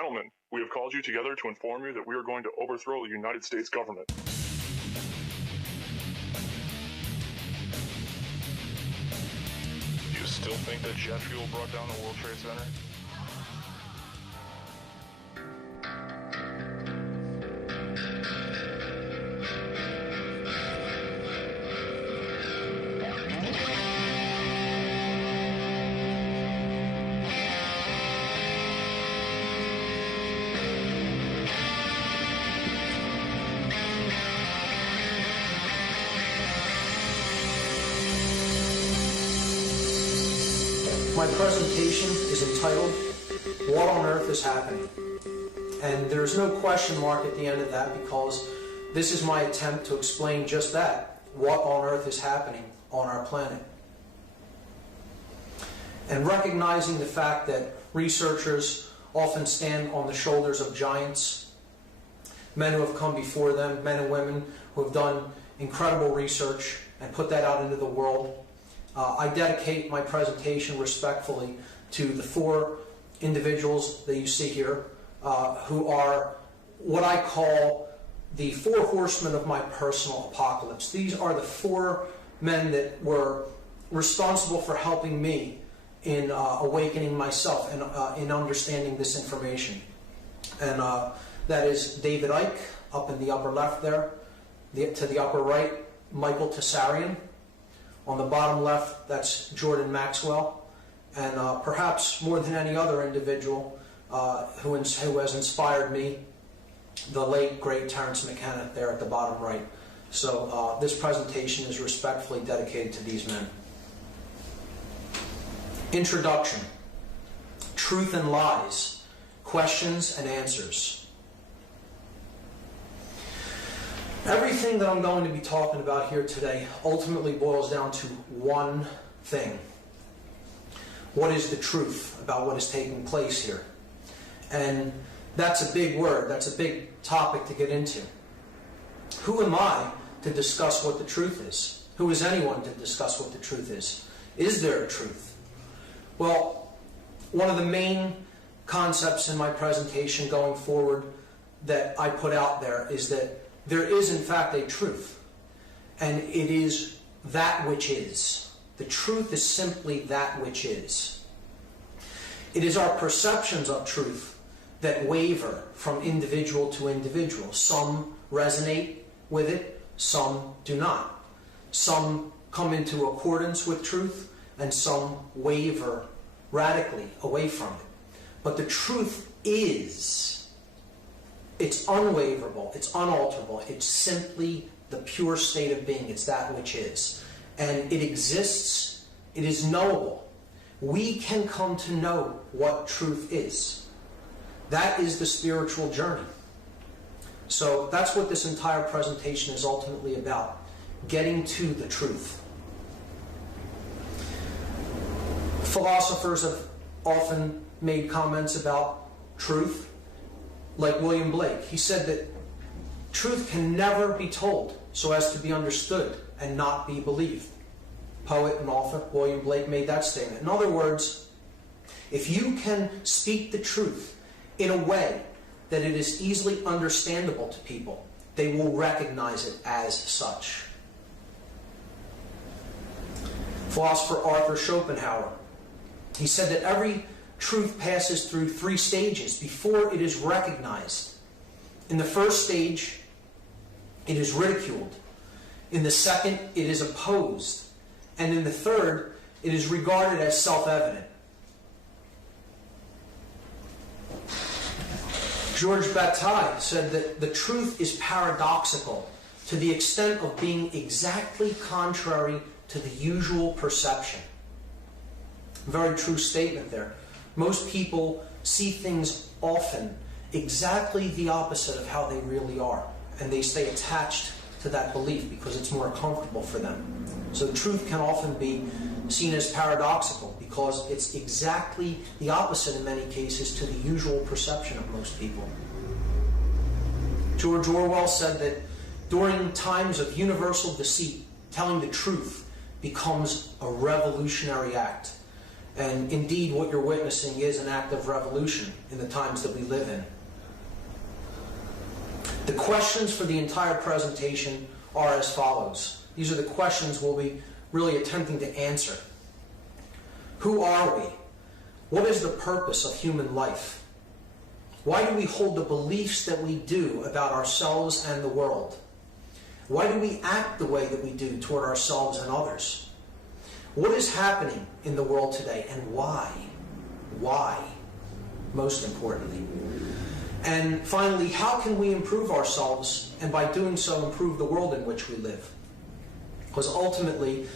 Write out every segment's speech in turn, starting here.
Gentlemen, we have called you together to inform you that we are going to overthrow the United States government. Do you still think that jet fuel brought down the World Trade Center? My presentation is entitled, What on Earth is Happening? And there's no question mark at the end of that because this is my attempt to explain just that, what on earth is happening on our planet. And recognizing the fact that researchers often stand on the shoulders of giants, men who have come before them, men and women who have done incredible research and put that out into the world, I dedicate my presentation respectfully to the four individuals that you see here, who are what I call the four horsemen of my personal apocalypse. These are the four men that were responsible for helping me in awakening myself and in understanding this information. And that is David Icke, up in the upper left there, to the upper right, Michael Tessarian. On the bottom left, that's Jordan Maxwell, and perhaps more than any other individual who has inspired me, the late, great Terence McKenna there at the bottom right. So this presentation is respectfully dedicated to these men. Introduction. Truth and lies. Questions and answers. Everything that I'm going to be talking about here today ultimately boils down to one thing. What is the truth about what is taking place here? And that's a big word. That's a big topic to get into. Who am I to discuss what the truth is? Who is anyone to discuss what the truth is? Is there a truth? Well, one of the main concepts in my presentation going forward that I put out there is that there is, in fact, a truth, and it is that which is. The truth is simply that which is. It is our perceptions of truth that waver from individual to individual. Some resonate with it, some do not. Some come into accordance with truth, and some waver radically away from it. But the truth is. It's unwaverable, it's unalterable, it's simply the pure state of being, it's that which is. And it exists, it is knowable. We can come to know what truth is. That is the spiritual journey. So that's what this entire presentation is ultimately about, getting to the truth. Philosophers have often made comments about truth. Like William Blake, he said that truth can never be told so as to be understood and not be believed. Poet and author William Blake made that statement. In other words, if you can speak the truth in a way that it is easily understandable to people, they will recognize it as such. Philosopher Arthur Schopenhauer, he said that every truth passes through three stages before it is recognized. In the first stage, it is ridiculed. In the second, it is opposed. And in the third, it is regarded as self-evident. George Bataille said that the truth is paradoxical to the extent of being exactly contrary to the usual perception. Very true statement there. Most people see things often exactly the opposite of how they really are, and they stay attached to that belief because it's more comfortable for them. So the truth can often be seen as paradoxical because it's exactly the opposite in many cases to the usual perception of most people. George Orwell said that during times of universal deceit, telling the truth becomes a revolutionary act. And indeed, what you're witnessing is an act of revolution in the times that we live in. The questions for the entire presentation are as follows. These are the questions we'll be really attempting to answer. Who are we? What is the purpose of human life? Why do we hold the beliefs that we do about ourselves and the world? Why do we act the way that we do toward ourselves and others? What is happening in the world today, and why? Why, most importantly. And finally, how can we improve ourselves, and by doing so improve the world in which we live? Because ultimately,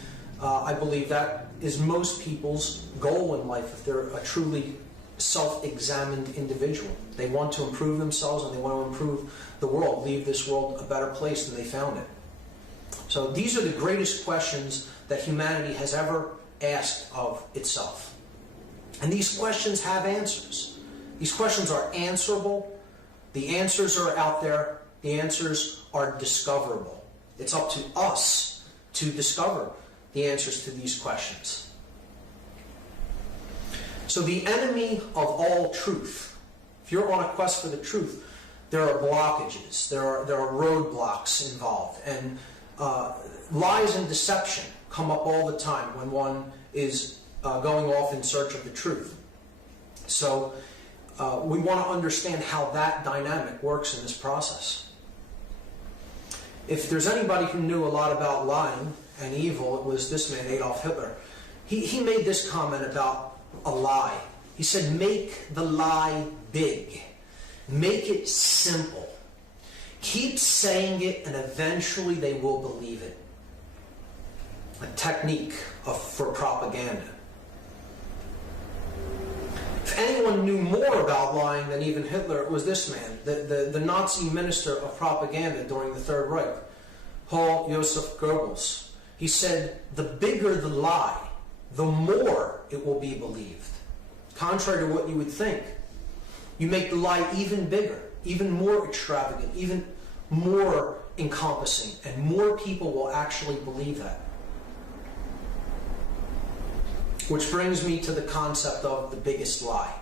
I believe that is most people's goal in life if they're a truly self-examined individual. They want to improve themselves and they want to improve the world, leave this world a better place than they found it. So these are the greatest questions that humanity has ever asked of itself. And these questions have answers. These questions are answerable. The answers are out there. The answers are discoverable. It's up to us to discover the answers to these questions. So the enemy of all truth, if you're on a quest for the truth, there are blockages, there are roadblocks involved, and lies and deception come up all the time when one is going off in search of the truth. So we want to understand how that dynamic works in this process. If there's anybody who knew a lot about lying and evil, it was this man, Adolf Hitler. He made this comment about a lie. He said, make the lie big. Make it simple. Keep saying it and eventually they will believe it. A technique for propaganda. If anyone knew more about lying than even Hitler, it was this man, the Nazi minister of propaganda during the Third Reich, Paul Joseph Goebbels. He said, the bigger the lie, the more it will be believed. Contrary to what you would think. You make the lie even bigger, even more extravagant, even more encompassing, and more people will actually believe that. Which brings me to the concept of the biggest lie.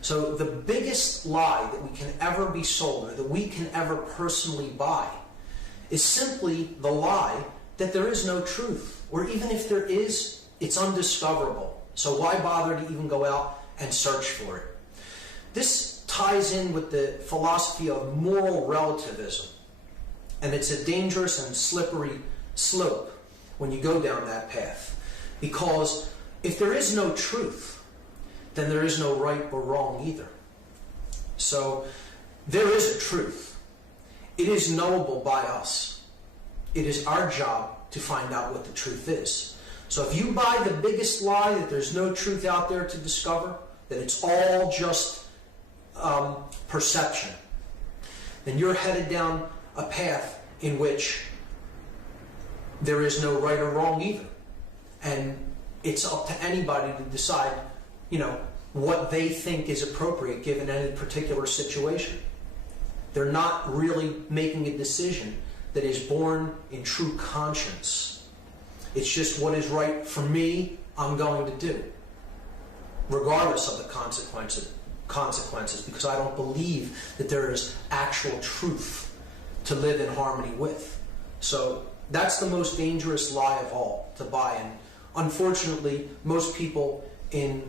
So the biggest lie that we can ever be sold, or that we can ever personally buy, is simply the lie that there is no truth. Or even if there is, it's undiscoverable. So why bother to even go out and search for it? This ties in with the philosophy of moral relativism. And it's a dangerous and slippery slope when you go down that path. Because if there is no truth, then there is no right or wrong either. So there is a truth. It is knowable by us. It is our job to find out what the truth is. So if you buy the biggest lie that there's no truth out there to discover, that it's all just perception, then you're headed down a path in which there is no right or wrong either. And it's up to anybody to decide, what they think is appropriate given any particular situation. They're not really making a decision that is born in true conscience. It's just what is right for me, I'm going to do, regardless of the consequences, because I don't believe that there is actual truth to live in harmony with. So that's the most dangerous lie of all to buy. And unfortunately, most people in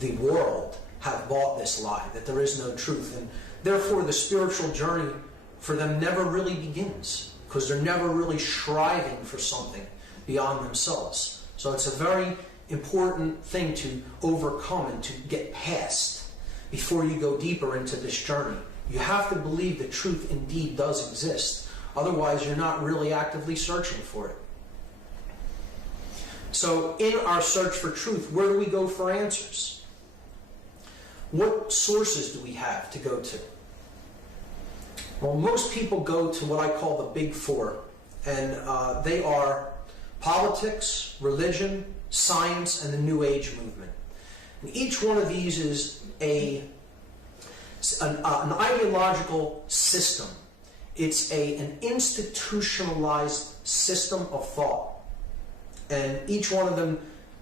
the world have bought this lie, that there is no truth. And therefore, the spiritual journey for them never really begins, because they're never really striving for something beyond themselves. So it's a very important thing to overcome and to get past before you go deeper into this journey. You have to believe that truth indeed does exist. Otherwise, you're not really actively searching for it. So in our search for truth, where do we go for answers? What sources do we have to go to? Well, most people go to what I call the Big Four, and they are politics, religion, science, and the New Age movement. And each one of these is an ideological system. It's an institutionalized system of thought. And each one of them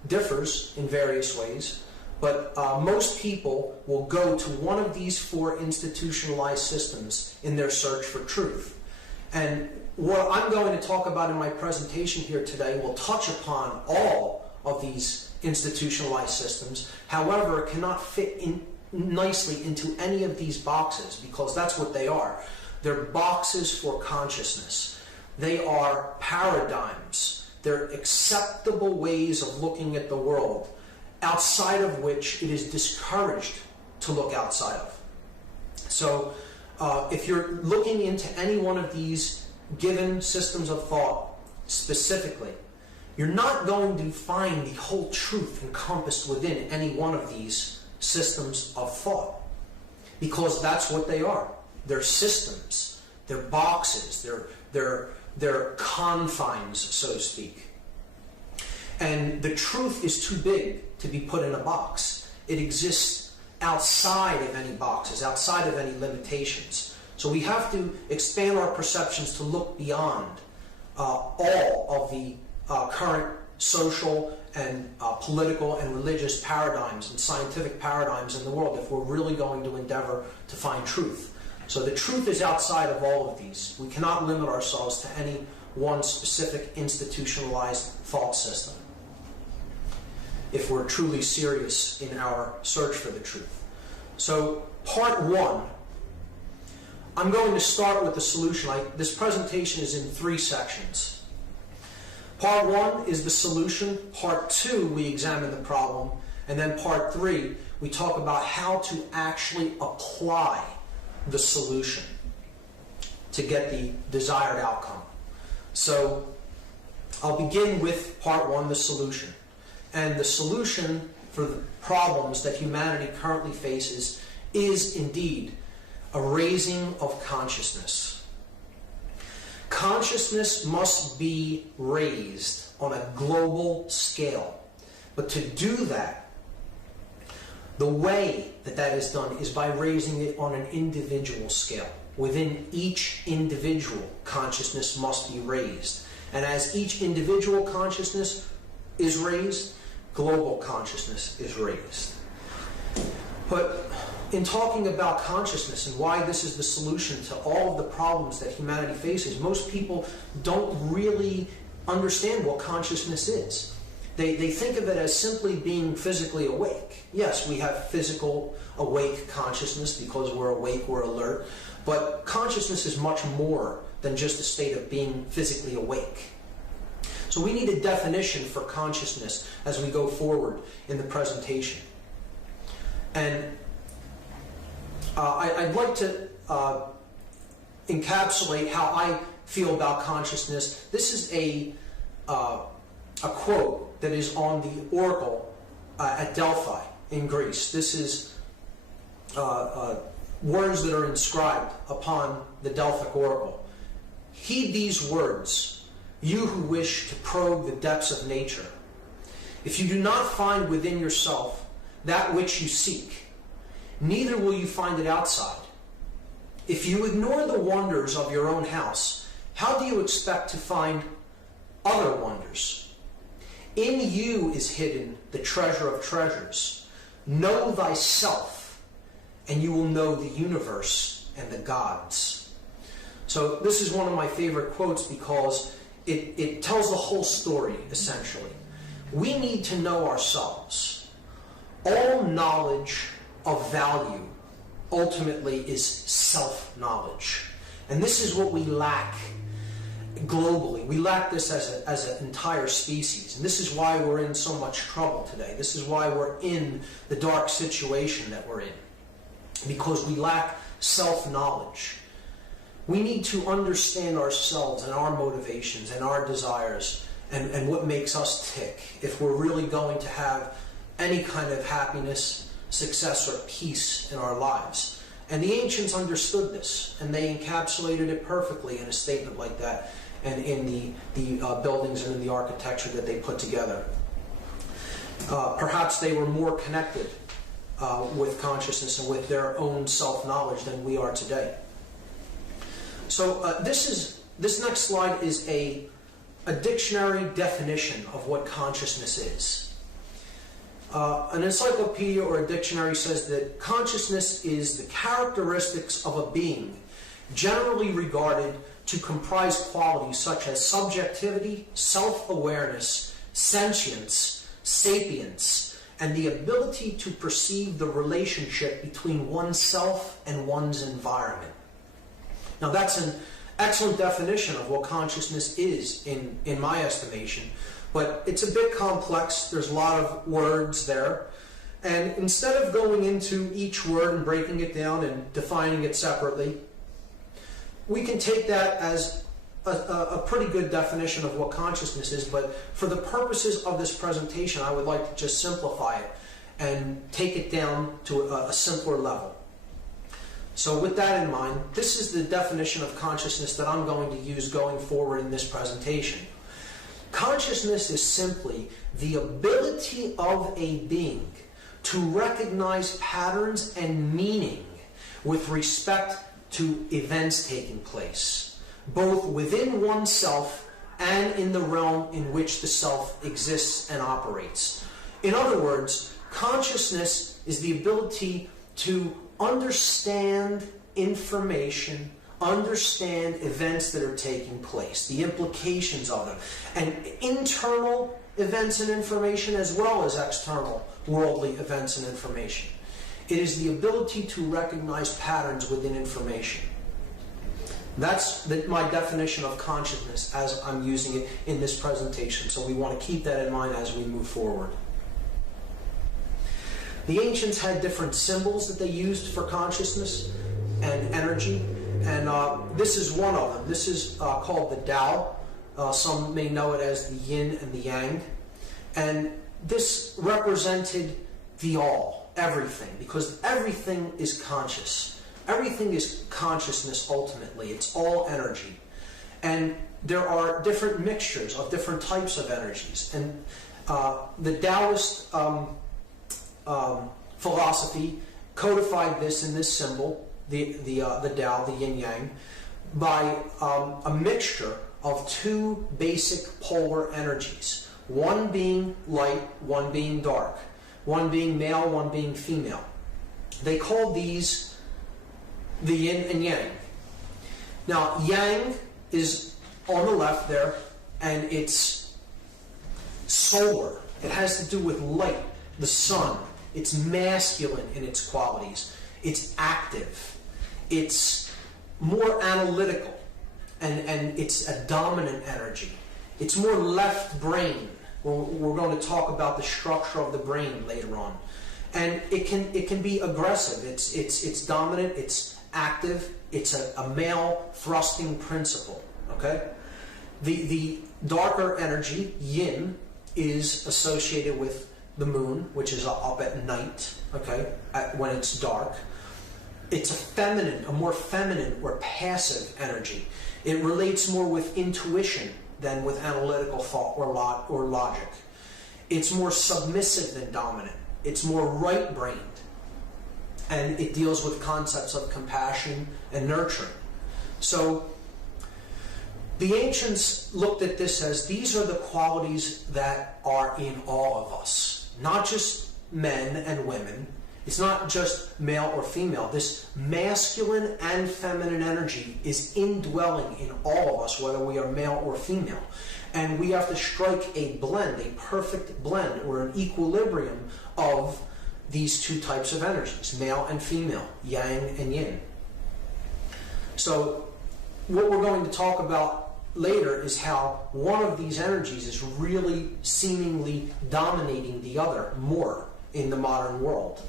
differs in various ways, but most people will go to one of these four institutionalized systems in their search for truth. And what I'm going to talk about in my presentation here today will touch upon all of these institutionalized systems. However, it cannot fit in nicely into any of these boxes, because that's what they are. They're boxes for consciousness. They are paradigms. They're acceptable ways of looking at the world, outside of which it is discouraged to look outside of. So if you're looking into any one of these given systems of thought specifically, you're not going to find the whole truth encompassed within any one of these systems of thought, because that's what they are. They're systems, they're boxes, they're confines, so to speak. And the truth is too big to be put in a box. It exists outside of any boxes, outside of any limitations. So we have to expand our perceptions to look beyond all of the current social and political and religious paradigms and scientific paradigms in the world if we're really going to endeavor to find truth. So the truth is outside of all of these. We cannot limit ourselves to any one specific institutionalized thought system if we're truly serious in our search for the truth. So part one, I'm going to start with the solution. This presentation is in 3 sections. Part one is the solution. Part two, we examine the problem. And then part 3, we talk about how to actually apply the solution to get the desired outcome. So I'll begin with part 1, the solution. And the solution for the problems that humanity currently faces is indeed a raising of consciousness. Consciousness must be raised on a global scale. But to do that, the way that is done is by raising it on an individual scale. Within each individual, consciousness must be raised. And as each individual consciousness is raised, global consciousness is raised. But in talking about consciousness and why this is the solution to all of the problems that humanity faces, most people don't really understand what consciousness is. They think of it as simply being physically awake. Yes, we have physical awake consciousness because we're awake, we're alert. But consciousness is much more than just a state of being physically awake. So we need a definition for consciousness as we go forward in the presentation. And I'd like to encapsulate how I feel about consciousness. This is a quote that is on the oracle at Delphi in Greece. This is words that are inscribed upon the Delphic oracle. Heed these words, you who wish to probe the depths of nature. If you do not find within yourself that which you seek, neither will you find it outside. If you ignore the wonders of your own house, how do you expect to find other wonders? In you is hidden the treasure of treasures. Know thyself, and you will know the universe and the gods. So this is one of my favorite quotes because it tells the whole story, essentially. We need to know ourselves. All knowledge of value ultimately is self-knowledge. And this is what we lack globally. We lack this as an entire species. And this is why we're in so much trouble today. This is why we're in the dark situation that we're in. Because we lack self-knowledge. We need to understand ourselves and our motivations and our desires and what makes us tick if we're really going to have any kind of happiness, success, or peace in our lives. And the ancients understood this, and they encapsulated it perfectly in a statement like that and in the buildings and in the architecture that they put together. Perhaps they were more connected with consciousness and with their own self-knowledge than we are today. So this next slide is a dictionary definition of what consciousness is. An encyclopedia or a dictionary says that consciousness is the characteristics of a being generally regarded to comprise qualities such as subjectivity, self-awareness, sentience, sapience, and the ability to perceive the relationship between oneself and one's environment. Now that's an excellent definition of what consciousness is in my estimation, but it's a bit complex. There's a lot of words there, and instead of going into each word and breaking it down and defining it separately, we can take that as a pretty good definition of what consciousness is, but for the purposes of this presentation, I would like to just simplify it and take it down to a simpler level. So with that in mind, this is the definition of consciousness that I'm going to use going forward in this presentation. Consciousness is simply the ability of a being to recognize patterns and meaning with respect to events taking place, both within oneself and in the realm in which the self exists and operates. In other words, consciousness is the ability to understand information, understand events that are taking place, the implications of them, and internal events and information as well as external worldly events and information. It is the ability to recognize patterns within information. That's my definition of consciousness as I'm using it in this presentation, so we want to keep that in mind as we move forward. The ancients had different symbols that they used for consciousness and energy, and this is one of them. This is called the Tao. Some may know it as the yin and the yang. And this represented the all, everything, because everything is conscious. Everything is consciousness ultimately. It's all energy. And there are different mixtures of different types of energies. And the Taoist philosophy codified this in this symbol, the Tao, the yin-yang, by a mixture of two basic polar energies. One being light, one being dark. One being male, one being female. They call these the yin and yang. Now, yang is on the left there, and it's solar. It has to do with light, the sun. It's masculine in its qualities. It's active. It's more analytical, and it's a dominant energy. It's more left brain. We're going to talk about the structure of the brain later on, and it can be aggressive. It's dominant. It's active. It's a male thrusting principle. Okay, the darker energy yin is associated with the moon, which is up at night. Okay, when it's dark. It's a more feminine or passive energy. It relates more with intuition than with analytical thought or logic. It's more submissive than dominant. It's more right-brained. And it deals with concepts of compassion and nurturing. So the ancients looked at this as these are the qualities that are in all of us. Not just men and women. It's not just male or female. This masculine and feminine energy is indwelling in all of us, whether we are male or female. And we have to strike a blend, a perfect blend, or an equilibrium of these two types of energies, male and female, yang and yin. So what we're going to talk about later is how one of these energies is really seemingly dominating the other more in the modern world.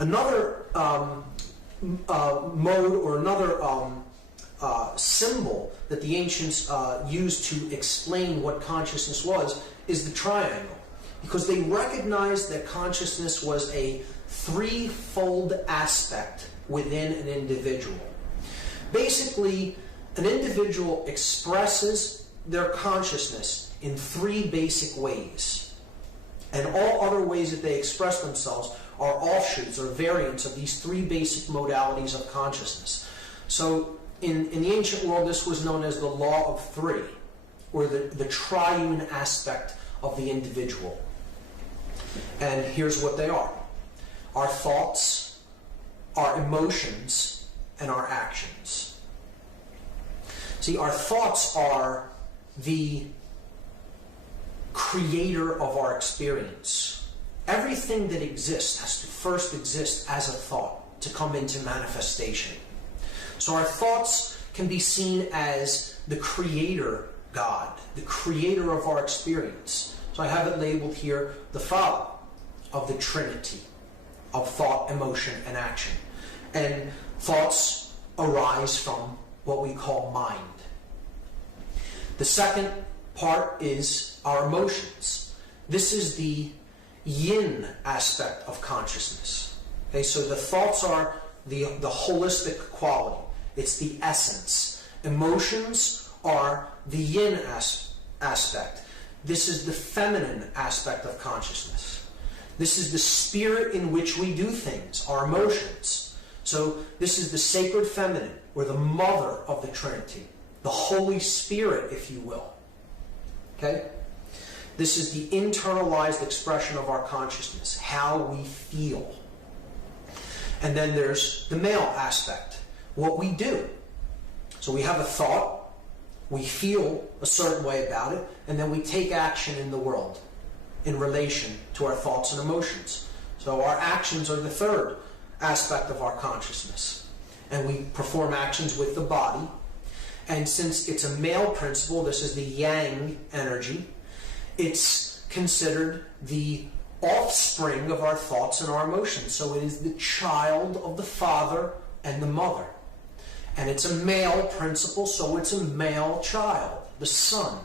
Another mode or another symbol that the ancients used to explain what consciousness was is the triangle, because they recognized that consciousness was a threefold aspect within an individual. Basically, an individual expresses their consciousness in three basic ways. And all other ways that they express themselves are offshoots or variants of these three basic modalities of consciousness. So in the ancient world, this was known as the law of three, or the triune aspect of the individual. And here's what they are: our thoughts, our emotions, and our actions. See, our thoughts are the creator of our experience. Everything that exists has to first exist as a thought to come into manifestation. So our thoughts can be seen as the creator God, the creator of our experience. So I have it labeled here, the Father of the Trinity of thought, emotion, and action. And thoughts arise from what we call mind. The second part is our emotions. This is the yin aspect of consciousness. Okay, so the thoughts are the holistic quality. It's the essence. Emotions are the yin aspect. This is the feminine aspect of consciousness. This is the spirit in which we do things, our emotions. So this is the sacred feminine, or the mother of the Trinity, the Holy Spirit, if you will. Okay? This is the internalized expression of our consciousness, how we feel. And then there's the male aspect, what we do. So we have a thought, we feel a certain way about it, and then we take action in the world in relation to our thoughts and emotions. So our actions are the third aspect of our consciousness. And we perform actions with the body. And since it's a male principle, this is the yang energy, it's considered the offspring of our thoughts and our emotions. So it is the child of the father and the mother. And it's a male principle, so it's a male child, the son.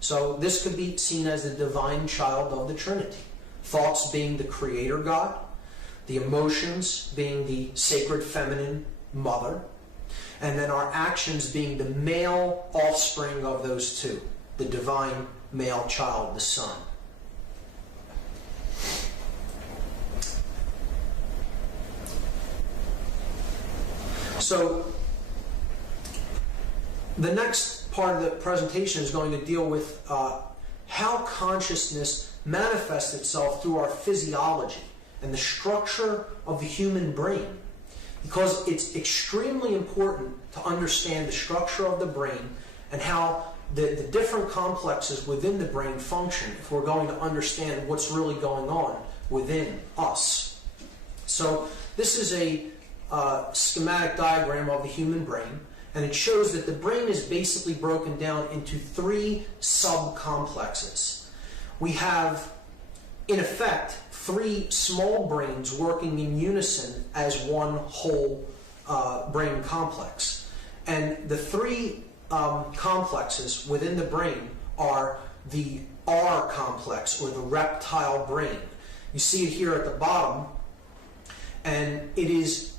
So this could be seen as the divine child of the Trinity. Thoughts being the creator God, the emotions being the sacred feminine mother, and then our actions being the male offspring of those two, the divine male child, the son. So the next part of the presentation is going to deal with how consciousness manifests itself through our physiology and the structure of the human brain. Because it's extremely important to understand the structure of the brain and how the different complexes within the brain function if we're going to understand what's really going on within us. So this is a schematic diagram of the human brain, and it shows that the brain is basically broken down into three subcomplexes. We have, in effect, three small brains working in unison as one whole brain complex. And the three complexes within the brain are the R complex, or the reptile brain. You see it here at the bottom, and it is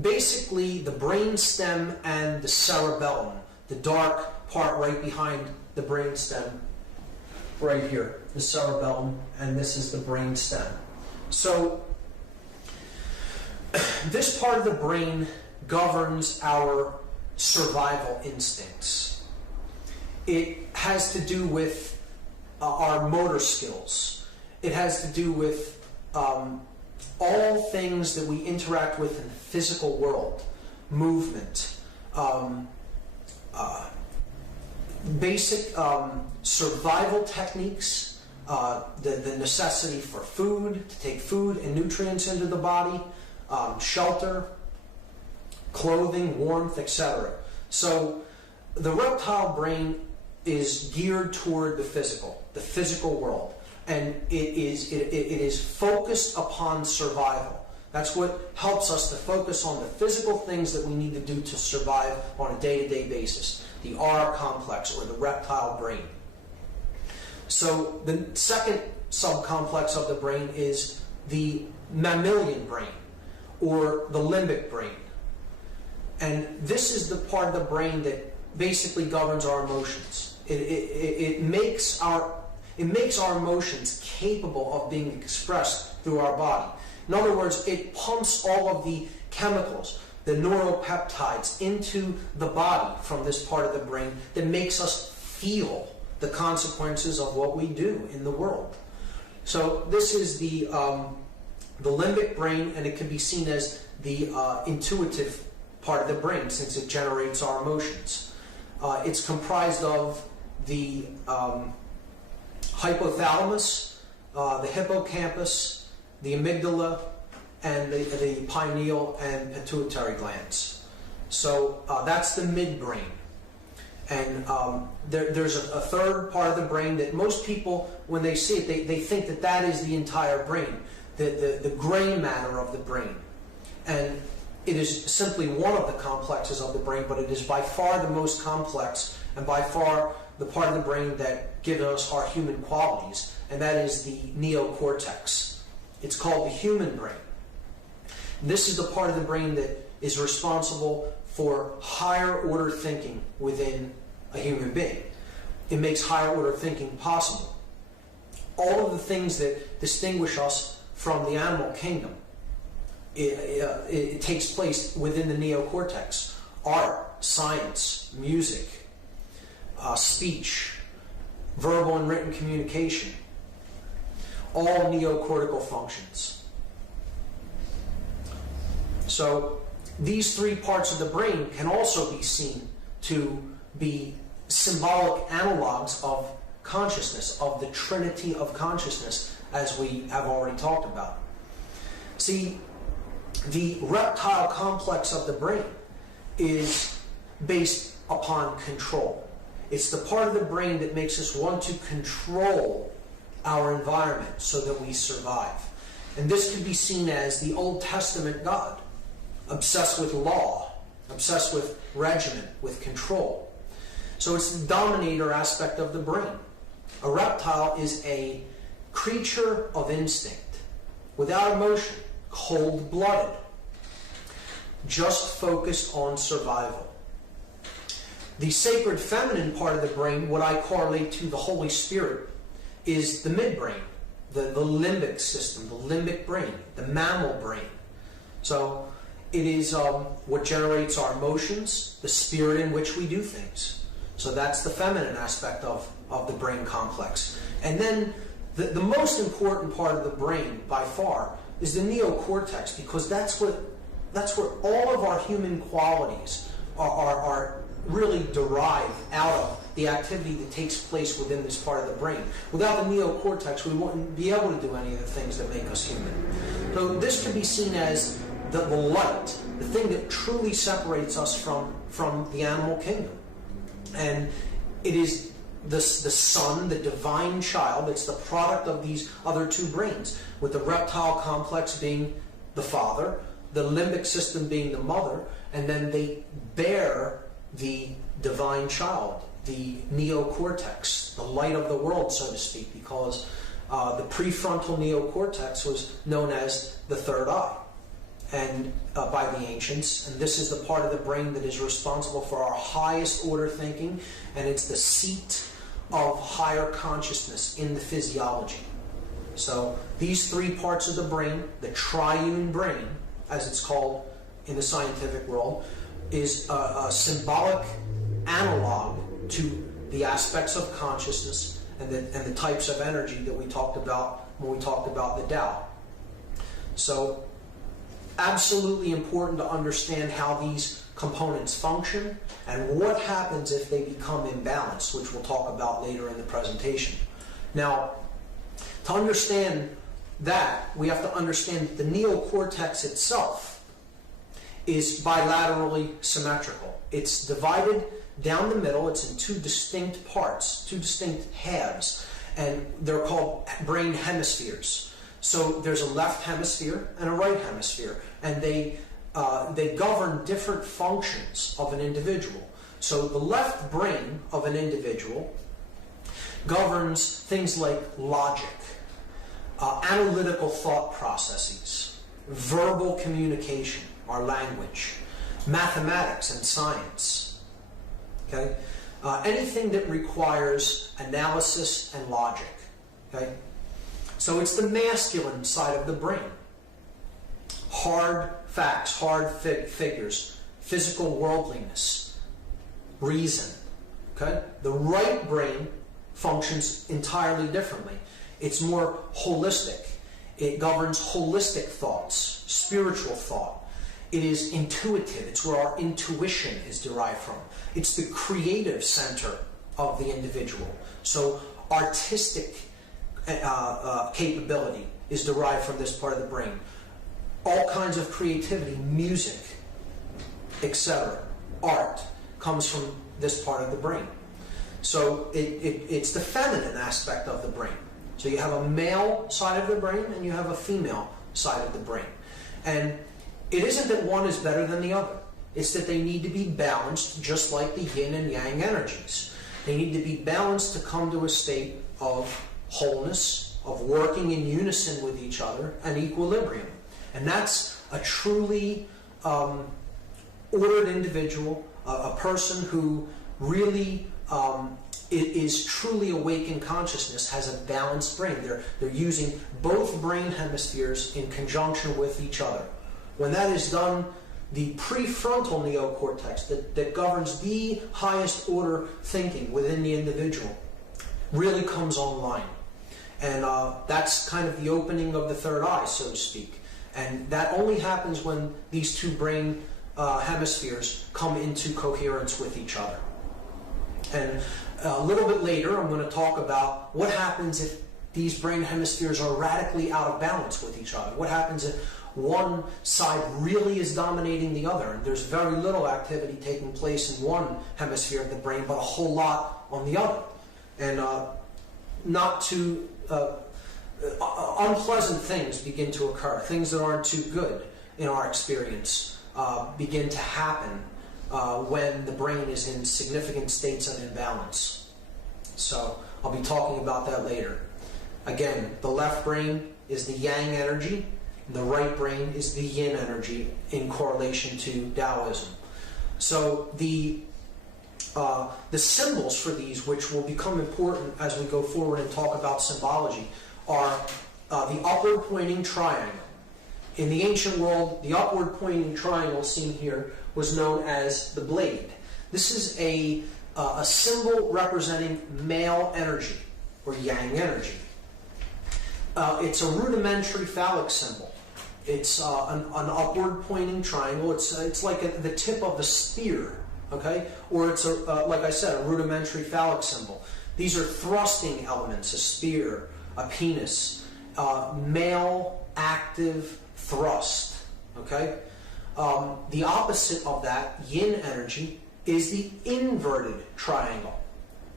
basically the brain stem and the cerebellum, the dark part right behind the brain stem, right here, the cerebellum, and this is the brain stem. So this part of the brain governs our survival instincts. It has to do with our motor skills. It has to do with all things that we interact with in the physical world, movement, basic survival techniques, the necessity for food, to take food and nutrients into the body, shelter, clothing, warmth, etc. So the reptile brain is geared toward the physical world. And it is focused upon survival. That's what helps us to focus on the physical things that we need to do to survive on a day-to-day basis. The R complex, or the reptile brain. So the second subcomplex of the brain is the mammalian brain, or the limbic brain. And this is the part of the brain that basically governs our emotions. It makes our emotions capable of being expressed through our body. In other words, it pumps all of the chemicals, the neuropeptides, into the body from this part of the brain that makes us feel the consequences of what we do in the world. So this is the limbic brain, and it can be seen as the intuitive part of the brain since it generates our emotions. It's comprised of the hypothalamus, the hippocampus, the amygdala, and the pineal and pituitary glands. So that's the midbrain. And there's a third part of the brain that most people, when they see it, they think that that is the entire brain, the gray matter of the brain. And it is simply one of the complexes of the brain, but it is by far the most complex and by far the part of the brain that gives us our human qualities, and that is the neocortex. It's called the human brain. This is the part of the brain that is responsible for higher order thinking within a human being. It makes higher order thinking possible. All of the things that distinguish us from the animal kingdom, it takes place within the neocortex. Art, science, music, speech, verbal and written communication, all neocortical functions. So these three parts of the brain can also be seen to be symbolic analogs of consciousness, of the trinity of consciousness, as we have already talked about. See, the reptile complex of the brain is based upon control. It's the part of the brain that makes us want to control our environment so that we survive. And this can be seen as the Old Testament God, obsessed with law, obsessed with regimen, with control. So it's the dominator aspect of the brain. A reptile is a creature of instinct, without emotion, cold-blooded, just focused on survival. The sacred feminine part of the brain, what I correlate to the Holy Spirit, is the midbrain, the limbic system, the limbic brain, the mammal brain. So it is what generates our emotions, the spirit in which we do things. So that's the feminine aspect of the brain complex. And then the most important part of the brain, by far, is the neocortex, because that's where all of our human qualities are really derived out of the activity that takes place within this part of the brain. Without the neocortex, we wouldn't be able to do any of the things that make us human. So this can be seen as the light, the thing that truly separates us from the animal kingdom. And it is the son, the divine child, it's the product of these other two brains, with the reptile complex being the father, the limbic system being the mother, and then they bear the divine child, the neocortex, the light of the world, so to speak, because the prefrontal neocortex was known as the third eye, and by the ancients, and this is the part of the brain that is responsible for our highest order thinking, and it's the seat of higher consciousness in the physiology. So these three parts of the brain, the triune brain, as it's called in the scientific world, is a symbolic analog to the aspects of consciousness and the types of energy that we talked about when we talked about the Tao. So absolutely important to understand how these components function and what happens if they become imbalanced, which we'll talk about later in the presentation. Now, to understand that, we have to understand that the neocortex itself is bilaterally symmetrical. It's divided down the middle. It's in two distinct parts, two distinct halves, and they're called brain hemispheres. So there's a left hemisphere and a right hemisphere, and they govern different functions of an individual. So the left brain of an individual governs things like logic, analytical thought processes, verbal communication, our language, mathematics and science. Okay, anything that requires analysis and logic. Okay, so it's the masculine side of the brain. Hard facts, hard figures, physical worldliness, reason. Okay, the right brain functions entirely differently. It's more holistic. It governs holistic thoughts, spiritual thought. It is intuitive. It's where our intuition is derived from. It's the creative center of the individual. So artistic capability is derived from this part of the brain. All kinds of creativity, music, etc., art, comes from this part of the brain. So it's the feminine aspect of the brain. So you have a male side of the brain and you have a female side of the brain. And it isn't that one is better than the other. It's that they need to be balanced, just like the yin and yang energies. They need to be balanced to come to a state of wholeness, of working in unison with each other, and equilibrium. And that's a truly ordered individual, a person who really is truly awake in consciousness, has a balanced brain. They're using both brain hemispheres in conjunction with each other. When that is done, the prefrontal neocortex that governs the highest order thinking within the individual really comes online. And that's kind of the opening of the third eye, so to speak. And that only happens when these two brain hemispheres come into coherence with each other. And a little bit later, I'm going to talk about what happens if these brain hemispheres are radically out of balance with each other. What happens if one side really is dominating the other, and there's very little activity taking place in one hemisphere of the brain, but a whole lot on the other. And not too unpleasant things begin to occur. Things that aren't too good in our experience begin to happen when the brain is in significant states of imbalance. So I'll be talking about that later. Again, the left brain is the yang energy. The right brain is the yin energy in correlation to Taoism. So the symbols for these, which will become important as we go forward and talk about symbology, are the upward pointing triangle. In the ancient world, the upward pointing triangle seen here was known as the blade. This is a symbol representing male energy, or yang energy. It's a rudimentary phallic symbol. It's an upward pointing triangle. It's like the tip of a spear, okay? Or it's, like I said, a rudimentary phallic symbol. These are thrusting elements, a spear, a penis, male active thrust, okay? The opposite of that, yin energy, is the inverted triangle.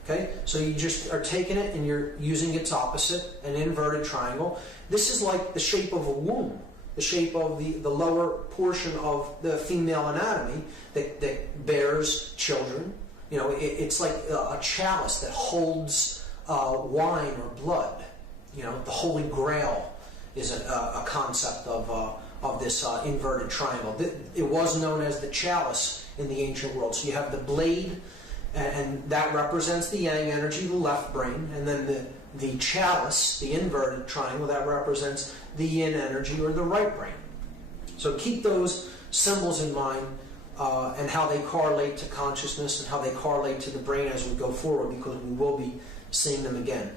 Okay, so you just are taking it and you're using its opposite, an inverted triangle. This is like the shape of a womb, the shape of the lower portion of the female anatomy that bears children. You know, it's like a chalice that holds wine or blood. You know, the Holy Grail is a concept of this inverted triangle. It was known as the chalice in the ancient world. So you have the blade, and that represents the yang energy, the left brain, and then the chalice, the inverted triangle, that represents the yin energy, or the right brain. So keep those symbols in mind and how they correlate to consciousness and how they correlate to the brain as we go forward, because we will be seeing them again.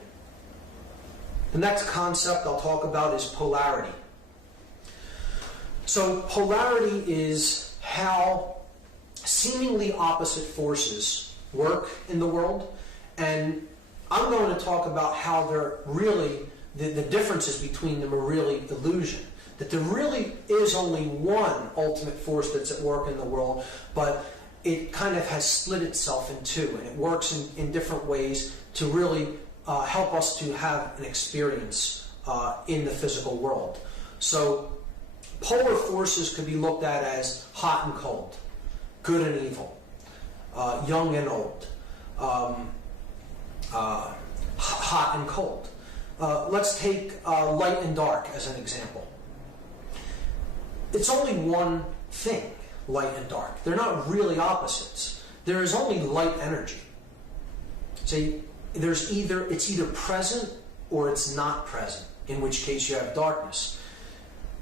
The next concept I'll talk about is polarity. So polarity is how seemingly opposite forces work in the world, and I'm going to talk about how they're really, the differences between them are really illusion. That there really is only one ultimate force that's at work in the world, but it kind of has split itself in two, and it works in different ways to really help us to have an experience in the physical world. So polar forces could be looked at as hot and cold, good and evil, young and old, hot and cold. Let's take light and dark as an example. It's only one thing, light and dark. They're not really opposites. There is only light energy. See, it's either present or it's not present, in which case you have darkness.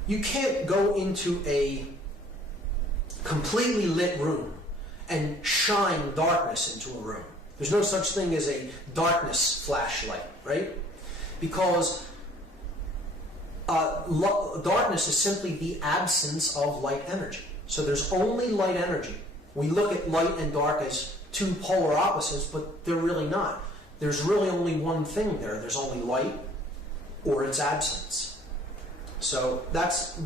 You can't go into a completely lit room and shine darkness into a room. There's no such thing as a darkness flashlight, right? because darkness is simply the absence of light energy. So there's only light energy. We look at light and dark as two polar opposites, but they're really not. There's really only one thing there. There's only light or its absence. So that's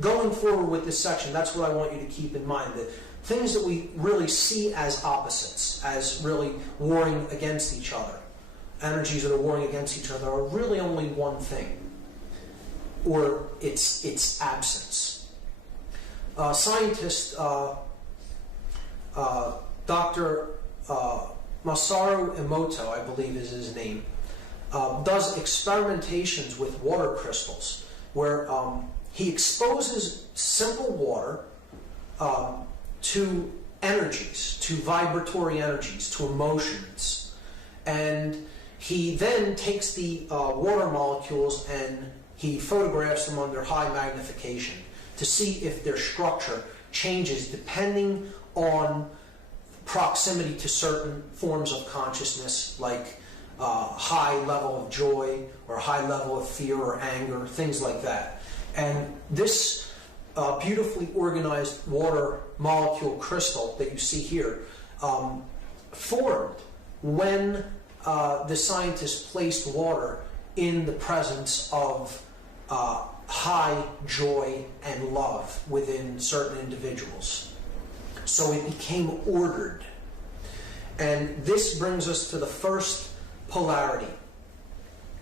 going forward with this section, that's what I want you to keep in mind, that things that we really see as opposites, as really warring against each other, energies that are warring against each other, are really only one thing, or its absence. Scientist Dr. Masaru Emoto, I believe is his name, does experimentations with water crystals where he exposes simple water to energies, to vibratory energies, to emotions. And he then takes the water molecules and he photographs them under high magnification to see if their structure changes depending on proximity to certain forms of consciousness, like high level of joy or high level of fear or anger, things like that. And this beautifully organized water molecule crystal that you see here formed when the scientists placed water in the presence of high joy and love within certain individuals. So it became ordered. And this brings us to the first polarity.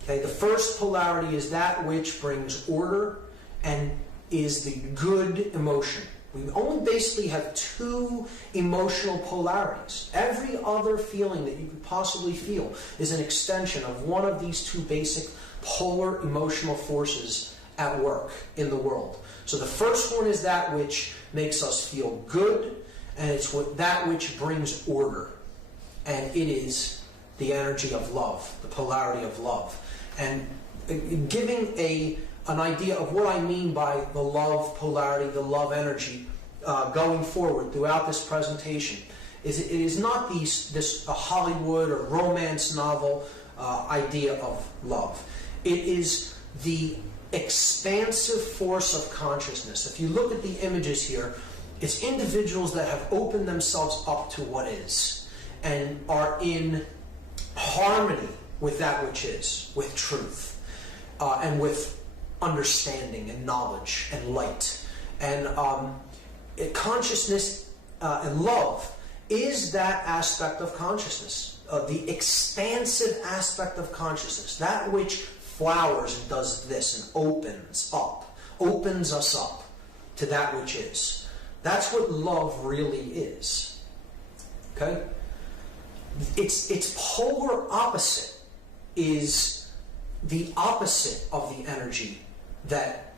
Okay, the first polarity is that which brings order and is the good emotion. We only basically have two emotional polarities. Every other feeling that you could possibly feel is an extension of one of these two basic polar emotional forces at work in the world. So the first one is that which makes us feel good, and it's that which brings order. And it is the energy of love, the polarity of love. And giving an idea of what I mean by the love polarity, the love energy, going forward throughout this presentation, is it is not this Hollywood or romance novel idea of love. It is the expansive force of consciousness. If you look at the images here, it's individuals that have opened themselves up to what is and are in harmony with that which is, with truth, and with understanding and knowledge and light. And consciousness and love is that aspect of consciousness, the expansive aspect of consciousness, that which flowers and does this and opens us up to that which is. That's what love really is. Okay? Its polar opposite is the opposite of the energy that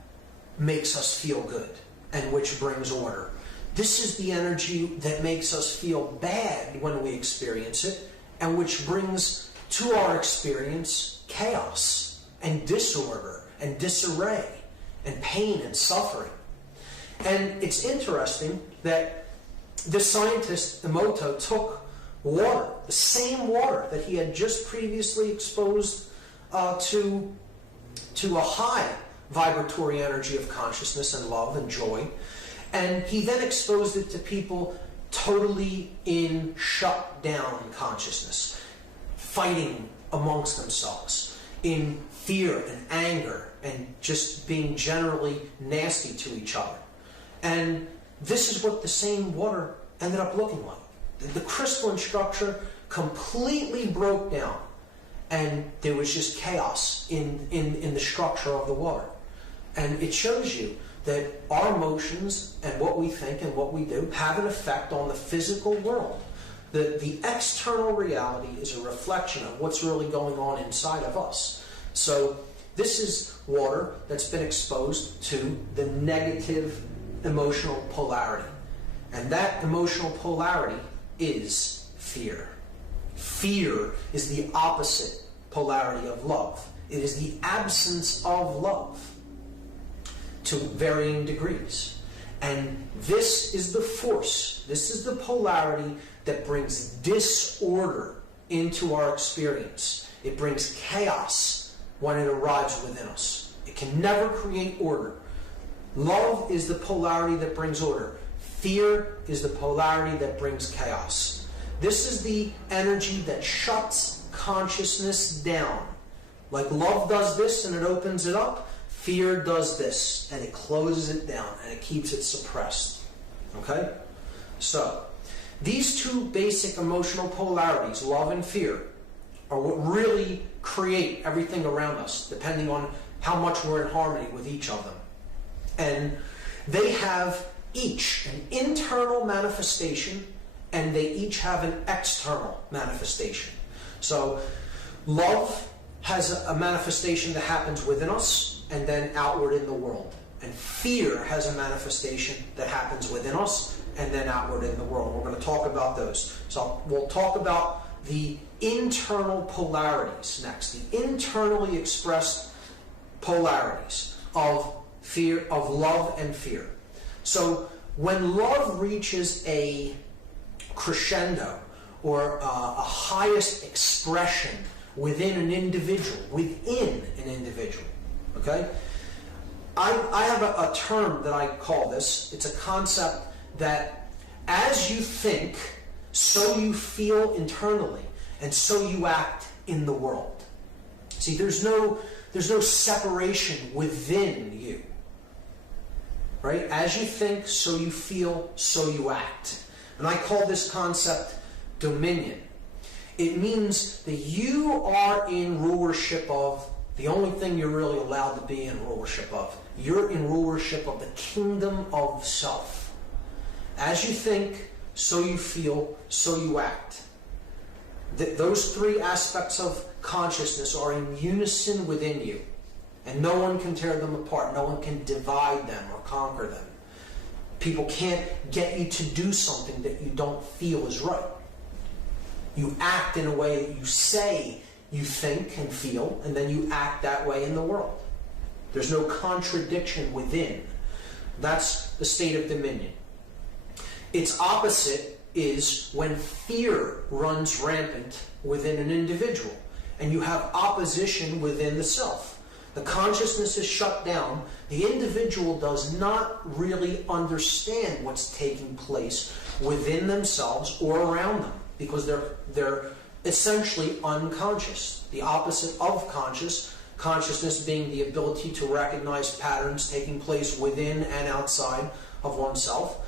makes us feel good and which brings order. This is the energy that makes us feel bad when we experience it and which brings to our experience chaos and disorder and disarray and pain and suffering. And it's interesting that this scientist, Emoto, took water, the same water that he had just previously exposed to a high vibratory energy of consciousness and love and joy, and he then exposed it to people totally in shut down consciousness, fighting amongst themselves, in fear and anger, and just being generally nasty to each other. And this is what the same water ended up looking like. The crystalline structure completely broke down, and there was just chaos in the structure of the water. And it shows you that our emotions and what we think and what we do have an effect on the physical world. The external reality is a reflection of what's really going on inside of us. So this is water that's been exposed to the negative emotional polarity. And that emotional polarity is fear. Fear is the opposite polarity of love. It is the absence of love to varying degrees. And this is the force, this is the polarity that brings disorder into our experience. It brings chaos when it arrives within us. It can never create order. Love is the polarity that brings order. Fear is the polarity that brings chaos. This is the energy that shuts consciousness down. Like love does this and it opens it up, fear does this and it closes it down and it keeps it suppressed. Okay? So, these two basic emotional polarities, love and fear, are what really create everything around us, depending on how much we're in harmony with each of them. And they have each an internal manifestation, and they each have an external manifestation. So, love has a manifestation that happens within us and then outward in the world. And fear has a manifestation that happens within us and then outward in the world. We're going to talk about those. So we'll talk about the internal polarities next, the internally expressed polarities of fear, of love and fear. So when love reaches a crescendo or a highest expression within an individual, okay? I have a term that I call this. It's a concept that as you think, so you feel internally, and so you act in the world. See, there's no separation within you. Right? As you think, so you feel, so you act. And I call this concept dominion. It means that you are in rulership of the only thing you're really allowed to be in rulership of. You're in rulership of the kingdom of self. As you think, so you feel, so you act. Those three aspects of consciousness are in unison within you. And no one can tear them apart. No one can divide them or conquer them. People can't get you to do something that you don't feel is right. You act in a way that you say you think and feel, and then you act that way in the world. There's no contradiction within. That's the state of dominion. Its opposite is when fear runs rampant within an individual, and you have opposition within the self. The consciousness is shut down. The individual does not really understand what's taking place within themselves or around them, because they're essentially unconscious. The opposite of consciousness being the ability to recognize patterns taking place within and outside of oneself.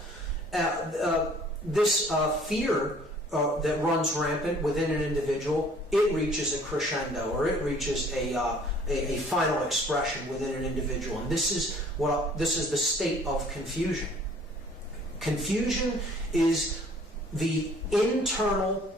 This fear that runs rampant within an individual, it reaches a crescendo, or it reaches a final expression within an individual, and this is the state of confusion. Confusion is the internal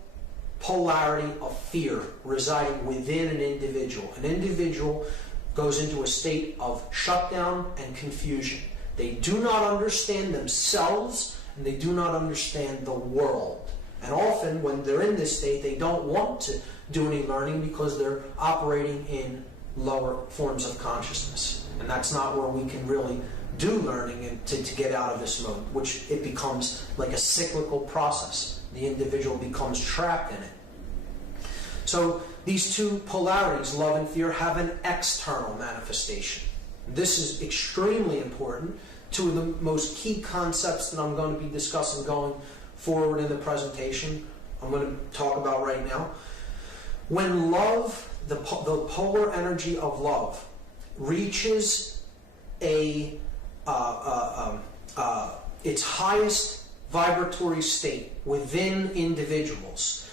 polarity of fear residing within an individual. An individual goes into a state of shutdown and confusion. They do not understand themselves, and they do not understand the world. And often, when they're in this state, they don't want to do any learning because they're operating in lower forms of consciousness. And that's not where we can really do learning and to get out of this mode, which it becomes like a cyclical process. The individual becomes trapped in it. So these two polarities, love and fear, have an external manifestation. This is extremely important. Two of the most key concepts that I'm going to be discussing going forward in the presentation, I'm going to talk about right now. When love, the polar energy of love, reaches its highest vibratory state within individuals,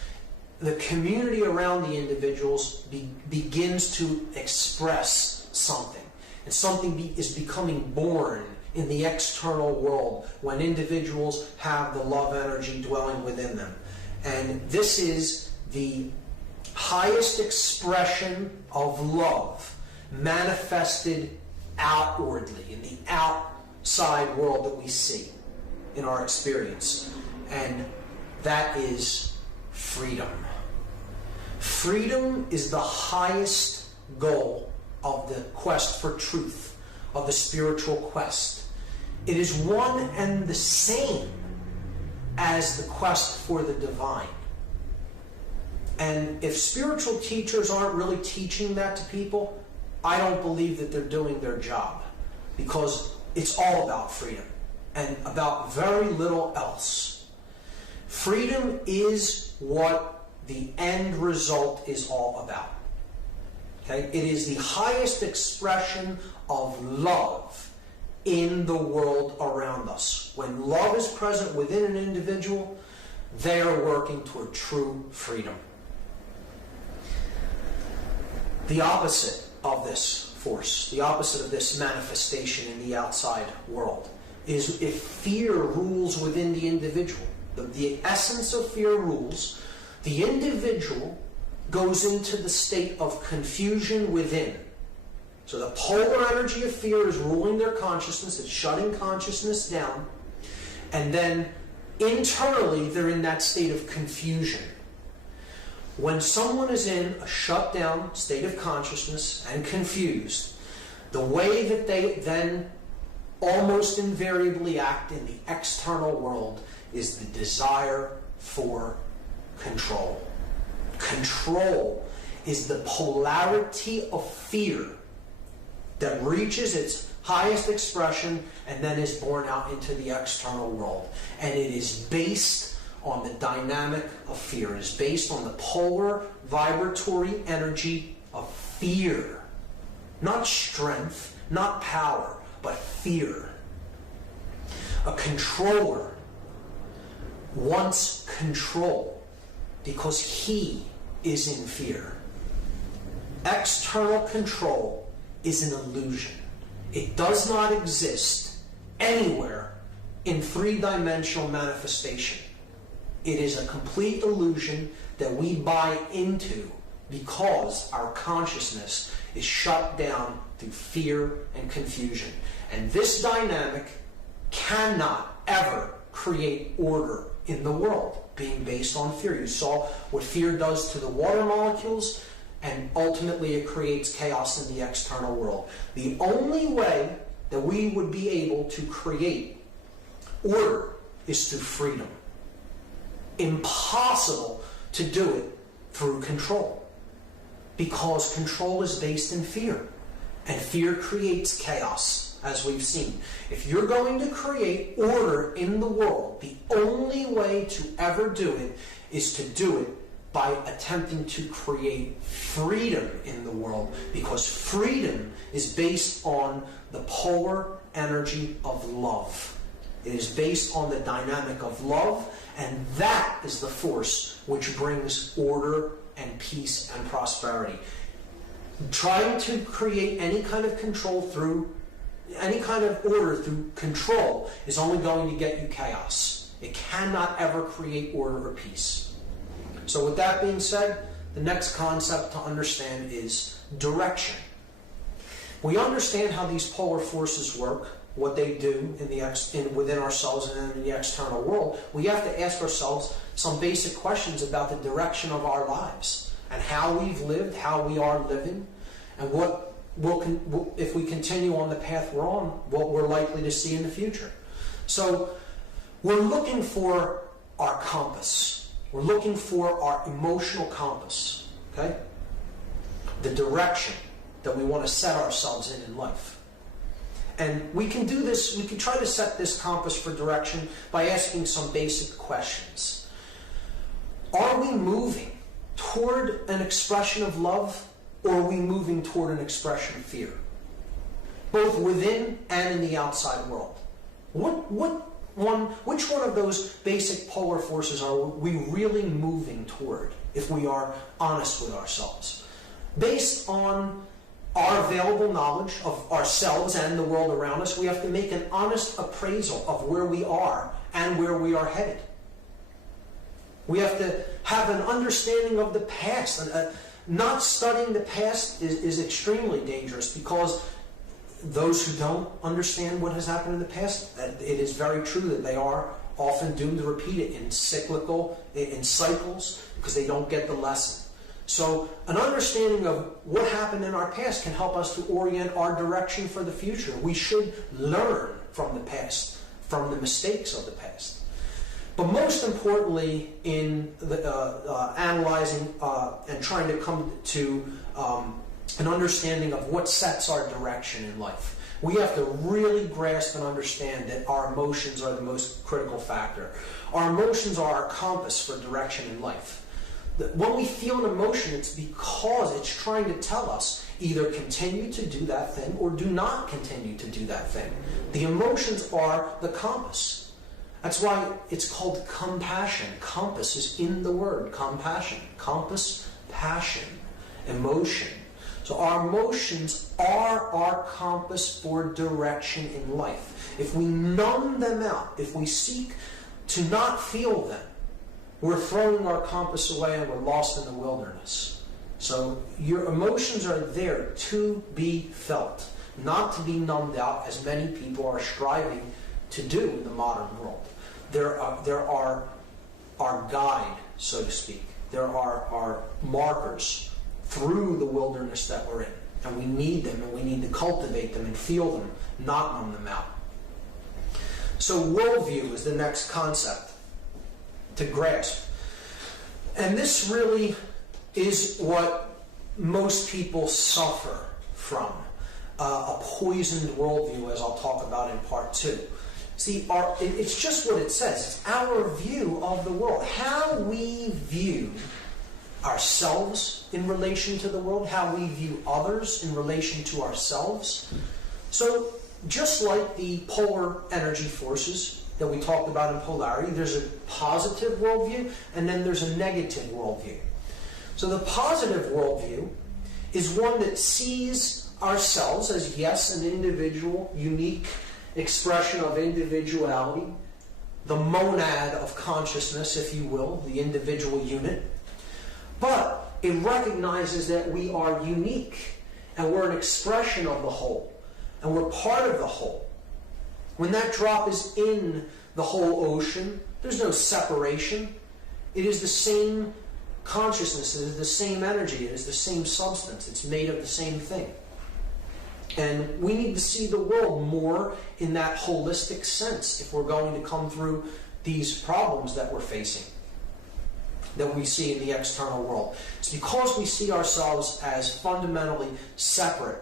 the community around the individuals begins to express something. And something is becoming born in the external world when individuals have the love energy dwelling within them. And this is the highest expression of love manifested outwardly in the outside world that we see in our experience. And that is freedom. Freedom is the highest goal of the quest for truth, of the spiritual quest. It is one and the same as the quest for the divine. And if spiritual teachers aren't really teaching that to people, I don't believe that they're doing their job, because it's all about freedom and about very little else. Freedom is what the end result is all about. Okay? It is the highest expression of love in the world around us. When love is present within an individual, they are working toward true freedom. The opposite of this force, the opposite of this manifestation in the outside world, is if fear rules within the individual. The essence of fear rules, the individual goes into the state of confusion within. So the polar energy of fear is ruling their consciousness, it's shutting consciousness down, and then internally they're in that state of confusion. When someone is in a shut down state of consciousness and confused, the way that they then almost invariably act in the external world is the desire for control. Control is the polarity of fear that reaches its highest expression and then is born out into the external world. And it is based on the dynamic of fear. It is based on the polar vibratory energy of fear. Not strength, not power, but fear. A controller wants control because he is in fear. External control is an illusion. It does not exist anywhere in three-dimensional manifestation. It is a complete illusion that we buy into because our consciousness is shut down through fear and confusion. And this dynamic cannot ever create order in the world, being based on fear. You saw what fear does to the water molecules, and ultimately it creates chaos in the external world. The only way that we would be able to create order is through freedom. Impossible to do it through control, because control is based in fear, and fear creates chaos, as we've seen. If you're going to create order in the world, the only way to ever do it is to do it by attempting to create freedom in the world, because freedom is based on the polar energy of love. It is based on the dynamic of love, and that is the force which brings order and peace and prosperity. Trying to create any kind of control through, any kind of order through control is only going to get you chaos. It cannot ever create order or peace. So with that being said, the next concept to understand is direction. We understand how these polar forces work, what they do within ourselves and in the external world. We have to ask ourselves some basic questions about the direction of our lives and how we've lived, how we are living, and what if we continue on the path we're on, what we're likely to see in the future. So we're looking for our compass. We're looking for our emotional compass, okay? The direction that we want to set ourselves in life. And we can do this, we can try to set this compass for direction by asking some basic questions. Are we moving toward an expression of love, or are we moving toward an expression of fear? Both within and in the outside world. Which one of those basic polar forces are we really moving toward, if we are honest with ourselves? Based on our available knowledge of ourselves and the world around us, we have to make an honest appraisal of where we are and where we are headed. We have to have an understanding of the past. Not studying the past is extremely dangerous, because those who don't understand what has happened in the past, it is very true that they are often doomed to repeat it in cycles, because they don't get the lesson. So an understanding of what happened in our past can help us to orient our direction for the future. We should learn from the past, from the mistakes of the past. But most importantly, in analyzing and trying to come to an understanding of what sets our direction in life. We have to really grasp and understand that our emotions are the most critical factor. Our emotions are our compass for direction in life. When we feel an emotion, it's because it's trying to tell us either continue to do that thing or do not continue to do that thing. The emotions are the compass. That's why it's called compassion. Compass is in the word compassion. Compass, passion, emotion. So our emotions are our compass for direction in life. If we numb them out, if we seek to not feel them, we're throwing our compass away and we're lost in the wilderness. So your emotions are there to be felt, not to be numbed out, as many people are striving to do in the modern world. There are our guide, so to speak. There are our markers through the wilderness that we're in. And we need them, and we need to cultivate them and feel them, not numb them out. So worldview is the next concept to grasp. And this really is what most people suffer from. A poisoned worldview, as I'll talk about in part 2. See, it's just what it says. It's our view of the world. How we view ourselves in relation to the world, how we view others in relation to ourselves. So, just like the polar energy forces that we talked about in polarity, there's a positive worldview and then there's a negative worldview. So the positive worldview is one that sees ourselves as, yes, an individual, unique expression of individuality, the monad of consciousness, if you will, the individual unit. But it recognizes that we are unique and we're an expression of the whole. And we're part of the whole. When that drop is in the whole ocean, there's no separation. It is the same consciousness, it is the same energy, it is the same substance. It's made of the same thing. And we need to see the world more in that holistic sense if we're going to come through these problems that we're facing, that we see in the external world. It's because we see ourselves as fundamentally separate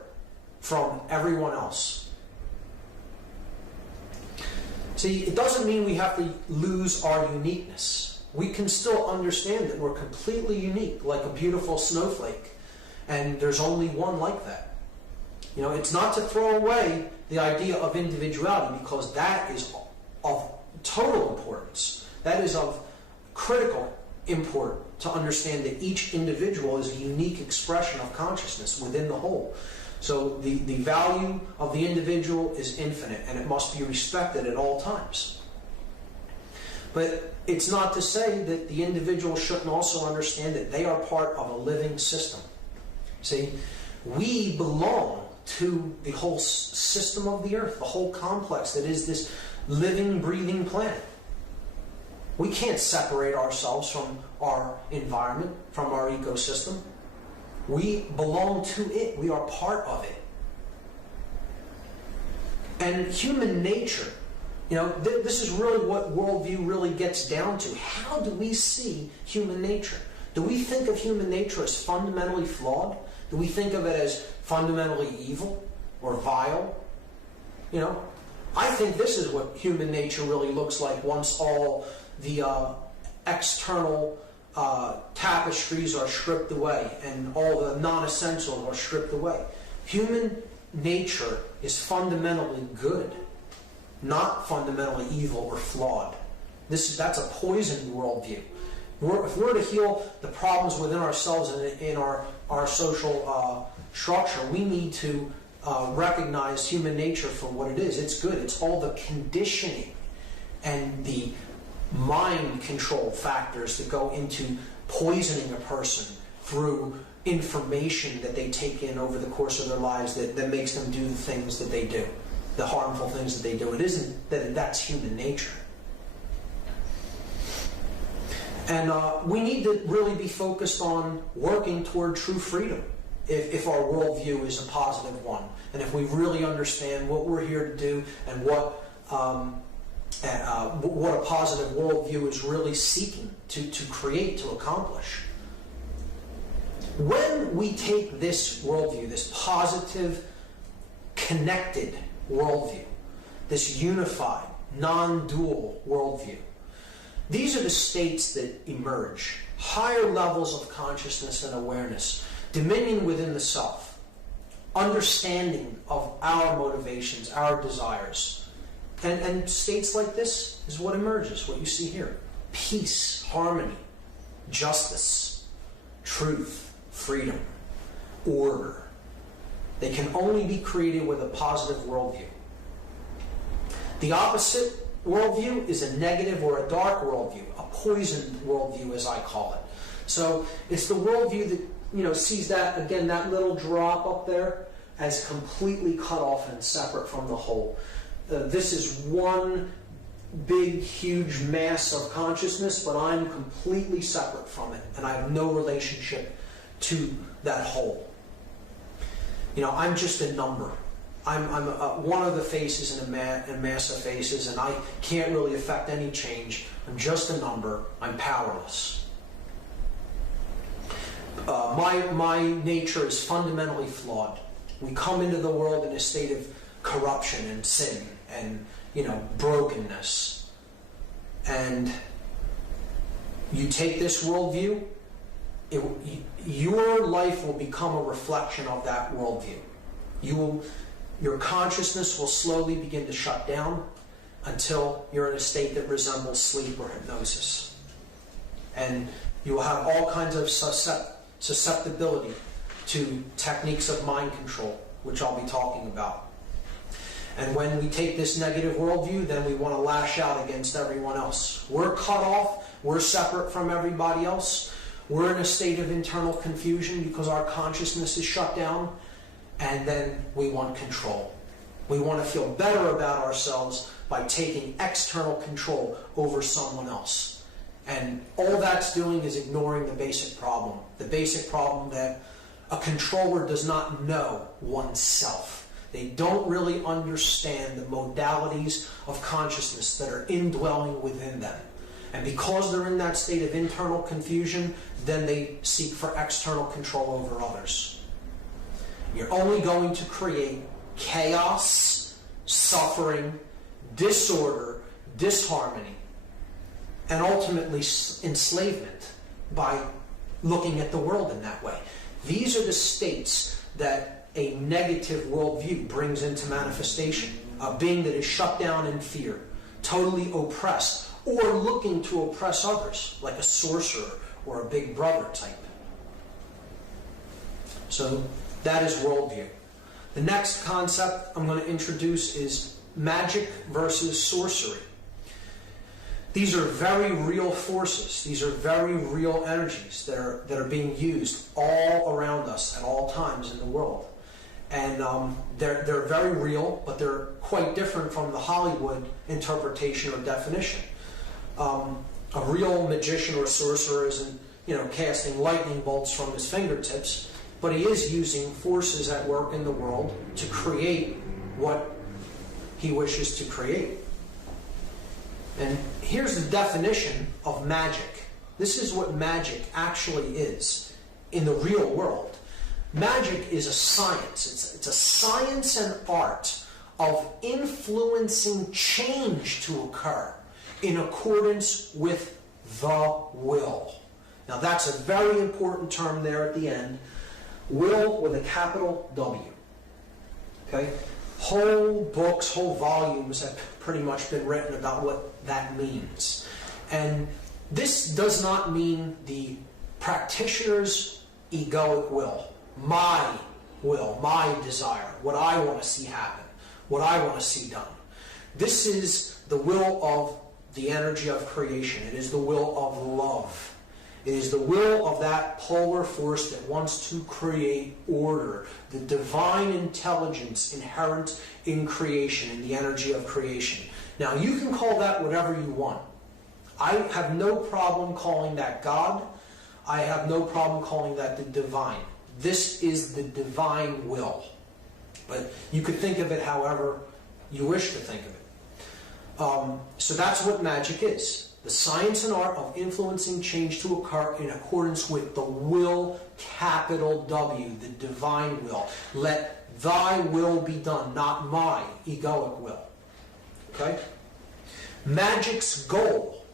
from everyone else. See, it doesn't mean we have to lose our uniqueness. We can still understand that we're completely unique, like a beautiful snowflake, and there's only one like that. You know, it's not to throw away the idea of individuality, because that is of total importance. That is of critical import to understand that each individual is a unique expression of consciousness within the whole. So the value of the individual is infinite, and it must be respected at all times. But it's not to say that the individual shouldn't also understand that they are part of a living system. See, we belong to the whole system of the earth, the whole complex that is this living, breathing planet. We can't separate ourselves from our environment, from our ecosystem. We belong to it. We are part of it. And human nature, you know, this is really what worldview really gets down to. How do we see human nature? Do we think of human nature as fundamentally flawed? Do we think of it as fundamentally evil or vile? You know, I think this is what human nature really looks like once all the external tapestries are stripped away and all the non-essentials are stripped away. Human nature is fundamentally good, not fundamentally evil or flawed. That's a poisoned worldview. If we're to heal the problems within ourselves and in our social structure, we need to recognize human nature for what it is. It's good. It's all the conditioning and the mind control factors that go into poisoning a person through information that they take in over the course of their lives that makes them do the things that they do, the harmful things that they do. It isn't that's human nature. And we need to really be focused on working toward true freedom if our worldview is a positive one, and if we really understand what we're here to do and what a positive worldview is really seeking to create, to accomplish. When we take this worldview, this positive, connected worldview, this unified, non-dual worldview, these are the states that emerge. Higher levels of consciousness and awareness, dominion within the self, understanding of our motivations, our desires. And states like this is what emerges, what you see here. Peace, harmony, justice, truth, freedom, order. They can only be created with a positive worldview. The opposite worldview is a negative or a dark worldview, a poisoned worldview as I call it. So it's the worldview that sees that, again, that little drop up there as completely cut off and separate from the whole. This is one big, huge mass of consciousness, but I'm completely separate from it, and I have no relationship to that whole. I'm just a number. I'm one of the faces in a mass of faces, and I can't really affect any change. I'm just a number. I'm powerless. My nature is fundamentally flawed. We come into the world in a state of corruption and sin and brokenness. And you take this worldview, your life will become a reflection of that worldview. Your consciousness will slowly begin to shut down until you're in a state that resembles sleep or hypnosis. And you will have all kinds of susceptibility to techniques of mind control, which I'll be talking about. And when we take this negative worldview, then we want to lash out against everyone else. We're cut off. We're separate from everybody else. We're in a state of internal confusion because our consciousness is shut down. And then we want control. We want to feel better about ourselves by taking external control over someone else. And all that's doing is ignoring the basic problem. The basic problem that a controller does not know oneself. They don't really understand the modalities of consciousness that are indwelling within them. And because they're in that state of internal confusion, then they seek for external control over others. You're only going to create chaos, suffering, disorder, disharmony, and ultimately enslavement by looking at the world in that way. These are the states that a negative worldview brings into manifestation. A being that is shut down in fear, totally oppressed, or looking to oppress others, like a sorcerer or a big brother type. So that is worldview. The next concept I'm going to introduce is magic versus sorcery. These are very real forces. These are very real energies that are being used all around us at all times in the world. And they're very real, but they're quite different from the Hollywood interpretation or definition. A real magician or sorcerer isn't, casting lightning bolts from his fingertips, but he is using forces at work in the world to create what he wishes to create. And here's the definition of magic. This is what magic actually is in the real world. Magic is a science. It's a science and art of influencing change to occur in accordance with the will. Now that's a very important term there at the end. Will with a capital W. Okay? Whole books, whole volumes have pretty much been written about what that means. And this does not mean the practitioner's egoic will, my desire, what I want to see happen, what I want to see done. This is the will of the energy of creation. It is the will of love. It is the will of that polar force that wants to create order, the divine intelligence inherent in creation, in the energy of creation. Now, you can call that whatever you want. I have no problem calling that God. I have no problem calling that the divine. This is the divine will. But you could think of it however you wish to think of it. So that's what magic is. the science and art of influencing change to occur in accordance with the will, capital W, the divine will. Let thy will be done, not my egoic will. Okay? Magic's goal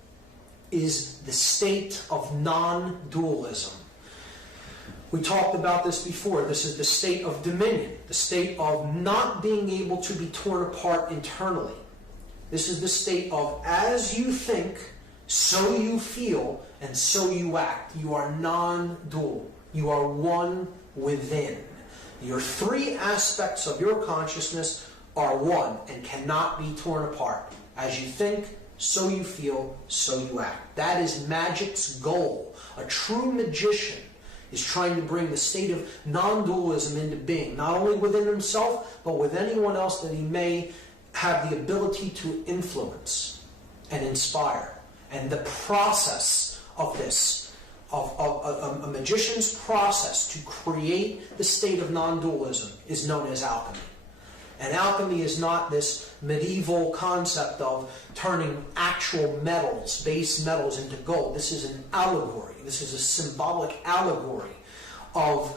is the state of non-dualism. We talked about this before. This is the state of dominion, the state of not being able to be torn apart internally. This is the state of as you think, so you feel, and so you act. You are non-dual. You are one within. Your three aspects of your consciousness are one and cannot be torn apart. As you think, so you feel, so you act. That is magic's goal. A true magician is trying to bring the state of non-dualism into being, not only within himself, but with anyone else that he may have the ability to influence and inspire. And the process of this, of a magician's process to create the state of non-dualism is known as alchemy. And alchemy is not this medieval concept of turning actual metals, base metals, into gold. This is an allegory. This is a symbolic allegory of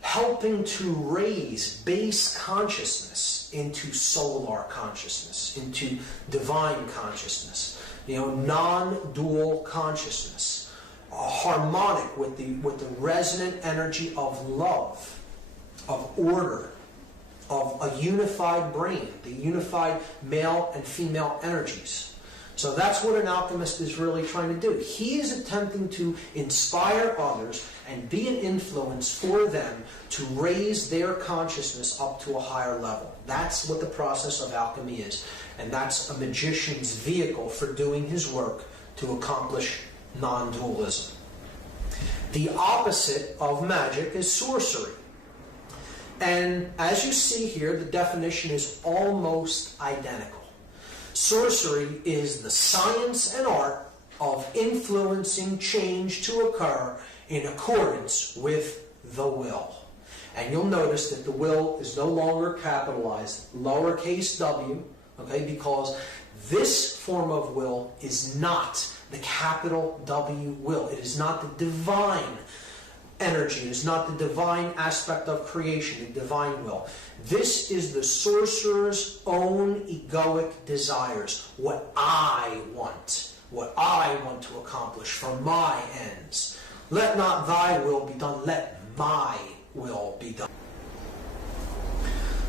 helping to raise base consciousness into solar consciousness, into divine consciousness. Non-dual consciousness, harmonic with the resonant energy of love, of order, of a unified brain, the unified male and female energies. So that's what an alchemist is really trying to do. He is attempting to inspire others and be an influence for them to raise their consciousness up to a higher level. That's what the process of alchemy is. And that's a magician's vehicle for doing his work to accomplish non-dualism. The opposite of magic is sorcery. And as you see here, the definition is almost identical. Sorcery is the science and art of influencing change to occur in accordance with the will. And you'll notice that the will is no longer capitalized, lowercase w, okay, because this form of will is not the capital W will. It is not the divine energy. It is not the divine aspect of creation, the divine will. This is the sorcerer's own egoic desires, what I want to accomplish for my ends. Let not thy will be done, let my will be done.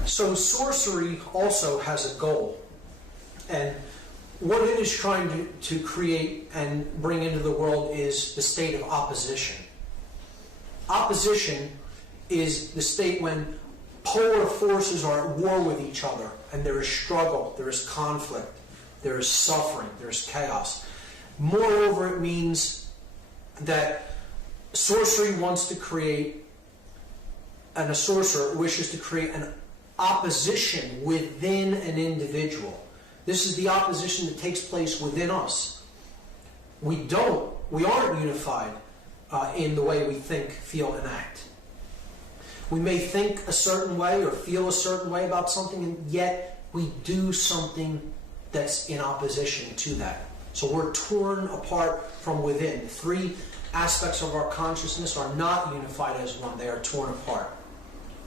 So sorcery also has a goal, and what it is trying to create and bring into the world is the state of opposition. Opposition is the state when polar forces are at war with each other, and there is struggle, there is conflict, there is suffering, there is chaos. Moreover, it means that sorcery wants to create, and a sorcerer wishes to create an opposition within an individual. This is the opposition that takes place within us. We aren't unified in the way we think, feel, and act. We may think a certain way or feel a certain way about something, and yet we do something that's in opposition to that. So we're torn apart from within. The three aspects of our consciousness are not unified as one. They are torn apart.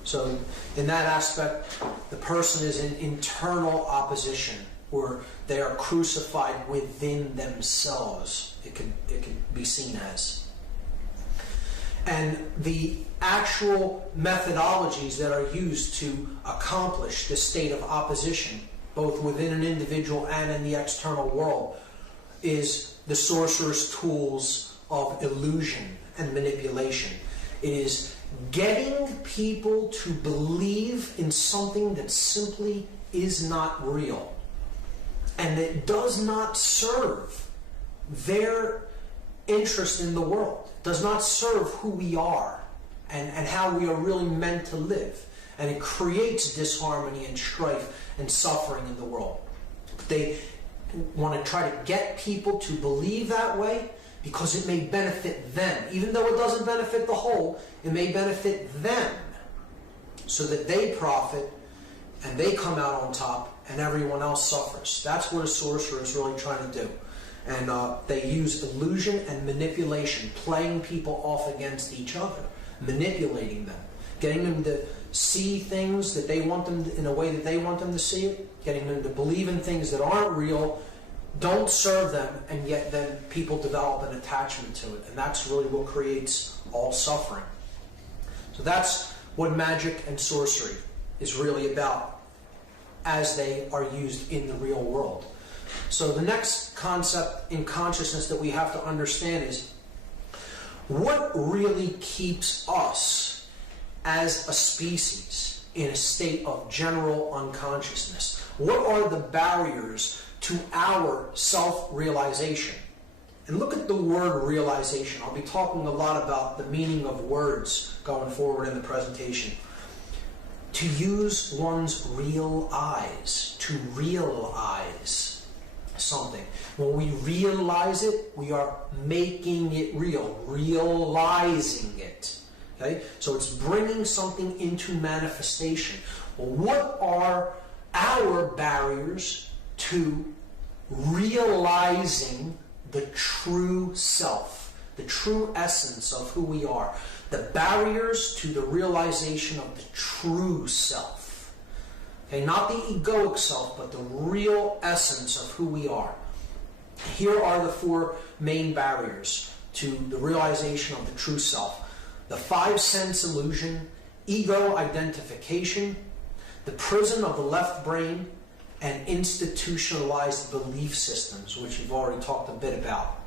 So in that aspect, the person is in internal opposition, or they are crucified within themselves. It can be seen as. And the actual methodologies that are used to accomplish this state of opposition, both within an individual and in the external world, is the sorcerer's tools of illusion and manipulation. It is getting people to believe in something that simply is not real and that does not serve their interest in the world, does not serve who we are and how we are really meant to live. And it creates disharmony and strife and suffering in the world. They want to try to get people to believe that way because it may benefit them. Even though it doesn't benefit the whole, it may benefit them so that they profit and they come out on top and everyone else suffers. That's what a sorcerer is really trying to do. And they use illusion and manipulation, playing people off against each other, manipulating them, getting them to see things that they want them in a way that they want them to see it, getting them to believe in things that aren't real, don't serve them, and yet then people develop an attachment to it. And that's really what creates all suffering. So that's what magic and sorcery is really about as they are used in the real world. So the next concept in consciousness that we have to understand is what really keeps us as a species in a state of general unconsciousness. What are the barriers to our self-realization? And look at the word realization. I'll be talking a lot about the meaning of words going forward in the presentation. To use one's real eyes, to realize something. When we realize it, we are making it real, realizing it. Okay? So it's bringing something into manifestation. Well, what are our barriers to realizing the true self, the true essence of who we are? The barriers to the realization of the true self. Okay, not the egoic self, but the real essence of who we are. Here are the four main barriers to the realization of the true self. The five-sense illusion, ego identification, the prison of the left brain, and institutionalized belief systems, which we've already talked a bit about.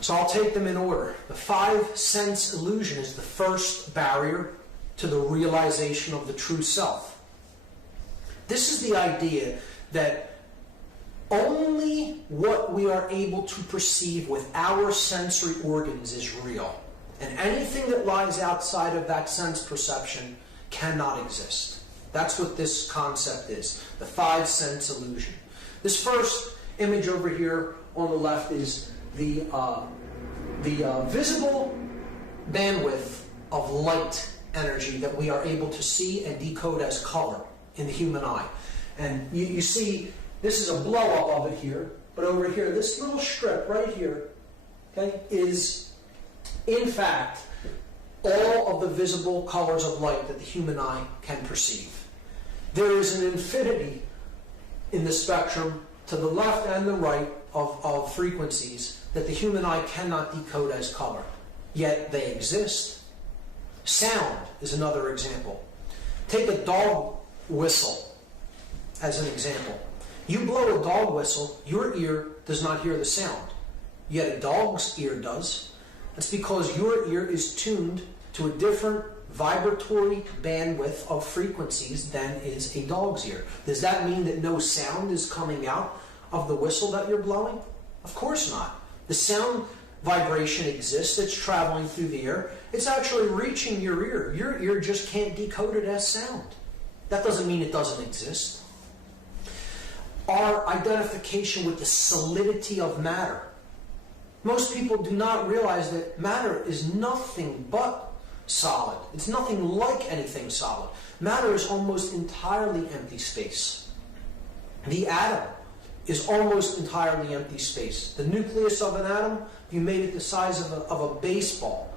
So I'll take them in order. The five-sense illusion is the first barrier to the realization of the true self. This is the idea that only what we are able to perceive with our sensory organs is real. And anything that lies outside of that sense perception cannot exist. That's what this concept is, the five-sense illusion. This first image over here on the left is the visible bandwidth of light energy that we are able to see and decode as color in the human eye. And you see, this is a blow-up of it here, but over here, this little strip right here, okay, is in fact all of the visible colors of light that the human eye can perceive. There is an infinity in the spectrum to the left and the right of frequencies that the human eye cannot decode as color, yet they exist. Sound is another example. Take a dog whistle as an example. You blow a dog whistle, your ear does not hear the sound, yet a dog's ear does. That's because your ear is tuned to a different vibratory bandwidth of frequencies than is a dog's ear. Does that mean that no sound is coming out of the whistle that you're blowing? Of course not. The sound vibration exists, it's traveling through the air, it's actually reaching your ear. Your ear just can't decode it as sound. That doesn't mean it doesn't exist. Our identification with the solidity of matter. Most people do not realize that matter is nothing but solid. It's nothing like anything solid. Matter is almost entirely empty space. The atom is almost entirely empty space. The nucleus of an atom, if you made it the size of a baseball,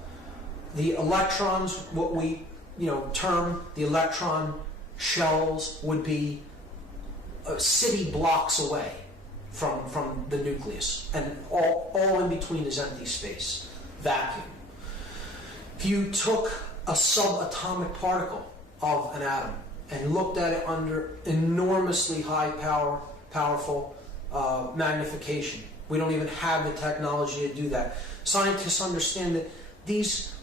the electrons, what we term the electron shells, would be city blocks away from the nucleus, and all in between is empty space, vacuum. If you took a subatomic particle of an atom and looked at it under enormously high powerful magnification, we don't even have the technology to do that. Scientists understand that these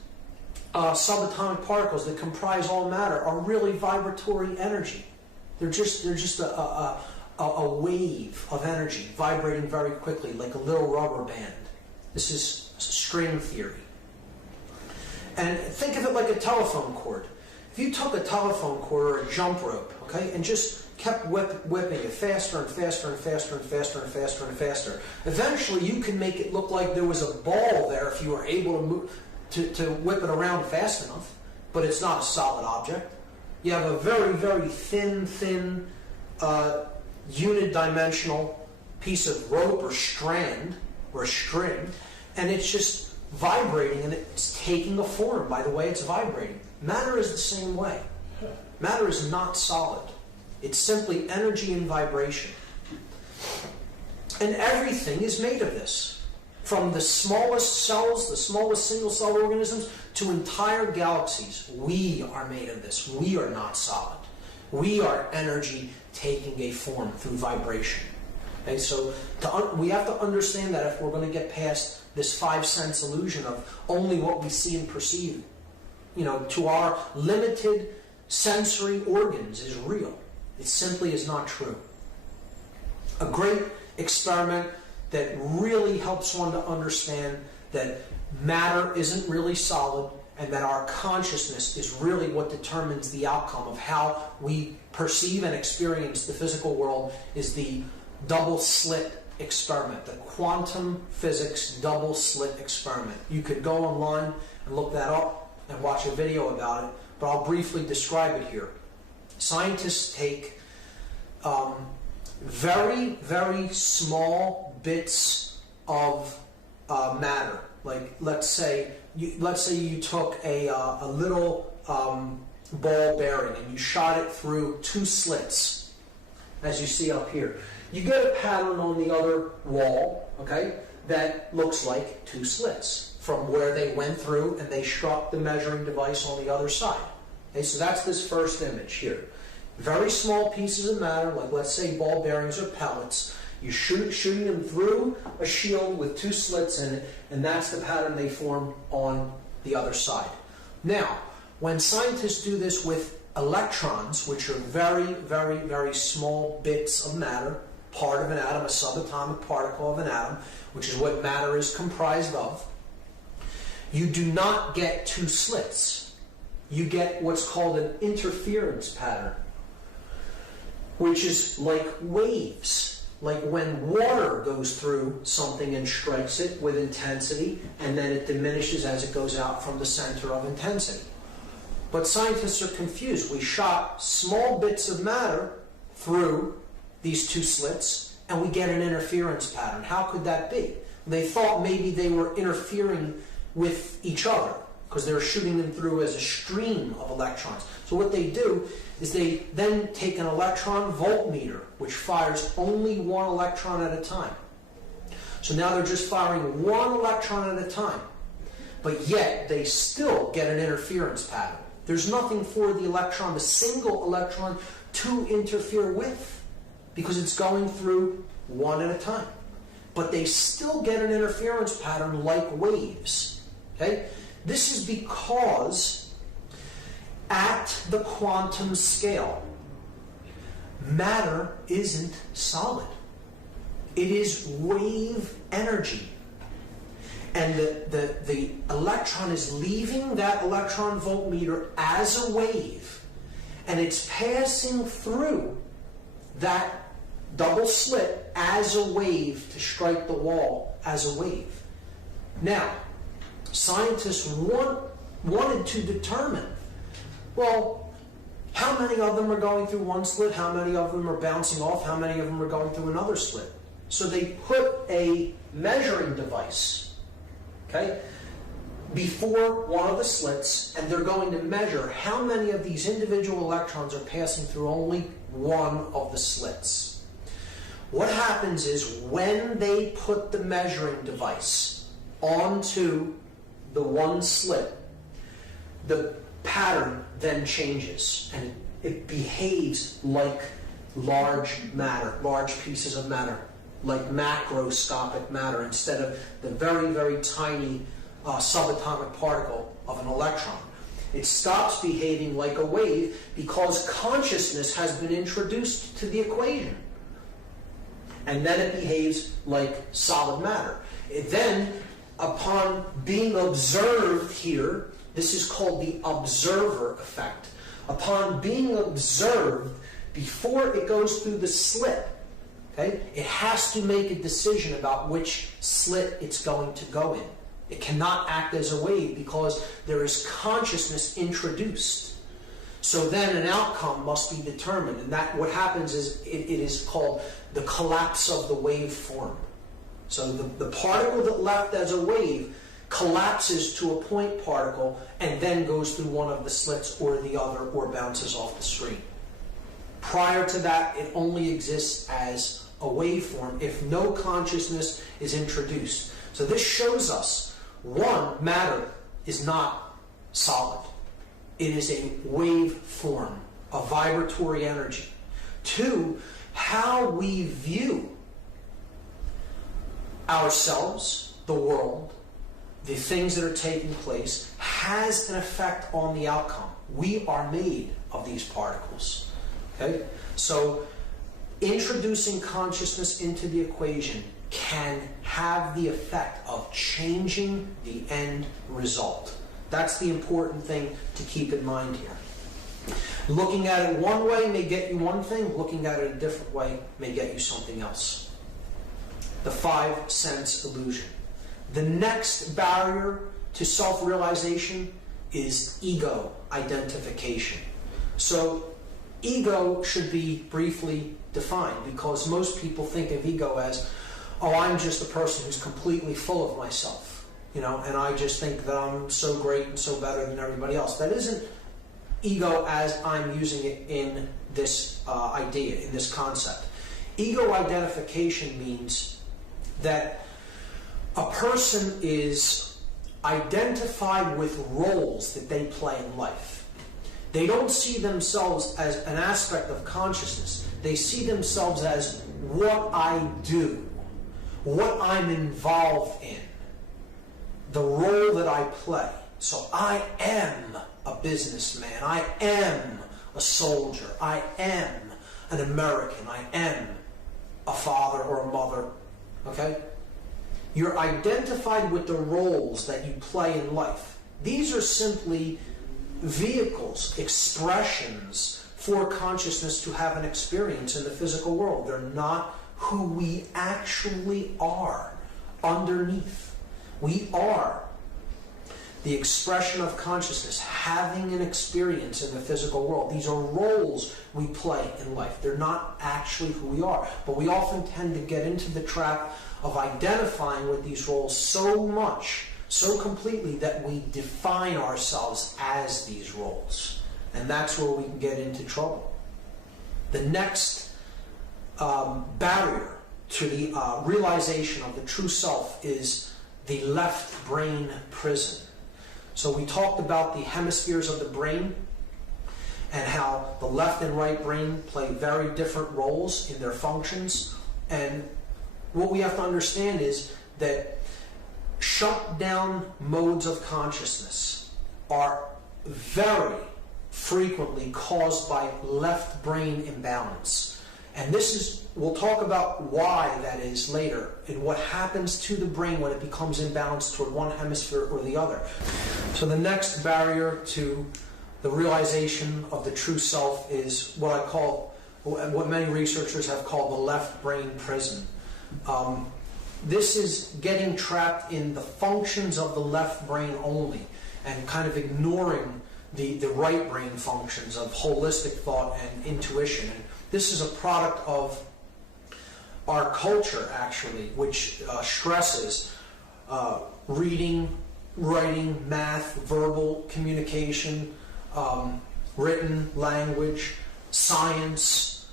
subatomic particles that comprise all matter are really vibratory energy. They're just a wave of energy vibrating very quickly, like a little rubber band. This is string theory. And think of it like a telephone cord. If you took a telephone cord or a jump rope, okay, and just kept whipping it faster and faster and faster and faster and faster and faster, eventually you can make it look like there was a ball there if you were able to move, to whip it around fast enough, but it's not a solid object. You have a very, very thin, unidimensional piece of rope or strand or a string, and it's just vibrating and it's taking a form by the way it's vibrating. Matter is the same way. Matter is not solid. It's simply energy and vibration. And everything is made of this. From the smallest cells, the smallest single-cell organisms, to entire galaxies. We are made of this. We are not solid. We are energy taking a form through vibration. Okay, so we have to understand that if we're going to get past this five-sense illusion of only what we see and perceive, to our limited sensory organs is real. It simply is not true. A great experiment that really helps one to understand that matter isn't really solid and that our consciousness is really what determines the outcome of how we perceive and experience the physical world is the double slit experiment, the quantum physics double slit experiment. You could go online and look that up and watch a video about it, but I'll briefly describe it here. Scientists take very, very small bits of matter. Like let's say you took a little ball bearing and you shot it through two slits, as you see up here. You get a pattern on the other wall, okay, that looks like two slits from where they went through and they struck the measuring device on the other side. Okay, so that's this first image here. Very small pieces of matter, like let's say ball bearings or pellets. You're shooting them through a shield with two slits in it, and that's the pattern they form on the other side. Now, when scientists do this with electrons, which are very, very, very small bits of matter, part of an atom, a subatomic particle of an atom, which is what matter is comprised of, you do not get two slits. You get what's called an interference pattern, which is like waves, like when water goes through something and strikes it with intensity, and then it diminishes as it goes out from the center of intensity. But scientists are confused. We shot small bits of matter through these two slits, and we get an interference pattern. How could that be? They thought maybe they were interfering with each other because they were shooting them through as a stream of electrons. So what they do is they then take an electron voltmeter, which fires only one electron at a time. So now they're just firing one electron at a time, but yet they still get an interference pattern. There's nothing for the electron, the single electron, to interfere with because it's going through one at a time. But they still get an interference pattern like waves. Okay? This is because at the quantum scale, matter isn't solid. It is wave energy. And the electron is leaving that electron voltmeter as a wave, and it's passing through that double slit as a wave to strike the wall as a wave. Now, scientists wanted to determine, well, how many of them are going through one slit, how many of them are bouncing off, how many of them are going through another slit. So they put a measuring device, okay, before one of the slits, and they're going to measure how many of these individual electrons are passing through only one of the slits. What happens is when they put the measuring device onto the one slit, the pattern then changes and it behaves like large matter, large pieces of matter, like macroscopic matter instead of the very, very tiny subatomic particle of an electron. It stops behaving like a wave because consciousness has been introduced to the equation. And then it behaves like solid matter. It then, upon being observed here, this is called the observer effect. Upon being observed, before it goes through the slit, okay, it has to make a decision about which slit it's going to go in. It cannot act as a wave because there is consciousness introduced. So then an outcome must be determined, and that what happens is it is called the collapse of the waveform. So the particle that left as a wave collapses to a point particle and then goes through one of the slits or the other, or bounces off the screen. Prior to that, it only exists as a waveform if no consciousness is introduced. So this shows us, one, matter is not solid. It is a waveform, a vibratory energy. Two, how we view ourselves, the world, the things that are taking place, has an effect on the outcome. We are made of these particles. Okay? So introducing consciousness into the equation can have the effect of changing the end result. That's the important thing to keep in mind here. Looking at it one way may get you one thing, looking at it a different way may get you something else. The 5 sense illusion. The next barrier to self-realization is ego identification. So ego should be briefly defined, because most people think of ego as, oh, I'm just a person who's completely full of myself, and I just think that I'm so great and so better than everybody else. That isn't ego as I'm using it in this idea, in this concept. Ego identification means that a person is identified with roles that they play in life. They don't see themselves as an aspect of consciousness. They see themselves as what I do, what I'm involved in, the role that I play. So I am a businessman. I am a soldier. I am an American. I am a father or a mother. Okay? You're identified with the roles that you play in life. These are simply vehicles, expressions for consciousness to have an experience in the physical world. They're not who we actually are underneath. We are the expression of consciousness, having an experience in the physical world. These are roles we play in life. They're not actually who we are. But we often tend to get into the trap of identifying with these roles so much, so completely, that we define ourselves as these roles. And that's where we can get into trouble. The next barrier to the realization of the true self is the left brain prison. So we talked about the hemispheres of the brain and how the left and right brain play very different roles in their functions. And what we have to understand is that shut down modes of consciousness are very frequently caused by left brain imbalance. And this is, we'll talk about why that is later, and what happens to the brain when it becomes imbalanced toward one hemisphere or the other. So the next barrier to the realization of the true self is what I call, what many researchers have called the left brain prison. This is getting trapped in the functions of the left brain only and kind of ignoring the right brain functions of holistic thought and intuition. And this is a product of our culture, actually, which stresses reading, writing, math, verbal communication, written language, science,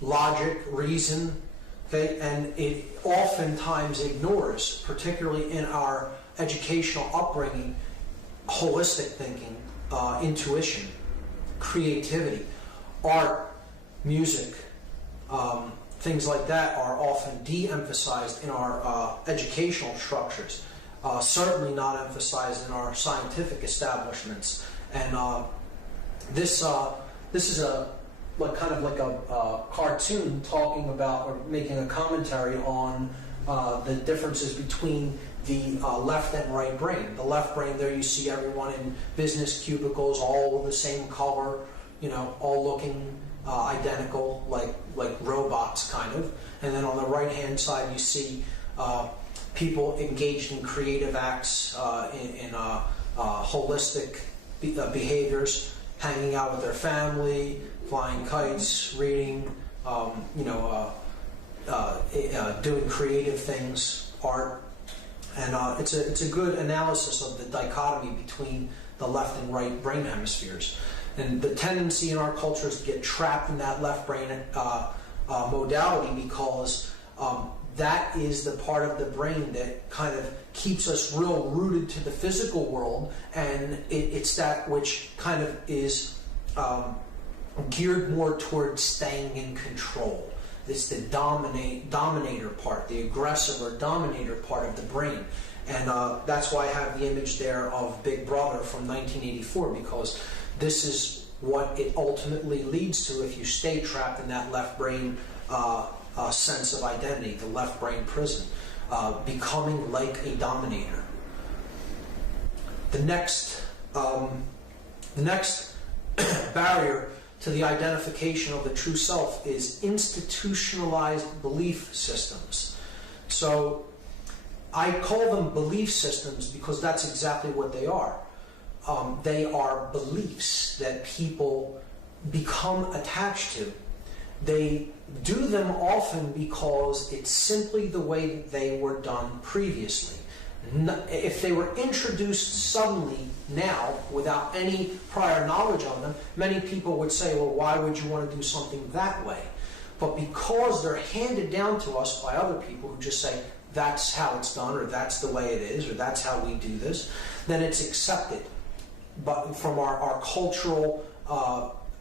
logic, reason. Okay, and it oftentimes ignores, particularly in our educational upbringing, holistic thinking, intuition, creativity, art, music, things like that are often de-emphasized in our educational structures, certainly not emphasized in our scientific establishments. And this is kind of like a cartoon talking about or making a commentary on the differences between the left and right brain. The left brain, there you see everyone in business cubicles, all the same color, all looking identical, like robots kind of. And then on the right hand side you see people engaged in creative acts, in holistic behaviors, hanging out with their family, flying kites, reading, doing creative things, art, and it's a good analysis of the dichotomy between the left and right brain hemispheres. And the tendency in our culture is to get trapped in that left brain modality because that is the part of the brain that kind of keeps us real rooted to the physical world, and it's that which kind of is geared more towards staying in control. It's the dominator part, the aggressive or dominator part of the brain. And that's why I have the image there of Big Brother from 1984, because this is what it ultimately leads to if you stay trapped in that left brain sense of identity, the left brain prison, becoming like a dominator. The next barrier to the identification of the true self is institutionalized belief systems. So I call them belief systems because that's exactly what they are. They are beliefs that people become attached to. They do them often because it's simply the way that they were done previously. If they were introduced suddenly now, without any prior knowledge of them, many people would say, well, why would you want to do something that way? But because they're handed down to us by other people who just say, that's how it's done, or that's the way it is, or that's how we do this, then it's accepted. But from our cultural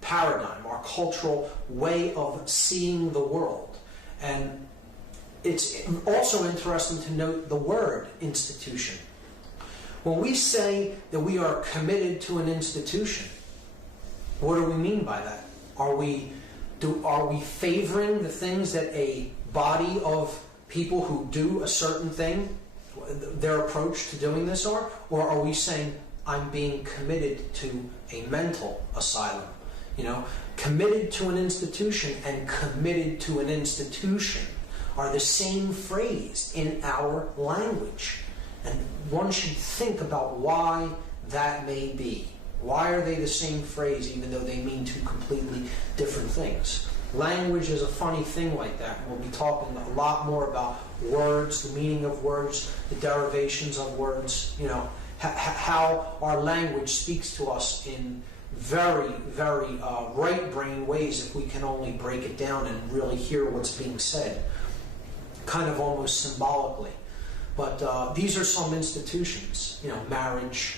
paradigm, our cultural way of seeing the world. And it's also interesting to note the word institution. When we say that we are committed to an institution, what do we mean by that? Are we favoring the things that a body of people who do a certain thing, their approach to doing this are? Or are we saying, I'm being committed to a mental asylum? Committed to an institution and committed to an institution are the same phrase in our language. And one should think about why that may be. Why are they the same phrase even though they mean two completely different things? Language is a funny thing like that. We'll be talking a lot more about words, the meaning of words, the derivations of words, how our language speaks to us in very, very right brain ways if we can only break it down and really hear what's being said, kind of almost symbolically. But these are some institutions, marriage,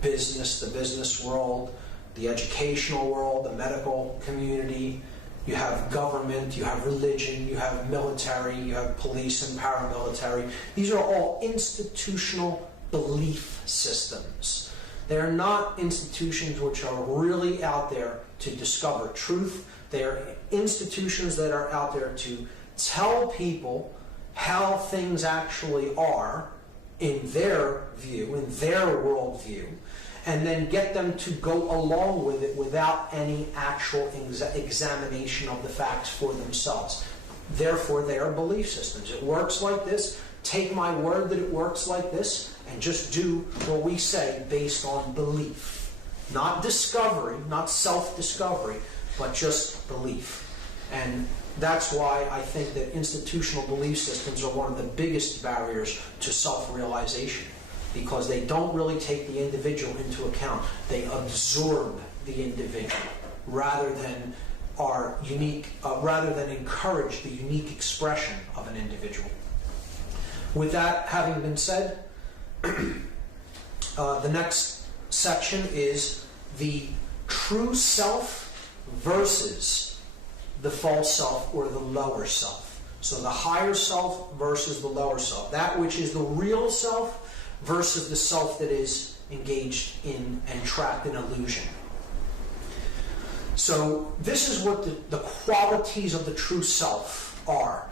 business, the business world, the educational world, the medical community. You have government, you have religion, you have military, you have police and paramilitary. These are all institutional belief systems. They're not institutions which are really out there to discover truth. They are institutions that are out there to tell people how things actually are in their view, in their worldview, and then get them to go along with it without any actual examination of the facts for themselves. Therefore, they are belief systems. It works like this. Take my word that it works like this, and just do what we say based on belief. Not discovery, not self-discovery, but just belief. And that's why I think that institutional belief systems are one of the biggest barriers to self-realization, because they don't really take the individual into account. They absorb the individual rather than encourage the unique expression of an individual. With that having been said, the next section is the true self versus the false self or the lower self. So the higher self versus the lower self. That which is the real self versus the self that is engaged in and trapped in illusion. So this is what the qualities of the true self are.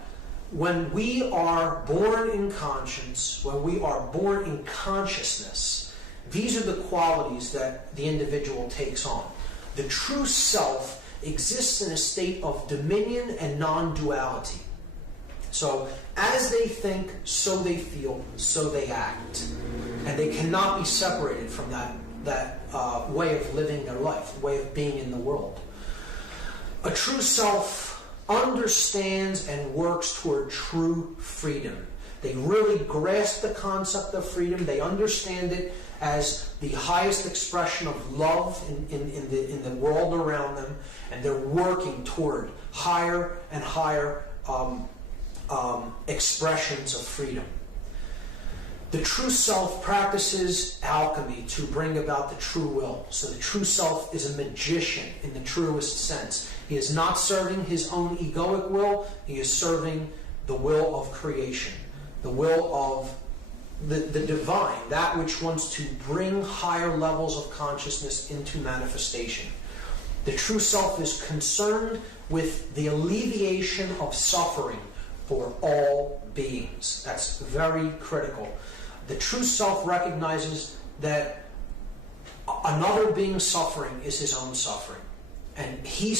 When we are born in conscience, when we are born in consciousness, these are the qualities that the individual takes on. The true self exists in a state of dominion and non-duality. So as they think, so they feel, so they act. And they cannot be separated from that way of living their life, the way of being in the world. A true self understands and works toward true freedom. They really grasp the concept of freedom. They understand it as the highest expression of love in the world around them, and they're working toward higher and higher expressions of freedom. The true self practices alchemy to bring about the true will. So the true self is a magician in the truest sense. He is not serving his own egoic will. He is serving the will of creation, the will of the divine, that which wants to bring higher levels of consciousness into manifestation. The true self is concerned with the alleviation of suffering for all beings. That's very critical. The true self recognizes that another being's suffering is his own suffering. And he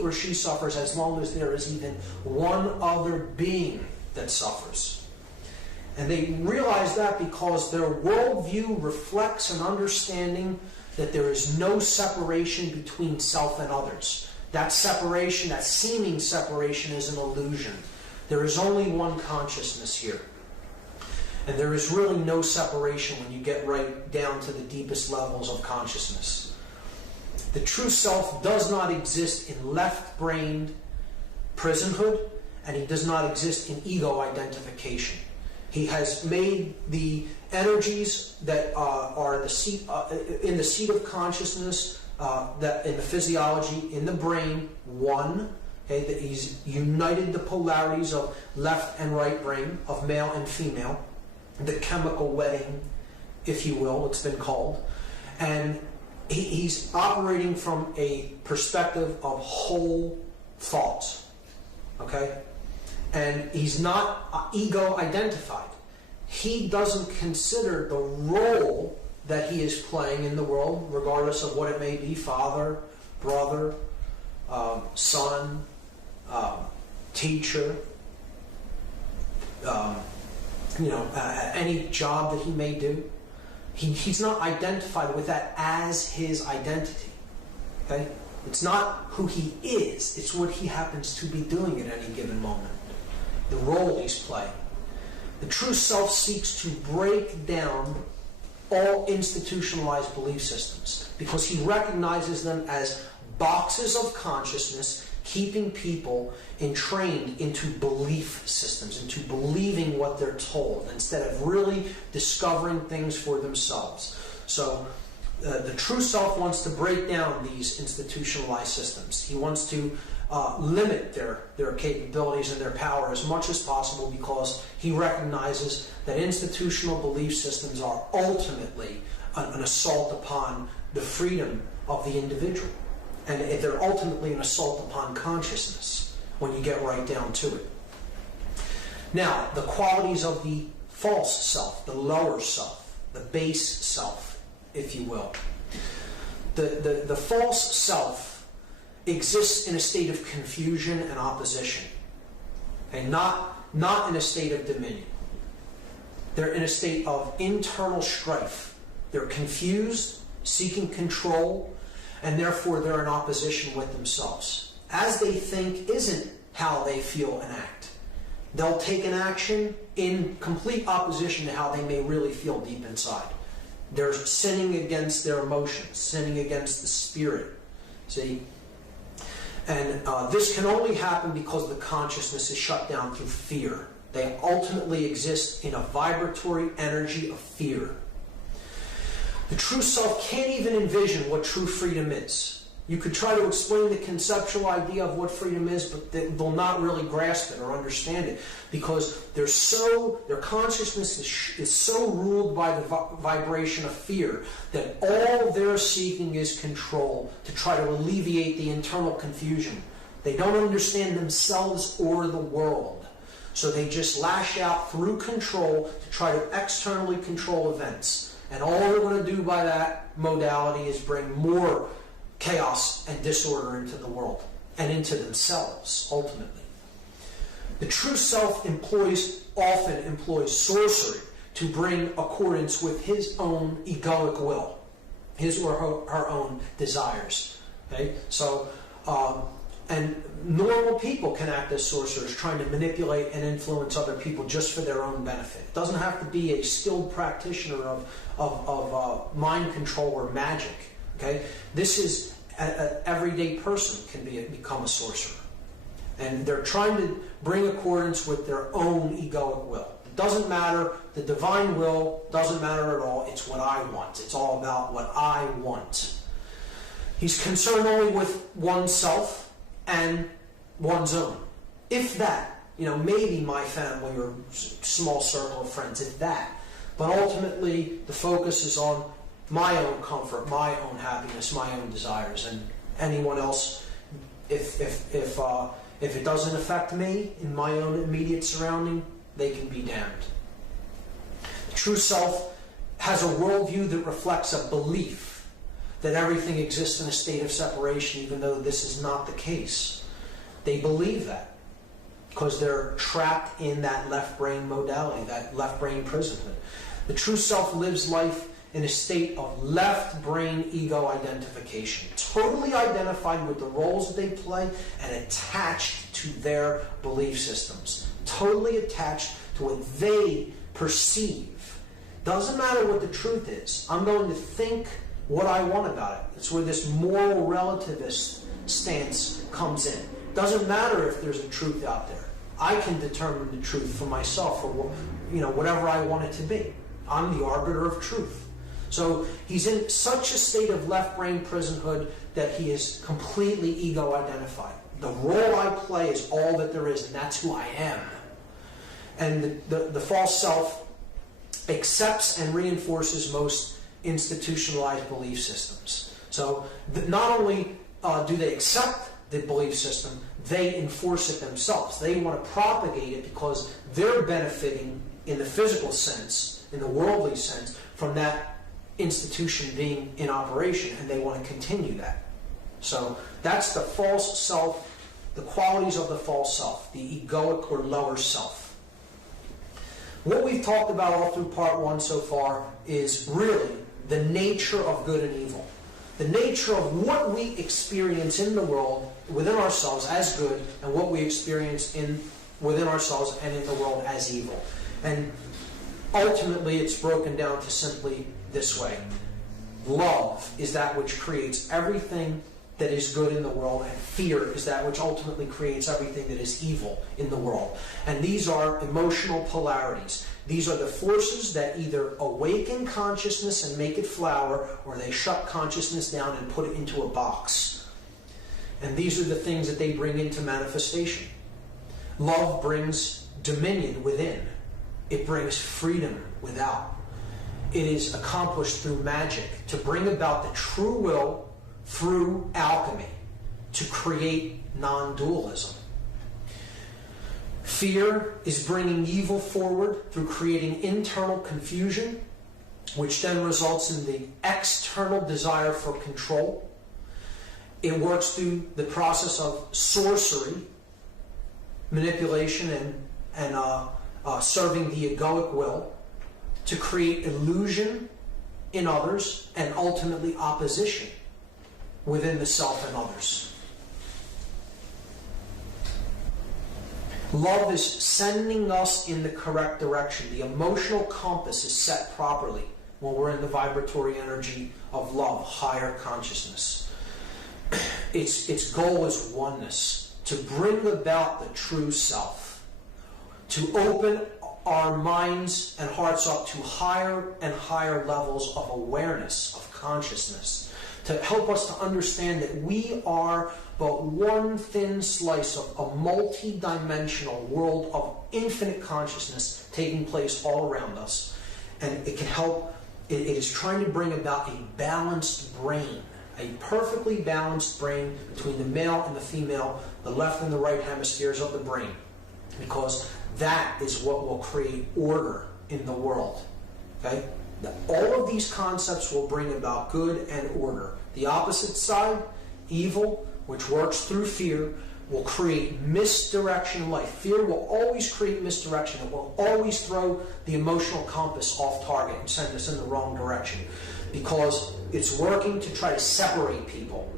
or she suffers as long as there is even one other being that suffers. And they realize that because their worldview reflects an understanding that there is no separation between self and others. That separation, that seeming separation, is an illusion. There is only one consciousness here. And there is really no separation when you get right down to the deepest levels of consciousness. The true self does not exist in left-brained prisonhood, and he does not exist in ego identification. He has made the energies that are the seat, in the seat of consciousness, that in the physiology, in the brain, one. Okay, that he's united the polarities of left and right brain, of male and female, the chemical wedding, if you will, it's been called. And he's operating from a perspective of whole thoughts. Okay? And he's not ego identified. He doesn't consider the role that he is playing in the world, regardless of what it may be, father, brother, son, teacher, any job that he may do. He's not identified with that as his identity. Okay? It's not who he is, it's what he happens to be doing at any given moment. The role he's playing. The true self seeks to break down all institutionalized belief systems because he recognizes them as boxes of consciousness keeping people entrained into belief systems, into believing what they're told, instead of really discovering things for themselves. So the true self wants to break down these institutionalized systems. He wants to limit their capabilities and their power as much as possible because he recognizes that institutional belief systems are ultimately an assault upon the freedom of the individual. And they're ultimately an assault upon consciousness when you get right down to it. Now, the qualities of the false self, the lower self, the base self, if you will. The false self exists in a state of confusion and opposition, and not in a state of dominion. They're in a state of internal strife. They're confused, seeking control, and therefore they're in opposition with themselves. As they think isn't how they feel and act. They'll take an action in complete opposition to how they may really feel deep inside. They're sinning against their emotions, sinning against the spirit. See? And this can only happen because the consciousness is shut down through fear. They ultimately exist in a vibratory energy of fear. The true self can't even envision what true freedom is. You could try to explain the conceptual idea of what freedom is, but they'll not really grasp it or understand it because their consciousness is so ruled by the vibration of fear that all they're seeking is control to try to alleviate the internal confusion. They don't understand themselves or the world. So they just lash out through control to try to externally control events. And all they're going to do by that modality is bring more chaos and disorder into the world and into themselves, ultimately. The true self often employs sorcery to bring accordance with his own egoic will, his or her own desires. Okay? So And normal people can act as sorcerers, trying to manipulate and influence other people just for their own benefit. It doesn't have to be a skilled practitioner of mind control or magic. Okay, this is an everyday person can become a sorcerer, and they're trying to bring accordance with their own egoic will. It doesn't matter. The divine will doesn't matter at all. It's what I want. It's all about what I want. He's concerned only with oneself and one's own. If that, maybe my family or small circle of friends, if that. But ultimately, the focus is on my own comfort, my own happiness, my own desires, and anyone else. If it doesn't affect me in my own immediate surrounding, they can be damned. The true self has a worldview that reflects a belief that everything exists in a state of separation, even though this is not the case. They believe that because they're trapped in that left brain modality, that left brain prisonhood. The true self lives life in a state of left brain ego identification, totally identified with the roles that they play and attached to their belief systems, totally attached to what they perceive. Doesn't matter what the truth is. I'm going to think what I want about it. It's where this moral relativist stance comes in. Doesn't matter if there's a truth out there. I can determine the truth for myself, or whatever I want it to be. I'm the arbiter of truth. So he's in such a state of left brain prisonhood that he is completely ego identified. The role I play is all that there is, and that's who I am. And the false self accepts and reinforces most institutionalized belief systems. So not only do they accept the belief system, they enforce it themselves. They want to propagate it because they're benefiting in the physical sense, in the worldly sense, from that institution being in operation, and they want to continue that. So that's the false self, the qualities of the false self, the egoic or lower self. What we've talked about all through part one so far is really the nature of good and evil. The nature of what we experience in the world within ourselves as good, and what we experience within ourselves and in the world as evil. And ultimately it's broken down to simply this way. Love is that which creates everything that is good in the world, and fear is that which ultimately creates everything that is evil in the world. And these are emotional polarities. These are the forces that either awaken consciousness and make it flower, or they shut consciousness down and put it into a box. And these are the things that they bring into manifestation. Love brings dominion within. It brings freedom without. It is accomplished through magic to bring about the true will through alchemy, to create non-dualism. Fear is bringing evil forward through creating internal confusion, which then results in the external desire for control. It works through the process of sorcery, manipulation, and serving the egoic will to create illusion in others and ultimately opposition within the self and others. Love is sending us in the correct direction. The emotional compass is set properly when we're in the vibratory energy of love, higher consciousness. Its goal is oneness, to bring about the true self, to open our minds and hearts up to higher and higher levels of awareness, of consciousness, to help us to understand that we are but one thin slice of a multi-dimensional world of infinite consciousness taking place all around us. And it can help, it is trying to bring about a balanced brain, a perfectly balanced brain between the male and the female, the left and the right hemispheres of the brain, because that is what will create order in the world. Okay? All of these concepts will bring about good and order. The opposite side, evil, which works through fear, will create misdirection in life. Fear will always create misdirection. It will always throw the emotional compass off target and send us in the wrong direction, because it's working to try to separate people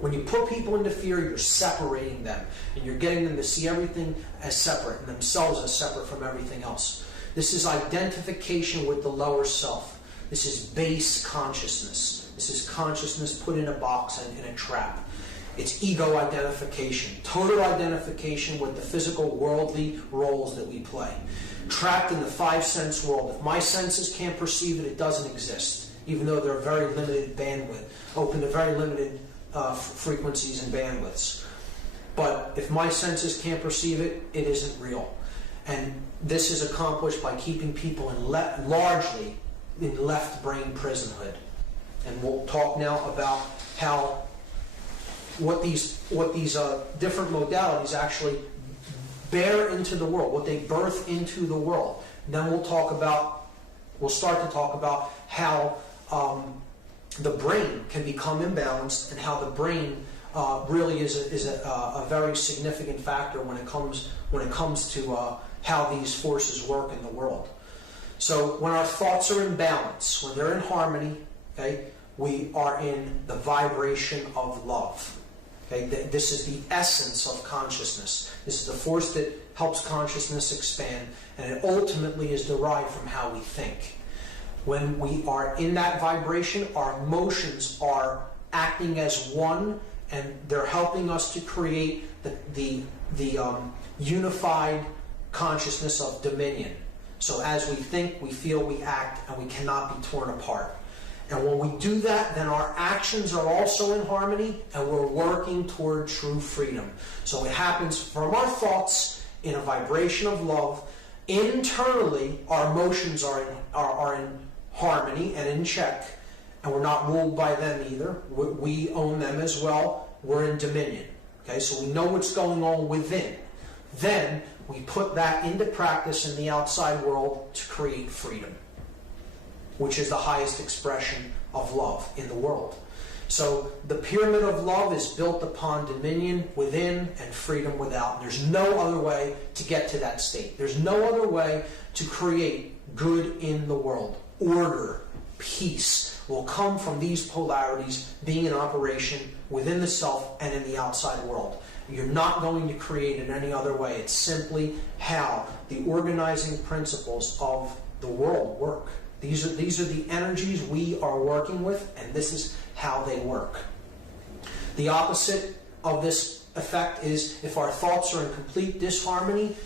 When you put people into fear, you're separating them, and you're getting them to see everything as separate and themselves as separate from everything else. This is identification with the lower self. This is base consciousness. This is consciousness put in a box and in a trap. It's ego identification, total identification with the physical, worldly roles that we play. Trapped in the five-sense world. If my senses can't perceive it, it doesn't exist, even though they're very limited bandwidth, open to very limited frequencies and bandwidths. But if my senses can't perceive it, it isn't real. And this is accomplished by keeping people largely in left brain prisonhood. And we'll talk now about how what these different modalities actually bear into the world, what they birth into the world. And then we'll start to talk about how the brain can become imbalanced, and how the brain really is a very significant factor when it comes to how these forces work in the world. So when our thoughts are in balance, when they're in harmony, okay, we are in the vibration of love. Okay, this is the essence of consciousness. This is the force that helps consciousness expand, and it ultimately is derived from how we think. When we are in that vibration, our emotions are acting as one, and they're helping us to create the unified consciousness of dominion. So as we think, we feel, we act, and we cannot be torn apart. And when we do that, then our actions are also in harmony, and we're working toward true freedom. So it happens from our thoughts in a vibration of love. Internally, our emotions are in harmony and in check, and we're not ruled by them either. We own them as well. We're in dominion. Okay, so we know what's going on within. Then we put that into practice in the outside world to create freedom, which is the highest expression of love in the world. So the pyramid of love is built upon dominion within and freedom without. And there's no other way to get to that state. There's no other way to create good in the world. Order, peace will come from these polarities being in operation within the self and in the outside world. You're not going to create it any other way. It's simply how the organizing principles of the world work. These are the energies we are working with, and this is how they work. The opposite of this effect is if our thoughts are in complete disharmony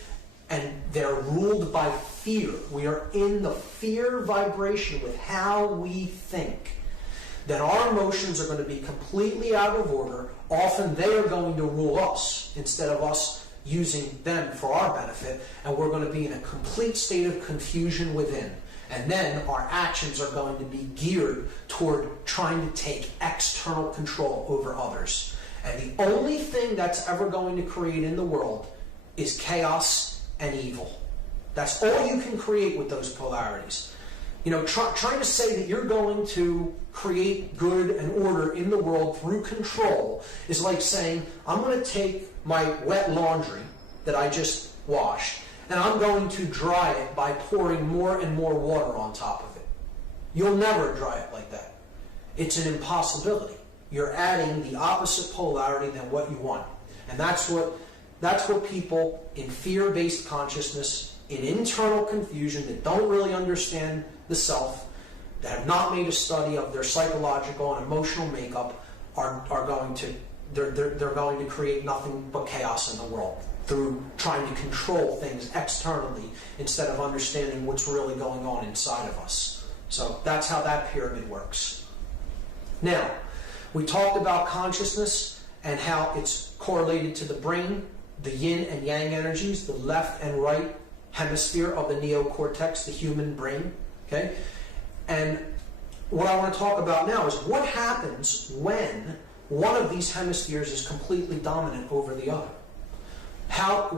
and they're ruled by fear. We are in the fear vibration with how we think. Then our emotions are going to be completely out of order. Often they are going to rule us instead of us using them for our benefit, and we're going to be in a complete state of confusion within. And then our actions are going to be geared toward trying to take external control over others. And the only thing that's ever going to create in the world is chaos and evil. That's all you can create with those polarities. You know, trying to say that you're going to create good and order in the world through control is like saying, I'm going to take my wet laundry that I just washed, and I'm going to dry it by pouring more and more water on top of it. You'll never dry it like that. It's an impossibility. You're adding the opposite polarity than what you want. And that's what people in fear-based consciousness, in internal confusion, that don't really understand the self, that have not made a study of their psychological and emotional makeup, are going to they're going to create nothing but chaos in the world through trying to control things externally instead of understanding what's really going on inside of us. So that's how that pyramid works. Now, we talked about consciousness and how it's correlated to the brain, the yin and yang energies, the left and right hemisphere of the neocortex, the human brain. Okay? And what I want to talk about now is what happens when one of these hemispheres is completely dominant over the other. How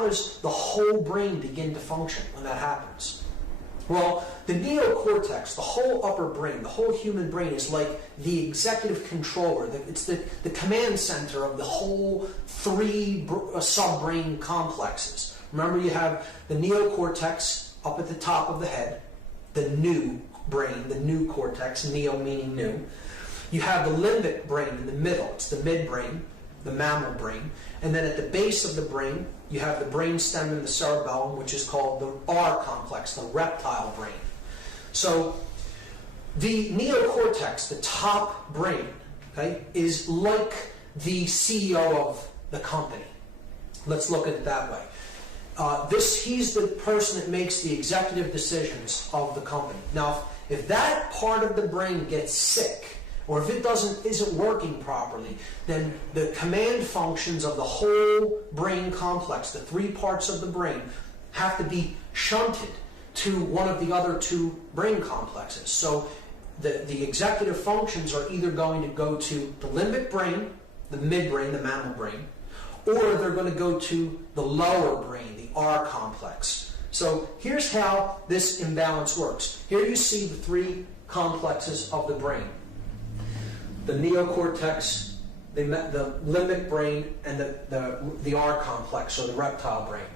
does the whole brain begin to function when that happens? Well, the neocortex, the whole upper brain, the whole human brain is like the executive controller. It's the command center of the whole three sub-brain complexes. Remember, you have the neocortex up at the top of the head, the new brain, the new cortex, neo meaning new. You have the limbic brain in the middle. It's the midbrain, the mammal brain. And then at the base of the brain, you have the brain stem and the cerebellum, which is called the R complex, the reptile brain. So the neocortex, the top brain, okay, is like the CEO of the company. Let's look at it that way. He's the person that makes the executive decisions of the company. Now, if that part of the brain gets sick, or if it isn't working properly, then the command functions of the whole brain complex, the three parts of the brain, have to be shunted to one of the other two brain complexes. So the executive functions are either going to go to the limbic brain, the midbrain, the mammal brain, or they're going to go to the lower brain, the R complex. So here's how this imbalance works. Here you see the three complexes of the brain. The neocortex, the limbic brain, and the R complex, or the reptile brain.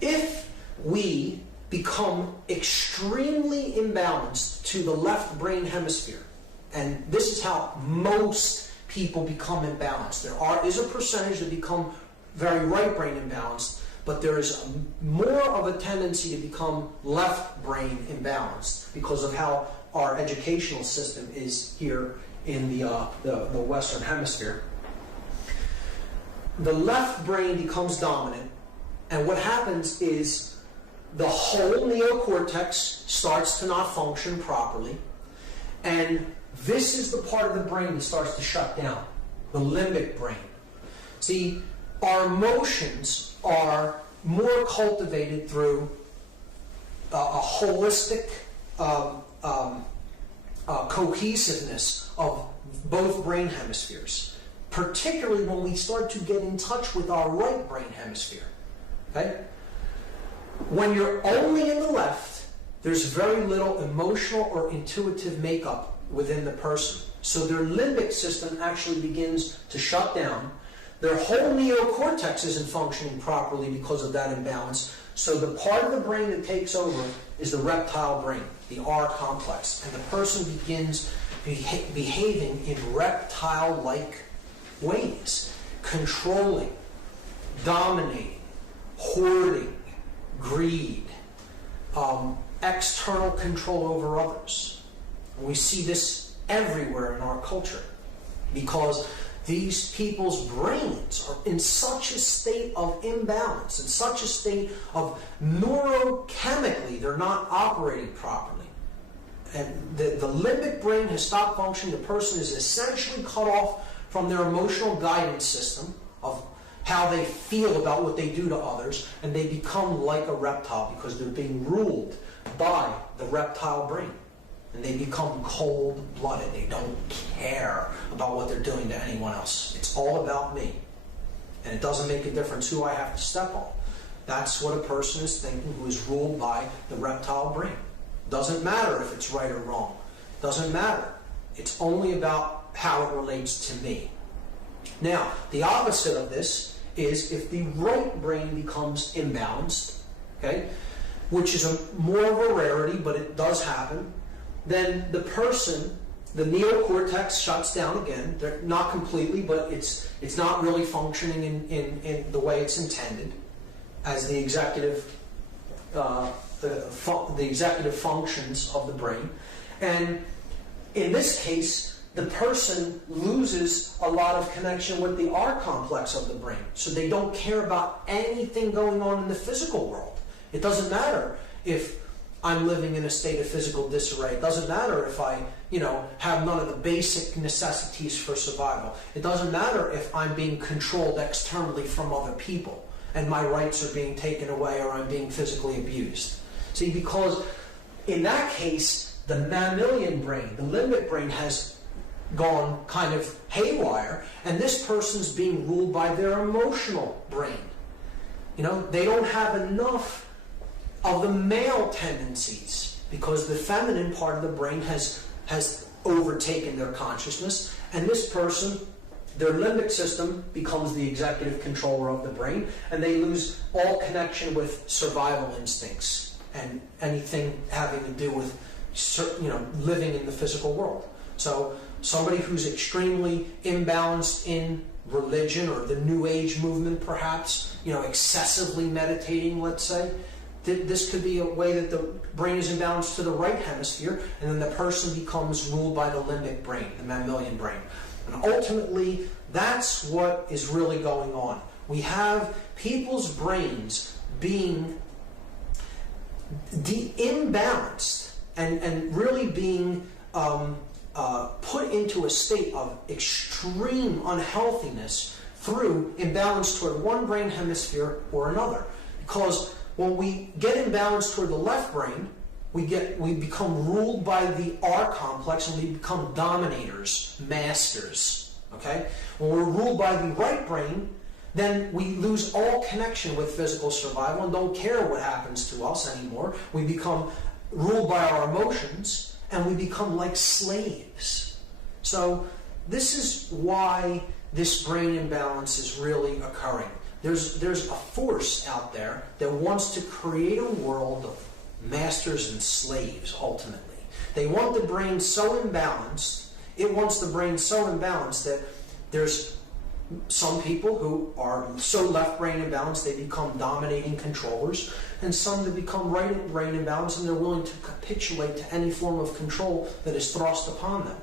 If we become extremely imbalanced to the left brain hemisphere, and this is how most people become imbalanced. There is a percentage that become very right brain imbalanced, but there is more of a tendency to become left brain imbalanced because of how our educational system is here in the Western Hemisphere. The left brain becomes dominant, and what happens is the whole neocortex starts to not function properly, and this is the part of the brain that starts to shut down, the limbic brain. See, our emotions are more cultivated through a holistic cohesiveness of both brain hemispheres, particularly when we start to get in touch with our right brain hemisphere. Okay? When you're only in the left, there's very little emotional or intuitive makeup within the person. So their limbic system actually begins to shut down. Their whole neocortex isn't functioning properly because of that imbalance. So the part of the brain that takes over is the reptile brain, the R complex. And the person begins behaving in reptile-like ways, controlling, dominating, hoarding, greed, external control over others. And we see this everywhere in our culture because these people's brains are in such a state of imbalance, in such a state of neurochemically, they're not operating properly. And the limbic brain has stopped functioning. The person is essentially cut off from their emotional guidance system of how they feel about what they do to others, and they become like a reptile because they're being ruled by the reptile brain. And they become cold-blooded. They don't care about what they're doing to anyone else. It's all about me. And it doesn't make a difference who I have to step on. That's what a person is thinking who is ruled by the reptile brain. Doesn't matter if it's right or wrong. Doesn't matter. It's only about how it relates to me. Now, the opposite of this is if the right brain becomes imbalanced, okay, which is more of a rarity, but it does happen, then the person, the neocortex shuts down again. They're not completely, but it's not really functioning in the way it's intended as the executive the executive functions of the brain. And in this case, the person loses a lot of connection with the R complex of the brain. So they don't care about anything going on in the physical world. It doesn't matter if I'm living in a state of physical disarray. It doesn't matter if I, have none of the basic necessities for survival. It doesn't matter if I'm being controlled externally from other people and my rights are being taken away or I'm being physically abused. See, because in that case, the mammalian brain, the limbic brain has gone kind of haywire, and this person's being ruled by their emotional brain. They don't have enough of the male tendencies because the feminine part of the brain has overtaken their consciousness, and this person, their limbic system becomes the executive controller of the brain, and they lose all connection with survival instincts and anything having to do with living in the physical world. So somebody who's extremely imbalanced in religion or the New Age movement, perhaps, excessively meditating, let's say. This could be a way that the brain is imbalanced to the right hemisphere, and then the person becomes ruled by the limbic brain, the mammalian brain. And ultimately, that's what is really going on. We have people's brains being imbalanced and really being put into a state of extreme unhealthiness through imbalance toward one brain hemisphere or another. Because when we get imbalanced toward the left brain, we become ruled by the R complex, and we become dominators, masters. Okay? When we're ruled by the right brain, then we lose all connection with physical survival and don't care what happens to us anymore. We become ruled by our emotions, and we become like slaves. So this is why this brain imbalance is really occurring. There's a force out there that wants to create a world of masters and slaves, ultimately. They want the brain so imbalanced, it wants the brain so imbalanced that there's some people who are so left brain imbalanced they become dominating controllers, and some that become right brain imbalanced and they're willing to capitulate to any form of control that is thrust upon them.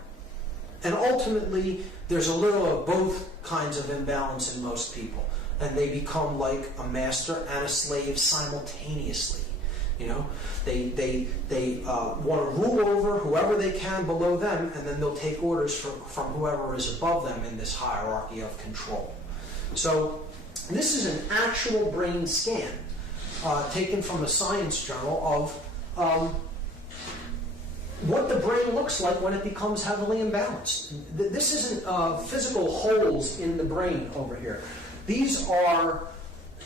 And ultimately, there's a little of both kinds of imbalance in most people, and they become like a master and a slave simultaneously. They want to rule over whoever they can below them, and then they'll take orders from whoever is above them in this hierarchy of control. So this is an actual brain scan taken from a science journal of what the brain looks like when it becomes heavily imbalanced. This isn't physical holes in the brain over here. These are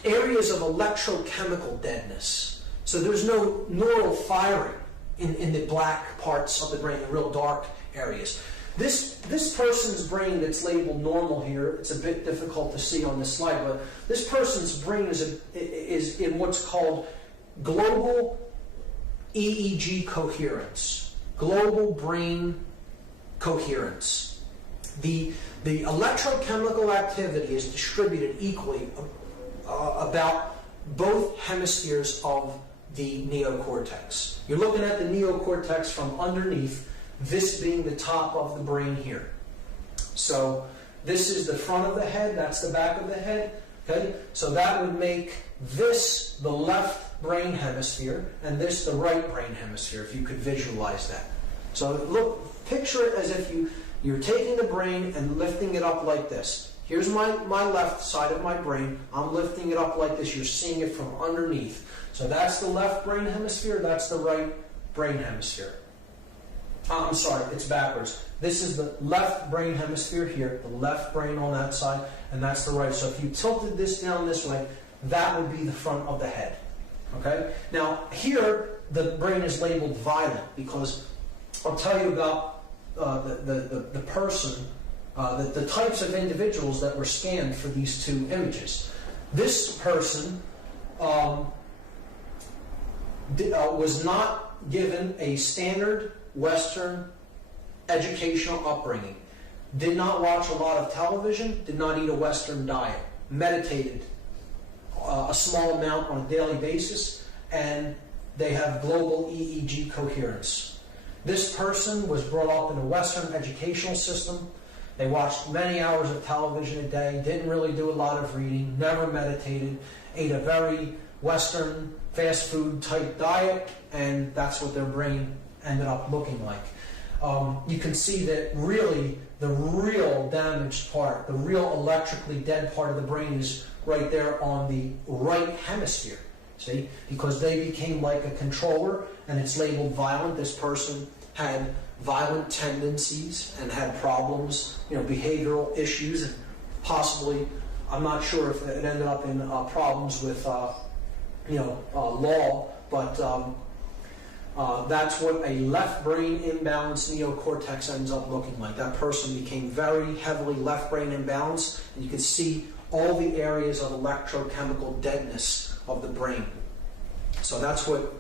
areas of electrochemical deadness. So there's no neural firing in the black parts of the brain, the real dark areas. This person's brain that's labeled normal here, it's a bit difficult to see on this slide, but this person's brain is in what's called global EEG coherence, global brain coherence. The electrochemical activity is distributed equally about both hemispheres of the neocortex. You're looking at the neocortex from underneath, this being the top of the brain here. So this is the front of the head, that's the back of the head. Okay? So that would make this the left brain hemisphere and this the right brain hemisphere, if you could visualize that. So look, picture it as if you're taking the brain and lifting it up like this. Here's my left side of my brain. I'm lifting it up like this. You're seeing it from underneath. So that's the left brain hemisphere. That's the right brain hemisphere. I'm sorry, it's backwards. This is the left brain hemisphere here, the left brain on that side, and that's the right. So if you tilted this down this way, that would be the front of the head. Okay? Now, here, the brain is labeled violent because I'll tell you about the person, the types of individuals that were scanned for these two images. This person was not given a standard Western educational upbringing, did not watch a lot of television, did not eat a Western diet, meditated a small amount on a daily basis, and they have global EEG coherence. This person was brought up in a Western educational system. They watched many hours of television a day, didn't really do a lot of reading, never meditated, ate a very Western fast food type diet, and that's what their brain ended up looking like. You can see that really the real damaged part, the real electrically dead part of the brain is right there on the right hemisphere. See? Because they became like a controller, and it's labeled violent. This person had violent tendencies and had problems, behavioral issues, and possibly, I'm not sure if it ended up in problems with, law, but that's what a left brain imbalanced neocortex ends up looking like. That person became very heavily left brain imbalanced, and you can see all the areas of electrochemical deadness of the brain. So that's what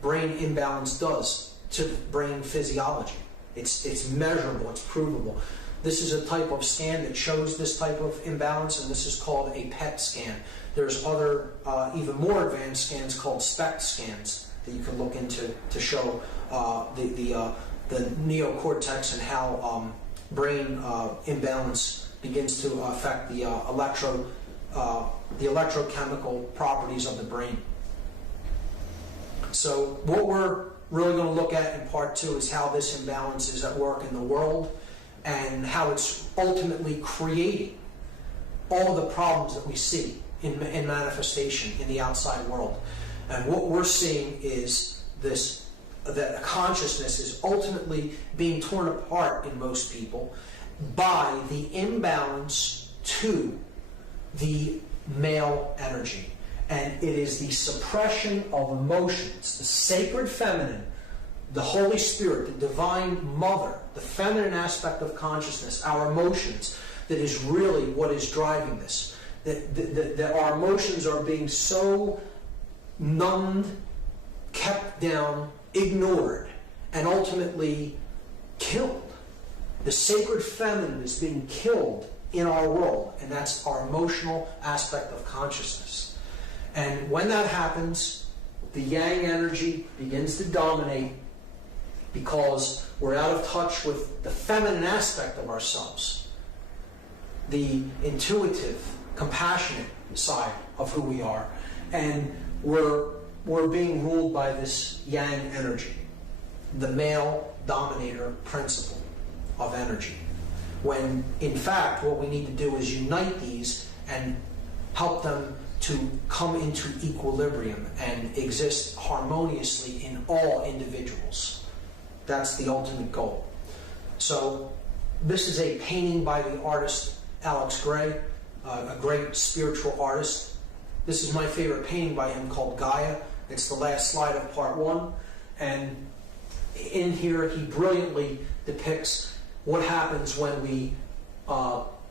brain imbalance does to the brain physiology. It's measurable, it's provable. This is a type of scan that shows this type of imbalance, and this is called a PET scan. There's other, even more advanced scans called SPECT scans that you can look into to show the neocortex and how brain imbalance begins to affect the electrochemical properties of the brain. So what we're really going to look at in part 2 is how this imbalance is at work in the world and how it's ultimately creating all the problems that we see in manifestation in the outside world. And what we're seeing is this, that consciousness is ultimately being torn apart in most people by the imbalance to the male energy. And it is the suppression of emotions, the sacred feminine, the Holy Spirit, the Divine Mother, the feminine aspect of consciousness, our emotions, that is really what is driving this. That our emotions are being so numbed, kept down, ignored, and ultimately killed. The sacred feminine is being killed in our world, and that's our emotional aspect of consciousness. And when that happens, the yang energy begins to dominate because we're out of touch with the feminine aspect of ourselves, the intuitive, compassionate side of who we are, and we're being ruled by this yang energy, the male dominator principle of energy. When in fact what we need to do is unite these and help them to come into equilibrium and exist harmoniously in all individuals. That's the ultimate goal. So this is a painting by the artist Alex Gray, a great spiritual artist. This is my favorite painting by him called Gaia. It's the last slide of part 1. And in here he brilliantly depicts what happens when we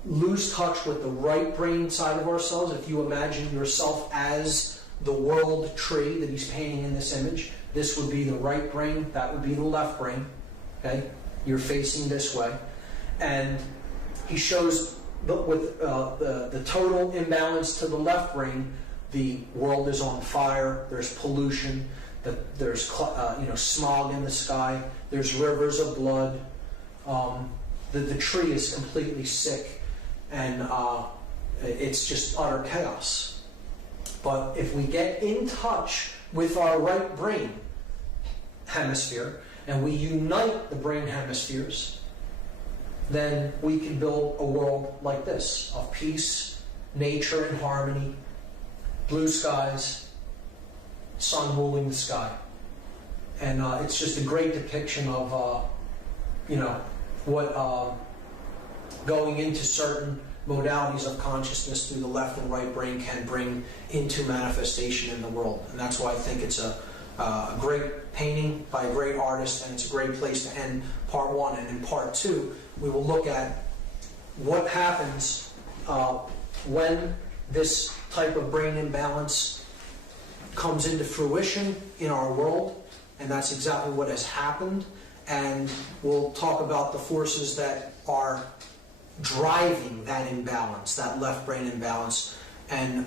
lose touch with the right brain side of ourselves. If you imagine yourself as the world tree that he's painting in this image, this would be the right brain, that would be the left brain. Okay, you're facing this way, and he shows with the total imbalance to the left brain, the world is on fire. There's pollution. There's smog in the sky. There's rivers of blood. The tree is completely sick, and it's just utter chaos. But if we get in touch with our right brain hemisphere and we unite the brain hemispheres, then we can build a world like this of peace, nature and harmony, blue skies, sun ruling the sky. And it's just a great depiction of what going into certain modalities of consciousness through the left and right brain can bring into manifestation in the world. And that's why I think it's a great painting by a great artist, and it's a great place to end part 1. And in part 2, we will look at what happens when this type of brain imbalance comes into fruition in our world, and that's exactly what has happened. And we'll talk about the forces that are driving that imbalance, that left brain imbalance, and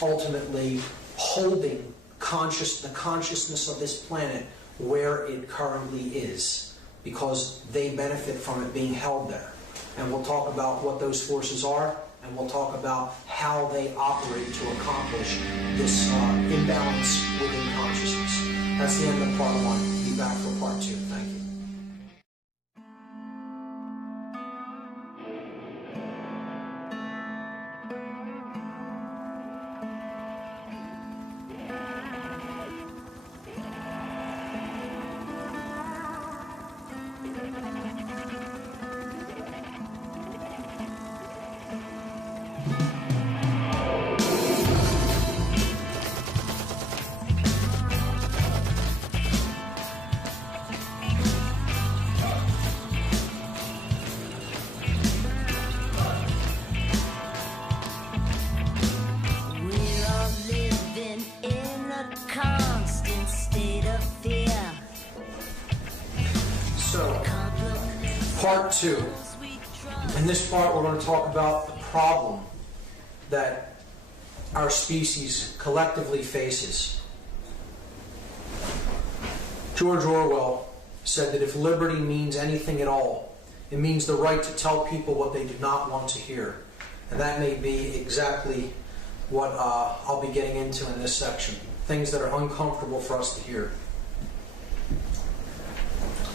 ultimately holding the consciousness of this planet where it currently is, because they benefit from it being held there. And we'll talk about what those forces are, and we'll talk about how they operate to accomplish this imbalance within consciousness. That's the end of part 1. Be back for part 2. Thank you. Part 2. In this part, we're going to talk about the problem that our species collectively faces. George Orwell said that if liberty means anything at all, it means the right to tell people what they do not want to hear. And that may be exactly what I'll be getting into in this section. Things that are uncomfortable for us to hear.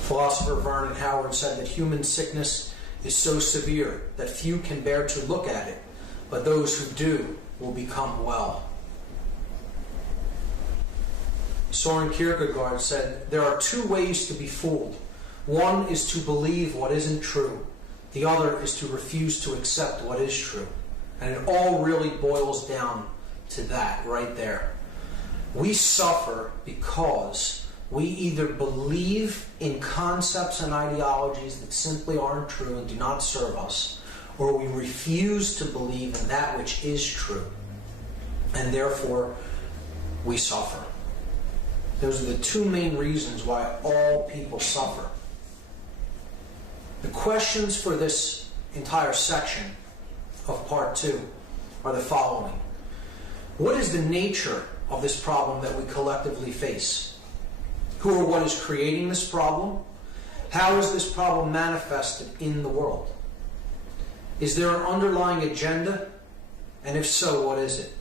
Philosopher Vernon Howard said that human sickness is so severe that few can bear to look at it, but those who do will become well. Soren Kierkegaard said, there are two ways to be fooled. One is to believe what isn't true. The other is to refuse to accept what is true. And it all really boils down to that right there. We suffer because we either believe in concepts and ideologies that simply aren't true and do not serve us, or we refuse to believe in that which is true, and therefore we suffer. Those are the two main reasons why all people suffer. The questions for this entire section of Part 2 are the following. What is the nature of this problem that we collectively face? Who or what is creating this problem? How is this problem manifested in the world? Is there an underlying agenda? And if so, what is it?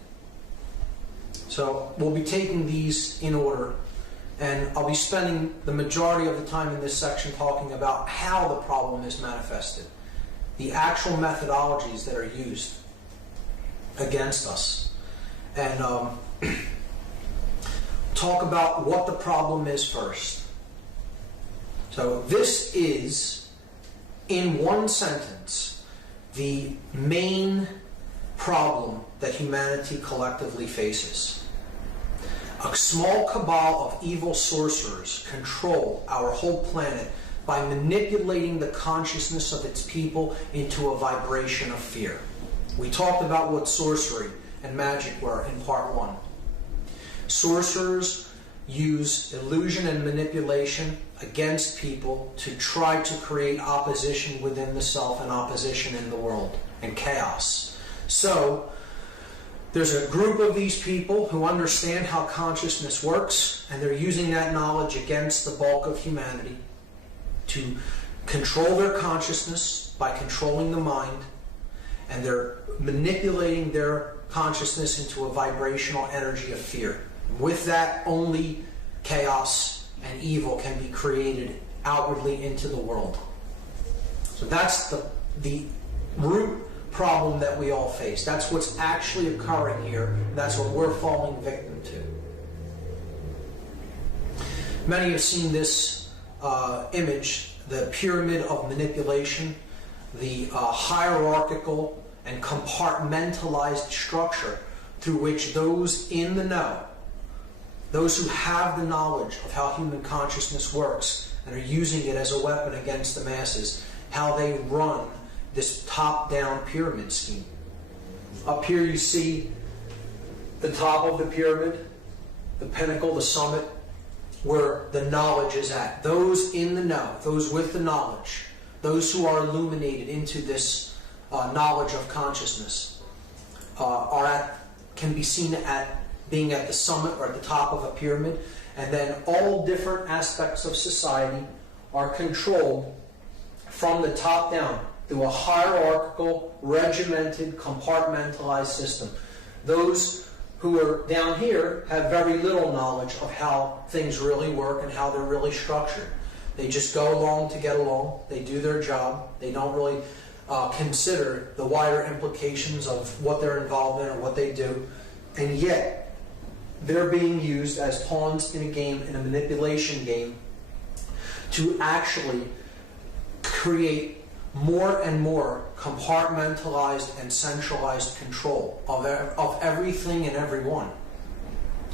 So we'll be taking these in order, and I'll be spending the majority of the time in this section talking about how the problem is manifested, the actual methodologies that are used against us, and talk about what the problem is first. So this is, in one sentence, the main problem that humanity collectively faces. A small cabal of evil sorcerers control our whole planet by manipulating the consciousness of its people into a vibration of fear. We talked about what sorcery and magic were in Part 1. Sorcerers use illusion and manipulation against people to try to create opposition within the self and opposition in the world and chaos. So there's a group of these people who understand how consciousness works, and they're using that knowledge against the bulk of humanity to control their consciousness by controlling the mind, and they're manipulating their consciousness into a vibrational energy of fear. With that, only chaos and evil can be created outwardly into the world. So that's the root problem that we all face. That's what's actually occurring here. That's what we're falling victim to. Many have seen this image, the pyramid of manipulation, the hierarchical and compartmentalized structure through which those in the know, those who have the knowledge of how human consciousness works and are using it as a weapon against the masses, how they run this top-down pyramid scheme. Up here you see the top of the pyramid, the pinnacle, the summit, where the knowledge is at. Those in the know, those with the knowledge, those who are illuminated into this knowledge of consciousness, can be seen being at the summit or at the top of a pyramid, and then all different aspects of society are controlled from the top down through a hierarchical, regimented, compartmentalized system. Those who are down here have very little knowledge of how things really work and how they're really structured. They just go along to get along. They do their job. They don't really consider the wider implications of what they're involved in or what they do. And yet, they're being used as pawns in a game, in a manipulation game, to actually create more and more compartmentalized and centralized control of everything and everyone.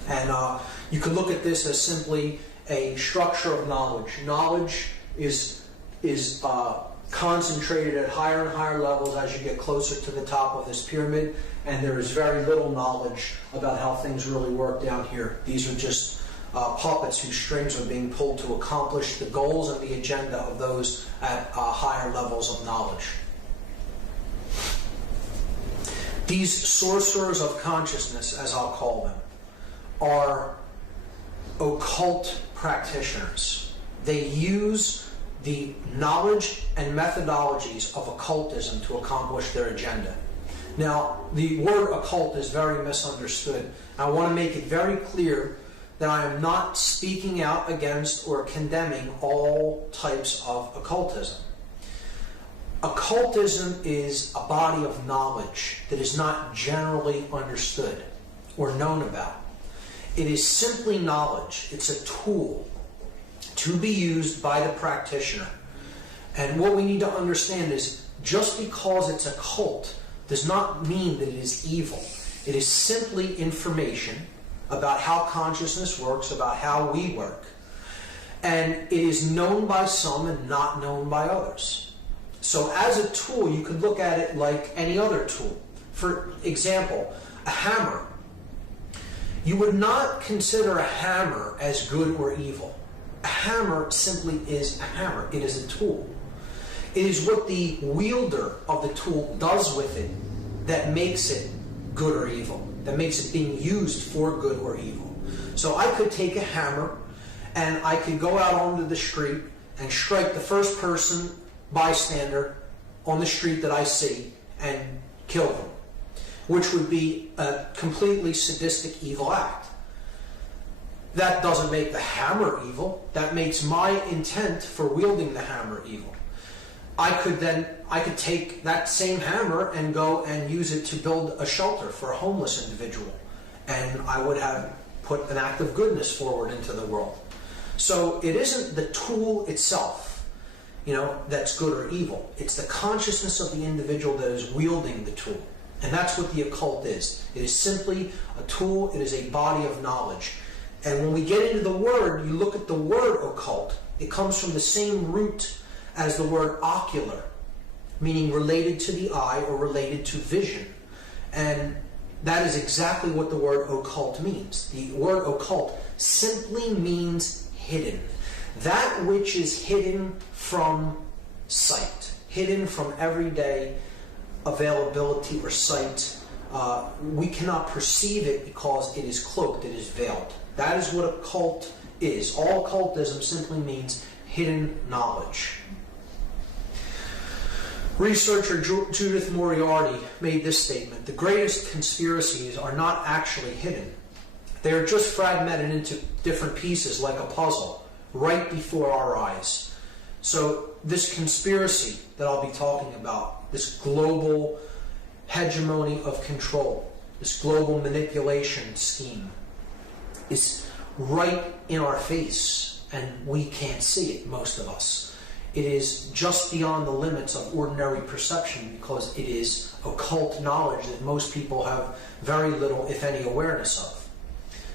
And you could look at this as simply a structure of knowledge. Knowledge is concentrated at higher and higher levels as you get closer to the top of this pyramid, and there is very little knowledge about how things really work down here. These are just puppets whose strings are being pulled to accomplish the goals and the agenda of those at higher levels of knowledge. These sorcerers of consciousness, as I'll call them, are occult practitioners. They use the knowledge and methodologies of occultism to accomplish their agenda. Now, the word occult is very misunderstood. I want to make it very clear that I am not speaking out against or condemning all types of occultism. Occultism is a body of knowledge that is not generally understood or known about. It is simply knowledge. It's a tool to be used by the practitioner. And what we need to understand is just because it's occult does not mean that it is evil. It is simply information about how consciousness works, about how we work. And it is known by some and not known by others. So as a tool, you could look at it like any other tool. For example, a hammer. You would not consider a hammer as good or evil. A hammer simply is a hammer. It is a tool. It is what the wielder of the tool does with it that makes it good or evil, that makes it being used for good or evil. So I could take a hammer and I could go out onto the street and strike the first person, bystander, on the street that I see and kill them, which would be a completely sadistic, evil act. That doesn't make the hammer evil. That makes my intent for wielding the hammer evil. I could take that same hammer and go and use it to build a shelter for a homeless individual. And I would have put an act of goodness forward into the world. So it isn't the tool itself, that's good or evil. It's the consciousness of the individual that is wielding the tool. And that's what the occult is. It is simply a tool. It is a body of knowledge. And when we get into the word, you look at the word occult, it comes from the same root as the word ocular, meaning related to the eye or related to vision. And that is exactly what the word occult means. The word occult simply means hidden. That which is hidden from sight, hidden from everyday availability or sight. We cannot perceive it because it is cloaked, it is veiled. That is what occult is. All occultism simply means hidden knowledge. Researcher Judith Moriarty made this statement: the greatest conspiracies are not actually hidden. They are just fragmented into different pieces like a puzzle right before our eyes. So this conspiracy that I'll be talking about, this global hegemony of control, this global manipulation scheme, is right in our face and we can't see it, most of us. It is just beyond the limits of ordinary perception because it is occult knowledge that most people have very little, if any, awareness of.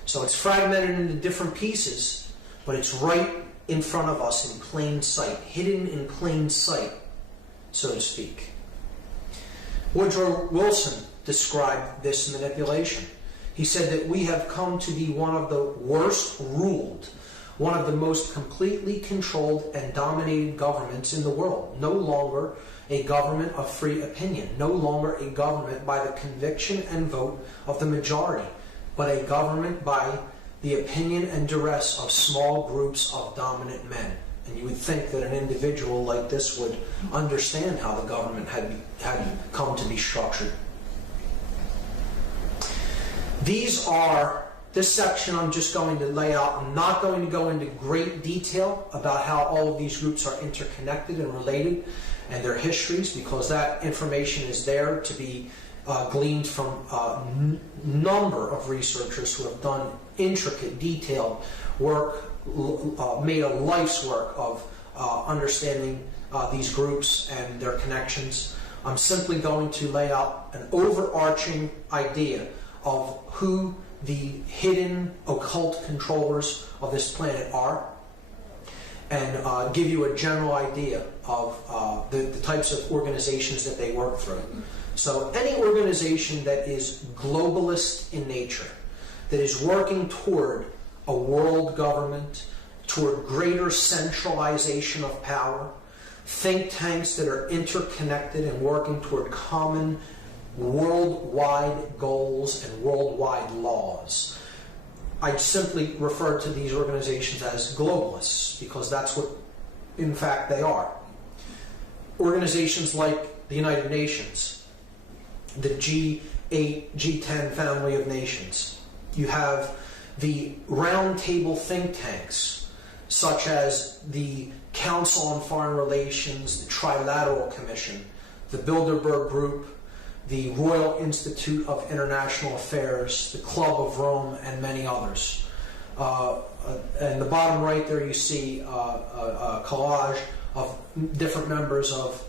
So it's fragmented into different pieces, but it's right in front of us in plain sight, hidden in plain sight, so to speak. Woodrow Wilson described this manipulation. He said that we have come to be one of the worst ruled, one of the most completely controlled and dominated governments in the world. No longer a government of free opinion, no longer a government by the conviction and vote of the majority, but a government by the opinion and duress of small groups of dominant men. And you would think that an individual like this would understand how the government had come to be structured. This section I'm just going to lay out. I'm not going to go into great detail about how all of these groups are interconnected and related and their histories, because that information is there to be gleaned from a number of researchers who have done intricate, detailed work, made a life's work of understanding these groups and their connections. I'm simply going to lay out an overarching idea of who the hidden occult controllers of this planet are, and give you a general idea of the types of organizations that they work through. So any organization that is globalist in nature, that is working toward a world government, toward greater centralization of power, think tanks that are interconnected and working toward common worldwide goals and worldwide laws. I simply refer to these organizations as globalists because that's what, in fact, they are. Organizations like the United Nations, the G8, G10 family of nations. You have the roundtable think tanks, such as the Council on Foreign Relations, the Trilateral Commission, the Bilderberg Group, the Royal Institute of International Affairs, the Club of Rome, and many others. And the bottom right there you see a collage of different members of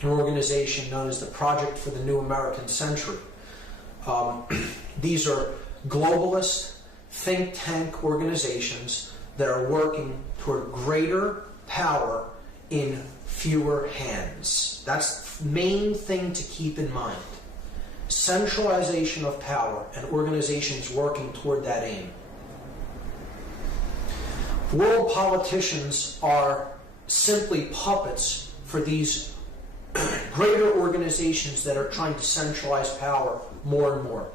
an organization known as the Project for the New American Century. These are globalist think tank organizations that are working toward greater power in fewer hands. That's the main thing to keep in mind. Centralization of power and organizations working toward that aim. World politicians are simply puppets for these greater organizations that are trying to centralize power more and more.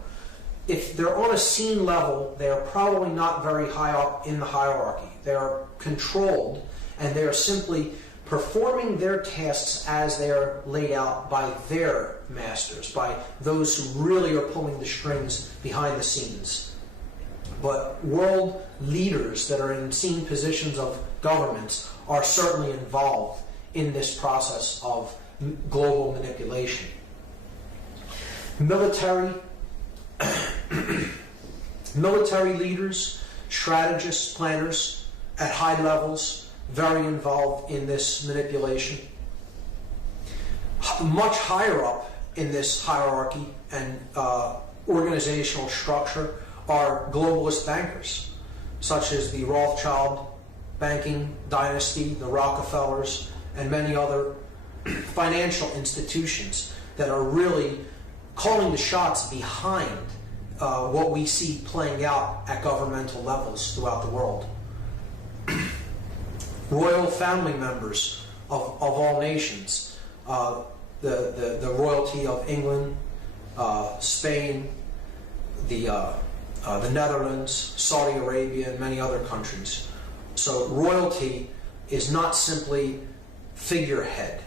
If they're on a scene level, they are probably not very high up in the hierarchy. They are controlled, and they are simply performing their tasks as they are laid out by their masters, by those who really are pulling the strings behind the scenes. But world leaders that are in senior positions of governments are certainly involved in this process of global manipulation. Military leaders, strategists, planners at high levels, very involved in this manipulation. Much higher up in this hierarchy and organizational structure are globalist bankers, such as the Rothschild banking dynasty, the Rockefellers, and many other financial institutions that are really calling the shots behind what we see playing out at governmental levels throughout the world. Royal family members of all nations, the royalty of England, Spain, the Netherlands, Saudi Arabia, and many other countries. So royalty is not simply figurehead.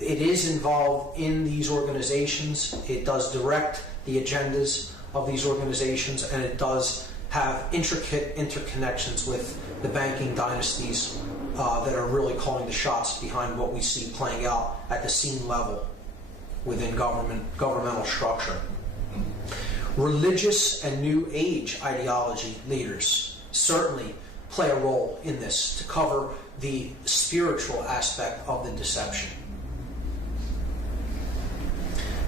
It is involved in these organizations. It does direct the agendas of these organizations, and it does have intricate interconnections with the banking dynasties that are really calling the shots behind what we see playing out at the scene level within governmental structure. Religious and New Age ideology leaders certainly play a role in this to cover the spiritual aspect of the deception.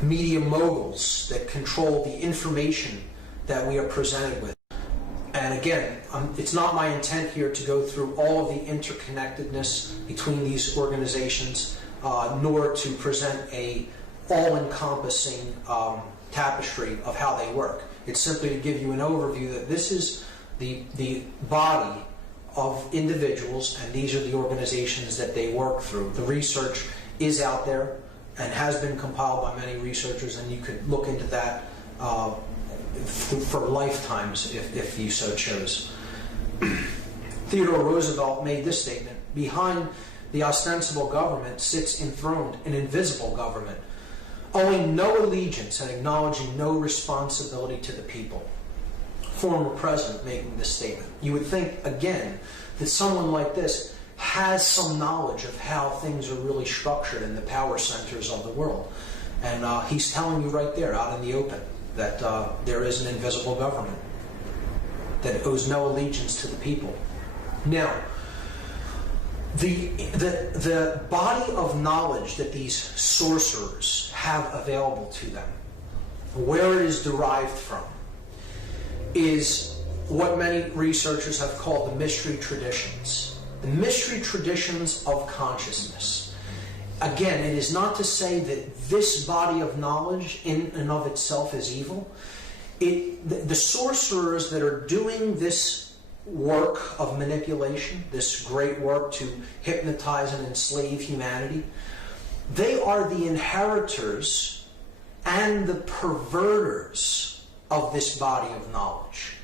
Media moguls that control the information that we are presented with. And again, it's not my intent here to go through all of the interconnectedness between these organizations, nor to present a all-encompassing tapestry of how they work. It's simply to give you an overview that this is the body of individuals, and these are the organizations that they work through. The research is out there and has been compiled by many researchers, and you could look into that for lifetimes if you so chose. Theodore Roosevelt made this statement: behind the ostensible government sits enthroned an invisible government, owing no allegiance and acknowledging no responsibility to the people. Former president making this statement. You would think, again, that someone like this has some knowledge of how things are really structured in the power centers of the world. And he's telling you right there, out in the open, that there is an invisible government that owes no allegiance to the people. Now, the body of knowledge that these sorcerers have available to them, where it is derived from, is what many researchers have called the mystery traditions. The mystery traditions of consciousness. Again, it is not to say that this body of knowledge in and of itself is evil. The sorcerers that are doing this work of manipulation, this great work to hypnotize and enslave humanity, they are the inheritors and the perverters of this body of knowledge.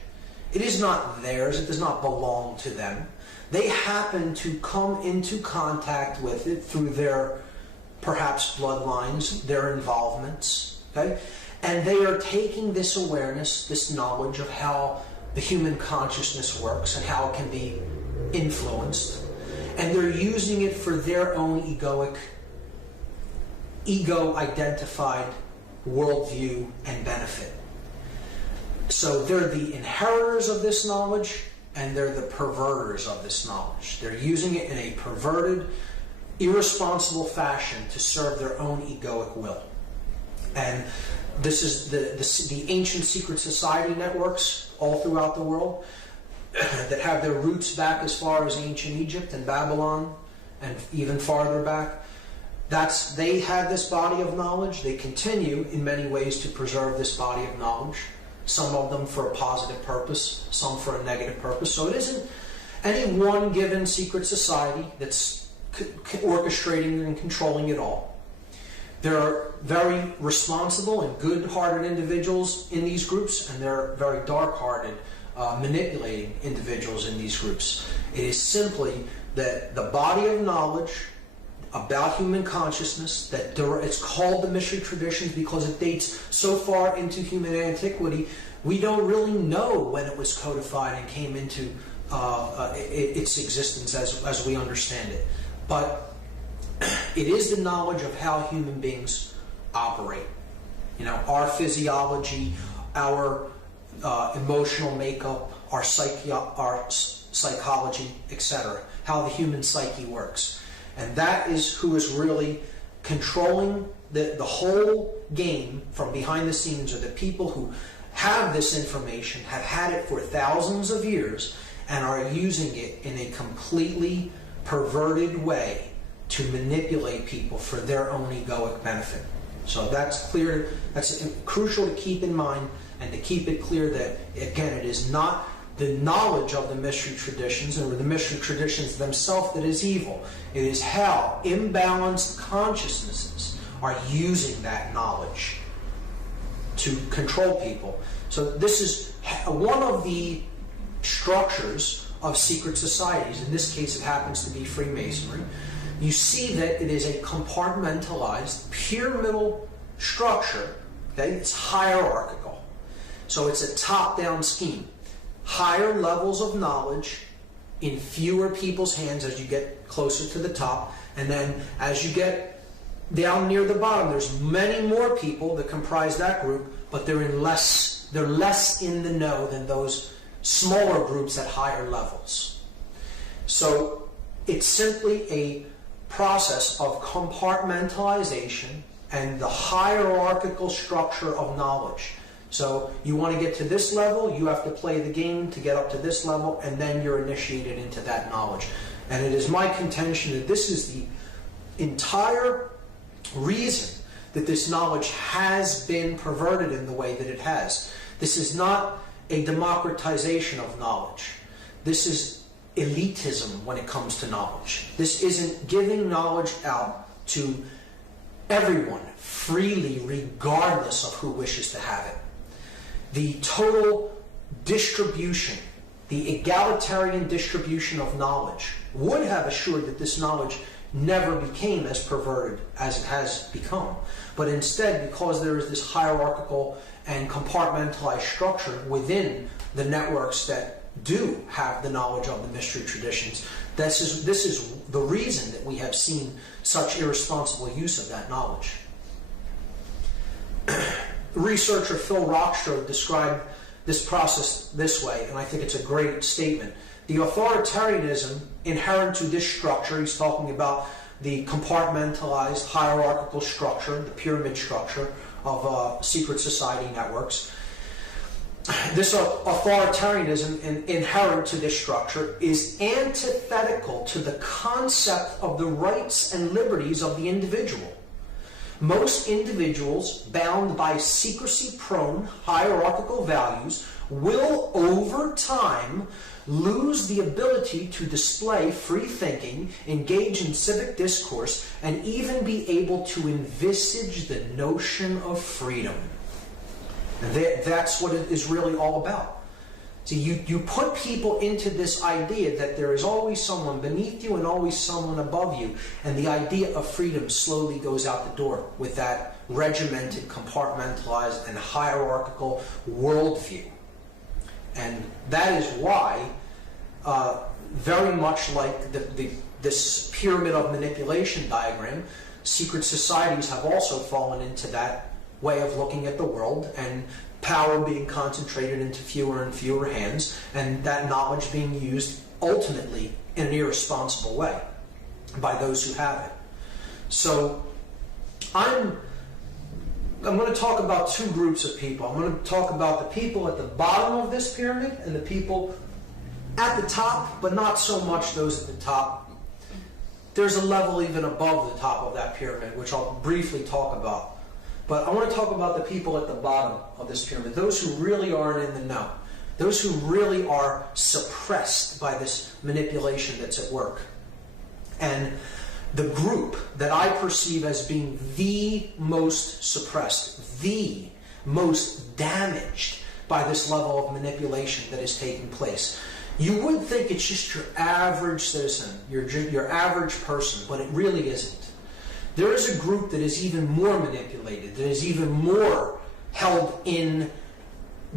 It is not theirs. It does not belong to them. They happen to come into contact with it through their, perhaps, bloodlines, their involvements, okay? And they are taking this awareness, this knowledge of how the human consciousness works and how it can be influenced, and they're using it for their own ego-identified worldview and benefit. So they're the inheritors of this knowledge, and they're the perverters of this knowledge. They're using it in a perverted, irresponsible fashion to serve their own egoic will. And this is the ancient secret society networks all throughout the world that have their roots back as far as ancient Egypt and Babylon and even farther back. They had this body of knowledge. They continue in many ways to preserve this body of knowledge. Some of them for a positive purpose, some for a negative purpose. So it isn't any one given secret society that's orchestrating and controlling it all. There are very responsible and good-hearted individuals in these groups, and there are very dark-hearted, manipulating individuals in these groups. It is simply that the body of knowledge about human consciousness, that it's called the mystery traditions because it dates so far into human antiquity, we don't really know when it was codified and came into its existence as we understand it. But it is the knowledge of how human beings operate. Our physiology, our emotional makeup, our psychology, etc. How the human psyche works. And that is who is really controlling the whole game from behind the scenes, are the people who have this information, have had it for thousands of years, and are using it in a completely perverted way to manipulate people for their own egoic benefit. So that's clear. That's crucial to keep in mind, and to keep it clear that, again, it is not the knowledge of the mystery traditions or the mystery traditions themselves that is evil. It is how imbalanced consciousnesses are using that knowledge to control people. So this is one of the structures of secret societies. In this case, it happens to be Freemasonry. You see that it is a compartmentalized, pyramidal structure. Okay? It's hierarchical. So it's a top-down scheme. Higher levels of knowledge in fewer people's hands as you get closer to the top, and then as you get down near the bottom, there's many more people that comprise that group, but they're less in the know than those smaller groups at higher levels. So it's simply a process of compartmentalization and the hierarchical structure of knowledge. So you want to get to this level, you have to play the game to get up to this level, and then you're initiated into that knowledge. And it is my contention that this is the entire reason that this knowledge has been perverted in the way that it has. This is not a democratization of knowledge. This is elitism when it comes to knowledge. This isn't giving knowledge out to everyone freely, regardless of who wishes to have it. The total distribution, the egalitarian distribution of knowledge would have assured that this knowledge never became as perverted as it has become. But instead, because there is this hierarchical and compartmentalized structure within the networks that do have the knowledge of the mystery traditions, this is the reason that we have seen such irresponsible use of that knowledge. Researcher Phil Rockstrode described this process this way, and I think it's a great statement. The authoritarianism inherent to this structure, he's talking about the compartmentalized hierarchical structure, the pyramid structure of secret society networks. This authoritarianism inherent to this structure is antithetical to the concept of the rights and liberties of the individual. Most individuals bound by secrecy-prone hierarchical values will, over time, lose the ability to display free thinking, engage in civic discourse, and even be able to envisage the notion of freedom. That's what it is really all about. See, you put people into this idea that there is always someone beneath you and always someone above you, and the idea of freedom slowly goes out the door with that regimented, compartmentalized, and hierarchical worldview. And that is why, very much like this pyramid of manipulation diagram, secret societies have also fallen into that way of looking at the world, and power being concentrated into fewer and fewer hands, and that knowledge being used ultimately in an irresponsible way by those who have it. So I'm going to talk about two groups of people. I'm going to talk about the people at the bottom of this pyramid and the people at the top, but not so much those at the top. There's a level even above the top of that pyramid, which I'll briefly talk about. But I want to talk about the people at the bottom of this pyramid, those who really aren't in the know, those who really are suppressed by this manipulation that's at work. And the group that I perceive as being the most suppressed, the most damaged by this level of manipulation that is taking place. You would think it's just your average citizen, your average person, but it really isn't. There is a group that is even more manipulated, that is even more held in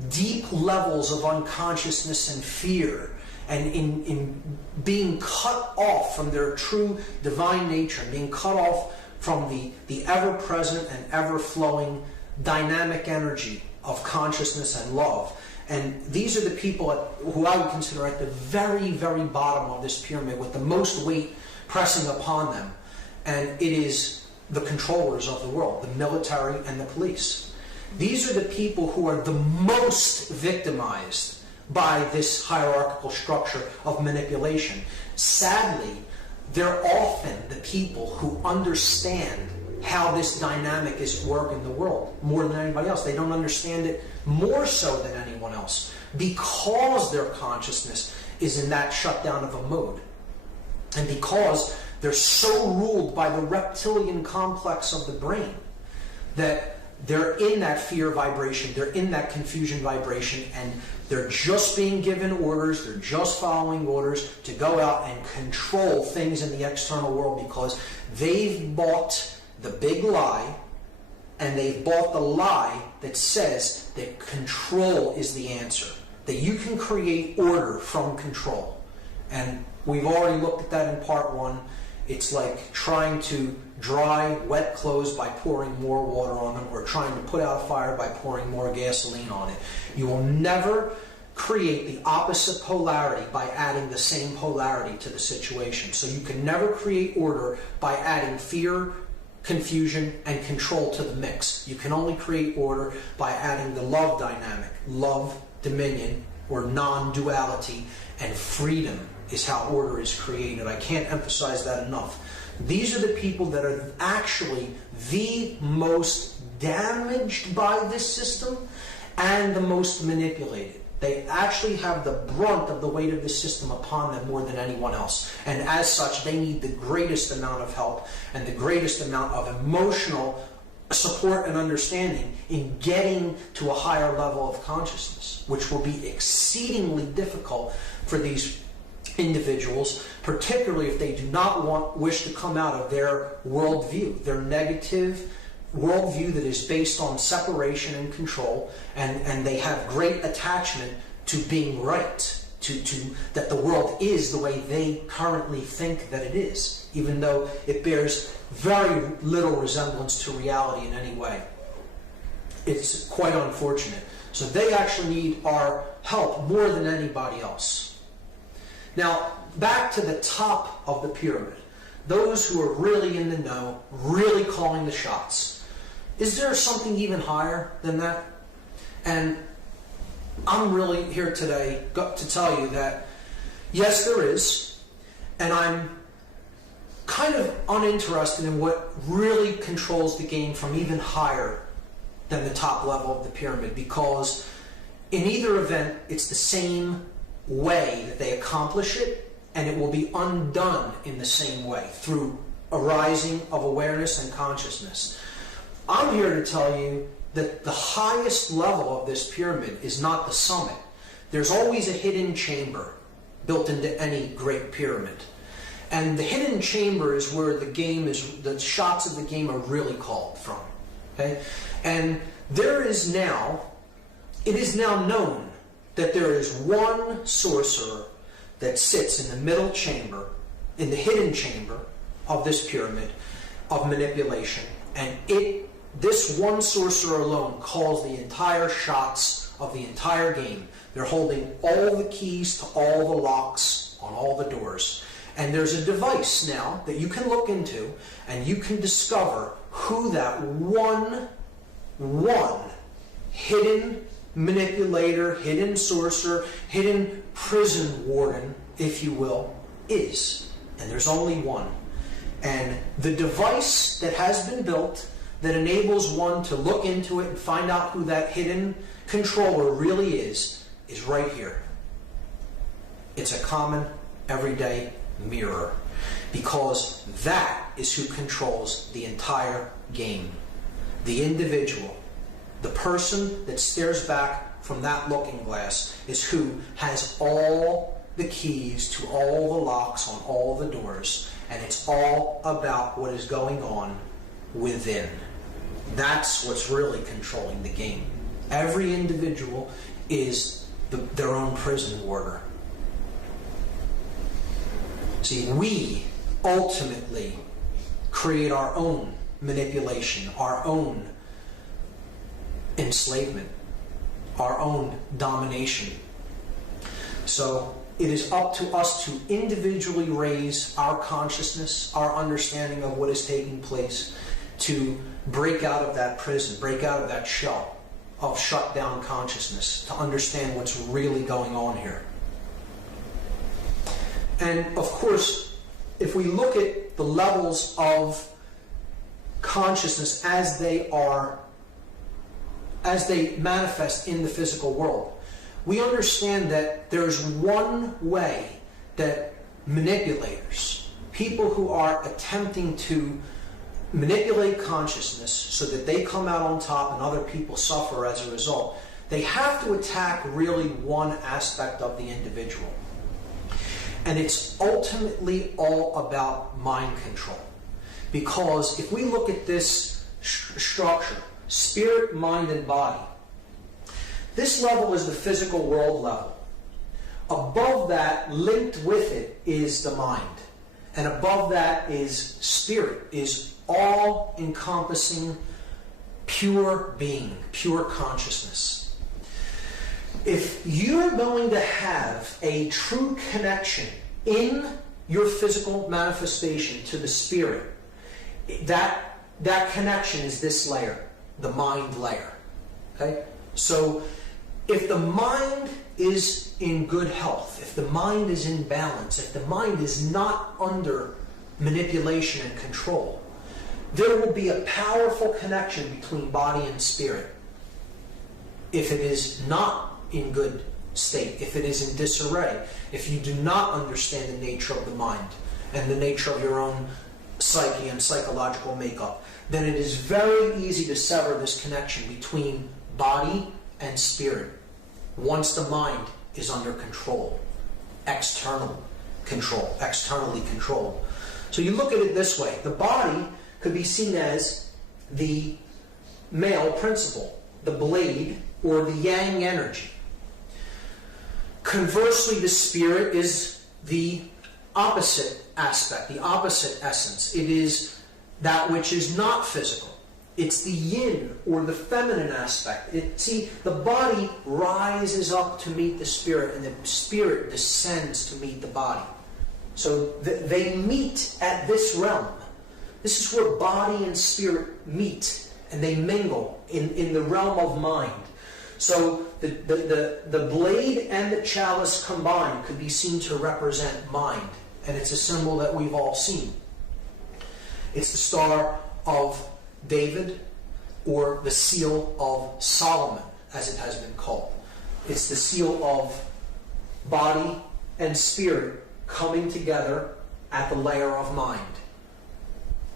deep levels of unconsciousness and fear, and in being cut off from their true divine nature, being cut off from the ever-present and ever-flowing dynamic energy of consciousness and love. And these are the people who I would consider at the very, very bottom of this pyramid with the most weight pressing upon them. And it is the controllers of the world, the military and the police. These are the people who are the most victimized by this hierarchical structure of manipulation. Sadly, they're often the people who understand how this dynamic is at work in the world more than anybody else. They don't understand it more so than anyone else because their consciousness is in that shutdown of a mode. And because they're so ruled by the reptilian complex of the brain that they're in that fear vibration, they're in that confusion vibration, and they're just being given orders, they're just following orders to go out and control things in the external world because they've bought the big lie, and they've bought the lie that says that control is the answer, that you can create order from control. And we've already looked at that in part one. It's like trying to dry wet clothes by pouring more water on them, or trying to put out a fire by pouring more gasoline on it. You will never create the opposite polarity by adding the same polarity to the situation. So you can never create order by adding fear, confusion, and control to the mix. You can only create order by adding the love dynamic, love, dominion, or non-duality, and freedom is how order is created. I can't emphasize that enough. These are the people that are actually the most damaged by this system and the most manipulated. They actually have the brunt of the weight of the system upon them more than anyone else. And as such, they need the greatest amount of help and the greatest amount of emotional support and understanding in getting to a higher level of consciousness, which will be exceedingly difficult for these individuals, particularly if they do not wish to come out of their worldview, their negative worldview that is based on separation and control, and they have great attachment to being right, to that the world is the way they currently think that it is, even though it bears very little resemblance to reality in any way. It's quite unfortunate. So they actually need our help more than anybody else. Now, back to the top of the pyramid, those who are really in the know, really calling the shots. Is there something even higher than that? And I'm really here today to tell you that, yes, there is, and I'm kind of uninterested in what really controls the game from even higher than the top level of the pyramid, because in either event, it's the same way that they accomplish it, and it will be undone in the same way, through a rising of awareness and consciousness. I'm here to tell you that the highest level of this pyramid is not the summit. There's always a hidden chamber built into any great pyramid. And the hidden chamber is where the shots of the game are really called from. Okay? And it is now known that there is one sorcerer that sits in the middle chamber, in the hidden chamber of this pyramid of manipulation. And this one sorcerer alone calls the entire shots of the entire game. They're holding all the keys to all the locks on all the doors. And there's a device now that you can look into, and you can discover who that one hidden manipulator, hidden sorcerer, hidden prison warden, if you will, is. And there's only one. And the device that has been built that enables one to look into it and find out who that hidden controller really is right here. It's a common, everyday mirror, because that is who controls the entire game. The individual, the person that stares back from that looking glass, is who has all the keys to all the locks on all the doors, and it's all about what is going on within. That's what's really controlling the game. Every individual is their own prison warder. See, we ultimately create our own manipulation, our own enslavement, our own domination. So it is up to us to individually raise our consciousness, our understanding of what is taking place, to break out of that prison, break out of that shell of shut down consciousness, to understand what's really going on here. And of course, if we look at the levels of consciousness as they manifest in the physical world, we understand that there's one way that manipulators, people who are attempting to manipulate consciousness so that they come out on top and other people suffer as a result, they have to attack really one aspect of the individual. And it's ultimately all about mind control. Because if we look at this structure, spirit, mind, and body, this level is the physical world level. Above that, linked with it, is the mind. And above that is spirit, is all-encompassing pure being, pure consciousness. If you're going to have a true connection in your physical manifestation to the spirit, that connection is this layer, the mind layer. Okay? So if the mind is in good health, if the mind is in balance, if the mind is not under manipulation and control, there will be a powerful connection between body and spirit. If it is not in good state, if it is in disarray, if you do not understand the nature of the mind and the nature of your own psyche and psychological makeup, then it is very easy to sever this connection between body and spirit once the mind is under control, externally controlled. So you look at it this way. The body could be seen as the male principle, the blade, or the yang energy. Conversely, the spirit is the opposite aspect, the opposite essence. It is that which is not physical. It's the yin, or the feminine aspect. See, the body rises up to meet the spirit, and the spirit descends to meet the body. So they meet at this realm. This is where body and spirit meet, and they mingle in the realm of mind. So the blade and the chalice combined could be seen to represent mind, and it's a symbol that we've all seen. It's the Star of David, or the Seal of Solomon, as it has been called. It's the seal of body and spirit coming together at the layer of mind.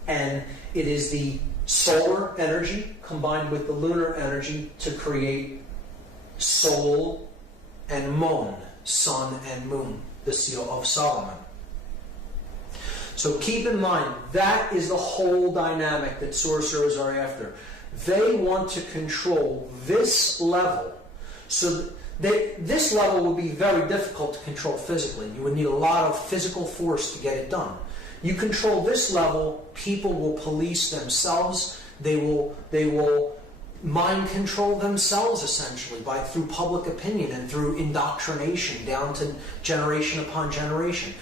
And it is the solar energy combined with the lunar energy to create Sol and Mon, sun and moon, the seal of Solomon. So keep in mind, that is the whole dynamic that sorcerers are after. They want to control this level. So this level will be very difficult to control physically. You would need a lot of physical force to get it done. You control this level, people will police themselves. They will mind control themselves, essentially, through public opinion and through indoctrination down to generation upon generation.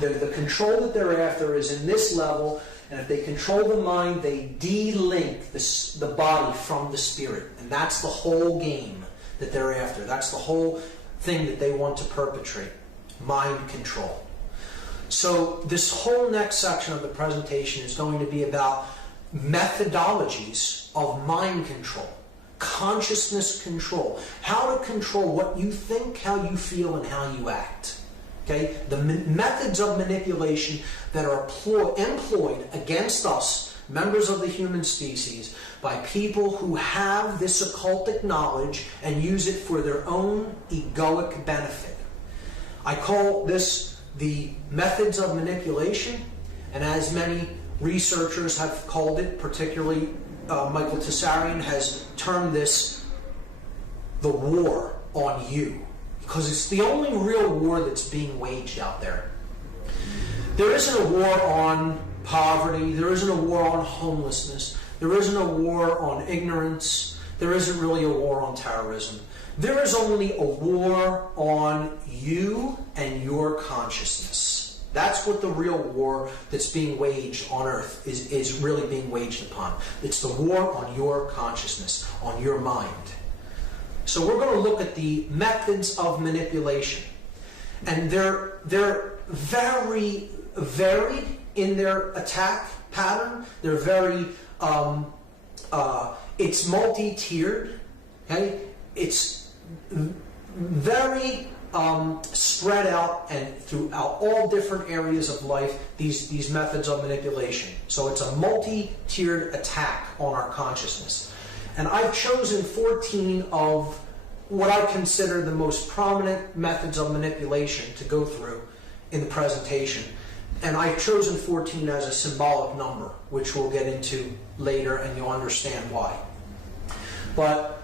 The control that they're after is in this level, and if they control the mind, they de-link the body from the spirit. And that's the whole game that they're after. That's the whole thing that they want to perpetrate. Mind control. So this whole next section of the presentation is going to be about methodologies of mind control, consciousness control, how to control what you think, how you feel, and how you act. Okay? The methods of manipulation that are employed against us, members of the human species, by people who have this occultic knowledge and use it for their own egoic benefit. I call this the methods of manipulation, and as many researchers have called it, particularly Michael Tessarian has termed this the war on you, because it's the only real war that's being waged out there. There isn't a war on poverty, there isn't a war on homelessness, there isn't a war on ignorance, there isn't really a war on terrorism. There is only a war on you and your consciousness. That's what the real war that's being waged on Earth is really being waged upon. It's the war on your consciousness, on your mind. So we're going to look at the methods of manipulation. And they're very varied in their attack pattern. They're very, it's multi-tiered. Okay? It's very spread out and throughout all different areas of life, these methods of manipulation. So it's a multi-tiered attack on our consciousness. And I've chosen 14 of what I consider the most prominent methods of manipulation to go through in the presentation. And I've chosen 14 as a symbolic number, which we'll get into later and you'll understand why. But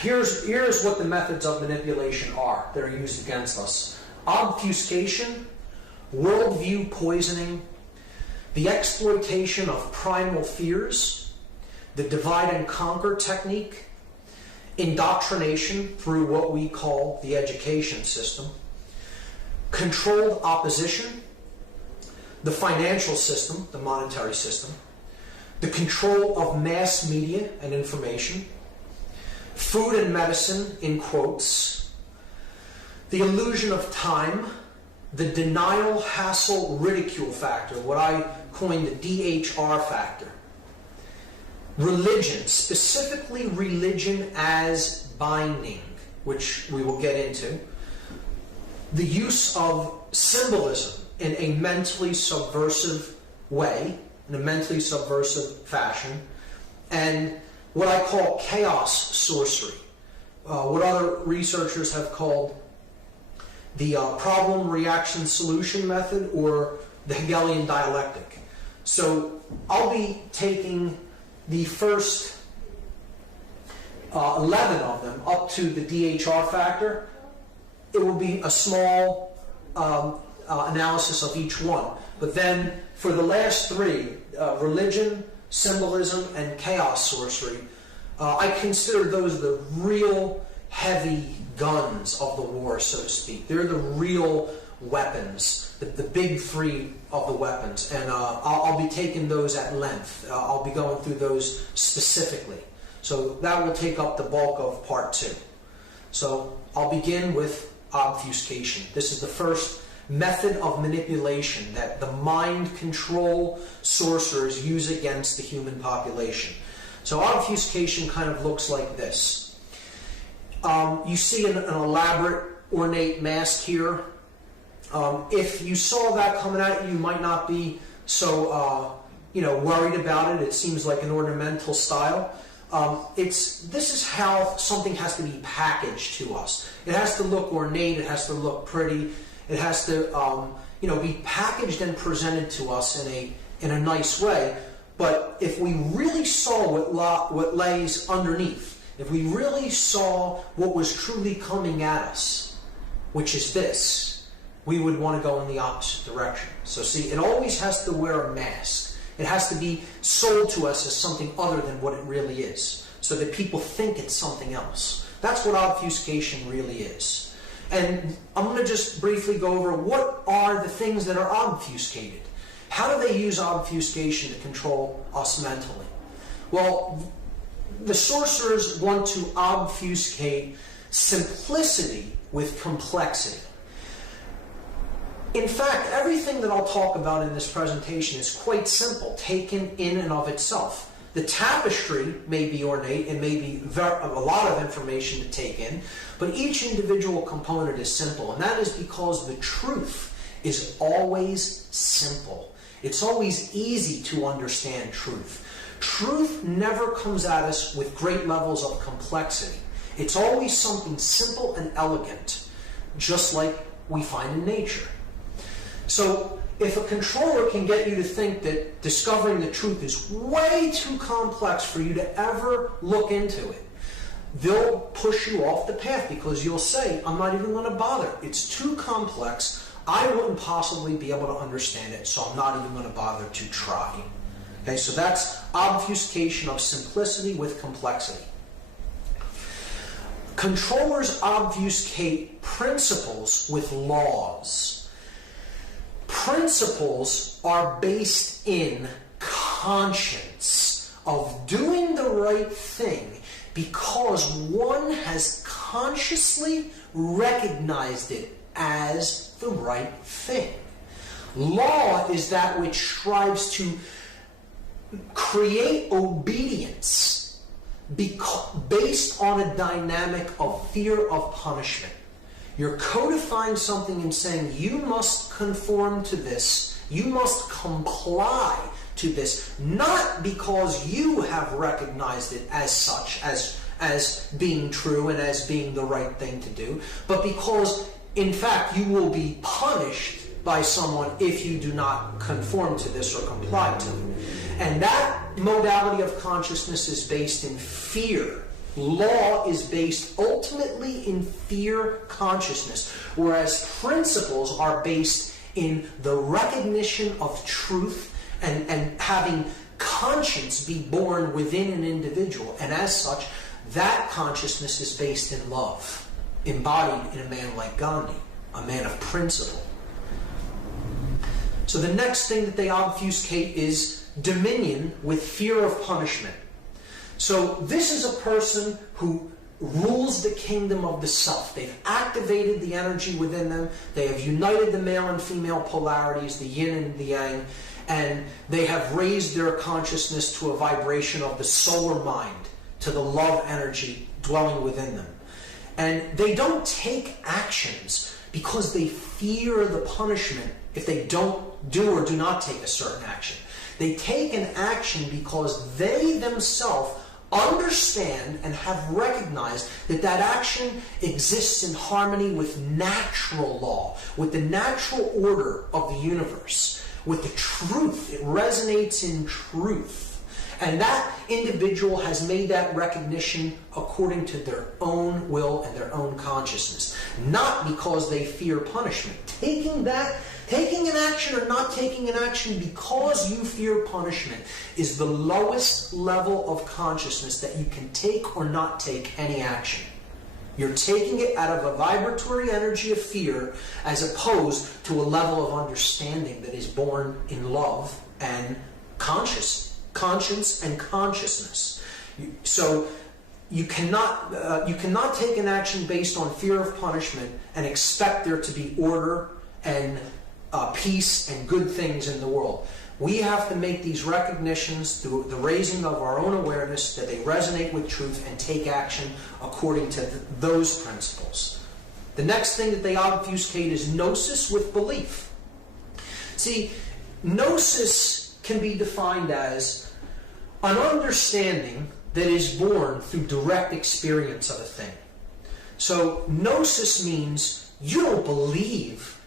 here's what the methods of manipulation are that are used against us. Obfuscation, worldview poisoning, the exploitation of primal fears, the divide and conquer technique, indoctrination through what we call the education system, controlled opposition, the financial system, the monetary system, the control of mass media and information, food and medicine, in quotes, the illusion of time, the denial, hassle, ridicule factor, what I coined the DHR factor, religion, specifically religion as binding, which we will get into, the use of symbolism in a mentally subversive way, in a mentally subversive fashion, and what I call chaos sorcery, what other researchers have called the problem, reaction, solution method, or the Hegelian dialectic. So I'll be taking the first 11 of them up to the DHR factor. It will be a small analysis of each one. But then for the last three, religion, symbolism, and chaos sorcery, I consider those the real heavy guns of the war, so to speak. They're the real weapons, the big three of the weapons. And I'll be taking those at length. I'll be going through those specifically. So that will take up the bulk of part 2. So I'll begin with obfuscation. This is the first method of manipulation that the mind control sorcerers use against the human population. So obfuscation kind of looks like this. You see an elaborate, ornate mask here. If you saw that coming at you, you might not be so worried about it. It seems like an ornamental style. This is how something has to be packaged to us. It has to look ornate. It has to look pretty. It has to be packaged and presented to us in a nice way. But if we really saw what lays underneath, if we really saw what was truly coming at us, which is this, we would want to go in the opposite direction. So see, it always has to wear a mask. It has to be sold to us as something other than what it really is, so that people think it's something else. That's what obfuscation really is. And I'm going to just briefly go over what are the things that are obfuscated. How do they use obfuscation to control us mentally? Well, the sorcerers want to obfuscate simplicity with complexity. In fact, everything that I'll talk about in this presentation is quite simple, taken in and of itself. The tapestry may be ornate and may be a lot of information to take in, but each individual component is simple, and that is because the truth is always simple. It's always easy to understand truth. Truth never comes at us with great levels of complexity. It's always something simple and elegant, just like we find in nature. So if a controller can get you to think that discovering the truth is way too complex for you to ever look into it, they'll push you off the path because you'll say, I'm not even going to bother. It's too complex. I wouldn't possibly be able to understand it, so I'm not even going to bother to try. Okay, so that's obfuscation of simplicity with complexity. Controllers obfuscate principles with laws. Principles are based in conscience of doing the right thing because one has consciously recognized it as the right thing. Law is that which strives to create obedience based on a dynamic of fear of punishment. You're codifying something and saying you must conform to this, you must comply to this, not because you have recognized it as such, as being true and as being the right thing to do, but because in fact you will be punished by someone if you do not conform to this or comply to it. And that modality of consciousness is based in fear. Law is based ultimately in fear consciousness, whereas principles are based in the recognition of truth and having conscience be born within an individual. And as such, that consciousness is based in love, embodied in a man like Gandhi, a man of principle. So the next thing that they obfuscate is dominion with fear of punishment. So this is a person who rules the kingdom of the self. They've activated the energy within them. They have united the male and female polarities, the yin and the yang, and they have raised their consciousness to a vibration of the solar mind, to the love energy dwelling within them. And they don't take actions because they fear the punishment if they don't do or do not take a certain action. They take an action because they themselves understand and have recognized that that action exists in harmony with natural law, with the natural order of the universe, with the truth. It resonates in truth. And that individual has made that recognition according to their own will and their own consciousness, not because they fear punishment. Taking an action or not taking an action because you fear punishment is the lowest level of consciousness that you can take or not take any action. You're taking it out of a vibratory energy of fear as opposed to a level of understanding that is born in love and conscience and consciousness. So you cannot take an action based on fear of punishment and expect there to be order and peace and good things in the world. We have to make these recognitions through the raising of our own awareness that they resonate with truth and take action according to those principles. The next thing that they obfuscate is gnosis with belief. See, gnosis can be defined as an understanding that is born through direct experience of a thing. So gnosis means you don't believe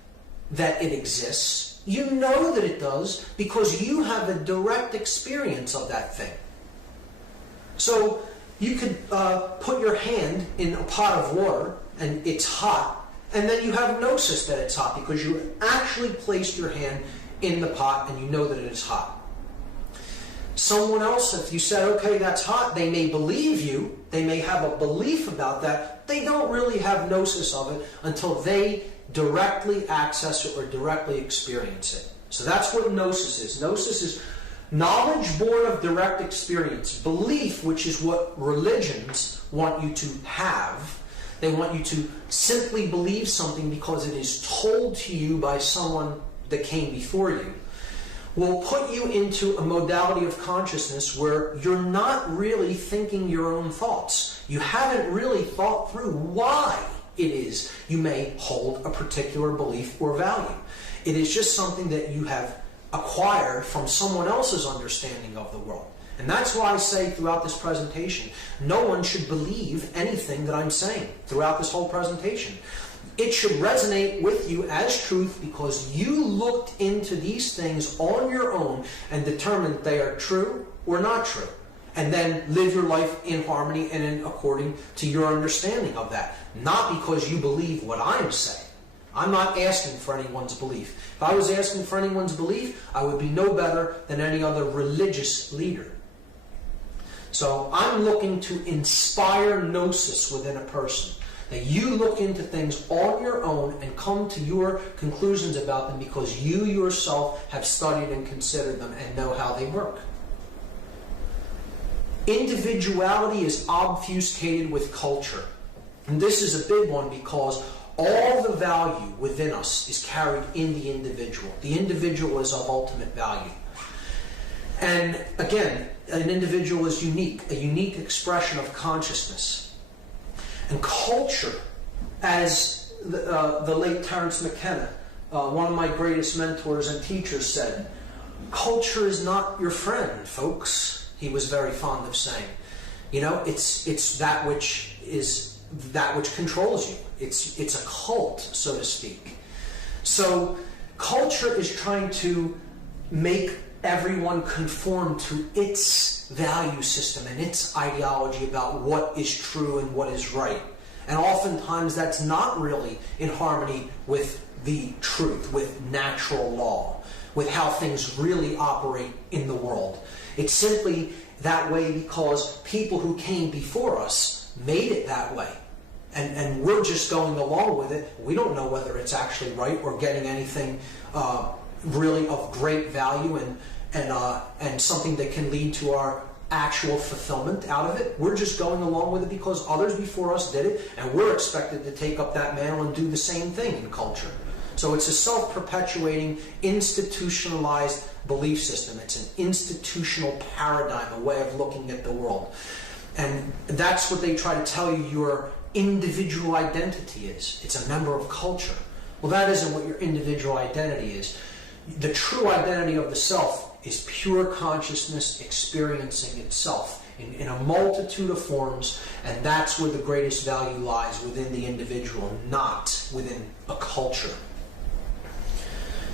that it exists. You know that it does because you have a direct experience of that thing. So you could put your hand in a pot of water and it's hot, and then you have gnosis that it's hot because you actually placed your hand in the pot and you know that it is hot. Someone else, if you said, okay, that's hot, they may believe you, they may have a belief about that, they don't really have gnosis of it until they directly access it or directly experience it. So that's what gnosis is. Gnosis is knowledge born of direct experience. Belief, which is what religions want you to have. They want you to simply believe something because it is told to you by someone that came before you, will put you into a modality of consciousness where you're not really thinking your own thoughts. You haven't really thought through why it is you may hold a particular belief or value. It is just something that you have acquired from someone else's understanding of the world. And that's why I say throughout this presentation, no one should believe anything that I'm saying throughout this whole presentation. It should resonate with you as truth because you looked into these things on your own and determined they are true or not true. And then live your life in harmony and according to your understanding of that. Not because you believe what I'm saying. I'm not asking for anyone's belief. If I was asking for anyone's belief, I would be no better than any other religious leader. So I'm looking to inspire gnosis within a person. That you look into things on your own and come to your conclusions about them because you yourself have studied and considered them and know how they work. Individuality is obfuscated with culture. And this is a big one because all the value within us is carried in the individual. The individual is of ultimate value. And again, an individual is unique, a unique expression of consciousness. And culture, as the late Terence McKenna, one of my greatest mentors and teachers, said, culture is not your friend, folks. He was very fond of saying, you know, it's that which controls you. It's a cult, so to speak. So culture is trying to make everyone conform to its value system and its ideology about what is true and what is right. And oftentimes that's not really in harmony with the truth, with natural law, with how things really operate in the world. It's simply that way because people who came before us made it that way. And we're just going along with it. We don't know whether it's actually right or getting anything really of great value and something that can lead to our actual fulfillment out of it. We're just going along with it because others before us did it, and we're expected to take up that mantle and do the same thing in culture. So it's a self-perpetuating, institutionalized belief system. It's an institutional paradigm, a way of looking at the world. And that's what they try to tell you your individual identity is. It's a member of culture. Well, that isn't what your individual identity is. The true identity of the self is pure consciousness experiencing itself in a multitude of forms, and that's where the greatest value lies, within the individual, not within a culture.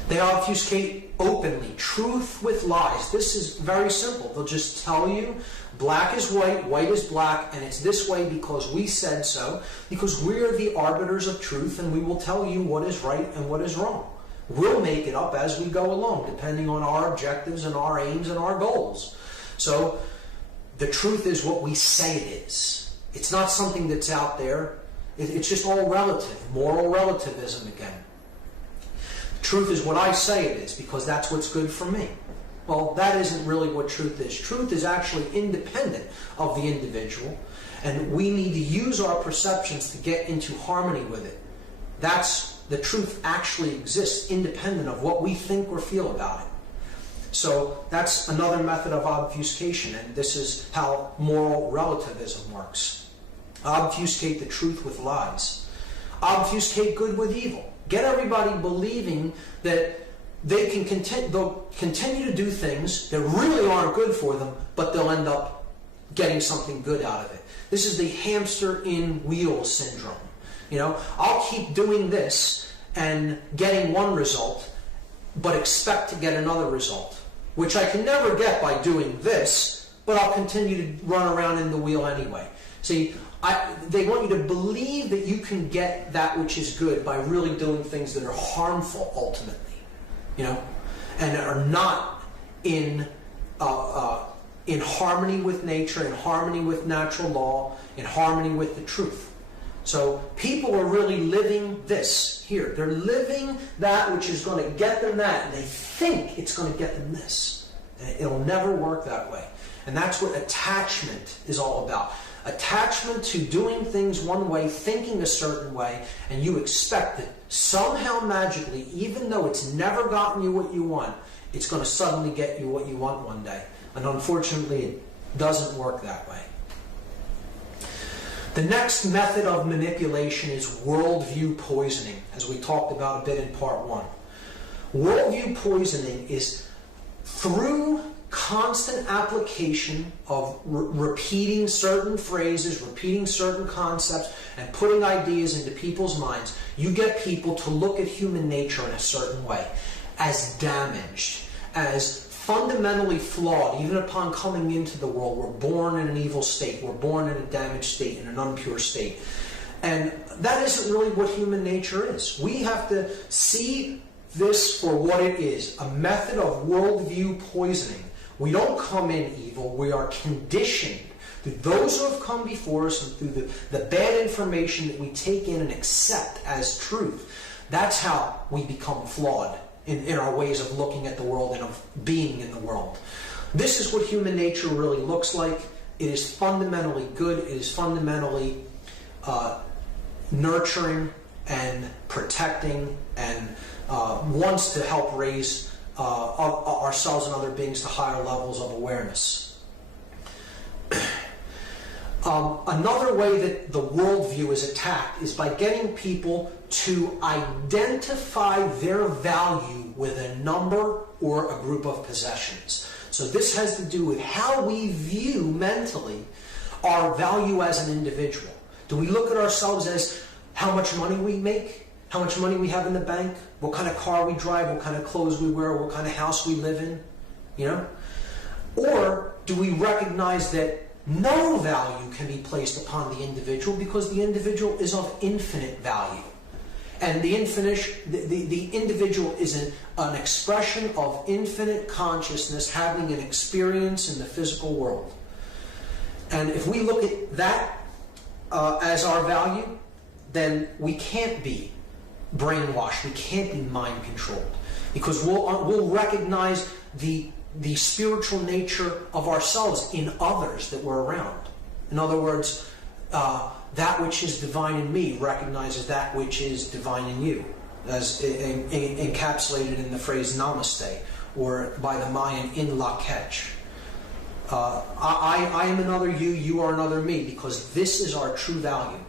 They obfuscate openly, truth with lies. This is very simple. They'll just tell you black is white, white is black, and it's this way because we said so, because we're the arbiters of truth, and we will tell you what is right and what is wrong. We'll make it up as we go along, depending on our objectives and our aims and our goals. So the truth is what we say it is. It's not something that's out there. It's just all relative, moral relativism again. Truth is what I say it is because that's what's good for me. Well, that isn't really what truth is. Truth is actually independent of the individual, and we need to use our perceptions to get into harmony with it. That's the truth actually exists independent of what we think or feel about it. So that's another method of obfuscation, and this is how moral relativism works. Obfuscate the truth with lies. Obfuscate good with evil. Get everybody believing that they can they'll continue to do things that really aren't good for them, but they'll end up getting something good out of it. This is the hamster in wheels syndrome. You know, I'll keep doing this and getting one result, but expect to get another result, which I can never get by doing this, but I'll continue to run around in the wheel anyway. See, they want you to believe that you can get that which is good by really doing things that are harmful ultimately, you know, and are not in harmony with nature, in harmony with natural law, in harmony with the truth. So people are really living this here. They're living that which is going to get them that, and they think it's going to get them this. And it'll never work that way. And that's what attachment is all about. Attachment to doing things one way, thinking a certain way, and you expect that somehow magically, even though it's never gotten you what you want, it's going to suddenly get you what you want one day. And unfortunately, it doesn't work that way. The next method of manipulation is worldview poisoning, as we talked about a bit in part 1. Worldview poisoning is through constant application of repeating certain phrases, repeating certain concepts, and putting ideas into people's minds, you get people to look at human nature in a certain way, as damaged, as fundamentally flawed. Even upon coming into the world, we're born in an evil state, we're born in a damaged state, in an impure state. And that isn't really what human nature is. We have to see this for what it is, a method of worldview poisoning. We don't come in evil, we are conditioned through those who have come before us and through the bad information that we take in and accept as truth. That's how we become flawed in our ways of looking at the world and of being in the world. This is what human nature really looks like. It is fundamentally good, it is fundamentally nurturing and protecting, and wants to help raise ourselves and other beings to higher levels of awareness. Another way that the worldview is attacked is by getting people to identify their value with a number or a group of possessions. So this has to do with how we view mentally our value as an individual. Do we look at ourselves as how much money we make, how much money we have in the bank, what kind of car we drive, what kind of clothes we wear, what kind of house we live in, you know? Or do we recognize that no value can be placed upon the individual because the individual is of infinite value? And the individual is an expression of infinite consciousness having an experience in the physical world. And if we look at that as our value, then we can't be brainwashed, we can't be mind controlled, because we'll recognize the spiritual nature of ourselves in others that we're around. In other words, that which is divine in me recognizes that which is divine in you, as encapsulated in the phrase namaste, or by the Mayan in la catch. I am another you, you are another me, because this is our true value.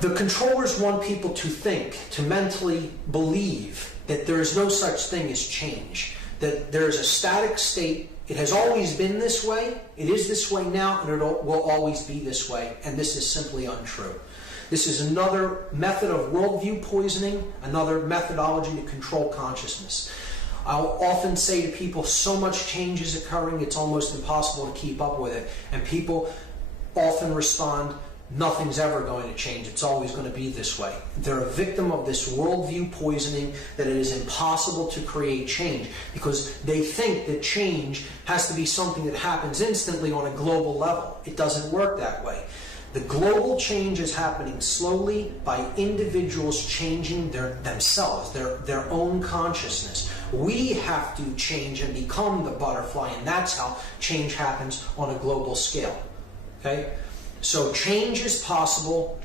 The controllers want people to think, to mentally believe that there is no such thing as change, that there is a static state. It has always been this way, it is this way now, and it will always be this way, and this is simply untrue. This is another method of worldview poisoning, another methodology to control consciousness. I'll often say to people, so much change is occurring, it's almost impossible to keep up with it. And people often respond, nothing's ever going to change, it's always going to be this way. They're a victim of this worldview poisoning, that it is impossible to create change, because they think that change has to be something that happens instantly on a global level. It doesn't work that way. The global change is happening slowly by individuals changing themselves, their own consciousness. We have to change and become the butterfly, and that's how change happens on a global scale. Okay? So change is possible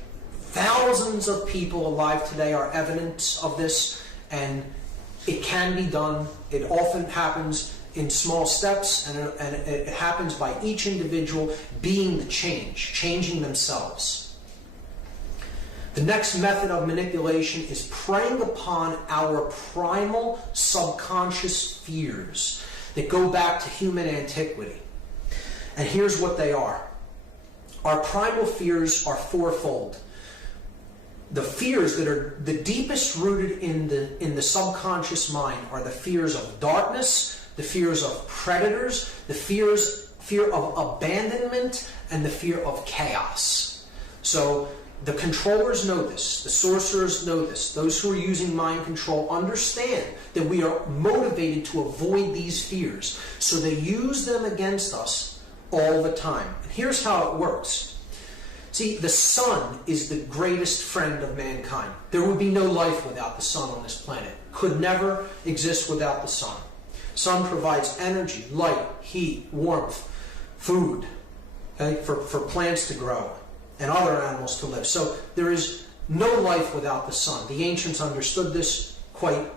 Thousands of people alive today are evidence of this, and it can be done. It often happens in small steps, and it happens by each individual being the change, changing themselves. The next method of manipulation is preying upon our primal subconscious fears that go back to human antiquity. And here's what they are. Our primal fears are fourfold. The fears that are the deepest rooted in the subconscious mind are the fears of darkness, the fears of predators, the fear of abandonment, and the fear of chaos. So the controllers know this, the sorcerers know this, those who are using mind control understand that we are motivated to avoid these fears. So they use them against us all the time. And here's how it works. See, the sun is the greatest friend of mankind. There would be no life without the sun on this planet. Could never exist without the sun. Sun provides energy, light, heat, warmth, food, okay, for plants to grow and other animals to live. So there is no life without the sun. The ancients understood this quite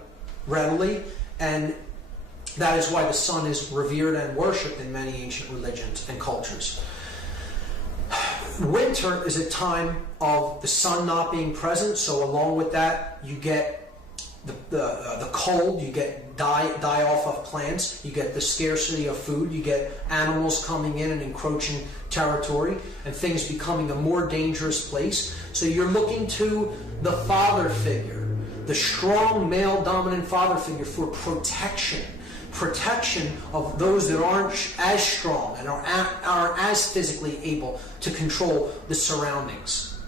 readily, and that is why the sun is revered and worshipped in many ancient religions and cultures. Winter is a time of the sun not being present, so along with that you get the cold, you get die off of plants, you get the scarcity of food, you get animals coming in and encroaching territory, and things becoming a more dangerous place. So you're looking to the father figure, the strong male dominant father figure, for protection of those that aren't as strong and are as physically able to control the surroundings.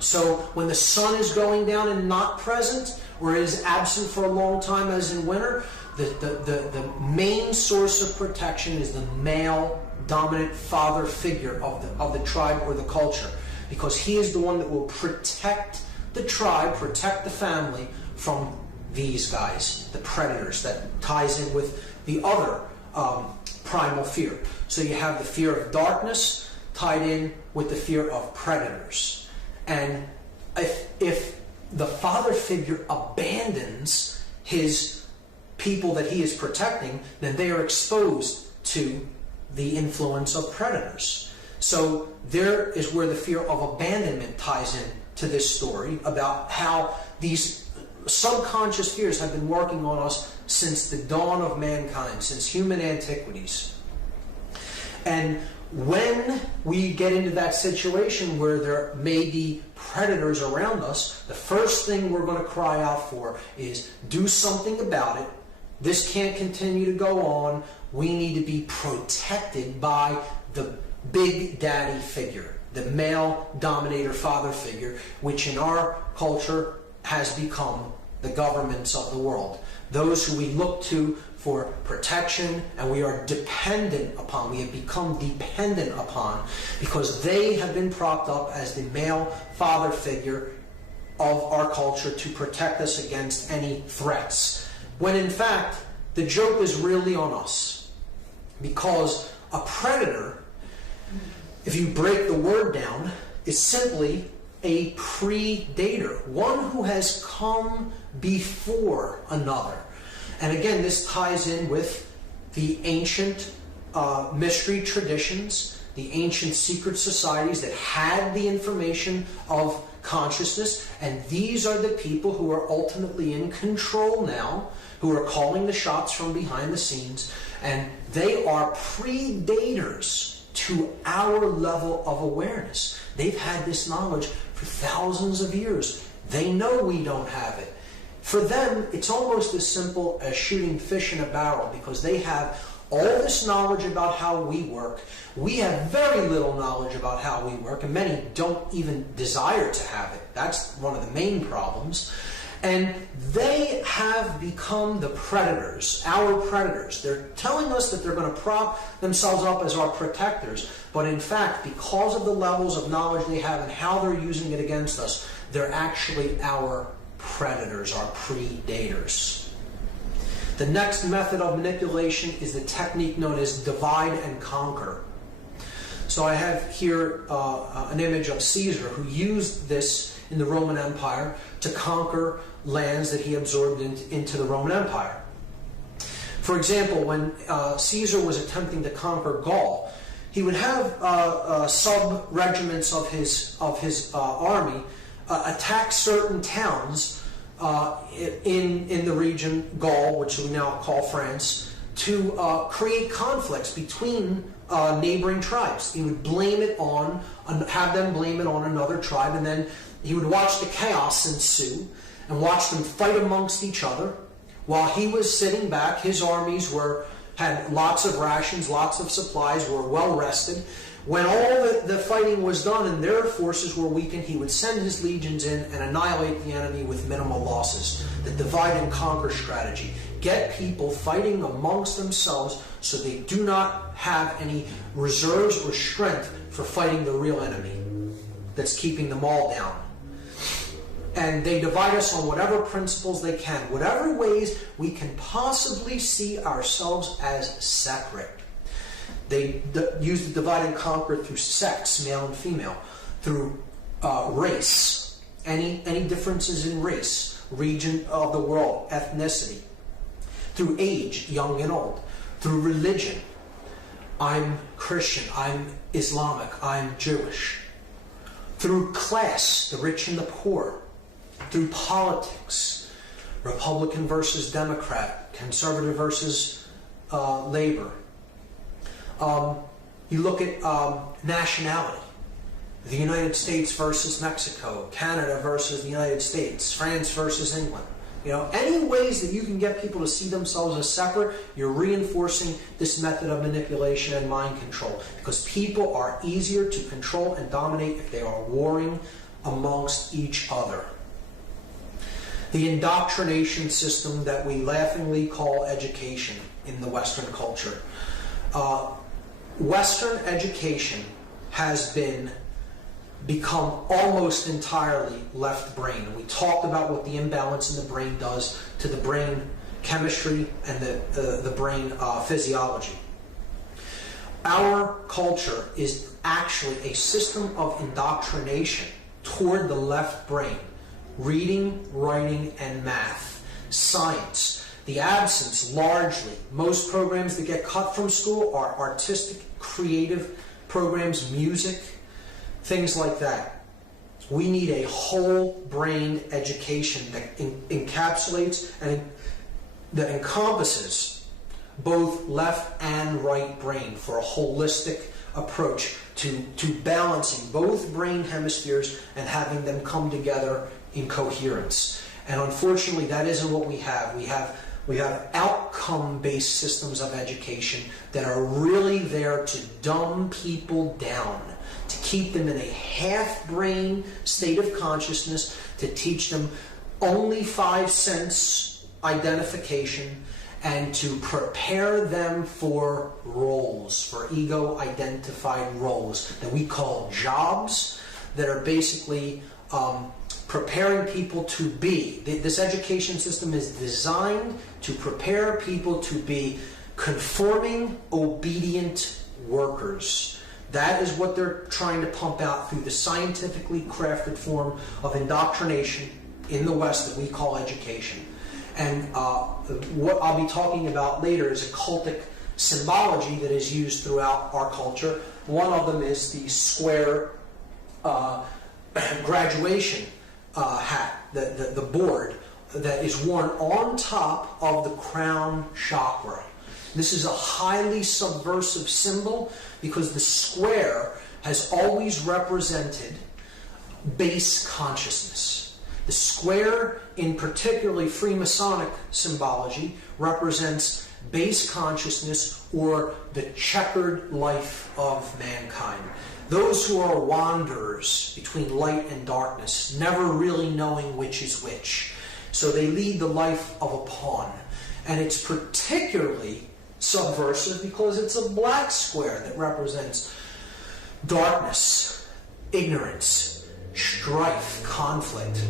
So when the sun is going down and not present, or is absent for a long time, as in winter, the main source of protection is the male dominant father figure of the tribe or the culture, because he is the one that will protect the tribe, protect the family from these guys, the predators. That ties in with the other primal fear. So you have the fear of darkness tied in with the fear of predators. And if the father figure abandons his people that he is protecting, then they are exposed to the influence of predators. So there is where the fear of abandonment ties in to this story about how these subconscious fears have been working on us since the dawn of mankind, since human antiquities. And when we get into that situation where there may be predators around us, the first thing we're going to cry out for is do something about it. This can't continue to go on. We need to be protected by the big daddy figure, the male dominator father figure, which in our culture has become the governments of the world. Those who we look to for protection, and we are dependent upon, we have become dependent upon, because they have been propped up as the male father figure of our culture to protect us against any threats. When in fact, the joke is really on us. Because a predator, if you break the word down, is simply a predator, one who has come before another. And again, this ties in with the ancient mystery traditions, the ancient secret societies that had the information of consciousness, and these are the people who are ultimately in control now, who are calling the shots from behind the scenes, and they are predators to our level of awareness. They've had this knowledge for thousands of years. They know we don't have it. For them, it's almost as simple as shooting fish in a barrel, because they have all this knowledge about how we work. We have very little knowledge about how we work, and many don't even desire to have it. That's one of the main problems. And they have become the predators, our predators. They're telling us that they're going to prop themselves up as our protectors, but in fact, because of the levels of knowledge they have and how they're using it against us, they're actually our predators, our predators. The next method of manipulation is the technique known as divide and conquer. So I have here an image of Caesar, who used this in the Roman Empire to conquer lands that he absorbed into the Roman Empire. For example, when Caesar was attempting to conquer Gaul, he would have sub-regiments of his army attack certain towns in the region Gaul, which we now call France, to create conflicts between neighboring tribes. He would have them blame it on another tribe, and then he would watch the chaos ensue and watch them fight amongst each other. While he was sitting back, his armies had lots of rations, lots of supplies, were well rested. When all the fighting was done and their forces were weakened, he would send his legions in and annihilate the enemy with minimal losses. The divide and conquer strategy. Get people fighting amongst themselves so they do not have any reserves or strength for fighting the real enemy that's keeping them all down. And they divide us on whatever principles they can, whatever ways we can possibly see ourselves as separate. They use the divide and conquer through sex, male and female, through race, any differences in race, region of the world, ethnicity, through age, young and old, through religion. I'm Christian, I'm Islamic, I'm Jewish. Through class, the rich and the poor. Through politics, Republican versus Democrat, conservative versus labor. You look at nationality, the United States versus Mexico, Canada versus the United States, France versus England. Any ways that you can get people to see themselves as separate, you're reinforcing this method of manipulation and mind control, because people are easier to control and dominate if they are warring amongst each other. The indoctrination system that we laughingly call education in the Western culture. Western education has become almost entirely left brain. We talked about what the imbalance in the brain does to the brain chemistry and the brain physiology. Our culture is actually a system of indoctrination toward the left brain. Reading, writing, and math. Science. The absence, largely, most programs that get cut from school are artistic, creative programs, music, things like that. We need a whole-brained education that encapsulates and that encompasses both left and right brain for a holistic approach to balancing both brain hemispheres and having them come together in coherence. And unfortunately, that isn't what we have. We have outcome-based systems of education that are really there to dumb people down, to keep them in a half-brain state of consciousness, to teach them only 5 sense identification, and to prepare them for roles, for ego-identified roles that we call jobs, that are basically preparing people to be. This education system is designed to prepare people to be conforming, obedient workers. That is what they're trying to pump out through the scientifically crafted form of indoctrination in the West that we call education. And what I'll be talking about later is occultic symbology that is used throughout our culture. One of them is the square graduation hat, the board that is worn on top of the crown chakra. This is a highly subversive symbol because the square has always represented base consciousness. The square, in particularly Freemasonic symbology, represents base consciousness or the checkered life of mankind. Those who are wanderers between light and darkness, never really knowing which is which. So they lead the life of a pawn. And it's particularly subversive because it's a black square that represents darkness, ignorance, strife, conflict.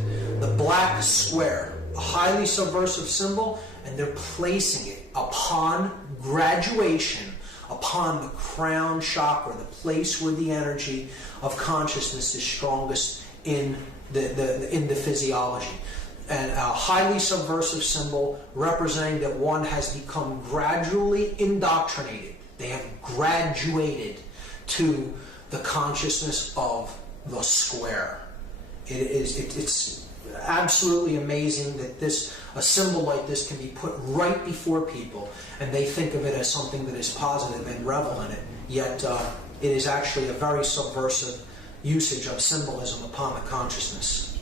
The black square, a highly subversive symbol, and they're placing it upon graduation, upon the crown chakra, the place where the energy of consciousness is strongest in the physiology. And a highly subversive symbol representing that one has become gradually indoctrinated. They have graduated to the consciousness of the square. It's absolutely amazing that a symbol like this can be put right before people, and they think of it as something that is positive and revel in it. Yet it is actually a very subversive usage of symbolism upon the consciousness.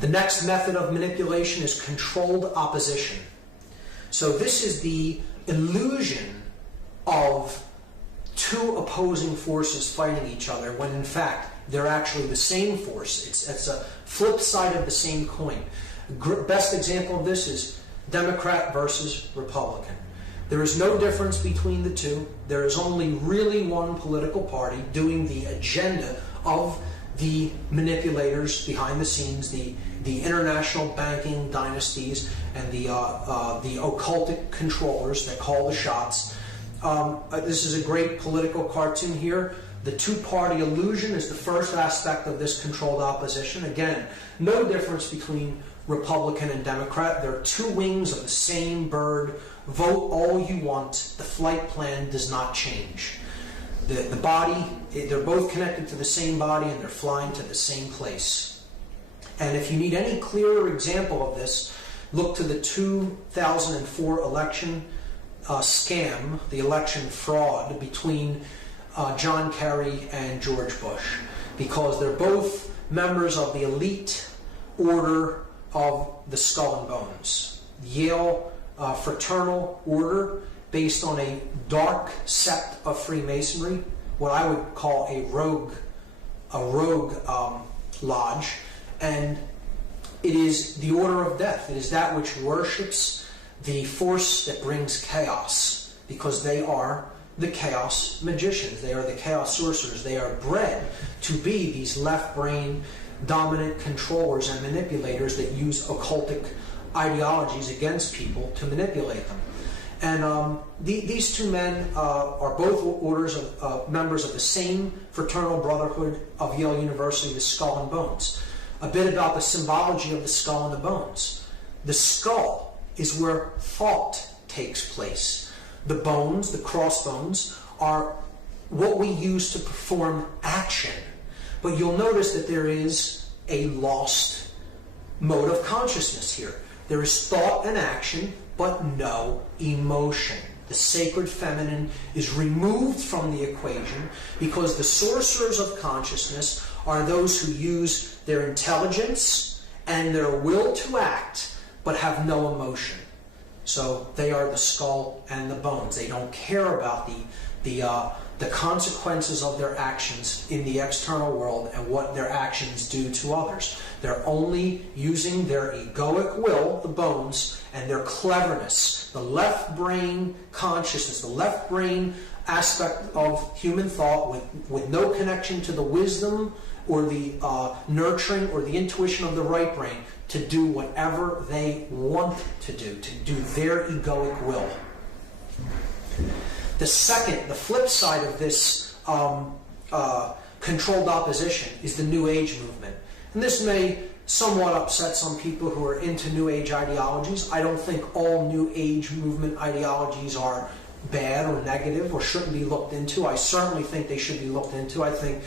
The next method of manipulation is controlled opposition. So this is the illusion of two opposing forces fighting each other when in fact they're actually the same force. It's a flip side of the same coin. Best example of this is Democrat versus Republican. There is no difference between the two. There is only really one political party doing the agenda of the manipulators behind the scenes, the international banking dynasties and the occultic controllers that call the shots. This is a great political cartoon here. The two-party illusion is the first aspect of this controlled opposition. Again, no difference between Republican and Democrat. They're two wings of the same bird. Vote all you want. The flight plan does not change. The body, they're both connected to the same body and they're flying to the same place. And if you need any clearer example of this, look to the 2004 election scam, the election fraud between John Kerry and George Bush, because they're both members of the elite order of the Skull and Bones, Yale fraternal order based on a dark sect of Freemasonry, what I would call a rogue lodge, and it is the order of death. It is that which worships the force that brings chaos, because they are the chaos magicians. They are the chaos sorcerers. They are bred to be these left-brain dominant controllers and manipulators that use occultic ideologies against people to manipulate them. And these two men are both orders of members of the same fraternal brotherhood of Yale University, the Skull and Bones. A bit about the symbology of the skull and the bones. The skull is where thought takes place. The bones, the crossbones, are what we use to perform action. But you'll notice that there is a lost mode of consciousness here. There is thought and action, but no emotion. The sacred feminine is removed from the equation because the sorcerers of consciousness are those who use their intelligence and their will to act, but have no emotion. So they are the skull and the bones. They don't care about the consequences of their actions in the external world and what their actions do to others. They're only using their egoic will, the bones, and their cleverness, the left brain consciousness, the left brain aspect of human thought with no connection to the wisdom or the nurturing or the intuition of the right brain to do whatever they want to do their egoic will. The flip side of this controlled opposition is the New Age movement. And this may somewhat upset some people who are into New Age ideologies. I don't think all New Age movement ideologies are bad or negative or shouldn't be looked into. I certainly think they should be looked into. I think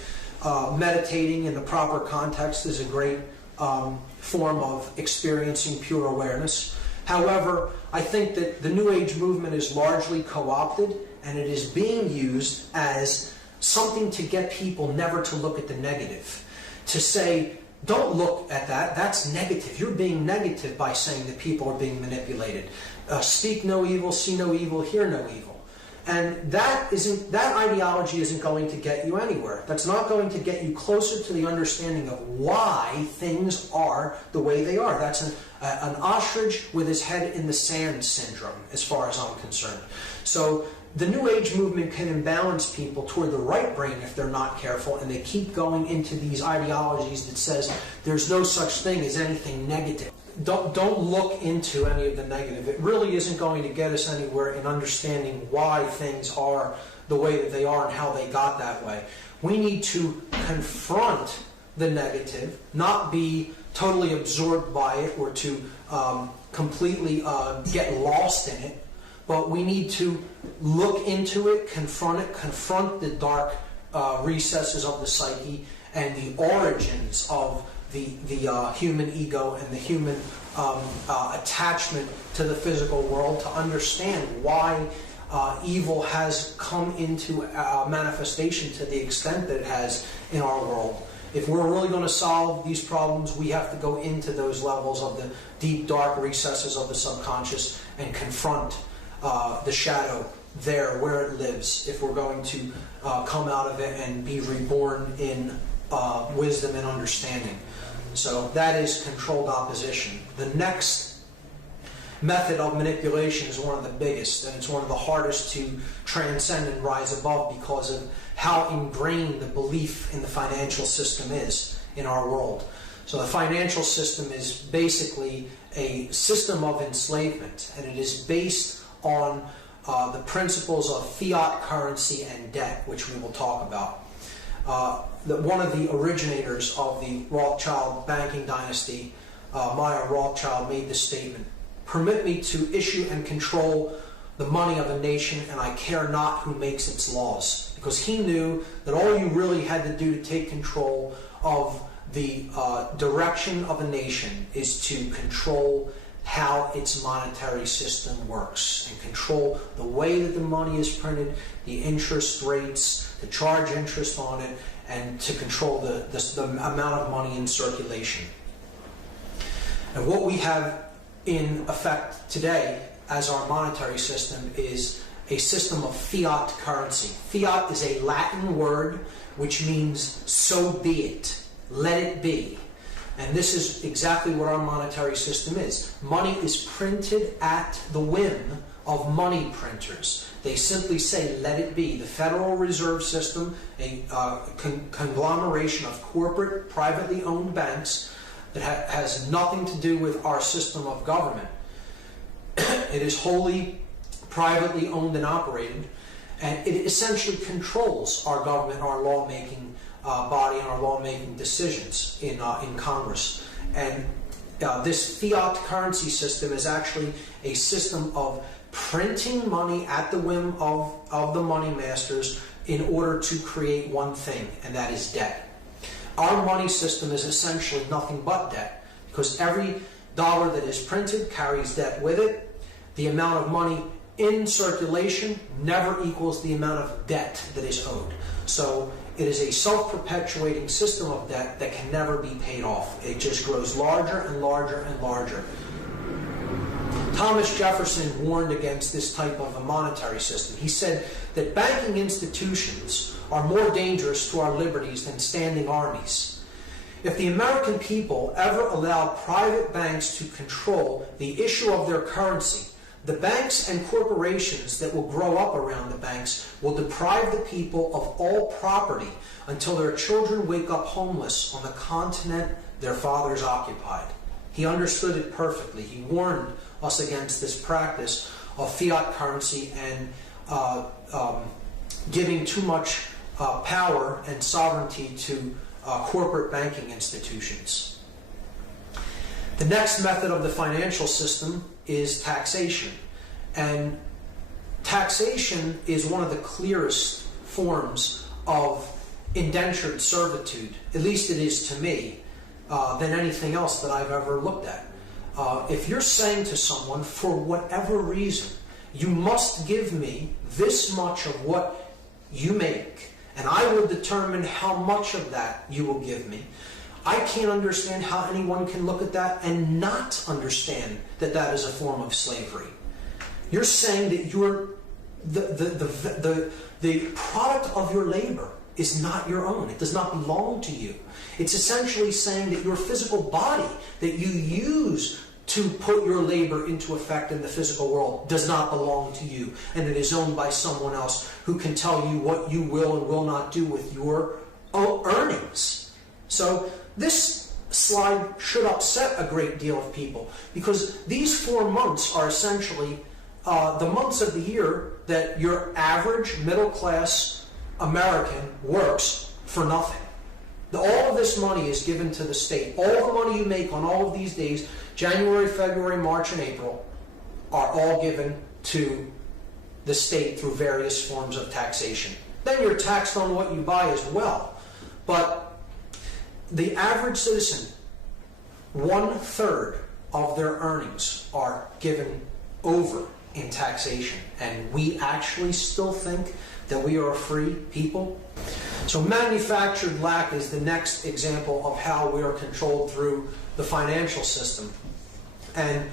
meditating in the proper context is a great form of experiencing pure awareness. However, I think that the New Age movement is largely co-opted, and it is being used as something to get people never to look at the negative. To say, don't look at that, that's negative. You're being negative by saying that people are being manipulated. Speak no evil, see no evil, hear no evil. And that ideology isn't going to get you anywhere. That's not going to get you closer to the understanding of why things are the way they are. That's an ostrich with his head in the sand syndrome, as far as I'm concerned. So the New Age movement can imbalance people toward the right brain if they're not careful, and they keep going into these ideologies that says there's no such thing as anything negative. Don't look into any of the negative. It really isn't going to get us anywhere in understanding why things are the way that they are and how they got that way. We need to confront the negative, not be totally absorbed by it or to completely get lost in it, but we need to look into it, confront the dark recesses of the psyche and the origins of the human ego and the human attachment to the physical world, to understand why evil has come into manifestation to the extent that it has in our world. If we're really going to solve these problems, we have to go into those levels of the deep, dark recesses of the subconscious and confront the shadow there where it lives, if we're going to come out of it and be reborn in wisdom and understanding. So that is controlled opposition. The next method of manipulation is one of the biggest, and it's one of the hardest to transcend and rise above because of how ingrained the belief in the financial system is in our world. So the financial system is basically a system of enslavement, and it is based on the principles of fiat currency and debt, which we will talk about. One of the originators of the Rothschild banking dynasty, Meyer Rothschild, made this statement: "Permit me to issue and control the money of a nation, and I care not who makes its laws." Because he knew that all you really had to do to take control of the direction of a nation is to control how its monetary system works and control the way that the money is printed, the interest rates, to charge interest on it, and to control the amount of money in circulation. And what we have in effect today as our monetary system is a system of fiat currency. Fiat is a Latin word which means so be it, let it be. And this is exactly what our monetary system is. Money is printed at the whim of money printers. They simply say, let it be. The Federal Reserve System, a conglomeration of corporate, privately owned banks that has nothing to do with our system of government. It is wholly privately owned and operated, and it essentially controls our government, our lawmaking body, and our lawmaking decisions in Congress. And this fiat currency system is actually a system of printing money at the whim of the money masters in order to create one thing, and that is debt. Our money system is essentially nothing but debt, because every dollar that is printed carries debt with it. The amount of money in circulation never equals the amount of debt that is owed. So it is a self-perpetuating system of debt that can never be paid off. It just grows larger and larger and larger. Thomas Jefferson warned against this type of a monetary system. He said that banking institutions are more dangerous to our liberties than standing armies. If the American people ever allow private banks to control the issue of their currency, the banks and corporations that will grow up around the banks will deprive the people of all property until their children wake up homeless on the continent their fathers occupied. He understood it perfectly. He warned us against this practice of fiat currency and giving too much power and sovereignty to corporate banking institutions. The next method of the financial system is taxation. And taxation is one of the clearest forms of indentured servitude, at least it is to me, than anything else that I've ever looked at. If you're saying to someone, for whatever reason, you must give me this much of what you make, and I will determine how much of that you will give me, I can't understand how anyone can look at that and not understand that that is a form of slavery. You're saying that the product of your labor is not your own. It does not belong to you. It's essentially saying that your physical body that you use to put your labor into effect in the physical world does not belong to you, and it is owned by someone else who can tell you what you will and will not do with your earnings. So this slide should upset a great deal of people, because these 4 months are essentially the months of the year that your average middle-class American works for nothing. All of this money is given to the state. All the money you make on all of these days, January, February, March, and April, are all given to the state through various forms of taxation. Then you're taxed on what you buy as well. But the average citizen, 1/3 of their earnings are given over in taxation. And we actually still think that we are a free people. So manufactured lack is the next example of how we are controlled through the financial system. And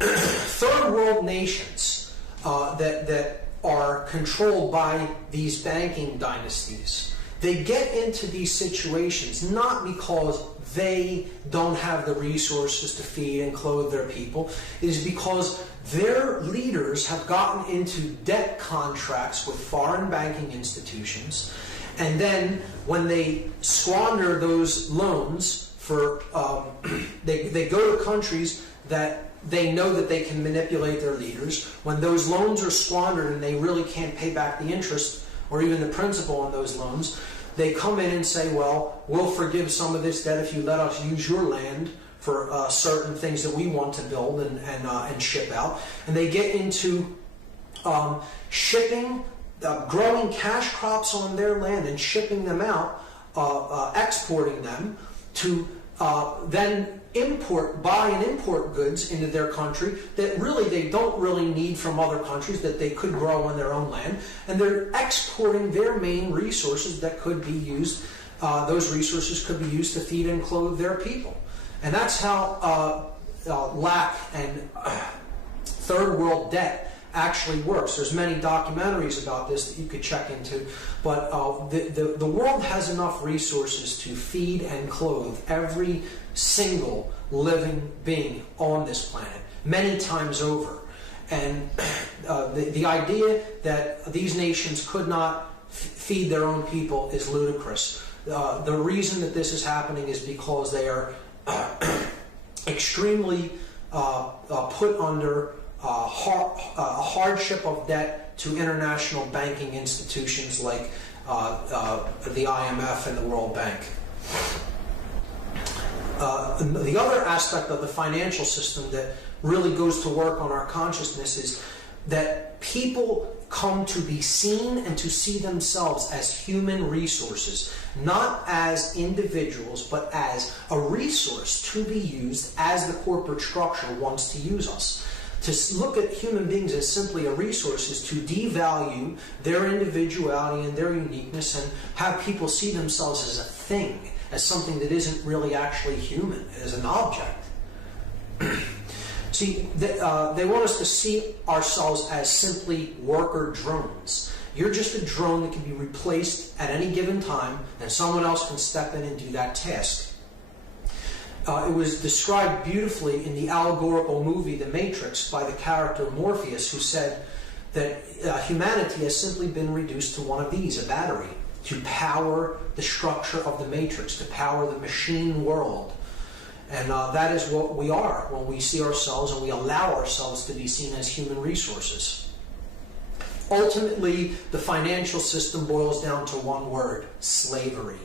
third world nations that are controlled by these banking dynasties, they get into these situations not because they don't have the resources to feed and clothe their people. It is because their leaders have gotten into debt contracts with foreign banking institutions, and then when they squander those loans for, they go to countries that they know that they can manipulate their leaders. When those loans are squandered and they really can't pay back the interest or even the principal on those loans, they come in and say, well, we'll forgive some of this debt if you let us use your land for certain things that we want to build and ship out. And they get into shipping, growing cash crops on their land and shipping them out, exporting them to then buy and import goods into their country that really they don't really need from other countries that they could grow on their own land, and they're exporting their main resources that could be used. Those resources could be used to feed and clothe their people, and that's how lack and third world debt actually works. There's many documentaries about this that you could check into, but the world has enough resources to feed and clothe every single living being on this planet, many times over. And the idea that these nations could not feed their own people is ludicrous. The reason that this is happening is because they are extremely put under hardship of debt to international banking institutions like the IMF and the World Bank. The other aspect of the financial system that really goes to work on our consciousness is that people come to be seen and to see themselves as human resources, not as individuals, but as a resource to be used as the corporate structure wants to use us. To look at human beings as simply a resource is to devalue their individuality and their uniqueness and have people see themselves as a thing, as something that isn't really actually human, as an object. See, they want us to see ourselves as simply worker drones. You're just a drone that can be replaced at any given time, and someone else can step in and do that task. It was described beautifully in the allegorical movie The Matrix by the character Morpheus, who said that humanity has simply been reduced to one of these, a battery, to power the structure of the Matrix, to power the machine world. And that is what we are when we see ourselves and we allow ourselves to be seen as human resources. Ultimately, the financial system boils down to one word: slavery.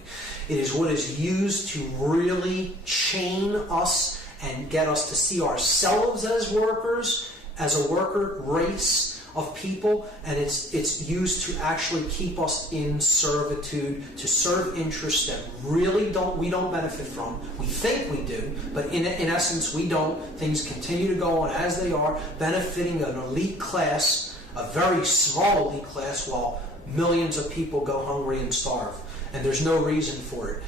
It is what is used to really chain us and get us to see ourselves as workers, as a worker race of people, and it's used to actually keep us in servitude, to serve interests that really we don't benefit from. We think we do, but in essence we don't. Things continue to go on as they are, benefiting an elite class, a very small elite class, while millions of people go hungry and starve. And there's no reason for it.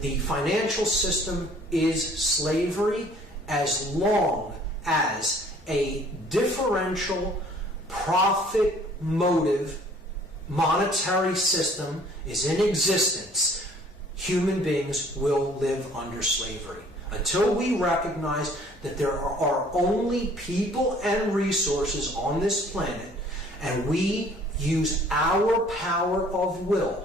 The financial system is slavery as long as a differential profit motive monetary system is in existence. Human beings will live under slavery. Until we recognize that there are only people and resources on this planet, and we use our power of will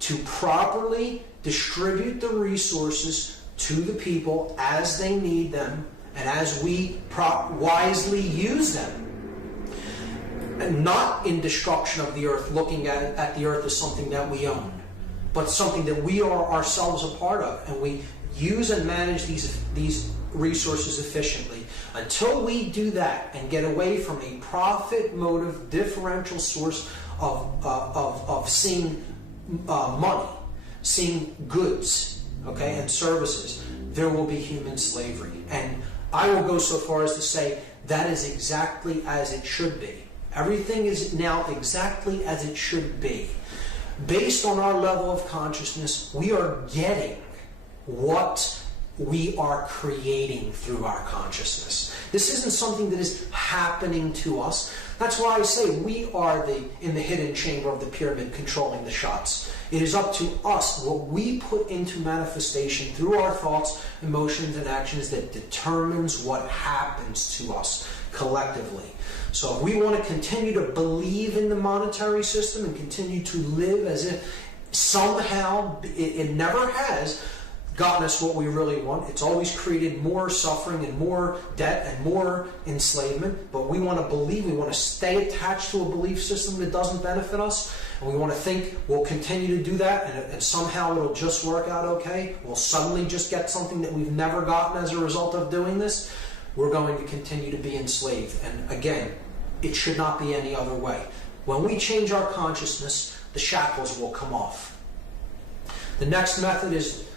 to properly distribute the resources to the people as they need them and as we wisely use them. And not in destruction of the earth, looking at the earth as something that we own. but something that we are ourselves a part of, and we use and manage these resources efficiently. Until we do that and get away from a profit motive differential source of seeing money, seeing goods, okay, and services, there will be human slavery. And I will go so far as to say that is exactly as it should be. Everything is now exactly as it should be. Based on our level of consciousness, we are getting what we are creating through our consciousness. This isn't something that is happening to us. That's why I say we are in the hidden chamber of the pyramid controlling the shots. It is up to us, what we put into manifestation through our thoughts, emotions, and actions, that determines what happens to us collectively. So if we want to continue to believe in the monetary system and continue to live as if somehow it never has gotten us what we really want, it's always created more suffering and more debt and more enslavement, but we want to believe, we want to stay attached to a belief system that doesn't benefit us, and we want to think we'll continue to do that and somehow it'll just work out okay, we'll suddenly just get something that we've never gotten as a result of doing this, we're going to continue to be enslaved. And again, it should not be any other way. When we change our consciousness, the shackles will come off. The next method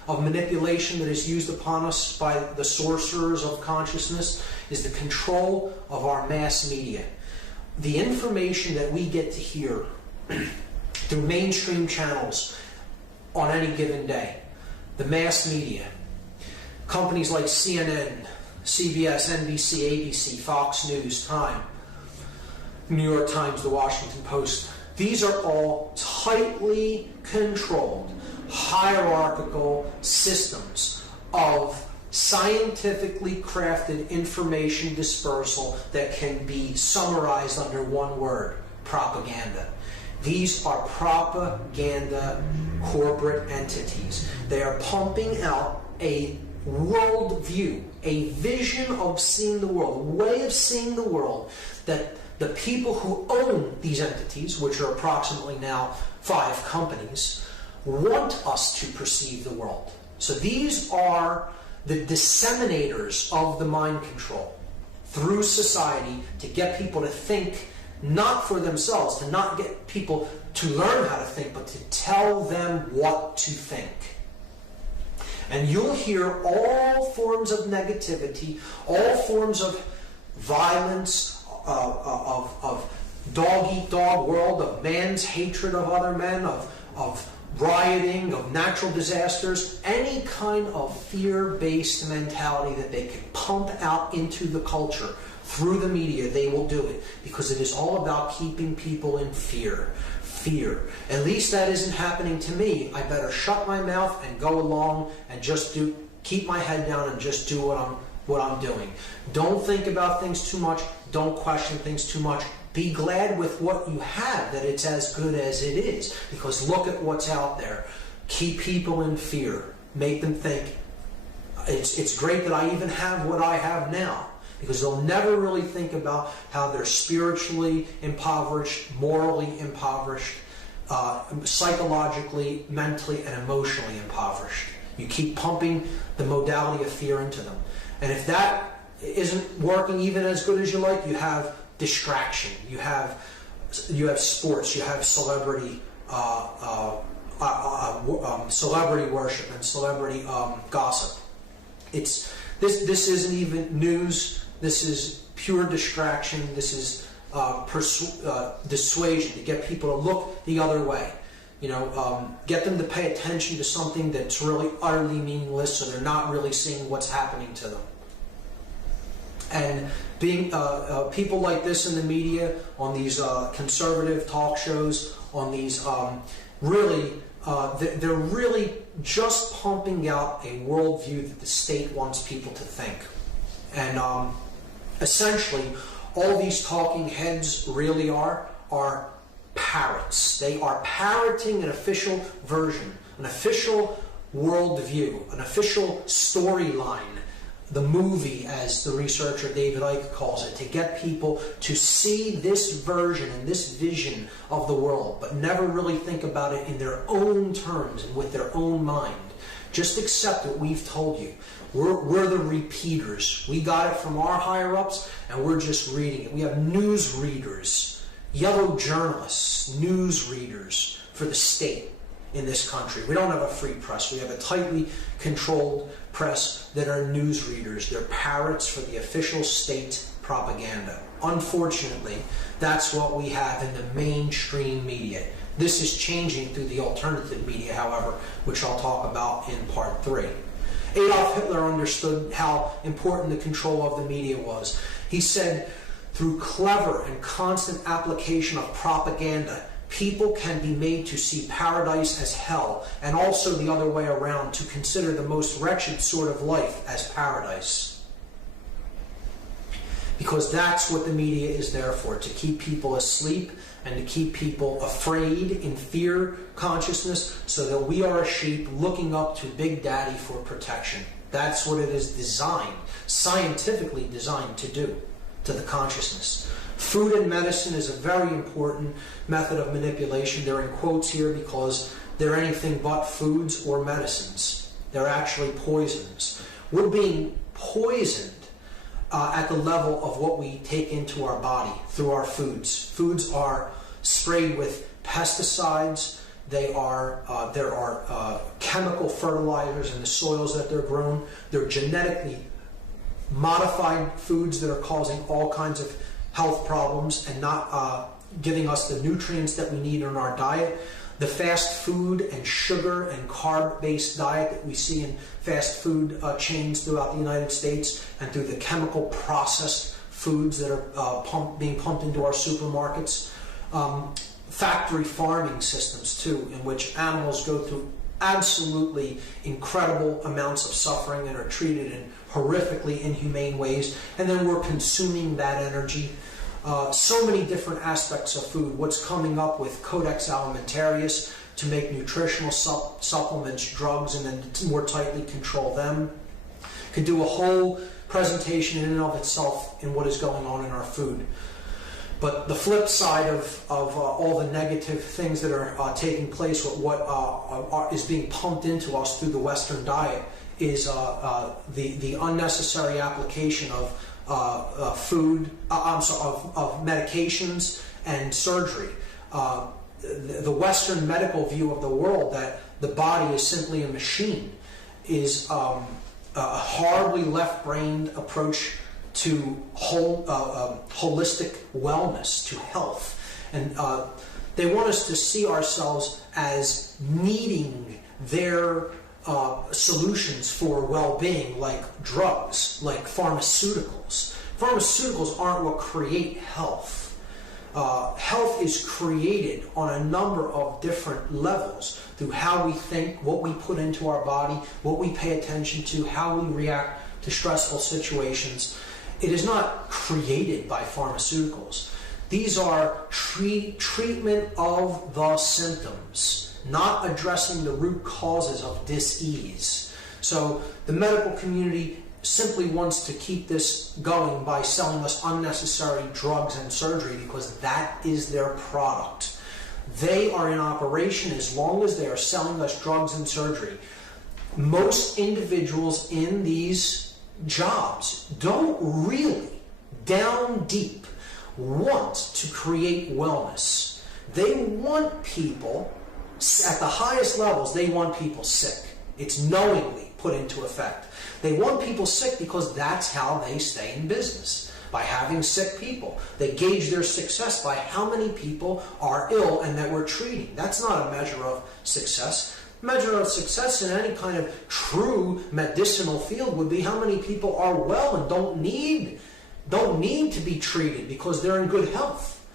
of manipulation that is used upon us by the sorcerers of consciousness is the control of our mass media. The information that we get to hear through mainstream channels on any given day, the mass media, companies like CNN, CBS, NBC, ABC, Fox News, Time, New York Times, The Washington Post, these are all tightly controlled, hierarchical systems of scientifically crafted information dispersal that can be summarized under one word: propaganda. These are propaganda corporate entities. They are pumping out a worldview, a vision of seeing the world, a way of seeing the world that the people who own these entities, which are approximately now 5 companies, want us to perceive the world. So these are the disseminators of the mind control through society to get people to think not for themselves, to not get people to learn how to think, but to tell them what to think. And you'll hear all forms of negativity, all forms of violence, of dog-eat-dog world, of man's hatred of other men, of rioting, of natural disasters, any kind of fear-based mentality that they can pump out into the culture through the media. They will do it because it is all about keeping people in fear. Fear. At least that isn't happening to me. I better shut my mouth and go along and just keep my head down and just do what I'm doing. Don't think about things too much. Don't question things too much. Be glad with what you have, that it's as good as it is, because look at what's out there. Keep people in fear. Make them think it's great that I even have what I have now, because they'll never really think about how they're spiritually impoverished, morally impoverished, psychologically, mentally, and emotionally impoverished. You keep pumping the modality of fear into them. And if that isn't working even as good as you like, you have distraction, you have sports, you have celebrity celebrity worship and celebrity gossip. This isn't even news. This is pure distraction. This is dissuasion to get people to look the other way. Get them to pay attention to something that's really utterly meaningless, so they're not really seeing what's happening to them. And being people like this in the media, on these conservative talk shows, on these they're really just pumping out a worldview that the state wants people to think. And essentially, all these talking heads really are parrots. They are parroting an official version, an official worldview, an official storyline the movie, as the researcher David Icke calls it, to get people to see this version and this vision of the world, but never really think about it in their own terms and with their own mind. Just accept what we've told you. We're the repeaters. We got it from our higher-ups, and we're just reading it. We have news readers, yellow journalists, news readers for the state in this country. We don't have a free press. We have a tightly controlled press that are news readers. They're parrots for the official state propaganda. Unfortunately, that's what we have in the mainstream media. This is changing through the alternative media, however, which I'll talk about in part 3. Adolf Hitler understood how important the control of the media was. He said, through clever and constant application of propaganda, people can be made to see paradise as hell, and also the other way around, to consider the most wretched sort of life as paradise. Because that's what the media is there for, to keep people asleep and to keep people afraid in fear consciousness, so that we are a sheep looking up to Big Daddy for protection. That's what it is designed, scientifically designed to do to the consciousness. Food and medicine is a very important method of manipulation. They're in quotes here because they're anything but foods or medicines. They're actually poisons. We're being poisoned at the level of what we take into our body through our foods. Foods are sprayed with pesticides. There are chemical fertilizers in the soils that they're grown. They're genetically modified foods that are causing all kinds of health problems and not giving us the nutrients that we need in our diet. The fast food and sugar and carb-based diet that we see in fast food chains throughout the United States, and through the chemical processed foods that are being pumped into our supermarkets. Factory farming systems too, in which animals go through absolutely incredible amounts of suffering and are treated in horrifically inhumane ways, and then we're consuming that energy. So many different aspects of food. What's coming up with Codex Alimentarius to make nutritional supplements, drugs, and then more tightly control them. Could do a whole presentation in and of itself in what is going on in our food. But the flip side of all the negative things that are taking place with what is being pumped into us through the Western diet is the unnecessary application of medications and surgery. The Western medical view of the world, that the body is simply a machine, is a horribly left-brained approach to holistic wellness, to health. And they want us to see ourselves as needing their solutions for well-being, like drugs, like pharmaceuticals. Pharmaceuticals aren't what create health. Health is created on a number of different levels through how we think, what we put into our body, what we pay attention to, how we react to stressful situations. It is not created by pharmaceuticals. These are treatment of the symptoms, not addressing the root causes of dis-ease. So the medical community simply wants to keep this going by selling us unnecessary drugs and surgery because that is their product. They are in operation as long as they are selling us drugs and surgery. Most individuals in these jobs don't really, down deep, want to create wellness. They want people, at the highest levels, they want people sick. It's knowingly put into effect. They want people sick because that's how they stay in business, by having sick people. They gauge their success by how many people are ill and that we're treating. That's not a measure of success. Measure of success in any kind of true medicinal field would be how many people are well and don't need to be treated because they're in good health.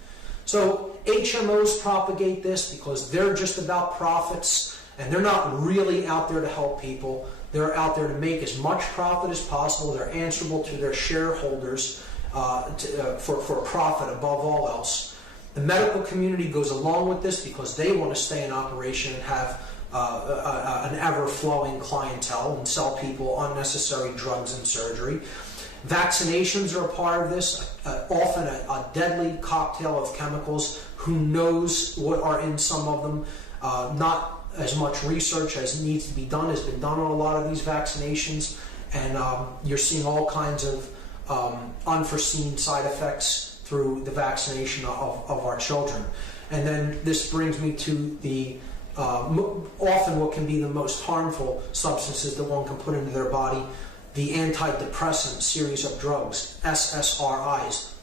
So HMOs propagate this because they're just about profits, and they're not really out there to help people. They're out there to make as much profit as possible. They're answerable to their shareholders for profit above all else. The medical community goes along with this because they want to stay in operation and have an ever-flowing clientele and sell people unnecessary drugs and surgery. Vaccinations are a part of this, often a deadly cocktail of chemicals. Who knows what are in some of them? Not as much research as needs to be done has been done on a lot of these vaccinations, and you're seeing all kinds of unforeseen side effects through the vaccination of our children. And then this brings me to the often what can be the most harmful substances that one can put into their body, the antidepressant series of drugs, SSRIs,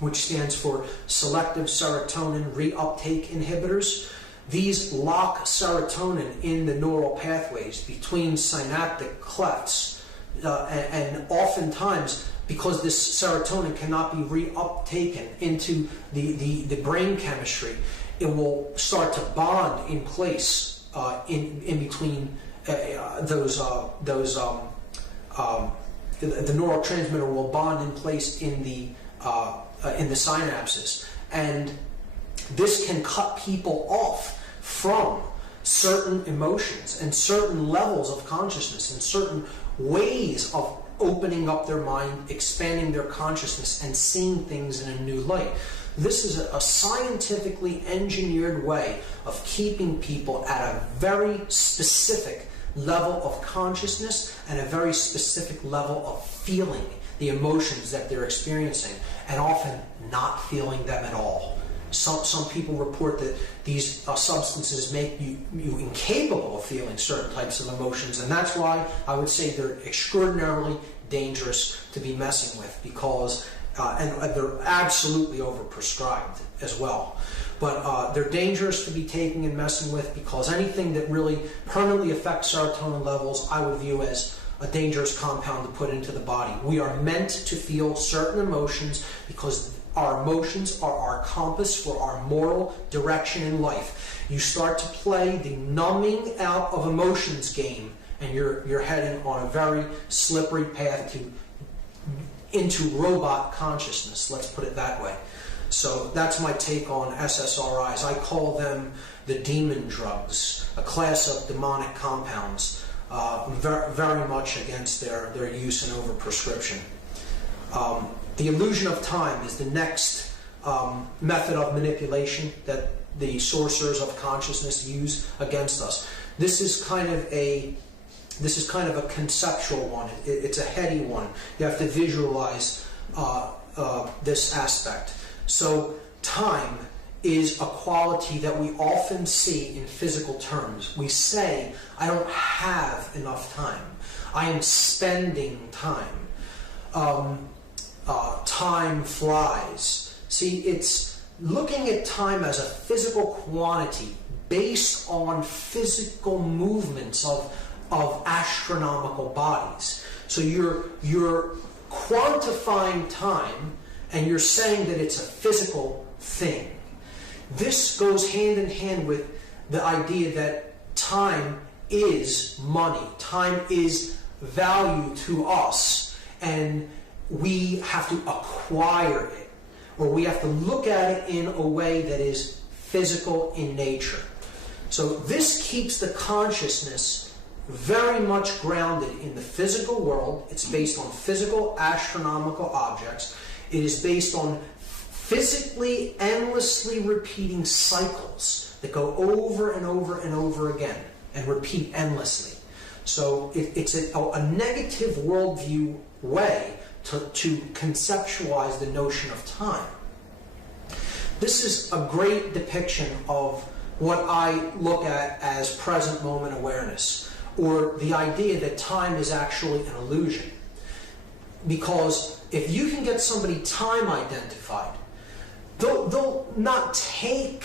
which stands for selective serotonin reuptake inhibitors. These lock serotonin in the neural pathways between synaptic clefts, and oftentimes, because this serotonin cannot be reuptaken into the brain chemistry, it will start to bond in place in between the neurotransmitter will bond in place in the synapses, and this can cut people off from certain emotions and certain levels of consciousness and certain ways of opening up their mind, expanding their consciousness, and seeing things in a new light. This is a scientifically engineered way of keeping people at a very specific level of consciousness and a very specific level of feeling the emotions that they're experiencing, and often not feeling them at all. Some people report that these substances make you incapable of feeling certain types of emotions, and that's why I would say they're extraordinarily dangerous to be messing with, because and they're absolutely overprescribed as well. But they're dangerous to be taking and messing with, because anything that really permanently affects serotonin levels I would view as a dangerous compound to put into the body. We are meant to feel certain emotions because our emotions are our compass for our moral direction in life. You start to play the numbing out of emotions game, and you're heading on a very slippery path into robot consciousness, let's put it that way. So that's my take on SSRIs. I call them the demon drugs, a class of demonic compounds, very much against their use and overprescription. The illusion of time is the next method of manipulation that the sorcerers of consciousness use against us. This is kind of a conceptual one. It's a heady one. You have to visualize this aspect. So time is a quality that we often see in physical terms. We say, I don't have enough time. I am spending time. Time flies. See, it's looking at time as a physical quantity based on physical movements of astronomical bodies. So you're quantifying time, and you're saying that it's a physical thing. This goes hand in hand with the idea that time is money. Time is value to us, and we have to acquire it, or we have to look at it in a way that is physical in nature. So this keeps the consciousness very much grounded in the physical world. It's based on physical astronomical objects. It is based on physically, endlessly repeating cycles that go over and over and over again and repeat endlessly. So it's a negative worldview way to conceptualize the notion of time. This is a great depiction of what I look at as present moment awareness, or the idea that time is actually an illusion. Because if you can get somebody time identified, they'll not take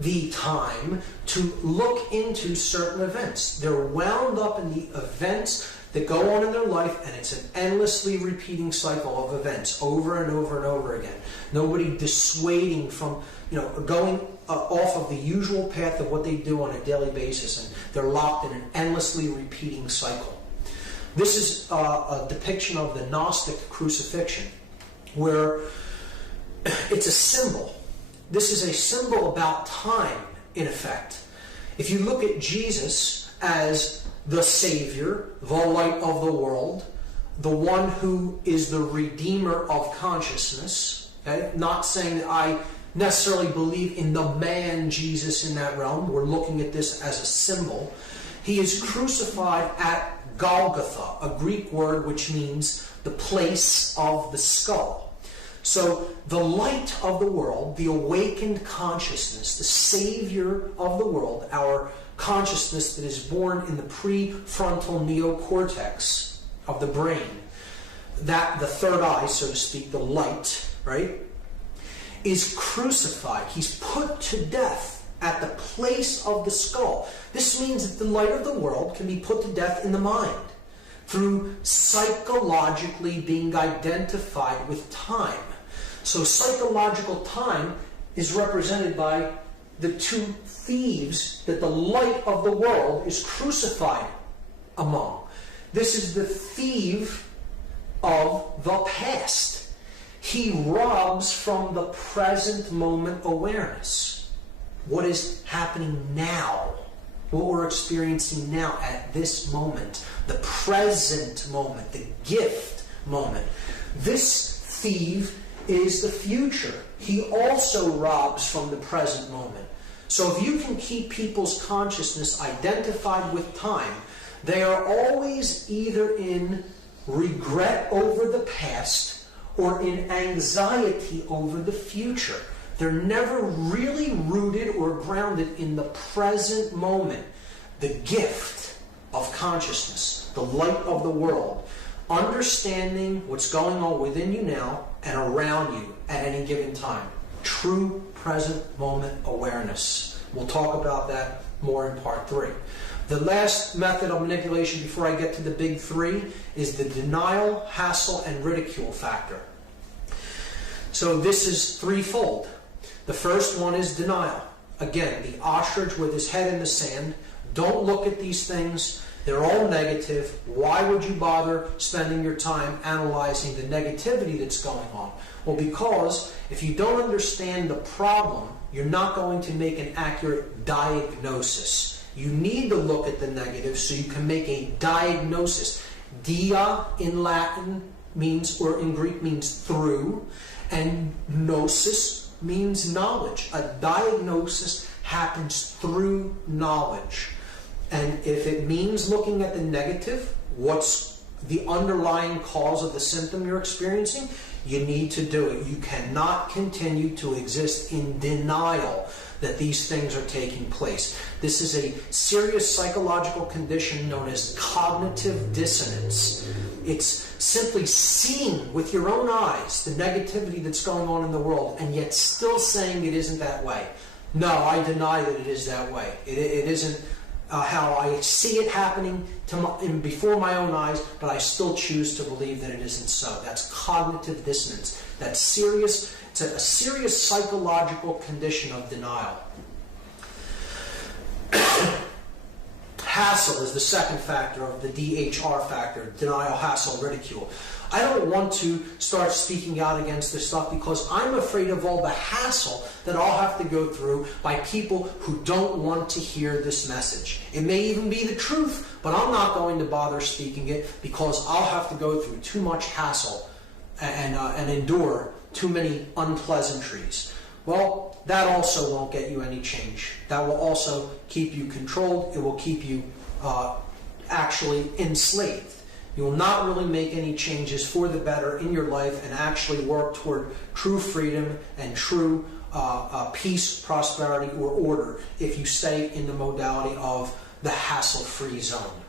the time to look into certain events. They're wound up in the events that go on in their life, and it's an endlessly repeating cycle of events over and over and over again. Nobody dissuading from going off of the usual path of what they do on a daily basis, and they're locked in an endlessly repeating cycle. This is a depiction of the Gnostic crucifixion, where it's a symbol. This is a symbol about time, in effect. If you look at Jesus as the Savior, the light of the world, the one who is the Redeemer of consciousness, okay? Not saying that I necessarily believe in the man Jesus in that realm. We're looking at this as a symbol. He is crucified at Golgotha, a Greek word which means the place of the skull. So the light of the world, the awakened consciousness, the Savior of the world, our consciousness that is born in the prefrontal neocortex of the brain, that the third eye, so to speak, the light, right, is crucified. He's put to death at the place of the skull. This means that the light of the world can be put to death in the mind through psychologically being identified with time. So psychological time is represented by the two thieves that the light of the world is crucified among. This is the thief of the past. He robs from the present moment awareness. What is happening now? What we're experiencing now at this moment. The present moment. The gift moment. This thief is the future. He also robs from the present moment. So if you can keep people's consciousness identified with time, they are always either in regret over the past or in anxiety over the future. They're never really rooted or grounded in the present moment, the gift of consciousness, the light of the world, understanding what's going on within you now and around you at any given time. True present moment awareness. We'll talk about that more in part 3. The last method of manipulation before I get to the big 3 is the denial, hassle, and ridicule factor. So this is threefold. The first one is denial. Again, the ostrich with his head in the sand. Don't look at these things. They're all negative. Why would you bother spending your time analyzing the negativity that's going on? Well, because if you don't understand the problem, you're not going to make an accurate diagnosis. You need to look at the negative so you can make a diagnosis. Dia in Latin means, or in Greek means through, and gnosis means knowledge. A diagnosis happens through knowledge. And if it means looking at the negative, what's the underlying cause of the symptom you're experiencing, you need to do it. You cannot continue to exist in denial that these things are taking place. This is a serious psychological condition known as cognitive dissonance. It's simply seeing with your own eyes the negativity that's going on in the world and yet still saying it isn't that way. No, I deny that it is that way. It isn't how I see it happening before my own eyes, but I still choose to believe that it isn't so. That's cognitive dissonance. That's serious. It's a serious psychological condition of denial. Hassle is the second factor of the DHR factor, denial, hassle, ridicule. I don't want to start speaking out against this stuff because I'm afraid of all the hassle that I'll have to go through by people who don't want to hear this message. It may even be the truth, but I'm not going to bother speaking it because I'll have to go through too much hassle and endure too many unpleasantries. Well, that also won't get you any change. That will also keep you controlled. It will keep you actually enslaved. You will not really make any changes for the better in your life and actually work toward true freedom and true peace, prosperity, or order if you stay in the modality of the hassle-free zone.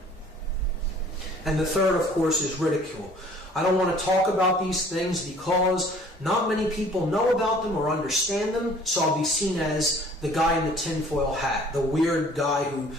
And the third, of course, is ridicule. I don't want to talk about these things because not many people know about them or understand them, so I'll be seen as the guy in the tinfoil hat, the weird guy who,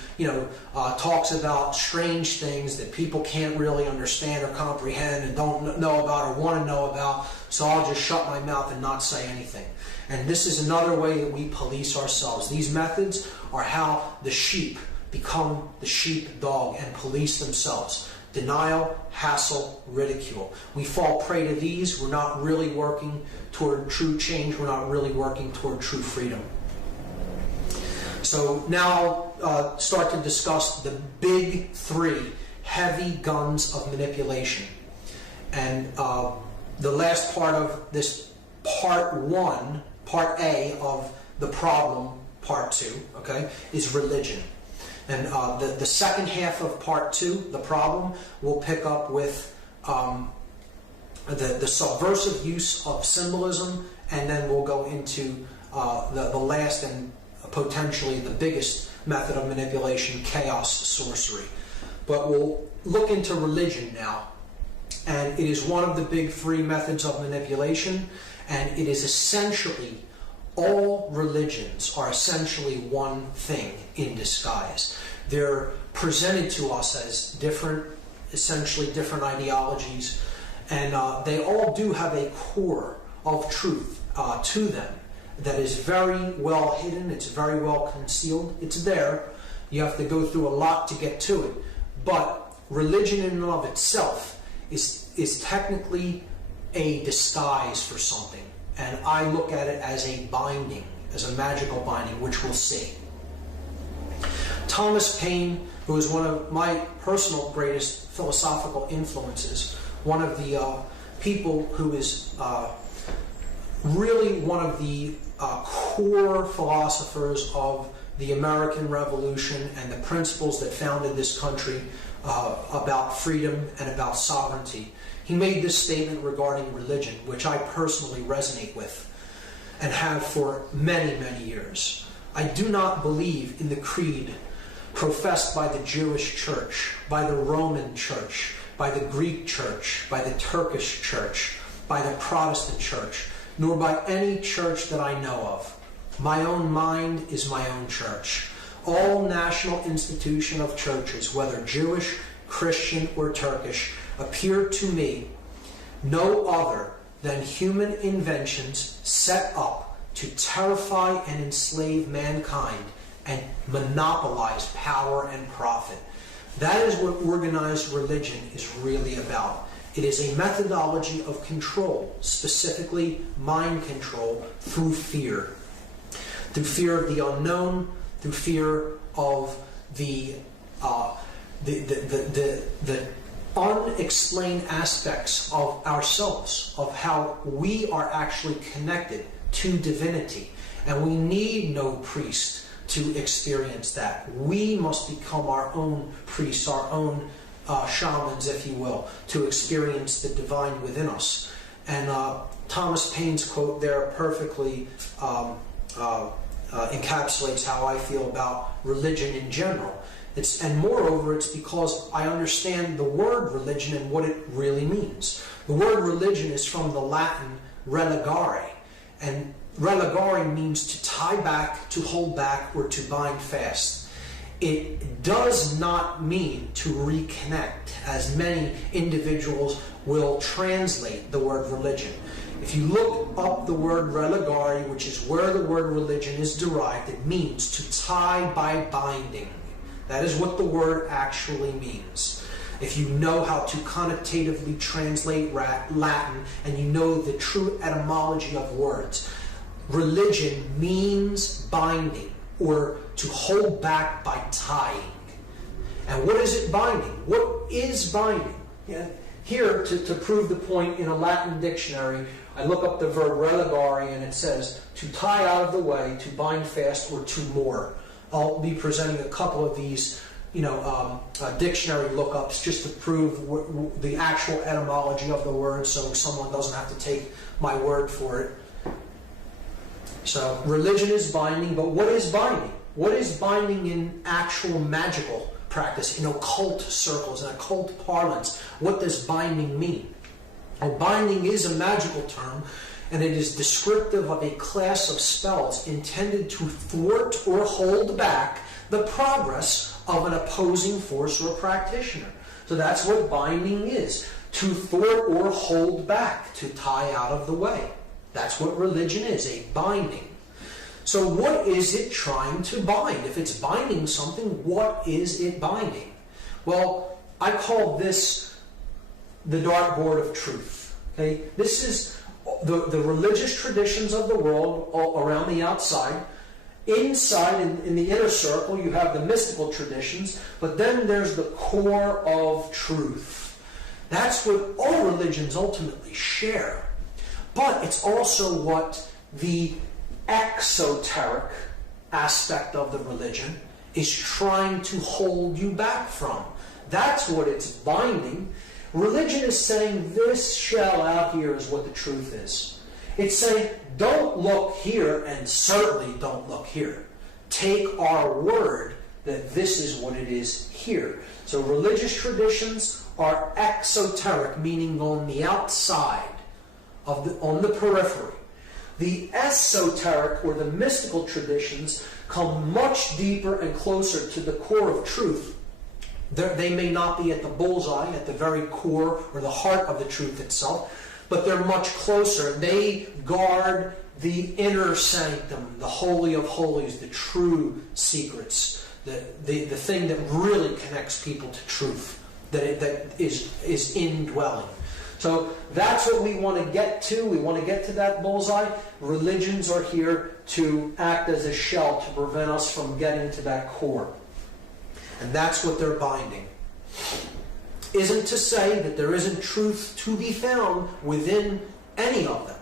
talks about strange things that people can't really understand or comprehend and don't know about or want to know about, so I'll just shut my mouth and not say anything. And this is another way that we police ourselves. These methods are how the sheep become the sheepdog and police themselves. Denial, hassle, ridicule. We fall prey to these. We're not really working toward true change. We're not really working toward true freedom. So So now I'll start to discuss the big three heavy guns of manipulation. And the last part of this part one, part A of the problem, part two, okay, is religion. And the second half of part two, the problem, will pick up with the subversive use of symbolism, and then we'll go into the last and potentially the biggest method of manipulation, chaos sorcery. But we'll look into religion now. And it is one of the big three methods of manipulation, and it is essentially, all religions are essentially one thing in disguise. They're presented to us as different, essentially different ideologies, and they all do have a core of truth to them that is very well hidden, it's very well concealed, it's there. You have to go through a lot to get to it. But religion in and of itself is technically a disguise for something. And I look at it as a binding, as a magical binding, which we'll see. Thomas Paine, who is one of my personal greatest philosophical influences, one of the people who is really one of the core philosophers of the American Revolution and the principles that founded this country about freedom and about sovereignty. He made this statement regarding religion, which I personally resonate with and have for many, many years. I do not believe in the creed professed by the Jewish church, by the Roman church, by the Greek church, by the Turkish church, by the Protestant church, nor by any church that I know of. My own mind is my own church. All national institution of churches, whether Jewish, Christian, or Turkish, appear to me no other than human inventions set up to terrify and enslave mankind and monopolize power and profit. That is what organized religion is really about. It is a methodology of control, specifically mind control, through fear. Through fear of the unknown, through fear of the unexplained aspects of ourselves, of how we are actually connected to divinity. And we need no priest to experience that. We must become our own priests, our own shamans, if you will, to experience the divine within us. And Thomas Paine's quote there perfectly encapsulates how I feel about religion in general. And moreover, it's because I understand the word religion and what it really means. The word religion is from the Latin religare, and religare means to tie back, to hold back, or to bind fast. It does not mean to reconnect, as many individuals will translate the word religion. If you look up the word religare, which is where the word religion is derived, it means to tie by binding. That is what the word actually means. If you know how to connotatively translate Latin and you know the true etymology of words, religion means binding, or to hold back by tying. And what is it binding? What is binding? Yeah. Here, to prove the point, in a Latin dictionary, I look up the verb religare, and it says to tie out of the way, to bind fast, or to moor. I'll be presenting a couple of these, dictionary lookups just to prove the actual etymology of the word, so someone doesn't have to take my word for it. So religion is binding, but what is binding? What is binding in actual magical practice, in occult circles, in occult parlance? What does binding mean? Well, binding is a magical term, and it is descriptive of a class of spells intended to thwart or hold back the progress of an opposing force or practitioner. So that's what binding is, to thwart or hold back, to tie out of the way. That's what religion is, a binding. So what is it trying to bind? If it's binding something, what is it binding? Well, I call this the dartboard of truth. Okay, this is the religious traditions of the world all around the outside, inside, in the inner circle, you have the mystical traditions, but then there's the core of truth. That's what all religions ultimately share. But it's also what the exoteric aspect of the religion is trying to hold you back from. That's what it's binding. Religion is saying this shell out here is what the truth is. It's saying don't look here and certainly don't look here. Take our word that this is what it is here. So religious traditions are exoteric, meaning on the outside, on the periphery. The esoteric or the mystical traditions come much deeper and closer to the core of truth. They may not be at the bullseye, at the very core or the heart of the truth itself, but they're much closer. They guard the inner sanctum, the holy of holies, the true secrets, the thing that really connects people to truth, that is indwelling. So that's what we want to get to. We want to get to that bullseye. Religions are here to act as a shell to prevent us from getting to that core. And that's what they're binding. Isn't to say that there isn't truth to be found within any of them.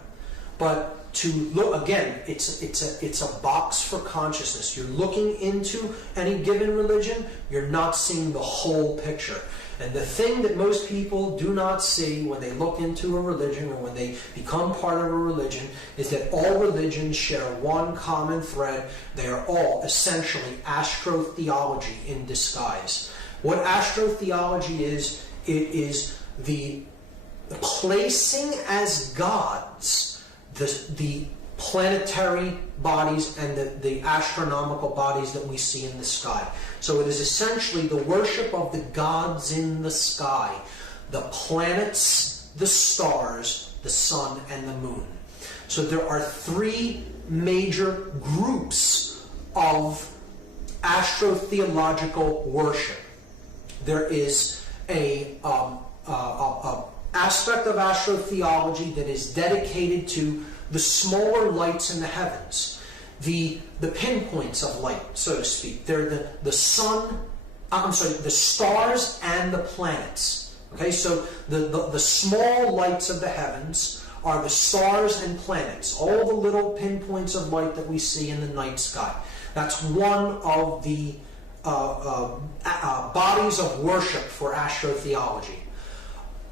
But to look, again, it's a box for consciousness. You're looking into any given religion, you're not seeing the whole picture. And the thing that most people do not see when they look into a religion or when they become part of a religion is that all religions share one common thread. They are all essentially astrotheology in disguise. What astrotheology is, it is the placing as gods the planetary bodies and the astronomical bodies that we see in the sky. So it is essentially the worship of the gods in the sky, the planets, the stars, the sun, and the moon. So there are three major groups of astrotheological worship. There is a aspect of astrotheology that is dedicated to the smaller lights in the heavens, the pinpoints of light, so to speak. They're the stars and the planets. Okay, so the small lights of the heavens are the stars and planets, all the little pinpoints of light that we see in the night sky. That's one of the bodies of worship for astrotheology.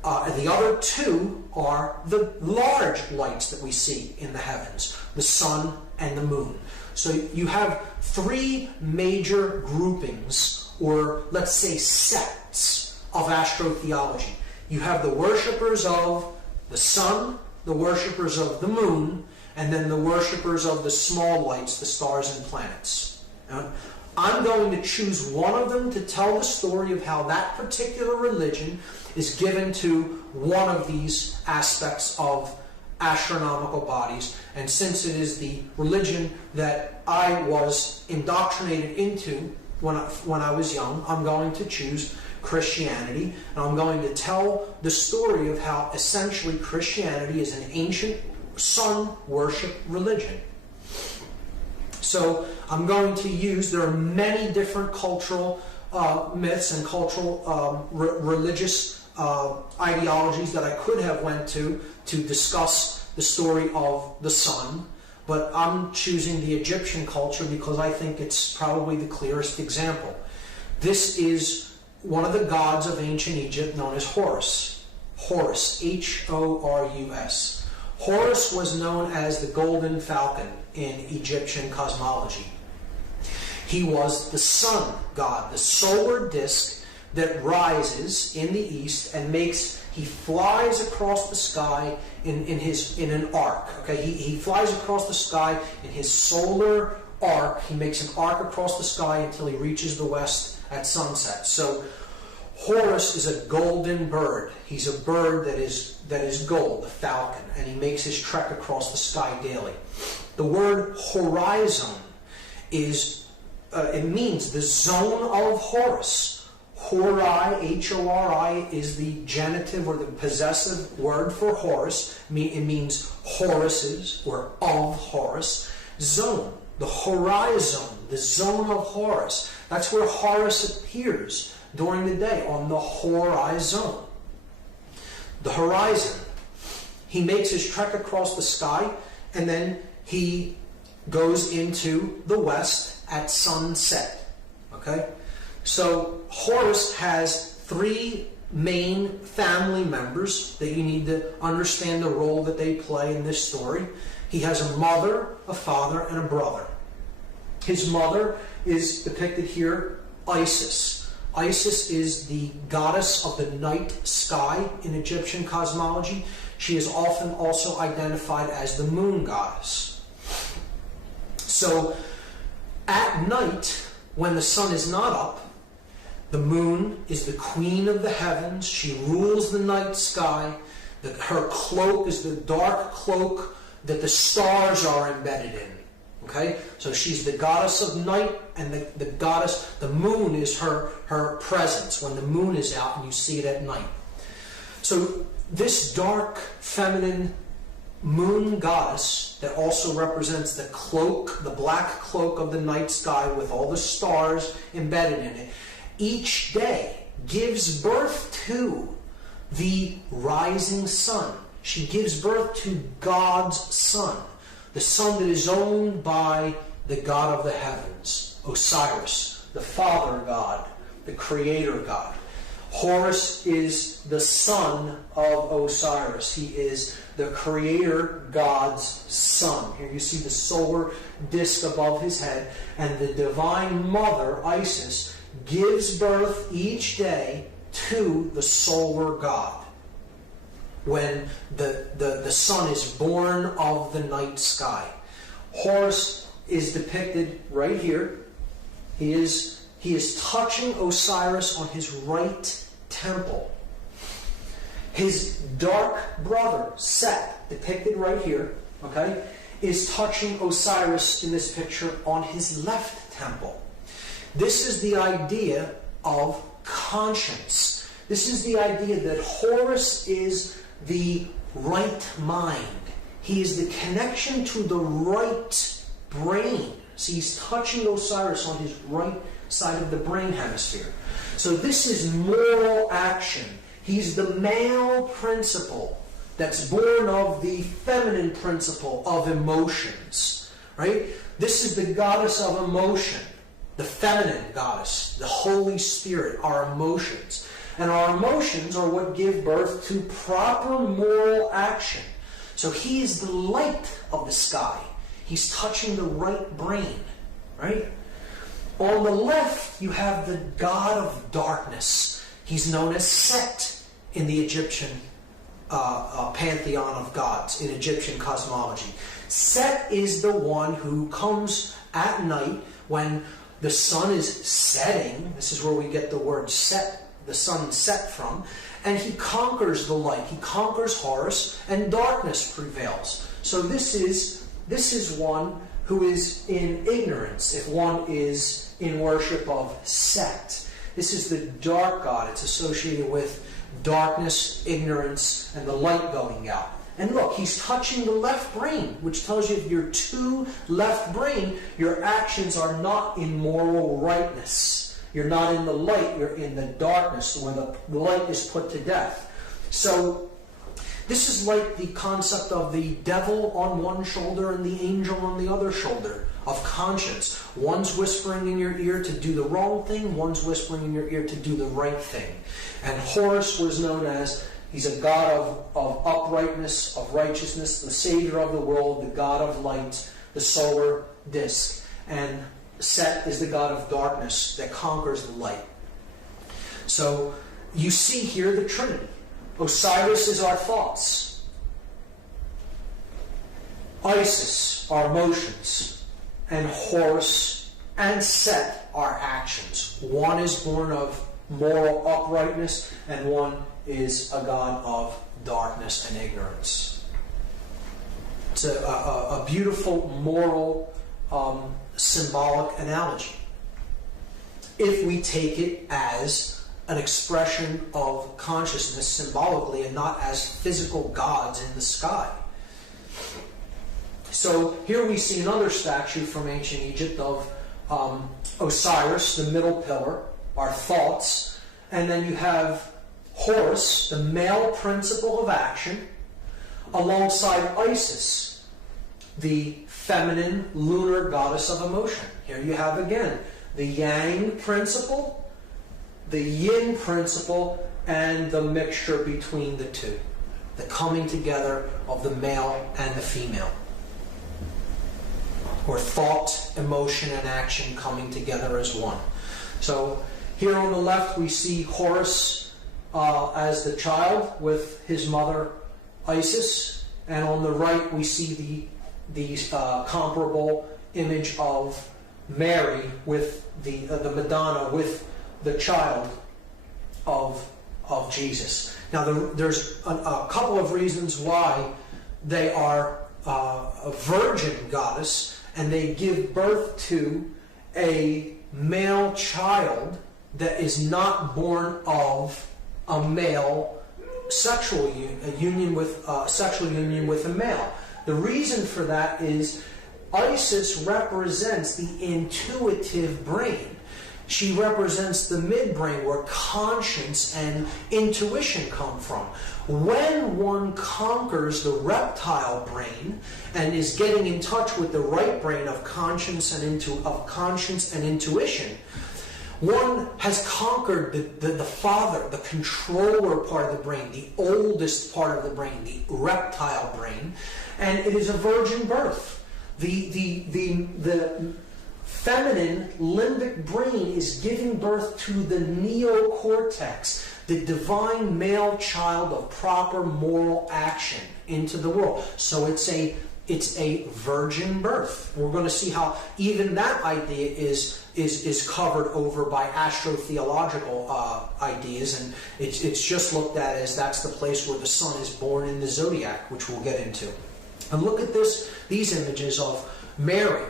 And the other two are the large lights that we see in the heavens, the sun and the moon. So you have three major groupings, or let's say sects, of astrotheology. You have the worshippers of the sun, the worshippers of the moon, and then the worshippers of the small lights, the stars and planets. I'm going to choose one of them to tell the story of how that particular religion is given to one of these aspects of astronomical bodies. And since it is the religion that I was indoctrinated into when I was young, I'm going to choose Christianity. And I'm going to tell the story of how essentially Christianity is an ancient sun worship religion. So I'm going to use, there are many different cultural myths and cultural religious ideologies that I could have went to discuss the story of the sun, but I'm choosing the Egyptian culture because I think it's probably the clearest example. This is one of the gods of ancient Egypt known as Horus. Horus, H-O-R-U-S. Horus was known as the golden falcon in Egyptian cosmology. He was the sun god, the solar disk that rises in the east and he flies across the sky in an arc. Okay, he flies across the sky in his solar arc. He makes an arc across the sky until he reaches the west at sunset. So Horus is a golden bird. He's a bird that is gold, the falcon, and he makes his trek across the sky daily. The word horizon it means the zone of Horus. Hori, H-O-R-I, is the genitive or the possessive word for Horus. It means Horus's or of Horus. Zone, the horizon, the zone of Horus. That's where Horus appears during the day, on the horizon. The horizon. He makes his trek across the sky, and then he goes into the west at sunset. Okay? So Horus has three main family members that you need to understand the role that they play in this story. He has a mother, a father, and a brother. His mother is depicted here, Isis. Isis is the goddess of the night sky in Egyptian cosmology. She is often also identified as the moon goddess. So, at night, when the sun is not up, the moon is the queen of the heavens. She rules the night sky. Her cloak is the dark cloak that the stars are embedded in. Okay? So she's the goddess of night, and the moon is her presence when the moon is out and you see it at night. So this dark, feminine moon goddess that also represents the cloak, the black cloak of the night sky with all the stars embedded in it, each day gives birth to the rising sun. She gives birth to God's son, the son that is owned by the God of the heavens, Osiris, the Father God, the Creator God. Horus is the son of Osiris. He is the Creator God's son. Here you see the solar disk above his head, and the Divine Mother, Isis, gives birth each day to the solar God when the sun is born of the night sky. Horus is depicted right here. He is touching Osiris on his right temple. His dark brother, Set, depicted right here, okay, is touching Osiris in this picture on his left temple. This is the idea of conscience. This is the idea that Horus is the right mind. He is the connection to the right brain. See, he's touching Osiris on his right side of the brain hemisphere. So this is moral action. He's the male principle that's born of the feminine principle of emotions. Right? This is the goddess of emotion. The feminine goddess, the Holy Spirit, our emotions. And our emotions are what give birth to proper moral action. So he is the light of the sky. He's touching the right brain, right? On the left, you have the god of darkness. He's known as Set in the Egyptian pantheon of gods, in Egyptian cosmology. Set is the one who comes at night when the sun is setting. This is where we get the word set, the sun set from. And he conquers the light. He conquers Horus, and darkness prevails. So this is one who is in ignorance, if one is in worship of Set. This is the dark god. It's associated with darkness, ignorance, and the light going out. And look, he's touching the left brain, which tells you if you're too left brain, your actions are not in moral rightness. You're not in the light, you're in the darkness when the light is put to death. So this is like the concept of the devil on one shoulder and the angel on the other shoulder of conscience. One's whispering in your ear to do the wrong thing, one's whispering in your ear to do the right thing. And Horus was known as, he's a god of uprightness, of righteousness, the savior of the world, the god of light, the solar disk. And Set is the god of darkness that conquers the light. So you see here the Trinity. Osiris is our thoughts. Isis, our emotions. And Horus and Set, our actions. One is born of moral uprightness, and one is a god of darkness and ignorance. It's a beautiful moral symbolic analogy, if we take it as an expression of consciousness symbolically and not as physical gods in the sky. So here we see another statue from ancient Egypt of Osiris, the middle pillar, our thoughts, and then you have Horus, the male principle of action, alongside Isis, the feminine lunar goddess of emotion. Here you have again the yang principle, the yin principle, and the mixture between the two. The coming together of the male and the female. Or thought, emotion, and action coming together as one. So here on the left we see Horus as the child with his mother Isis, and on the right we see the comparable image of Mary with the Madonna with the child of Jesus. Now there's a couple of reasons why they are a virgin goddess, and they give birth to a male child that is not born of a male sexual union with a male. The reason for that is Isis represents the intuitive brain. She represents the midbrain where conscience and intuition come from. When one conquers the reptile brain and is getting in touch with the right brain of conscience and intuition, one has conquered the father, the controller part of the brain, the oldest part of the brain, the reptile brain, and it is a virgin birth. The feminine limbic brain is giving birth to the neocortex, the divine male child of proper moral action into the world. So it's a virgin birth. We're going to see how even that idea is covered over by astrotheological ideas, and it's just looked at as that's the place where the sun is born in the zodiac, which we'll get into. And look at these images of Mary,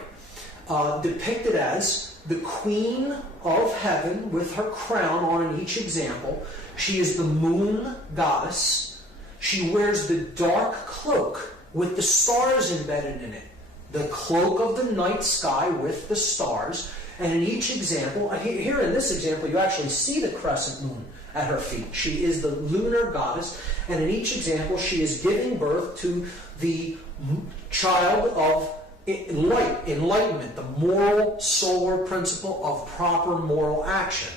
depicted as the queen of heaven with her crown on in each example. She is the moon goddess. She wears the dark cloak with the stars embedded in it. The cloak of the night sky with the stars. And in each example, here in this example, you actually see the crescent moon at her feet. She is the lunar goddess. And in each example, she is giving birth to the child of enlightenment, the moral solar principle of proper moral action.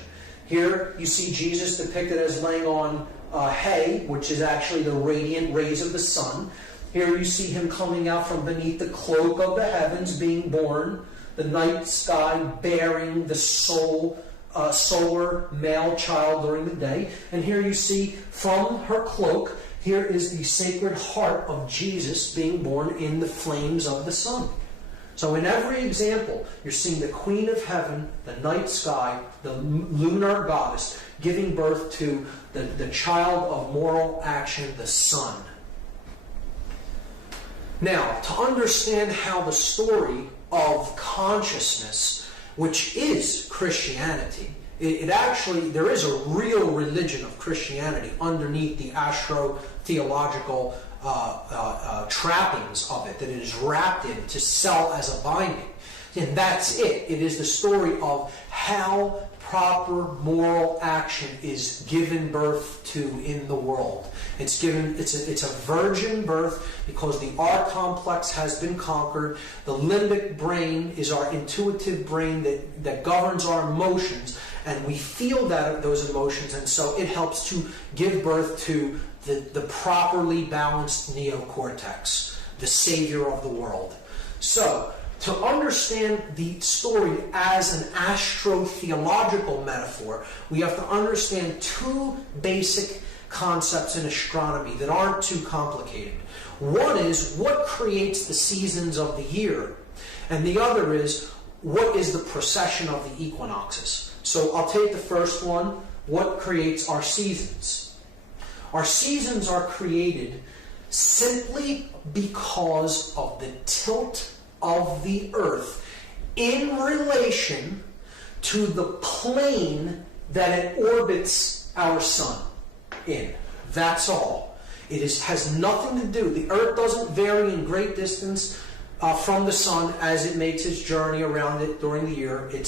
Here you see Jesus depicted as laying on hay, which is actually the radiant rays of the sun. Here you see him coming out from beneath the cloak of the heavens, being born, the night sky bearing the solar male child during the day. And here you see from her cloak, here is the sacred heart of Jesus being born in the flames of the sun. So in every example, you're seeing the Queen of Heaven, the night sky, the lunar goddess, giving birth to the child of moral action, the sun. Now, to understand how the story of consciousness, which is Christianity, it actually, there is a real religion of Christianity underneath the astro-theological trappings of it that it is wrapped in to sell as a binding. And that's it. It is the story of how proper moral action is given birth to in the world. It's a virgin birth because the R complex has been conquered. The limbic brain is our intuitive brain that governs our emotions, and we feel those emotions, and so it helps to give birth to the properly balanced neocortex, the savior of the world. So, to understand the story as an astro-theological metaphor, we have to understand two basic concepts in astronomy that aren't too complicated. One is what creates the seasons of the year, and the other is what is the precession of the equinoxes. So I'll take the first one, what creates our seasons. Our seasons are created simply because of the tilt of the earth in relation to the plane that it orbits our sun in. That's all. It has nothing to do. The earth doesn't vary in great distance from the sun as it makes its journey around it during the year. It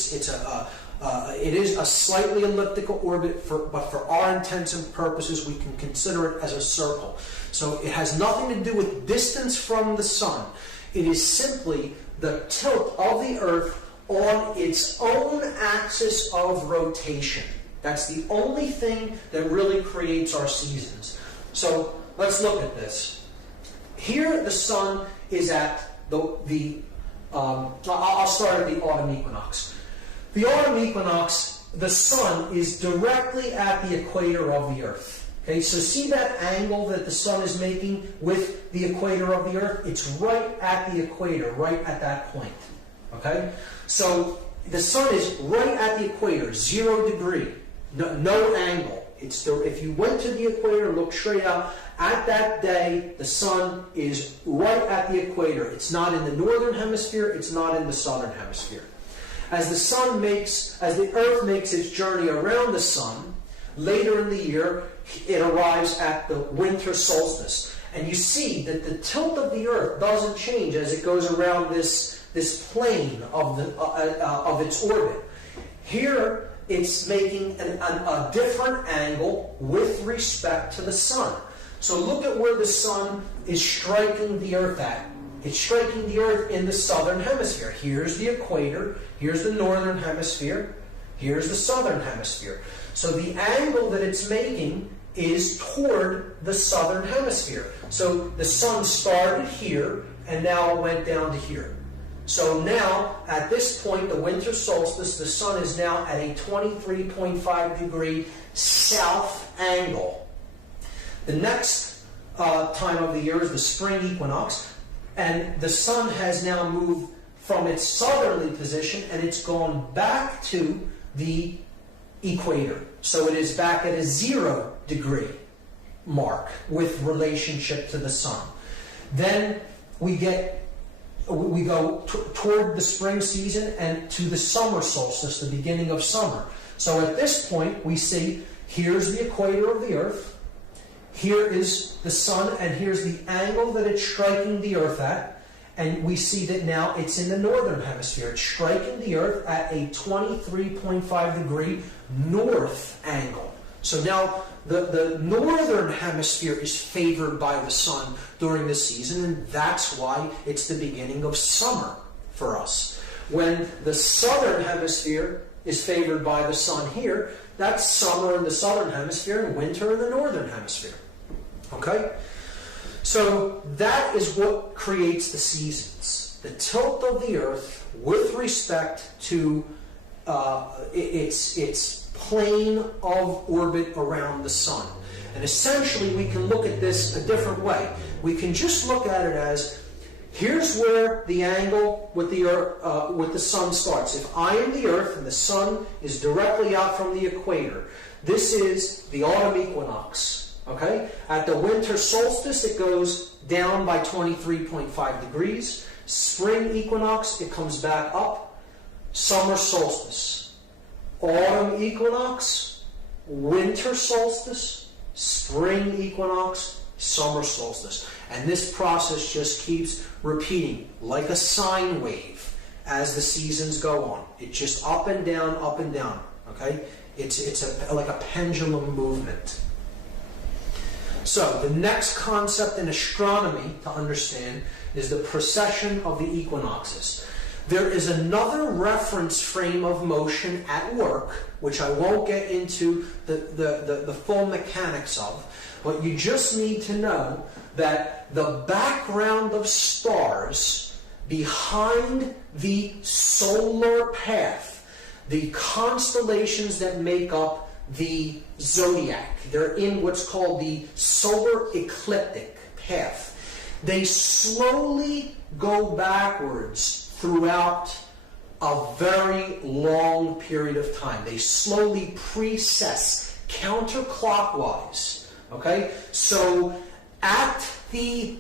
is a slightly elliptical orbit, but for our intents and purposes, we can consider it as a circle. So it has nothing to do with distance from the sun. It is simply the tilt of the Earth on its own axis of rotation. That's the only thing that really creates our seasons. So let's look at this. Here the sun is at I'll start at the autumn equinox. The autumn equinox, the sun is directly at the equator of the Earth. Okay, so see that angle that the sun is making with the equator of the Earth? It's right at the equator, right at that point. Okay, so the sun is right at the equator, 0 degree, no angle. If you went to the equator, look straight out, at that day, the sun is right at the equator. It's not in the northern hemisphere, it's not in the southern hemisphere. As the Earth makes its journey around the sun, later in the year, it arrives at the winter solstice. And you see that the tilt of the Earth doesn't change as it goes around this plane of its orbit. Here, it's making a different angle with respect to the sun. So look at where the sun is striking the Earth at. It's striking the Earth in the southern hemisphere. Here's the equator, here's the northern hemisphere, here's the southern hemisphere. So the angle that it's making is toward the southern hemisphere. So the sun started here and now it went down to here. So now, at this point, the winter solstice, the sun is now at a 23.5 degree south angle. The next time of the year is the spring equinox, and the sun has now moved from its southerly position and it's gone back to the equator. So it is back at a 0 degree mark with relationship to the sun. Then we go toward the spring season and to the summer solstice, the beginning of summer. So at this point, we see here's the equator of the Earth, here is the sun, and here's the angle that it's striking the Earth at, and we see that now it's in the northern hemisphere. It's striking the Earth at a 23.5 degree north angle. So now the northern hemisphere is favored by the sun during the season, and that's why it's the beginning of summer for us. When the southern hemisphere is favored by the sun here, that's summer in the southern hemisphere and winter in the northern hemisphere. Okay? So that is what creates the seasons. The tilt of the Earth with respect to its plane of orbit around the sun. And essentially we can look at this a different way. We can just look at it as, here's where the angle with the sun starts. If I am the Earth and the sun is directly out from the equator, this is the autumn equinox. Okay? At the winter solstice, it goes down by 23.5 degrees. Spring equinox, it comes back up. Summer solstice. Autumn equinox, winter solstice, spring equinox, summer solstice. And this process just keeps repeating like a sine wave as the seasons go on. It's just up and down, up and down. Okay? It's like a pendulum movement. So the next concept in astronomy to understand is the precession of the equinoxes. There is another reference frame of motion at work, which I won't get into the full mechanics of, but you just need to know that the background of stars behind the solar path, the constellations that make up the zodiac, they're in what's called the solar ecliptic path. They slowly go backwards throughout a very long period of time. They slowly precess counterclockwise. Okay, so at the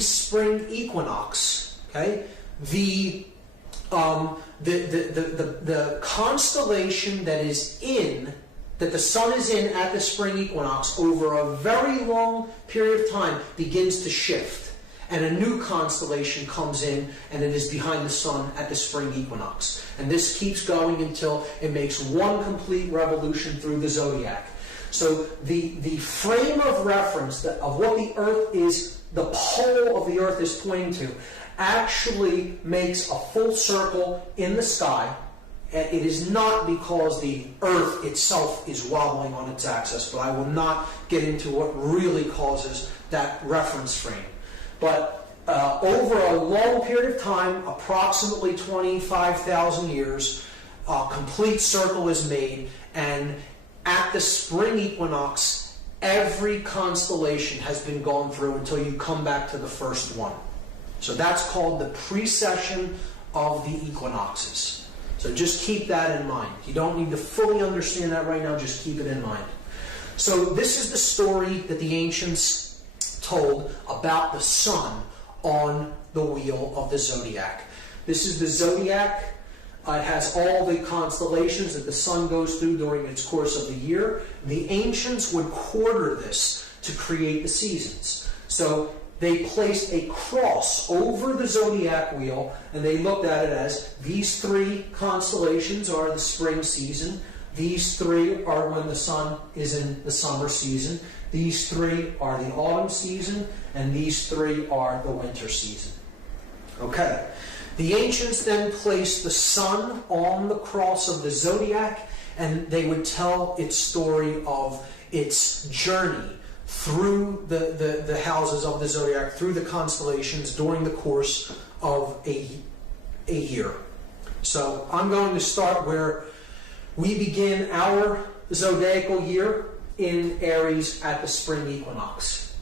spring equinox, okay, the constellation that the sun is in at the spring equinox over a very long period of time begins to shift. and a new constellation comes in, and it is behind the sun at the spring equinox. And this keeps going until it makes one complete revolution through the zodiac. So the frame of reference of what the Earth is, the pole of the Earth is pointing to, actually makes a full circle in the sky. And it is not because the Earth itself is wobbling on its axis, but I will not get into what really causes that reference frame. But over a long period of time, approximately 25,000 years, a complete circle is made, and at the spring equinox, every constellation has been gone through until you come back to the first one. So that's called the precession of the equinoxes. So just keep that in mind. You don't need to fully understand that right now, just keep it in mind. So this is the story that the ancients told about the sun on the wheel of the zodiac. This is the zodiac. It has all the constellations that the sun goes through during its course of the year. The ancients would quarter this to create the seasons. So they placed a cross over the zodiac wheel, and they looked at it as these three constellations are the spring season, these three are when the sun is in the summer season, these three are the autumn season, and these three are the winter season. Okay. The ancients then placed the sun on the cross of the zodiac, and they would tell its story of its journey through the houses of the zodiac, through the constellations during the course of a year. So I'm going to start where we begin our zodiacal year in Aries at the spring equinox.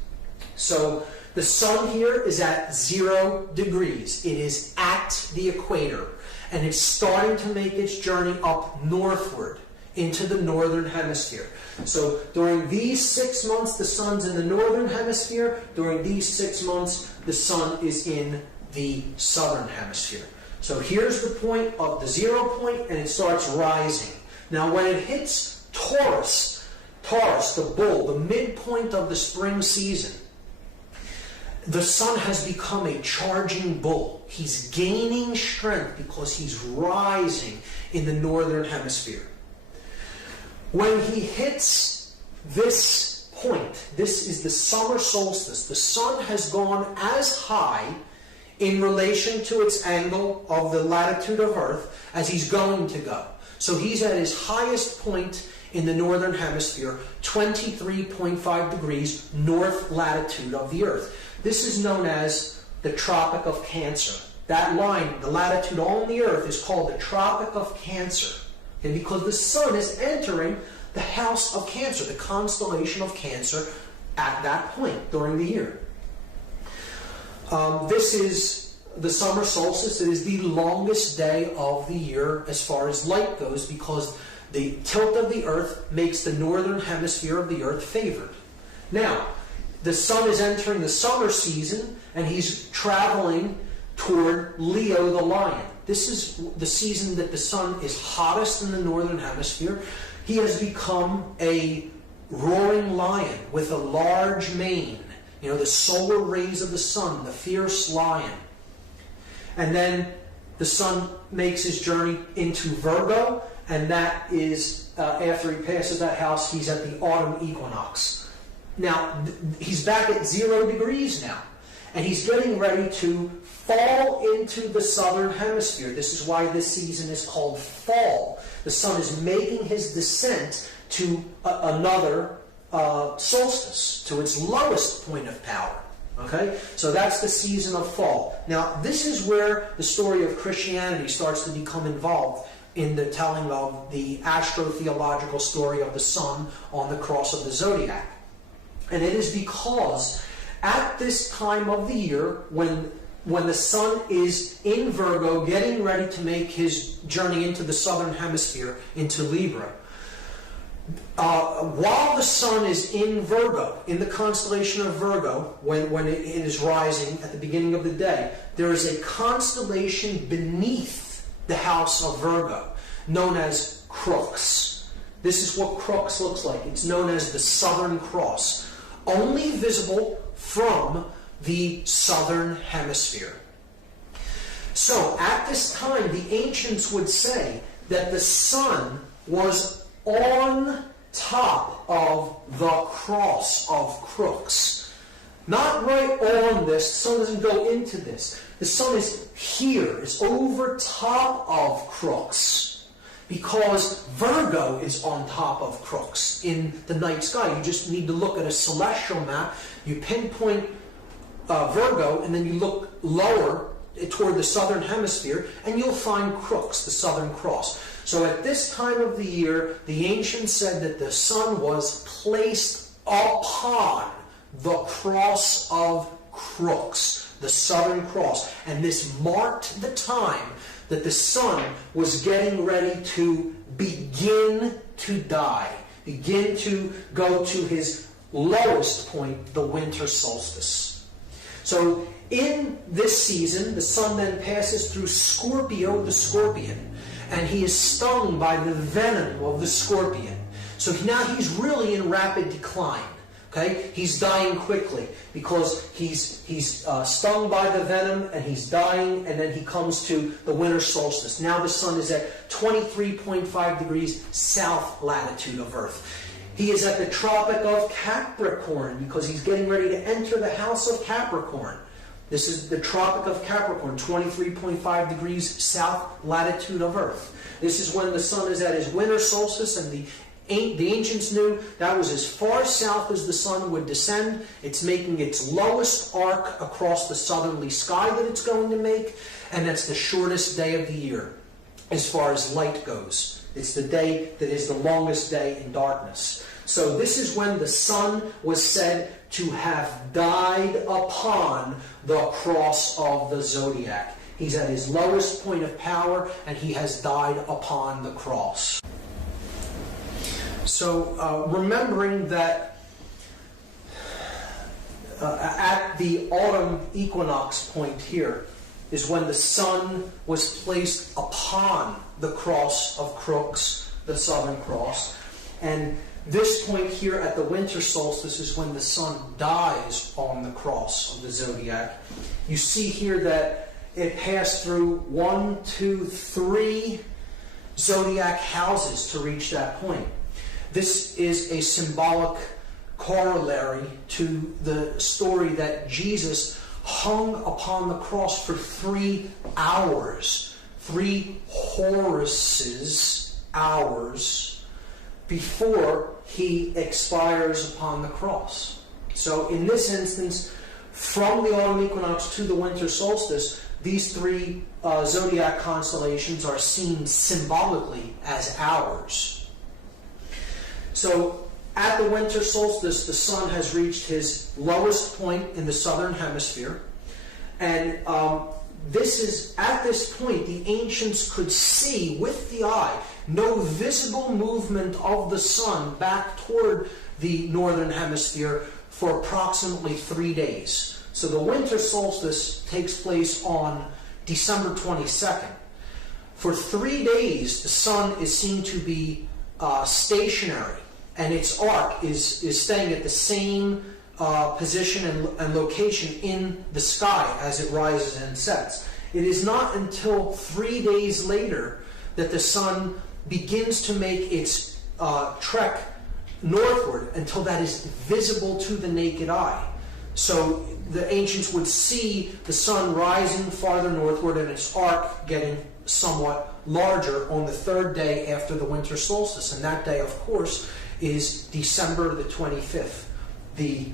So the sun here is at 0 degrees. It is at the equator, and it's starting to make its journey up northward into the northern hemisphere. So during these 6 months, the sun's in the northern hemisphere. During these 6 months, the sun is in the southern hemisphere. So here's the point of the 0 point, and it starts rising. Now when it hits Taurus, the bull, the midpoint of the spring season, the sun has become a charging bull. He's gaining strength because he's rising in the northern hemisphere. When he hits this point, this is the summer solstice, the sun has gone as high in relation to its angle of the latitude of Earth as he's going to go. So he's at his highest point in the northern hemisphere, 23.5 degrees north latitude of the Earth. This is known as the Tropic of Cancer. That line, the latitude on the Earth, is called the Tropic of Cancer. And because the sun is entering the house of Cancer, the constellation of Cancer, at that point during the year. This is the summer solstice. It is the longest day of the year as far as light goes, because the tilt of the Earth makes the northern hemisphere of the Earth favored. Now, the sun is entering the summer season, and he's traveling toward Leo the lion. This is the season that the sun is hottest in the northern hemisphere. He has become a roaring lion with a large mane. You know, the solar rays of the sun, the fierce lion. And then the sun makes his journey into Virgo, and that is, after he passes that house, he's at the autumn equinox. Now, he's back at 0 degrees now, and he's getting ready to fall into the southern hemisphere. This is why this season is called fall. The sun is making his descent to another solstice, to its lowest point of power. Okay? So that's the season of fall. Now, this is where the story of Christianity starts to become involved in the telling of the astrotheological story of the sun on the cross of the zodiac. And it is because at this time of the year, when the sun is in Virgo, getting ready to make his journey into the southern hemisphere, into Libra, while the sun is in Virgo, in the constellation of Virgo, when it is rising at the beginning of the day, there is a constellation beneath the house of Virgo, known as Crux. This is what Crux looks like. It's known as the Southern Cross. Only visible from the southern hemisphere. So at this time, the ancients would say that the sun was on top of the cross of crooks. Not right on this. The sun doesn't go into this. The sun is here. It's over top of crooks. Because Virgo is on top of crooks in the night sky. You just need to look at a celestial map. You pinpoint Virgo, and then you look lower toward the southern hemisphere, and you'll find crooks, the Southern Cross. So at this time of the year, the ancients said that the sun was placed upon the cross of crooks, the Southern Cross. And this marked the time that the sun was getting ready to begin to die, begin to go to his lowest point, the winter solstice. So in this season, the sun then passes through Scorpio, the scorpion, and he is stung by the venom of the scorpion. So now he's really in rapid decline. Okay, he's dying quickly because he's stung by the venom and he's dying, and then he comes to the winter solstice. Now the sun is at 23.5 degrees south latitude of Earth. He is at the Tropic of Capricorn because he's getting ready to enter the house of Capricorn. This is the Tropic of Capricorn, 23.5 degrees south latitude of Earth. This is when the sun is at his winter solstice, and the ancients knew that was as far south as the sun would descend. It's making its lowest arc across the southerly sky that it's going to make, and that's the shortest day of the year as far as light goes. It's the day that is the longest day in darkness. So this is when the sun was said to have died upon the cross of the zodiac. He's at his lowest point of power, and he has died upon the cross. So remembering that at the autumn equinox point here is when the sun was placed upon the cross of crooks, the Southern Cross. And this point here at the winter solstice is when the sun dies on the cross of the zodiac. You see here that it passed through 1, 2, 3 zodiac houses to reach that point. This is a symbolic corollary to the story that Jesus hung upon the cross for 3 hours, 3 Horuses hours before he expires upon the cross. So in this instance, from the autumn equinox to the winter solstice, these 3 zodiac constellations are seen symbolically as hours. So at the winter solstice, the sun has reached his lowest point in the southern hemisphere. And this is, at this point, the ancients could see with the eye no visible movement of the sun back toward the northern hemisphere for approximately 3 days. So the winter solstice takes place on December 22nd. For 3 days, the sun is seen to be stationary, and its arc is staying at the same position and location in the sky as it rises and sets. It is not until 3 days later that the sun begins to make its trek northward until that is visible to the naked eye. So the ancients would see the sun rising farther northward and its arc getting somewhat larger on the 3rd day after the winter solstice. And that day, of course, is December the 25th, the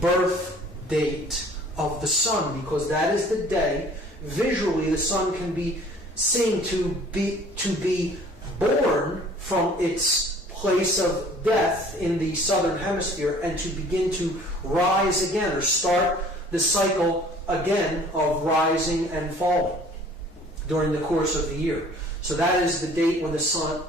birth date of the sun, because that is the day visually the sun can be seen to be born from its place of death in the southern hemisphere and to begin to rise again, or start the cycle again of rising and falling during the course of the year. So that is the date when the Son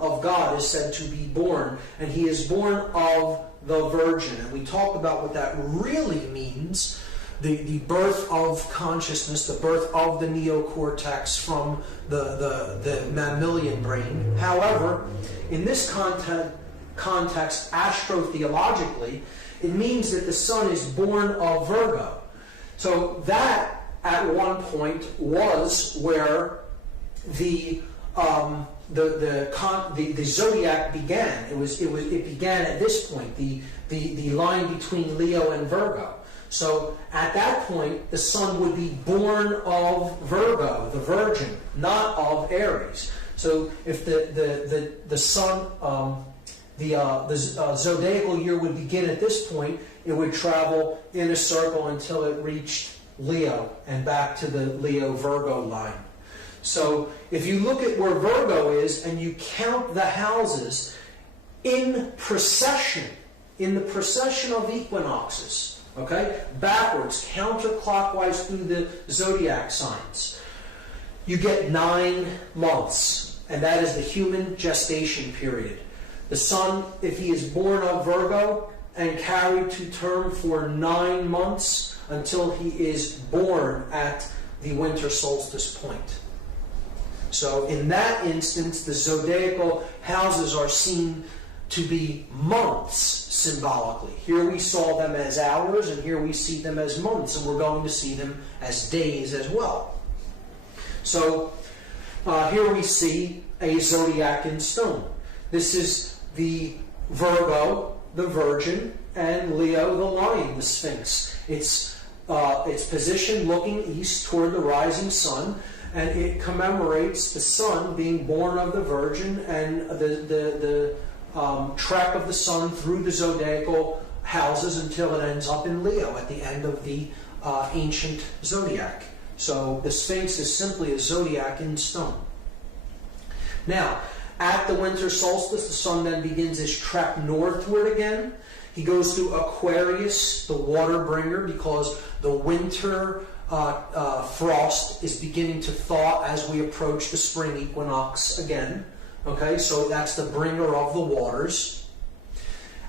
of God is said to be born, and he is born of the Virgin. And we talked about what that really means, the birth of consciousness, the birth of the neocortex from the mammalian brain. However, in this context, astrotheologically, It means that the sun is born of Virgo. So that, at one point, was where the zodiac began. It began at this point, the line between Leo and Virgo. So at that point, the sun would be born of Virgo, the Virgin, not of Aries. So if the sun, the zodiacal year would begin at this point, it would travel in a circle until it reached Leo and back to the Leo-Virgo line. So if you look at where Virgo is and you count the houses in procession, in the procession of equinoxes, okay, backwards, counterclockwise through the zodiac signs, you get 9 months, and that is the human gestation period. The sun, if he is born of Virgo and carried to term for 9 months until he is born at the winter solstice point. So in that instance, the zodiacal houses are seen to be months symbolically. Here we saw them as hours, and here we see them as months, and we're going to see them as days as well. So here we see a zodiac in stone. This is the Virgo, the Virgin, and Leo, the Lion, the Sphinx. Its position looking east toward the rising sun, and it commemorates the sun being born of the Virgin and the trek of the sun through the zodiacal houses until it ends up in Leo at the end of the ancient zodiac. So the Sphinx is simply a zodiac in stone. Now, at the winter solstice, the sun then begins his trek northward again. He goes through Aquarius, the water bringer, because the winter frost is beginning to thaw as we approach the spring equinox again. Okay, so that's the bringer of the waters.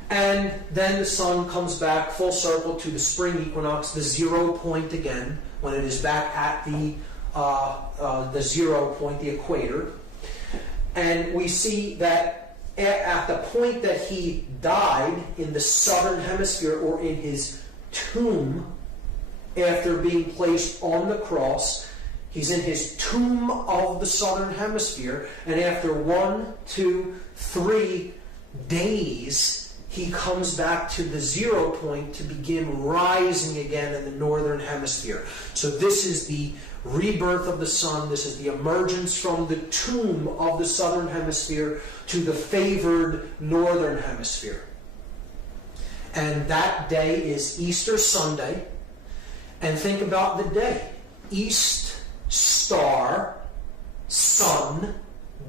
And then the sun comes back full circle to the spring equinox, the 0 point again, when it is back at the 0 point, the equator. And we see that at the point that he died in the southern hemisphere, or in his tomb, after being placed on the cross, he's in his tomb of the southern hemisphere, and after 1, 2, 3 days, he comes back to the 0 point to begin rising again in the northern hemisphere. So this is the rebirth of the sun. This is the emergence from the tomb of the southern hemisphere to the favored northern hemisphere. And that day is Easter Sunday. And think about the day. East, star, sun,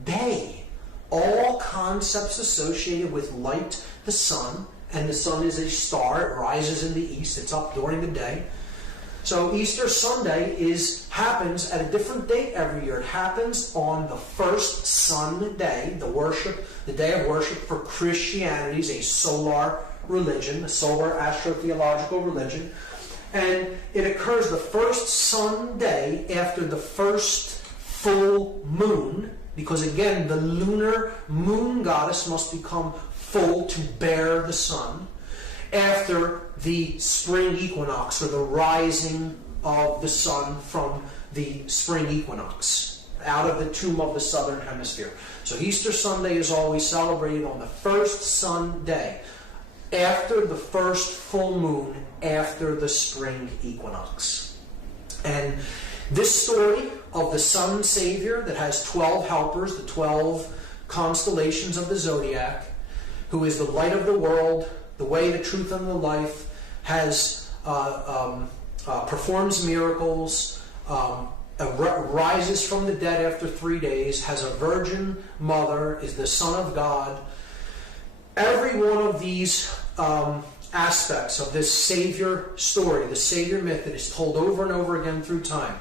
day. All concepts associated with light, the sun, and the sun is a star. It rises in the east. It's up during the day. So Easter Sunday happens at a different date every year. It happens on the first sun day, the day of worship for Christianity, is a solar religion, a solar astrotheological religion. And it occurs the first sun day after the first full moon, because again, the lunar moon goddess must become full to bear the sun, after the spring equinox, or the rising of the sun from the spring equinox, out of the tomb of the southern hemisphere. So Easter Sunday is always celebrated on the first sun day, after the first full moon, after the spring equinox. And this story of the sun savior that has 12 helpers, the 12 constellations of the zodiac, who is the light of the world, the way, the truth, and the life, performs miracles, rises from the dead after 3 days, has a virgin mother, is the Son of God. Every one of these aspects of this Savior story, the Savior myth that is told over and over again through time.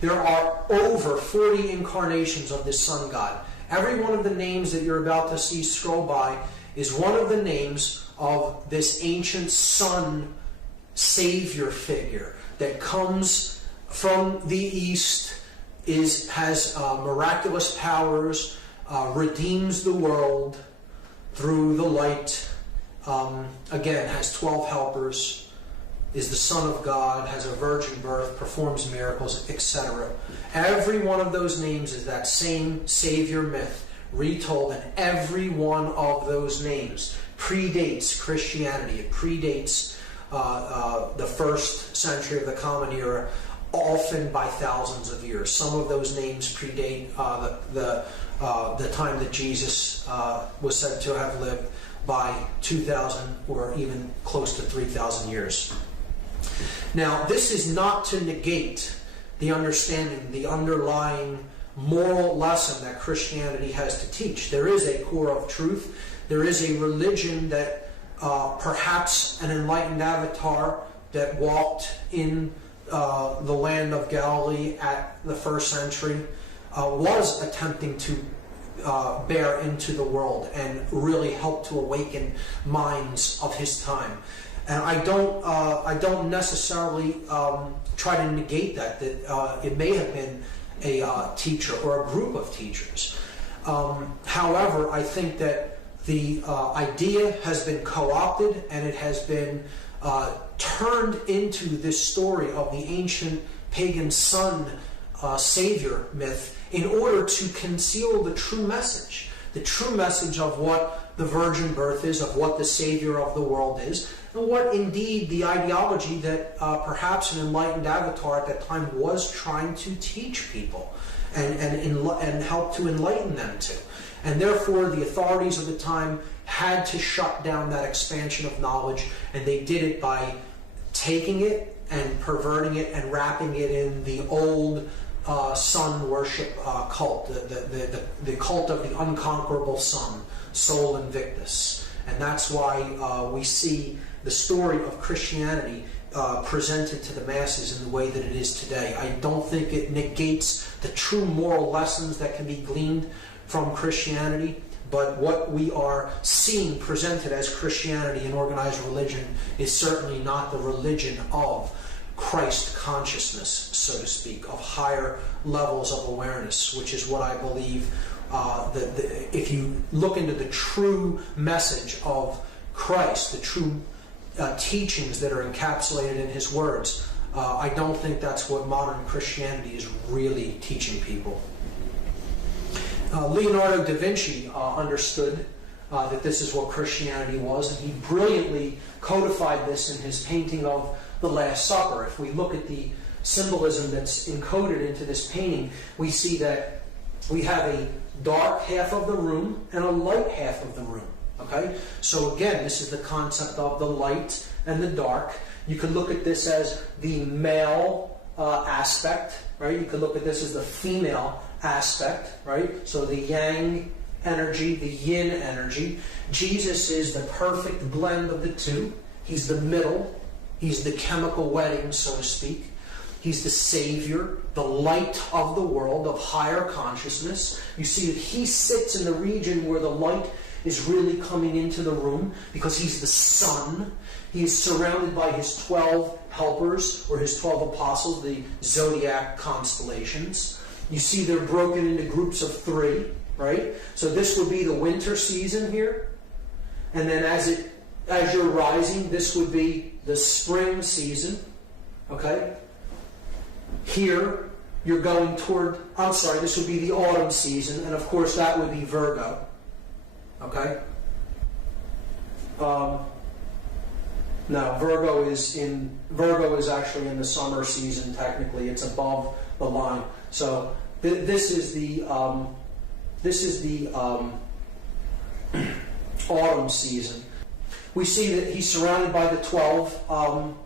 There are over 40 incarnations of this sun god. Every one of the names that you're about to see scroll by is one of the names of this ancient sun Savior figure that comes from the east, has miraculous powers, redeems the world through the light again, has 12 helpers, is the Son of God, has a virgin birth, performs miracles, etc. Every one of those names is that same Savior myth retold, and every one of those names predates Christianity. It predates the first century of the Common Era, often by thousands of years. Some of those names predate the time that Jesus was said to have lived by 2,000 or even close to 3,000 years. Now, this is not to negate the understanding, the underlying moral lesson that Christianity has to teach. There is a core of truth. There is a religion that perhaps an enlightened avatar that walked in the land of Galilee at the first century was attempting to bear into the world and really help to awaken minds of his time. And I don't necessarily try to negate that it may have been a teacher or a group of teachers. However, I think that the idea has been co-opted, and it has been turned into this story of the ancient pagan son savior myth in order to conceal the true message of what the virgin birth is, of what the Savior of the world is, and what indeed the ideology that perhaps an enlightened avatar at that time was trying to teach people and help to enlighten them to. And therefore the authorities of the time had to shut down that expansion of knowledge, and they did it by taking it and perverting it and wrapping it in the old sun worship cult, the cult of the unconquerable sun, Sol Invictus. And that's why we see the story of Christianity presented to the masses in the way that it is today. I don't think it negates the true moral lessons that can be gleaned from Christianity, but what we are seeing presented as Christianity and organized religion is certainly not the religion of Christ consciousness, so to speak, of higher levels of awareness, which is what I believe if you look into the true message of Christ, the true teachings that are encapsulated in his words, I don't think that's what modern Christianity is really teaching people. Leonardo da Vinci understood that this is what Christianity was, and he brilliantly codified this in his painting of the Last Supper. If we look at the symbolism that's encoded into this painting, we see that we have a dark half of the room and a light half of the room. Okay? So again, this is the concept of the light and the dark. You could look at this as the male aspect, right? You could look at this as the female aspect, right? So the yang energy, the yin energy. Jesus is the perfect blend of the two. He's the middle. He's the chemical wedding, so to speak. He's the Savior, the light of the world, of higher consciousness. You see that he sits in the region where the light is really coming into the room because he's the sun. He is surrounded by his 12 helpers, or his 12 apostles, the zodiac constellations. You see they're broken into groups of 3, right? So this would be the winter season here. And then as you're rising, this would be the spring season. Okay? Here, you're going toward, this would be the autumn season, and of course that would be Virgo. Okay? No, Virgo is actually in the summer season, technically. It's above the line. So this is the autumn season. We see that he's surrounded by the 12,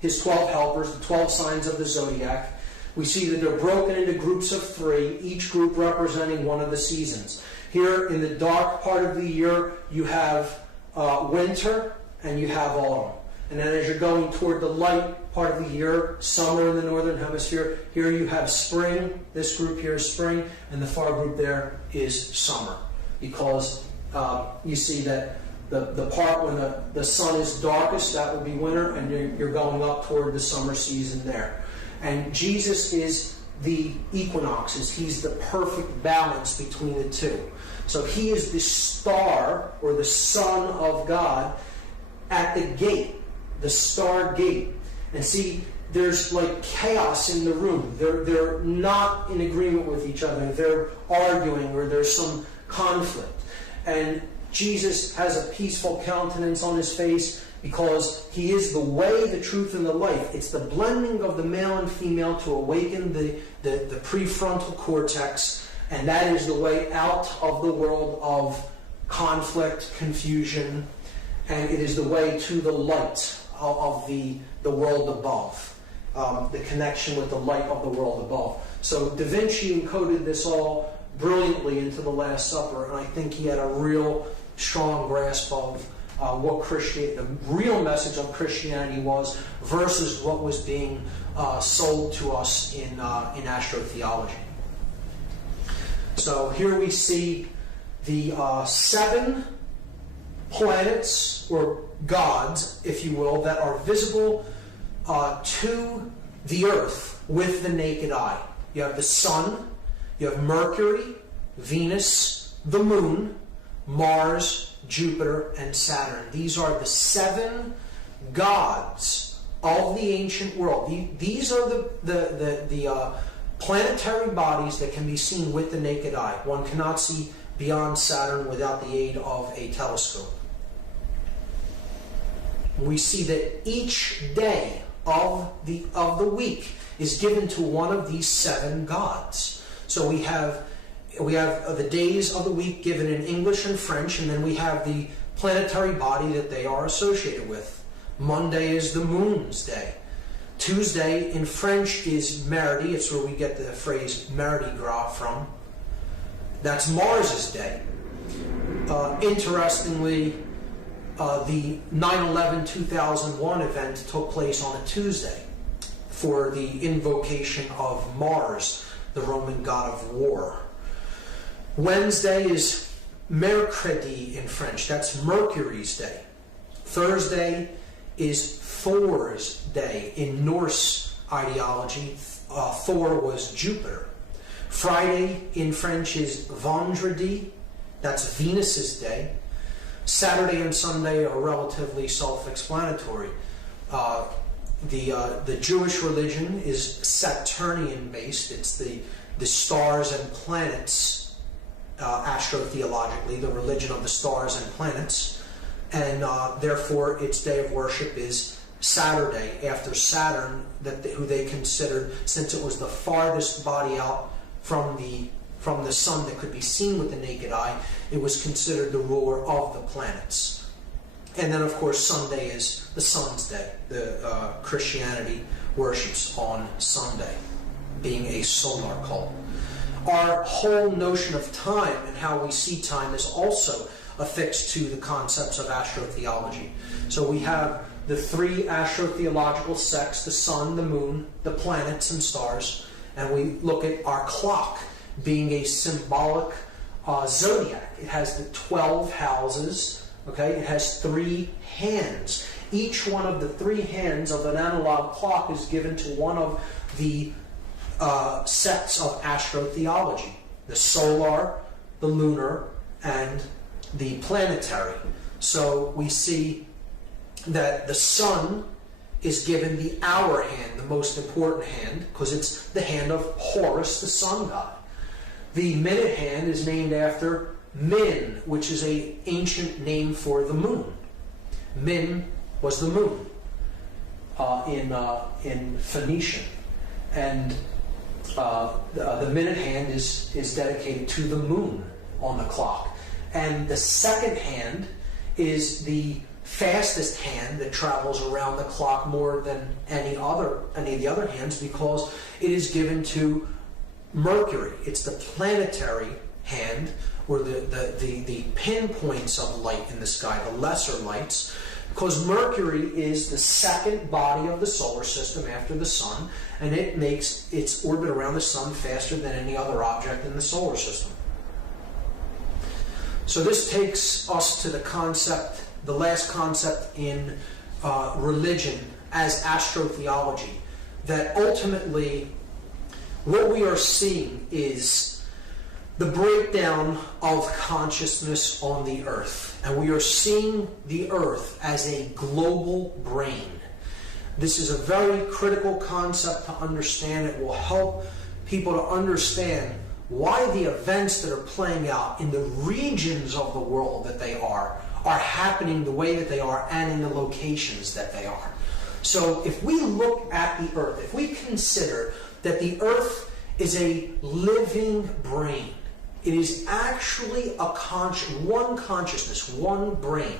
his 12 helpers, the 12 signs of the zodiac. We see that they're broken into groups of 3, each group representing one of the seasons. Here in the dark part of the year, you have winter and you have autumn. And then as you're going toward the light part of the year, summer in the northern hemisphere, here you have spring. This group here is spring, and the far group there is summer. Because you see that the part when the sun is darkest, that would be winter, and you're going up toward the summer season there. And Jesus is the equinoxes. He's the perfect balance between the two. So he is the star, or the Son of God, at the gate, the star gate, and see there's like chaos in the room. They're not in agreement with each other. They're arguing, or there's some conflict. And Jesus has a peaceful countenance on his face because he is the way, the truth, and the life. It's the blending of the male and female to awaken the prefrontal cortex, and that is the way out of the world of conflict, confusion, and it is the way to the light of the world above, the connection with the light of the world above. So Da Vinci encoded this all brilliantly into the Last Supper, and I think he had a real strong grasp of what the real message of Christianity was versus what was being sold to us in astrotheology. So here we see the 7 planets, or gods, if you will, that are visible to the earth with the naked eye. You have the sun, you have Mercury, Venus, the moon, Mars, Jupiter, and Saturn. These are the 7 gods of the ancient world. These are the planetary bodies that can be seen with the naked eye. One cannot see beyond Saturn without the aid of a telescope. We see that each day of the week is given to one of these 7 gods. So we have the days of the week given in English and French, and then we have the planetary body that they are associated with. Monday is the moon's day. Tuesday in French is Mardi. It's where we get the phrase Mardi Gras from. That's Mars's day. Interestingly, the 9/11/2001 event took place on a Tuesday for the invocation of Mars, the Roman god of war. Wednesday is Mercredi in French. That's Mercury's day. Thursday is Thor's day. In Norse ideology, Thor was Jupiter. Friday in French is Vendredi. That's Venus's day. Saturday and Sunday are relatively self-explanatory. The Jewish religion is Saturnian based. It's the stars and planets, astrotheologically, the religion of the stars and planets, and therefore its day of worship is Saturday, after Saturn, who they considered, since it was the farthest body out from the sun that could be seen with the naked eye, it was considered the ruler of the planets. And then, of course, Sunday is the sun's day. Christianity worships on Sunday, being a solar cult. Our whole notion of time and how we see time is also affixed to the concepts of astrotheology. So we have the 3 astrotheological sects: the sun, the moon, the planets and stars, and we look at our clock being a symbolic zodiac. It has the 12 houses. Okay, it has 3 hands. Each one of the 3 hands of an analog clock is given to one of the sects of astrotheology: the solar, the lunar, and the planetary. So we see that the sun is given the hour hand, the most important hand, because it's the hand of Horus, the sun god. The minute hand is named after Min, which is an ancient name for the moon. Min was the moon in Phoenician, and the minute hand is dedicated to the moon on the clock. And the second hand is the fastest hand that travels around the clock more than any of the other hands, because it is given to Mercury. It's the planetary hand, or the pinpoints of light in the sky, the lesser lights, because Mercury is the second body of the solar system after the sun, and it makes its orbit around the sun faster than any other object in the solar system. So this takes us to the last concept in religion as astrotheology, that ultimately what we are seeing is the breakdown of consciousness on the earth. And we are seeing the earth as a global brain. This is a very critical concept to understand. It will help people to understand why the events that are playing out in the regions of the world that they are happening the way that they are and in the locations that they are. So if we look at the earth, if we consider that the earth is a living brain, it is actually one consciousness, one brain.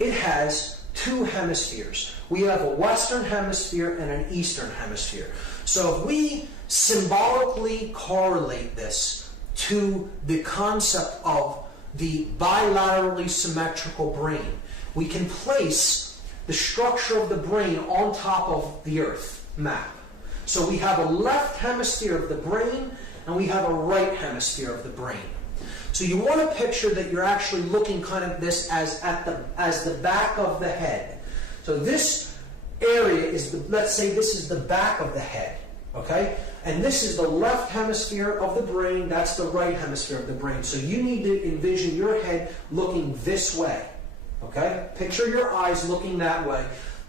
It has two hemispheres. We have a Western hemisphere and an Eastern hemisphere. So if we symbolically correlate this to the concept of the bilaterally symmetrical brain, we can place the structure of the brain on top of the Earth map. So we have a left hemisphere of the brain and we have a right hemisphere of the brain. So you want to picture that you're actually looking kind of this as the back of the head. So this area is, let's say this is the back of the head, okay? And this is the left hemisphere of the brain, that's the right hemisphere of the brain. So you need to envision your head looking this way, okay? Picture your eyes looking that way.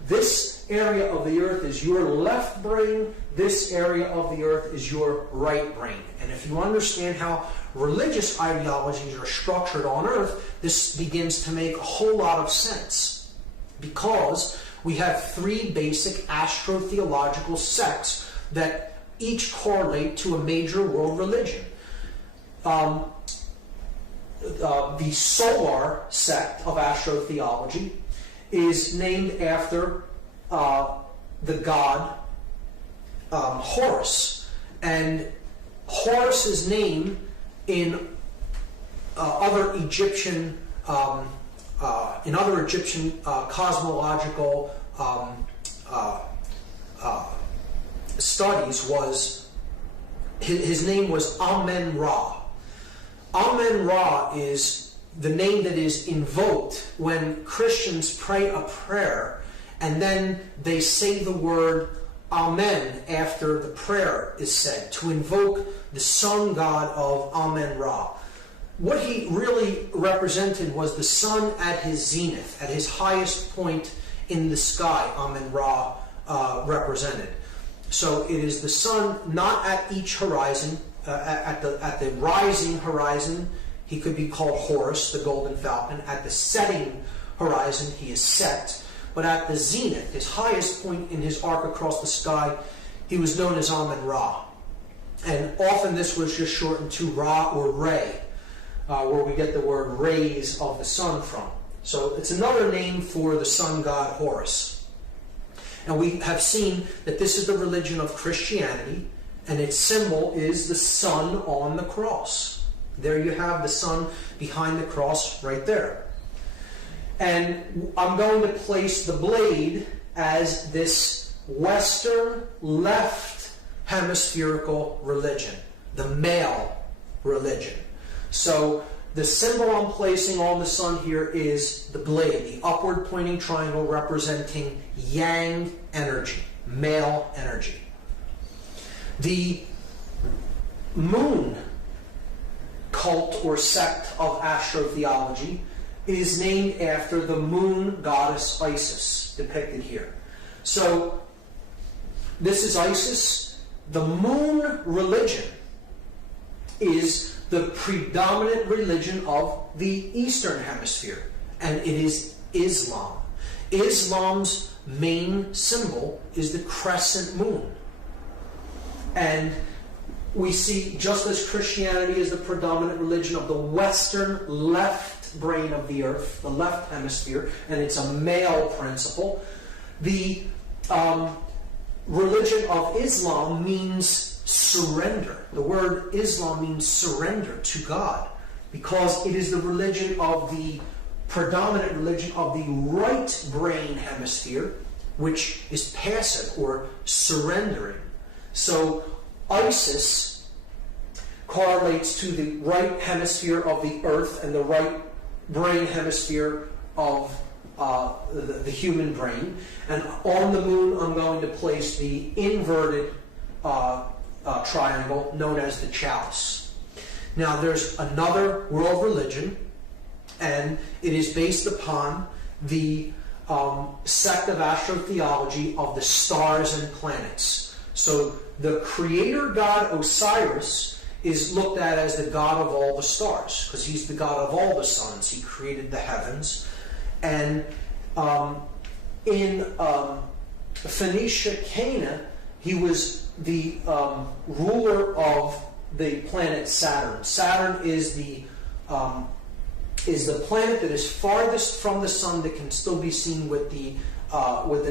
This area of the earth is your left brain, this area of the earth is your right brain. And if you understand how religious ideologies are structured on earth, this begins to make a whole lot of sense. Because we have three basic astrotheological sects that each correlate to a major world religion. The solar sect of astrotheology is named after the god Horus, and Horus's name in other Egyptian cosmological studies was his name was Amen-Ra. Amen-Ra is the name that is invoked when Christians pray a prayer and then they say the word Amen after the prayer is said to invoke the sun god of Amen-Ra. What he really represented was the sun at his zenith, at his highest point in the sky, Amen-Ra represented. So it is the sun not at each horizon, at the rising horizon, he could be called Horus, the golden falcon. At the setting horizon, he is Set. But at the zenith, his highest point in his arc across the sky, he was known as Amen-Ra. And often this was just shortened to Ra or Ray, where we get the word rays of the sun from. So it's another name for the sun god Horus. And we have seen that this is the religion of Christianity, and its symbol is the sun on the cross. There you have the sun behind the cross right there. And I'm going to place the blade as this Western left hemispherical religion, the male religion. So the symbol I'm placing on the sun here is the blade, the upward pointing triangle representing yang energy, male energy. The moon cult or sect of astrotheology is named after the moon goddess Isis, depicted here. So this is Isis. The moon religion is the predominant religion of the Eastern Hemisphere, and it is Islam. Islam's main symbol is the crescent moon. And we see, just as Christianity is the predominant religion of the Western left brain of the earth, the left hemisphere, and it's a male principle, the religion of Islam means surrender. The word Islam means surrender to God, because it is the religion of the predominant religion of the right brain hemisphere, which is passive or surrendering. So Isis correlates to the right hemisphere of the earth and the right brain hemisphere of the human brain. And on the moon, I'm going to place the inverted triangle known as the chalice. Now, there's another world religion, and it is based upon the sect of astrotheology of the stars and planets. So the creator god Osiris is looked at as the god of all the stars, because he's the god of all the suns. He created the heavens. And in Phoenicia, Cana, he was the ruler of the planet Saturn. Saturn is the planet that is farthest from the sun that can still be seen with the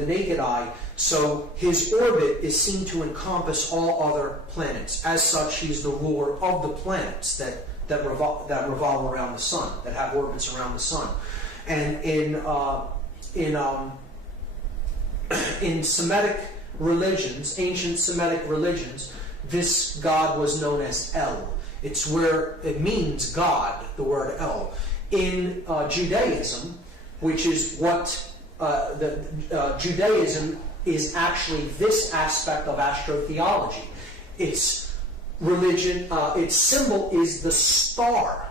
naked eye. So his orbit is seen to encompass all other planets. As such, he's the ruler of the planets that revolve around the sun, that have orbits around the sun. And in Semitic religions, ancient Semitic religions, this god was known as El. It's where it means God, the word El. In Judaism, which is what Judaism is actually this aspect of astrotheology. Its religion, its symbol is the star.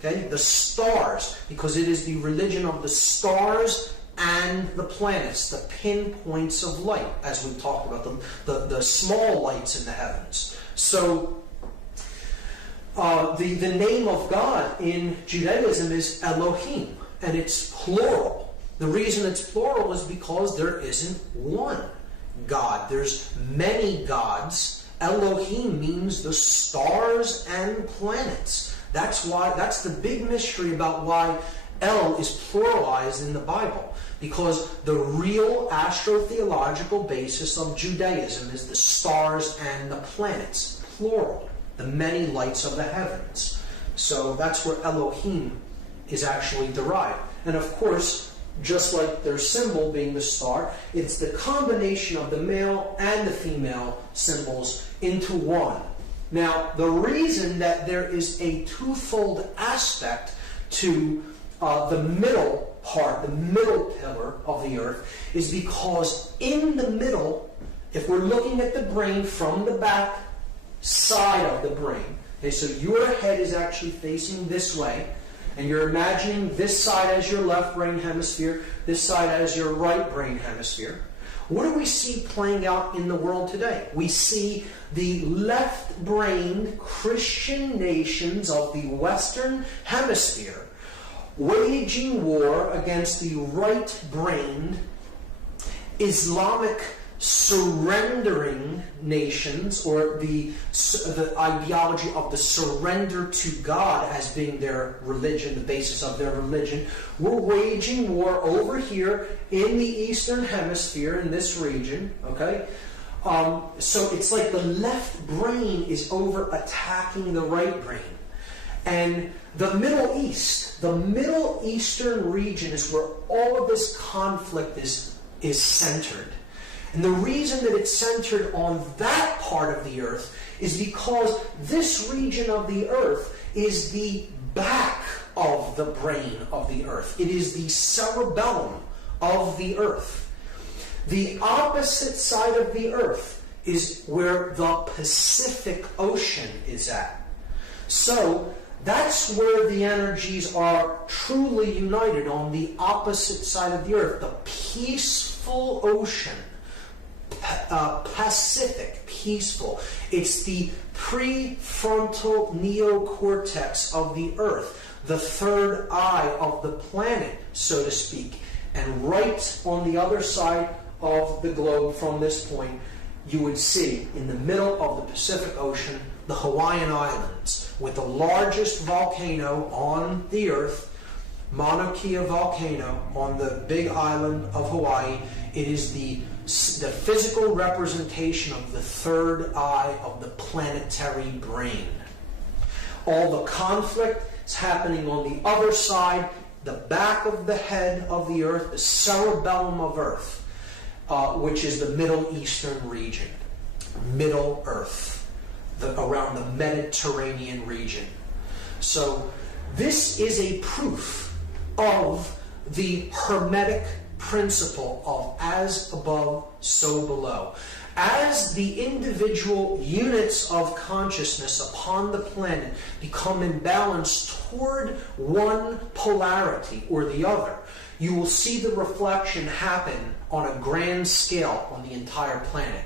Okay, the stars, because it is the religion of the stars and the planets, the pinpoints of light, as we talked about, the small lights in the heavens. So the name of God in Judaism is Elohim, and it's plural. The reason it's plural is because there isn't one God. There's many gods. Elohim means the stars and planets. That's the big mystery about why El is pluralized in the Bible. Because the real astrotheological basis of Judaism is the stars and the planets, plural, the many lights of the heavens. So that's where Elohim is actually derived. And of course, just like their symbol being the star, it's the combination of the male and the female symbols into one. Now, the reason that there is a twofold aspect to the middle part, the middle pillar of the earth, is because in the middle, if we're looking at the brain from the back side of the brain, okay, so your head is actually facing this way, and you're imagining this side as your left brain hemisphere, this side as your right brain hemisphere. What do we see playing out in the world today? We see the left-brained Christian nations of the Western Hemisphere waging war against the right-brained Islamic surrendering nations, or the ideology of the surrender to God as being their religion, the basis of their religion. We're waging war over here in the Eastern Hemisphere, in this region, okay? So it's like the left brain is over attacking the right brain. And the Middle East, the Middle Eastern region is where all of this conflict is centered. And the reason that it's centered on that part of the earth is because this region of the earth is the back of the brain of the earth. It is the cerebellum of the earth. The opposite side of the earth is where the Pacific Ocean is at. So that's where the energies are truly united, on the opposite side of the earth, the peaceful ocean. Pacific, peaceful. It's the prefrontal neocortex of the earth, the third eye of the planet, so to speak. And right on the other side of the globe from this point, you would see in the middle of the Pacific Ocean the Hawaiian Islands, with the largest volcano on the earth, Mauna Kea volcano on the big island of Hawaii. It is the physical representation of the third eye of the planetary brain. All the conflict is happening on the other side, the back of the head of the earth, the cerebellum of earth, which is the Middle Eastern region, Middle Earth, around the Mediterranean region. So this is a proof of the Hermetic principle of as above, so below. As the individual units of consciousness upon the planet become imbalanced toward one polarity or the other, you will see the reflection happen on a grand scale on the entire planet.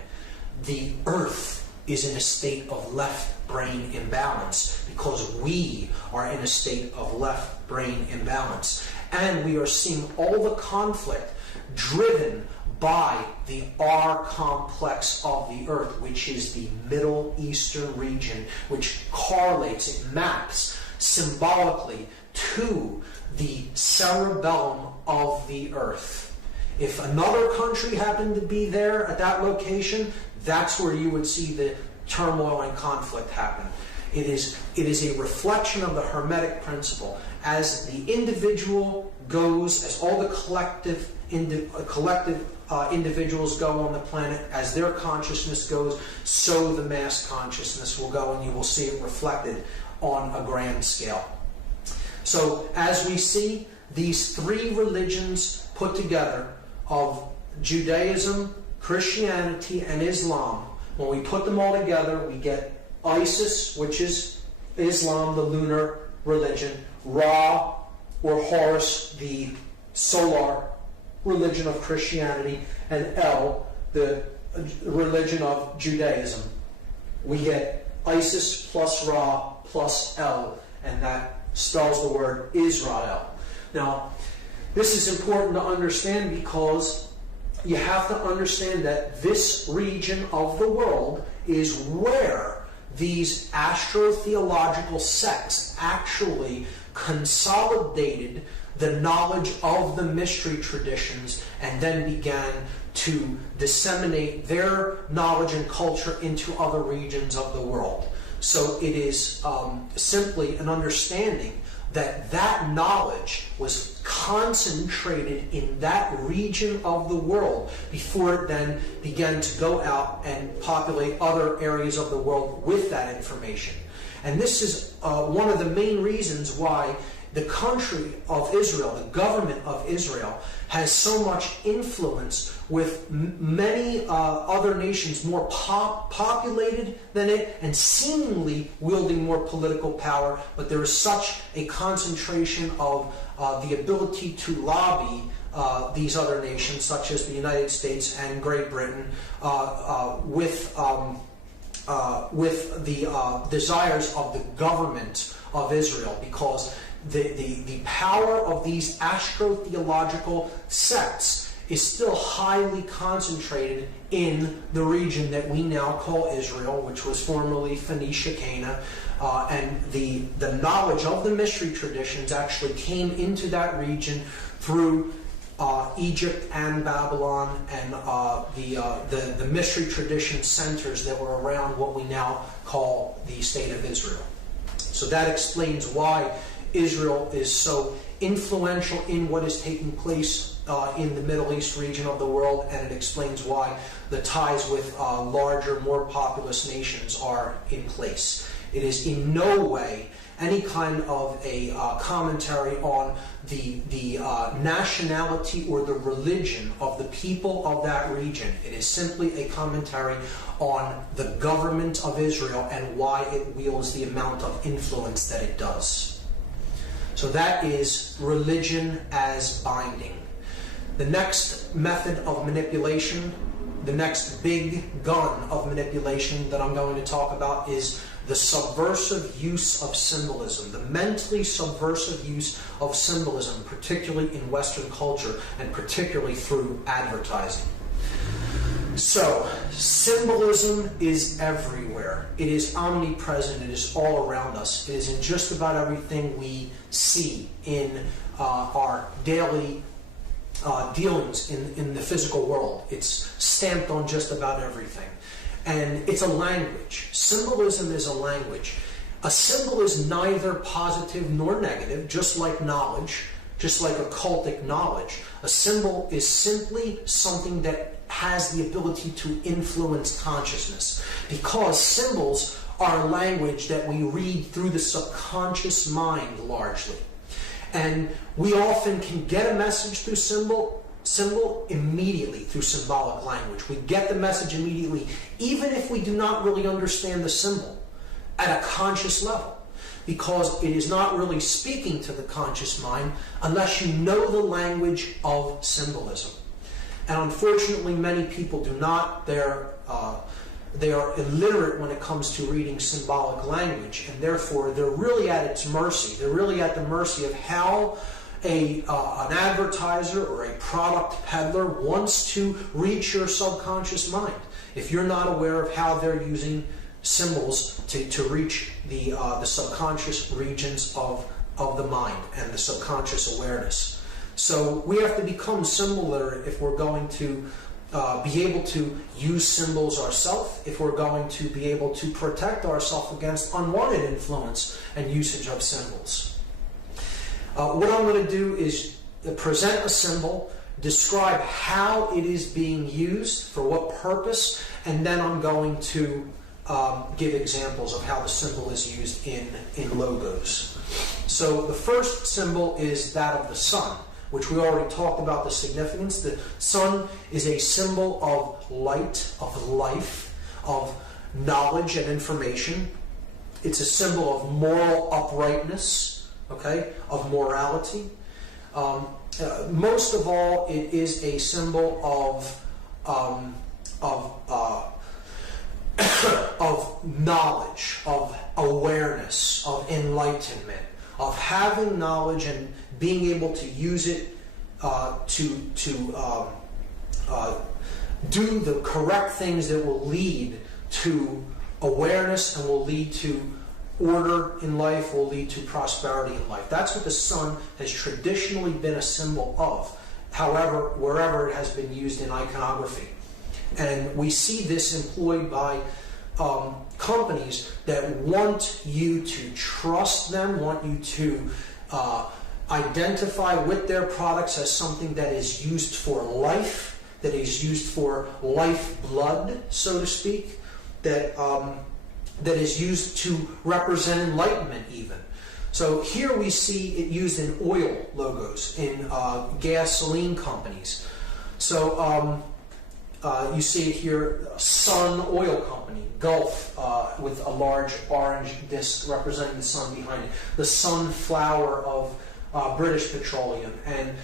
The Earth is in a state of left brain imbalance because we are in a state of left brain imbalance. And we are seeing all the conflict driven by the R complex of the Earth, which is the Middle Eastern region, which correlates, it maps symbolically to the cerebellum of the Earth. If another country happened to be there at that location, that's where you would see the turmoil and conflict happen. It is a reflection of the Hermetic principle. As the individual goes, as all the collective individuals go on the planet, as their consciousness goes, so the mass consciousness will go, and you will see it reflected on a grand scale. So as we see these three religions put together of Judaism, Christianity, and Islam, when we put them all together, we get Isis, which is Islam, the lunar religion, Ra, or Horus, the solar religion of Christianity, and El, the religion of Judaism. We get Isis plus Ra plus El, and that spells the word Israel. Now, this is important to understand because you have to understand that this region of the world is where these astrotheological sects actually consolidated the knowledge of the mystery traditions and then began to disseminate their knowledge and culture into other regions of the world. So it is simply an understanding that that knowledge was concentrated in that region of the world before it then began to go out and populate other areas of the world with that information. And this is one of the main reasons why the country of Israel, the government of Israel, has so much influence with many other nations more populated than it and seemingly wielding more political power, but there is such a concentration of the ability to lobby these other nations, such as the United States and Great Britain, with the desires of the government of Israel, because the power of these astrotheological sects is still highly concentrated in the region that we now call Israel, which was formerly Phoenicia, Canaan, and the knowledge of the mystery traditions actually came into that region through Egypt and Babylon and the mystery tradition centers that were around what we now call the State of Israel. So that explains why Israel is so influential in what is taking place in the Middle East region of the world, and it explains why the ties with larger, more populous nations are in place. It is in no way any kind of a commentary on the nationality or the religion of the people of that region. It is simply a commentary on the government of Israel and why it wields the amount of influence that it does. So that is religion as binding. The next method of manipulation, the next big gun of manipulation that I'm going to talk about is the subversive use of symbolism, the mentally subversive use of symbolism, particularly in Western culture and particularly through advertising. So, symbolism is everywhere. It is omnipresent. It is all around us. It is in just about everything we see in our daily dealings in the physical world. It's stamped on just about everything. And it's a language. Symbolism is a language. A symbol is neither positive nor negative, just like knowledge, just like occultic knowledge. A symbol is simply something that has the ability to influence consciousness, because symbols are a language that we read through the subconscious mind largely. And we often can get a message through symbol immediately through symbolic language. We get the message immediately, even if we do not really understand the symbol at a conscious level, because it is not really speaking to the conscious mind unless you know the language of symbolism. And unfortunately, many people do not. They are illiterate when it comes to reading symbolic language, and therefore they're really at its mercy. They're really at the mercy of how an advertiser or a product peddler wants to reach your subconscious mind. If you're not aware of how they're using symbols to reach the subconscious regions of the mind and the subconscious awareness. So we have to become symbol literate if we're going to be able to use symbols ourselves, if we're going to be able to protect ourselves against unwanted influence and usage of symbols. What I'm going to do is present a symbol, describe how it is being used, for what purpose, and then I'm going to give examples of how the symbol is used in logos. So the first symbol is that of the sun, which we already talked about the significance. The sun is a symbol of light, of life, of knowledge and information. It's a symbol of moral uprightness, okay, of morality. Most of all, it is a symbol of knowledge, of awareness, of enlightenment, of having knowledge and being able to use it to do the correct things that will lead to awareness and will lead to order in life, will lead to prosperity in life. That's what the sun has traditionally been a symbol of, however, wherever it has been used in iconography. And we see this employed by companies that want you to trust them, want you to identify with their products as something that is used for life, that is used for lifeblood, so to speak, that is used to represent enlightenment even. So here we see it used in oil logos, in gasoline companies. So you see it here, Sun Oil Company, Gulf, with a large orange disc representing the sun behind it. The sunflower of British Petroleum, and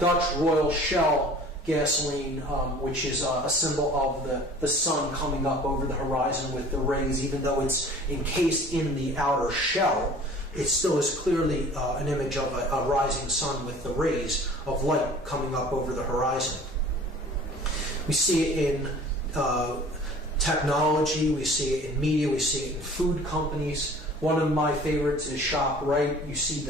Dutch Royal Shell gasoline, which is a symbol of the sun coming up over the horizon with the rays. Even though it's encased in the outer shell, it still is clearly an image of a rising sun with the rays of light coming up over the horizon. We see it in technology, we see it in media, we see it in food companies. One of my favorites is ShopRite. You see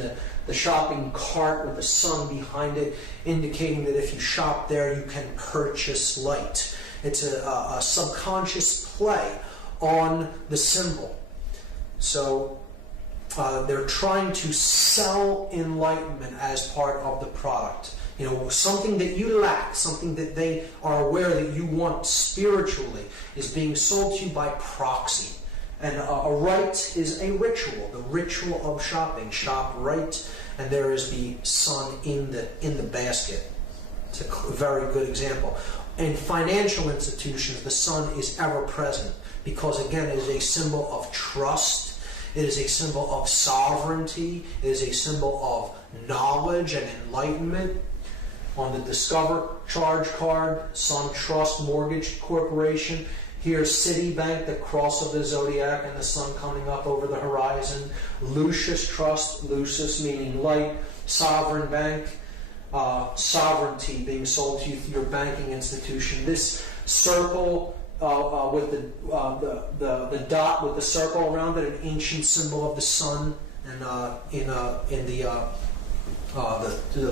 the shopping cart with the sun behind it, indicating that if you shop there, you can purchase light. It's a subconscious play on the symbol. So they're trying to sell enlightenment as part of the product. You know, something that you lack, something that they are aware that you want spiritually, is being sold to you by proxy. And a rite is a ritual, the ritual of shopping. Shop right, and there is the sun in the basket. It's a very good example. In financial institutions, the sun is ever present because, again, it is a symbol of trust. It is a symbol of sovereignty. It is a symbol of knowledge and enlightenment. On the Discover charge card, Sun Trust Mortgage Corporation. Here's Citibank, the cross of the zodiac and the sun coming up over the horizon. Lucius Trust, Lucius meaning light. Sovereign Bank, sovereignty being sold to you through your banking institution. This circle with the dot with the circle around it, an ancient symbol of the sun, and in the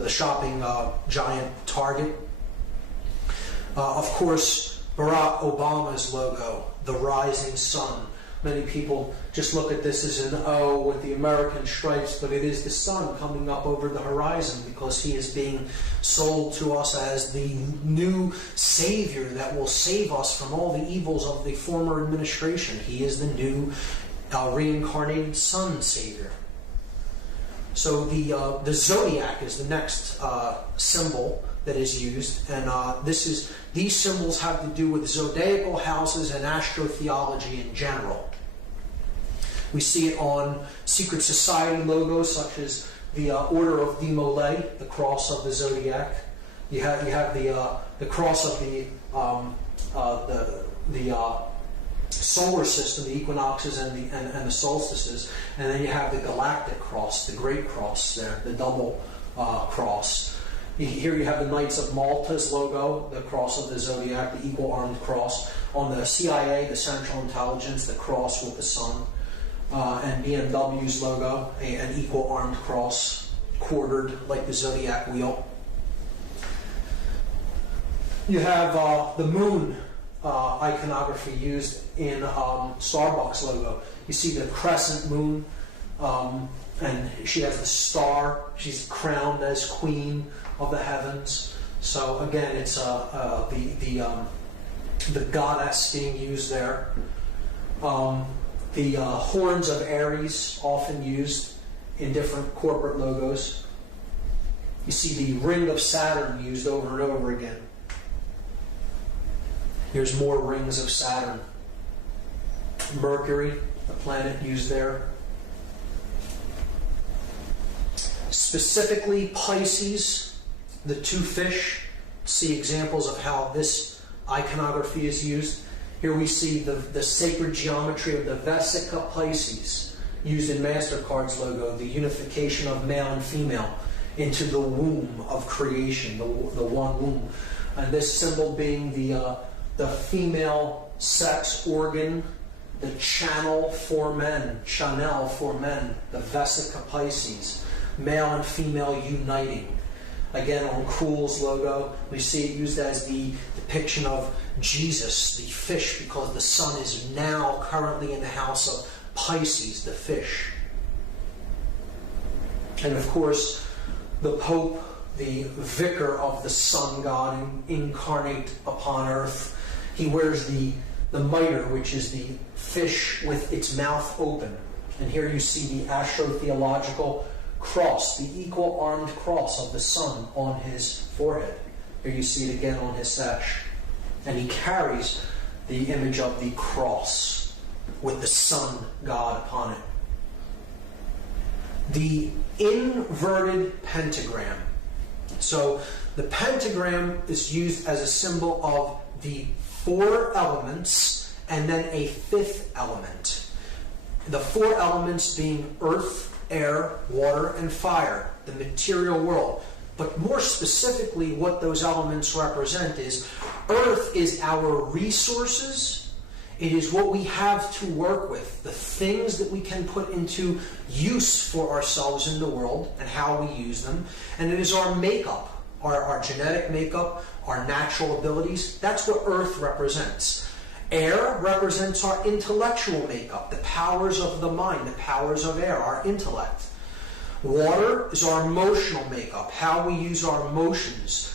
shopping giant Target. Of course, Barack Obama's logo, the rising sun. Many people just look at this as an O with the American stripes, but it is the sun coming up over the horizon because he is being sold to us as the new savior that will save us from all the evils of the former administration. He is the new reincarnated sun savior. So the zodiac is the next symbol that is used, and these symbols have to do with zodiacal houses and astrotheology in general. We see it on secret society logos such as the Order of Demolay, the cross of the zodiac. You have the cross of the solar system, the equinoxes and the solstices, and then you have the galactic cross, the great cross there, the double cross. Here you have the Knights of Malta's logo, the cross of the zodiac, the equal armed cross. On the CIA, the Central Intelligence, the cross with the sun. And BMW's logo, an equal armed cross, quartered like the zodiac wheel. You have the moon iconography used in Starbucks logo. You see the crescent moon, and she has the star. She's crowned as queen of the heavens. So again, it's the goddess being used there. The horns of Aries, often used in different corporate logos. You see the ring of Saturn used over and over again. Here's more rings of Saturn. Mercury, the planet used there. Specifically Pisces, the two fish. See examples of how this iconography is used. Here we see the sacred geometry of the Vesica Pisces used in MasterCard's logo, the unification of male and female into the womb of creation, the one womb. And this symbol being the female sex organ, the channel for men, the Vesica Pisces, male and female uniting. Again, on Krull's logo, we see it used as the depiction of Jesus, the fish, because the sun is now currently in the house of Pisces, the fish. And of course, the Pope, the vicar of the sun god incarnate upon earth, he wears the mitre, which is the fish with its mouth open. And here you see the astrotheological cross, the equal armed cross of the sun on his forehead. Here you see it again on his sash. And he carries the image of the cross with the sun god upon it. The inverted pentagram. So the pentagram is used as a symbol of the four elements and then a fifth element. The four elements being earth, air, water, and fire, the material world. But more specifically, what those elements represent is earth is our resources. It is what we have to work with, the things that we can put into use for ourselves in the world and how we use them. And it is our makeup, our genetic makeup, our natural abilities. That's what earth represents. Air represents our intellectual makeup, the powers of the mind, the powers of air, our intellect. Water is our emotional makeup, how we use our emotions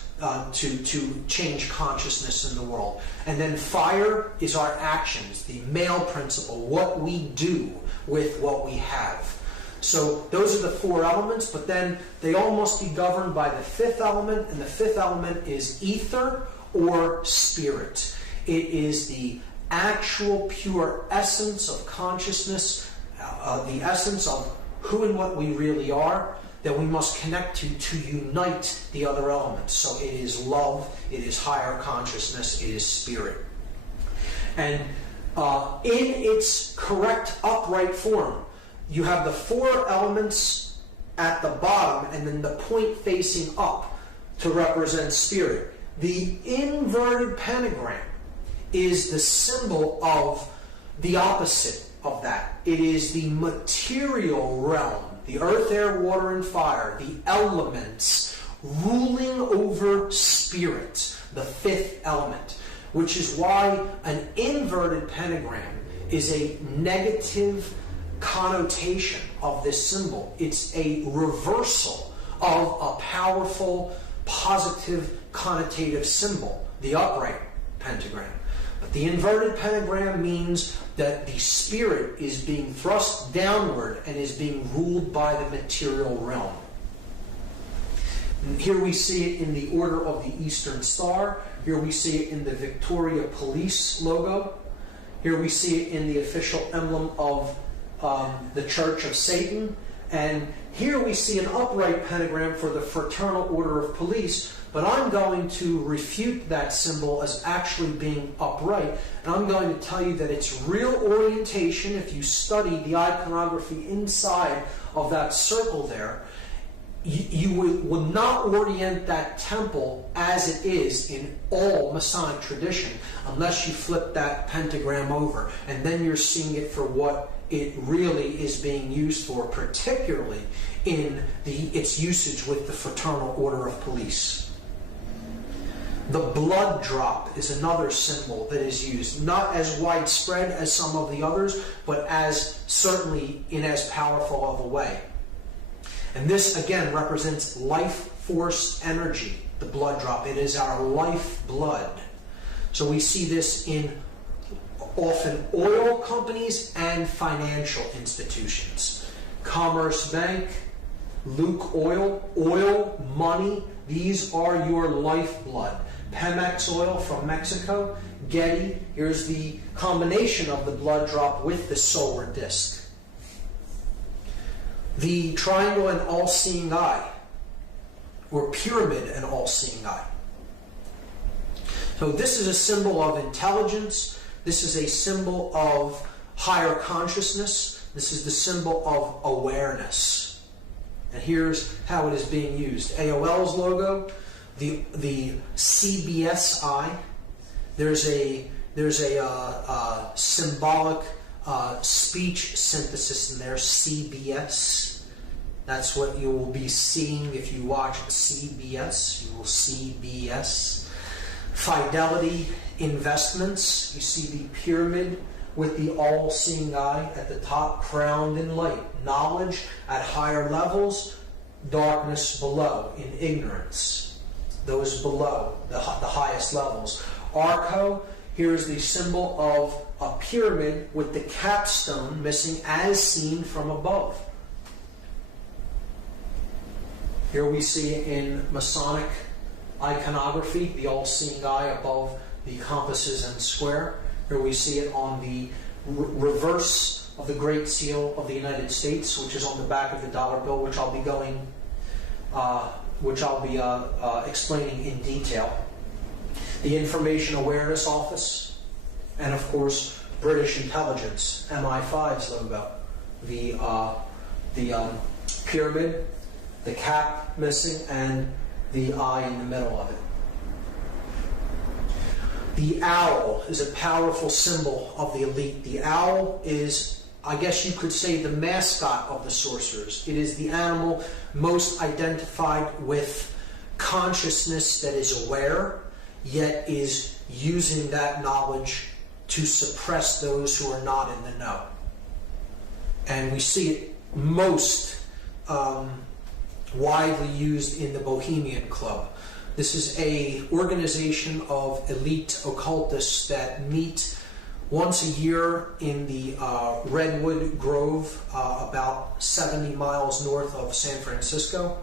to change consciousness in the world. And then fire is our actions, the male principle, what we do with what we have. So those are the four elements, but then they all must be governed by the fifth element, and the fifth element is ether or spirit. It is the actual pure essence of consciousness, the essence of who and what we really are, that we must connect to unite the other elements. So it is love, it is higher consciousness, it is spirit. And in its correct upright form, you have the four elements at the bottom and then the point facing up to represent spirit. The inverted pentagram is the symbol of the opposite of that. It is the material realm, the earth, air, water, and fire, the elements ruling over spirit, the fifth element, which is why an inverted pentagram is a negative connotation of this symbol. It's a reversal of a powerful, positive, connotative symbol, the upright pentagram. But the inverted pentagram means that the spirit is being thrust downward and is being ruled by the material realm. And here we see it in the Order of the Eastern Star. Here we see it in the Victoria Police logo. Here we see it in the official emblem of the Church of Satan. And here we see an upright pentagram for the Fraternal Order of Police. But I'm going to refute that symbol as actually being upright. And I'm going to tell you that its real orientation, if you study the iconography inside of that circle there, you will not orient that temple as it is in all Masonic tradition unless you flip that pentagram over. And then you're seeing it for what it really is being used for, particularly in its usage with the Fraternal Order of Police. The blood drop is another symbol that is used, not as widespread as some of the others, but as certainly in as powerful of a way. And this, again, represents life force energy, the blood drop. It is our life blood. So we see this in often oil companies and financial institutions. Commerce Bank, Luke Oil, oil, money, these are your lifeblood. Pemex oil from Mexico, Getty, here's the combination of the blood drop with the solar disk. The triangle and all-seeing eye, or pyramid and all-seeing eye. So this is a symbol of intelligence. This is a symbol of higher consciousness. This is the symbol of awareness. And here's how it is being used. AOL's logo, the CBS eye. There's a symbolic speech synthesis in there, CBS. That's what you will be seeing if you watch CBS. You will see BS. Fidelity Investments. You see the pyramid with the all-seeing eye at the top, crowned in light. Knowledge at higher levels, darkness below, in ignorance. Those below, the highest levels. Arco, here's the symbol of a pyramid with the capstone missing as seen from above. Here we see in Masonic iconography the all-seeing eye above the compasses and square. Here we see it on the reverse of the Great Seal of the United States, which is on the back of the dollar bill, which I'll be explaining in detail. The Information Awareness Office, and of course British Intelligence, MI5's logo. The pyramid, the cap missing, and the eye in the middle of it. The owl is a powerful symbol of the elite. The owl is, I guess you could say, the mascot of the sorcerers. It is the animal most identified with consciousness that is aware, yet is using that knowledge to suppress those who are not in the know. And we see it most widely used in the Bohemian Club. This is an organization of elite occultists that meet once a year in the Redwood Grove, about 70 miles north of San Francisco.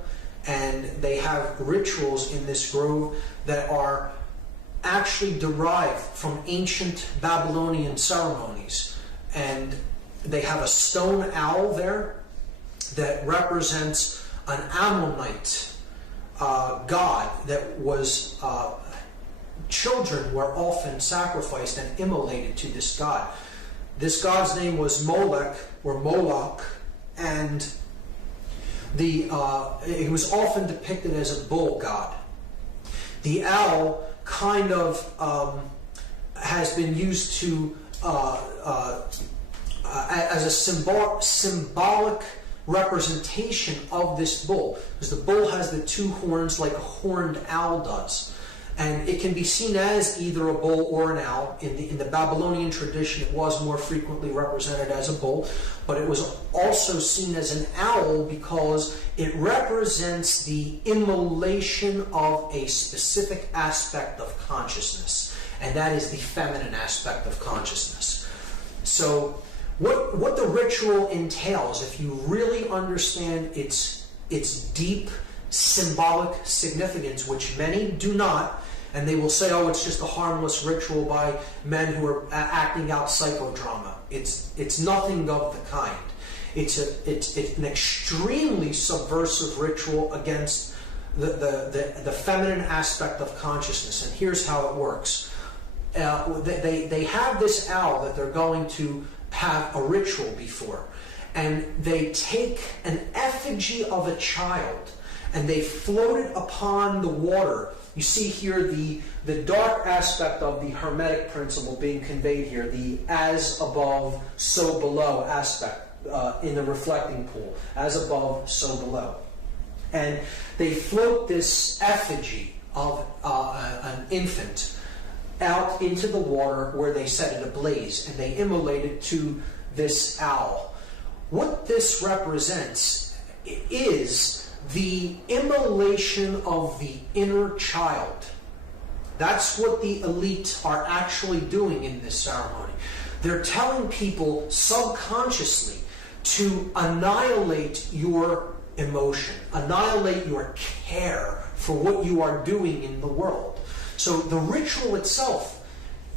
And they have rituals in this grove that are actually derived from ancient Babylonian ceremonies. And they have a stone owl there that represents an Ammonite god that was children were often sacrificed and immolated to this god. This god's name was Molech or Moloch, and it was often depicted as a bull god. The owl kind of has been used to as a symbolic representation of this bull, because the bull has the two horns like a horned owl does, and it can be seen as either a bull or an owl. In the Babylonian tradition, it was more frequently represented as a bull, but it was also seen as an owl because it represents the immolation of a specific aspect of consciousness. and that is the feminine aspect of consciousness. So what the ritual entails, if you really understand its deep symbolic significance, which many do not, and they will say, oh, it's just a harmless ritual by men who are acting out psychodrama. It's nothing of the kind. It's an extremely subversive ritual against the feminine aspect of consciousness. And here's how it works. They have this owl that they're going to have a ritual before. And they take an effigy of a child and they float it upon the water. You see here the dark aspect of the Hermetic principle being conveyed here, the as above, so below aspect in the reflecting pool. As above, so below. And they float this effigy of an infant out into the water where they set it ablaze, and they immolate it to this owl. What this represents is the immolation of the inner child. That's what the elite are actually doing in this ceremony. They're telling people subconsciously to annihilate your emotion, annihilate your care for what you are doing in the world. So the ritual itself,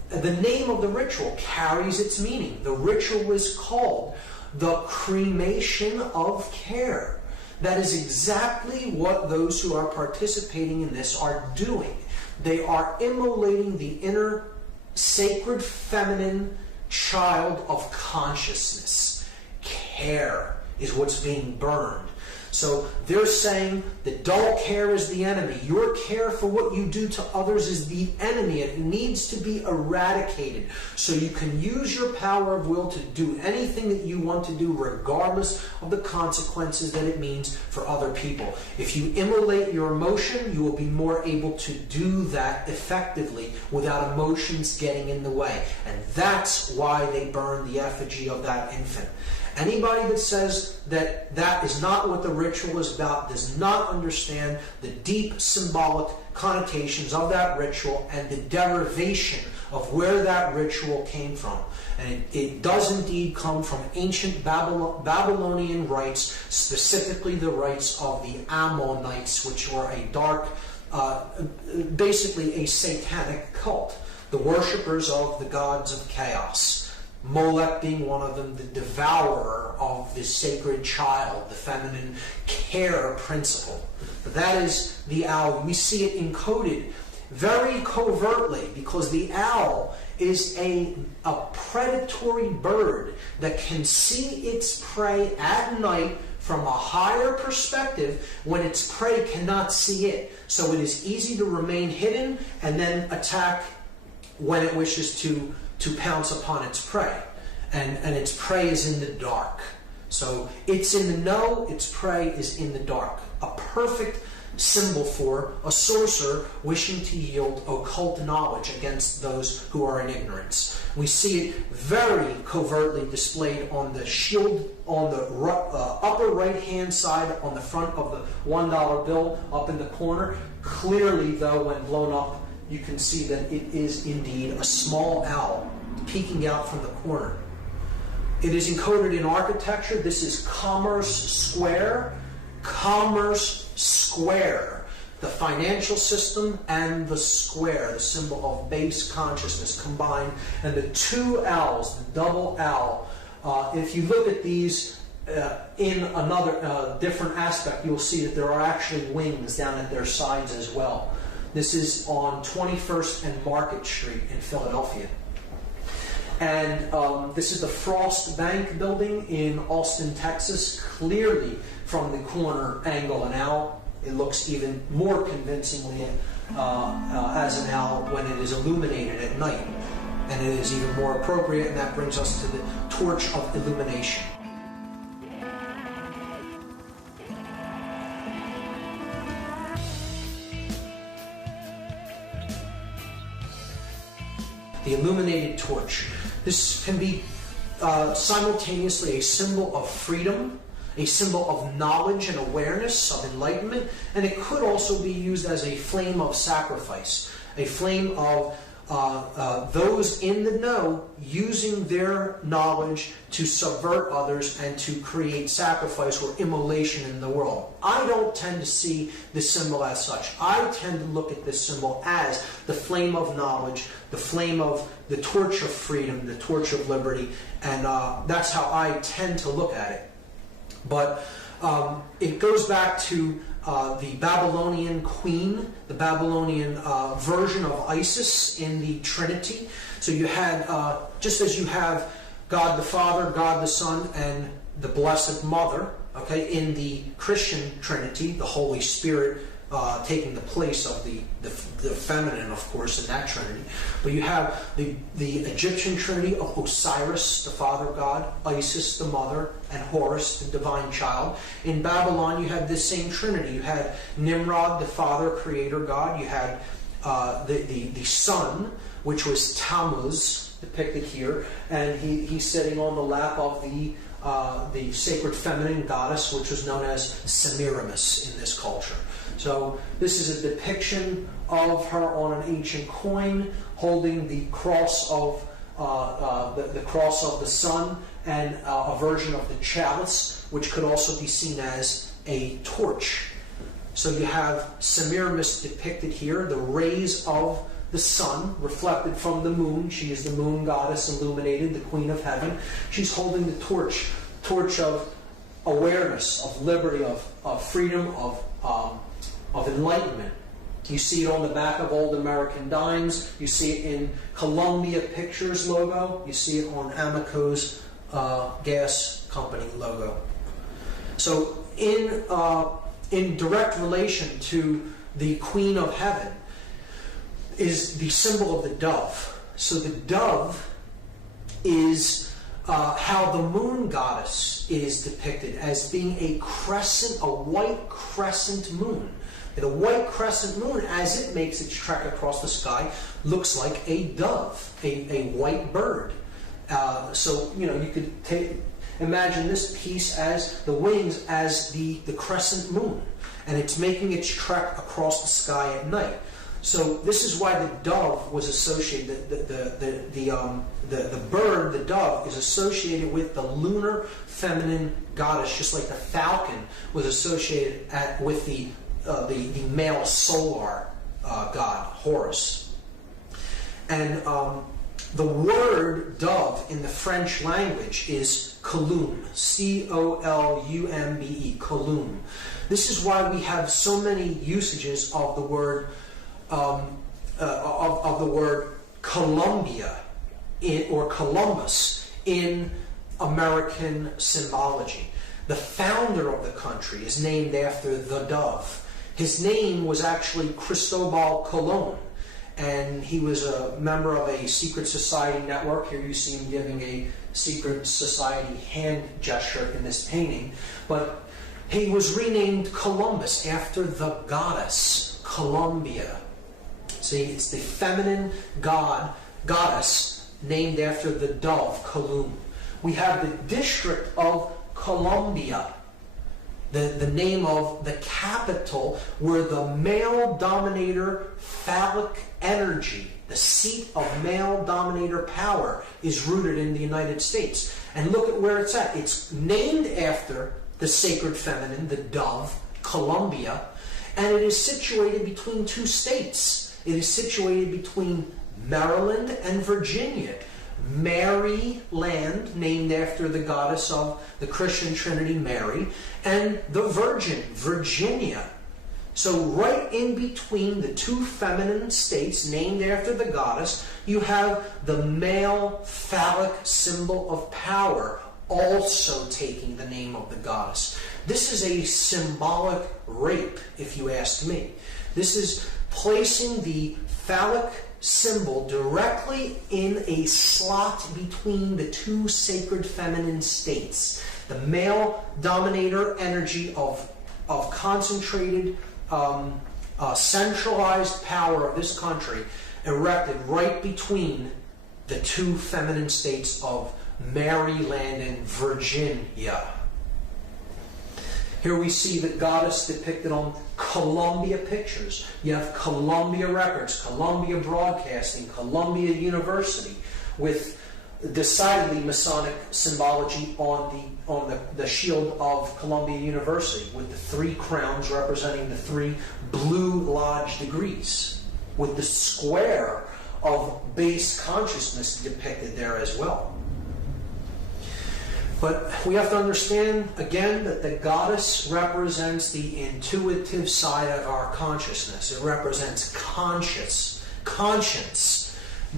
the name of the ritual carries its meaning. The ritual is called the cremation of care. That is exactly what those who are participating in this are doing. They are immolating the inner sacred feminine child of consciousness. Care is what's being burned. So they're saying that dull care is the enemy. Your care for what you do to others is the enemy. It needs to be eradicated so you can use your power of will to do anything that you want to do regardless of the consequences that it means for other people. If you immolate your emotion, you will be more able to do that effectively without emotions getting in the way. And that's why they burn the effigy of that infant. Anybody that says that that is not what the ritual is about does not understand the deep symbolic connotations of that ritual and the derivation of where that ritual came from. And it does indeed come from ancient Babylonian rites, specifically the rites of the Ammonites, which were a dark, basically a satanic cult, the worshippers of the gods of chaos. Molech being one of them, the devourer of the sacred child, the feminine care principle. That is the owl. We see it encoded very covertly because the owl is a predatory bird that can see its prey at night from a higher perspective when its prey cannot see it. So it is easy to remain hidden and then attack when it wishes to pounce upon its prey. And its prey is in the dark. So it's in the know, its prey is in the dark. A perfect symbol for a sorcerer wishing to yield occult knowledge against those who are in ignorance. We see it very covertly displayed on the shield on the upper right-hand side on the front of the $1 bill up in the corner. Clearly, though, when blown up, you can see that it is indeed a small owl peeking out from the corner. It is encoded in architecture. This is Commerce Square. Commerce Square. The financial system and the square, the symbol of base consciousness combined. And the two owls, the double owl. If you look at these in another different aspect, you'll see that there are actually wings down at their sides as well. This is on 21st and Market Street in Philadelphia. And this is the Frost Bank building in Austin, Texas. Clearly, from the corner angle, an owl. It looks even more convincingly as an owl when it is illuminated at night. And it is even more appropriate, and that brings us to the torch of illumination. The illuminated torch. This can be simultaneously a symbol of freedom, a symbol of knowledge and awareness, of enlightenment, and it could also be used as a flame of sacrifice, a flame of those in the know using their knowledge to subvert others and to create sacrifice or immolation in the world. I don't tend to see this symbol as such. I tend to look at this symbol as the flame of knowledge, the flame of the torch of freedom, the torch of liberty, and that's how I tend to look at it. But it goes back to the Babylonian queen, the Babylonian version of Isis in the Trinity. So you had, just as you have God the Father, God the Son, and the Blessed Mother, okay, in the Christian Trinity, the Holy Spirit taking the place of the feminine, of course, in that Trinity. But you have the Egyptian Trinity of Osiris, the Father God, Isis, the Mother, and Horus, the Divine Child. In Babylon, you had this same Trinity. You had Nimrod, the Father, Creator God. You had the Son, which was Tammuz, depicted here, and he's sitting on the lap of the sacred feminine goddess, which was known as Semiramis in this culture. So this is a depiction of her on an ancient coin, holding the cross of the cross of the sun, and a version of the chalice, which could also be seen as a torch. So you have Semiramis depicted here, the rays of the sun reflected from the moon. She is the moon goddess, illuminated, the queen of heaven. She's holding the torch of awareness, of liberty, of freedom, of enlightenment. You see it on the back of old American dimes. You see it in Columbia Pictures logo. You see it on Amoco's gas company logo. So in direct relation to the Queen of Heaven is the symbol of the dove. So the dove is how the moon goddess is depicted as being a crescent, a white crescent moon. The white crescent moon, as it makes its trek across the sky, looks like a dove, a white bird. So, you could imagine this piece as the wings as the crescent moon, and it's making its trek across the sky at night. So this is why the dove was associated. The bird, the dove, is associated with the lunar feminine goddess, just like the falcon was associated with the male solar god, Horus. And the word dove in the French language is columbe, C-O-L-U-M-B-E, columbe. This is why we have so many usages of the word Columbia or Columbus in American symbology. The founder of the country is named after the dove. His name was actually Cristobal Colon, and he was a member of a secret society network. Here you see him giving a secret society hand gesture in this painting. But he was renamed Columbus after the goddess Columbia. See, it's the feminine goddess named after the dove, Columbe. We have the district of Columbia, the name of the capital where the male dominator phallic energy, the seat of male dominator power, is rooted in the United States. And look at where it's at. It's named after the sacred feminine, the dove, Columbia, and it is situated between two states. It is situated between Maryland and Virginia. Maryland, named after the goddess of the Christian Trinity, Mary, and the Virgin, Virginia. So right in between the two feminine states named after the goddess, you have the male phallic symbol of power also taking the name of the goddess. This is a symbolic rape, if you ask me. This is placing the phallic symbol directly in a slot between the two sacred feminine states. The male dominator energy of concentrated, centralized power of this country erected right between the two feminine states of Maryland and Virginia. Here we see the goddess depicted on Columbia Pictures, you have Columbia Records, Columbia Broadcasting, Columbia University, with decidedly Masonic symbology on the shield of Columbia University, with the 3 crowns representing the 3 Blue Lodge degrees, with the square of base consciousness depicted there as well. But we have to understand, again, that the goddess represents the intuitive side of our consciousness. It represents conscience,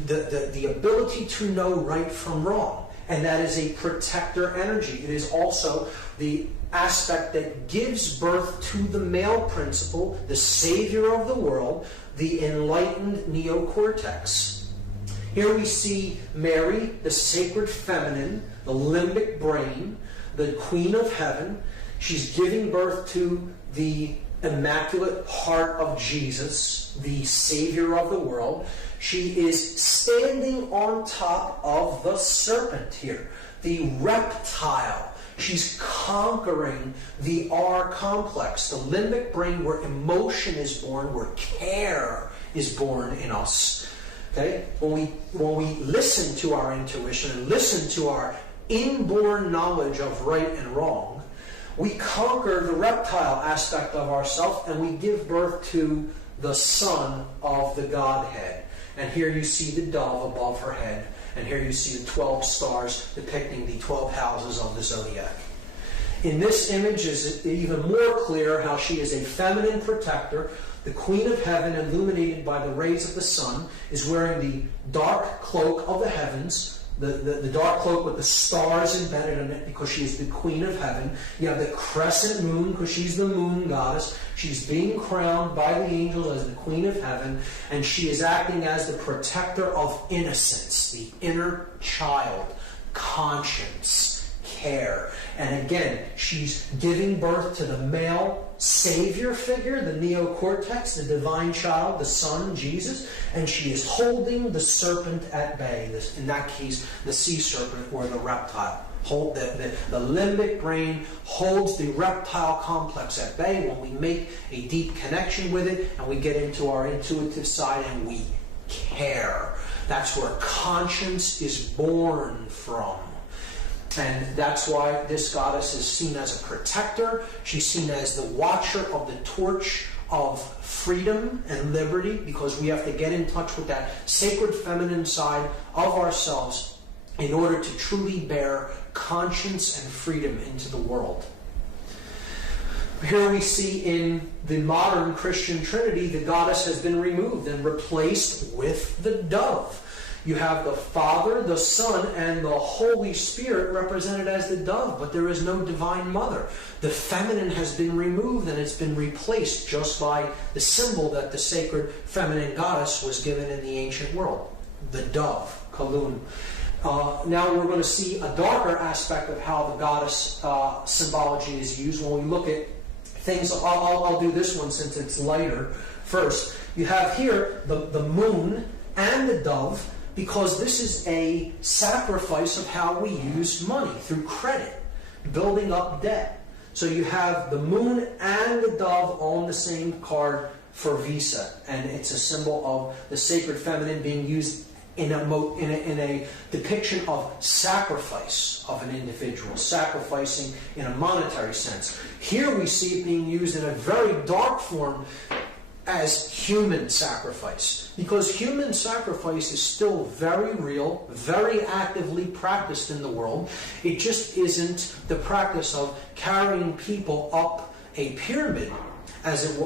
the ability to know right from wrong. And that is a protector energy. It is also the aspect that gives birth to the male principle, the savior of the world, the enlightened neocortex. Here we see Mary, the sacred feminine, the limbic brain, the queen of heaven. She's giving birth to the immaculate heart of Jesus, the savior of the world. She is standing on top of the serpent here, the reptile. She's conquering the R complex, the limbic brain, where emotion is born, where care is born in us. Okay? When we listen to our intuition and listen to our inborn knowledge of right and wrong, we conquer the reptile aspect of ourself and we give birth to the son of the Godhead. And here you see the dove above her head, and here you see the 12 stars depicting the 12 houses of the zodiac. In this image is even more clear how she is a feminine protector. The Queen of Heaven, illuminated by the rays of the sun, is wearing the dark cloak of the heavens, the dark cloak with the stars embedded in it, because she is the Queen of Heaven. You have the crescent moon, because she's the moon goddess. She's being crowned by the angels as the Queen of Heaven, and she is acting as the protector of innocence, the inner child, conscience, care. And again, she's giving birth to the male savior figure, the neocortex, the divine child, the son, Jesus, and she is holding the serpent at bay. In that case, the sea serpent or the reptile. The limbic brain holds the reptile complex at bay when we make a deep connection with it and we get into our intuitive side and we care. That's where conscience is born from. And that's why this goddess is seen as a protector. She's seen as the watcher of the torch of freedom and liberty, because we have to get in touch with that sacred feminine side of ourselves in order to truly bear conscience and freedom into the world. Here we see in the modern Christian Trinity, the goddess has been removed and replaced with the dove. You have the Father, the Son, and the Holy Spirit represented as the dove, but there is no divine mother. The feminine has been removed and it's been replaced just by the symbol that the sacred feminine goddess was given in the ancient world, the dove, Kalun. Now we're going to see a darker aspect of how the goddess symbology is used. When we look at things, I'll do this one since it's lighter first. You have here the moon and the dove, because this is a sacrifice of how we use money, through credit, building up debt. So you have the moon and the dove on the same card for Visa, and it's a symbol of the sacred feminine being used in a depiction of sacrifice of an individual, sacrificing in a monetary sense. Here we see it being used in a very dark form as human sacrifice, because human sacrifice is still very real, very actively practiced in the world. It just isn't the practice of carrying people up a pyramid as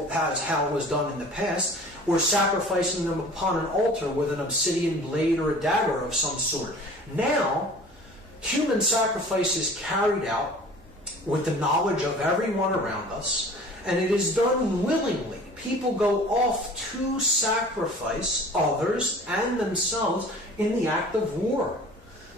how it was done in the past, or sacrificing them upon an altar with an obsidian blade or a dagger of some sort. Now, human sacrifice is carried out with the knowledge of everyone around us, and it is done willingly. People go off to sacrifice others and themselves in the act of war.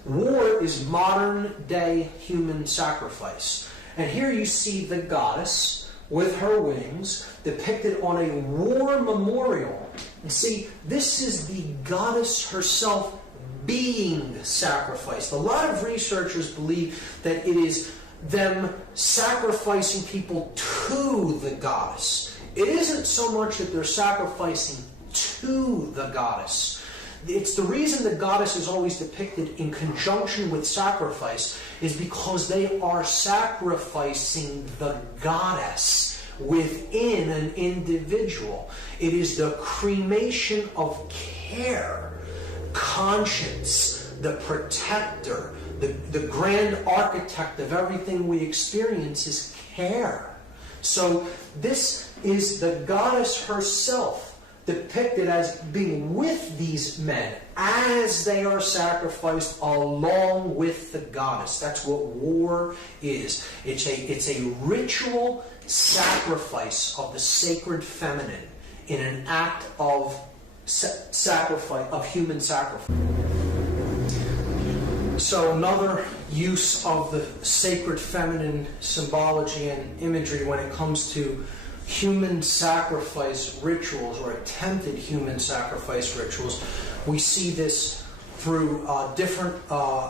War is modern day human sacrifice. And here you see the goddess with her wings depicted on a war memorial. And see, this is the goddess herself being sacrificed. A lot of researchers believe that it is them sacrificing people to the goddess it isn't so much that they're sacrificing to the goddess. It's the reason the goddess is always depicted in conjunction with sacrifice is because they are sacrificing the goddess within an individual. It is the cremation of care, conscience, the protector, the grand architect of everything we experience is care. So this is the goddess herself depicted as being with these men as they are sacrificed along with the goddess. That's what war is. It's a ritual sacrifice of the sacred feminine in an act of sacrifice, of human sacrifice. So another use of the sacred feminine symbology and imagery when it comes to human sacrifice rituals or attempted human sacrifice rituals, we see this through different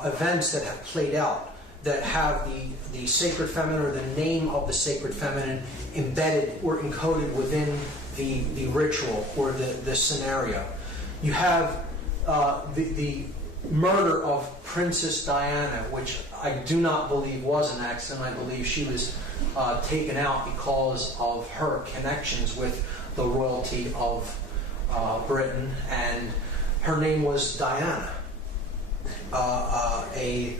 events that have played out that have the sacred feminine or the name of the sacred feminine embedded or encoded within the ritual or the scenario. You have the murder of Princess Diana, which I do not believe was an accident. I believe she was taken out because of her connections with the royalty of Britain, and her name was Diana, a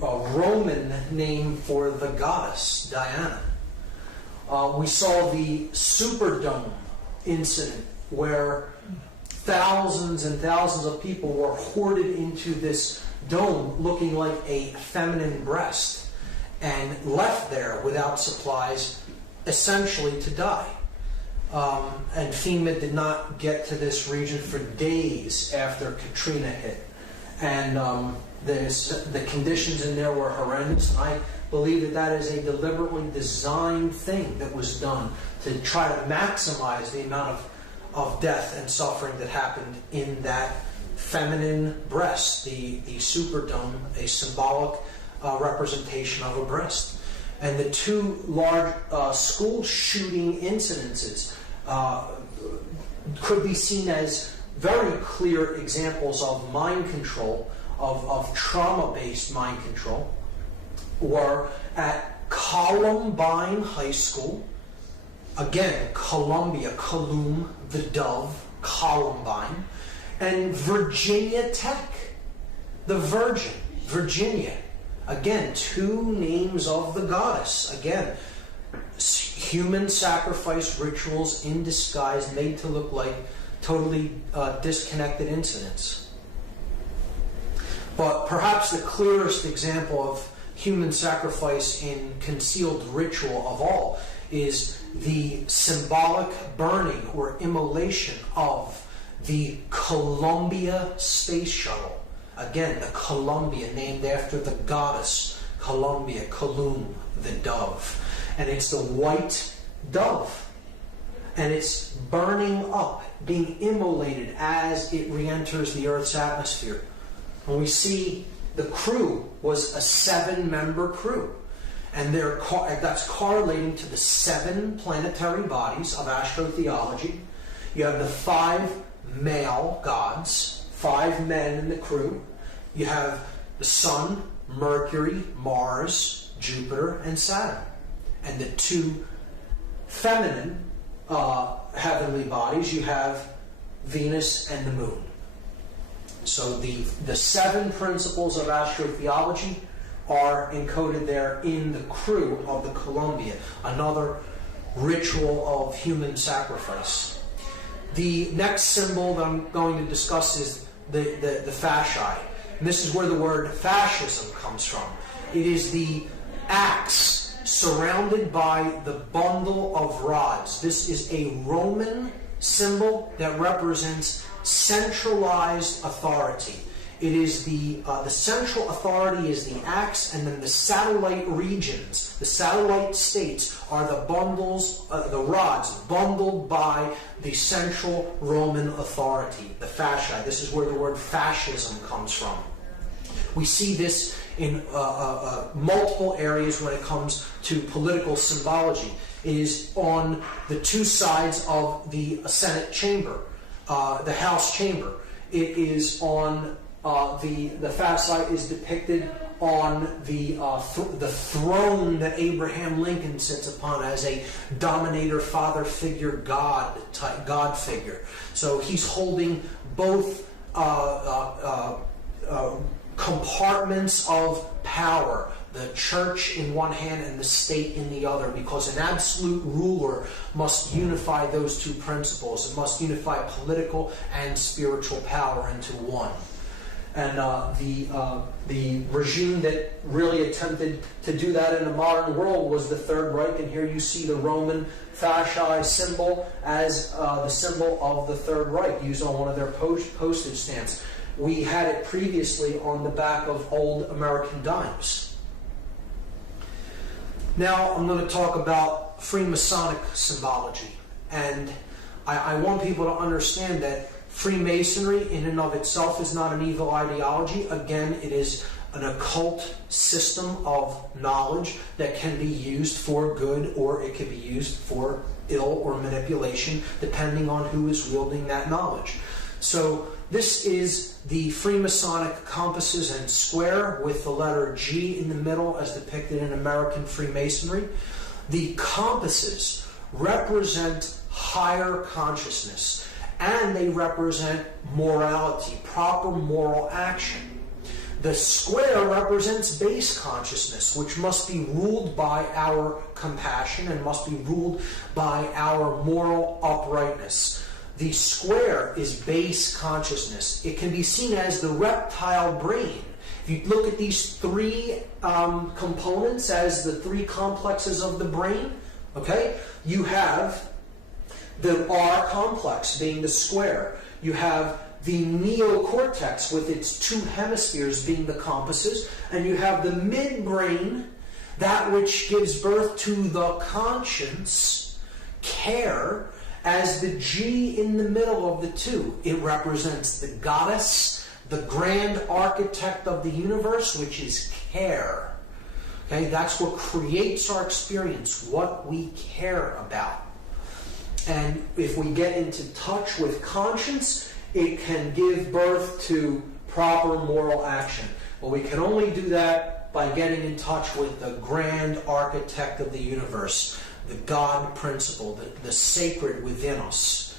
Roman name for the goddess Diana. We saw the Superdome incident where thousands and thousands of people were hoarded into this dome looking like a feminine breast and left there without supplies, essentially to die. And FEMA did not get to this region for days after Katrina hit. And the conditions in there were horrendous. And I believe that is a deliberately designed thing that was done to try to maximize the amount of death and suffering that happened in that feminine breast, the Superdome, a symbolic representation of a breast. And the two large school shooting incidences could be seen as very clear examples of mind control, of trauma-based mind control, were at Columbine High School. Again, Columbia, Colum, the dove, Columbine, and Virginia Tech, the Virgin, Virginia. Again, two names of the goddess. Again, human sacrifice rituals in disguise made to look like totally disconnected incidents. But perhaps the clearest example of human sacrifice in concealed ritual of all is the symbolic burning or immolation of the Columbia Space Shuttle. Again, the Columbia, named after the goddess Columbia, Colum, the dove. And it's the white dove. And it's burning up, being immolated as it re-enters the Earth's atmosphere. And we see the crew was a 7-member crew. And that's correlating to the 7 planetary bodies of astrotheology. You have the 5 male gods, 5 men in the crew. You have the Sun, Mercury, Mars, Jupiter, and Saturn. And the 2 feminine heavenly bodies, you have Venus and the Moon. So the 7 principles of astrotheology are encoded there in the crew of the Columbia, another ritual of human sacrifice. The next symbol that I'm going to discuss is the fasci. And this is where the word fascism comes from. It is the axe surrounded by the bundle of rods. This is a Roman symbol that represents centralized authority. It is the central authority is the axe, and then the satellite regions, the satellite states, are the bundles, the rods bundled by the central Roman authority, the fasci. This is where the word fascism comes from. We see this in multiple areas when it comes to political symbology. It is on the two sides of the Senate chamber, the House chamber. It is on the far side is depicted on the throne that Abraham Lincoln sits upon as a dominator, father figure, God figure. So he's holding both compartments of power, the church in one hand and the state in the other, because an absolute ruler must unify those two principles. It must unify political and spiritual power into one. And the regime that really attempted to do that in the modern world was the Third Reich. And here you see the Roman fasci symbol as the symbol of the Third Reich, used on one of their postage stamps. We had it previously on the back of old American dimes. Now I'm going to talk about Freemasonic symbology. And I want people to understand that Freemasonry in and of itself is not an evil ideology. Again, it is an occult system of knowledge that can be used for good, or it can be used for ill or manipulation, depending on who is wielding that knowledge. So this is the Freemasonic compasses and square with the letter G in the middle as depicted in American Freemasonry. The compasses represent higher consciousness, and they represent morality, proper moral action. The square represents base consciousness, which must be ruled by our compassion and must be ruled by our moral uprightness. The square is base consciousness. It can be seen as the reptile brain. If you look at these three components as the three complexes of the brain, okay, you have the R complex being the square. You have the neocortex with its two hemispheres being the compasses, and you have the midbrain, that which gives birth to the conscience, care, as the G in the middle of the two. It represents the goddess, the grand architect of the universe, which is care. Okay, that's what creates our experience, what we care about. And if we get into touch with conscience, it can give birth to proper moral action. But we can only do that by getting in touch with the grand architect of the universe, the God principle, the sacred within us.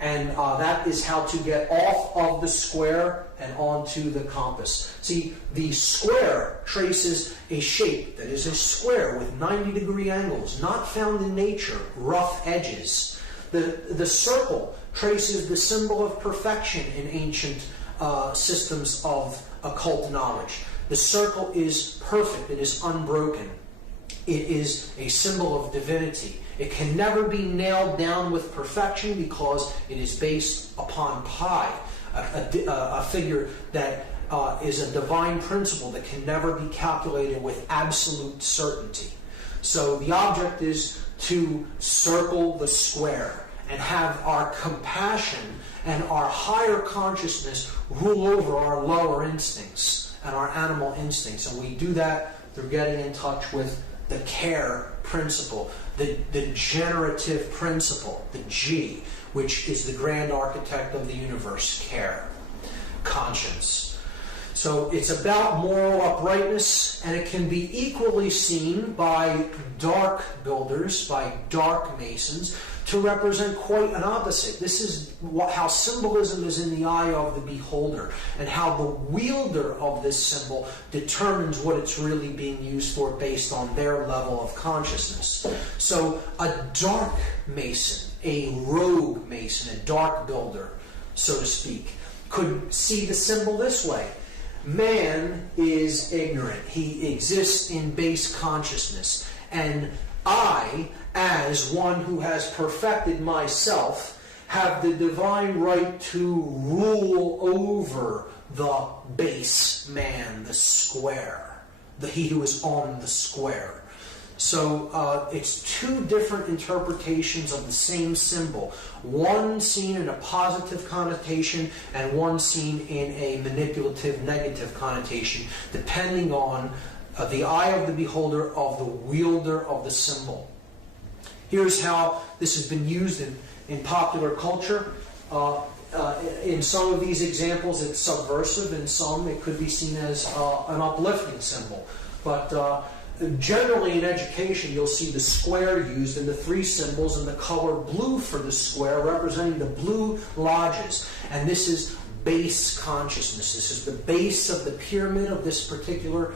And that is how to get off of the square and onto the compass. See, the square traces a shape that is a square with 90-degree angles, not found in nature, rough edges. The circle traces the symbol of perfection in ancient systems of occult knowledge. The circle is perfect. It is unbroken. It is a symbol of divinity. It can never be nailed down with perfection because it is based upon pi, a figure that is a divine principle that can never be calculated with absolute certainty. So the object is to circle the square and have our compassion and our higher consciousness rule over our lower instincts and our animal instincts. And we do that through getting in touch with the care principle, the generative principle, the G, which is the grand architect of the universe, care, conscience. So it's about moral uprightness, and it can be equally seen by dark builders, by dark masons, to represent quite an opposite. This is how symbolism is in the eye of the beholder, and how the wielder of this symbol determines what it's really being used for based on their level of consciousness. So a dark mason, a rogue mason, a dark builder, so to speak, could see the symbol this way. Man is ignorant. He exists in base consciousness. And I, as one who has perfected myself, have the divine right to rule over the base man, the square, he who is on the square. So it's two different interpretations of the same symbol. One seen in a positive connotation and one seen in a manipulative negative connotation, depending on the eye of the beholder, of the wielder of the symbol. Here's how this has been used in popular culture. In some of these examples, it's subversive. In some, it could be seen as an uplifting symbol. But generally in education, you'll see the square used and the three symbols and the color blue for the square representing the blue lodges. And this is base consciousness. This is the base of the pyramid of this particular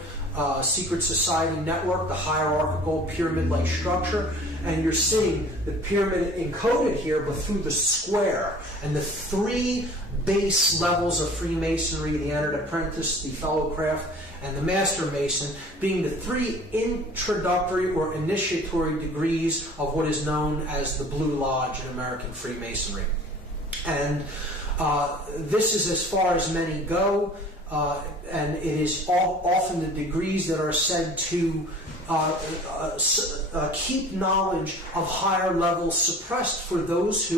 secret society network, the hierarchical pyramid-like structure. And you're seeing the pyramid encoded here, but through the square. And the three base levels of Freemasonry, the entered apprentice, the fellow craft, and the master mason, being the three introductory or initiatory degrees of what is known as the Blue Lodge in American Freemasonry. And this is as far as many go, and it is often the degrees that are said to keep knowledge of higher levels suppressed for those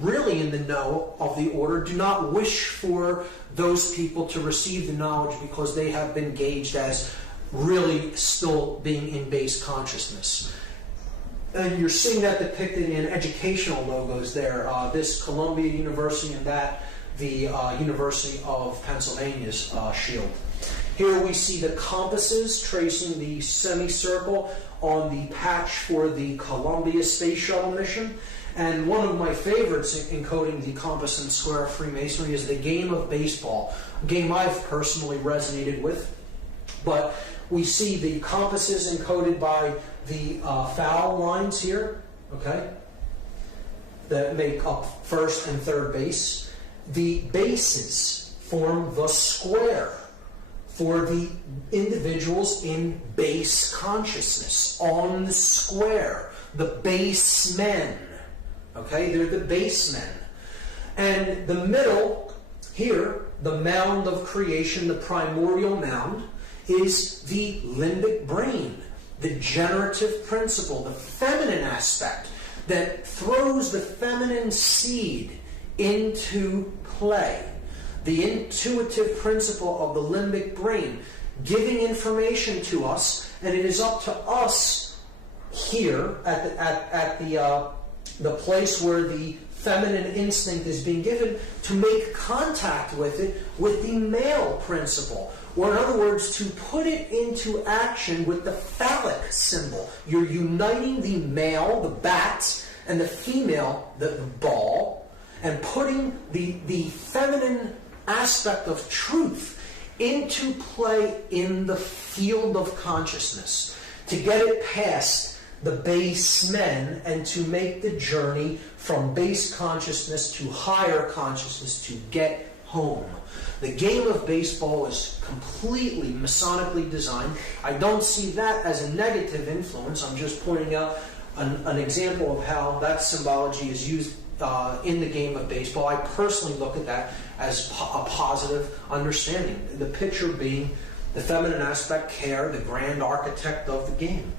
really in the know of the order do not wish for those people to receive the knowledge because they have been gauged as really still being in base consciousness. And you're seeing that depicted in educational logos there. This Columbia University and that the University of Pennsylvania's shield. Here we see the compasses tracing the semicircle on the patch for the Columbia Space Shuttle mission. And one of my favorites encoding the compass and square of Freemasonry is the game of baseball, a game I've personally resonated with. But we see the compasses encoded by the foul lines here, okay, that make up first and third base. The bases form the square for the individuals in base consciousness, on the square, the basemen. Okay, they're the basemen. And the middle, here, the mound of creation, the primordial mound, is the limbic brain, the generative principle, the feminine aspect that throws the feminine seed into play. The intuitive principle of the limbic brain, giving information to us, and it is up to us here at the place where the feminine instinct is being given to make contact with it with the male principle. Or in other words, to put it into action with the phallic symbol. You're uniting the male, the bat, and the female, the ball, and putting the feminine aspect of truth into play in the field of consciousness to get it past the base men and to make the journey from base consciousness to higher consciousness to get home. The game of baseball is completely Masonically designed. I don't see that as a negative influence. I'm just pointing out an example of how that symbology is used in the game of baseball. I personally look at that as a positive understanding. The picture being the feminine aspect, care, the grand architect of the game.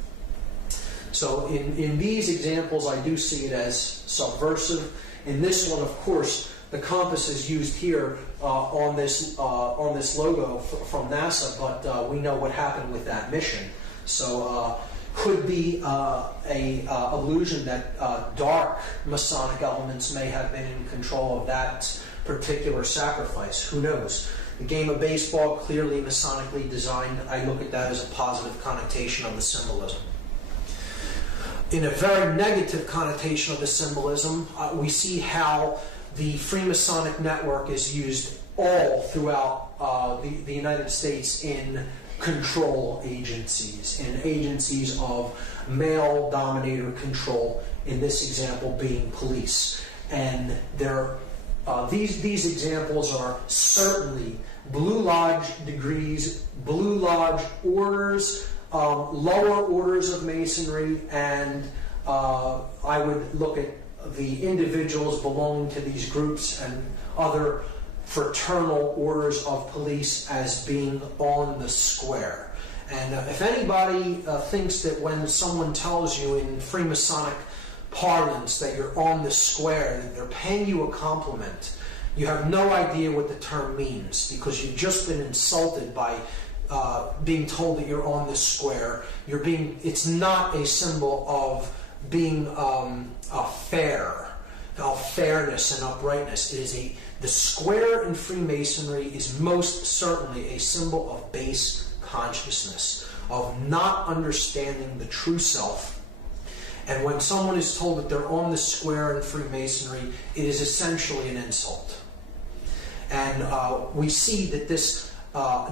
So in these examples, I do see it as subversive. In this one, of course, the compass is used here on this logo from NASA, but we know what happened with that mission. So could be a illusion that dark Masonic elements may have been in control of that particular sacrifice. Who knows? The game of baseball, clearly Masonically designed. I look at that as a positive connotation of the symbolism. In a very negative connotation of the symbolism, we see how the Freemasonic network is used all throughout the United States in control agencies, in agencies of male dominator control, in this example being police. And these examples are certainly Blue Lodge degrees, Blue Lodge orders, lower orders of Masonry, and I would look at the individuals belonging to these groups and other fraternal orders of police as being on the square. And if anybody thinks that when someone tells you in Freemasonic parlance that you're on the square, that they're paying you a compliment, you have no idea what the term means, because you've just been insulted by being told that you're on the square. It's not a symbol of being fairness and uprightness. It is the square in Freemasonry is most certainly a symbol of base consciousness, of not understanding the true self. And when someone is told that they're on the square in Freemasonry, it is essentially an insult. And we see that this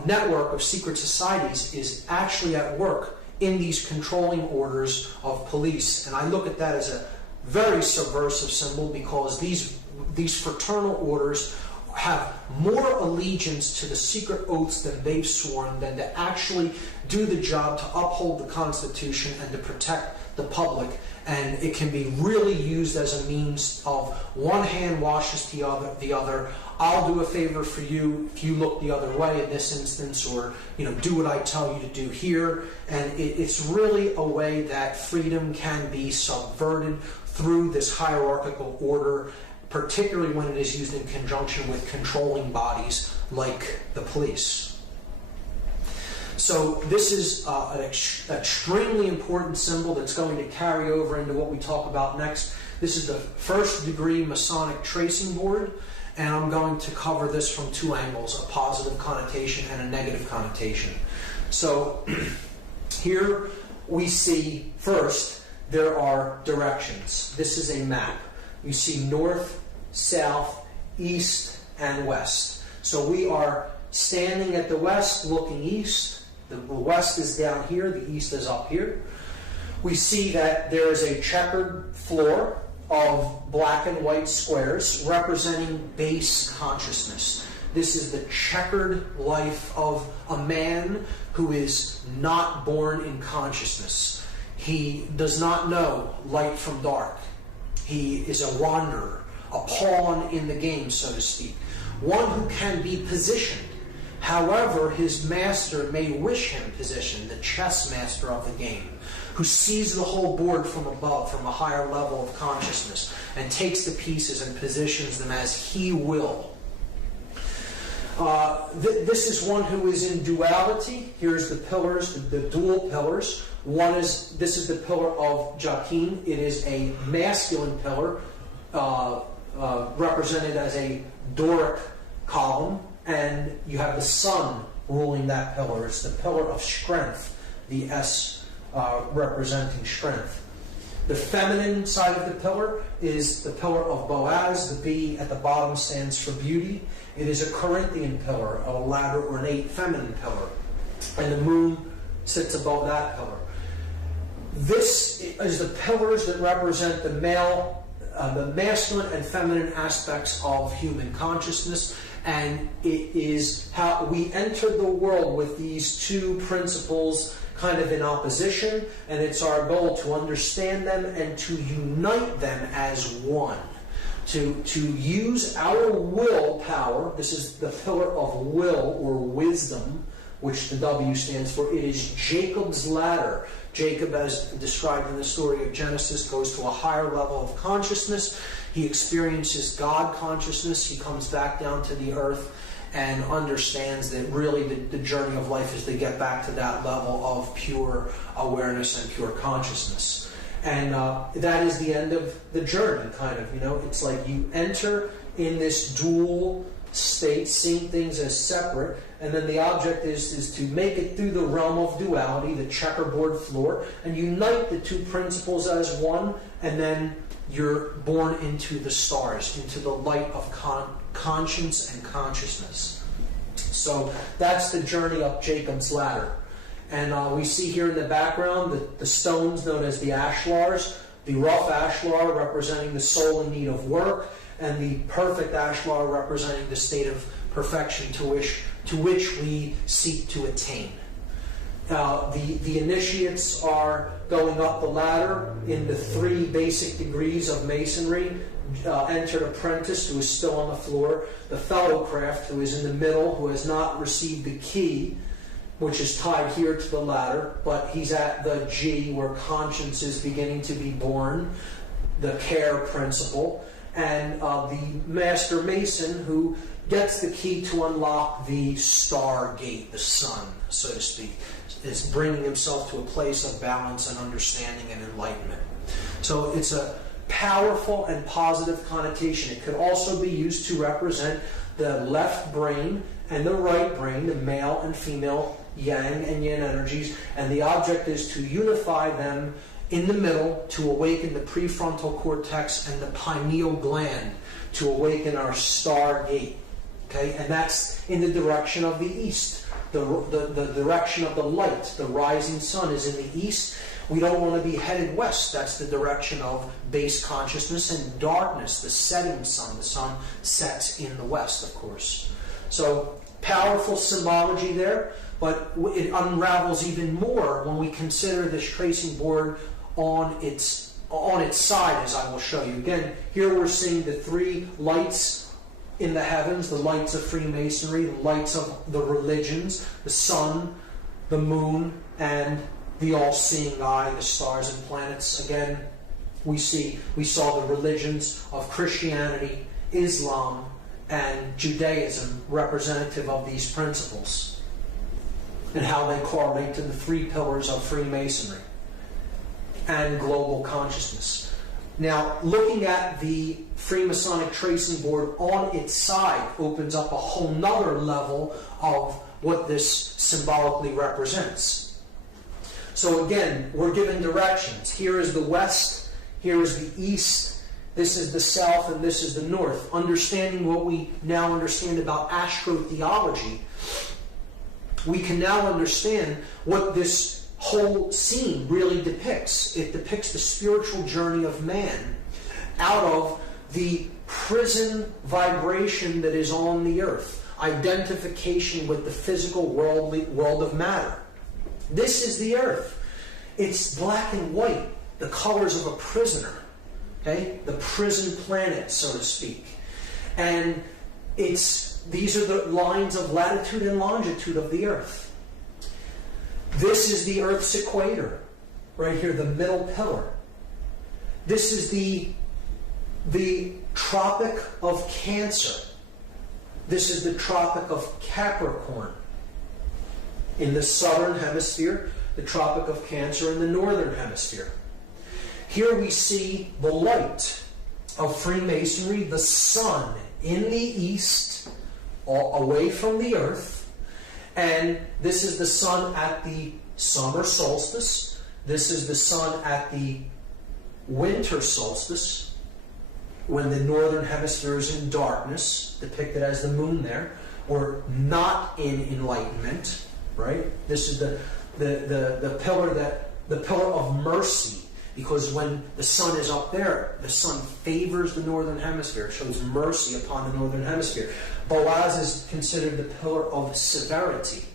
network of secret societies is actually at work in these controlling orders of police. And I look at that as a very subversive symbol, because these fraternal orders have more allegiance to the secret oaths than they've sworn than to actually do the job to uphold the Constitution and to protect the public. And it can be really used as a means of one hand washes the other. I'll do a favor for you if you look the other way in this instance, or do what I tell you to do here. And it's really a way that freedom can be subverted through this hierarchical order, particularly when it is used in conjunction with controlling bodies like the police. So this is an extremely important symbol that's going to carry over into what we talk about next. This is the first degree Masonic tracing board, and I'm going to cover this from two angles, a positive connotation and a negative connotation. So here we see, first, there are directions. This is a map. You see north, south, east, and west. So we are standing at the west, looking east. The west is down here, the east is up here. We see that there is a checkered floor of black and white squares representing base consciousness. This is the checkered life of a man who is not born in consciousness. He does not know light from dark. He is a wanderer, a pawn in the game, so to speak. One who can be positioned. However, his master may wish him positioned, the chess master of the game, who sees the whole board from above, from a higher level of consciousness, and takes the pieces and positions them as he will. This is one who is in duality. Here's the pillars, the dual pillars. This is the pillar of Joachim. It is a masculine pillar, represented as a Doric column. And you have the sun ruling that pillar. It's the pillar of strength, the S representing strength. The feminine side of the pillar is the pillar of Boaz. The B at the bottom stands for beauty. It is a Corinthian pillar, a latter ornate feminine pillar. And the moon sits above that pillar. This is the pillars that represent the masculine and feminine aspects of human consciousness. And it is how we enter the world with these two principles kind of in opposition, and it's our goal to understand them and to unite them as one. To use our will power. This is the pillar of will or wisdom, which the W stands for. It is Jacob's ladder. Jacob, as described in the story of Genesis, goes to a higher level of consciousness. He experiences God consciousness. He comes back down to the earth and understands that really the journey of life is to get back to that level of pure awareness and pure consciousness. And that is the end of the journey, kind of. It's like you enter in this dual state, seeing things as separate, and then the object is to make it through the realm of duality, the checkerboard floor, and unite the two principles as one, and then you're born into the stars, into the light of conscience and consciousness. So that's the journey up Jacob's ladder. And we see here in the background the stones known as the ashlars, the rough ashlar representing the soul in need of work, and the perfect ashlar representing the state of perfection to which we seek to attain. The initiates are going up the ladder in the 3 basic degrees of Masonry. Entered apprentice, who is still on the floor. The fellowcraft, who is in the middle, who has not received the key. which is tied here to the ladder, but he's at the G where conscience is beginning to be born, the care principle, and the master mason who gets the key to unlock the star gate, the sun, so to speak, is bringing himself to a place of balance and understanding and enlightenment. So it's a powerful and positive connotation. It could also be used to represent the left brain and the right brain, the male and female yang and yin energies, and the object is to unify them in the middle to awaken the prefrontal cortex and the pineal gland, to awaken our star gate. Okay, and that's in the direction of the east. The direction of the light, the rising sun, is in the east. We don't want to be headed west. That's the direction of base consciousness, and darkness, the setting sun. The sun sets in the west, of course. So, powerful symbology there, but it unravels even more when we consider this tracing board on its side, as I will show you. Again, here we're seeing the three lights in the heavens, the lights of Freemasonry, the lights of the religions, the sun, the moon, and the all-seeing eye, the stars and planets. Again, we saw the religions of Christianity, Islam, and Judaism representative of these principles, and how they correlate to the three pillars of Freemasonry and global consciousness. Now, looking at the Freemasonic tracing board on its side opens up a whole nother level of what this symbolically represents. So again, we're given directions. Here is the west, here is the east, this is the south, and this is the north. Understanding what we now understand about astrotheology, we can now understand what this whole scene really depicts. It depicts the spiritual journey of man out of the prison vibration that is on the earth, identification with the physical world of matter. This is the earth. It's black and white, the colors of a prisoner, okay? The prison planet, so to speak. And these are the lines of latitude and longitude of the earth. This is the Earth's equator, right here, the middle pillar. This is the Tropic of Cancer. This is the Tropic of Capricorn. In the southern hemisphere, the Tropic of Cancer in the northern hemisphere. Here we see the light of Freemasonry, the sun in the east, away from the earth. And this is the sun at the summer solstice. This is the sun at the winter solstice, when the northern hemisphere is in darkness, depicted as the moon there, or not in enlightenment, right? This is the pillar of mercy, because when the sun is up there, the sun favors the northern hemisphere, it shows mercy upon the northern hemisphere. Boaz is considered the pillar of severity,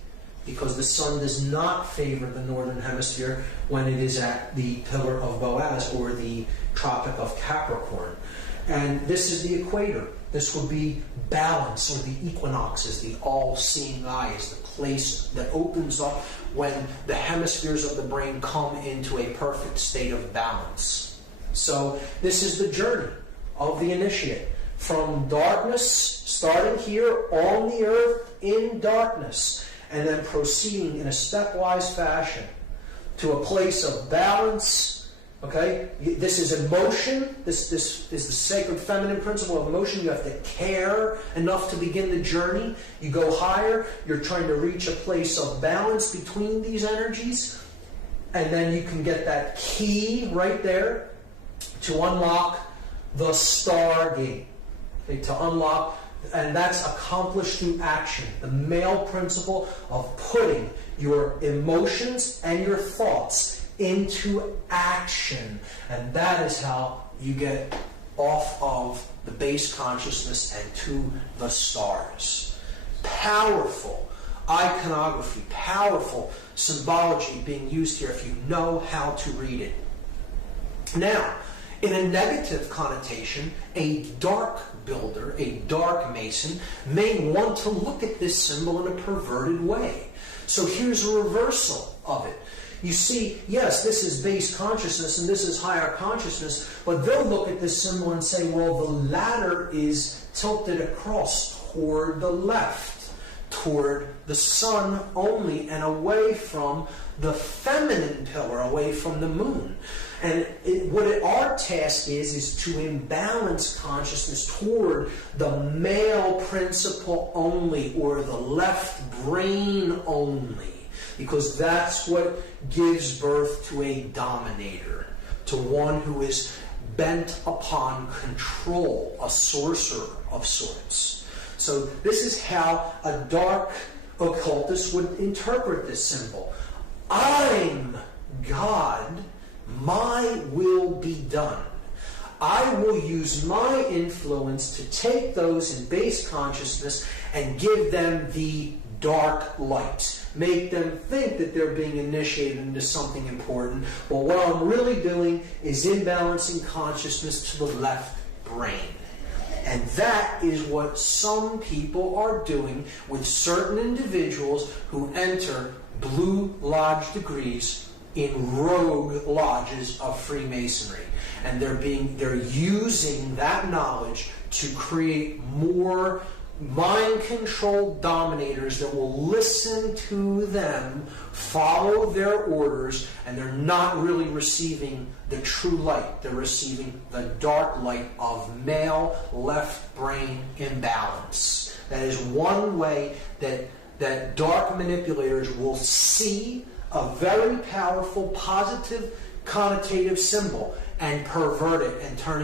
because the sun does not favor the northern hemisphere when it is at the pillar of Boaz, or the Tropic of Capricorn. And this is the equator. This would be balance, or the equinoxes, the all-seeing eye, is the place that opens up when the hemispheres of the brain come into a perfect state of balance. So this is the journey of the initiate. From darkness, starting here on the earth in darkness, and then proceeding in a stepwise fashion to a place of balance. Okay? This is emotion. This is the sacred feminine principle of emotion. You have to care enough to begin the journey. You go higher. You're trying to reach a place of balance between these energies. And then you can get that key right there to unlock the star gate. Okay, to unlock, and that's accomplished through action. The male principle of putting your emotions and your thoughts into action. And that is how you get off of the base consciousness and to the stars. Powerful iconography, powerful symbology being used here if you know how to read it. Now, in a negative connotation, a dark builder, a dark mason, may want to look at this symbol in a perverted way. So here's a reversal of it. You see, yes, this is base consciousness and this is higher consciousness, but they'll look at this symbol and say, well, the latter is tilted across toward the left, toward the sun only, and away from the feminine pillar, away from the moon. And our task is to imbalance consciousness toward the male principle only, or the left brain only. Because that's what gives birth to a dominator, to one who is bent upon control, a sorcerer of sorts. So this is how a dark occultist would interpret this symbol. I'm God, my will be done. I will use my influence to take those in base consciousness and give them the dark light. Make them think that they're being initiated into something important. But what I'm really doing is imbalancing consciousness to the left brain. And that is what some people are doing with certain individuals who enter Blue Lodge degrees in rogue lodges of Freemasonry. And they're using that knowledge to create more mind-controlled dominators that will listen to them, follow their orders, and they're not really receiving the true light. They're receiving the dark light of male left brain imbalance. That is one way that dark manipulators will see a very powerful, positive, connotative symbol and pervert it and turn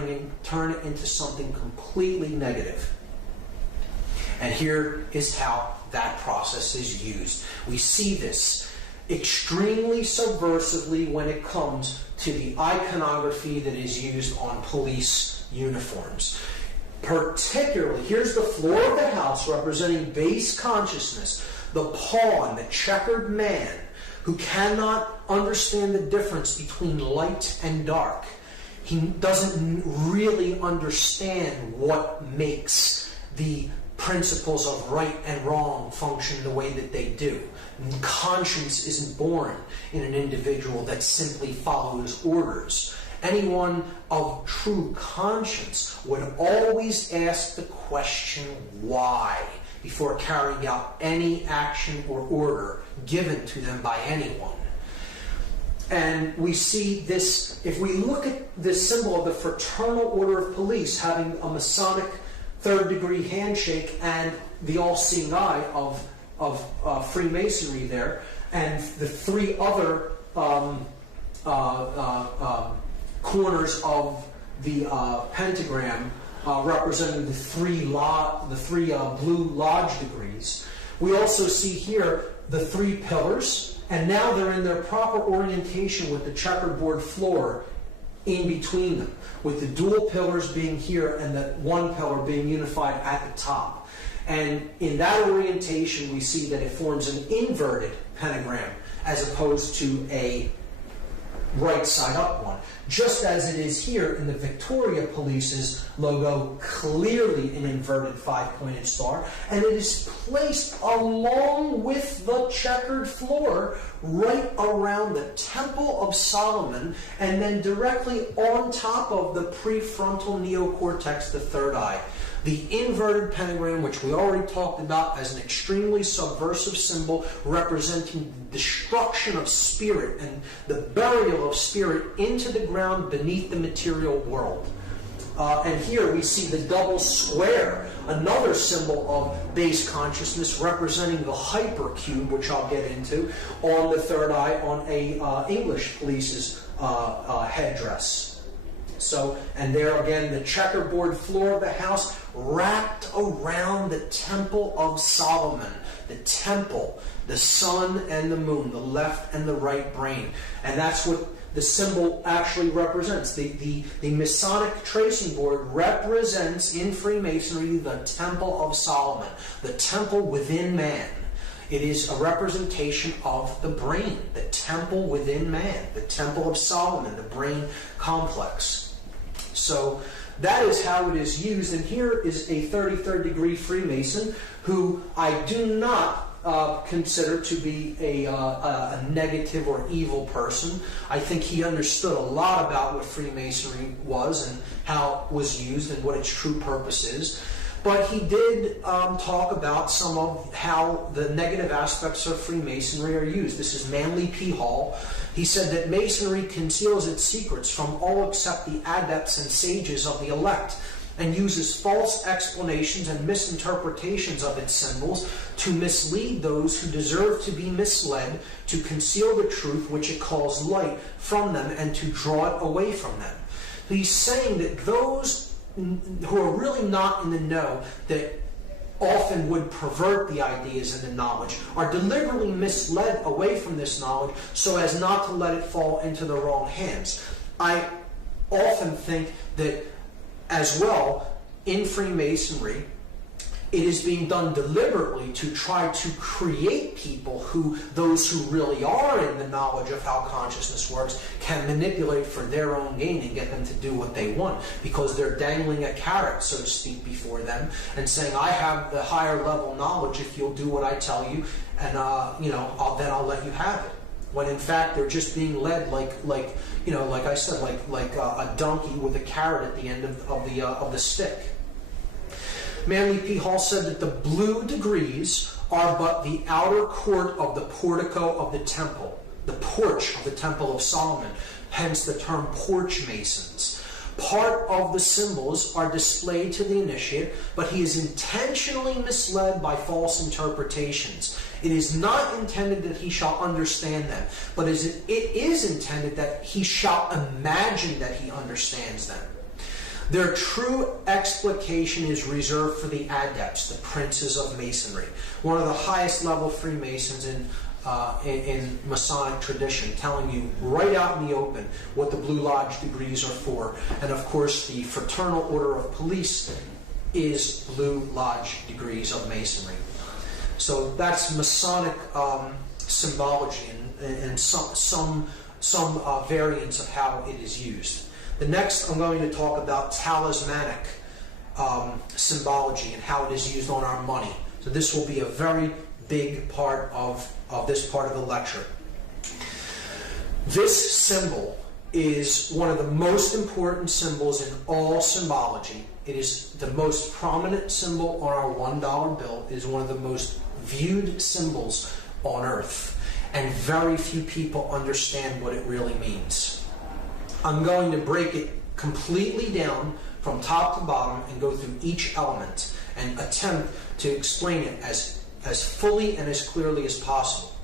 it into something completely negative. And here is how that process is used. We see this extremely subversively when it comes to the iconography that is used on police uniforms. Particularly, here's the floor of the house representing base consciousness, the pawn, the checkered man, who cannot understand the difference between light and dark. He doesn't really understand what makes the principles of right and wrong function the way that they do. Conscience isn't born in an individual that simply follows orders. Anyone of true conscience would always ask the question, why, before carrying out any action or order given to them by anyone. And we see this, if we look at this symbol of the Fraternal Order of Police having a Masonic third-degree handshake and the all-seeing eye of Freemasonry there, and the three other corners of the pentagram representing the three blue lodge degrees. We also see here the three pillars, and now they're in their proper orientation with the checkerboard floor in between them, with the dual pillars being here and the one pillar being unified at the top. And in that orientation, we see that it forms an inverted pentagram as opposed to a right side up one, just as it is here in the Victoria Police's logo, clearly an inverted 5-pointed star, and it is placed along with the checkered floor right around the Temple of Solomon, and then directly on top of the prefrontal neocortex, the third eye. The inverted pentagram, which we already talked about as an extremely subversive symbol representing the destruction of spirit and the burial of spirit into the ground beneath the material world. And here we see the double square, another symbol of base consciousness representing the hypercube, which I'll get into, on the third eye on a English police's headdress. So, and there again, the checkerboard floor of the house wrapped around the Temple of Solomon. The temple, the sun and the moon, the left and the right brain. And that's what the symbol actually represents. The Masonic tracing board represents in Freemasonry the Temple of Solomon, the temple within man. It is a representation of the brain, the temple within man, the Temple of Solomon, the brain complex. So that is how it is used. And here is a 33rd degree Freemason who I do not consider to be a negative or evil person. I think he understood a lot about what Freemasonry was and how it was used and what its true purpose is. But he did talk about some of how the negative aspects of Freemasonry are used. This is Manly P. Hall. He said that Masonry conceals its secrets from all except the adepts and sages of the elect, and uses false explanations and misinterpretations of its symbols to mislead those who deserve to be misled, to conceal the truth which it calls light from them, and to draw it away from them. He's saying that those who are really not in the know, that often would pervert the ideas and the knowledge, are deliberately misled away from this knowledge so as not to let it fall into the wrong hands. I often think that as well, in Freemasonry, it is being done deliberately to try to create people those who really are in the knowledge of how consciousness works, can manipulate for their own gain and get them to do what they want, because they're dangling a carrot, so to speak, before them and saying, I have the higher level knowledge if you'll do what I tell you, and then I'll let you have it. When in fact they're just being led like I said, like a donkey with a carrot at the end of the stick. Manly P. Hall said that the blue degrees are but the outer court of the portico of the temple, the porch of the Temple of Solomon, hence the term porch masons. Part of the symbols are displayed to the initiate, but he is intentionally misled by false interpretations. It is not intended that he shall understand them, but it is intended that he shall imagine that he understands them. Their true explication is reserved for the adepts, the princes of Masonry, one of the highest level Freemasons in Masonic tradition, telling you right out in the open what the Blue Lodge degrees are for. And of course, the Fraternal Order of Police is Blue Lodge degrees of Masonry. So that's Masonic symbology and some variants of how it is used. The next, I'm going to talk about talismanic symbology and how it is used on our money. So this will be a very big part of this part of the lecture. This symbol is one of the most important symbols in all symbology. It is the most prominent symbol on our $1 bill. It is one of the most viewed symbols on earth. And very few people understand what it really means. I'm going to break it completely down from top to bottom and go through each element and attempt to explain it as fully and as clearly as possible.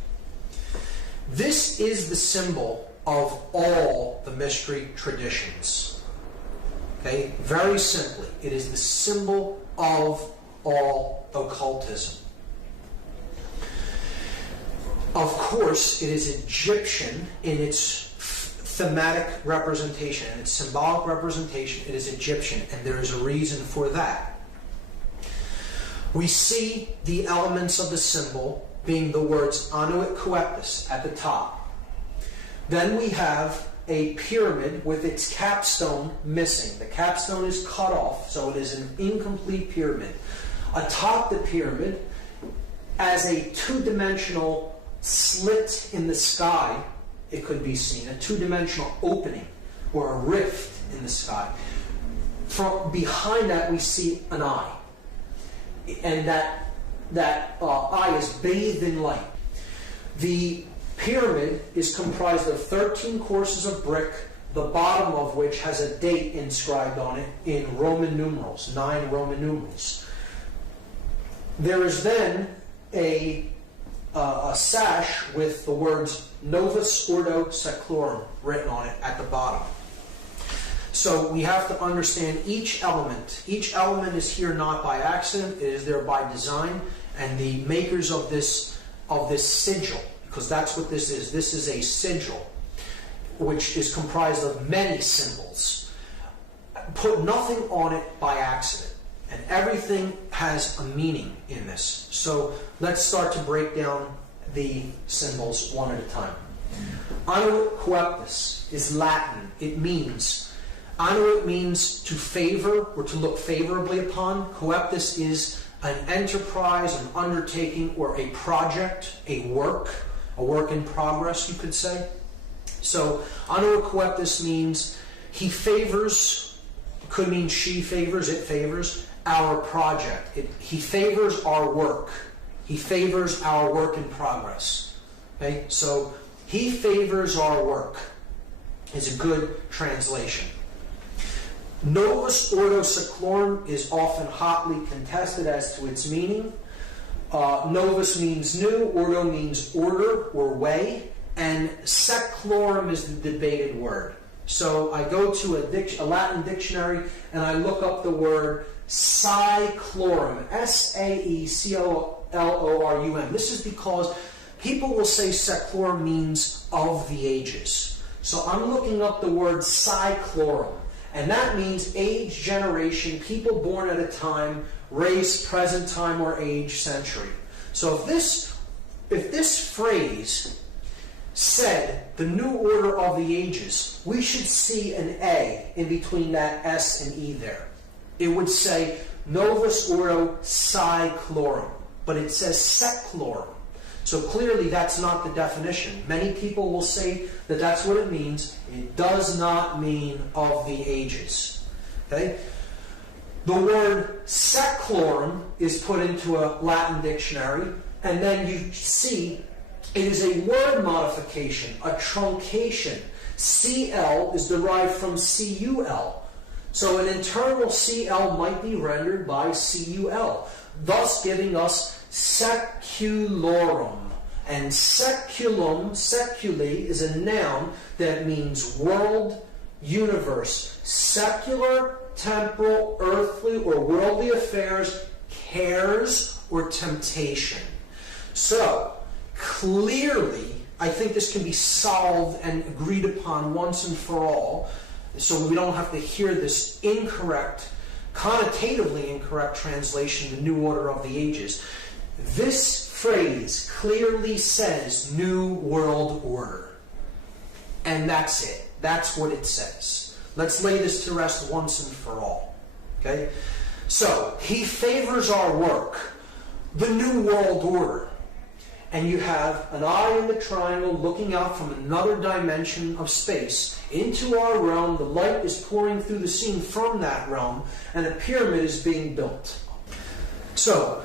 This is the symbol of all the mystery traditions. Okay? Very simply, it is the symbol of all occultism. Of course, it is Egyptian in its thematic representation and its symbolic representation. It is Egyptian, and there is a reason for that. We see the elements of the symbol being the words Anuit Coeptus at the top. Then we have a pyramid with its capstone missing. The capstone is cut off, so it is an incomplete pyramid. Atop the pyramid, as a two-dimensional slit in the sky, it could be seen, a two-dimensional opening or a rift in the sky. From behind that, we see an eye, and that eye is bathed in light. The pyramid is comprised of 13 courses of brick, the bottom of which has a date inscribed on it in Roman numerals, 9 Roman numerals. There is then a sash with the words Novus Ordo Seclorum written on it at the bottom. So we have to understand each element. Each element is here not by accident, it is there by design, and the makers of this sigil, because that's what this is a sigil, which is comprised of many symbols, put nothing on it by accident. And everything has a meaning in this. So let's start to break down the symbols one at a time. Anuit Coeptus is Latin. It means, Anuit means to favor or to look favorably upon. Coeptus is an enterprise, an undertaking, or a project, a work in progress, you could say. So, Anuakueptis means he favors, could mean she favors, it favors, our project. He favors our work. He favors our work in progress. Okay, so he favors our work is a good translation. Novus Ordo Seclorum is often hotly contested as to its meaning. Novus means new, Ordo means order or way, and Seclorum is the debated word. So I go to a Latin dictionary and I look up the word Saeclorum, S-A-E-C-O-L-O-R-U-M. This is because people will say Seclorum means of the ages. So I'm looking up the word Saeclorum, and that means age, generation, people born at a time, race, present time, or age, century. So if this phrase said the new order of the ages, we should see an A in between that S and E there. It would say Novus Ordo Saeclorum, but it says Seclorum. So clearly that's not the definition. Many people will say that that's what it means. It does not mean of the ages. Okay? The word seclorum is put into a Latin dictionary, and then you see it is a word modification, a truncation. CL is derived from CUL. So an internal CL might be rendered by CUL, thus giving us seculorum. And seculum, seculi, is a noun that means world, universe, secular, temporal, earthly, or worldly affairs, cares, or temptation. So, clearly, I think this can be solved and agreed upon once and for all, so we don't have to hear this incorrect, connotatively incorrect translation, the new order of the ages. This phrase clearly says New World Order. And that's it. That's what it says. Let's lay this to rest once and for all. Okay? So, he favors our work, the New World Order. And you have an eye in the triangle looking out from another dimension of space into our realm. The light is pouring through the scene from that realm, and a pyramid is being built. So,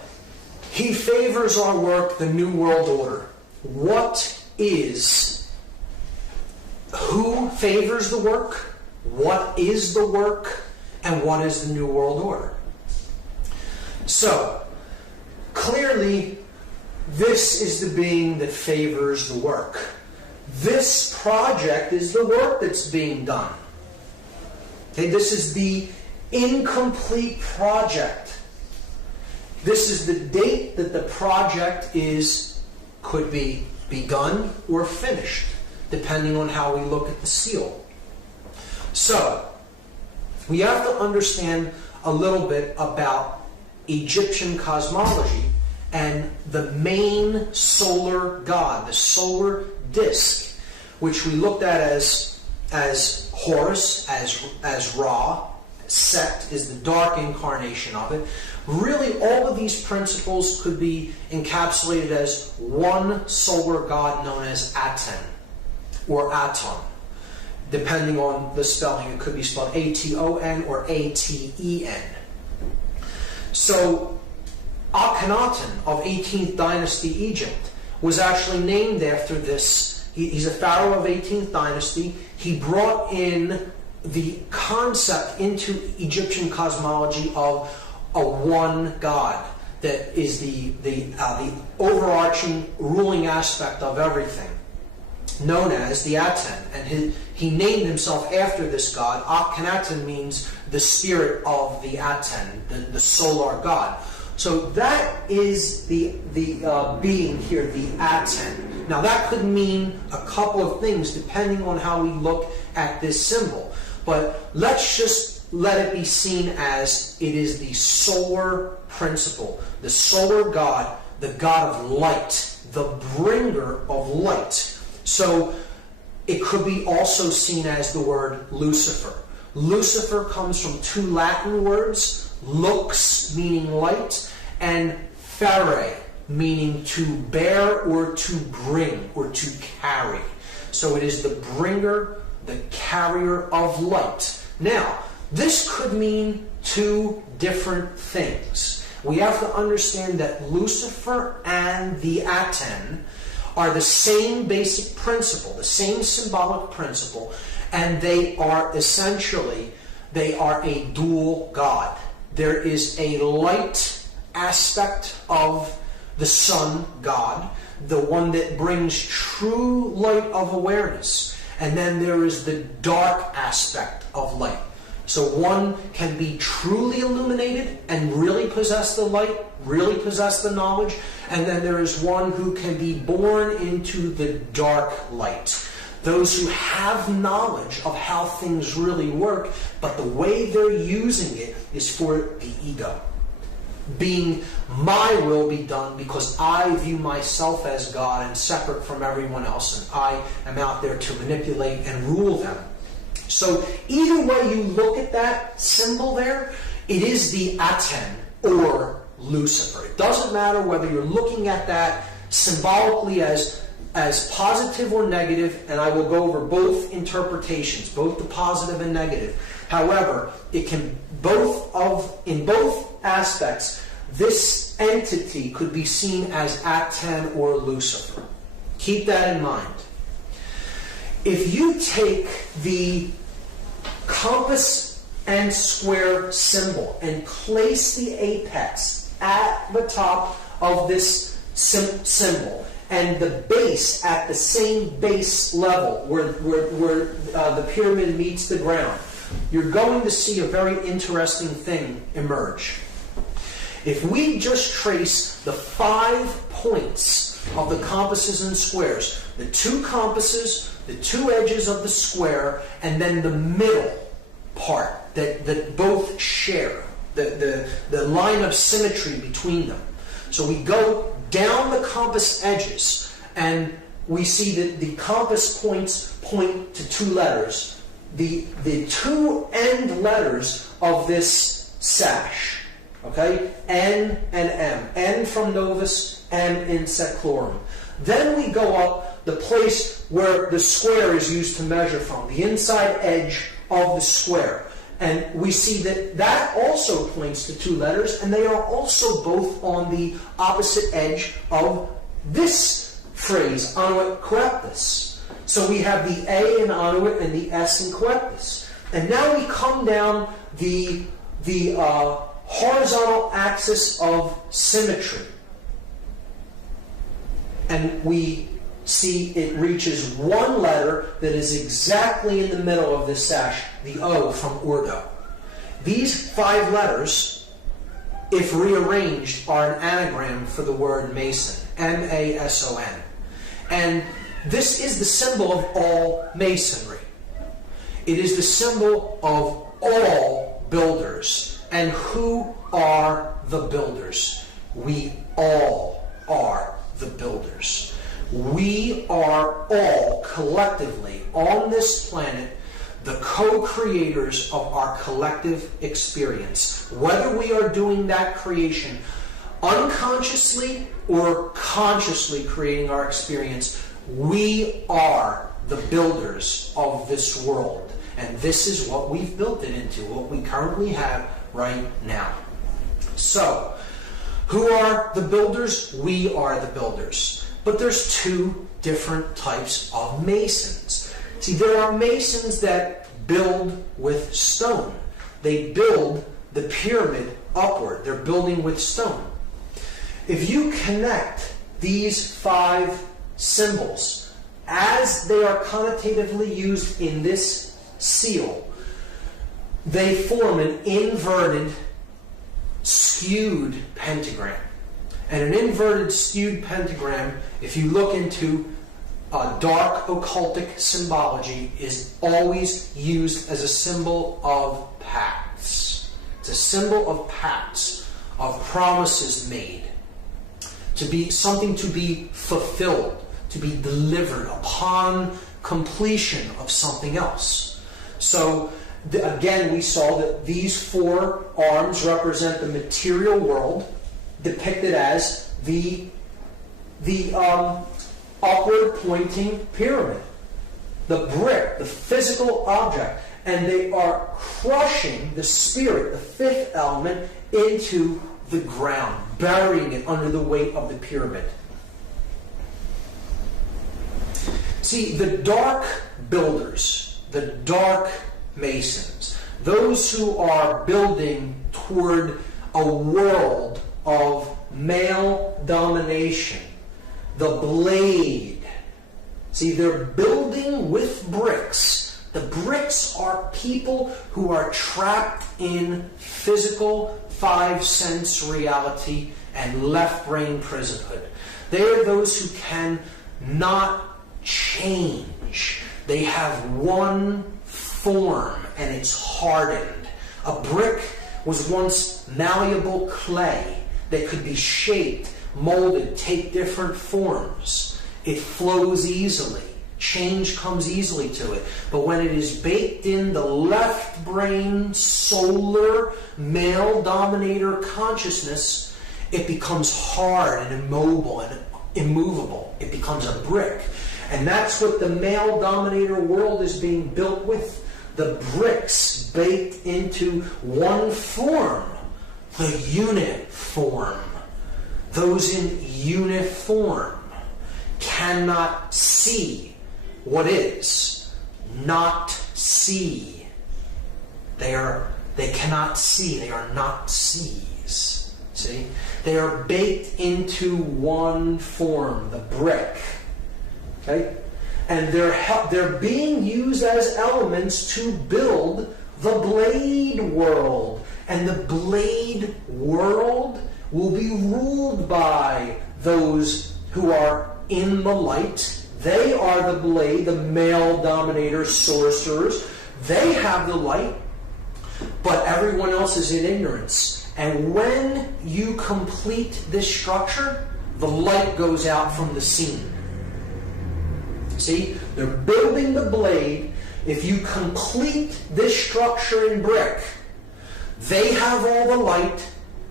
he favors our work, the New World Order. Who favors the work? What is the work? And what is the New World Order? So, clearly, this is the being that favors the work. This project is the work that's being done. Okay, this is the incomplete project. This is the date that the project could be begun or finished, depending on how we look at the seal. So, we have to understand a little bit about Egyptian cosmology and the main solar god, the solar disk, which we looked at as Horus, as Ra. Set is the dark incarnation of it. Really, all of these principles could be encapsulated as one solar god known as Aten, or Aton. Depending on the spelling, it could be spelled A-T-O-N or A-T-E-N. So, Akhenaten of 18th dynasty Egypt was actually named after this. He's a pharaoh of 18th dynasty. He brought in the concept into Egyptian cosmology of a one God that is the overarching ruling aspect of everything, known as the Aten. And he named himself after this god. Akhenaten means the spirit of the Aten, the solar god. So that is the being here, the Aten. Now that could mean a couple of things depending on how we look at this symbol. But let's just let it be seen as it is the solar principle, the solar god, the god of light, the bringer of light. So it could be also seen as the word Lucifer. Lucifer comes from two Latin words, lux meaning light, and phare, meaning to bear or to bring or to carry. So it is the bringer, the carrier of light. Now, this could mean two different things. We have to understand that Lucifer and the Aten are the same basic principle, the same symbolic principle, and they are essentially, they are a dual god. There is a light aspect of the sun god, the one that brings true light of awareness. And then there is the dark aspect of light. So one can be truly illuminated and really possess the light, really possess the knowledge. And then there is one who can be born into the dark light. Those who have knowledge of how things really work, but the way they're using it is for the ego. Being my will be done because I view myself as God and separate from everyone else, and I am out there to manipulate and rule them. So either way you look at that symbol there, it is the Aten or Lucifer. It doesn't matter whether you're looking at that symbolically as positive or negative, and I will go over both interpretations, both the positive and negative. However, it can in both aspects, this entity could be seen as Aten or Lucifer. Keep that in mind. If you take the compass and square symbol and place the apex at the top of this symbol, and the base at the same base level where the pyramid meets the ground, you're going to see a very interesting thing emerge. If we just trace the 5 points of the compasses and squares, the 2 compasses, the 2 edges of the square, and then the middle part that both share, the line of symmetry between them. So we go down the compass edges, and we see that the compass points point to 2 letters. The 2 end letters of this sash, okay? N and M. N from Novus, M in Seclorum. Then we go up the place where the square is used to measure from, the inside edge of the square. And we see that that also points to 2 letters, and they are also both on the opposite edge of this phrase, Anuit Coeptus. So we have the A in Anuit and the S in Coeptus. And now we come down the horizontal axis of symmetry. And we see it reaches 1 letter that is exactly in the middle of this sash, the O from Urdu. These 5 letters, if rearranged, are an anagram for the word Mason, M-A-S-O-N. And this is the symbol of all Masonry. It is the symbol of all builders. And who are the builders? We all are the builders. We are all collectively on this planet the co-creators of our collective experience. Whether we are doing that creation unconsciously or consciously creating our experience, we are the builders of this world. And this is what we've built it into, what we currently have right now. So, who are the builders? We are the builders. But there's 2 different types of masons. See, there are masons that build with stone. They build the pyramid upward. They're building with stone. If you connect these 5 symbols as they are connotatively used in this seal, they form an inverted, skewed pentagram. And an inverted, skewed pentagram, if you look into dark occultic symbology, is always used as a symbol of pacts. It's a symbol of pacts, of promises made, to be something to be fulfilled, to be delivered upon completion of something else. So again, we saw that these 4 arms represent the material world. depicted as the upward pointing pyramid, the brick, the physical object, and they are crushing the spirit, the fifth element, into the ground, burying it under the weight of the pyramid. See, the dark builders, the dark masons, those who are building toward a world of male domination, the blade. See, they're building with bricks. The bricks are people who are trapped in physical five-sense reality and left-brain prisonhood. They are those who can not change. They have one form, and it's hardened. A brick was once malleable clay that could be shaped, molded, take different forms. It flows easily. Change comes easily to it. But when it is baked in the left brain, solar, male dominator consciousness, it becomes hard and immobile and immovable. It becomes a brick. And that's what the male dominator world is being built with. The bricks baked into one form, the unit form. Those in uniform cannot see what is, not see. They cannot see. They are not sees. See? They are baked into one form, the brick. Okay? And they're being used as elements to build the blade world. And the blade world will be ruled by those who are in the light. They are the blade, the male dominator sorcerers. They have the light, but everyone else is in ignorance. And when you complete this structure, the light goes out from the scene. See, they're building the blade. If you complete this structure in brick, they have all the light,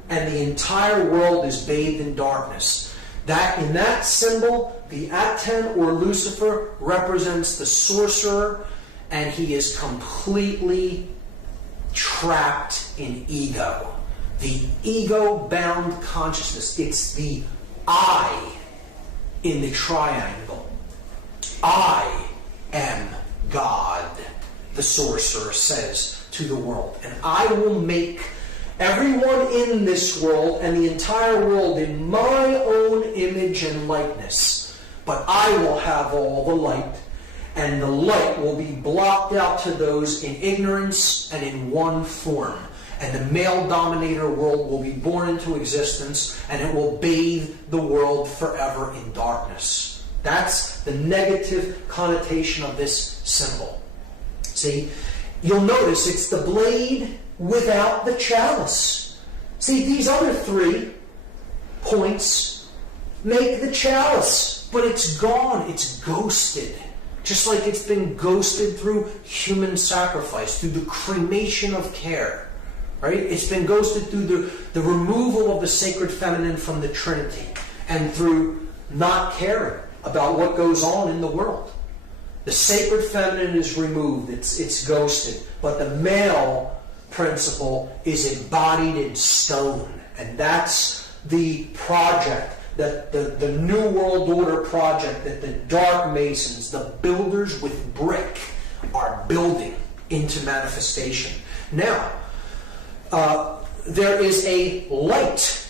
and the entire world is bathed in darkness. In that symbol, the Aten or Lucifer represents the sorcerer, and he is completely trapped in ego. The ego-bound consciousness. It's the I in the triangle. I am God, the sorcerer says to the world. And I will make everyone in this world and the entire world in my own image and likeness. But I will have all the light, and the light will be blocked out to those in ignorance and in one form. And the male dominator world will be born into existence, and it will bathe the world forever in darkness. That's the negative connotation of this symbol. See, you'll notice it's the blade without the chalice. See, these other 3 points make the chalice, but it's gone, it's ghosted. Just like it's been ghosted through human sacrifice, through the cremation of care. Right? It's been ghosted through the removal of the sacred feminine from the Trinity, and through not caring about what goes on in the world. The sacred feminine is removed, it's ghosted, but the male principle is embodied in stone. And that's the project, that the New World Order project that the Dark Masons, the builders with brick, are building into manifestation. Now, there is a light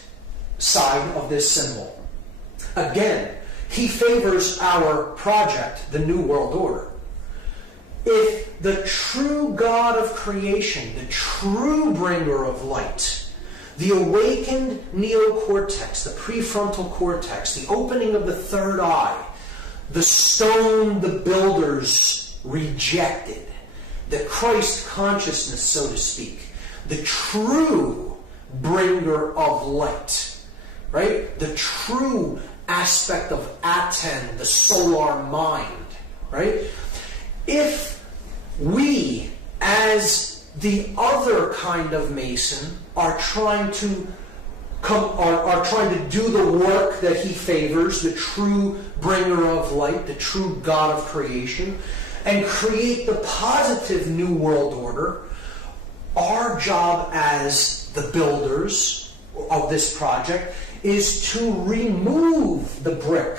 side of this symbol. Again, he favors our project, the New World Order. If the true God of creation, the true bringer of light, the awakened neocortex, the prefrontal cortex, the opening of the third eye, the stone the builders rejected, the Christ consciousness, so to speak, the true bringer of light, right? The true aspect of Aten, the solar mind, right? If we, as the other kind of Mason, are trying to are trying to do the work that he favors, the true bringer of light, the true God of creation, and create the positive new world order, our job as the builders of this project is to remove the brick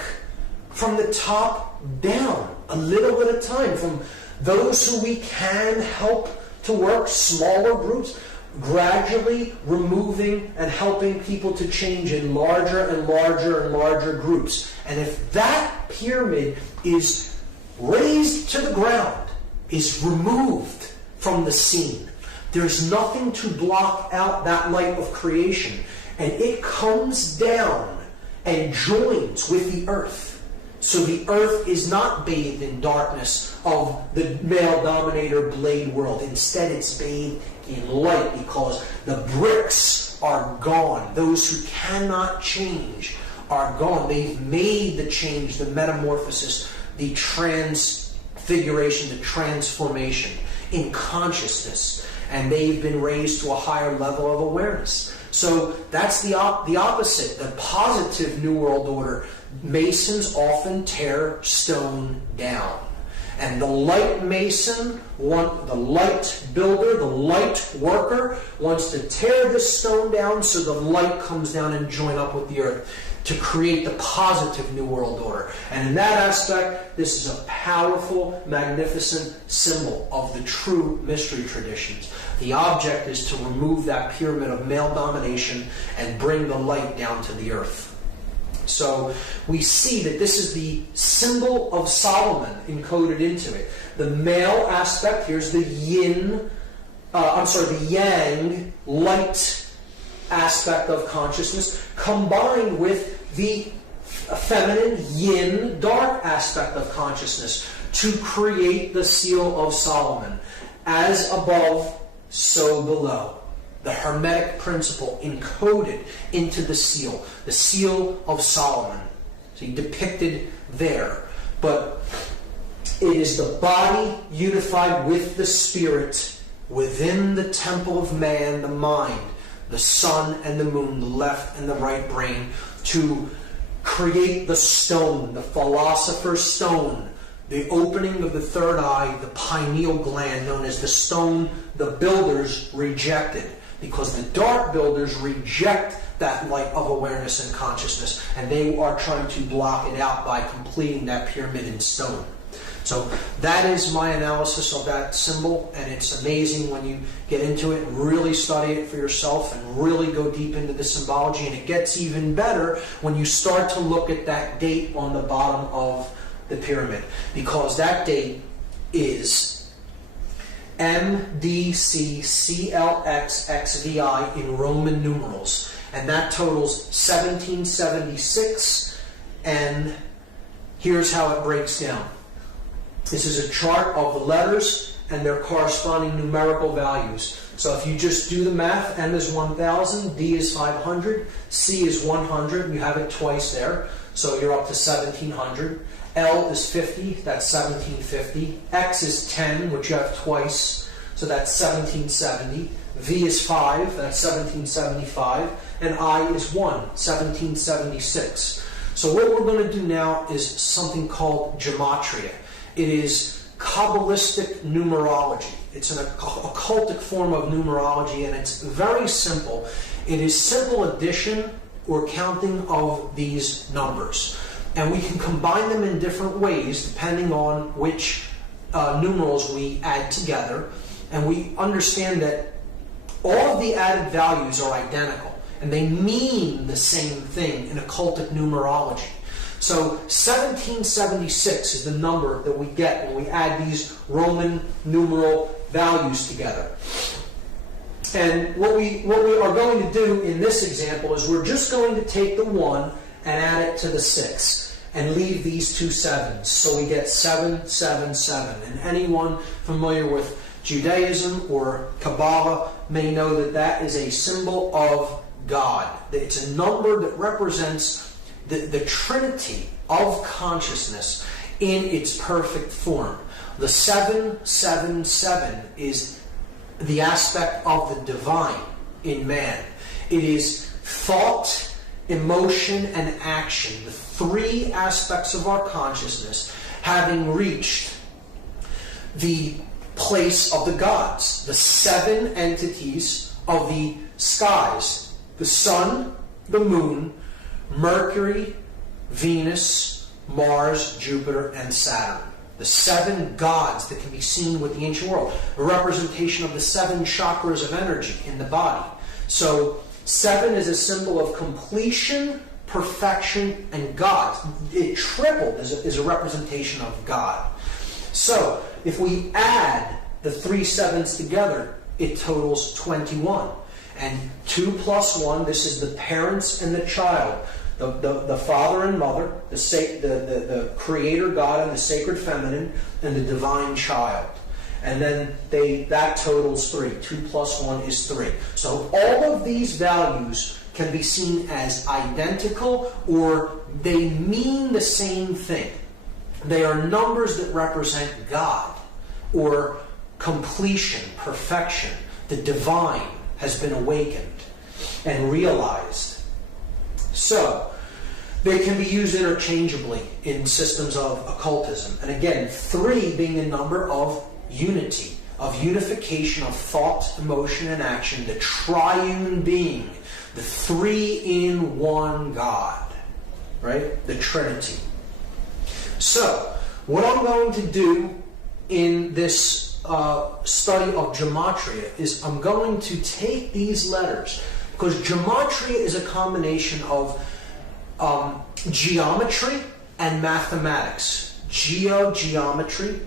from the top down, a little at a time, from those who we can help to work, smaller groups, gradually removing and helping people to change in larger and larger and larger groups. And if that pyramid is razed to the ground, is removed from the scene, there's nothing to block out that light of creation. And it comes down and joins with the earth. So the earth is not bathed in darkness of the male dominator blade world. Instead, it's bathed in light because the bricks are gone. Those who cannot change are gone. They've made the change, the metamorphosis, the transfiguration, the transformation in consciousness. And they've been raised to a higher level of awareness. So that's the opposite, the positive New World Order. Masons often tear stone down. And the light mason, the light builder, the light worker wants to tear this stone down so the light comes down and join up with the earth to create the positive New World Order. And in that aspect, this is a powerful, magnificent symbol of the true mystery traditions. The object is to remove that pyramid of male domination and bring the light down to the earth. So we see that this is the symbol of Solomon encoded into it. The male aspect, here's the the yang, light aspect of consciousness, combined with the feminine yin, dark aspect of consciousness to create the seal of Solomon. As above, so below. The Hermetic principle encoded into the seal of Solomon. So depicted there. But it is the body unified with the spirit within the temple of man, the mind, the sun and the moon, the left and the right brain, to create the stone, the philosopher's stone, the opening of the third eye, the pineal gland, known as the stone the builders rejected. Because the dark builders reject that light of awareness and consciousness, and they are trying to block it out by completing that pyramid in stone. So that is my analysis of that symbol, and it's amazing when you get into it and really study it for yourself and really go deep into the symbology. And it gets even better when you start to look at that date on the bottom of the pyramid, because that date is MDCCLXXVI in Roman numerals, and that totals 1776. And here's how it breaks down. This is a chart of the letters and their corresponding numerical values. So if you just do the math, M is 1000, D is 500, C is 100, you have it twice there, so you're up to 1700. L is 50, that's 1750. X is 10, which you have twice, so that's 1770. V is 5, that's 1775. And I is 1, 1776. So what we're going to do now is something called gematria. It is Kabbalistic numerology. It's an occultic form of numerology, and it's very simple. It is simple addition or counting of these numbers. And we can combine them in different ways depending on which numerals we add together. And we understand that all of the added values are identical, and they mean the same thing in occultic numerology. So 1776 is the number that we get when we add these Roman numeral values together. And what we are going to do in this example is we're just going to take the 1 and add it to the 6 and leave these two 7s. So we get 777. And anyone familiar with Judaism or Kabbalah may know that that is a symbol of God. It's a number that represents the Trinity of consciousness in its perfect form. The 777 is the aspect of the divine in man. It is thought, emotion, and action, the three aspects of our consciousness, having reached the place of the gods, the seven entities of the skies, the sun, the moon, Mercury, Venus, Mars, Jupiter, and Saturn. The seven gods that can be seen with the ancient world, a representation of the seven chakras of energy in the body. So 7 is a symbol of completion, perfection, and God. It tripled is a representation of God. So if we add the 3 sevens together, it totals 21. And 2 plus 1, this is the parents and the child, the father and mother, the creator God and the sacred feminine, and the divine child. And then that totals 3. 2 plus 1 is 3. So all of these values can be seen as identical, or they mean the same thing. They are numbers that represent God, or completion, perfection. The divine has been awakened and realized. So they can be used interchangeably in systems of occultism. And again, 3 being a number of unity, of unification of thought, emotion, and action, the triune being, the 3-in-1 God, right? The Trinity. So, what I'm going to do in this study of gematria is I'm going to take these letters, because gematria is a combination of geometry and mathematics. Geometry,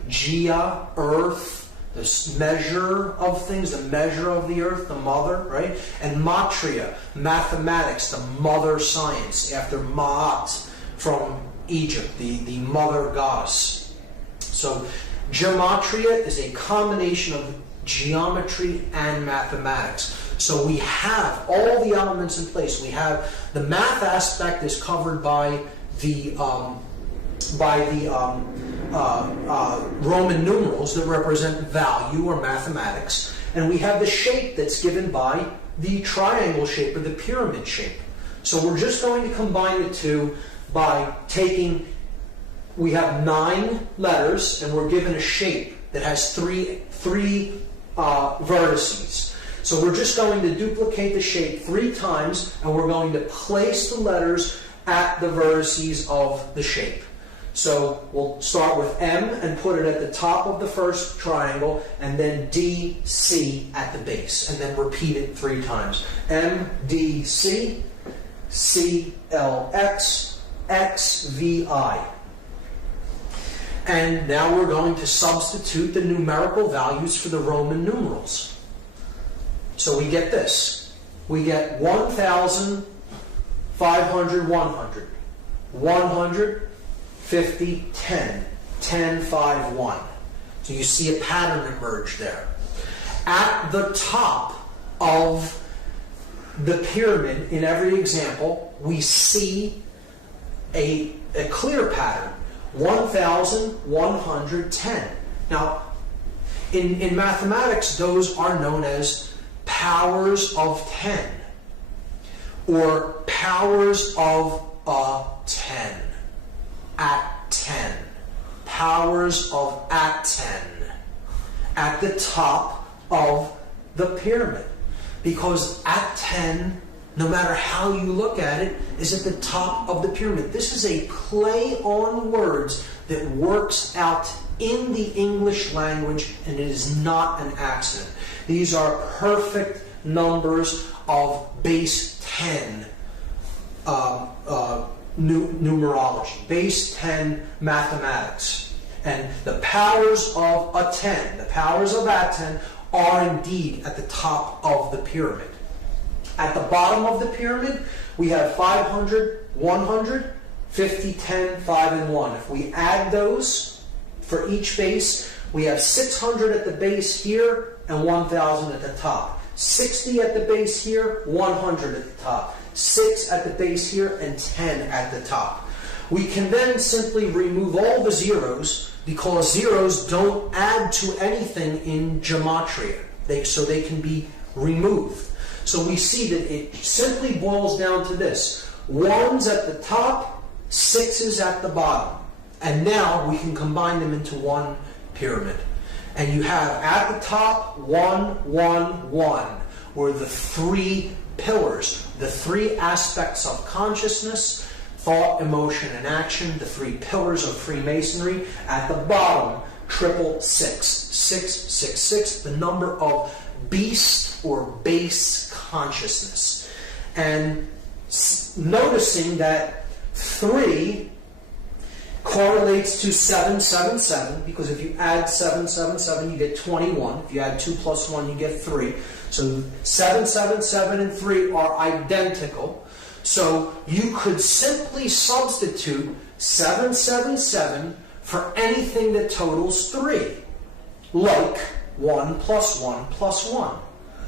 earth, the measure of things, the measure of the earth, the mother, right? And matria, mathematics, the mother science, after Ma'at from Egypt, the mother goddess. So gematria is a combination of geometry and mathematics. So we have all the elements in place. We have the math aspect is covered by the Roman numerals that represent value or mathematics, and we have the shape that's given by the triangle shape or the pyramid shape. So we're just going to combine the two by taking, we have 9 letters, and we're given a shape that has three vertices. So we're just going to duplicate the shape 3 times, and we're going to place the letters at the vertices of the shape. So we'll start with M and put it at the top of the first triangle, and then D, C at the base, and then repeat it 3 times. M, D, C, C, L, X, X, V, I. And now we're going to substitute the numerical values for the Roman numerals. So we get this. We get 1,000, 500, 100. 100, 50, 10. 10, 5, 1. So you see a pattern emerge there. At the top of the pyramid, in every example, we see a clear pattern. 1,110. Now, in mathematics, those are known as powers of 10, or powers of 10, at 10, powers of at 10, at the top of the pyramid. Because at 10, no matter how you look at it, is at the top of the pyramid. This is a play on words that works out in the English language, and it is not an accident. These are perfect numbers of base 10 numerology, base 10 mathematics. And the powers of a 10, the powers of at 10, are indeed at the top of the pyramid. At the bottom of the pyramid, we have 500, 100, 50, 10, 5, and 1. If we add those for each base, we have 600 at the base here and 1,000 at the top. 60 at the base here, 100 at the top. 6 at the base here, and 10 at the top. We can then simply remove all the zeros, because zeros don't add to anything in gematria. So they can be removed. So we see that it simply boils down to this. 1's at the top, 6's at the bottom. And now we can combine them into one pyramid. And you have at the top 1, 1, 1, where the three pillars, the three aspects of consciousness, thought, emotion, and action, the three pillars of Freemasonry. At the bottom, 666. 666, the number of beast or base consciousness. And noticing that 3 correlates to 777, because if you add 777, you get 21. If you add 2 plus 1, you get 3. So 777 and 3 are identical. So you could simply substitute 777 for anything that totals 3. Like 1 plus 1 plus 1.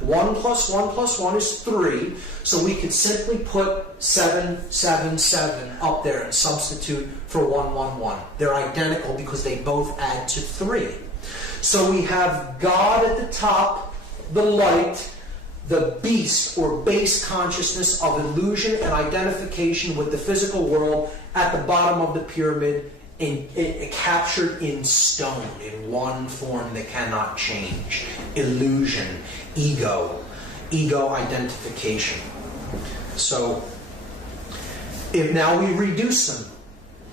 1 plus 1 plus 1 is 3. So we could simply put 777 up there and substitute for 111. They're identical because they both add to 3. So we have God at the top, the light, the beast or base consciousness of illusion and identification with the physical world at the bottom of the pyramid, captured in stone, in one form that cannot change. Illusion, ego identification. So, if now we reduce them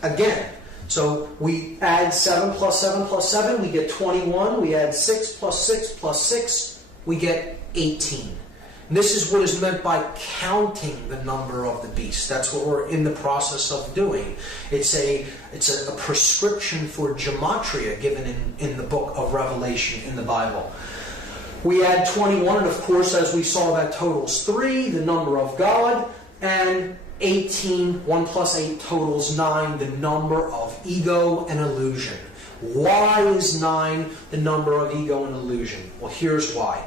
again. So we add 7 plus 7 plus 7, we get 21. We add 6 plus 6 plus 6, we get 18. And this is what is meant by counting the number of the beast. That's what we're in the process of doing. It's a prescription for gematria given in the book of Revelation in the Bible. We add 21, and of course, as we saw, that totals 3, the number of God, and 18, 1 plus 8 totals 9, the number of ego and illusion. Why is 9 the number of ego and illusion? Well, here's why.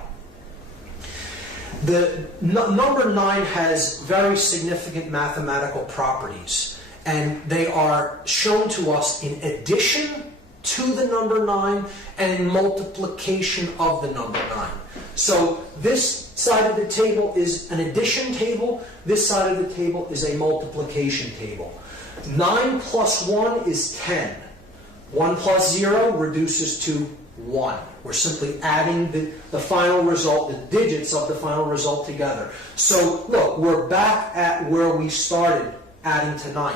The number 9 has very significant mathematical properties, and they are shown to us in addition to the number 9 and in multiplication of the number 9. So this side of the table is an addition table, this side of the table is a multiplication table. 9 plus 1 is 10. 1 plus 0 reduces to 1. We're simply adding the final result, the digits of the final result together. So look, we're back at where we started adding to 9.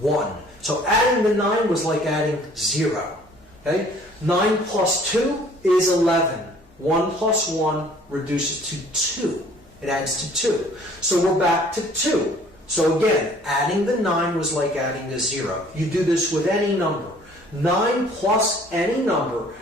1. So adding the 9 was like adding 0. Okay? 9 plus 2 is 11. 1 plus 1 reduces to 2. It adds to 2. So we're back to 2. So again, adding the 9 was like adding the 0. You do this with any number. 9 plus any number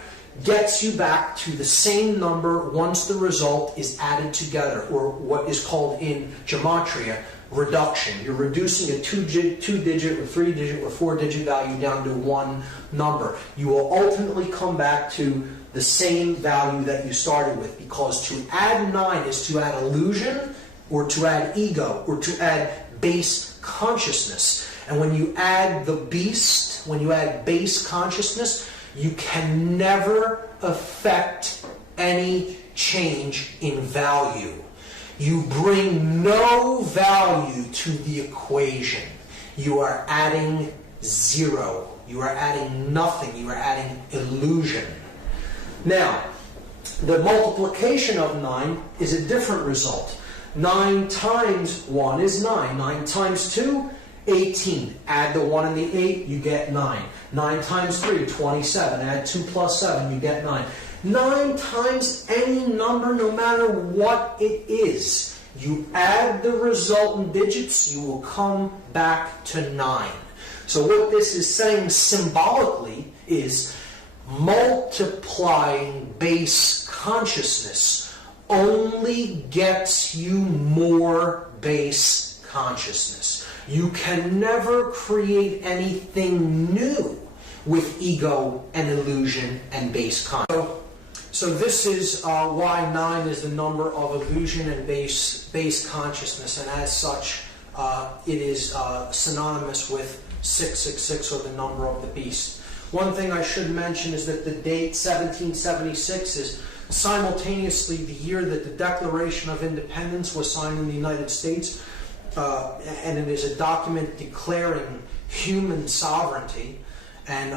gets you back to the same number once the result is added together, or what is called in gematria reduction. You're reducing a 2-digit or 3-digit or 4-digit value down to one number. You will ultimately come back to the same value that you started with, because to add 9 is to add illusion, or to add ego, or to add base consciousness. And when you add the beast, when you add base consciousness, you can never affect any change in value. You bring no value to the equation. You are adding 0. You are adding nothing. You are adding illusion. Now, the multiplication of 9 is a different result. 9 times 1 is 9. 9 times 2, 18. Add the 1 and the 8, you get 9. 9 times 3, 27. Add 2 plus 7, you get 9. 9 times any number, no matter what it is. You add the resultant digits, you will come back to 9. So what this is saying symbolically is multiplying base consciousness only gets you more base consciousness. You can never create anything new with ego and illusion and base consciousness. So this is why 9 is the number of illusion and base consciousness, and as such, it is synonymous with 666, or the number of the beast. One thing I should mention is that the date 1776 is Simultaneously, the year that the Declaration of Independence was signed in the United States, and it is a document declaring human sovereignty, and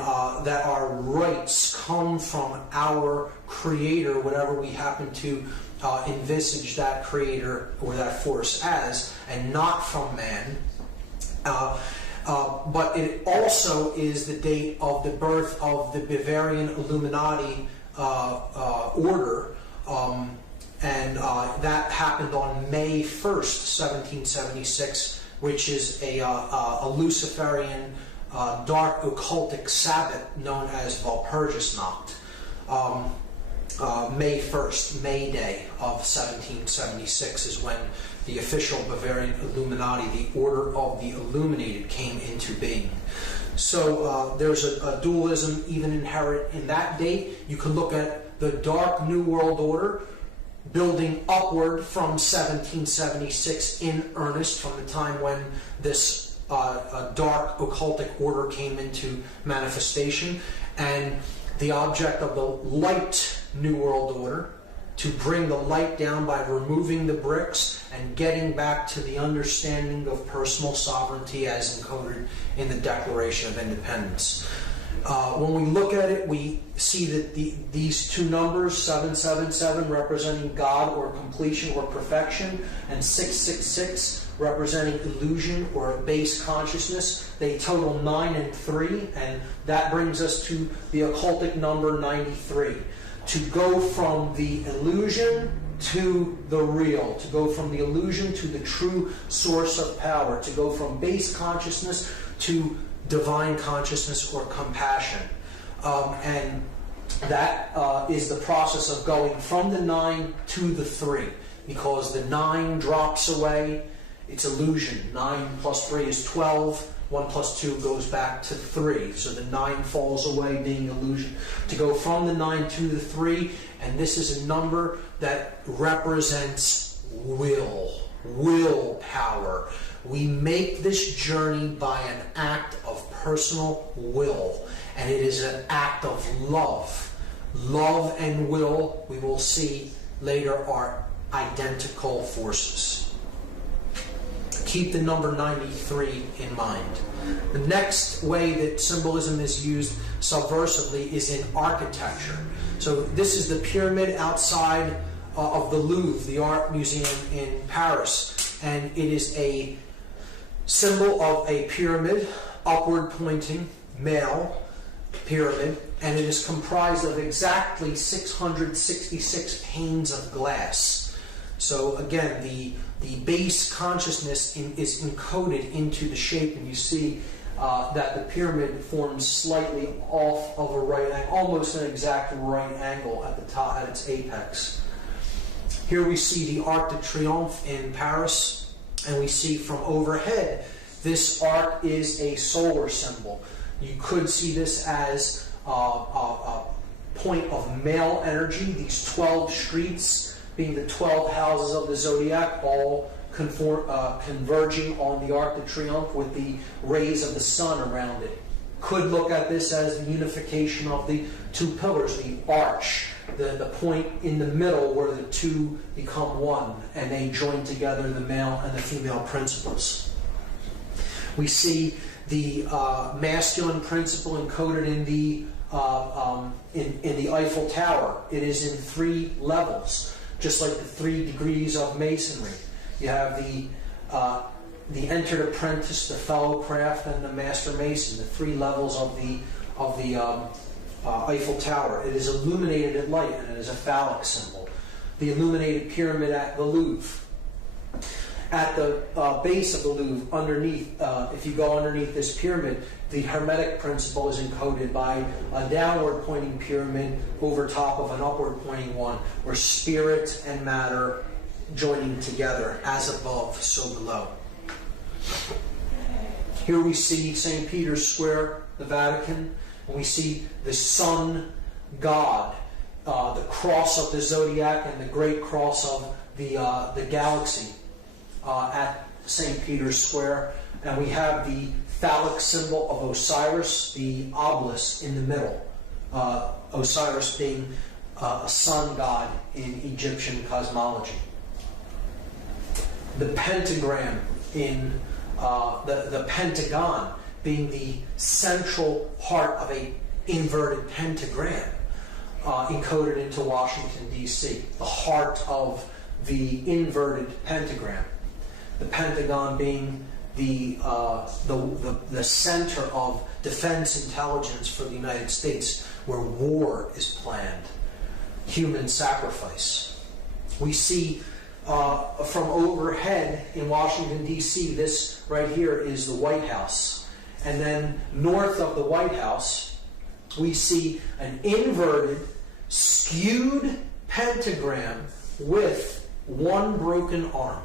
that our rights come from our Creator, whatever we happen to envisage that Creator or that force as, and not from man. But it also is the date of the birth of the Bavarian Illuminati order, and that happened on May 1st, 1776, which is a Luciferian dark occultic Sabbath known as Walpurgisnacht. May 1st, May Day of 1776 is when the official Bavarian Illuminati, the Order of the Illuminated, came into being. So there's a dualism even inherent in that date. You can look at the Dark New World Order building upward from 1776 in earnest, from the time when this dark occultic order came into manifestation, and the object of the Light New World Order, to bring the light down by removing the bricks and getting back to the understanding of personal sovereignty as encoded in the Declaration of Independence. When we look at it, we see that these two numbers, 777 representing God or completion or perfection, and 666 representing illusion or base consciousness, they total 9 and 3, and that brings us to the occultic number 93. To go from the illusion to the real, to go from the illusion to the true source of power, to go from base consciousness to divine consciousness or compassion. And that is the process of going from the 9 to the 3, because the 9 drops away, it's illusion. 9 plus 3 is 12. 1 plus 2 goes back to 3. So the 9 falls away, being illusion. To go from the 9 to the 3, and this is a number that represents willpower. We make this journey by an act of personal will, and it is an act of love. Love and will, we will see later, are identical forces. Keep the number 93 in mind. The next way that symbolism is used subversively is in architecture. So this is the pyramid outside of the Louvre, the art museum in Paris, and it is a symbol of a pyramid, upward pointing, male pyramid, and it is comprised of exactly 666 panes of glass. So again, the base consciousness is encoded into the shape, and you see that the pyramid forms slightly off of a right angle, almost an exact right angle at the top, at its apex. Here we see the Arc de Triomphe in Paris, and we see from overhead, this arc is a solar symbol. You could see this as a point of male energy, these 12 streets being the 12 houses of the zodiac, all converging on the Arc de Triomphe with the rays of the sun around it. Could look at this as the unification of the two pillars, the arch, the point in the middle where the two become one, and they join together the male and the female principles. We see the masculine principle encoded in the Eiffel Tower. It is in 3 levels. Just like the 3 degrees of masonry. You have the entered apprentice, the fellow craft, and the master mason, the 3 levels of the Eiffel Tower. It is illuminated at light, and it is a phallic symbol. The illuminated pyramid at the Louvre. At the base of the Louvre, underneath, if you go underneath this pyramid, the Hermetic principle is encoded by a downward pointing pyramid over top of an upward pointing one, where spirit and matter joining together, as above, so below. Here we see St. Peter's Square, the Vatican, and we see the sun god, the cross of the zodiac and the great cross of the galaxy at St. Peter's Square, and we have the phallic symbol of Osiris, the obelisk in the middle. Osiris being a sun god in Egyptian cosmology. The pentagram in the pentagon being the central part of a inverted pentagram encoded into Washington, D.C., the heart of the inverted pentagram. The Pentagon being the center of defense intelligence for the United States, where war is planned, human sacrifice. We see from overhead in Washington, D.C., this right here is the White House. And then north of the White House, we see an inverted, skewed pentagram with one broken arm.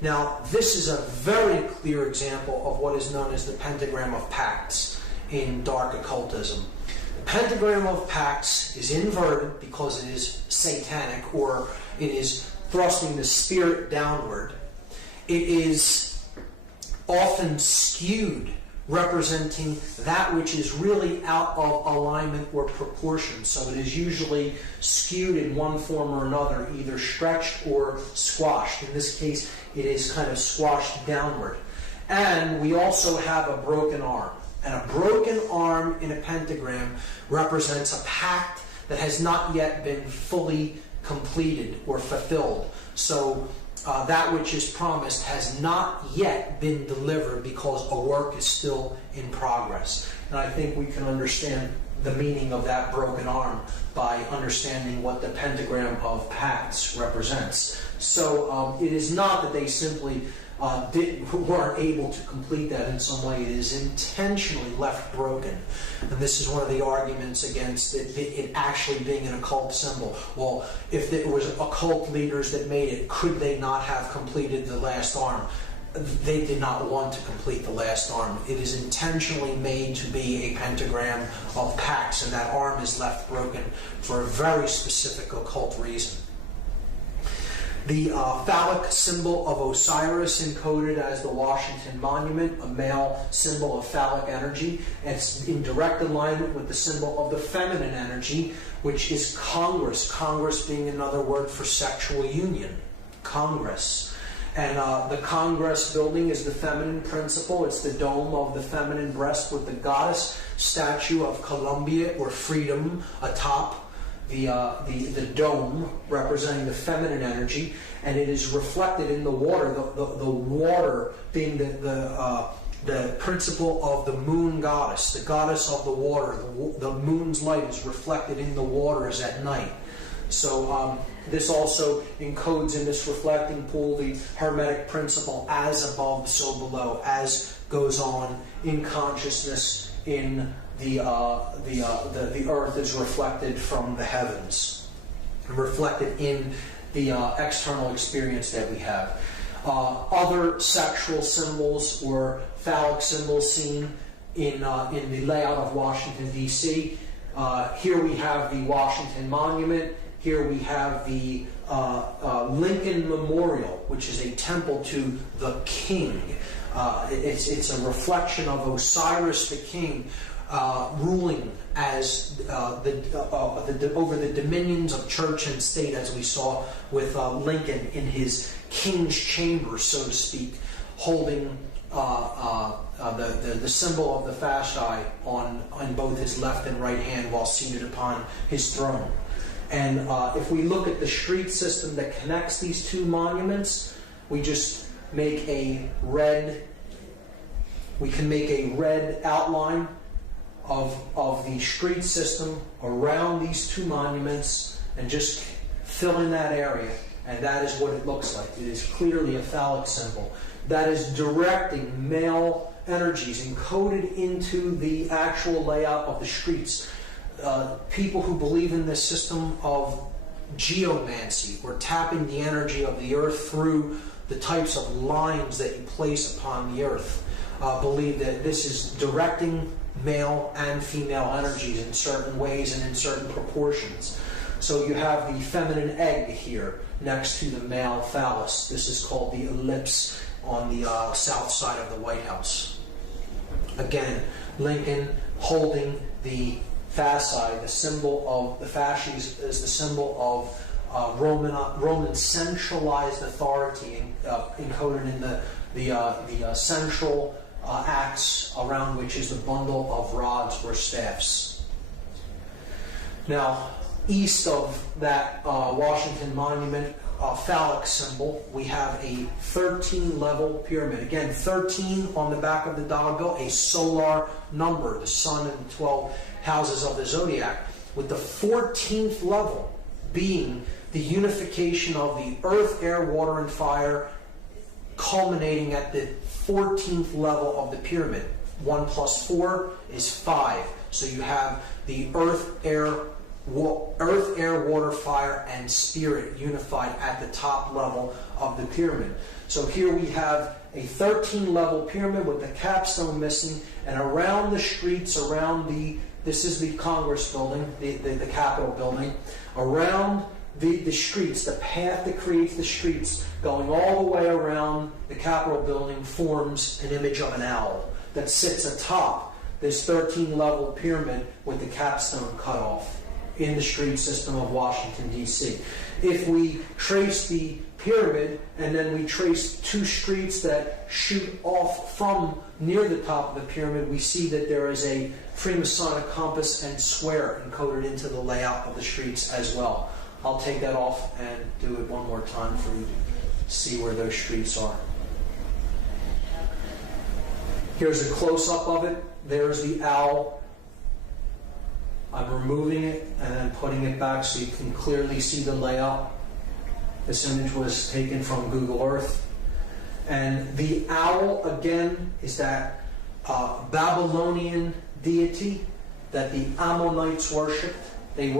Now, this is a very clear example of what is known as the pentagram of Pax in dark occultism. The pentagram of Pax is inverted because it is satanic, or it is thrusting the spirit downward. It is often skewed, representing that which is really out of alignment or proportion. So it is usually skewed in one form or another, either stretched or squashed. In this case, it is kind of squashed downward. And we also have a broken arm. And a broken arm in a pentagram represents a pact that has not yet been fully completed or fulfilled. So that which is promised has not yet been delivered because a work is still in progress. And I think we can understand the meaning of that broken arm by understanding what the pentagram of Pax represents. So it is not that they simply weren't able to complete that in some way. It is intentionally left broken. And this is one of the arguments against it actually being an occult symbol. Well, if it was occult leaders that made it, could they not have completed the last arm? They did not want to complete the last arm. It is intentionally made to be a pentagram of Pax, and that arm is left broken for a very specific occult reason. The phallic symbol of Osiris, encoded as the Washington Monument, a male symbol of phallic energy. It's in direct alignment with the symbol of the feminine energy, which is Congress. Congress being another word for sexual union. Congress. And the Congress building is the feminine principle. It's the dome of the feminine breast with the goddess statue of Columbia, or freedom, atop the dome, representing the feminine energy, and it is reflected in the water. The water being the principle of the moon goddess, the goddess of the water. The moon's light is reflected in the waters at night. So this also encodes in this reflecting pool the Hermetic principle, as above, so below, as goes on in consciousness in the earth is reflected from the heavens, and reflected in the external experience that we have. Other sexual symbols or phallic symbols seen in the layout of Washington, D.C. Here we have the Washington Monument. Here we have the Lincoln Memorial, which is a temple to the king. It's a reflection of Osiris the king, ruling as over the dominions of church and state, as we saw with Lincoln in his king's chamber, so to speak, holding the symbol of the fasci on both his left and right hand while seated upon his throne. And if we look at the street system that connects these two monuments, we just make a red. We can make a red outline of the street system around these two monuments and just fill in that area, and that is what it looks like. It is clearly a phallic symbol that is directing male energies encoded into the actual layout of the streets. People who believe in this system of geomancy, or tapping the energy of the earth through the types of lines that you place upon the earth, believe that this is directing male and female energies in certain ways and in certain proportions. So you have the feminine egg here next to the male phallus. This is called the ellipse on the south side of the White House. Again, Lincoln holding the fasci, the symbol of the fasces is the symbol of Roman centralized authority, encoded in the central axe around which is the bundle of rods or staffs. Now, east of that Washington Monument phallic symbol, we have a 13-level pyramid. Again, 13 on the back of the dollar bill, a solar number, the sun and the 12 houses of the zodiac, with the 14th level being the unification of the earth, air, water, and fire, culminating at the 14th level of the pyramid. 1 plus 4 is 5. So you have the earth, air, water, fire, and spirit unified at the top level of the pyramid. So here we have a 13-level pyramid with the capstone missing, and around the streets, this is the Congress building, the Capitol building, around the streets, the path that creates the streets, going all the way around the Capitol building, forms an image of an owl that sits atop this 13-level pyramid with the capstone cut off in the street system of Washington, D.C. If we trace the pyramid and then we trace 2 streets that shoot off from near the top of the pyramid, we see that there is a Freemasonic compass and square encoded into the layout of the streets as well. I'll take that off and do it one more time for you to see where those streets are. Here's a close-up of it. There's the owl. I'm removing it and then putting it back so you can clearly see the layout. This image was taken from Google Earth. And the owl, again, is that Babylonian deity that the Ammonites worshipped. They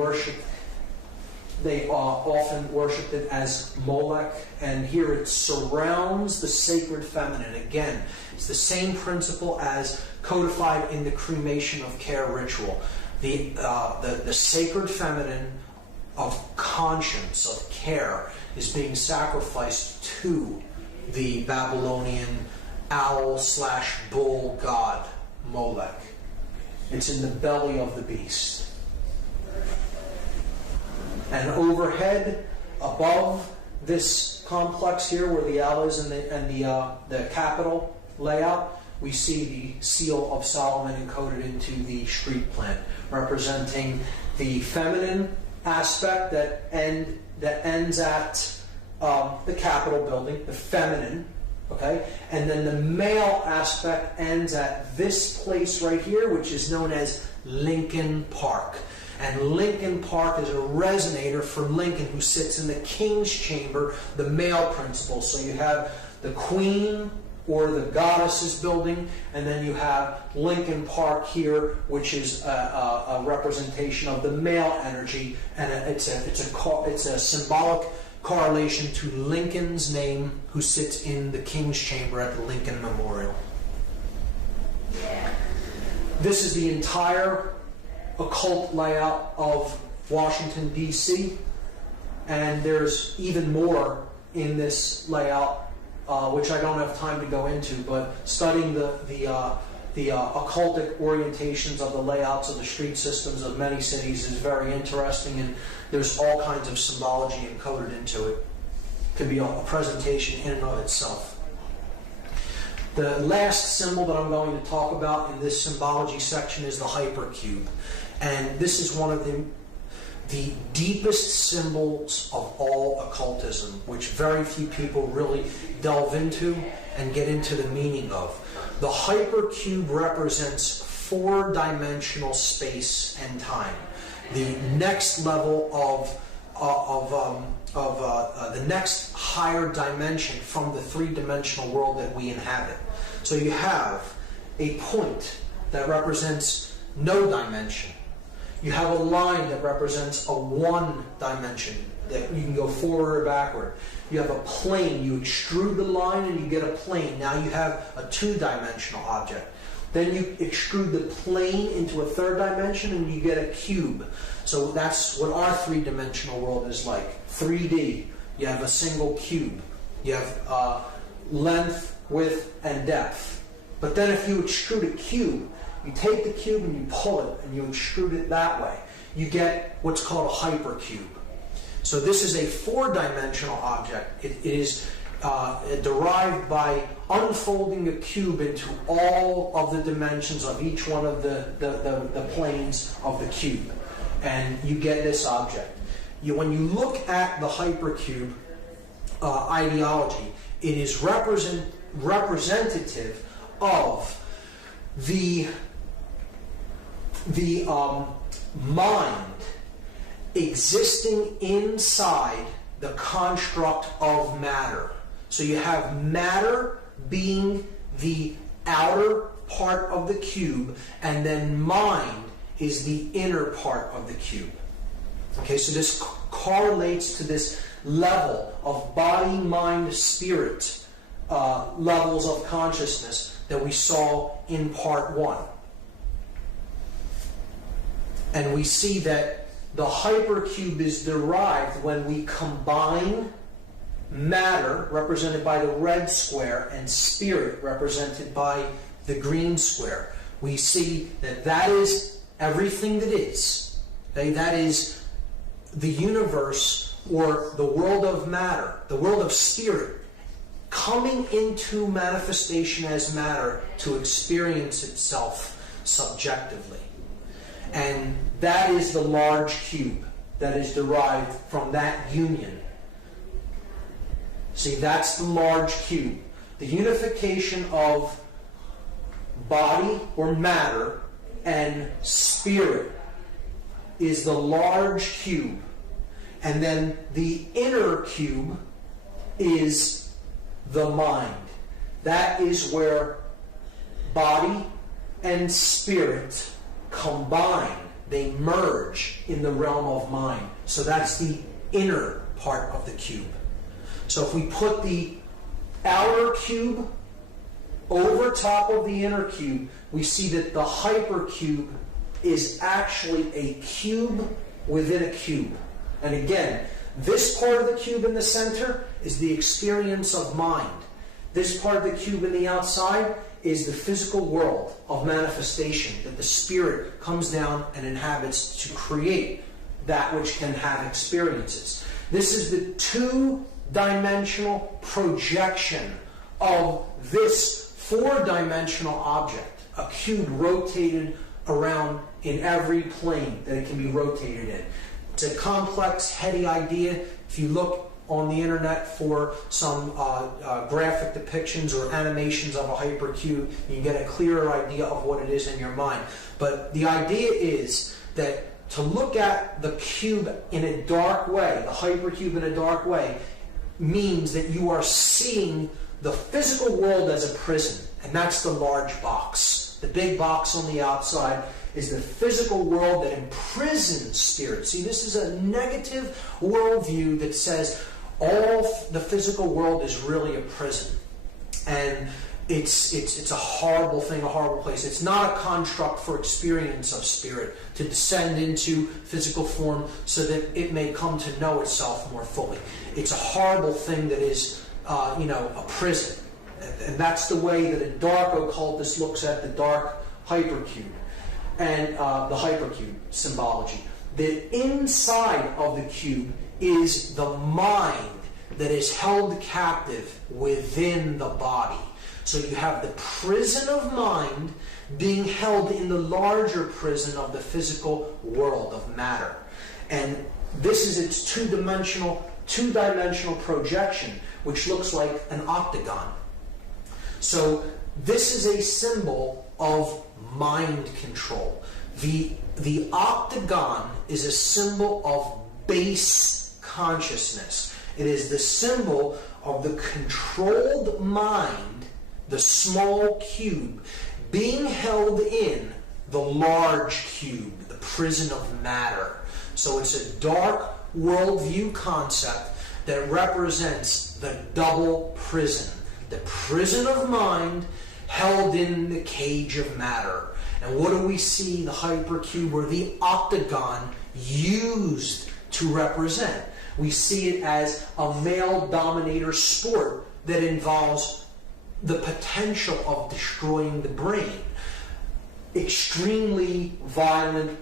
often worshipped it as Molech, and here it surrounds the sacred feminine. Again, it's the same principle as codified in the cremation of care ritual. The sacred feminine of conscience, of care, is being sacrificed to the Babylonian owl/bull god, Molech. It's in the belly of the beast. And overhead, above this complex here, where the owl is and the Capitol layout, we see the seal of Solomon encoded into the street plan, representing the feminine aspect that ends at the Capitol building, the feminine, okay, and then the male aspect ends at this place right here, which is known as Lincoln Park. And Lincoln Park is a resonator for Lincoln, who sits in the King's Chamber, the male principle. So you have the Queen or the Goddess's building, and then you have Lincoln Park here, which is a representation of the male energy, and it's a symbolic correlation to Lincoln's name, who sits in the King's Chamber at the Lincoln Memorial. This is the entire occult layout of Washington, D.C., and there's even more in this layout, which I don't have time to go into, but studying the occultic orientations of the layouts of the street systems of many cities is very interesting, and there's all kinds of symbology encoded into it. It could be a presentation in and of itself. The last symbol that I'm going to talk about in this symbology section is the hypercube. And this is one of the deepest symbols of all occultism, which very few people really delve into and get into the meaning of. The hypercube represents 4-dimensional space and time. The next level of the next higher dimension from the 3-dimensional world that we inhabit. So you have a point that represents no dimension. You have a line that represents a 1 dimension, that you can go forward or backward. You have a plane. You extrude the line and you get a plane. Now you have a 2-dimensional object. Then you extrude the plane into a 3rd dimension and you get a cube. So that's what our 3-dimensional world is like. 3D. You have a single cube. You have length, width, and depth. But then if you extrude a cube, You take the cube and you pull it and you extrude it that way. You get what's called a hypercube. So this is a four-dimensional object. It is derived by unfolding a cube into all of the dimensions of each one of the planes of the cube. And you get this object. When you look at the hypercube ideology, it is representative of the mind existing inside the construct of matter. So you have matter being the outer part of the cube, and then mind is the inner part of the cube. Okay, so this correlates to this level of body, mind, spirit levels of consciousness that we saw in part 1. And we see that the hypercube is derived when we combine matter, represented by the red square, and spirit, represented by the green square. We see that that is everything that is. Okay? That is the universe, or the world of matter, the world of spirit, coming into manifestation as matter to experience itself subjectively. And that is the large cube that is derived from that union. See, that's the large cube. The unification of body or matter and spirit is the large cube. And then the inner cube is the mind. That is where body and spirit combine. They merge in the realm of mind. So that's the inner part of the cube. So if we put the outer cube over top of the inner cube, we see that the hypercube is actually a cube within a cube. And again, this part of the cube in the center is the experience of mind. This part of the cube in the outside is the physical world of manifestation that the spirit comes down and inhabits to create that which can have experiences. This is the two-dimensional projection of this four-dimensional object, a cube rotated around in every plane that it can be rotated in. It's a complex, heady idea. If you look on the internet for some graphic depictions or animations of a hypercube, you can get a clearer idea of what it is in your mind. But the idea is that to look at the cube in a dark way, the hypercube in a dark way, means that you are seeing the physical world as a prison. And that's the large box. The big box on the outside is the physical world that imprisons spirit. See, this is a negative worldview that says all the physical world is really a prison. And it's a horrible thing, a horrible place. It's not a construct for experience of spirit to descend into physical form so that it may come to know itself more fully. It's a horrible thing that is, a prison. And that's the way that a dark occultist looks at the dark hypercube and the hypercube symbology. The inside of the cube is the mind that is held captive within the body. So you have the prison of mind being held in the larger prison of the physical world of matter. And this is its two-dimensional projection, which looks like an octagon. So this is a symbol of mind control. The octagon is a symbol of base consciousness. It is the symbol of the controlled mind, the small cube, being held in the large cube, the prison of matter. So it's a dark worldview concept that represents the double prison. The prison of mind held in the cage of matter. And what do we see the hypercube or the octagon used to represent? We see it as a male dominator sport that involves the potential of destroying the brain. extremely violent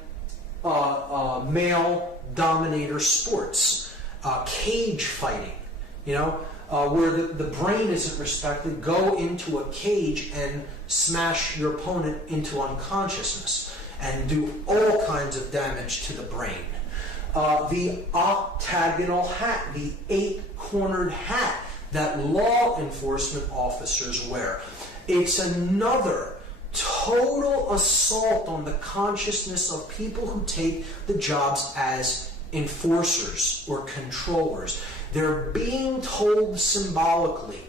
male dominator sports, cage fighting, where the brain isn't respected. Go into a cage and smash your opponent into unconsciousness and do all kinds of damage to the brain. The octagonal hat, the 8-cornered hat that law enforcement officers wear. It's another total assault on the consciousness of people who take the jobs as enforcers or controllers. They're being told symbolically,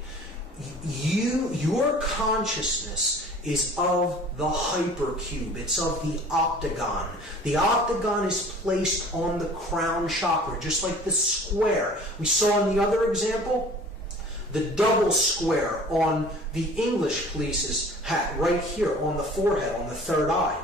your consciousness is of the hypercube. It's of the octagon. The octagon is placed on the crown chakra, just like the square. We saw in the other example, the double square on the English police's hat, right here on the forehead, on the third eye.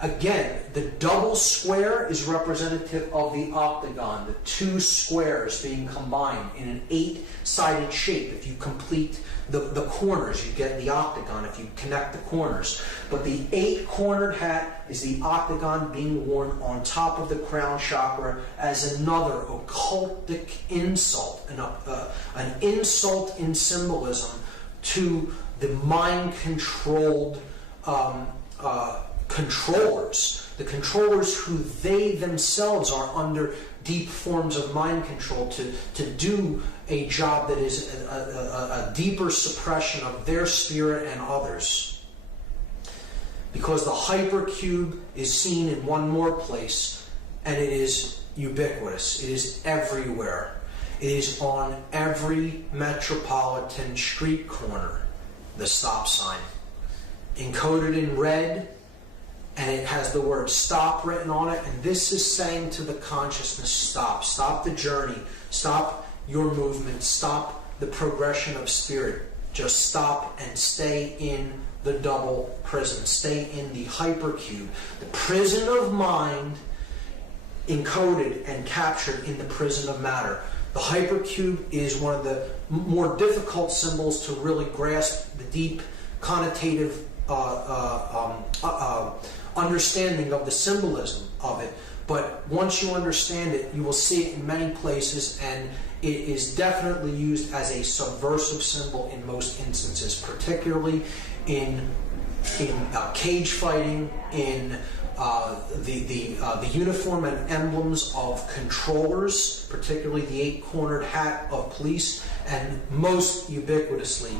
Again, the double square is representative of the octagon, the two squares being combined in an 8-sided shape. If you complete the corners, you get the octagon if you connect the corners. But the 8-cornered hat is the octagon being worn on top of the crown chakra as another occultic insult, an insult in symbolism to the mind-controlled controllers, the controllers who they themselves are under deep forms of mind control to do a job that is a deeper suppression of their spirit and others. Because the hypercube is seen in one more place, and it is ubiquitous. It is everywhere. It is on every metropolitan street corner, the stop sign. Encoded in red, and it has the word stop written on it, and this is saying to the consciousness, stop. Stop the journey. Stop your movement. Stop the progression of spirit. Just stop and stay in the double prison. Stay in the hypercube. The prison of mind encoded and captured in the prison of matter. The hypercube is one of the more difficult symbols to really grasp the deep connotative understanding of the symbolism of it. But once you understand it, you will see it in many places, and it is definitely used as a subversive symbol in most instances, particularly in cage fighting, in the uniform and emblems of controllers, particularly the 8-cornered hat of police, and most ubiquitously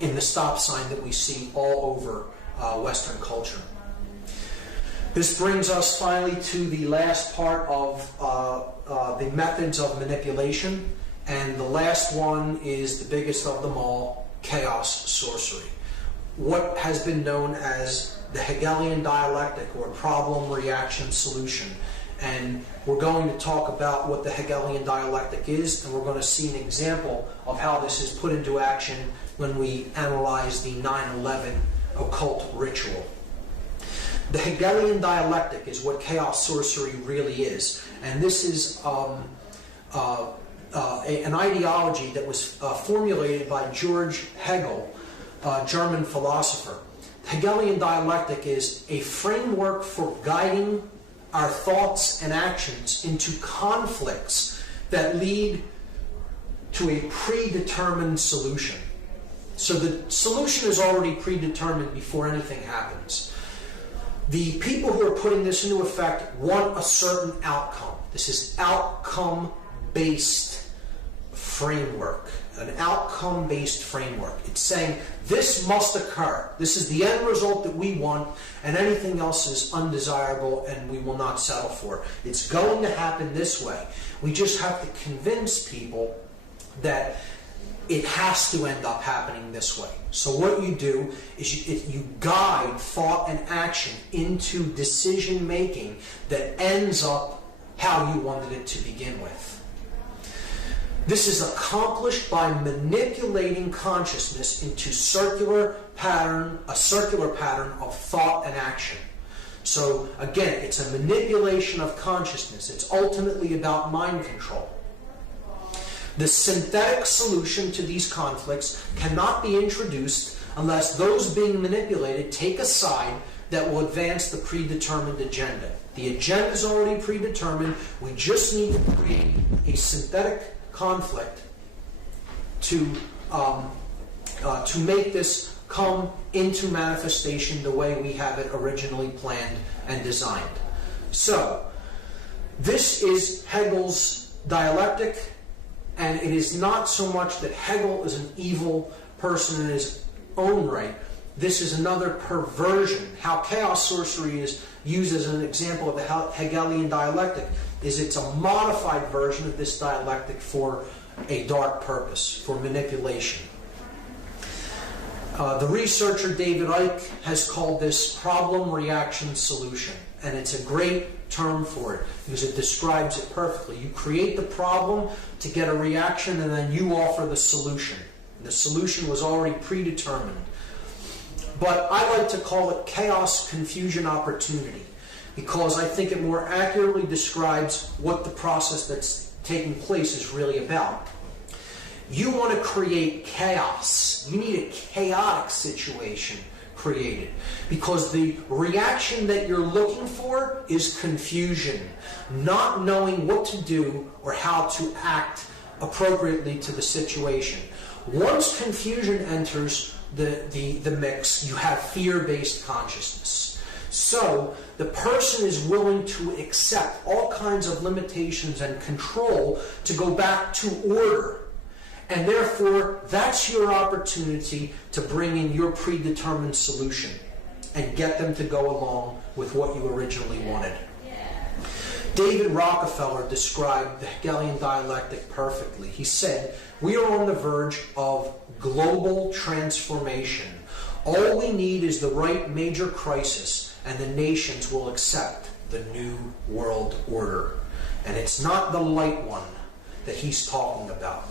in the stop sign that we see all over Western culture. This brings us finally to the last part of the methods of manipulation, and the last one is the biggest of them all, chaos sorcery. What has been known as the Hegelian dialectic, or problem-reaction-solution. And we're going to talk about what the Hegelian dialectic is, and we're going to see an example of how this is put into action when we analyze the 9/11 occult ritual. The Hegelian dialectic is what chaos sorcery really is, and this is an ideology that was formulated by George Hegel, a German philosopher. The Hegelian dialectic is a framework for guiding our thoughts and actions into conflicts that lead to a predetermined solution. So the solution is already predetermined before anything happens. The people who are putting this into effect want a certain outcome. This is outcome-based framework, an outcome-based framework. It's saying this must occur. This is the end result that we want, and anything else is undesirable and we will not settle for. It's going to happen this way. We just have to convince people that it has to end up happening this way. So what you do is you guide thought and action into decision making that ends up how you wanted it to begin with. This is accomplished by manipulating consciousness into a circular pattern of thought and action. So again, it's a manipulation of consciousness. It's ultimately about mind control. The synthetic solution to these conflicts cannot be introduced unless those being manipulated take a side that will advance the predetermined agenda. The agenda is already predetermined. We just need to create a synthetic conflict to make this come into manifestation the way we have it originally planned and designed. So, this is Hegel's dialectic, and it is not so much that Hegel is an evil person in his own right. This is another perversion. How chaos sorcery is used as an example of the Hegelian dialectic is it's a modified version of this dialectic for a dark purpose, for manipulation. The researcher David Icke has called this problem, reaction, solution. And it's a great term for it because it describes it perfectly. You create the problem to get a reaction, and then you offer the solution. The solution was already predetermined. But I like to call it chaos, confusion, opportunity, because I think it more accurately describes what the process that's taking place is really about. You want to create chaos. You need a chaotic situation created, because the reaction that you're looking for is confusion, not knowing what to do or how to act appropriately to the situation. Once confusion enters the mix, you have fear-based consciousness. So the person is willing to accept all kinds of limitations and control to go back to order. And therefore, that's your opportunity to bring in your predetermined solution and get them to go along with what you originally wanted. David Rockefeller described the Hegelian dialectic perfectly. He said, "We are on the verge of global transformation. All we need is the right major crisis, and the nations will accept the new world order." And it's not the light one that he's talking about.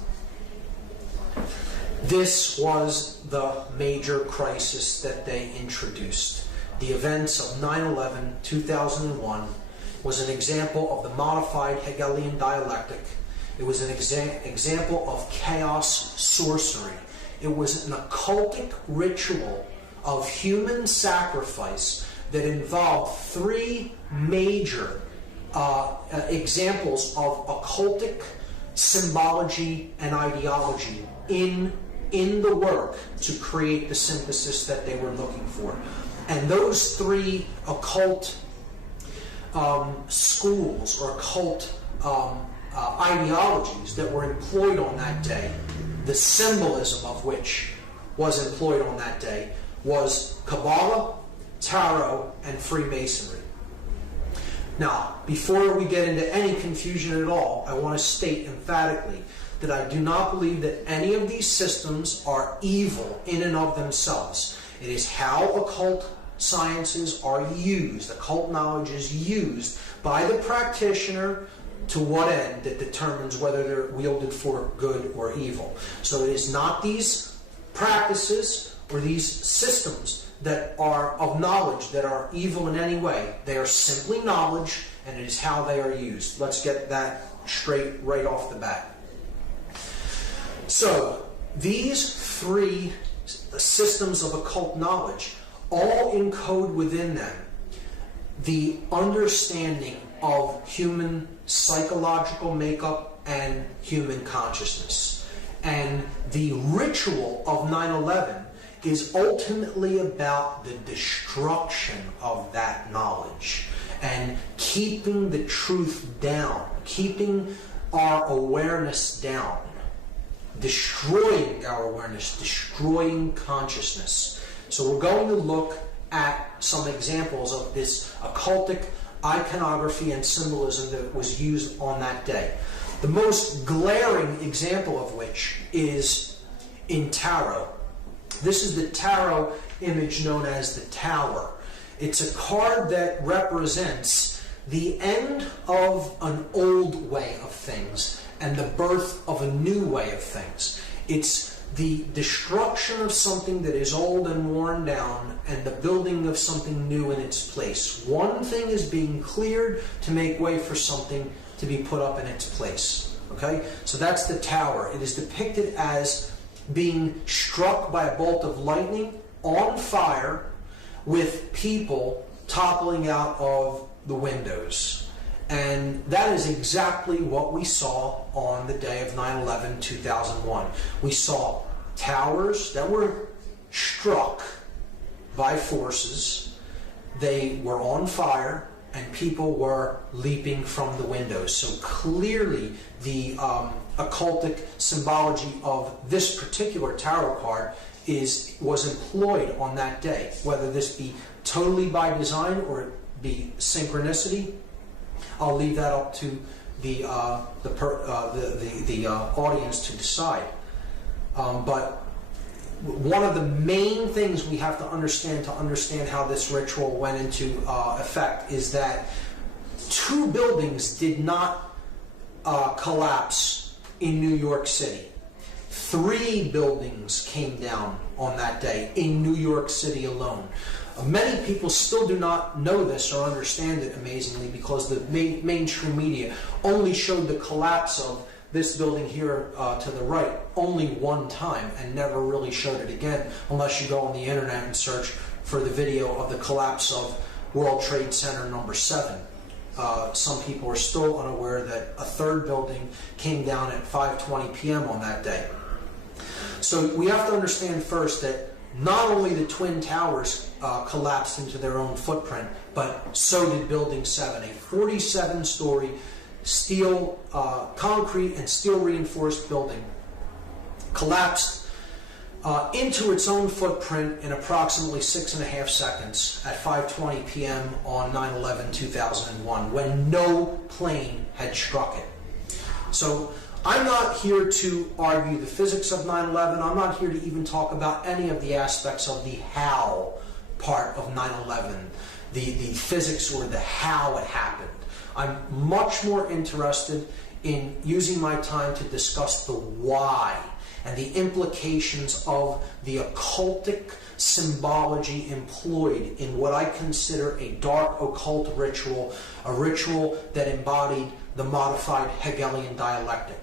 This was the major crisis that they introduced. The events of 9/11, 2001 was an example of the modified Hegelian dialectic. It was an example of chaos sorcery. It was an occultic ritual of human sacrifice that involved three major examples of occultic symbology and ideology in the work to create the synthesis that they were looking for. And those three occult schools or occult ideologies that were employed on that day, the symbolism of which was employed on that day, was Kabbalah, Tarot, and Freemasonry. Now, before we get into any confusion at all, I want to state emphatically that I do not believe that any of these systems are evil in and of themselves. It is how occult sciences are used, occult knowledge is used by the practitioner to what end that determines whether they're wielded for good or evil. So it is not these practices or these systems that are of knowledge that are evil in any way. They are simply knowledge, and it is how they are used. Let's get that straight right off the bat. So, these three systems of occult knowledge all encode within them the understanding of human psychological makeup and human consciousness. And the ritual of 9/11 is ultimately about the destruction of that knowledge and keeping the truth down, keeping our awareness down, destroying our awareness, destroying consciousness. So we're going to look at some examples of this occultic iconography and symbolism that was used on that day. The most glaring example of which is in tarot. This is the tarot image known as the Tower. It's a card that represents the end of an old way of things and the birth of a new way of things. It's the destruction of something that is old and worn down and the building of something new in its place. One thing is being cleared to make way for something to be put up in its place. Okay? So that's the Tower. It is depicted as being struck by a bolt of lightning, on fire, with people toppling out of the windows. And that is exactly what we saw on the day of 9/11/2001. We saw towers that were struck by forces. They were on fire, and people were leaping from the windows. So clearly the occultic symbology of this particular tarot card was employed on that day. Whether this be totally by design or it be synchronicity, I'll leave that up to the audience to decide. But one of the main things we have to understand how this ritual went into effect is that 2 buildings did not collapse in New York City. 3 buildings came down on that day in New York City alone. Many people still do not know this or understand it, amazingly, because the mainstream media only showed the collapse of this building here to the right only one time and never really showed it again, unless you go on the internet and search for the video of the collapse of World Trade Center number 7. Some people are still unaware that a 3rd building came down at 5:20 p.m. on that day. So we have to understand first that not only the Twin Towers collapsed into their own footprint, but so did Building 7, a 47-story steel, concrete and steel reinforced building, collapsed into its own footprint in approximately 6.5 seconds at 5:20 p.m. on 9/11/2001, when no plane had struck it. So I'm not here to argue the physics of 9/11. I'm not here to even talk about any of the aspects of the how part of 9/11, the physics or the how it happened. I'm much more interested in using my time to discuss the why and the implications of the occultic symbology employed in what I consider a dark occult ritual, a ritual that embodied the modified Hegelian dialectic.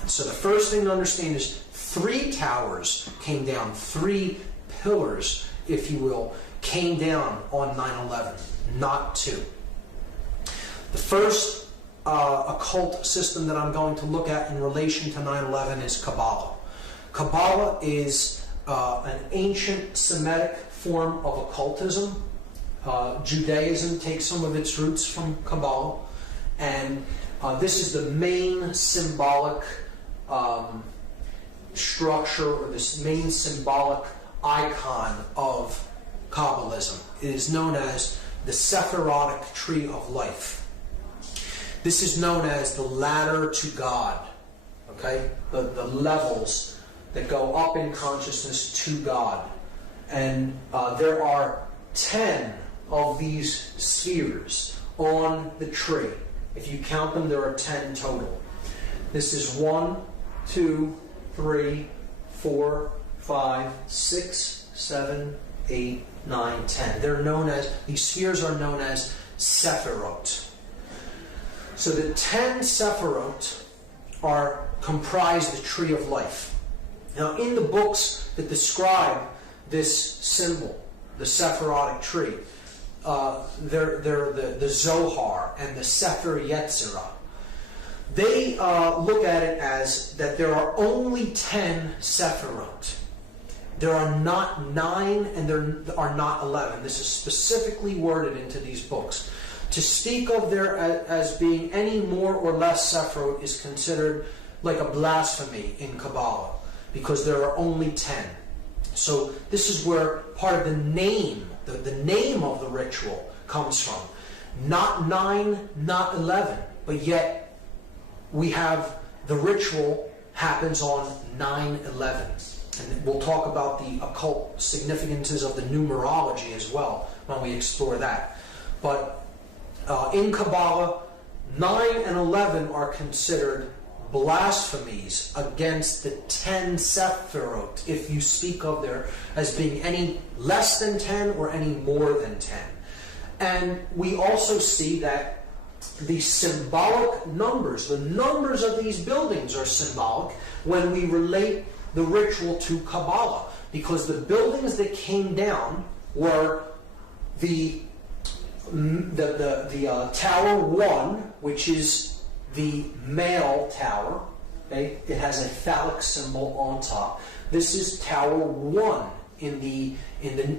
And so the first thing to understand is 3 towers came down, 3 pillars, if you will, came down on 9/11, not 2. The first occult system that I'm going to look at in relation to 9/11 is Kabbalah. Kabbalah is an ancient Semitic form of occultism. Judaism takes some of its roots from Kabbalah, and this is the main symbolic structure, or this main symbolic icon of Kabbalism. It is known as the Sephirotic Tree of Life. This is known as the ladder to God, okay? The levels that go up in consciousness to God. And there are 10 of these spheres on the tree. If you count them, there are 10 total. This is 1, 2, 3, 4, 5, 6, 7, 8, 9, 10. They're known as, these spheres are known as Sephirot. So the 10 Sephirot comprise the Tree of Life. Now, in the books that describe this symbol, the Sephirotic tree, they're the Zohar and the Sefer Yetzirah. They look at it as that there are only 10 Sephirot. There are not 9 and there are not 11. This is specifically worded into these books. To speak of there as being any more or less Sephirot is considered like a blasphemy in Kabbalah, because there are only 10. So this is where part of the name, the name of the ritual comes from. Not 9, not 11, but yet we have the ritual happens on 9/11. And we'll talk about the occult significances of the numerology as well when we explore that. But in Kabbalah, 9 and 11 are considered blasphemies against the 10 Sephirot, if you speak of there as being any less than 10 or any more than 10. And we also see that the symbolic numbers, the numbers of these buildings are symbolic when we relate the ritual to Kabbalah, because the buildings that came down were the Tower 1, which is the male tower. Okay? It has a phallic symbol on top. This is Tower 1 in the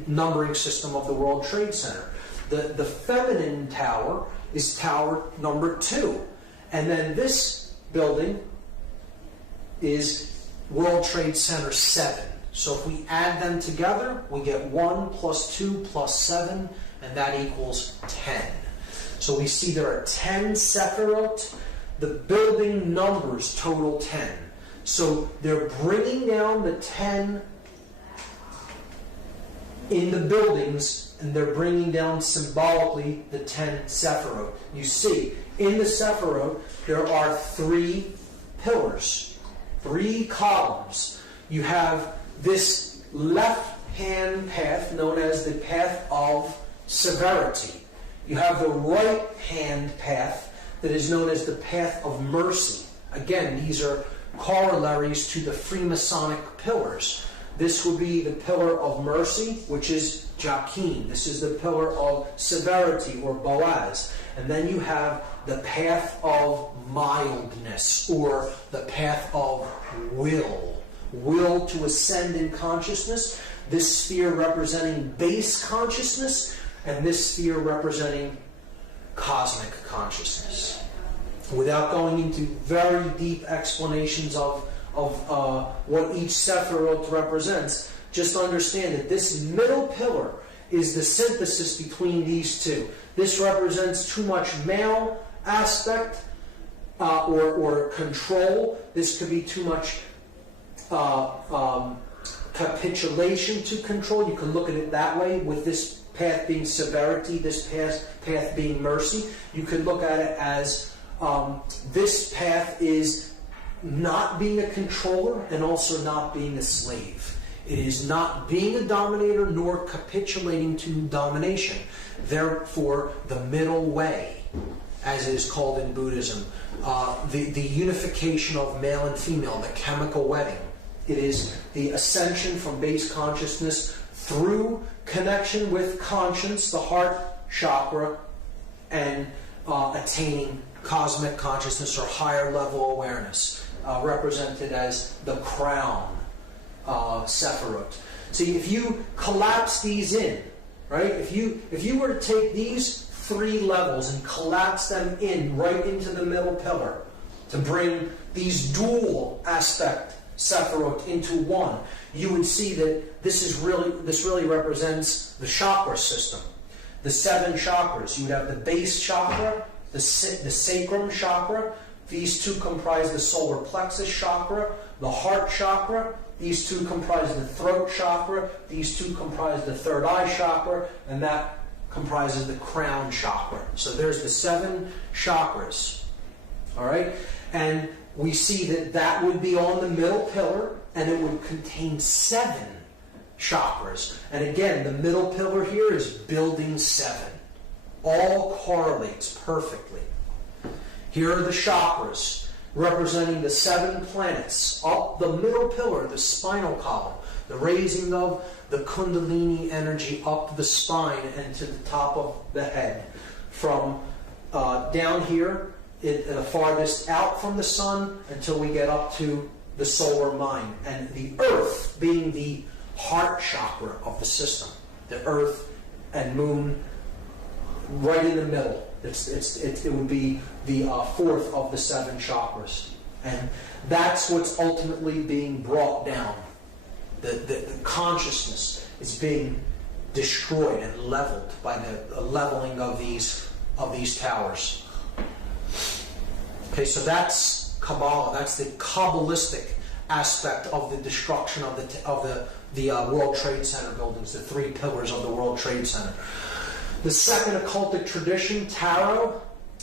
numbering system of the World Trade Center. The feminine tower is Tower number 2. And then this building is World Trade Center 7. So if we add them together, we get 1 plus 2 plus 7, and that equals 10. So we see there are 10 Sephirot. The building numbers total 10. So they're bringing down the 10 in the buildings, and they're bringing down symbolically the 10 Sephirot. You see, in the Sephirot, there are 3 pillars, 3 columns. You have this left-hand path known as the path of severity. You have the right-hand path that is known as the path of mercy. Again, these are corollaries to the Freemasonic pillars. This would be the pillar of mercy, which is Joachim. This is the pillar of severity, or Boaz. And then you have the path of mildness, or the path of will. Will to ascend in consciousness. This sphere representing base consciousness, and this sphere representing cosmic consciousness. Without going into very deep explanations of what each Sephirot represents, just understand that this middle pillar is the synthesis between these two. This represents too much male aspect or control. This could be too much capitulation to control. You can look at it that way, with this path being severity, this path being mercy. You could look at it as this path is not being a controller and also not being a slave. It is not being a dominator nor capitulating to domination. Therefore, the middle way, as it is called in Buddhism, the unification of male and female, the chemical wedding. It is the ascension from base consciousness through connection with conscience, the heart chakra, and attaining cosmic consciousness or higher level awareness, represented as the crown Sephirot. See, if you collapse these in, right? If you were to take these 3 levels and collapse them in right into the middle pillar to bring these dual aspect Sephirot into one, you would see that this really represents the chakra system. The 7 chakras. You would have the base chakra, the sacrum chakra. These 2 comprise the solar plexus chakra, the heart chakra. These 2 comprise the throat chakra. These 2 comprise the third eye chakra, and that comprises the crown chakra. So there's the 7 chakras. All right? And we see that would be on the middle pillar, and it would contain 7 chakras. And again, the middle pillar here is building 7. All correlates perfectly. Here are the chakras, representing the 7 planets. Up the middle pillar, the spinal column, the raising of the Kundalini energy up the spine and to the top of the head. From down here, the farthest out from the sun until we get up to the solar mind. And the earth being the heart chakra of the system. The earth and moon right in the middle. It would be the 4th of the 7 chakras. And that's what's ultimately being brought down. The consciousness is being destroyed and leveled by the leveling of these towers. Okay, so that's Kabbalah. That's the Kabbalistic aspect of the destruction of the World Trade Center buildings, the 3 pillars of the World Trade Center. The second occultic tradition, Tarot,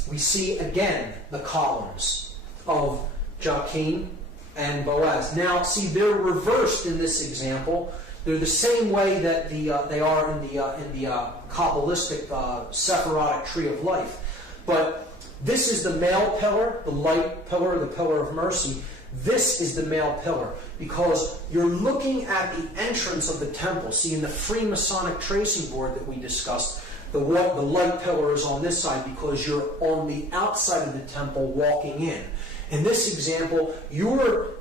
we see again the columns of Joachim and Boaz. Now, see, they're reversed in this example. They're the same way that they are in the Kabbalistic Sephirotic tree of life. But this is the male pillar, the light pillar, the pillar of mercy. This is the male pillar, because you're looking at the entrance of the temple. See, in the Freemasonic tracing board that we discussed, the light pillar is on this side because you're on the outside of the temple walking in. In this example, you're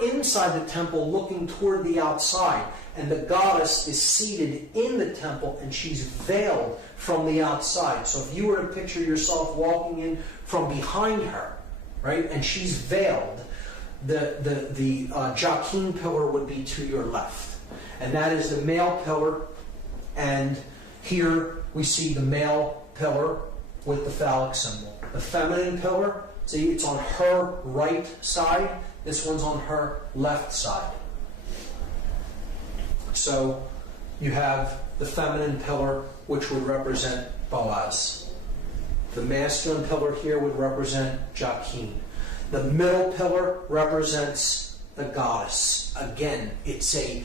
inside the temple looking toward the outside, and the goddess is seated in the temple and she's veiled from the outside. So if you were to picture yourself walking in from behind her, right, and she's veiled, the Joachim pillar would be to your left. And that is the male pillar, and here we see the male pillar with the phallic symbol. The feminine pillar, see, it's on her right side. This one's on her left side. So you have the feminine pillar, which would represent Boaz. The masculine pillar here would represent Joachim. The middle pillar represents the goddess. Again, it's a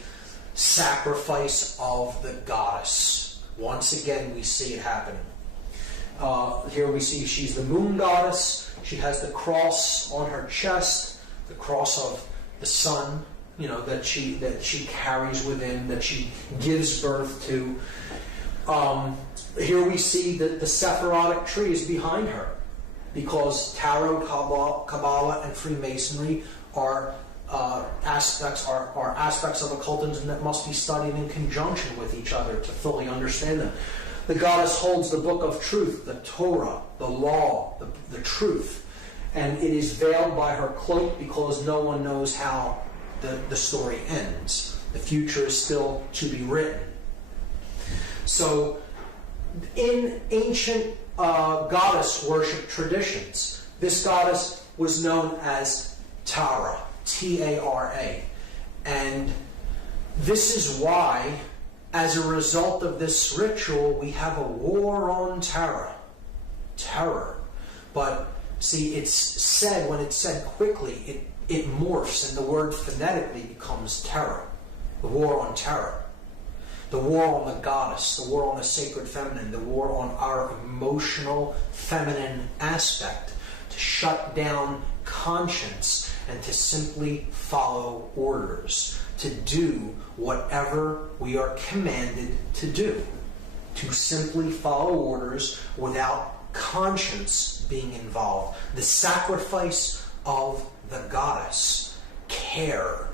sacrifice of the goddess. Once again, we see it happening. Here we see she's the moon goddess. She has the cross on her chest, the cross of the sun, that she carries within, that she gives birth to. Here we see that the Sephirotic tree is behind her, because Tarot, Kabbalah, and Freemasonry are aspects of occultism that must be studied in conjunction with each other to fully understand them. The goddess holds the book of truth, the Torah, the law, the truth, and it is veiled by her cloak because no one knows how the story ends. The future is still to be written. So, in ancient goddess worship traditions, this goddess was known as Tara, T-A-R-A. And this is why, as a result of this ritual, we have a war on terror. But see, it's said, when it's said quickly, it morphs, and the word phonetically becomes terror. The war on terror. The war on the goddess, the war on the sacred feminine, the war on our emotional feminine aspect, to shut down conscience and to simply follow orders, to do whatever we are commanded to do, to simply follow orders without conscience being involved. The sacrifice of the goddess, care,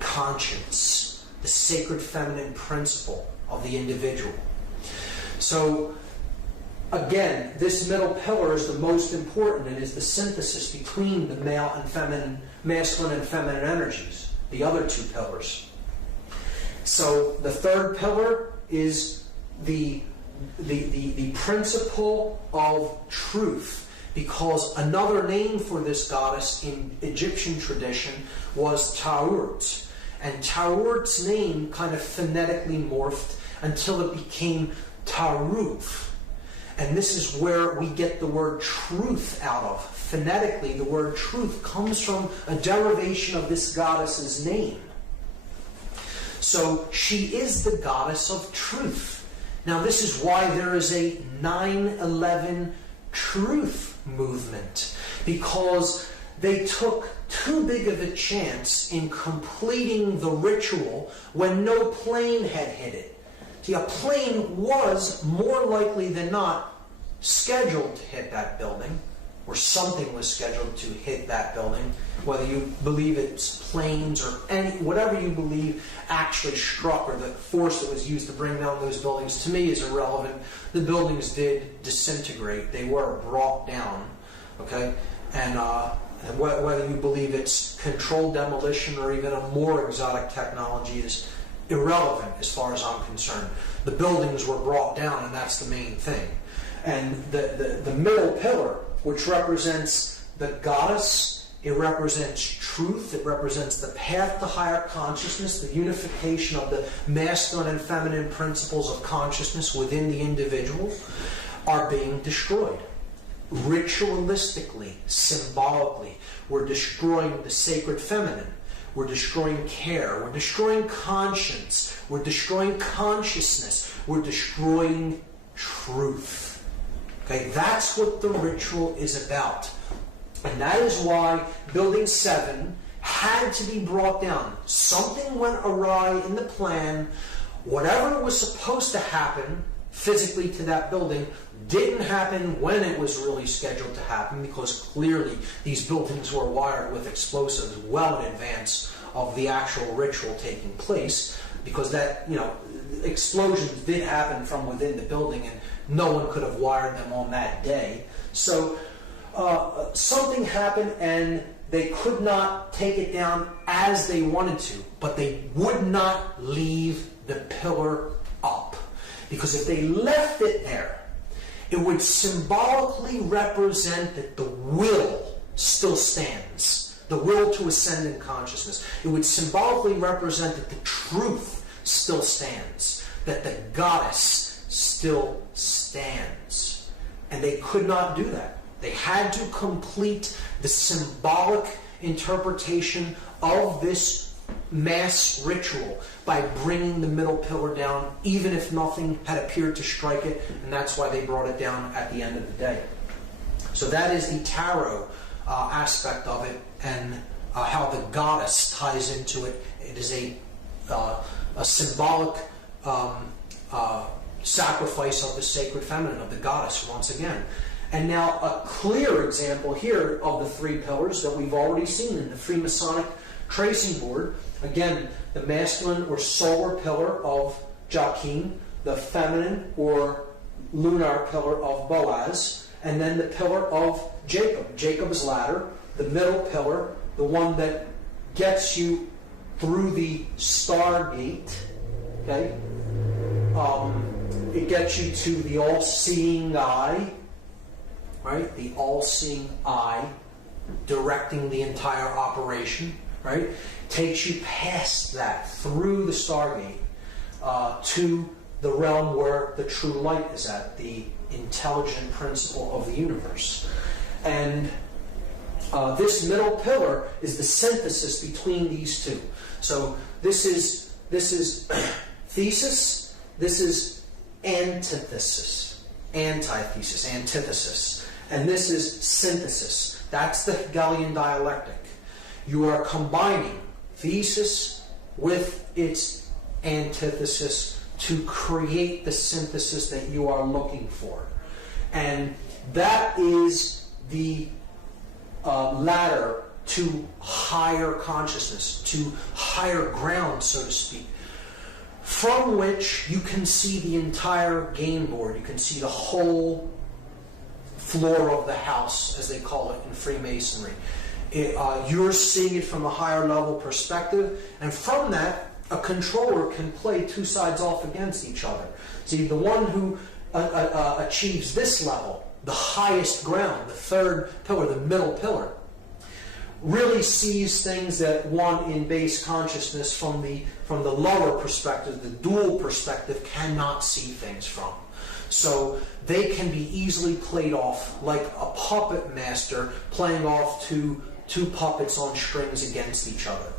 conscience, the sacred feminine principle of the individual. So, again, this middle pillar is the most important. It is the synthesis between the masculine and feminine energies, the other two pillars. So the third pillar is the principle of truth, because another name for this goddess in Egyptian tradition was Taurt. And Taurt's name kind of phonetically morphed until it became Taruf. And this is where we get the word truth out of. Phonetically, the word truth comes from a derivation of this goddess's name. So she is the goddess of truth. Now this is why there is a 9/11 truth movement, because they took too big of a chance in completing the ritual when no plane had hit it. See, a plane was more likely than not scheduled to hit that building, or something was scheduled to hit that building, whether you believe it's planes or whatever you believe actually struck, or the force that was used to bring down those buildings, to me is irrelevant. The buildings did disintegrate. They were brought down, okay? And whether you believe it's controlled demolition or even a more exotic technology is irrelevant as far as I'm concerned. The buildings were brought down, and that's the main thing. And the middle pillar, which represents the goddess, it represents truth, it represents the path to higher consciousness, the unification of the masculine and feminine principles of consciousness within the individual, are being destroyed. Ritualistically, symbolically, we're destroying the sacred feminine. We're destroying care. We're destroying conscience. We're destroying consciousness. We're destroying truth. Okay, that's what the ritual is about. And that is why Building 7 had to be brought down. Something went awry in the plan. Whatever was supposed to happen physically to that building didn't happen when it was really scheduled to happen, because clearly these buildings were wired with explosives well in advance of the actual ritual taking place, because that, explosions did happen from within the building and no one could have wired them on that day. So something happened and they could not take it down as they wanted to, but they would not leave the pillar up. Because if they left it there, it would symbolically represent that the will still stands. The will to ascend in consciousness. It would symbolically represent that the truth still stands. That the goddess still stands. And they could not do that. They had to complete the symbolic interpretation of this mass ritual by bringing the middle pillar down, even if nothing had appeared to strike it, and that's why they brought it down at the end of the day. So that is the tarot aspect of it, and how the goddess ties into it. It is a symbolic sacrifice of the sacred feminine, of the goddess, once again. And now a clear example here of the three pillars that we've already seen in the Freemasonic tracing board. Again, the masculine or solar pillar of Joachim, the feminine or lunar pillar of Boaz, and then the pillar of Jacob, Jacob's ladder, the middle pillar, the one that gets you through the stargate. Okay, it gets you to the all-seeing eye, right? The all-seeing eye, directing the entire operation, right? Takes you past that, through the stargate, to the realm where the true light is at, the intelligent principle of the universe. And this middle pillar is the synthesis between these two. So this is thesis, this is antithesis, antithesis, antithesis, and this is synthesis. That's the Hegelian dialectic. You are combining thesis with its antithesis to create the synthesis that you are looking for. And that is the ladder to higher consciousness, to higher ground, so to speak, from which you can see the entire game board. You can see the whole floor of the house, as they call it in Freemasonry. You're seeing it from a higher level perspective, and from that, a controller can play two sides off against each other. See, the one who achieves this level, the highest ground, the third pillar, the middle pillar, really sees things that one in base consciousness from the lower perspective, the dual perspective, cannot see things from. So they can be easily played off like a puppet master playing off two puppets on strings against each other.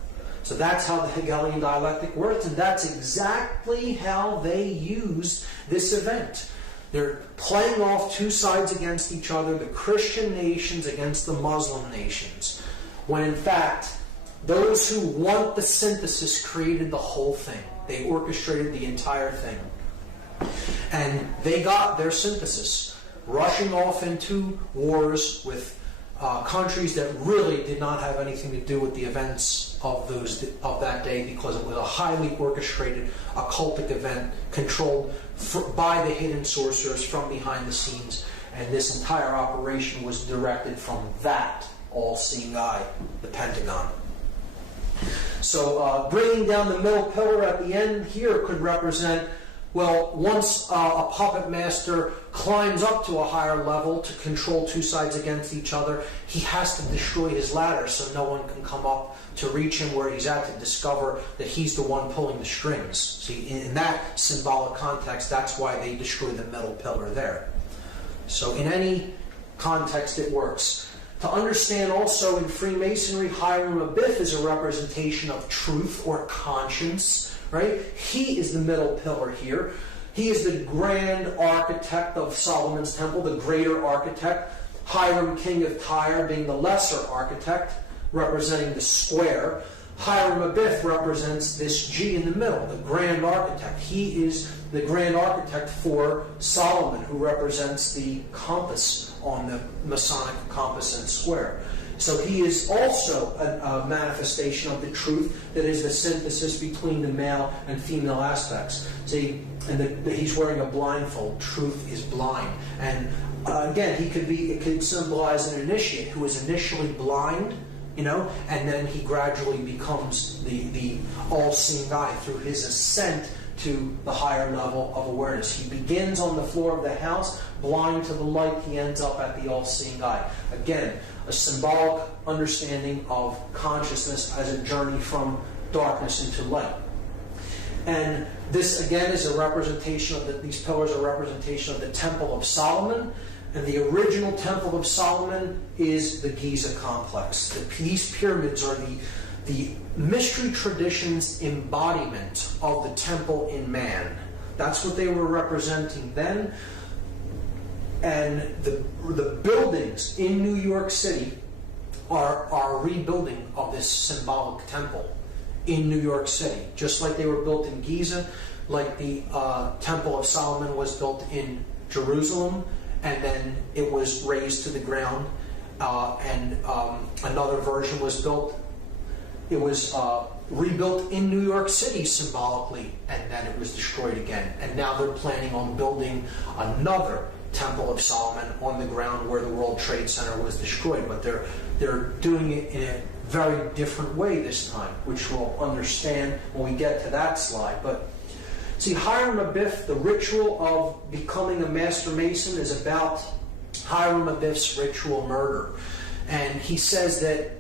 So that's how the Hegelian dialectic works, and that's exactly how they used this event. They're playing off two sides against each other, the Christian nations against the Muslim nations, when in fact, those who want the synthesis created the whole thing. They orchestrated the entire thing. And they got their synthesis, rushing off into wars with countries that really did not have anything to do with the events of that day, because it was a highly orchestrated occultic event controlled by the hidden sorcerers from behind the scenes, and this entire operation was directed from that all-seeing eye, the Pentagon. So bringing down the middle pillar at the end here could represent, well, once a puppet master climbs up to a higher level to control two sides against each other, he has to destroy his ladder so no one can come up to reach him where he's at to discover that he's the one pulling the strings. See, in that symbolic context, that's why they destroy the middle pillar there. So in any context, it works. To understand also in Freemasonry, Hiram Abiff is a representation of truth or conscience, right? He is the middle pillar here. He is the grand architect of Solomon's Temple, the greater architect. Hiram, king of Tyre, being the lesser architect, representing the square. Hiram Abiff represents this G in the middle, the grand architect. He is the grand architect for Solomon, who represents the compass on the Masonic compass and square. So he is also a manifestation of the truth that is the synthesis between the male and female aspects. See, and he's wearing a blindfold. Truth is blind. And again, it could symbolize an initiate who is initially blind, and then he gradually becomes the all-seeing eye through his ascent to the higher level of awareness. He begins on the floor of the house, blind to the light. He ends up at the all-seeing eye. Again, a symbolic understanding of consciousness as a journey from darkness into light. And this, again, is a representation of these pillars are a representation of the Temple of Solomon. And the original Temple of Solomon is the Giza complex. These pyramids are the mystery tradition's embodiment of the temple in man. That's what they were representing then. And the buildings in New York City are a rebuilding of this symbolic temple in New York City. Just like they were built in Giza, like the Temple of Solomon was built in Jerusalem, and then it was razed to the ground, and another version was built. It was rebuilt in New York City symbolically, and then it was destroyed again. And now they're planning on building another Temple of Solomon on the ground where the World Trade Center was destroyed. But they're doing it in a very different way this time, which we'll understand when we get to that slide. But see, Hiram Abiff, the ritual of becoming a Master Mason is about Hiram Abiff's ritual murder. And he says that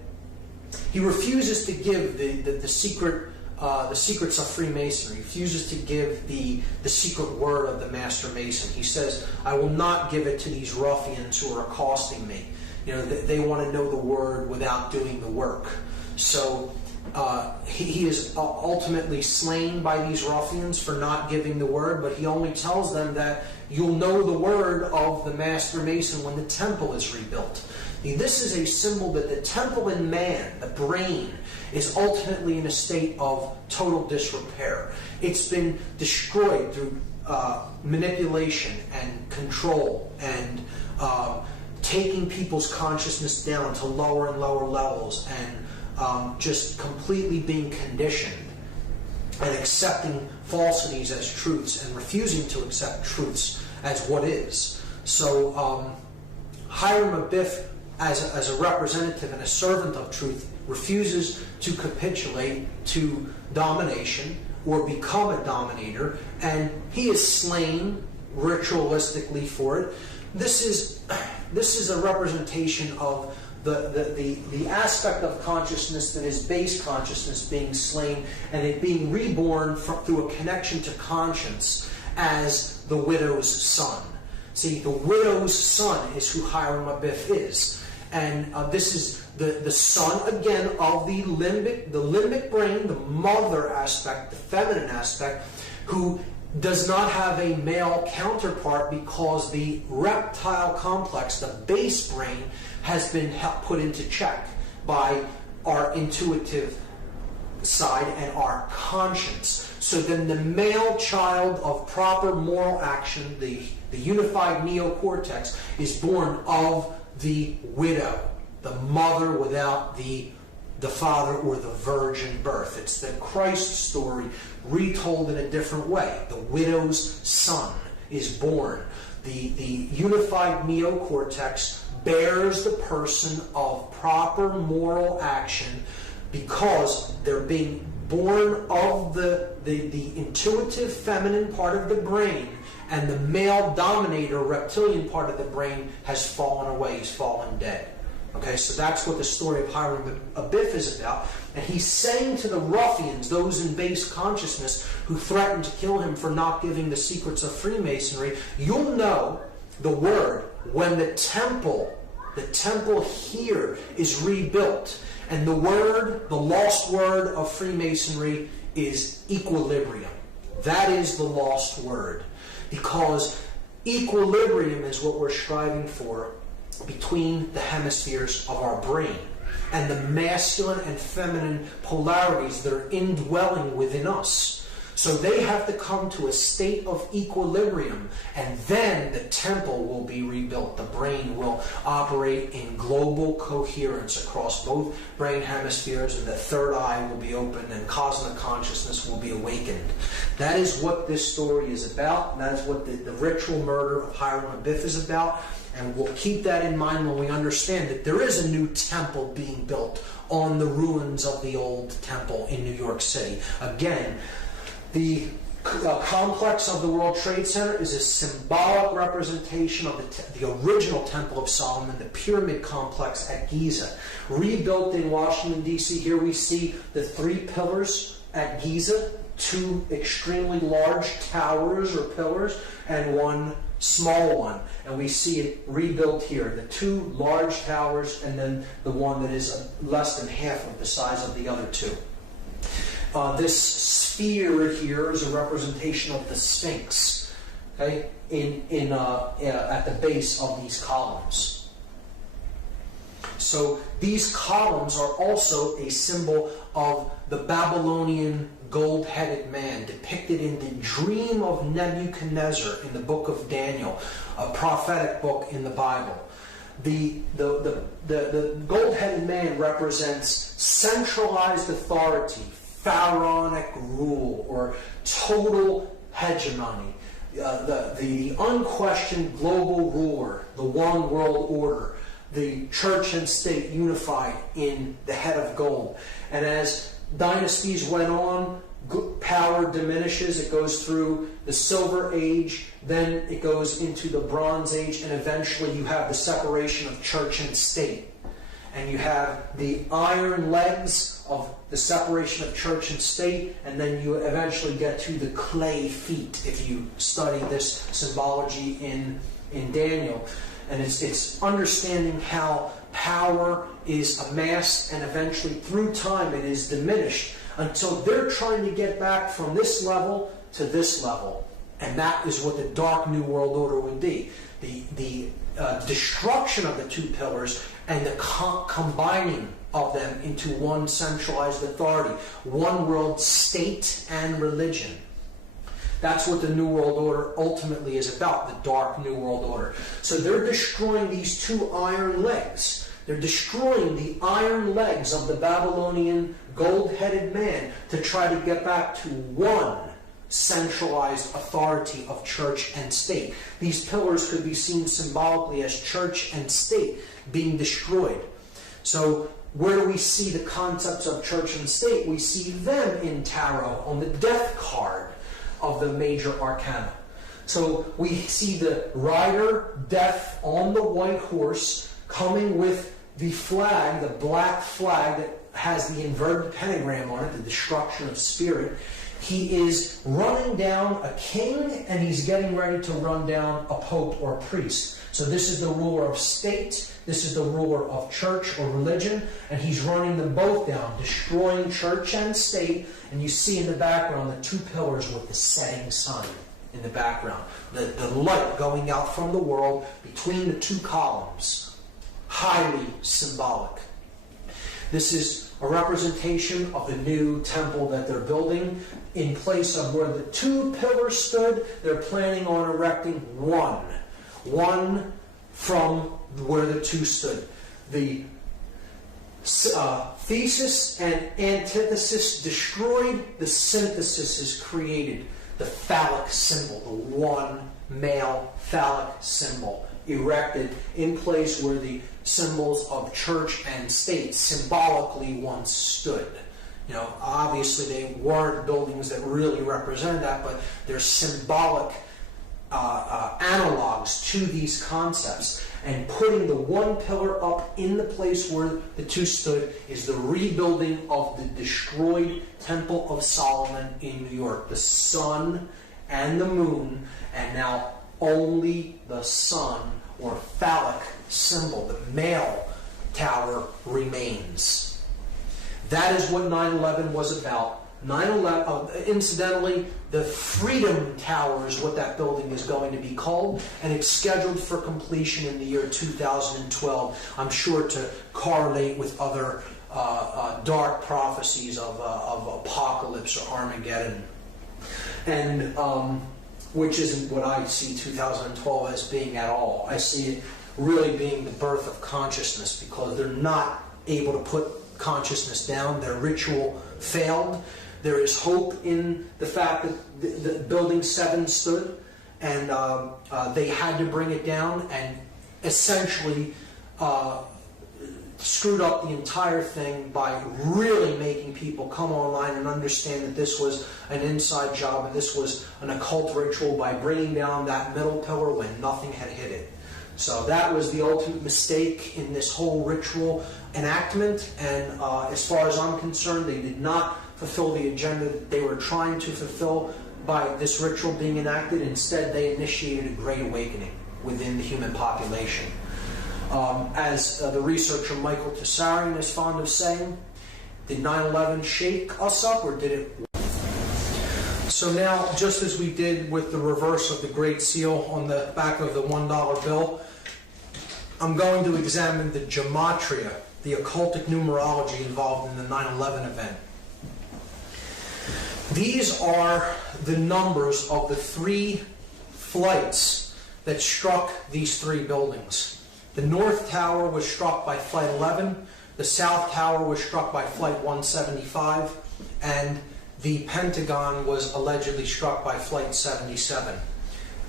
he refuses to give the secrets of Freemasonry. He refuses to give the secret word of the Master Mason. He says, I will not give it to these ruffians who are accosting me. They want to know the word without doing the work. So he is ultimately slain by these ruffians for not giving the word, but he only tells them that you'll know the word of the Master Mason when the temple is rebuilt. This is a symbol that the temple in man, the brain, is ultimately in a state of total disrepair. It's been destroyed through manipulation and control and taking people's consciousness down to lower and lower levels and just completely being conditioned and accepting falsities as truths and refusing to accept truths as what is. So Hiram Abiff, as a representative and a servant of truth, refuses to capitulate to domination or become a dominator, and he is slain ritualistically for it. This is a representation of the aspect of consciousness that is base consciousness being slain and it being reborn through a connection to conscience as the widow's son. See, the widow's son is who Hiram Abiff is. And this is the son, again, of the limbic brain, the mother aspect, the feminine aspect, who does not have a male counterpart because the reptile complex, the base brain, has been put into check by our intuitive side and our conscience. So then the male child of proper moral action, the unified neocortex, is born of the widow, the mother without the father or the virgin birth. It's the Christ story retold in a different way. The widow's son is born. The unified neocortex bears the person of proper moral action because they're being born of the intuitive feminine part of the brain, and the male dominator reptilian part of the brain has fallen away. He's fallen dead. Okay, so that's what the story of Hiram Abiff is about. And he's saying to the ruffians, those in base consciousness who threatened to kill him for not giving the secrets of Freemasonry, you'll know the word when the temple here is rebuilt. And the word, the lost word of Freemasonry is equilibrium. That is the lost word. Because equilibrium is what we're striving for between the hemispheres of our brain. and the masculine and feminine polarities that are indwelling within us. So they have to come to a state of equilibrium, and then the temple will be rebuilt. The brain will operate in global coherence across both brain hemispheres, and the third eye will be opened, and cosmic consciousness will be awakened. That is what this story is about, and that is what the ritual murder of Hiram Abiff is about. And we'll keep that in mind when we understand that there is a new temple being built on the ruins of the old temple in New York City. Again, the complex of the World Trade Center is a symbolic representation of the original Temple of Solomon, the pyramid complex at Giza. Rebuilt in Washington, D.C., here we see the 3 pillars at Giza, 2 extremely large towers or pillars, and 1 small one. And we see it rebuilt here, the 2 large towers and then the one that is less than half of the size of the other 2. This sphere here is a representation of the Sphinx, okay, at the base of these columns. So these columns are also a symbol of the Babylonian gold-headed man depicted in the dream of Nebuchadnezzar in the book of Daniel, a prophetic book in the Bible. The gold-headed man represents centralized authority, pharaonic rule, or total hegemony, the unquestioned global ruler, the one world order, the church and state unified in the head of gold. And as dynasties went on, power diminishes. It goes through the Silver Age, then it goes into the Bronze Age, and eventually you have the separation of church and state. And you have the iron legs of the separation of church and state, and then you eventually get to the clay feet if you study this symbology in Daniel. And it's understanding how power is amassed, and eventually through time it is diminished until they're trying to get back from this level to this level. And that is what the dark New World Order would be. The destruction of the 2 pillars and the combining of them into one centralized authority, one world state and religion. That's what the New World Order ultimately is about, the dark New World Order. So they're destroying these 2 iron legs. They're destroying the iron legs of the Babylonian gold-headed man to try to get back to one centralized authority of church and state. These pillars could be seen symbolically as church and state being destroyed. So where do we see the concepts of church and state? We see them in tarot on the death card of the major arcana. So we see the rider, death, on the white horse, coming with the flag, the black flag that has the inverted pentagram on it, the destruction of spirit. He is running down a king, and he's getting ready to run down a pope or a priest. So this is the ruler of state, this is the ruler of church or religion, and he's running them both down, destroying church and state. And you see in the background the 2 pillars with the setting sun in the background. The light going out from the world between the 2 columns. Highly symbolic. This is a representation of the new temple that they're building. In place of where the 2 pillars stood, they're planning on erecting one from where the 2 stood. The thesis and antithesis destroyed, the synthesis is created. The phallic symbol, the one male phallic symbol, erected in place where the symbols of church and state symbolically once stood. You know, obviously they weren't buildings that really represent that, but they're symbolic analogs to these concepts. And putting the 1 pillar up in the place where the 2 stood is the rebuilding of the destroyed Temple of Solomon in New York. The sun and the moon, and now only the sun or phallic symbol, the male tower, remains. That is what 9/11 was about. Incidentally, the Freedom Tower is what that building is going to be called, and it's scheduled for completion in the year 2012. I'm sure to correlate with other dark prophecies of apocalypse or Armageddon, and which isn't what I see 2012 as being at all. I see it really being the birth of consciousness, because they're not able to put consciousness down. Their ritual failed. There is hope in the fact that the Building 7 stood, and they had to bring it down and essentially screwed up the entire thing by really making people come online and understand that this was an inside job and this was an occult ritual by bringing down that middle pillar when nothing had hit it. So that was the ultimate mistake in this whole ritual enactment, and as far as I'm concerned, they did not fulfill the agenda that they were trying to fulfill by this ritual being enacted. Instead, they initiated a great awakening within the human population. As the researcher Michael Tessarian is fond of saying, did 9/11 shake us up, or did it? So now, just as we did with the reverse of the Great Seal on the back of the $1 bill, I'm going to examine the gematria, the occultic numerology involved in the 9/11 event. These are the numbers of the 3 flights that struck these 3 buildings. The North Tower was struck by Flight 11, the South Tower was struck by Flight 175, and the Pentagon was allegedly struck by Flight 77.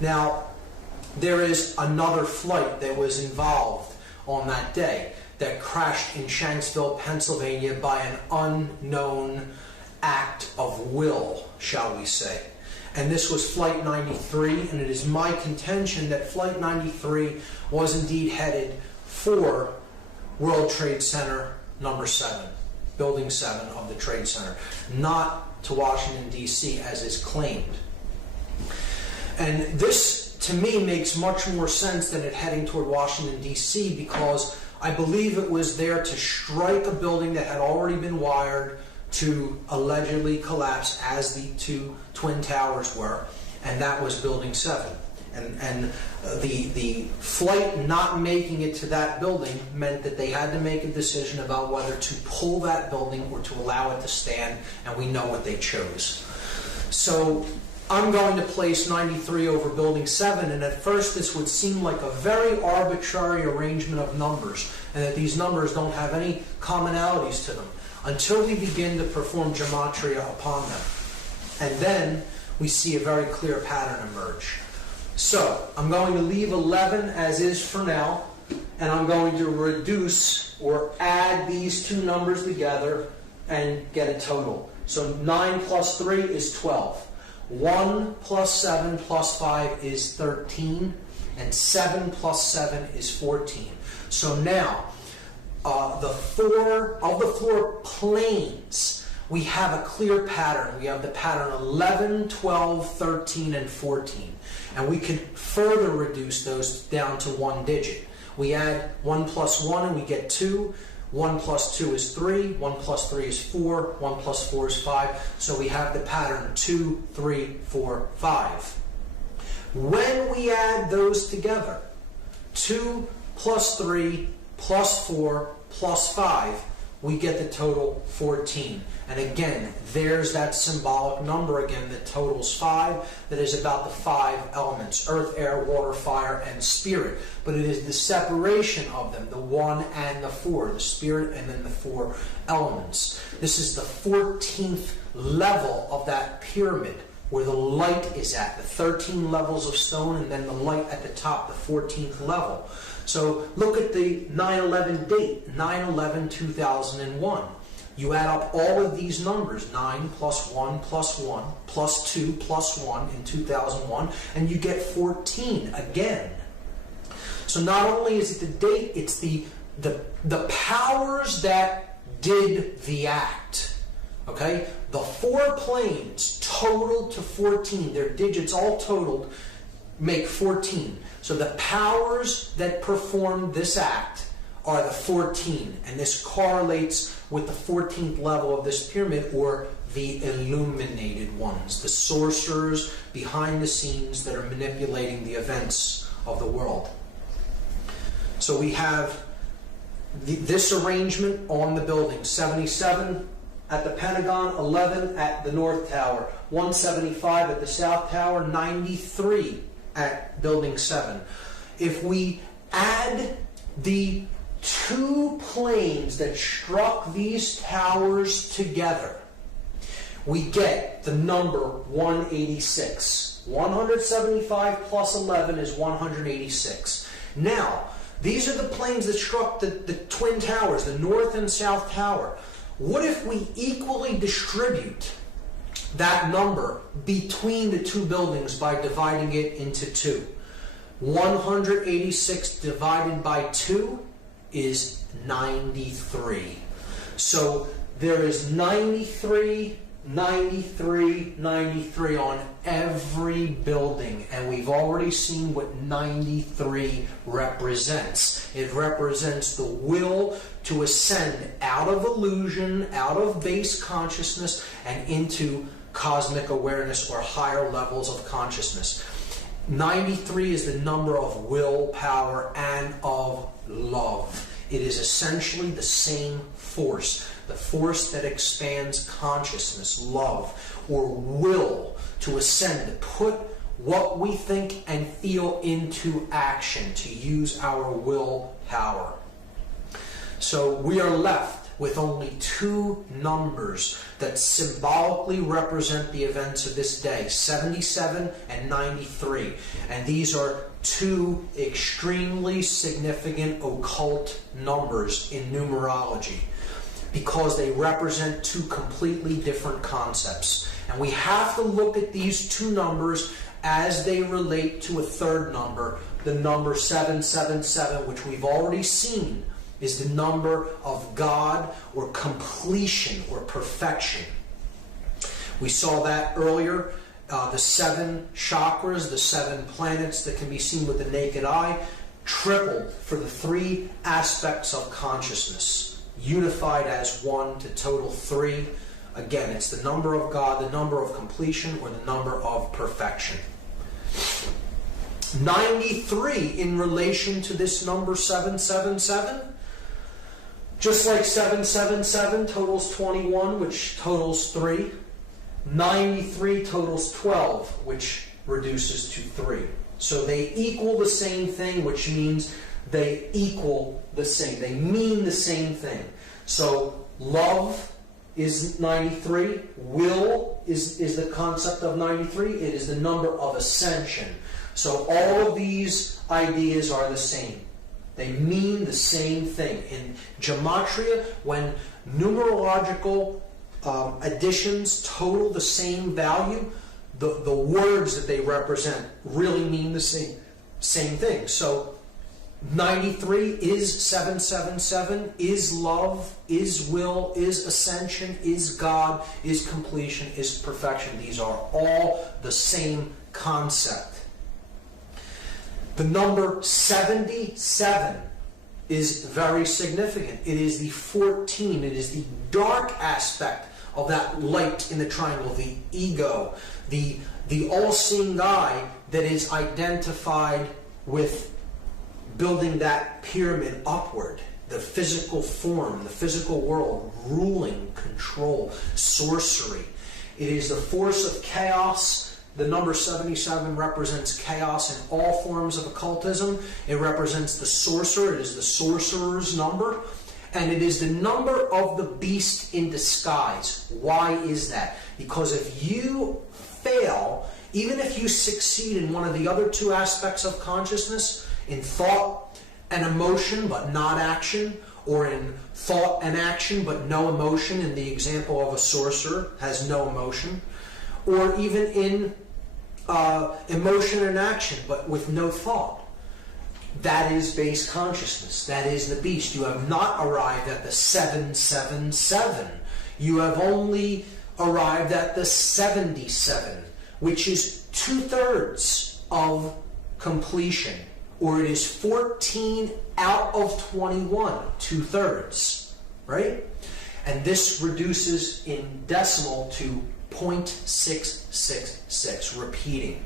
Now, there is another flight that was involved on that day that crashed in Shanksville, Pennsylvania by an unknown act of will, shall we say. And this was Flight 93, and it is my contention that Flight 93 was indeed headed for World Trade Center number 7, Building 7 of the Trade Center, not to Washington, D.C., as is claimed. And this, to me, makes much more sense than it heading toward Washington, D.C., because I believe it was there to strike a building that had already been wired to allegedly collapse, as the 2 Twin Towers were, and that was Building 7. And the flight not making it to that building meant that they had to make a decision about whether to pull that building or to allow it to stand, and we know what they chose. So I'm going to place 93 over Building 7, and at first this would seem like a very arbitrary arrangement of numbers, and that these numbers don't have any commonalities to them, until we begin to perform gematria upon them. And then we see a very clear pattern emerge. So I'm going to leave 11 as is for now, and I'm going to reduce or add these 2 numbers together and get a total. So 9 plus 3 is 12. 1 plus 7 plus 5 is 13, and 7 plus 7 is 14. So now, the 4 planes, we have a clear pattern. We have the pattern 11, 12, 13, and 14. And we can further reduce those down to 1 digit. We add 1 plus 1 and we get 2. 1 plus 2 is 3. 1 plus 3 is 4. 1 plus 4 is 5. So we have the pattern 2, 3, 4, 5. When we add those together, 2 plus 3 plus 4 plus 5, we get the total 14. And again, there's that symbolic number again that totals 5, that is about the 5 elements: earth, air, water, fire, and spirit. But it is the separation of them, the 1 and the 4, the spirit and then the 4 elements. This is the 14th level of that pyramid, where the light is at, the 13 levels of stone, and then the light at the top, the 14th level. So look at the 9/11 date, 9/11/2001. You add up all of these numbers, 9 plus 1 plus 1 plus 2 plus 1 in 2001, and you get 14 again. So not only is it the date, it's the powers that did the act. Okay? The 4 planes totaled to 14. Their digits all totaled make 14. So the powers that performed this act are the 14, and this correlates with the 14th level of this pyramid, or the illuminated ones, the sorcerers behind the scenes that are manipulating the events of the world. So we have this arrangement on the building: 77 at the Pentagon, 11 at the North Tower, 175 at the South Tower, 93 at Building 7. If we add the two planes that struck these towers together, we get the number 186. 175 plus 11 is 186. Now, these are the planes that struck the twin towers, the North and South Tower. What if we equally distribute that number between the two buildings by dividing it into two? 186 divided by 2 is 93. So there is 93, 93, 93 on every building, and we've already seen what 93 represents. It represents the will to ascend out of illusion, out of base consciousness, and into cosmic awareness or higher levels of consciousness. 93 is the number of willpower and of love. It is essentially the same force, the force that expands consciousness, love, or will to ascend, to put what we think and feel into action, to use our willpower. So we are left with only two numbers that symbolically represent the events of this day, 77 and 93. And these are two extremely significant occult numbers in numerology, because they represent two completely different concepts. And we have to look at these two numbers as they relate to a third number, the number 777, which we've already seen is the number of God, or completion, or perfection. We saw that earlier. The 7 chakras, the 7 planets that can be seen with the naked eye, tripled for the 3 aspects of consciousness, unified as one to total 3. Again, it's the number of God, the number of completion, or the number of perfection. 93 in relation to this number 777. Just like 777 totals 21, which totals 3, 93 totals 12, which reduces to 3. So they equal the same thing, which means they equal the same. They mean the same thing. So love is 93. Will is the concept of 93. It is the number of ascension. So all of these ideas are the same. They mean the same thing. In gematria, when numerological additions total the same value, the words that they represent really mean the same thing. So 93 is 777, is love, is will, is ascension, is God, is completion, is perfection. These are all the same concept. The number 77 is very significant. It is the 14. It is the dark aspect of that light in the triangle, the ego, the all-seeing eye that is identified with building that pyramid upward, the physical form, the physical world, ruling, control, sorcery. It is the force of chaos. The number 77 represents chaos in all forms of occultism. It represents the sorcerer. It is the sorcerer's number. And it is the number of the beast in disguise. Why is that? Because if you fail, even if you succeed in one of the other two aspects of consciousness, in thought and emotion but not action, or in thought and action but no emotion, in the example of a sorcerer, has no emotion, or even in emotion and action, but with no thought. That is base consciousness. That is the beast. You have not arrived at the 777. You have only arrived at the 77, which is 2/3 of completion, or it is 14 out of 21, 2/3, right? And this reduces in decimal to 0.666, repeating.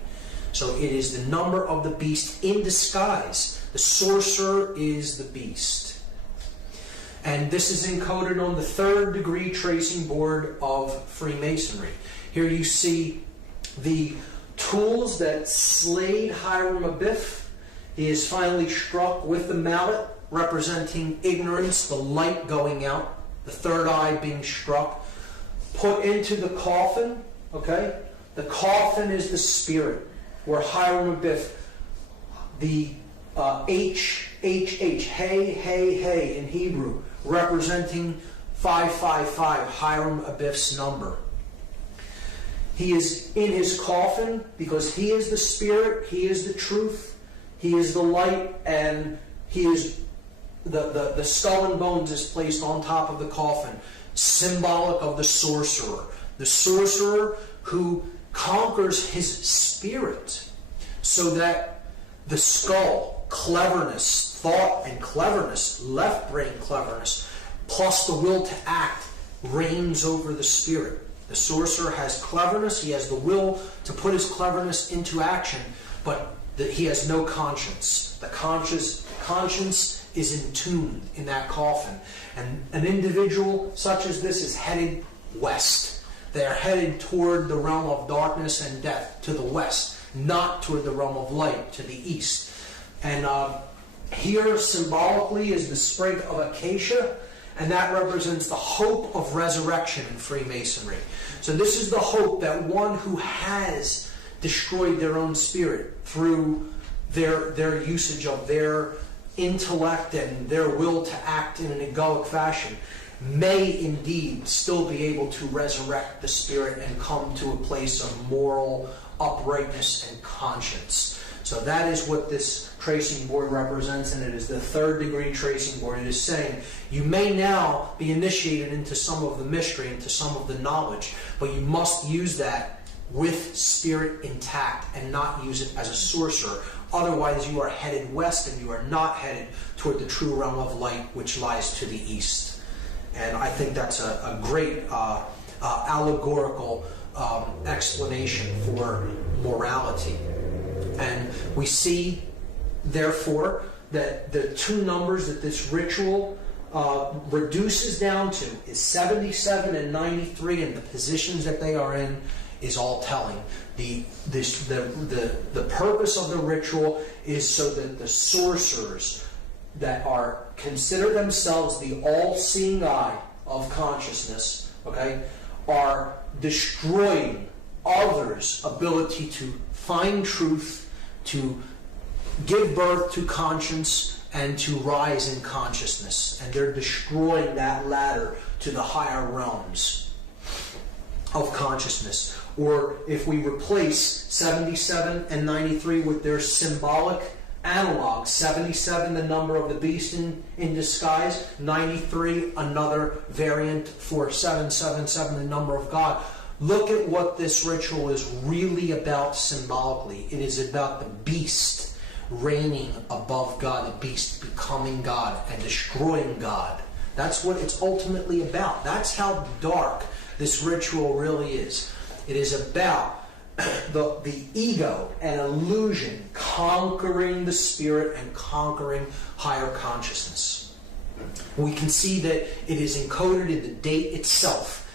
So it is the number of the beast in disguise. The sorcerer is the beast. And this is encoded on the 3rd degree tracing board of Freemasonry. Here you see the tools that slayed Hiram Abiff. He is finally struck with the mallet, representing ignorance, the light going out, the third eye being struck, put into the coffin. Okay, the coffin is the spirit, where Hiram Abiff, the HHH, hey in Hebrew, representing 555, Hiram Abiff's number. He is in his coffin because he is the spirit, he is the truth, he is the light, and he is the skull and bones is placed on top of the coffin, symbolic of the sorcerer. The sorcerer who conquers his spirit, so that the skull, cleverness, thought and cleverness, left brain cleverness, plus the will to act, reigns over the spirit. The sorcerer has cleverness, he has the will to put his cleverness into action, but he has no conscience. The conscience is entombed in that coffin. And an individual such as this is headed west. They are headed toward the realm of darkness and death, to the west, not toward the realm of light, to the east. And here symbolically is the sprig of acacia, and that represents the hope of resurrection in Freemasonry. So this is the hope that one who has destroyed their own spirit through their usage of their intellect and their will to act in an egoic fashion may indeed still be able to resurrect the spirit and come to a place of moral uprightness and conscience. So that is what this tracing board represents, and it is the 3rd degree tracing board. It is saying you may now be initiated into some of the mystery, into some of the knowledge, but you must use that with spirit intact and not use it as a sorcerer. Otherwise you are headed west and you are not headed toward the true realm of light, which lies to the east. And I think that's a great allegorical explanation for morality. And we see, therefore, that the two numbers that this ritual reduces down to is 77 and 93, and the positions that they are in is all telling. The purpose of the ritual is so that the sorcerers that are consider themselves the all-seeing eye of consciousness, okay, are destroying others' ability to find truth, to give birth to conscience, and to rise in consciousness. And they're destroying that ladder to the higher realms of consciousness. Or if we replace 77 and 93 with their symbolic analog, 77 the number of the beast in disguise, 93 another variant for 777 the number of God. Look at what this ritual is really about symbolically. It is about the beast reigning above God, the beast becoming God and destroying God. That's what it's ultimately about. That's how dark this ritual really is. It is about the ego and illusion conquering the spirit and conquering higher consciousness. We can see that it is encoded in the date itself.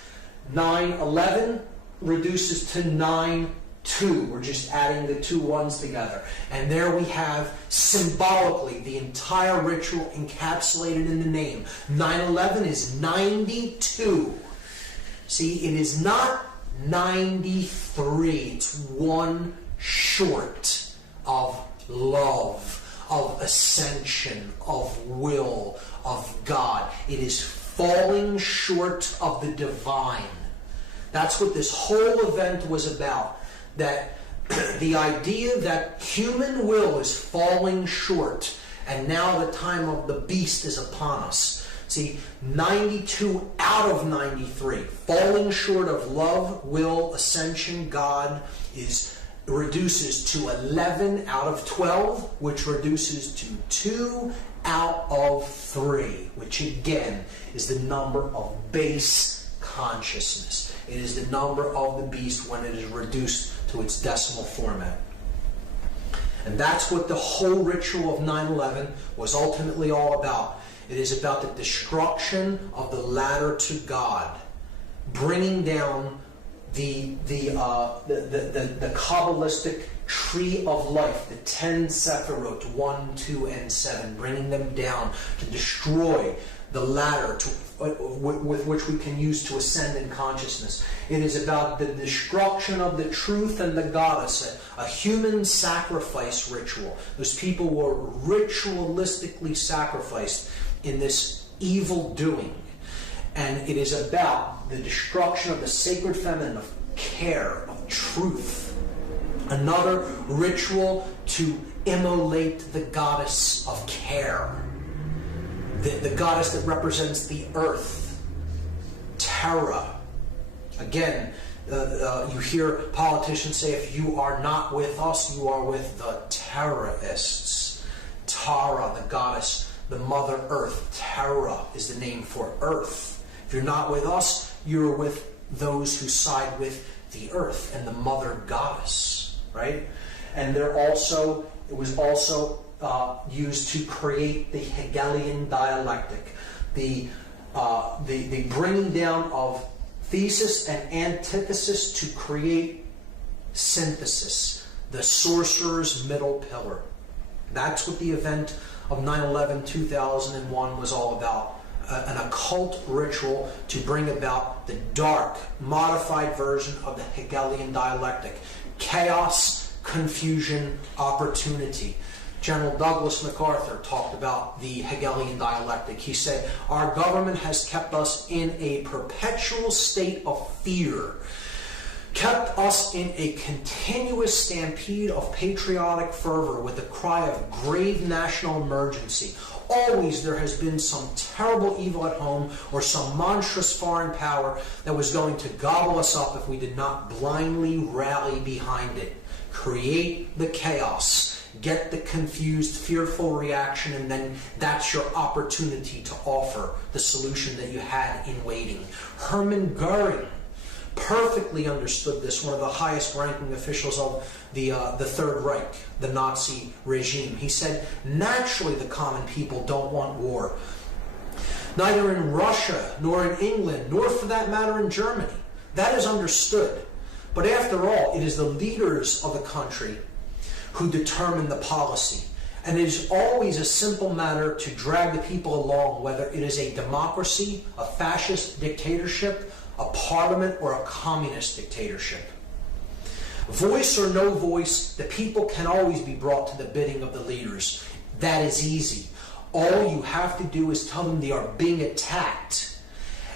9/11 reduces to 9/2. We're just adding the two ones together. And there we have symbolically the entire ritual encapsulated in the name. 9/11 is 92. See, it is not 93. It's one short of love, of ascension, of will, of God. It is falling short of the divine. That's what this whole event was about. That the idea that human will is falling short, and now the time of the beast is upon us. See, 92 out of 93, falling short of love, will, ascension, God, is reduces to 11 out of 12, which reduces to 2 out of 3, which again is the number of base consciousness. It is the number of the beast when it is reduced to its decimal format. And that's what the whole ritual of 9/11 was ultimately all about. It is about the destruction of the ladder to God, bringing down the Kabbalistic tree of life, the 10 Sephirot, 1, 2, and 7, bringing them down to destroy the ladder with which we can use to ascend in consciousness. It is about the destruction of the truth and the goddess, a human sacrifice ritual. Those people were ritualistically sacrificed in this evil doing. And it is about the destruction of the sacred feminine, of care, of truth. Another ritual to immolate the goddess of care. The goddess that represents the earth. Terra. Again, you hear politicians say, if you are not with us, you are with the terrorists. Tara, the goddess, the Mother Earth. Terra is the name for earth. If you're not with us, you're with those who side with the earth and the Mother Goddess, right? And it was also used to create the Hegelian dialectic, the bringing down of thesis and antithesis to create synthesis, the sorcerer's middle pillar. That's what the event of 9/11, 2001 was all about. An occult ritual to bring about the dark, modified version of the Hegelian dialectic. Chaos, confusion, opportunity. General Douglas MacArthur talked about the Hegelian dialectic. He said, our government has kept us in a perpetual state of fear, kept us in a continuous stampede of patriotic fervor with the cry of grave national emergency. Always there has been some terrible evil at home or some monstrous foreign power that was going to gobble us up if we did not blindly rally behind it. Create the chaos. Get the confused, fearful reaction, and then that's your opportunity to offer the solution that you had in waiting. Hermann Goering perfectly understood this, one of the highest ranking officials of the Third Reich, the Nazi regime. He said, naturally the common people don't want war. Neither in Russia, nor in England, nor for that matter in Germany. That is understood. But after all, it is the leaders of the country who determine the policy. And it is always a simple matter to drag the people along, whether it is a democracy, a fascist dictatorship, a parliament, or a communist dictatorship. Voice or no voice, the people can always be brought to the bidding of the leaders. That is easy. All you have to do is tell them they are being attacked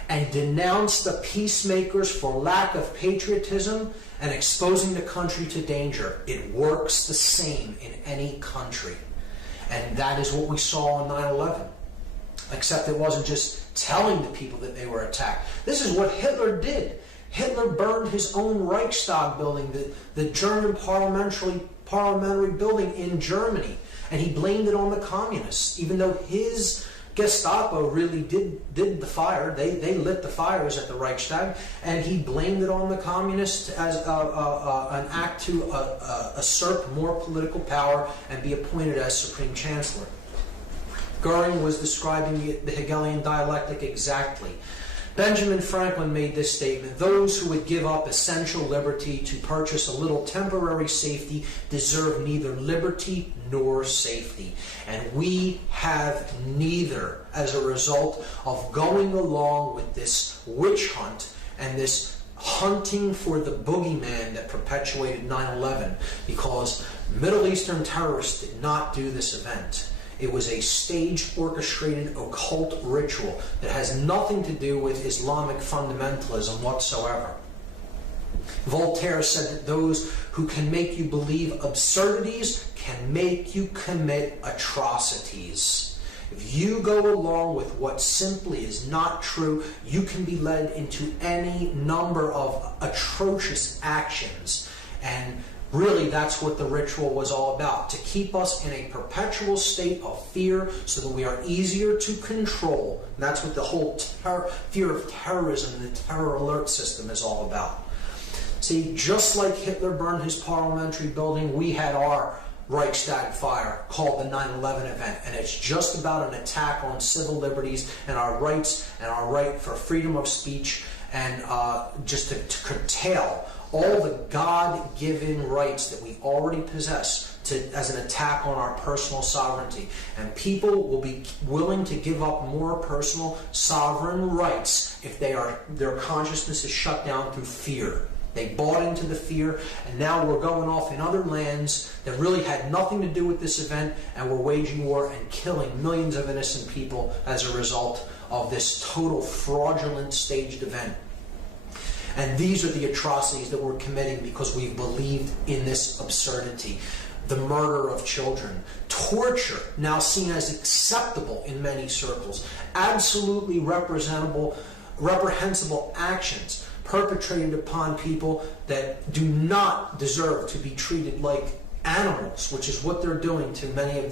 and denounce the peacemakers for lack of patriotism and exposing the country to danger. It works the same in any country. And that is what we saw on 9/11. Except it wasn't just telling the people that they were attacked. This is what Hitler did. Hitler burned his own Reichstag building, the German parliamentary building in Germany, and he blamed it on the communists, even though his Gestapo really did the fire. They lit the fires at the Reichstag, and he blamed it on the communists as an act to usurp more political power and be appointed as Supreme Chancellor. Goering was describing the Hegelian dialectic exactly. Benjamin Franklin made this statement: those who would give up essential liberty to purchase a little temporary safety deserve neither liberty nor safety. And we have neither as a result of going along with this witch hunt and this hunting for the boogeyman that perpetuated 9/11, because Middle Eastern terrorists did not do this event. It was a staged, orchestrated, occult ritual that has nothing to do with Islamic fundamentalism whatsoever. Voltaire said that those who can make you believe absurdities can make you commit atrocities. If you go along with what simply is not true, you can be led into any number of atrocious actions. And Really, that's what the ritual was all about, to keep us in a perpetual state of fear so that we are easier to control. And that's what the whole fear of terrorism and the terror alert system is all about. See, just like Hitler burned his parliamentary building, we had our Reichstag fire called the 9/11 event, and it's just about an attack on civil liberties and our rights and our right for freedom of speech, and just to curtail all the God-given rights that we already possess as an attack on our personal sovereignty. And people will be willing to give up more personal sovereign rights if their consciousness is shut down through fear. They bought into the fear, and now we're going off in other lands that really had nothing to do with this event, and we're waging war and killing millions of innocent people as a result of this total fraudulent staged event. And these are the atrocities that we're committing because we've believed in this absurdity. The murder of children, torture, now seen as acceptable in many circles, absolutely reprehensible actions perpetrated upon people that do not deserve to be treated like animals, which is what they're doing to many of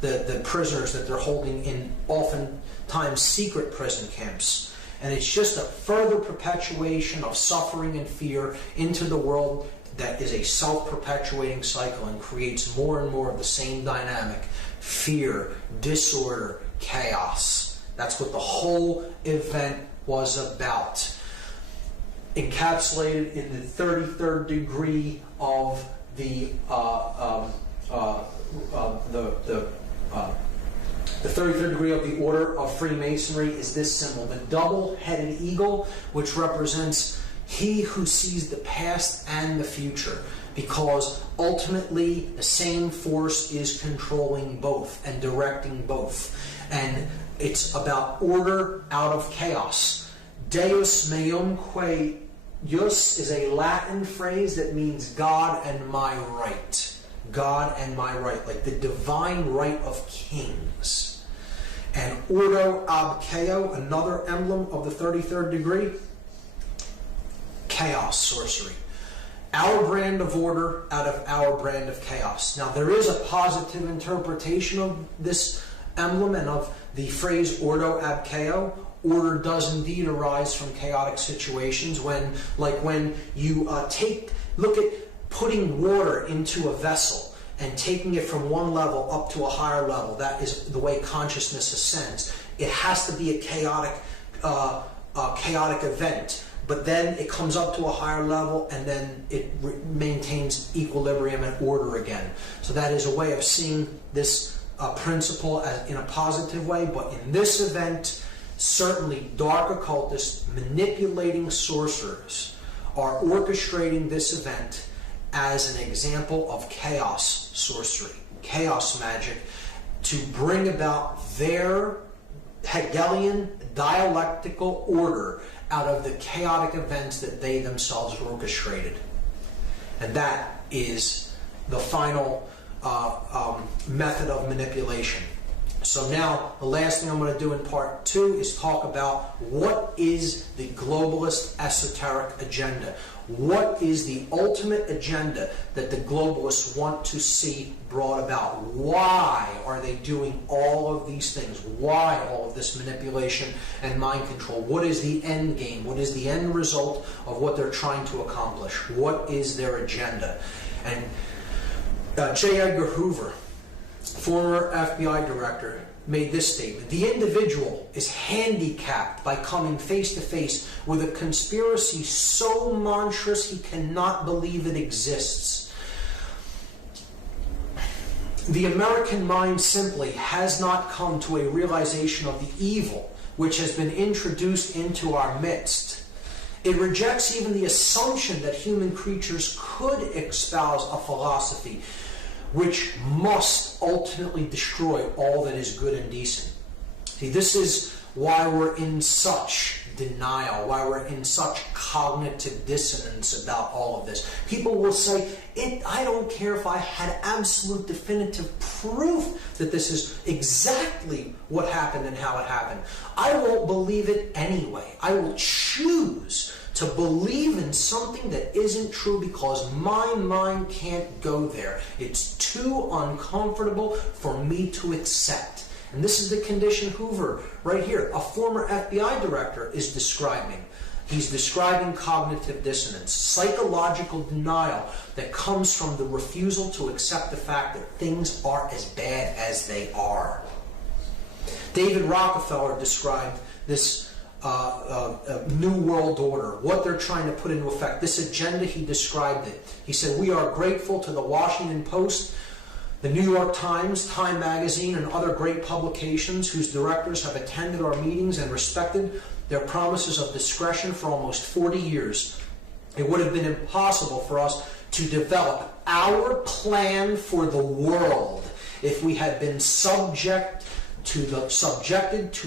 the prisoners that they're holding in oftentimes secret prison camps. And it's just a further perpetuation of suffering and fear into the world that is a self-perpetuating cycle and creates more and more of the same dynamic: fear, disorder, chaos. That's what the whole event was about. Encapsulated in the 33rd degree of the 33rd degree of the Order of Freemasonry is this symbol, the double-headed eagle, which represents he who sees the past and the future, because ultimately the same force is controlling both and directing both. And it's about order out of chaos. Deus meum quae jus is a Latin phrase that means God and my right. God and my right, like the divine right of kings. And ordo ab chaos, another emblem of the 33rd degree, chaos, sorcery. Our brand of order out of our brand of chaos. Now, there is a positive interpretation of this emblem and of the phrase ordo ab chaos. Order does indeed arise from chaotic situations when you look at putting water into a vessel and taking it from one level up to a higher level. That is the way consciousness ascends. It has to be a chaotic event, but then it comes up to a higher level, and then it maintains equilibrium and order again. So that is a way of seeing this principle as in a positive way. But in this event, certainly dark occultists manipulating sorcerers are orchestrating this event as an example of chaos sorcery, chaos magic, to bring about their Hegelian dialectical order out of the chaotic events that they themselves orchestrated. And that is the final method of manipulation. So now, the last thing I'm going to do in part 2 is talk about what is the globalist esoteric agenda. What is the ultimate agenda that the globalists want to see brought about? Why are they doing all of these things? Why all of this manipulation and mind control? What is the end game? What is the end result of what they're trying to accomplish? What is their agenda? And J. Edgar Hoover, former FBI director, made this statement: the individual is handicapped by coming face to face with a conspiracy so monstrous he cannot believe it exists. The American mind simply has not come to a realization of the evil which has been introduced into our midst. It rejects even the assumption that human creatures could espouse a philosophy which must ultimately destroy all that is good and decent. See, this is why we're in such denial, why we're in such cognitive dissonance about all of this. People will say, I don't care if I had absolute definitive proof that this is exactly what happened and how it happened. I won't believe it anyway. I will choose to believe in something that isn't true because my mind can't go there. It's too uncomfortable for me to accept. And this is the condition Hoover, right here, a former FBI director, is describing. He's describing cognitive dissonance, psychological denial that comes from the refusal to accept the fact that things are as bad as they are. David Rockefeller described this New World Order, what they're trying to put into effect. This agenda, he described it. He said, "We are grateful to the Washington Post, the New York Times, Time Magazine, and other great publications whose directors have attended our meetings and respected their promises of discretion for almost 40 years. It would have been impossible for us to develop our plan for the world if we had been subjected to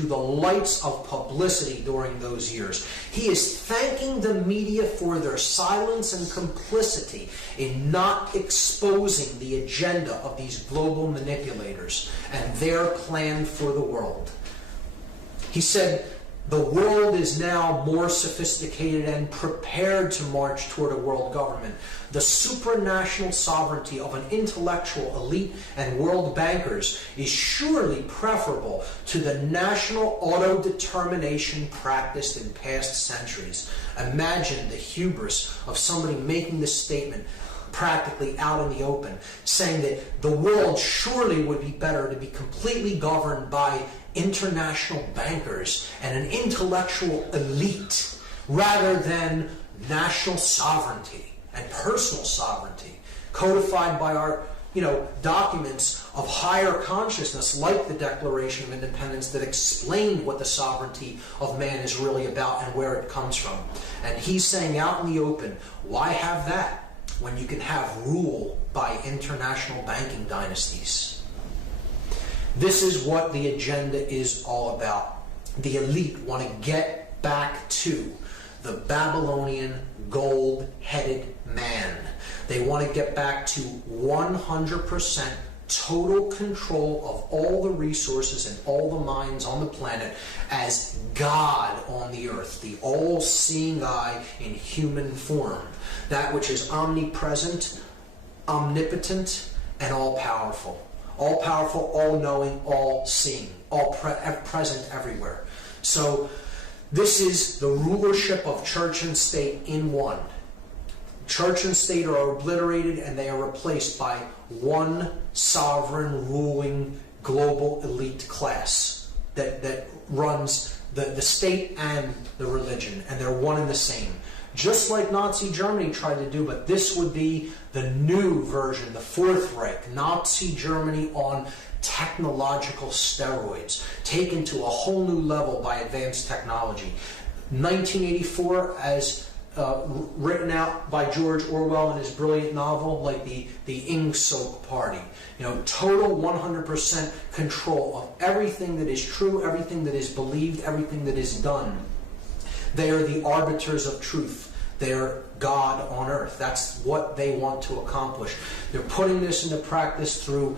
the lights of publicity during those years." He is thanking the media for their silence and complicity in not exposing the agenda of these global manipulators and their plan for the world. He said, "The world is now more sophisticated and prepared to march toward a world government. The supranational sovereignty of an intellectual elite and world bankers is surely preferable to the national auto-determination practiced in past centuries." Imagine the hubris of somebody making this statement practically out in the open, saying that the world surely would be better to be completely governed by international bankers and an intellectual elite rather than national sovereignty and personal sovereignty codified by our documents of higher consciousness, like the Declaration of Independence, that explain what the sovereignty of man is really about and where it comes from. And he's saying out in the open, why have that when you can have rule by international banking dynasties? This is what the agenda is all about. The elite want to get back to the Babylonian gold-headed man. They want to get back to 100% total control of all the resources and all the minds on the planet as God on the earth, the all-seeing eye in human form, that which is omnipresent, omnipotent, and all-powerful. All-powerful, all-knowing, all-seeing, present everywhere. So this is the rulership of church and state in one. Church and state are obliterated and they are replaced by one sovereign, ruling, global elite class that runs the state and the religion, and they're one and the same. Just like Nazi Germany tried to do, but this would be the new version, the Fourth Reich, Nazi Germany on technological steroids, taken to a whole new level by advanced technology. 1984, as written out by George Orwell in his brilliant novel, like the Ingsoc Party. Total 100% control of everything that is true, everything that is believed, everything that is done. They are the arbiters of truth. They're God on earth. That's what they want to accomplish. They're putting this into practice through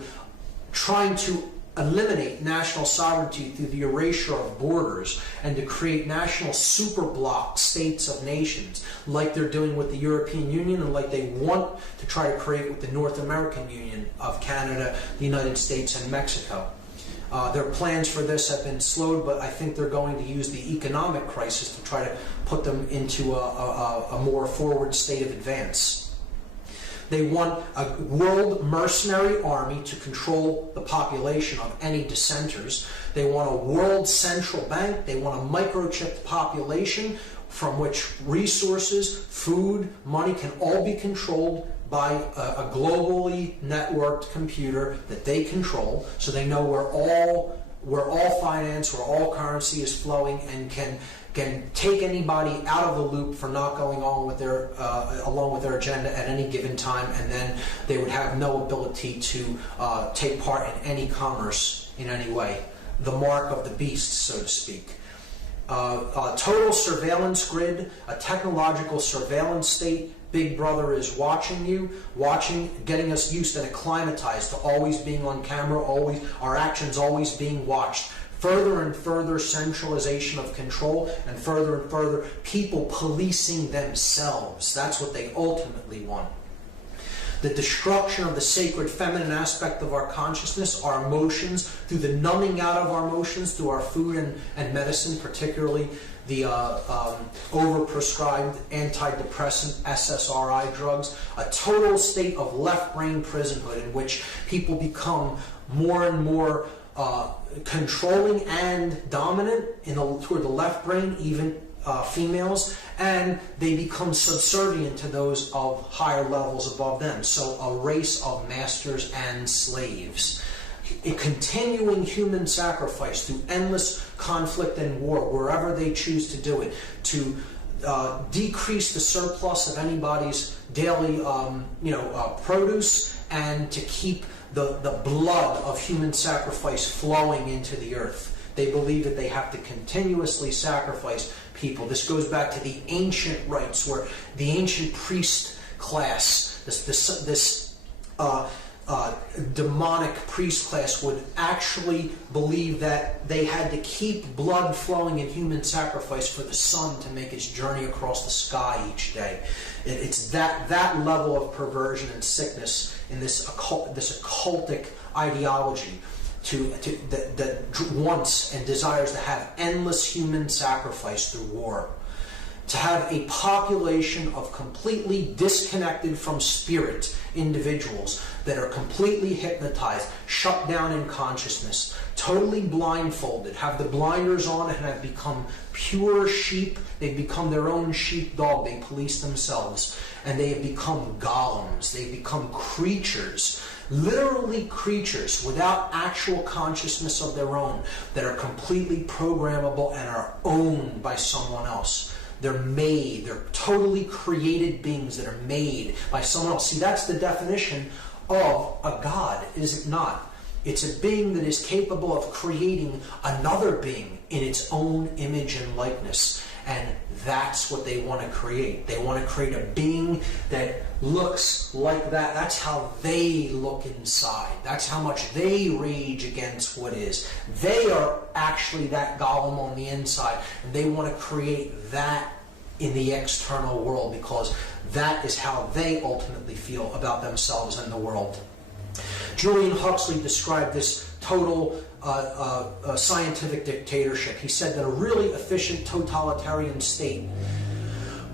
trying to eliminate national sovereignty through the erasure of borders and to create national superblock states of nations, like they're doing with the European Union and like they want to try to create with the North American Union of Canada, the United States, and Mexico. Their plans for this have been slowed, but I think they're going to use the economic crisis to try to put them into a more forward state of advance. They want a world mercenary army to control the population of any dissenters. They want a world central bank. They want a microchipped population from which resources, food, money can all be controlled by a globally networked computer that they control, so they know where all finance, where all currency is flowing, and can take anybody out of the loop for not going on with along with their agenda at any given time, and then they would have no ability to take part in any commerce in any way. The mark of the beast, so to speak. A total surveillance grid, a technological surveillance state. Big Brother is watching you, getting us used and acclimatized to always being on camera, always our actions always being watched. Further and further centralization of control, and further people policing themselves. That's what they ultimately want. The destruction of the sacred feminine aspect of our consciousness, our emotions, through the numbing out of our emotions, through our food and medicine, particularly the overprescribed antidepressant SSRI drugs, a total state of left brain prisonhood in which people become more and more controlling and dominant toward the left brain, even females, and they become subservient to those of higher levels above them. So a race of masters and slaves. A continuing human sacrifice through endless conflict and war, wherever they choose to do it, to decrease the surplus of anybody's daily produce, and to keep the blood of human sacrifice flowing into the earth. They believe that they have to continuously sacrifice people. This goes back to the ancient rites, where the ancient priest class, this demonic priest class, would actually believe that they had to keep blood flowing in human sacrifice for the sun to make its journey across the sky each day. It's that level of perversion and sickness in this occultic ideology that wants and desires to have endless human sacrifice through war. To have a population of completely disconnected from spirit individuals that are completely hypnotized, shut down in consciousness, totally blindfolded, have the blinders on and have become pure sheep. They've become their own sheepdog. They police themselves. And they have become golems. They've become creatures, literally creatures without actual consciousness of their own, that are completely programmable and are owned by someone else. They're totally created beings that are made by someone else. See, that's the definition of a god, is it not? It's a being that is capable of creating another being in its own image and likeness. And that's what they want to create. They want to create a being that looks like that. That's how they look inside. That's how much they rage against what is. They are actually that golem on the inside, and they want to create that in the external world, because that is how they ultimately feel about themselves and the world. Julian Huxley described this total scientific dictatorship. He said that a really efficient totalitarian state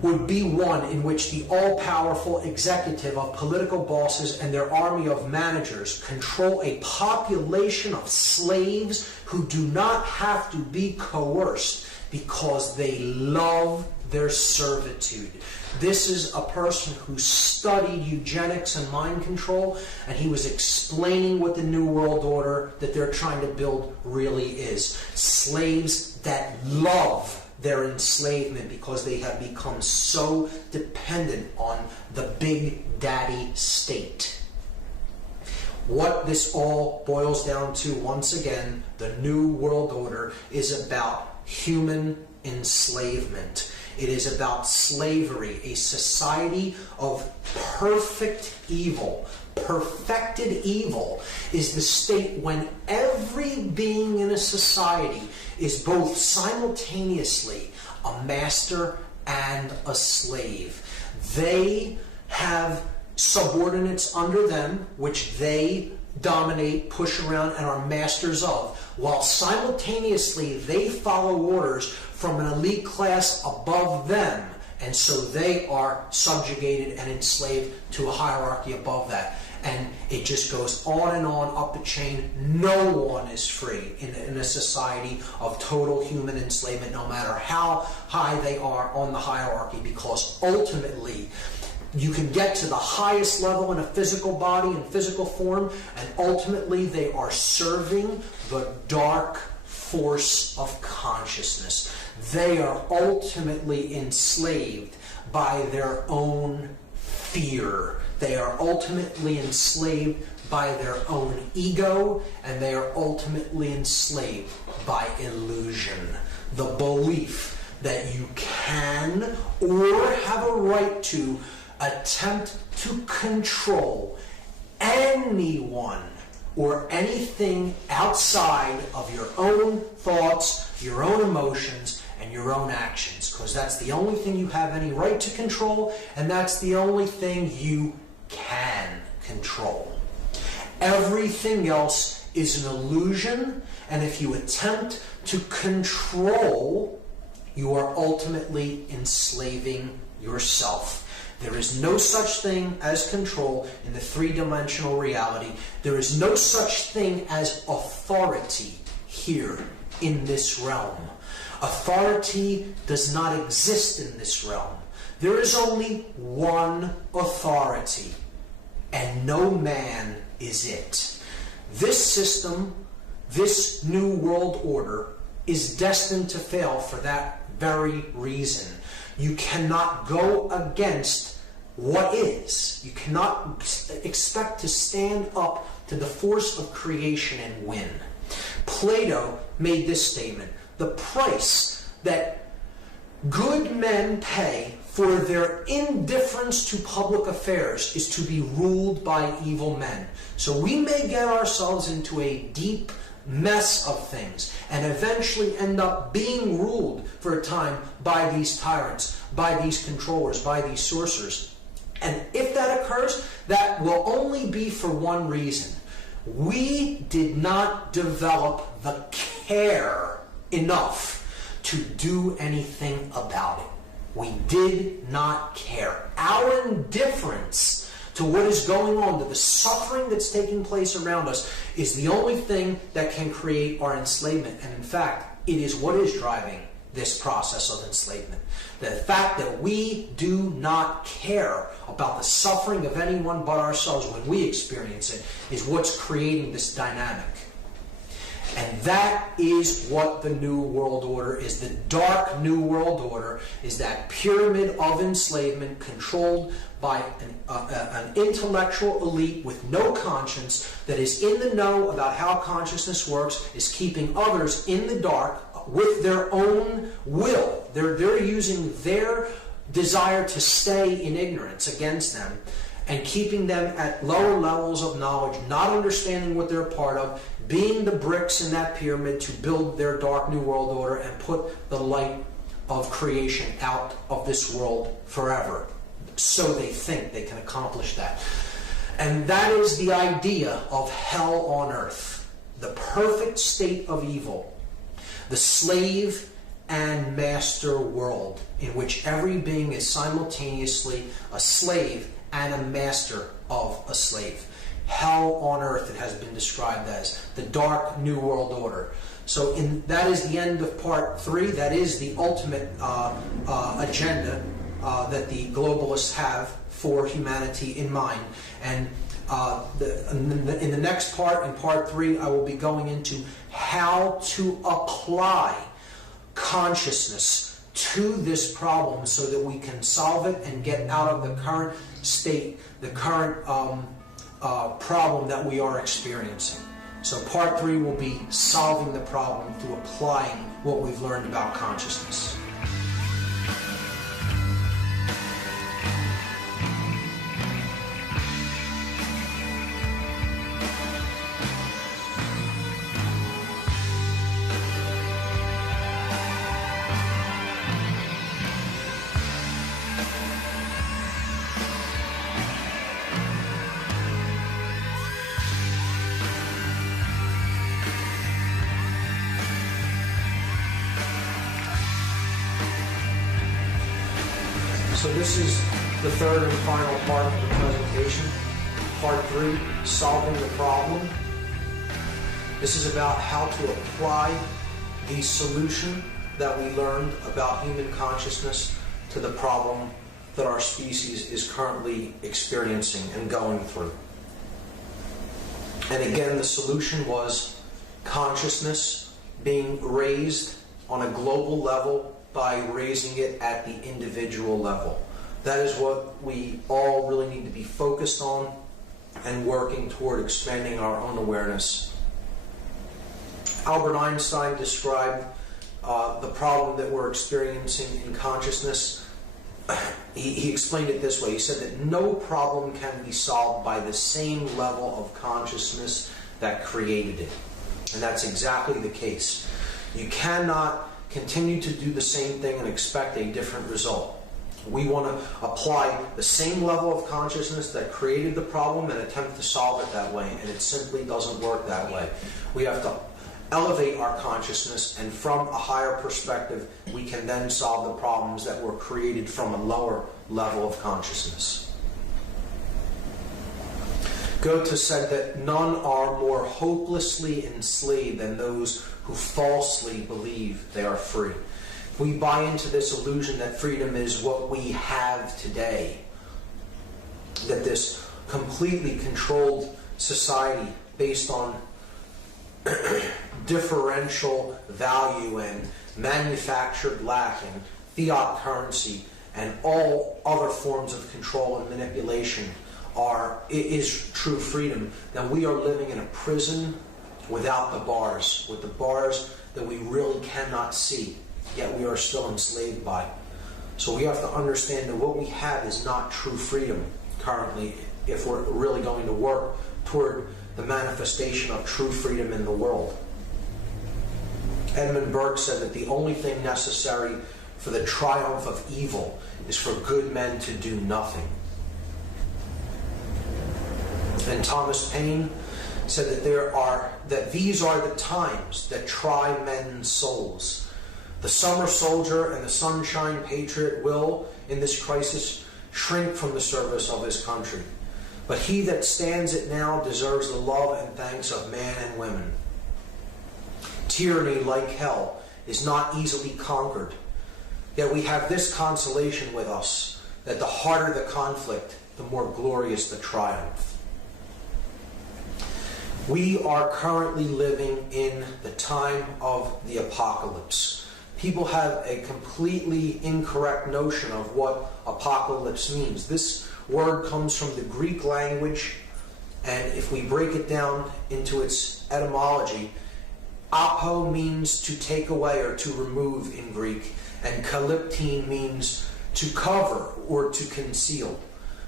would be one in which the all-powerful executive of political bosses and their army of managers control a population of slaves who do not have to be coerced because they love their servitude. This is a person who studied eugenics and mind control, and he was explaining what the New World Order that they're trying to build really is. Slaves that love their enslavement because they have become so dependent on the big daddy state. What this all boils down to, once again, the New World Order is about human enslavement. It is about slavery, a society of perfect evil. Perfected evil is the state when every being in a society is both simultaneously a master and a slave. They have subordinates under them, which they dominate, push around, and are masters of, while simultaneously they follow orders from an elite class above them, and so they are subjugated and enslaved to a hierarchy above that. And it just goes on and on up the chain. No one is free in a society of total human enslavement, no matter how high they are on the hierarchy, because ultimately you can get to the highest level in a physical body and physical form, and ultimately they are serving the dark force of consciousness. They are ultimately enslaved by their own fear. They are ultimately enslaved by their own ego, and they are ultimately enslaved by illusion. The belief that you can or have a right to attempt to control anyone or anything outside of your own thoughts, your own emotions, and your own actions, because that's the only thing you have any right to control, and that's the only thing you can control. Everything else is an illusion, and if you attempt to control, you are ultimately enslaving yourself. There is no such thing as control in the three-dimensional reality. There is no such thing as authority here in this realm. Authority does not exist in this realm. There is only one authority, and no man is it. This system, this new world order, is destined to fail for that very reason. You cannot go against what is. You cannot expect to stand up to the force of creation and win. Plato made this statement: the price that good men pay for their indifference to public affairs is to be ruled by evil men. So we may get ourselves into a deep mess of things and eventually end up being ruled for a time by these tyrants, by these controllers, by these sorcerers. And if that occurs, that will only be for one reason. We did not develop the care enough to do anything about it. We did not care. Our indifference to what is going on, to the suffering that's taking place around us, is the only thing that can create our enslavement. And in fact, it is what is driving this process of enslavement. The fact that we do not care about the suffering of anyone but ourselves when we experience it is what's creating this dynamic. And that is what the New World Order is. The dark New World Order is that pyramid of enslavement controlled by an intellectual elite with no conscience that is in the know about how consciousness works, is keeping others in the dark with their own will. They're using their desire to stay in ignorance against them and keeping them at lower levels of knowledge, not understanding what they're a part of, being the bricks in that pyramid to build their dark New World Order and put the light of creation out of this world forever. So they think they can accomplish that. And that is the idea of hell on earth. The perfect state of evil. The slave and master world in which every being is simultaneously a slave and a master of a slave. Hell on earth, it has been described as the dark New World Order. So that is the end of part 3. That is the ultimate agenda that the globalists have for humanity in mind. And in the next part, in part 3, I will be going into how to apply consciousness to this problem so that we can solve it and get out of the current state, the current problem that we are experiencing. So part 3 will be solving the problem through applying what we've learned about consciousness. So this is the third and final part of the presentation. Part 3, solving the problem. This is about how to apply the solution that we learned about human consciousness to the problem that our species is currently experiencing and going through. And again, the solution was consciousness being raised on a global level by raising it at the individual level. That is what we all really need to be focused on and working toward expanding our own awareness. Albert Einstein described the problem that we're experiencing in consciousness. He explained it this way. He said that no problem can be solved by the same level of consciousness that created it. And that's exactly the case. You cannot continue to do the same thing and expect a different result. We want to apply the same level of consciousness that created the problem and attempt to solve it that way, and it simply doesn't work that way. We have to elevate our consciousness, and from a higher perspective, we can then solve the problems that were created from a lower level of consciousness. Goethe said that none are more hopelessly enslaved than those who falsely believe they are free. We buy into this illusion that freedom is what we have today, that this completely controlled society based on differential value and manufactured lack and fiat currency and all other forms of control and manipulation is true freedom, then we are living in a prison without the bars, with the bars that we really cannot see, yet we are still enslaved by. So we have to understand that what we have is not true freedom currently if we're really going to work toward the manifestation of true freedom in the world. Edmund Burke said that the only thing necessary for the triumph of evil is for good men to do nothing. And Thomas Paine said that these are the times that try men's souls. The summer soldier and the sunshine patriot will, in this crisis, shrink from the service of his country. But he that stands it now deserves the love and thanks of man and women. Tyranny, like hell, is not easily conquered. Yet we have this consolation with us, that the harder the conflict, the more glorious the triumph. We are currently living in the time of the apocalypse. People have a completely incorrect notion of what apocalypse means. This word comes from the Greek language, and if we break it down into its etymology, apo means to take away or to remove in Greek, and kalyptine means to cover or to conceal.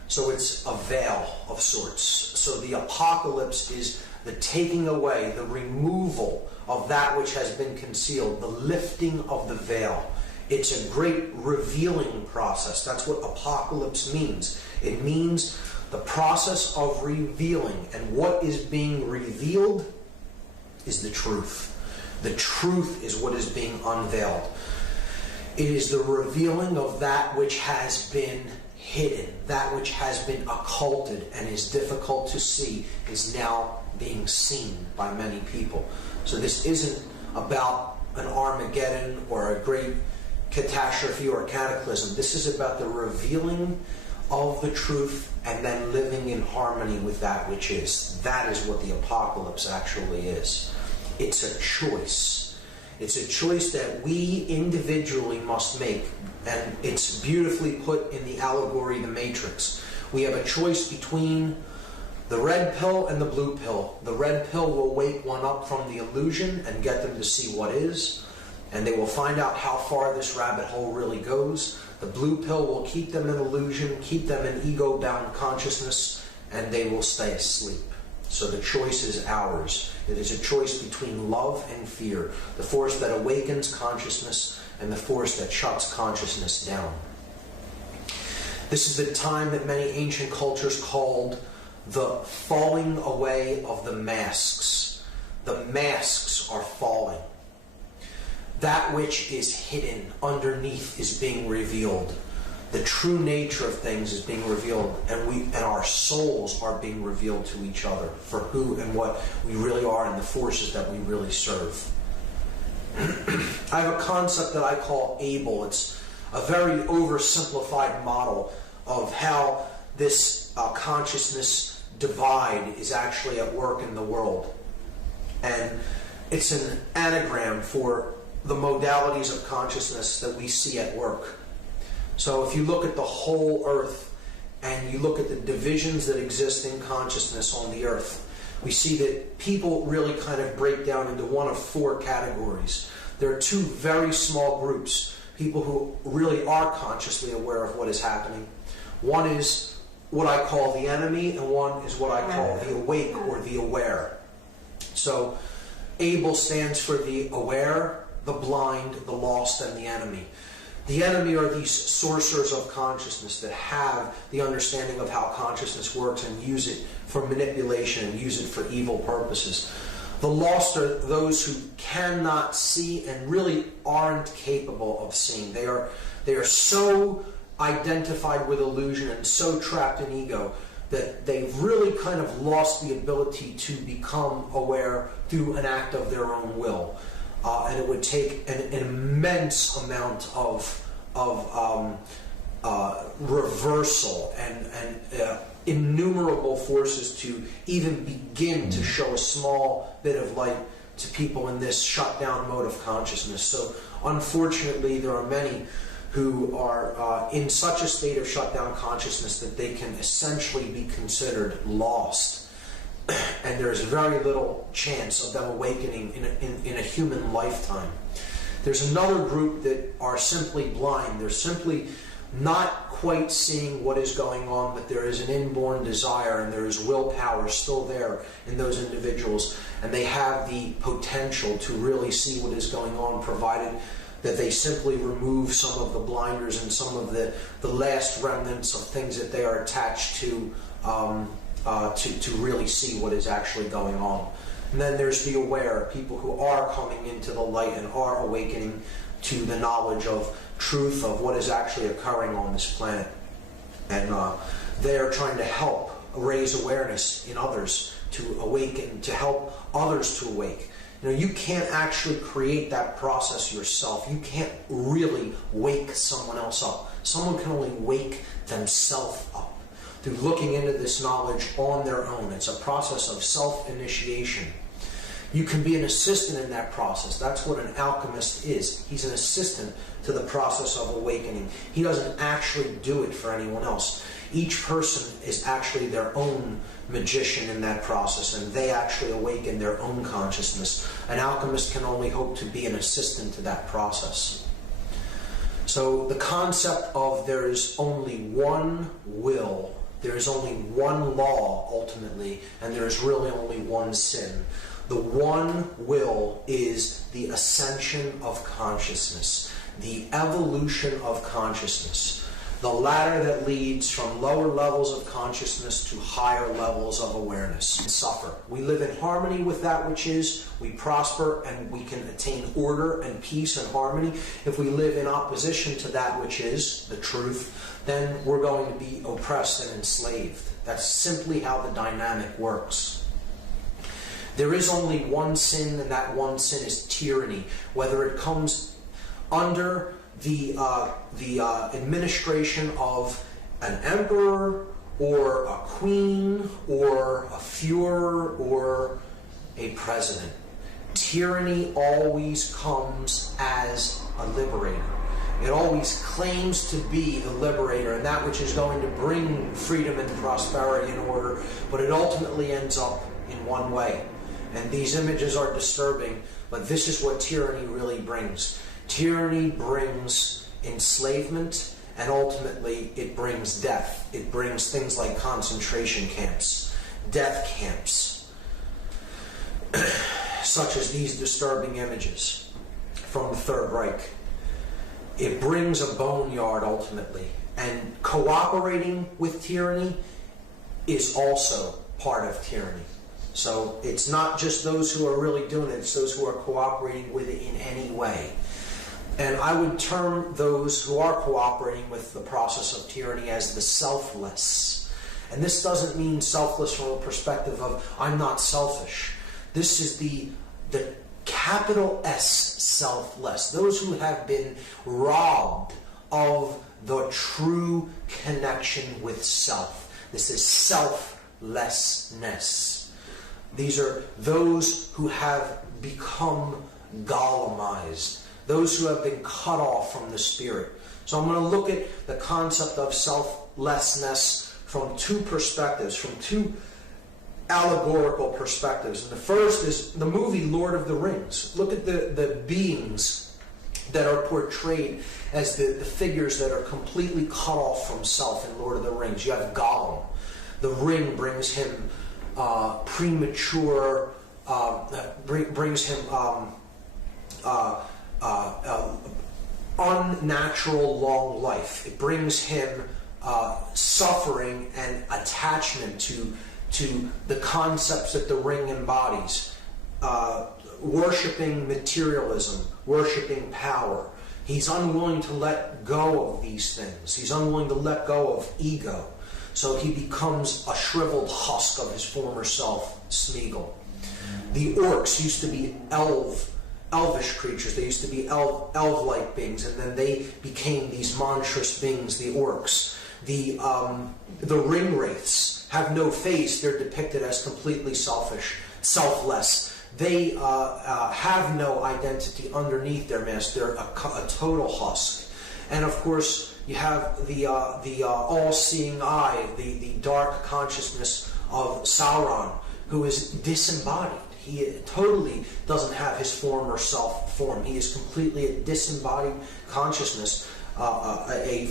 So it's a veil of sorts. So the apocalypse is the taking away, the removal of that which has been concealed, the lifting of the veil. It's a great revealing process. That's what apocalypse means. It means the process of revealing, and what is being revealed is the truth. The truth is what is being unveiled. It is the revealing of that which has been hidden, that which has been occulted and is difficult to see is now being seen by many people. So this isn't about an Armageddon or a great catastrophe or cataclysm. This is about the revealing of the truth and then living in harmony with that which is. That is what the apocalypse actually is. It's a choice. It's a choice that we individually must make, and it's beautifully put in the allegory, The Matrix. We have a choice between the red pill and the blue pill. The red pill will wake one up from the illusion and get them to see what is, and they will find out how far this rabbit hole really goes. The blue pill will keep them in illusion, keep them in ego-bound consciousness, and they will stay asleep. So the choice is ours. It is a choice between love and fear, the force that awakens consciousness and the force that shuts consciousness down. This is a time that many ancient cultures called the falling away of the masks. The masks are falling. That which is hidden underneath is being revealed. The true nature of things is being revealed, and our souls are being revealed to each other for who and what we really are and the forces that we really serve. I have a concept that I call ABLE. It's a very oversimplified model of how this consciousness divide is actually at work in the world. And it's an anagram for the modalities of consciousness that we see at work. So if you look at the whole earth and you look at the divisions that exist in consciousness on the earth, we see that people really kind of break down into one of four categories. There are two very small groups, people who really are consciously aware of what is happening. One is what I call the enemy, and one is what I call the awake or the aware. So ABLE stands for the aware, the blind, the lost, and the enemy. The enemy are these sorcerers of consciousness that have the understanding of how consciousness works and use it for manipulation and use it for evil purposes. The lost are those who cannot see and really aren't capable of seeing. They are so identified with illusion and so trapped in ego that they've really kind of lost the ability to become aware through an act of their own will. And it would take an immense amount of reversal and innumerable forces to even begin to show a small bit of light to people in this shut-down mode of consciousness. So unfortunately, there are many who are in such a state of shut-down consciousness that they can essentially be considered lost. And there's very little chance of them awakening in a human lifetime. There's another group that are simply blind. They're simply not quite seeing what is going on, but there is an inborn desire and there is willpower still there in those individuals, and they have the potential to really see what is going on, provided that they simply remove some of the blinders and some of the last remnants of things that they are attached to really see what is actually going on. And then there's the aware, people who are coming into the light and are awakening to the knowledge of truth of what is actually occurring on this planet. And they are trying to help raise awareness in others to awaken, to help others to awake. You know, you can't actually create that process yourself. You can't really wake someone else up. Someone can only wake themselves up through looking into this knowledge on their own. It's a process of self-initiation. You can be an assistant in that process. That's what an alchemist is. He's an assistant to the process of awakening. He doesn't actually do it for anyone else. Each person is actually their own magician in that process, and they actually awaken their own consciousness. An alchemist can only hope to be an assistant to that process. So the concept of there is only one will, there is only one law ultimately, and there is really only one sin. The one will is the ascension of consciousness, the evolution of consciousness, the ladder that leads from lower levels of consciousness to higher levels of awareness and suffer. We live in harmony with that which is, we prosper, and we can attain order and peace and harmony. If we live in opposition to that which is, the truth, then we're going to be oppressed and enslaved. That's simply how the dynamic works. There is only one sin, and that one sin is tyranny. Whether it comes under the administration of an emperor, or a queen, or a Führer, or a president. Tyranny always comes as a liberator. It always claims to be the liberator and that which is going to bring freedom and prosperity and order, but it ultimately ends up in one way. And these images are disturbing, but this is what tyranny really brings. Tyranny brings enslavement, and ultimately it brings death. It brings things like concentration camps, death camps, such as these disturbing images from the Third Reich. It brings a boneyard ultimately, and cooperating with tyranny is also part of tyranny. So it's not just those who are really doing it, it's those who are cooperating with it in any way. And I would term those who are cooperating with the process of tyranny as the selfless. And this doesn't mean selfless from a perspective of, I'm not selfish. This is the capital S selfless. Those who have been robbed of the true connection with self. This is selflessness. These are those who have become Golemized, those who have been cut off from the spirit. So I'm going to look at the concept of selflessness from two perspectives, from two allegorical perspectives. And the first is the movie Lord of the Rings. Look at the beings that are portrayed as the figures that are completely cut off from self in Lord of the Rings. You have Gollum. The ring brings him premature brings him unnatural long life. It brings him suffering and attachment to the concepts that the ring embodies. Worshipping materialism, worshipping power. He's unwilling to let go of these things. He's unwilling to let go of ego. So he becomes a shriveled husk of his former self, Smeagol. The orcs used to be elvish creatures. They used to be elf-like beings, and then they became these monstrous beings, the orcs. The ring wraiths have no face. They're depicted as completely selfless. They have no identity underneath their mask. They're a total husk. And of course, you have the all-seeing eye, the dark consciousness of Sauron, who is disembodied. He totally doesn't have his former self form. He is completely a disembodied consciousness, a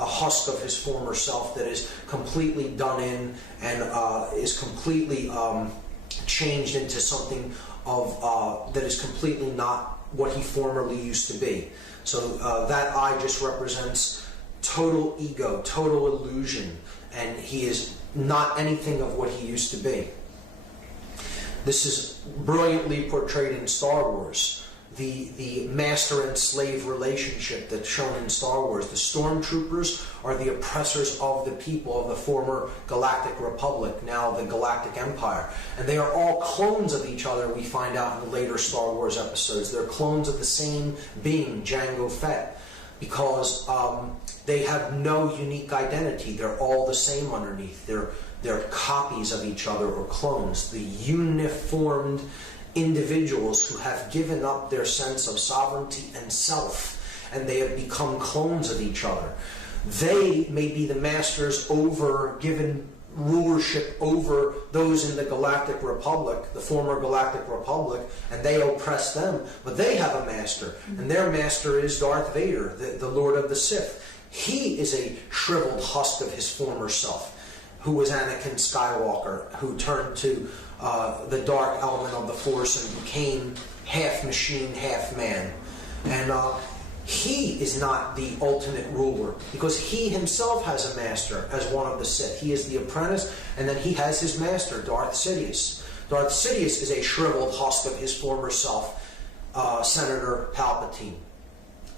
husk of his former self that is completely done in and is completely changed into something that is completely not what he formerly used to be. So that eye just represents total ego, total illusion, and he is not anything of what he used to be. This is brilliantly portrayed in Star Wars. The master and slave relationship that's shown in Star Wars. The stormtroopers are the oppressors of the people of the former Galactic Republic, now the Galactic Empire. And they are all clones of each other, we find out in the later Star Wars episodes. They're clones of the same being, Jango Fett, because they have no unique identity. They're all the same underneath. They're copies of each other, or clones. The uniformed individuals who have given up their sense of sovereignty and self, and they have become clones of each other. They may be the masters given rulership over those in the Galactic Republic, the former Galactic Republic, and they oppress them, but they have a master, and their master is Darth Vader, the Lord of the Sith. He is a shriveled husk of his former self, who was Anakin Skywalker, who turned to the dark element of the Force and became half machine, half man. And he is not the ultimate ruler, because he himself has a master as one of the Sith. He is the apprentice, and then he has his master, Darth Sidious. Darth Sidious is a shriveled husk of his former self, Senator Palpatine.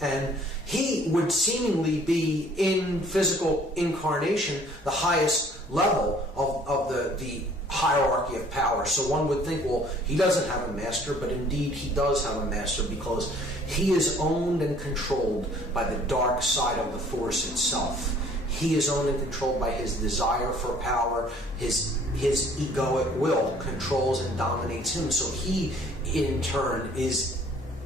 And he would seemingly be, in physical incarnation, the highest level of the hierarchy of power. So one would think, well, he doesn't have a master, but indeed he does have a master, because he is owned and controlled by the dark side of the Force itself. He is owned and controlled by his desire for power. His egoic will controls and dominates him. So he, in turn, is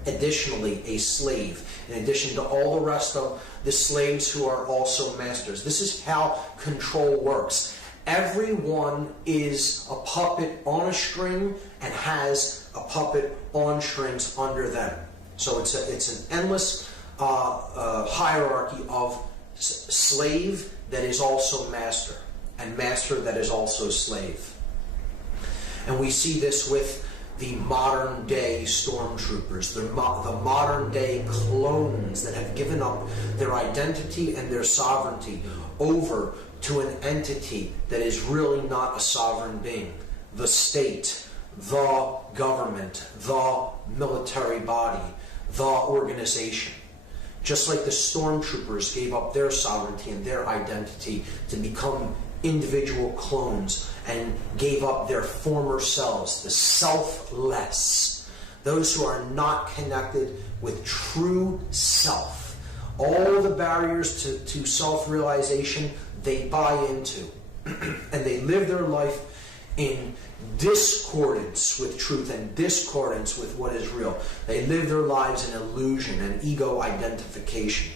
additionally a slave, in addition to all the rest of the slaves who are also masters. This is how control works. Everyone is a puppet on a string and has a puppet on strings under them. So it's an endless hierarchy of slave that is also master, and master that is also slave. And we see this with the modern day stormtroopers, the modern day clones that have given up their identity and their sovereignty over to an entity that is really not a sovereign being. The state, the government, the military body, the organization. Just like the stormtroopers gave up their sovereignty and their identity to become individual clones and gave up their former selves, the selfless, those who are not connected with true self. All the barriers to self-realization they buy into, and they live their life in discordance with truth and discordance with what is real. They live their lives in illusion and ego identification.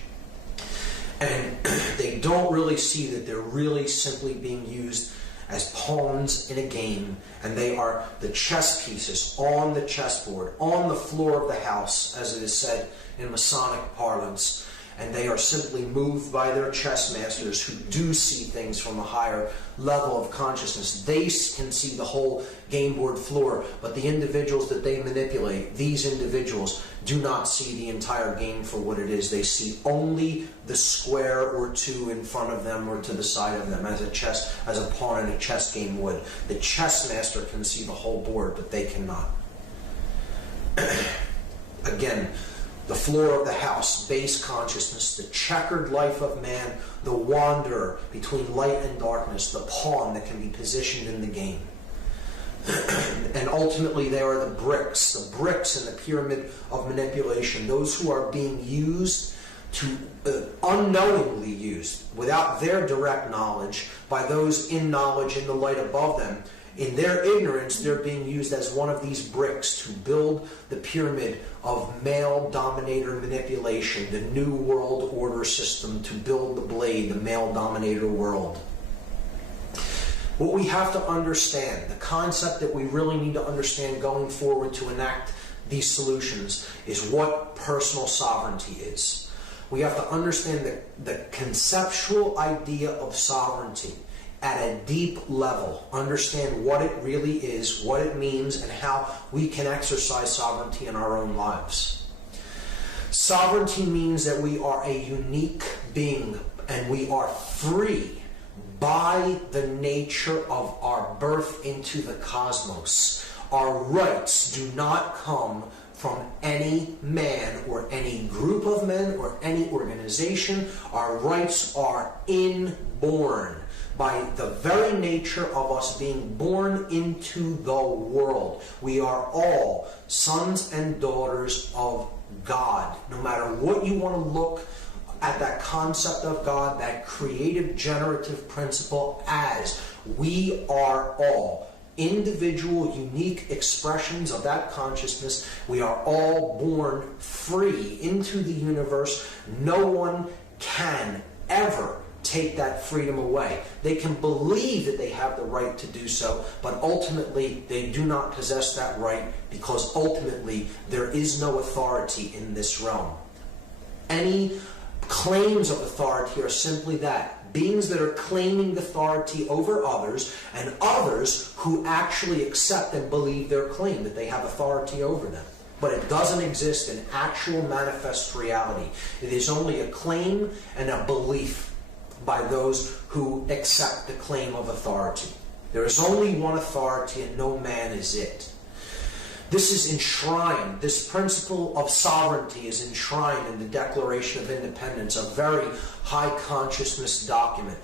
And they don't really see that they're really simply being used as pawns in a game, and they are the chess pieces on the chessboard, on the floor of the house, as it is said in Masonic parlance. and they are simply moved by their chess masters who do see things from a higher level of consciousness. They can see the whole game board floor, but the individuals that they manipulate, these individuals, do not see the entire game for what it is. They see only the square or two in front of them or to the side of them, as a pawn in a chess game would. The chess master can see the whole board, but they cannot. Again, the floor of the house, base consciousness, the checkered life of man, the wanderer between light and darkness, the pawn that can be positioned in the game. And ultimately there are the bricks in the pyramid of manipulation, those who are being used to, unknowingly used, without their direct knowledge, by those in knowledge in the light above them. In their ignorance, they're being used as one of these bricks to build the pyramid of male dominator manipulation, the new world order system, to build the blade, the male dominator world. What we have to understand, the concept that we really need to understand going forward to enact these solutions, is what personal sovereignty is. We have to understand the conceptual idea of sovereignty at a deep level, understand what it really is, what it means, and how we can exercise sovereignty in our own lives. Sovereignty means that we are a unique being, and we are free by the nature of our birth into the cosmos. Our rights do not come from any man or any group of men or any organization. Our rights are inborn by the very nature of us being born into the world. We are all sons and daughters of God. No matter what you want to look at that concept of God, that creative generative principle, as we are all individual, unique expressions of that consciousness. We are all born free into the universe. No one can ever take that freedom away. They can believe that they have the right to do so, but ultimately they do not possess that right, because ultimately there is no authority in this realm. Any claims of authority are simply that, beings that are claiming authority over others, and others who actually accept and believe their claim that they have authority over them. But it doesn't exist in actual manifest reality. It is only a claim and a belief by those who accept the claim of authority. There is only one authority, and no man is it. This is enshrined, this principle of sovereignty is enshrined in the Declaration of Independence, a very high consciousness document.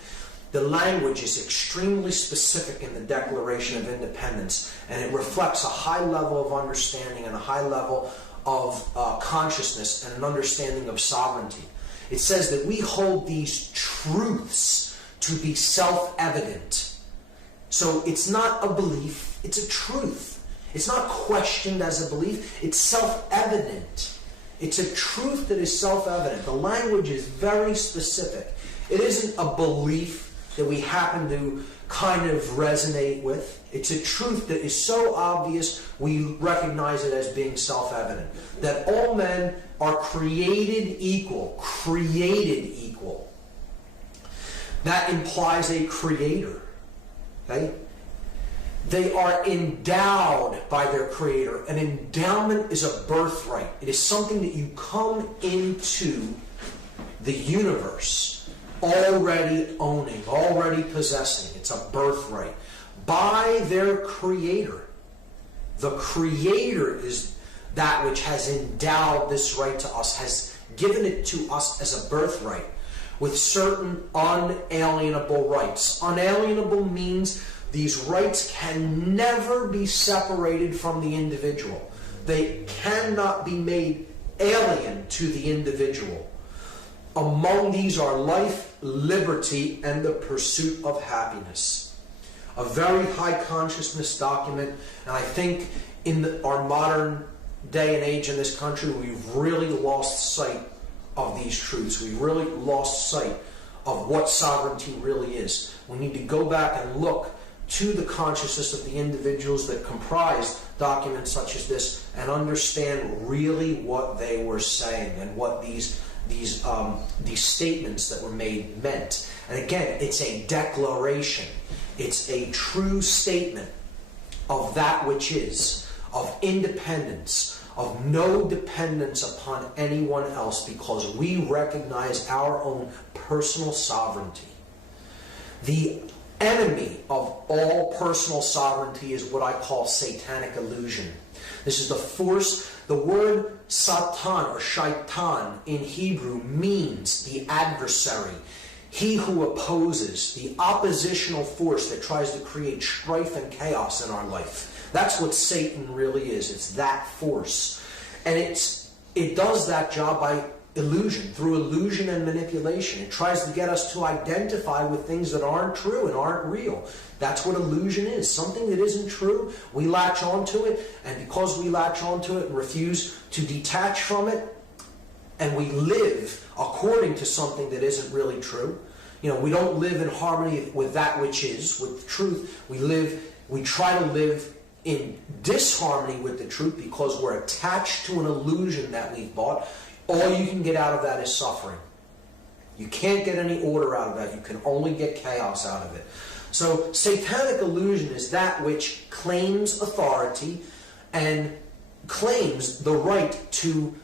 The language is extremely specific in the Declaration of Independence, and it reflects a high level of understanding and a high level of consciousness and an understanding of sovereignty. It says that we hold these truths to be self-evident. So it's not a belief, it's a truth. It's not questioned as a belief, it's self-evident. It's a truth that is self-evident. The language is very specific. It isn't a belief that we happen to kind of resonate with. It's a truth that is so obvious we recognize it as being self-evident. That all men are created equal. Created equal. That implies a creator. Okay? They are endowed by their creator. An endowment is a birthright. It is something that you come into the universe already owning, already possessing. It's a birthright by their creator. The creator is that which has endowed this right to us, has given it to us as a birthright with certain unalienable rights. Unalienable means these rights can never be separated from the individual. They cannot be made alien to the individual. Among these are life, liberty, and the pursuit of happiness. A very high consciousness document, and I think in our modern day and age in this country, we've really lost sight of these truths. We've really lost sight of what sovereignty really is. We need to go back and look to the consciousness of the individuals that comprise documents such as this and understand really what they were saying and what these these statements that were made meant. And again, it's a declaration. It's a true statement of that which is, of independence, of no dependence upon anyone else, because we recognize our own personal sovereignty. The enemy of all personal sovereignty is what I call satanic illusion. This is the force. The word Satan or shaitan in Hebrew means the adversary, he who opposes, the oppositional force that tries to create strife and chaos in our life. That's what Satan really is. It's that force. And it does that job by illusion, through illusion and manipulation. It tries to get us to identify with things that aren't true and aren't real. That's what illusion is. Something that isn't true, we latch onto it, and because we latch onto it and refuse to detach from it, and we live according to something that isn't really true. You know, we don't live in harmony with that which is, with truth. We try to live in disharmony with the truth because we're attached to an illusion that we've bought. All you can get out of that is suffering. You can't get any order out of that. You can only get chaos out of it. So satanic illusion is that which claims authority and claims the right to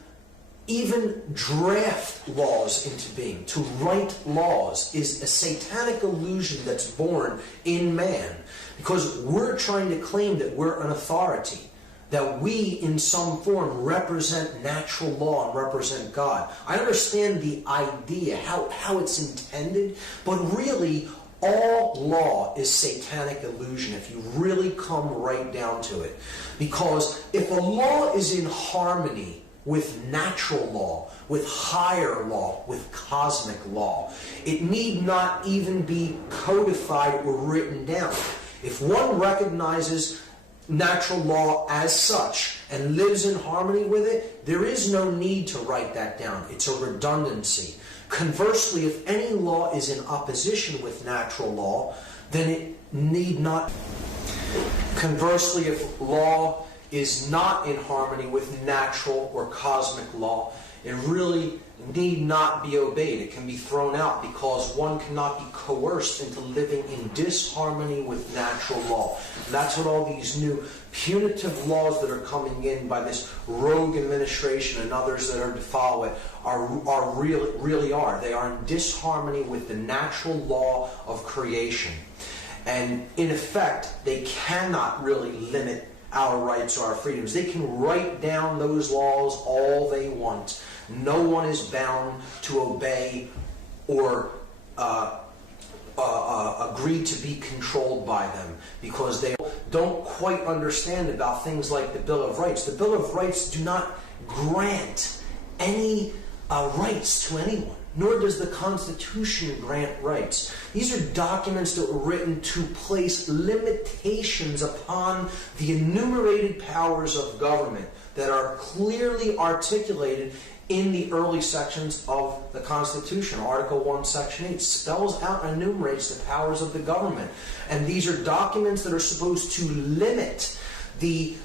even draft laws into being. To write laws is a satanic illusion that's born in man, because we're trying to claim that we're an authority, that we in some form represent natural law and represent God. I understand the idea, how it's intended, but really all law is satanic illusion if you really come right down to it. Because if a law is in harmony with natural law, with higher law, with cosmic law, it need not even be codified or written down. If one recognizes natural law as such and lives in harmony with it, there is no need to write that down. It's a redundancy. Conversely, if any law is in opposition with natural law, then it need not. Conversely, if law is not in harmony with natural or cosmic law, it really need not be obeyed. It can be thrown out because one cannot be coerced into living in disharmony with natural law. And that's what all these new punitive laws that are coming in by this rogue administration and others that are to follow it really are. They are in disharmony with the natural law of creation. And in effect, they cannot really limit our rights or our freedoms. They can write down those laws all they want. No one is bound to obey or agree to be controlled by them, because they don't quite understand about things like the Bill of Rights. The Bill of Rights do not grant any rights to anyone, nor does the Constitution grant rights. These are documents that were written to place limitations upon the enumerated powers of government that are clearly articulated in the early sections of the Constitution. Article 1, Section 8 spells out and enumerates the powers of the government. And these are documents that are supposed to limit the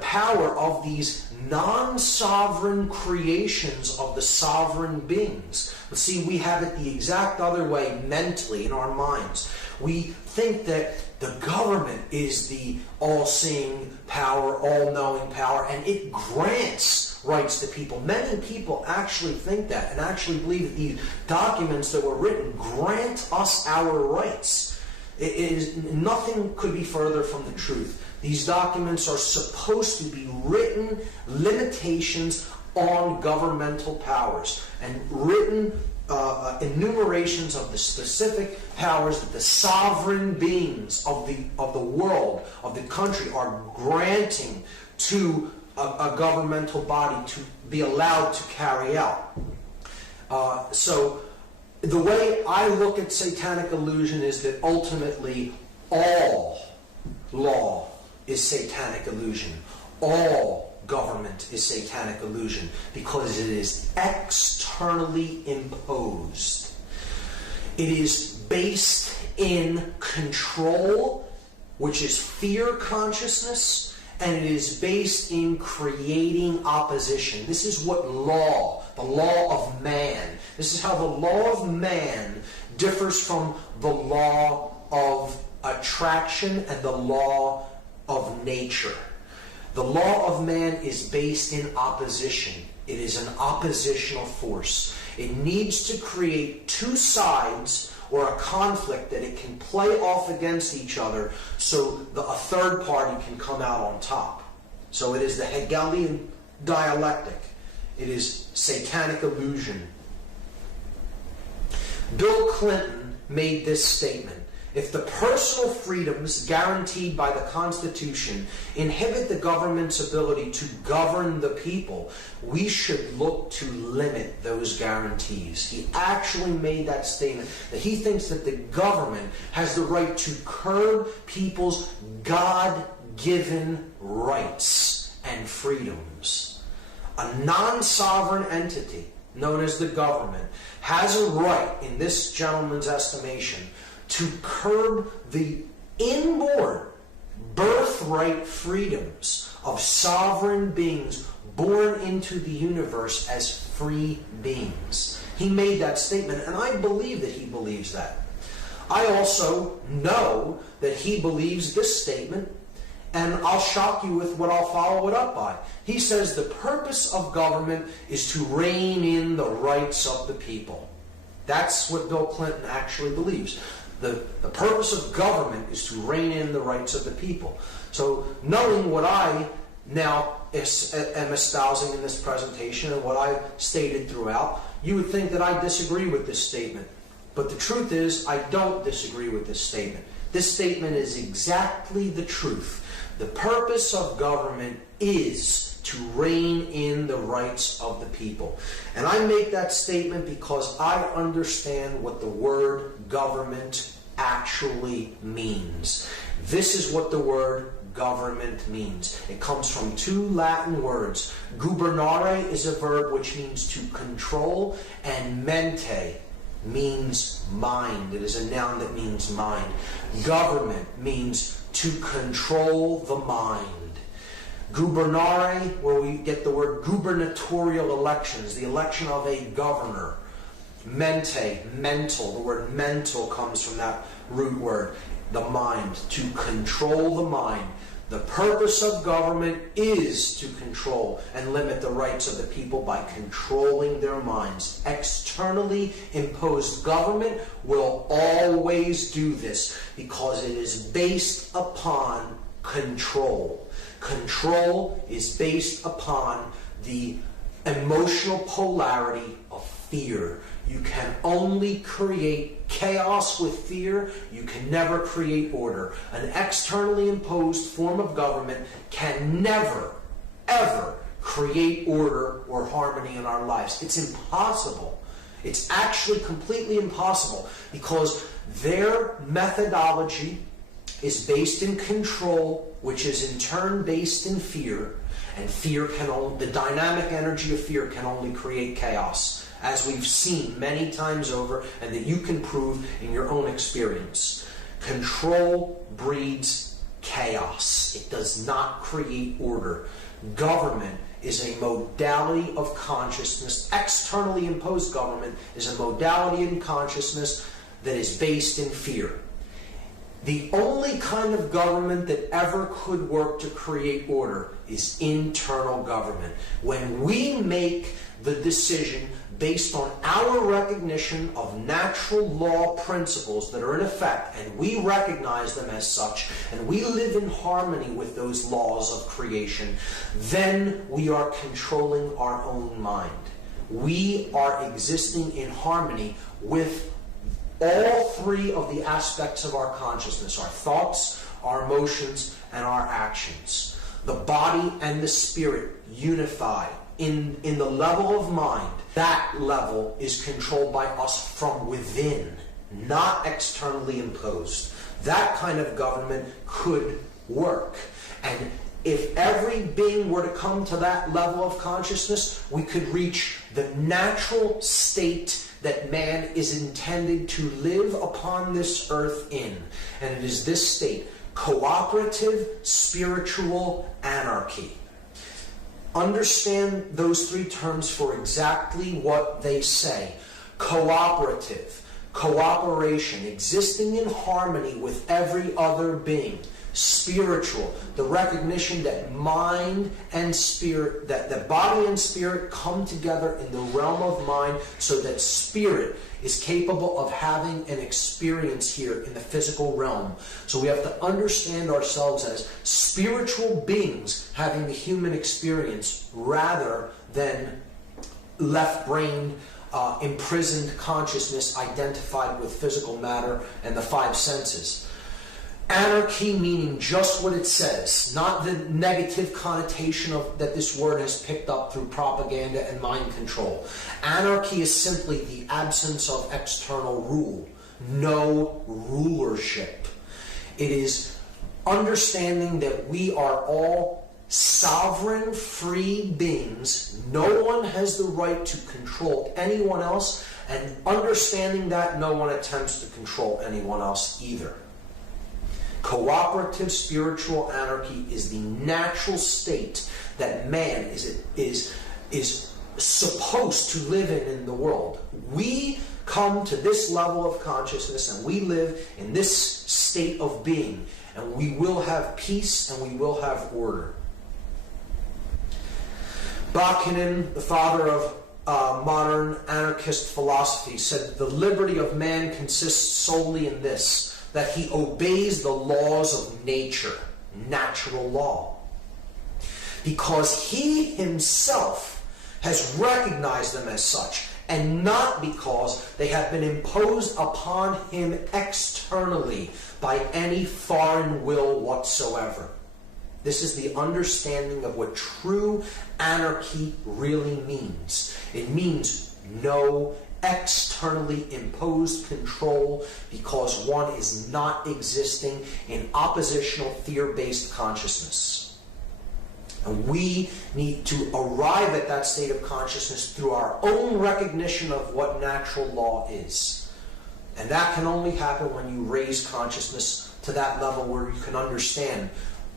power of these non-sovereign creations of the sovereign beings. But see, we have it the exact other way mentally in our minds. We think that the government is the all-seeing power, all-knowing power, and it grants rights to people. Many people actually think that and actually believe that these documents that were written grant us our rights. Nothing could be further from the truth. These documents are supposed to be written limitations on governmental powers and written enumerations of the specific powers that the sovereign beings of the world, of the country, are granting to a governmental body to be allowed to carry out. So the way I look at satanic illusion is that ultimately all law is satanic illusion. All government is satanic illusion because it is externally imposed. It is based in control, which is fear consciousness, and it is based in creating opposition. This is what law, the law of man, this is how the law of man differs from the law of attraction and the law of nature. The law of man is based in opposition. It is an oppositional force. It needs to create two sides or a conflict that it can play off against each other so a third party can come out on top. So it is the Hegelian dialectic. It is satanic illusion. Bill Clinton made this statement: if the personal freedoms guaranteed by the Constitution inhibit the government's ability to govern the people, we should look to limit those guarantees. He actually made that statement, that he thinks that the government has the right to curb people's God-given rights and freedoms. A non-sovereign entity, known as the government, has a right, in this gentleman's estimation, to curb the inborn birthright freedoms of sovereign beings born into the universe as free beings. He made that statement, and I believe that he believes that. I also know that he believes this statement, and I'll shock you with what I'll follow it up by. He says the purpose of government is to rein in the rights of the people. That's what Bill Clinton actually believes. The purpose of government is to rein in the rights of the people. So knowing what I now am espousing in this presentation and what I've stated throughout, you would think that I disagree with this statement. But the truth is, I don't disagree with this statement. This statement is exactly the truth. The purpose of government is to rein in the rights of the people. And I make that statement because I understand what the word government actually means. This is what the word government means. It comes from two Latin words. Gubernare is a verb which means to control, and mente means mind. It is a noun that means mind. Government means to control the mind. Gubernare, where we get the word gubernatorial elections, the election of a governor. Mente, mental. The word mental comes from that root word, the mind, to control the mind. The purpose of government is to control and limit the rights of the people by controlling their minds. Externally imposed government will always do this because it is based upon control. Control is based upon the emotional polarity of fear. You can only create chaos with fear. You can never create order. An externally imposed form of government can never, ever create order or harmony in our lives. It's impossible. It's actually completely impossible because their methodology is based in control, which is in turn based in fear. And fear can only, the dynamic energy of fear can only create chaos, as we've seen many times over, and that you can prove in your own experience. Control breeds chaos. It does not create order. Government is a modality of consciousness. Externally imposed government is a modality in consciousness that is based in fear. The only kind of government that ever could work to create order is internal government. When we make the decision based on our recognition of natural law principles that are in effect, and we recognize them as such, and we live in harmony with those laws of creation, then we are controlling our own mind. We are existing in harmony with all three of the aspects of our consciousness: our thoughts, our emotions, and our actions. The body and the spirit unify in the level of mind. That level is controlled by us from within, not externally imposed. That kind of government could work. And if every being were to come to that level of consciousness, we could reach the natural state that man is intended to live upon this earth in. And it is this state, Cooperative, spiritual, anarchy. Understand those three terms for exactly what they say. Cooperative, cooperation, existing in harmony with every other being. Spiritual, the recognition that mind and spirit, that the body and spirit come together in the realm of mind so that spirit is capable of having an experience here in the physical realm. So we have to understand ourselves as spiritual beings having the human experience rather than left-brained, imprisoned consciousness identified with physical matter and the five senses. Anarchy meaning just what it says, not the negative connotation that this word has picked up through propaganda and mind control. Anarchy is simply the absence of external rule, no rulership. It is understanding that we are all sovereign, free beings. No one has the right to control anyone else, and understanding that no one attempts to control anyone else either. Cooperative spiritual anarchy is the natural state that man is supposed to live in the world. We come to this level of consciousness and we live in this state of being, and we will have peace and we will have order. Bakunin, the father of modern anarchist philosophy, said the liberty of man consists solely in this, that he obeys the laws of nature, natural law, because he himself has recognized them as such, and not because they have been imposed upon him externally by any foreign will whatsoever. This is the understanding of what true anarchy really means. It means no externally imposed control, because one is not existing in oppositional fear-based consciousness. And we need to arrive at that state of consciousness through our own recognition of what natural law is. And that can only happen when you raise consciousness to that level where you can understand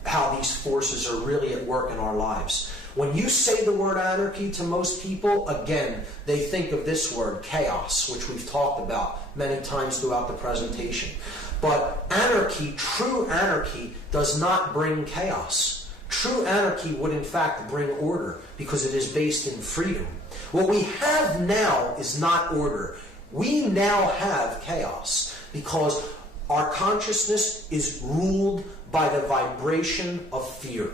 how these forces are really at work in our lives. When you say the word anarchy to most people, again, they think of this word, chaos, which we've talked about many times throughout the presentation. But anarchy, true anarchy, does not bring chaos. True anarchy would in fact bring order, because it is based in freedom. What we have now is not order. We now have chaos, because our consciousness is ruled by the vibration of fear.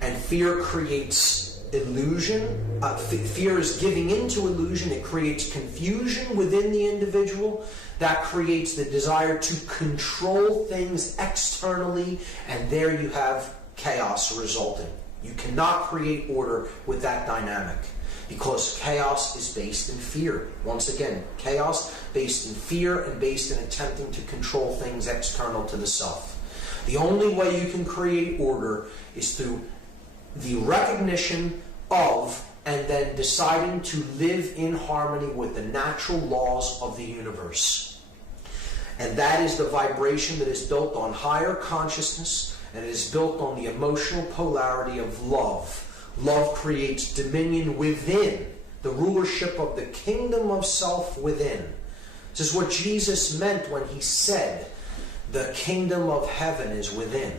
And fear creates illusion. Fear is giving into illusion. It creates confusion within the individual. That creates the desire to control things externally, and there you have chaos resulting. You cannot create order with that dynamic, because chaos is based in fear. Once again, chaos based in fear and based in attempting to control things external to the self. The only way you can create order is through the recognition of and then deciding to live in harmony with the natural laws of the universe. And that is the vibration that is built on higher consciousness, and it is built on the emotional polarity of love. Love creates dominion within, the rulership of the kingdom of self within. This is what Jesus meant when he said, the kingdom of heaven is within.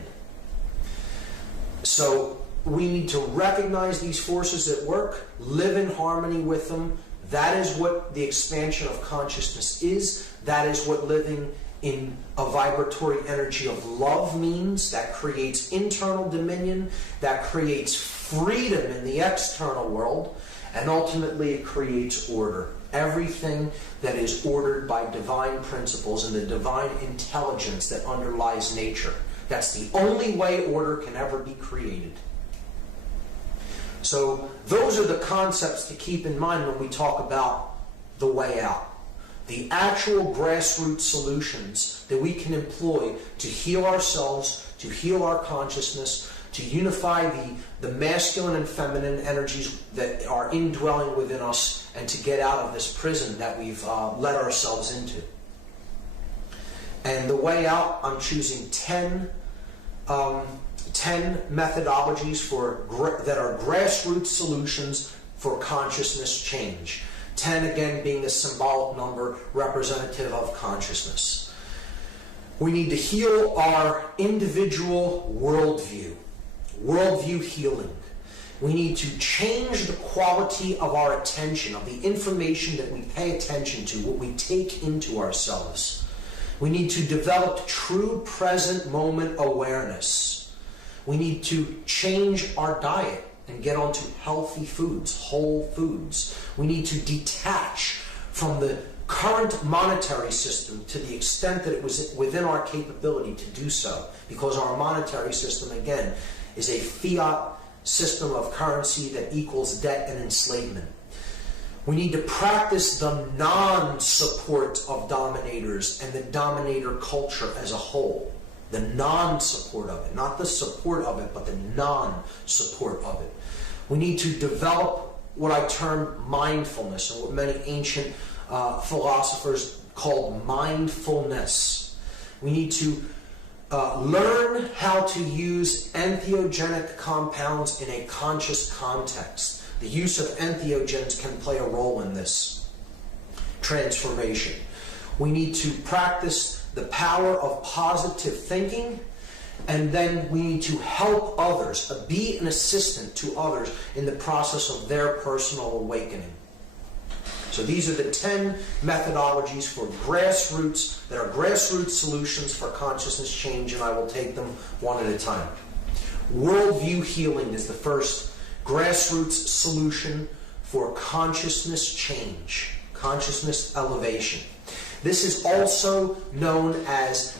So we need to recognize these forces at work, live in harmony with them. That is what the expansion of consciousness is. That is what living in a vibratory energy of love means. That creates internal dominion. That creates freedom in the external world. And ultimately it creates order. Everything that is ordered by divine principles and the divine intelligence that underlies nature. That's the only way order can ever be created. So those are the concepts to keep in mind when we talk about the way out. The actual grassroots solutions that we can employ to heal ourselves, to heal our consciousness, to unify the masculine and feminine energies that are indwelling within us, and to get out of this prison that we've let ourselves into. And the way out, I'm choosing 10 10 methodologies that are grassroots solutions for consciousness change. 10 again being a symbolic number representative of consciousness. We need to heal our individual worldview healing. We need to change the quality of our attention, of the information that we pay attention to, what we take into ourselves. We need to develop true present moment awareness. We need to change our diet and get onto healthy foods, whole foods. We need to detach from the current monetary system to the extent that it was within our capability to do so, because our monetary system, again, is a fiat system of currency that equals debt and enslavement. We need to practice the non-support of dominators and the dominator culture as a whole. The non-support of it, not the support of it, but the non-support of it. We need to develop what I term mindfulness, and what many ancient philosophers called mindfulness. We need to learn how to use entheogenic compounds in a conscious context. The use of entheogens can play a role in this transformation. We need to practice the power of positive thinking, and then we need to help others, be an assistant to others in the process of their personal awakening. So these are the 10 methodologies for grassroots, that are grassroots solutions for consciousness change, and I will take them one at a time. Worldview healing is the first grassroots solution for consciousness change, consciousness elevation. This is also known as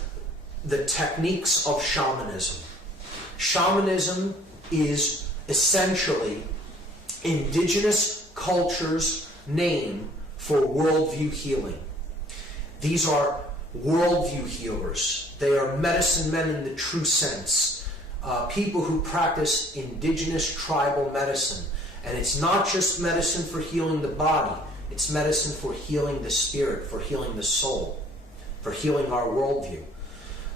the techniques of shamanism. Shamanism is essentially indigenous cultures' name for worldview healing. These are worldview healers. They are medicine men in the true sense. People who practice indigenous tribal medicine. And it's not just medicine for healing the body. It's medicine for healing the spirit, for healing the soul, for healing our worldview.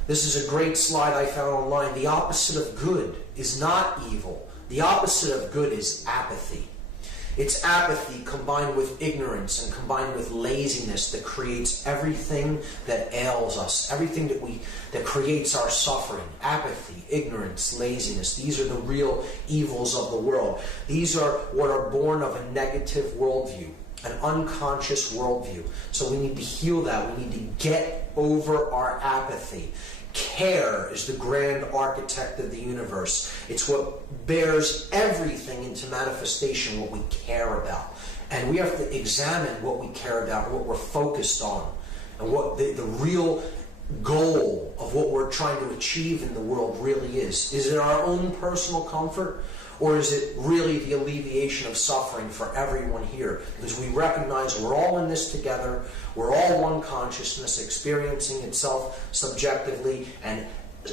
This is a great slide I found online. The opposite of good is not evil. The opposite of good is apathy. It's apathy combined with ignorance and combined with laziness that creates everything that ails us, everything that creates our suffering. Apathy, ignorance, laziness. These are the real evils of the world. These are what are born of a negative worldview, an unconscious worldview. So we need to heal that. We need to get over our apathy. Care is the grand architect of the universe. It's what bears everything into manifestation, what we care about. And we have to examine what we care about, what we're focused on, and what the real goal of what we're trying to achieve in the world really is. Is it our own personal comfort? Or is it really the alleviation of suffering for everyone here? Because we recognize we're all in this together, we're all one consciousness experiencing itself subjectively, and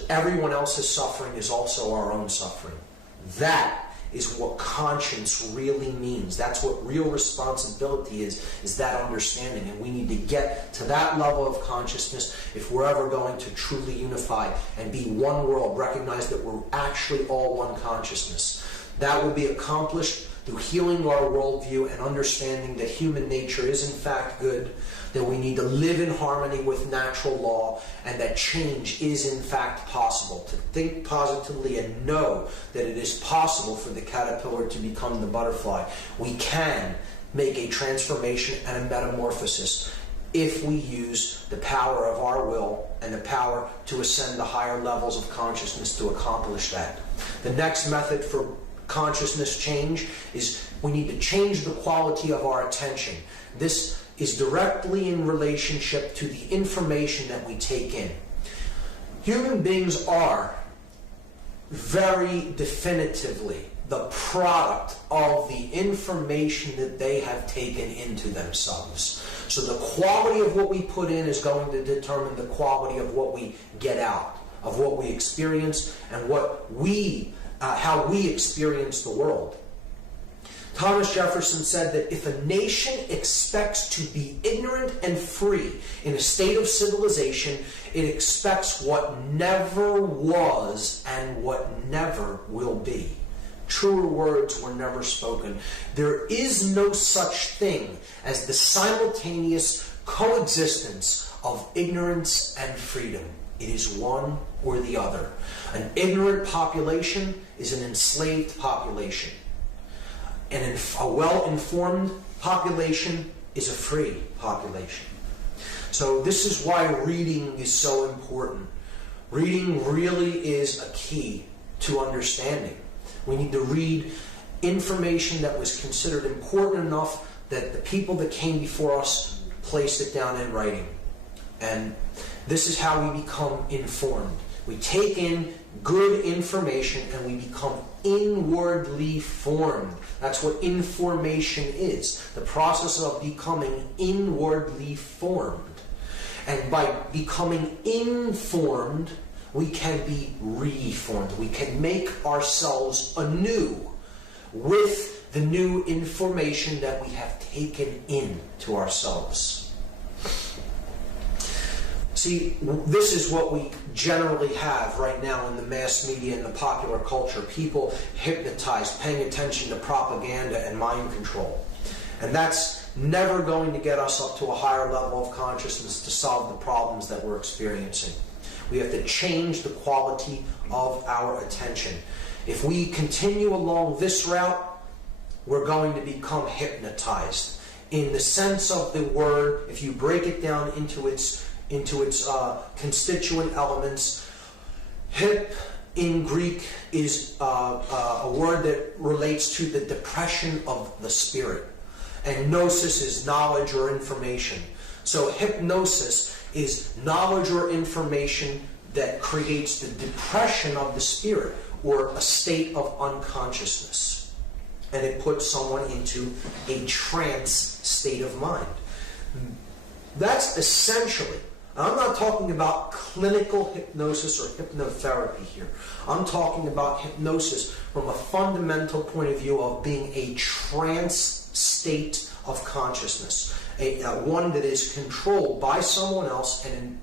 everyone else's suffering is also our own suffering. That is what conscience really means. That's what real responsibility is that understanding. And we need to get to that level of consciousness if we're ever going to truly unify and be one world, recognize that we're actually all one consciousness. That will be accomplished through healing our worldview and understanding that human nature is in fact good, that we need to live in harmony with natural law, and that change is in fact possible. To think positively and know that it is possible for the caterpillar to become the butterfly. We can make a transformation and a metamorphosis if we use the power of our will and the power to ascend to higher levels of consciousness to accomplish that. The next method for consciousness change is we need to change the quality of our attention. This is directly in relationship to the information that we take in. Human beings are very definitively the product of the information that they have taken into themselves. So the quality of what we put in is going to determine the quality of what we get out, of what we experience, and what how we experience the world. Thomas Jefferson said that if a nation expects to be ignorant and free in a state of civilization, it expects what never was and what never will be. Truer words were never spoken. There is no such thing as the simultaneous coexistence of ignorance and freedom. It is one or the other. An ignorant population is an enslaved population. And a well-informed population is a free population. So this is why reading is so important. Reading really is a key to understanding. We need to read information that was considered important enough that the people that came before us placed it down in writing. And this is how we become informed. We take in good information and we become inwardly formed. That's what information is. The process of becoming inwardly formed. And by becoming informed, we can be reformed. We can make ourselves anew with the new information that we have taken in to ourselves. See, this is what we generally have right now in the mass media and the popular culture. People hypnotized, paying attention to propaganda and mind control. And that's never going to get us up to a higher level of consciousness to solve the problems that we're experiencing. We have to change the quality of our attention. If we continue along this route, we're going to become hypnotized. In the sense of the word, if you break it down into its constituent elements, hip in Greek is a word that relates to the depression of the spirit. And gnosis is knowledge or information. So hypnosis is knowledge or information that creates the depression of the spirit, or a state of unconsciousness. And it puts someone into a trance state of mind. That's essentially, I'm not talking about clinical hypnosis or hypnotherapy here. I'm talking about hypnosis from a fundamental point of view of being a trance state of consciousness. One that is controlled by someone else, and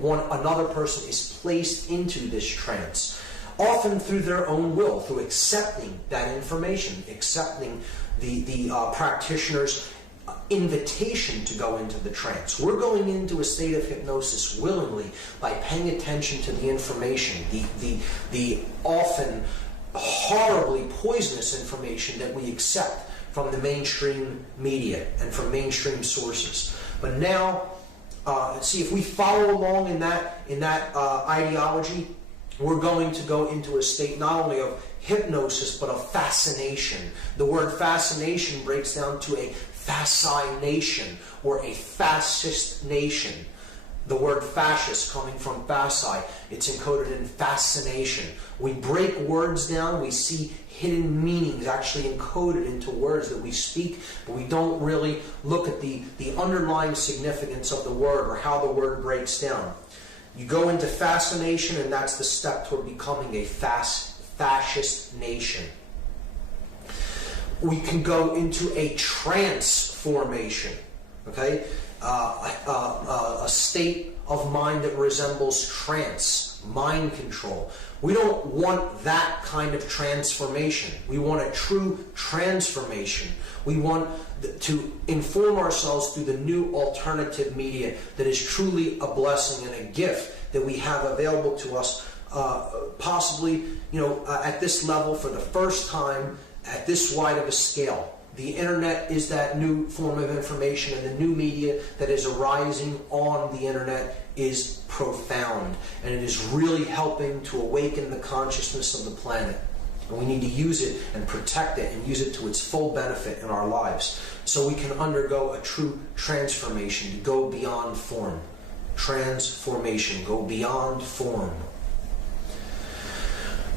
another person is placed into this trance, often through their own will, through accepting that information, accepting the practitioner's invitation to go into the trance. We're going into a state of hypnosis willingly by paying attention to the information, the often horribly poisonous information that we accept from the mainstream media and from mainstream sources. But now, see, if we follow along in that ideology, we're going to go into a state not only of hypnosis but of fascination. The word fascination breaks down to a fascination or a fascist nation. The word fascist coming from fasci, it's encoded in fascination. We break words down, we see hidden meanings actually encoded into words that we speak, but we don't really look at the underlying significance of the word or how the word breaks down. You go into fascination, and that's the step toward becoming a fascist nation. We can go into a transformation, okay? A state of mind that resembles trance, mind control. We don't want that kind of transformation. We want a true transformation. We want to inform ourselves through the new alternative media that is truly a blessing and a gift that we have available to us, possibly, at this level for the first time, at this wide of a scale. The internet is that new form of information, and the new media that is arising on the internet is profound, and it is really helping to awaken the consciousness of the planet. And we need to use it and protect it and use it to its full benefit in our lives so we can undergo a true transformation, to go beyond form. Transformation, go beyond form.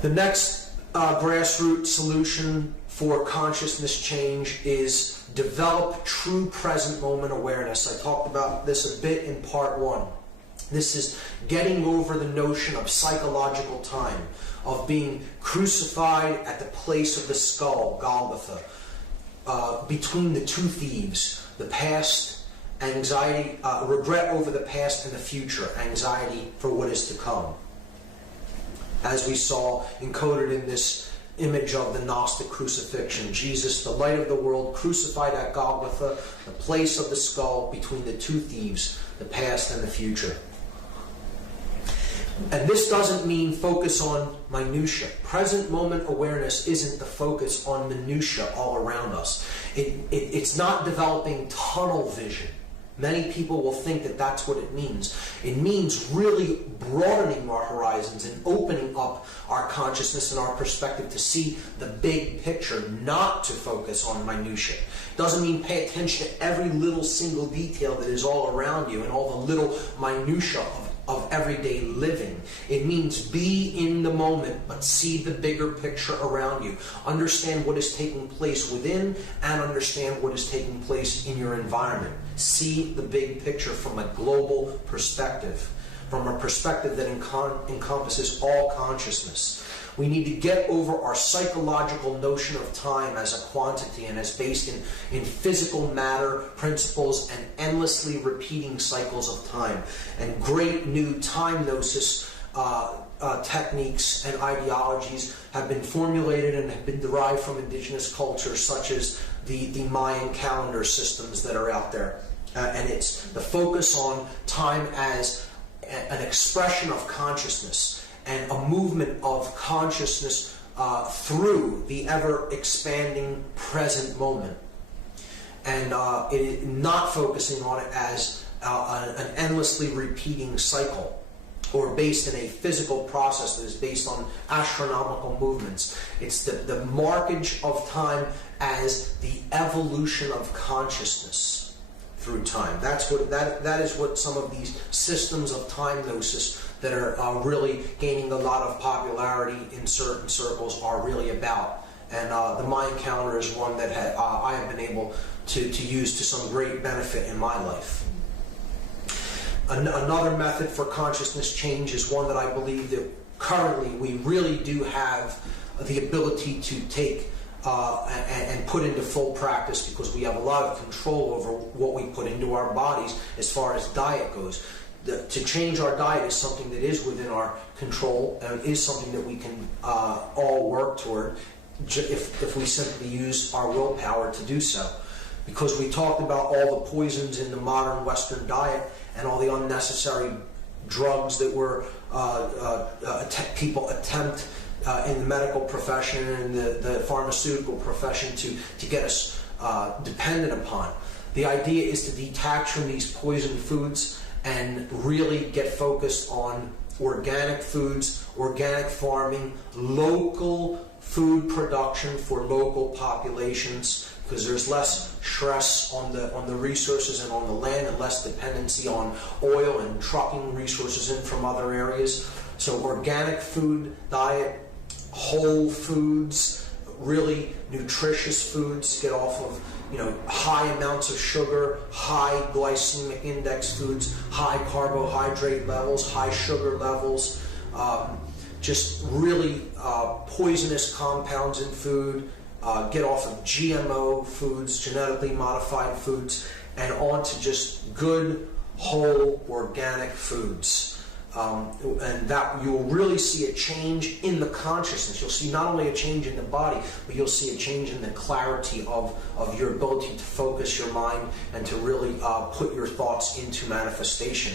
The next grassroots solution for consciousness change is develop true present moment awareness. I talked about this a bit in part 1. This is getting over the notion of psychological time, of being crucified at the place of the skull, Golgotha. between the two thieves, the past, anxiety, regret over the past and the future, anxiety for what is to come. As we saw encoded in this image of the Gnostic crucifixion, Jesus, the light of the world, crucified at Golgotha, the place of the skull between the two thieves, the past and the future. And this doesn't mean focus on minutia. Present moment awareness isn't the focus on minutia all around us. It's not developing tunnel vision. Many people will think that that's what it means. It means really broadening our horizons and opening up our consciousness and our perspective to see the big picture, not to focus on minutia. It doesn't mean pay attention to every little single detail that is all around you and all the little minutia of everyday living. It means be in the moment, but see the bigger picture around you. Understand what is taking place within and understand what is taking place in your environment. See the big picture from a global perspective, from a perspective that encompasses all consciousness. We need to get over our psychological notion of time as a quantity and as based in physical matter, principles, and endlessly repeating cycles of time. And great new time gnosis techniques and ideologies have been formulated and have been derived from indigenous cultures, such as the Mayan calendar systems that are out there. And it's the focus on time as an expression of consciousness and a movement of consciousness through the ever-expanding present moment. And not focusing on it as an endlessly repeating cycle, or based in a physical process that is based on astronomical movements. It's the markage of time as the evolution of consciousness through time. That is what some of these systems of time gnosis that are really gaining a lot of popularity in certain circles are really about. And the Mayan calendar is one that I have been able to use to some great benefit in my life. Another method for consciousness change is one that I believe that currently we really do have the ability to take and put into full practice, because we have a lot of control over what we put into our bodies as far as diet goes. To change our diet is something that is within our control and is something that we can all work toward if we simply use our willpower to do so. Because we talked about all the poisons in the modern Western diet and all the unnecessary drugs that people attempt in the medical profession and the pharmaceutical profession to get us dependent upon. The idea is to detach from these poison foods and really get focused on organic foods, organic farming, local food production for local populations, because there's less stress on the resources and on the land, and less dependency on oil and trucking resources in from other areas. So organic food diet, whole foods, really nutritious foods, get off of high amounts of sugar, high glycemic index foods, high carbohydrate levels, high sugar levels, just really poisonous compounds in food, get off of GMO foods, genetically modified foods, and on to just good, whole, organic foods. And that you'll really see a change in the consciousness. You'll see not only a change in the body, but you'll see a change in the clarity of your ability to focus your mind and to really put your thoughts into manifestation.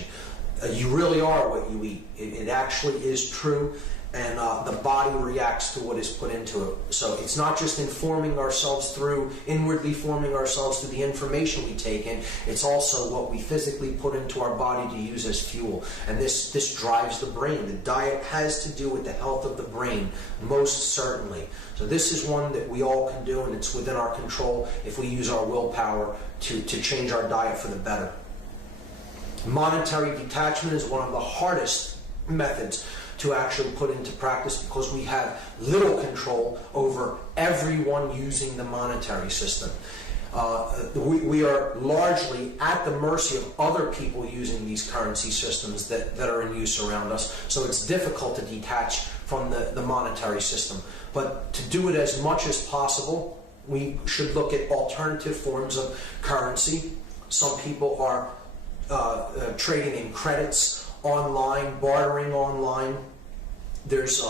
You really are what you eat. It actually is true, and the body reacts to what is put into it. So it's not just inwardly forming ourselves through the information we take in, it's also what we physically put into our body to use as fuel. And this drives the brain. The diet has to do with the health of the brain, most certainly. So this is one that we all can do, and it's within our control if we use our willpower to change our diet for the better. Monetary detachment is one of the hardest methods to actually put into practice, because we have little control over everyone using the monetary system. We are largely at the mercy of other people using these currency systems that are in use around us, so it's difficult to detach from the monetary system. But to do it as much as possible, We should look at alternative forms of currency. Some people are trading in credits online, bartering online. There's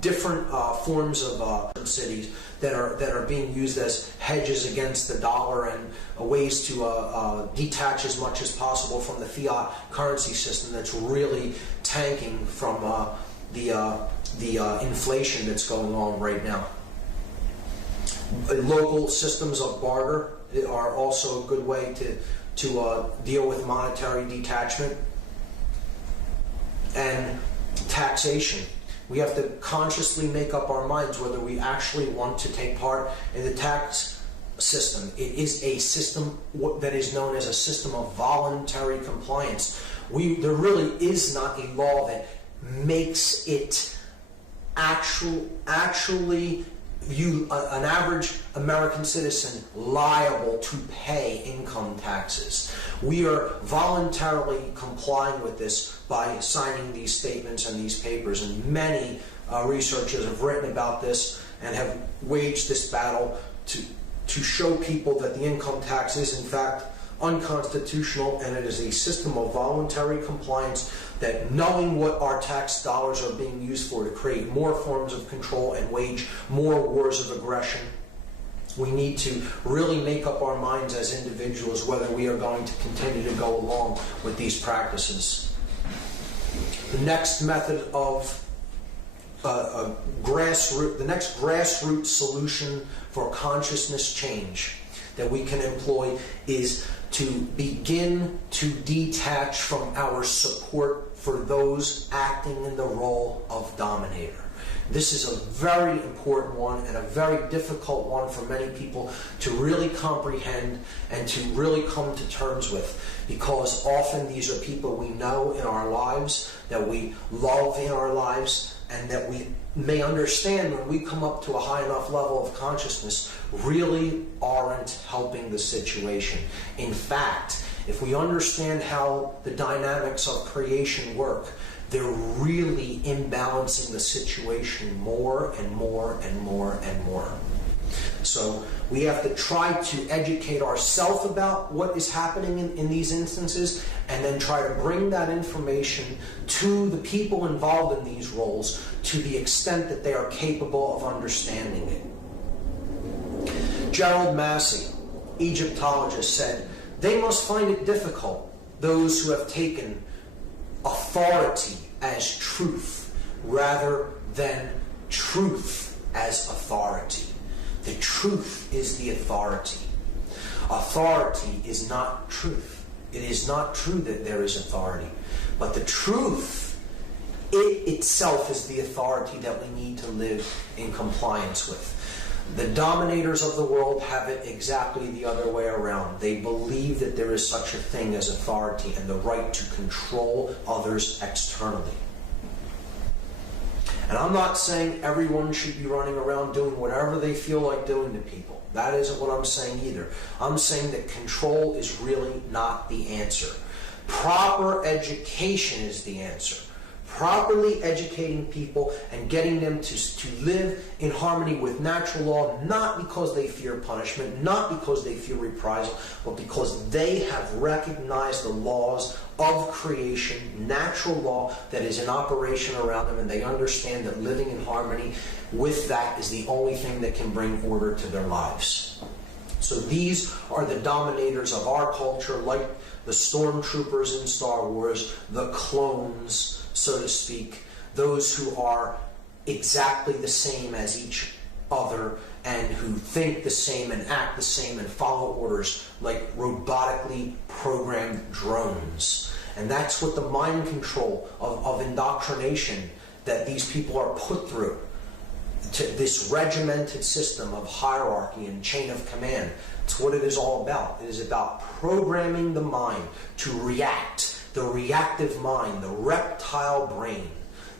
different forms of cities that are being used as hedges against the dollar and ways to detach as much as possible from the fiat currency system that's really tanking from the inflation that's going on right now. Local systems of barter are also a good way to deal with monetary detachment. And taxation. We have to consciously make up our minds whether we actually want to take part in the tax system. It is a system that is known as a system of voluntary compliance. There really is not a law that makes it actually view an average American citizen liable to pay income taxes. We are voluntarily complying with this by signing these statements and these papers, and many researchers have written about this and have waged this battle to show people that the income tax is in fact unconstitutional, and it is a system of voluntary compliance, that knowing what our tax dollars are being used for to create more forms of control and wage more wars of aggression, we need to really make up our minds as individuals whether we are going to continue to go along with these practices. The next method of the next grassroots solution for consciousness change that we can employ is to begin to detach from our support for those acting in the role of dominator. This is a very important one and a very difficult one for many people to really comprehend and to really come to terms with, because often these are people we know in our lives, that we love in our lives, and that we may understand when we come up to a high enough level of consciousness really aren't helping the situation. In fact, if we understand how the dynamics of creation work, they're really imbalancing the situation more and more and more and more. So we have to try to educate ourselves about what is happening in these instances, and then try to bring that information to the people involved in these roles to the extent that they are capable of understanding it. Gerald Massey, Egyptologist, said, "They must find it difficult, those who have taken authority as truth rather than truth as authority." The truth is the authority. Authority is not truth. It is not true that there is authority. But the truth, it itself is the authority that we need to live in compliance with. The dominators of the world have it exactly the other way around. They believe that there is such a thing as authority and the right to control others externally. And I'm not saying everyone should be running around doing whatever they feel like doing to people. That isn't what I'm saying either. I'm saying that control is really not the answer. Proper education is the answer. Properly educating people and getting them to live in harmony with natural law, not because they fear punishment, not because they fear reprisal, but because they have recognized the laws of creation, natural law that is in operation around them, and they understand that living in harmony with that is the only thing that can bring order to their lives. So these are the dominators of our culture, like the stormtroopers in Star Wars, the clones, so to speak, those who are exactly the same as each other and who think the same and act the same and follow orders like robotically programmed drones. And that's what the mind control of indoctrination that these people are put through, to this regimented system of hierarchy and chain of command. It's what it is all about. It is about programming the mind to react, the reactive mind, the reptile brain.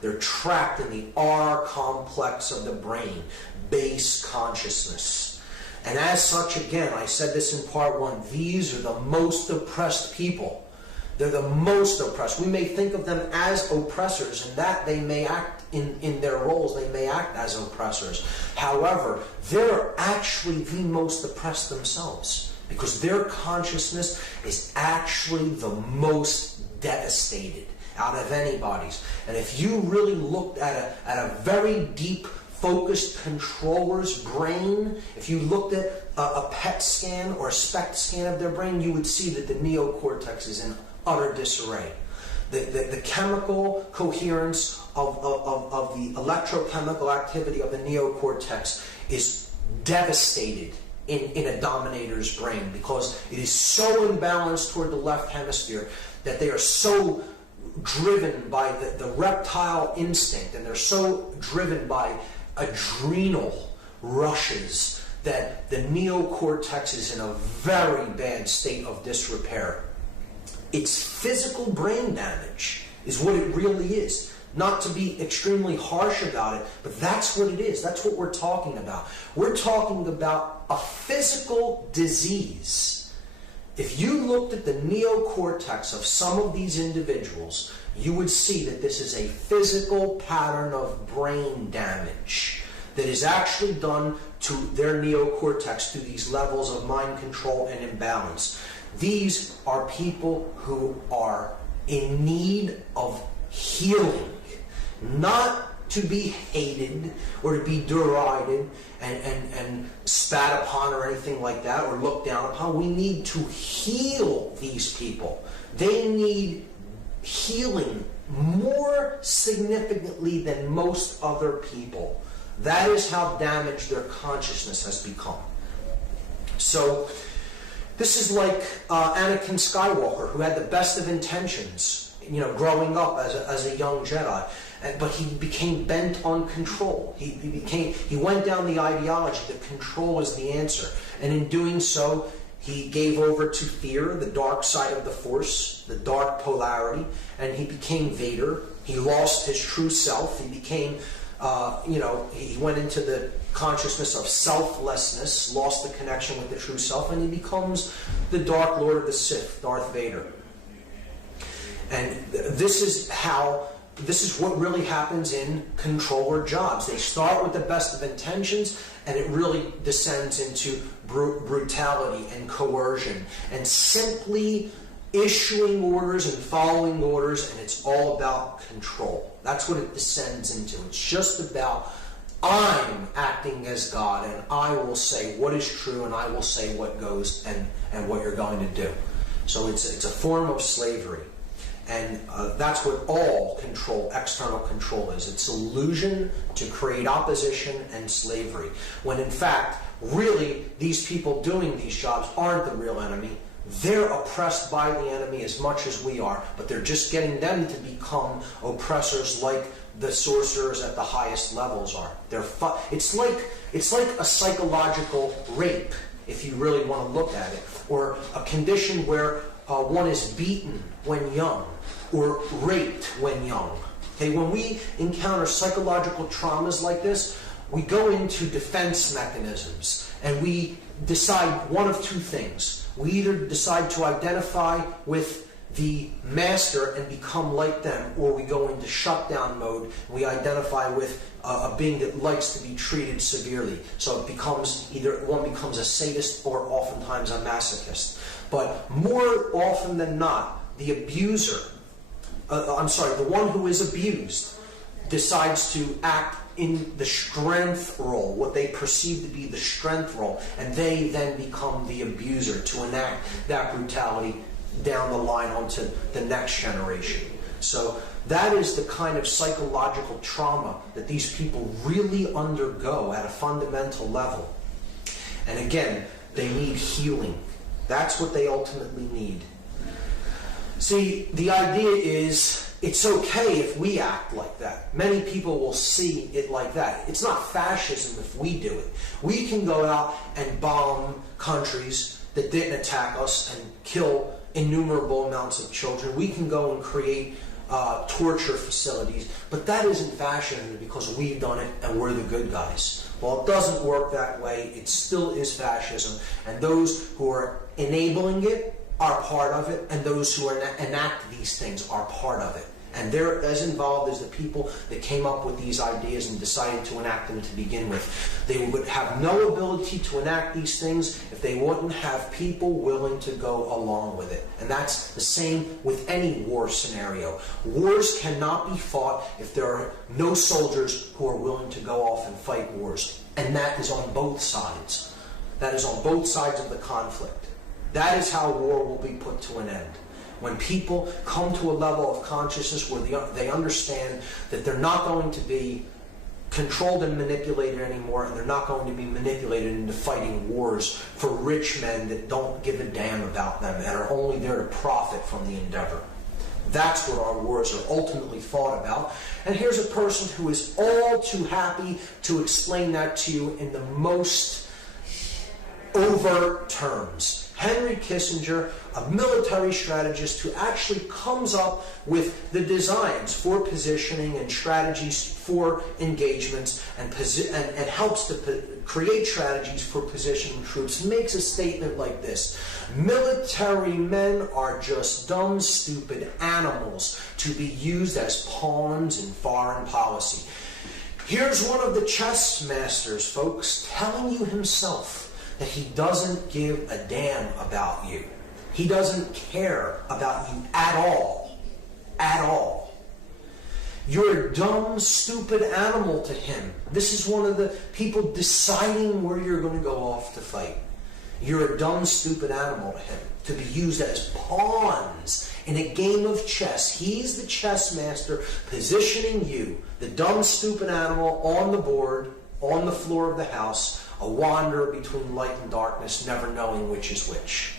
They're trapped in the R complex of the brain, base consciousness. And as such, again, I said this in part one, these are the most oppressed people. They're the most oppressed. We may think of them as oppressors, and that they may act in their roles, they may act as oppressors. However, they're actually the most oppressed themselves, because their consciousness is actually the most devastated out of anybody's. And if you really looked at a very deep, focused controller's brain, if you looked at a PET scan or a SPECT scan of their brain, you would see that the neocortex is in utter disarray. The chemical coherence of the electrochemical activity of the neocortex is devastated in a dominator's brain, because it is so imbalanced toward the left hemisphere that they are so driven by the reptile instinct, and they're so driven by adrenal rushes that the neocortex is in a very bad state of disrepair. It's physical brain damage is what it really is. Not to be extremely harsh about it, but that's what it is. That's what we're talking about. We're talking about a physical disease. If you looked at the neocortex of some of these individuals, you would see that this is a physical pattern of brain damage that is actually done to their neocortex through these levels of mind control and imbalance. These are people who are in need of healing, not to be hated or to be derided and spat upon or anything like that, or looked down upon. We need to heal these people. They need healing more significantly than most other people. That is how damaged their consciousness has become. So this is like Anakin Skywalker, who had the best of intentions, growing up as a young Jedi, but he became bent on control. He went down the ideology that control is the answer, and in doing so, he gave over to fear, the dark side of the Force, the dark polarity, and he became Vader. He lost his true self. He became, he went into the consciousness of selflessness, lost the connection with the true self, and he becomes the Dark Lord of the Sith, Darth Vader. And this is what really happens in controller jobs. They start with the best of intentions, and it really descends into brutality and coercion and simply issuing orders and following orders, and it's all about control. That's what it descends into. It's just about, I'm acting as God, and I will say what is true, and I will say what goes and what you're going to do. So it's a form of slavery. And that's what all control, external control is. It's illusion to create opposition and slavery. When in fact, really, these people doing these jobs aren't the real enemy. They're oppressed by the enemy as much as we are, but they're just getting them to become oppressors like the sorcerers at the highest levels are. It's like a psychological rape, if you really want to look at it, or a condition where one is beaten when young, or raped when young. Okay, when we encounter psychological traumas like this, we go into defense mechanisms, and we decide one of two things. We either decide to identify with the master and become like them, or we go into shutdown mode. We identify with a being that likes to be treated severely. So it becomes either one becomes a sadist or oftentimes a masochist. But more often than not, the abuser, the one who is abused, decides to act in the strength role, what they perceive to be the strength role, and they then become the abuser to enact that brutality down the line onto the next generation. So that is the kind of psychological trauma that these people really undergo at a fundamental level. And again, they need healing. That's what they ultimately need. See, the idea is it's okay if we act like that. Many people will see it like that. It's not fascism if we do it. We can go out and bomb countries that didn't attack us and kill innumerable amounts of children. We can go and create torture facilities, but that isn't fascism because we've done it and we're the good guys. Well, it doesn't work that way. It still is fascism, and those who are enabling it are part of it, and those who enact these things are part of it. And they're as involved as the people that came up with these ideas and decided to enact them to begin with. They would have no ability to enact these things if they wouldn't have people willing to go along with it. And that's the same with any war scenario. Wars cannot be fought if there are no soldiers who are willing to go off and fight wars. And that is on both sides. That is on both sides of the conflict. That is how war will be put to an end. When people come to a level of consciousness where they understand that they're not going to be controlled and manipulated anymore, and they're not going to be manipulated into fighting wars for rich men that don't give a damn about them and are only there to profit from the endeavor. That's what our wars are ultimately fought about. And here's a person who is all too happy to explain that to you in the most overt terms. Henry Kissinger, a military strategist who actually comes up with the designs for positioning and strategies for engagements and helps to create strategies for positioning troops, makes a statement like this: military men are just dumb, stupid animals to be used as pawns in foreign policy. Here's one of the chess masters, folks, telling you himself that he doesn't give a damn about you. He doesn't care about you at all. At all. You're a dumb, stupid animal to him. This is one of the people deciding where you're going to go off to fight. You're a dumb, stupid animal to him, to be used as pawns in a game of chess. He's the chess master positioning you, the dumb, stupid animal, on the board, on the floor of the house, a wanderer between light and darkness, never knowing which is which.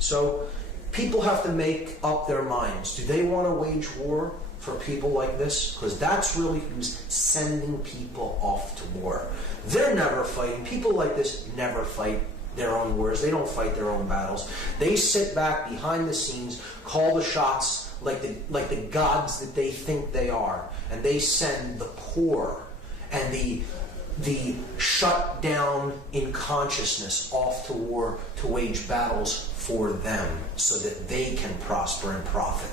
So people have to make up their minds. Do they want to wage war for people like this? Because that's really who's sending people off to war. They're never fighting. People like this never fight their own wars. They don't fight their own battles. They sit back behind the scenes, call the shots like the gods that they think they are, and they send the poor and the shut down in consciousness off to war to wage battles for them so that they can prosper and profit.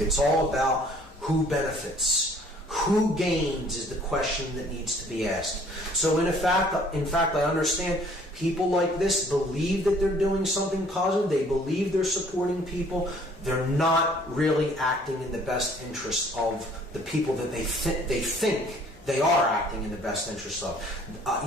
It's all about who benefits. Who gains is the question that needs to be asked. So in fact, I understand people like this believe that they're doing something positive. They believe they're supporting people. They're not really acting in the best interest of the people that they think they are acting in the best interest of.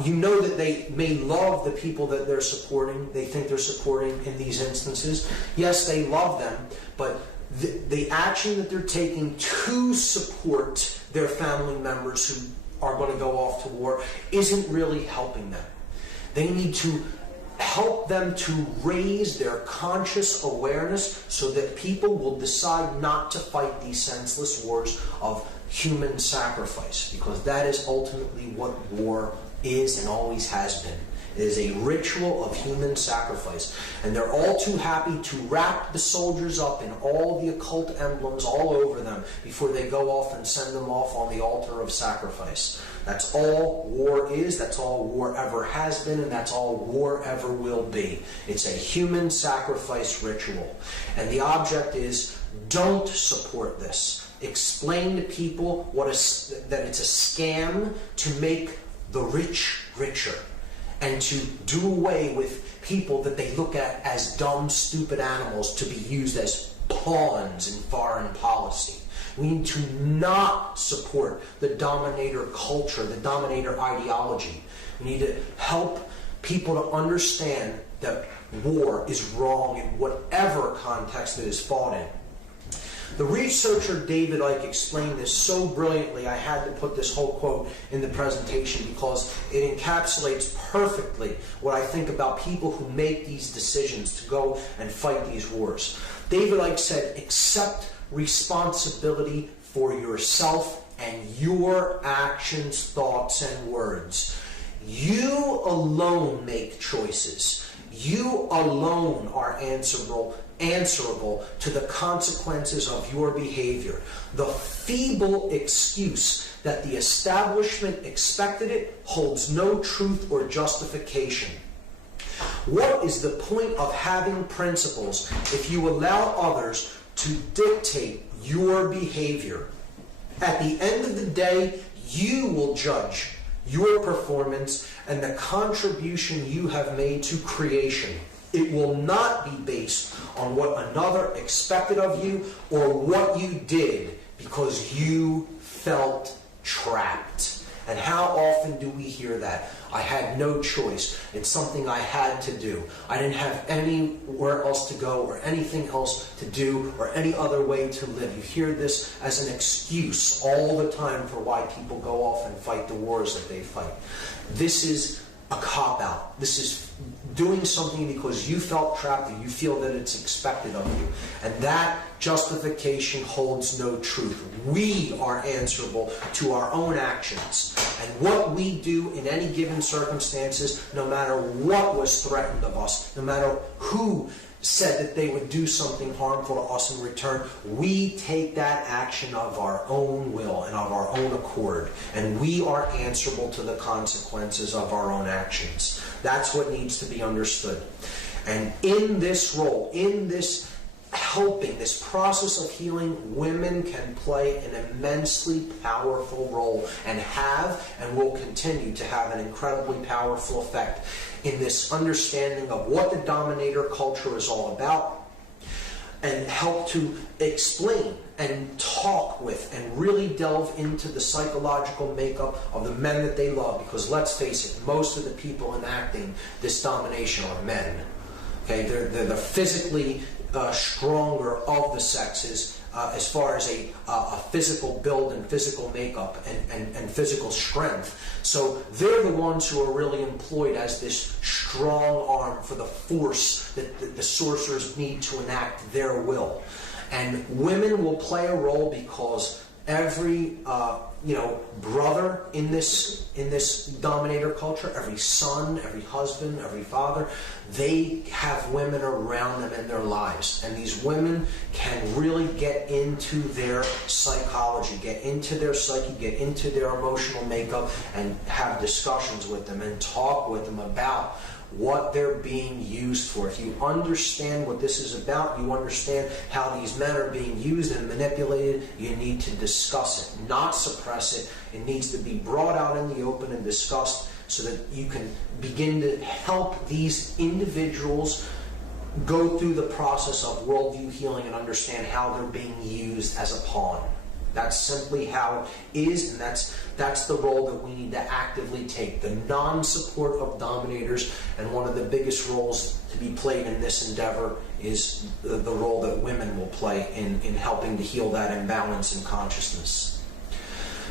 You know that they may love the people that they're supporting, they think they're supporting in these instances. Yes, they love them, but the action that they're taking to support their family members who are going to go off to war isn't really helping them. They need to help them to raise their conscious awareness so that people will decide not to fight these senseless wars of human sacrifice, because that is ultimately what war is and always has been. It is a ritual of human sacrifice, and they're all too happy to wrap the soldiers up in all the occult emblems all over them before they go off and send them off on the altar of sacrifice. That's all war is, that's all war ever has been, and that's all war ever will be. It's a human sacrifice ritual. And the object is, don't support this. Explain to people that it's a scam to make the rich richer and to do away with people that they look at as dumb, stupid animals to be used as pawns in foreign policy. We need to not support the dominator culture, the dominator ideology. We need to help people to understand that war is wrong in whatever context it is fought in. The researcher David Icke explained this so brilliantly, I had to put this whole quote in the presentation because it encapsulates perfectly what I think about people who make these decisions to go and fight these wars. David Icke said, accept responsibility for yourself and your actions, thoughts, and words. You alone make choices. You alone are answerable to the consequences of your behavior. The feeble excuse that the establishment expected it holds no truth or justification. What is the point of having principles if you allow others to dictate your behavior. At the end of the day, you will judge your performance and the contribution you have made to creation. It will not be based on what another expected of you or what you did because you felt trapped. And how often do we hear that? I had no choice. It's something I had to do. I didn't have anywhere else to go or anything else to do or any other way to live. You hear this as an excuse all the time for why people go off and fight the wars that they fight. This is a cop-out. This is doing something because you felt trapped and you feel that it's expected of you. And that justification holds no truth. We are answerable to our own actions. And what we do in any given circumstances, no matter what was threatened of us, no matter who said that they would do something harmful to us in return, we take that action of our own will and of our own accord, and we are answerable to the consequences of our own actions. That's what needs to be understood. And in this role, in this helping, this process of healing, women can play an immensely powerful role and have and will continue to have an incredibly powerful effect in this understanding of what the dominator culture is all about, and help to explain and talk with and really delve into the psychological makeup of the men that they love. Because let's face it, most of the people enacting this domination are men. Okay, they're the physically stronger of the sexes as far as a physical build and physical makeup and physical strength. So they're the ones who are really employed as this strong arm for the force that the sorcerers need to enact their will. And women will play a role because every brother in this dominator culture, every son, every husband, every father, they have women around them in their lives. And these women can really get into their psychology, get into their psyche, get into their emotional makeup, and have discussions with them and talk with them about what they're being used for. If you understand what this is about, you understand how these men are being used and manipulated, you need to discuss it, not suppress it. It needs to be brought out in the open and discussed so that you can begin to help these individuals go through the process of worldview healing and understand how they're being used as a pawn. That's simply how it is, and that's the role that we need to actively take. The non-support of dominators, and one of the biggest roles to be played in this endeavor is the role that women will play in helping to heal that imbalance in consciousness.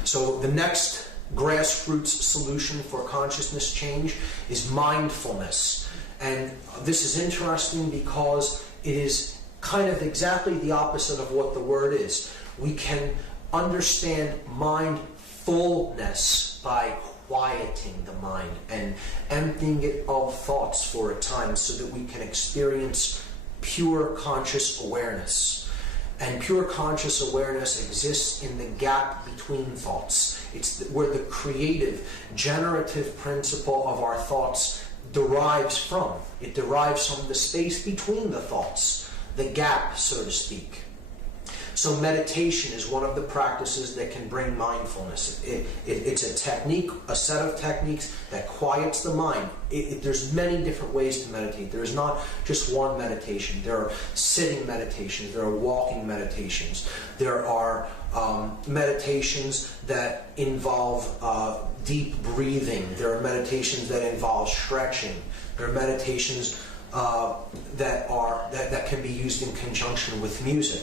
So the next grassroots solution for consciousness change is mindfulness. And this is interesting because it is kind of exactly the opposite of what the word is. We can understand mindfulness by quieting the mind and emptying it of thoughts for a time so that we can experience pure conscious awareness. And pure conscious awareness exists in the gap between thoughts. It's where the creative, generative principle of our thoughts derives from. It derives from the space between the thoughts, the gap, so to speak. So meditation is one of the practices that can bring mindfulness. It's a technique, a set of techniques that quiets the mind. There's many different ways to meditate. There's not just one meditation. There are sitting meditations. There are walking meditations. There are meditations that involve deep breathing. There are meditations that involve stretching. There are meditations that can be used in conjunction with music.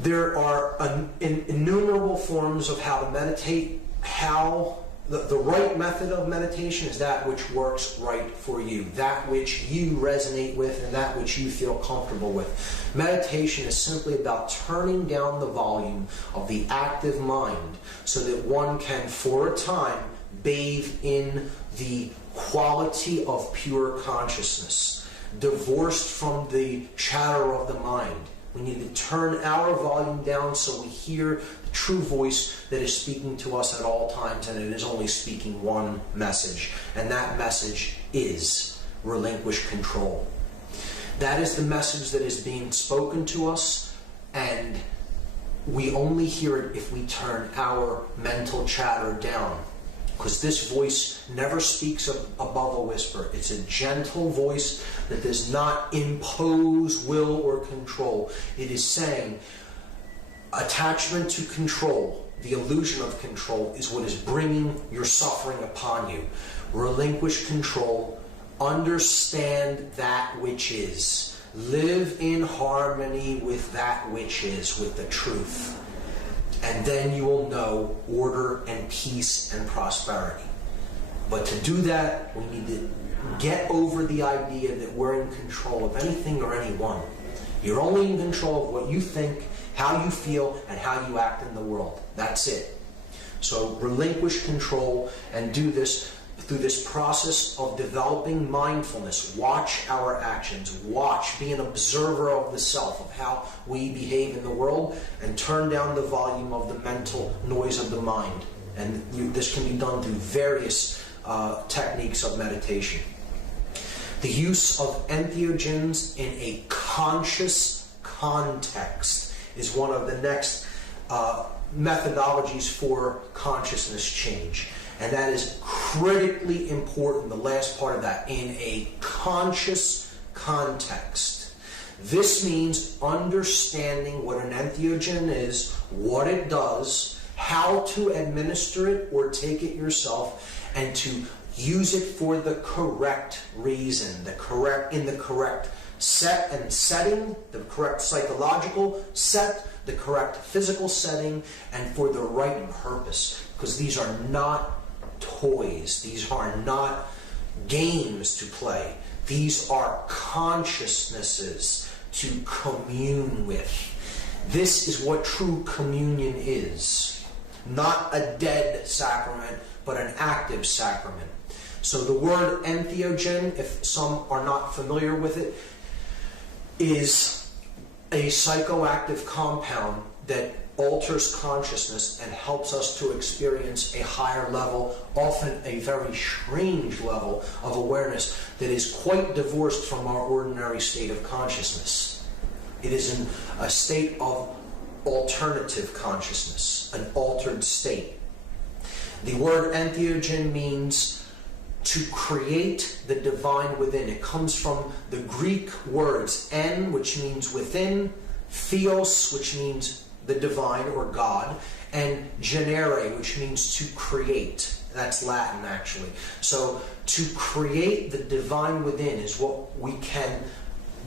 There are innumerable forms of how to meditate. How the right method of meditation is that which works right for you, that which you resonate with, and that which you feel comfortable with. Meditation is simply about turning down the volume of the active mind so that one can, for a time, bathe in the quality of pure consciousness, divorced from the chatter of the mind. We need to turn our volume down so we hear the true voice that is speaking to us at all times, and it is only speaking one message, and that message is relinquish control. That is the message that is being spoken to us, and we only hear it if we turn our mental chatter down. Because this voice never speaks above a whisper. It's a gentle voice that does not impose will or control. It is saying attachment to control, the illusion of control, is what is bringing your suffering upon you. Relinquish control. Understand that which is. Live in harmony with that which is, with the truth. And then you will know order and peace and prosperity. But to do that, we need to get over the idea that we're in control of anything or anyone. You're only in control of what you think, how you feel, and how you act in the world. That's it. So relinquish control and do this through this process of developing mindfulness. Watch our actions. Watch, be an observer of the self, of how we behave in the world, and turn down the volume of the mental noise of the mind. And this can be done through various techniques of meditation. The use of entheogens in a conscious context is one of the next methodologies for consciousness change. And that is critically important, the last part of that, in a conscious context. This means understanding what an entheogen is, what it does, how to administer it or take it yourself, and to use it for the correct reason, in the correct set and setting, the correct psychological set, the correct physical setting, and for the right purpose. Because these are not toys. These are not games to play. These are consciousnesses to commune with. This is what true communion is. Not a dead sacrament, but an active sacrament. So the word entheogen, if some are not familiar with it, is a psychoactive compound that alters consciousness and helps us to experience a higher level, often a very strange level of awareness that is quite divorced from our ordinary state of consciousness. It is in a state of alternative consciousness, an altered state. The word entheogen means to create the divine within. It comes from the Greek words en, which means within, theos, which means the divine or God, and genere, which means to create. That's Latin, actually. So to create the divine within is what we can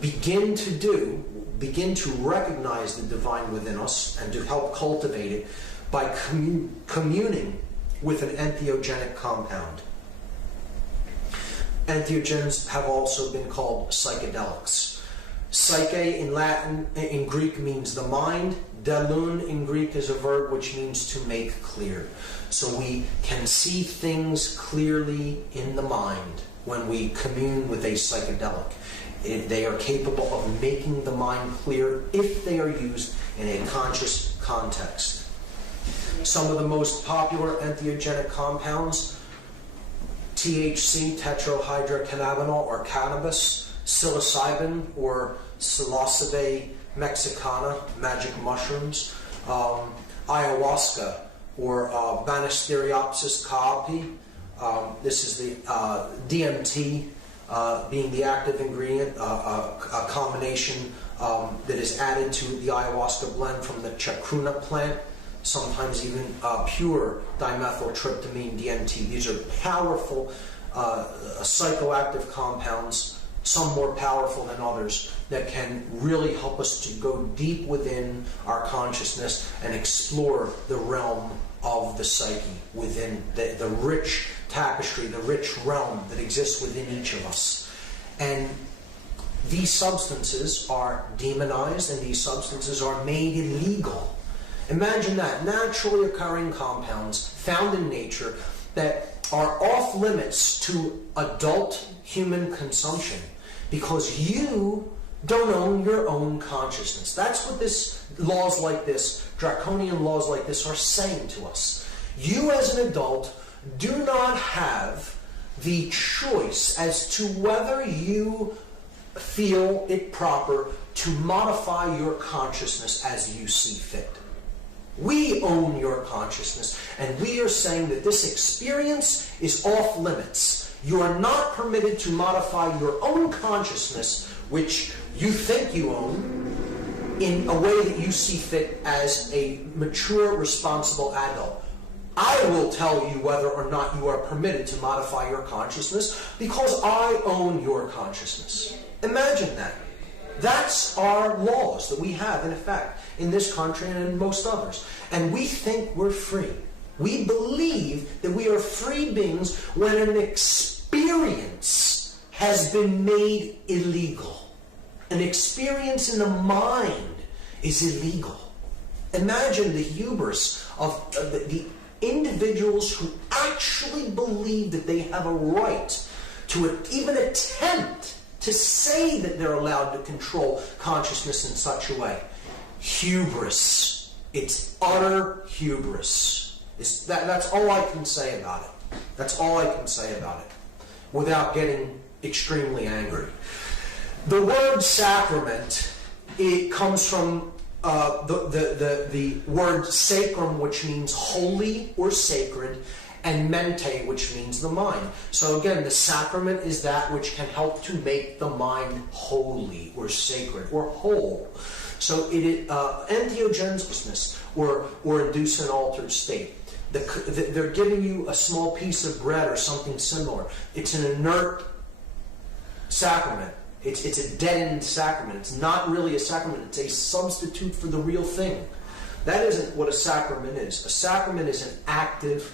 begin to do, begin to recognize the divine within us and to help cultivate it by communing with an entheogenic compound. Entheogens have also been called psychedelics. Psyche in Latin, in Greek, means the mind. Delun in Greek is a verb which means to make clear. So we can see things clearly in the mind when we commune with a psychedelic. They are capable of making the mind clear if they are used in a conscious context. Some of the most popular entheogenic compounds: THC, tetrahydrocannabinol, or cannabis; psilocybin, or psilocybe mexicana, magic mushrooms; ayahuasca, or Banisteriopsis caapi. This is the DMT being the active ingredient, a combination that is added to the ayahuasca blend from the chacruna plant, sometimes even pure dimethyltryptamine, DMT. These are powerful psychoactive compounds, some more powerful than others, that can really help us to go deep within our consciousness and explore the realm of the psyche, within the rich tapestry, the rich realm that exists within each of us. And these substances are demonized, and these substances are made illegal. Imagine that, naturally occurring compounds found in nature that are off limits to adult human consumption because you don't own your own consciousness. That's what laws like this, draconian laws like this, are saying to us. You as an adult do not have the choice as to whether you feel it proper to modify your consciousness as you see fit. We own your consciousness, and we are saying that this experience is off limits. You are not permitted to modify your own consciousness, which you think you own, in a way that you see fit as a mature, responsible adult. I will tell you whether or not you are permitted to modify your consciousness because I own your consciousness. Imagine that. That's our laws that we have in effect in this country and in most others. And we think we're free. We believe that we are free beings when an experience has been made illegal. An experience in the mind is illegal. Imagine the hubris of the individuals who actually believe that they have a right to even attempt to say that they're allowed to control consciousness in such a way. Hubris. It's utter hubris. That's all I can say about it. That's all I can say about it without getting extremely angry. The word sacrament, it comes from the word sacrum, which means holy or sacred, and mente, which means the mind. So again, the sacrament is that which can help to make the mind holy or sacred or whole. So it is entheogenesis, or induce an altered state. They're giving you a small piece of bread or something similar. It's an inert sacrament. It's a deadened sacrament. It's not really a sacrament. It's a substitute for the real thing. That isn't what a sacrament is. A sacrament is an active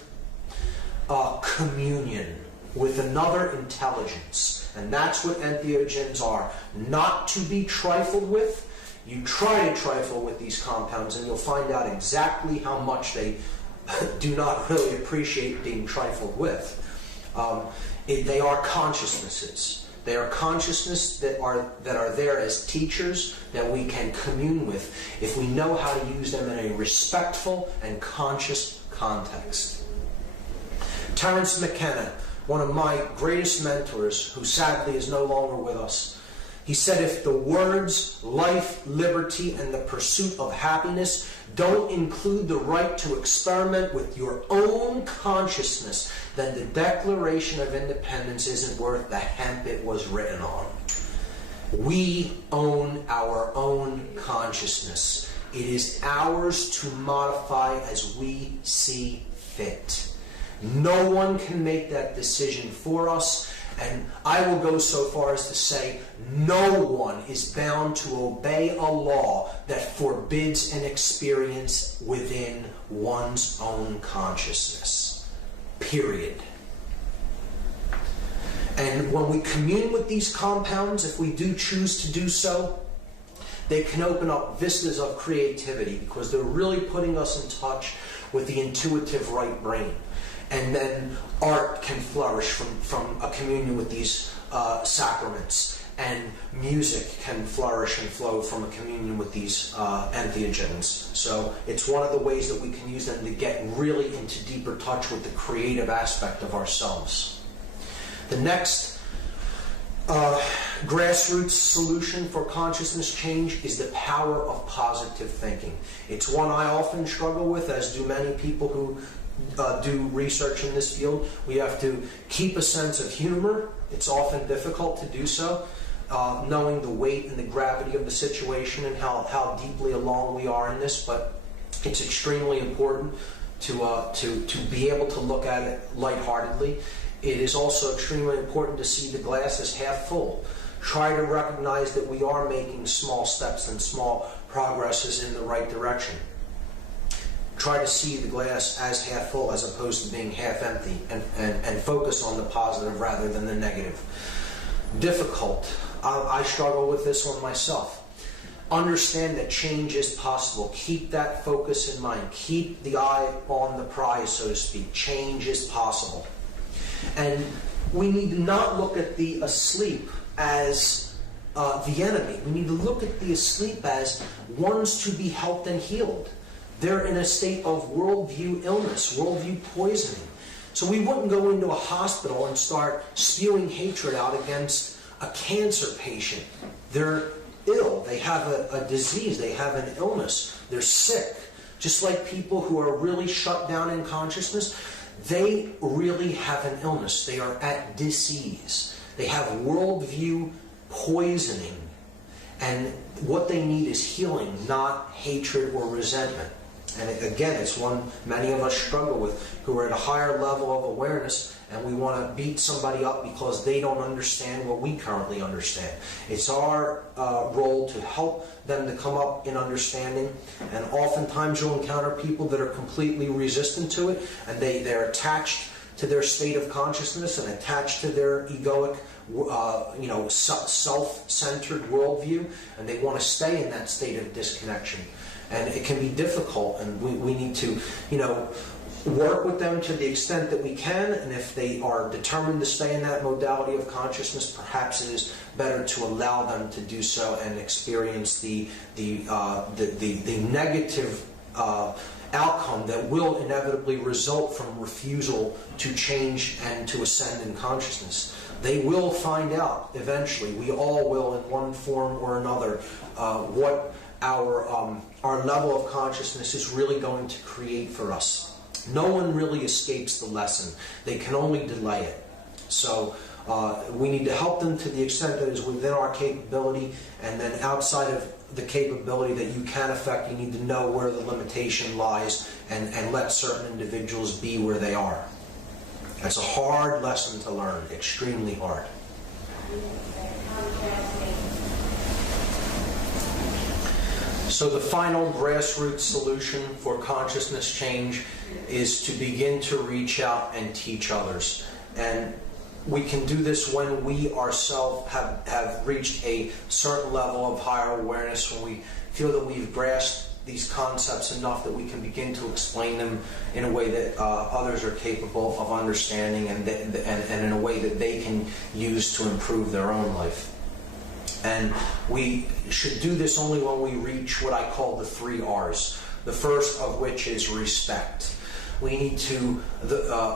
communion with another intelligence. And that's what entheogens are. Not to be trifled with. You try to trifle with these compounds and you'll find out exactly how much they do not really appreciate being trifled with. They are consciousnesses. They are consciousness that are there as teachers that we can commune with if we know how to use them in a respectful and conscious context. Terence McKenna, one of my greatest mentors, who sadly is no longer with us, he said, if the words life, liberty, and the pursuit of happiness don't include the right to experiment with your own consciousness, then the Declaration of Independence isn't worth the hemp it was written on. We own our own consciousness. It is ours to modify as we see fit. No one can make that decision for us. And I will go so far as to say no one is bound to obey a law that forbids an experience within one's own consciousness. Period. And when we commune with these compounds, if we do choose to do so, they can open up vistas of creativity because they're really putting us in touch with the intuitive right brain. And then art can flourish from a communion with these sacraments. And music can flourish and flow from a communion with these entheogens. So it's one of the ways that we can use them to get really into deeper touch with the creative aspect of ourselves. The next grassroots solution for consciousness change is the power of positive thinking. It's one I often struggle with, as do many people who do research in this field. We have to keep a sense of humor. It's often difficult to do so, knowing the weight and the gravity of the situation and how deeply along we are in this, but it's extremely important to be able to look at it lightheartedly. It is also extremely important to see the glass as half full. Try to recognize that we are making small steps and small progresses in the right direction. Try to see the glass as half full as opposed to being half empty, and focus on the positive rather than the negative. Difficult. I struggle with this one myself. Understand that change is possible. Keep that focus in mind. Keep the eye on the prize, so to speak. Change is possible. And we need to not look at the asleep as the enemy. We need to look at the asleep as ones to be helped and healed. They're in a state of worldview illness, worldview poisoning. So we wouldn't go into a hospital and start spewing hatred out against a cancer patient. They're ill. They have a disease. They have an illness. They're sick. Just like people who are really shut down in consciousness, they really have an illness. They are at disease. They have worldview poisoning. And what they need is healing, not hatred or resentment. And again, it's one many of us struggle with, who are at a higher level of awareness, and we want to beat somebody up because they don't understand what we currently understand. It's our role to help them to come up in understanding, and oftentimes you'll encounter people that are completely resistant to it, and they're attached to their state of consciousness and attached to their egoic self-centered worldview, and they want to stay in that state of disconnection. And it can be difficult, and we need to, work with them to the extent that we can, and if they are determined to stay in that modality of consciousness, perhaps it is better to allow them to do so and experience the negative outcome that will inevitably result from refusal to change and to ascend in consciousness. They will find out eventually, we all will in one form or another, what our level of consciousness is really going to create for us. No one really escapes the lesson. They can only delay it. So we need to help them to the extent that is within our capability, and then outside of the capability that you can affect, you need to know where the limitation lies and let certain individuals be where they are. That's a hard lesson to learn, extremely hard. So the final grassroots solution for consciousness change is to begin to reach out and teach others. And we can do this when we ourselves have reached a certain level of higher awareness, when we feel that we've grasped these concepts enough that we can begin to explain them in a way that others are capable of understanding, and in a way that they can use to improve their own life. And we should do this only when we reach what I call the 3 R's. The first of which is respect. We need to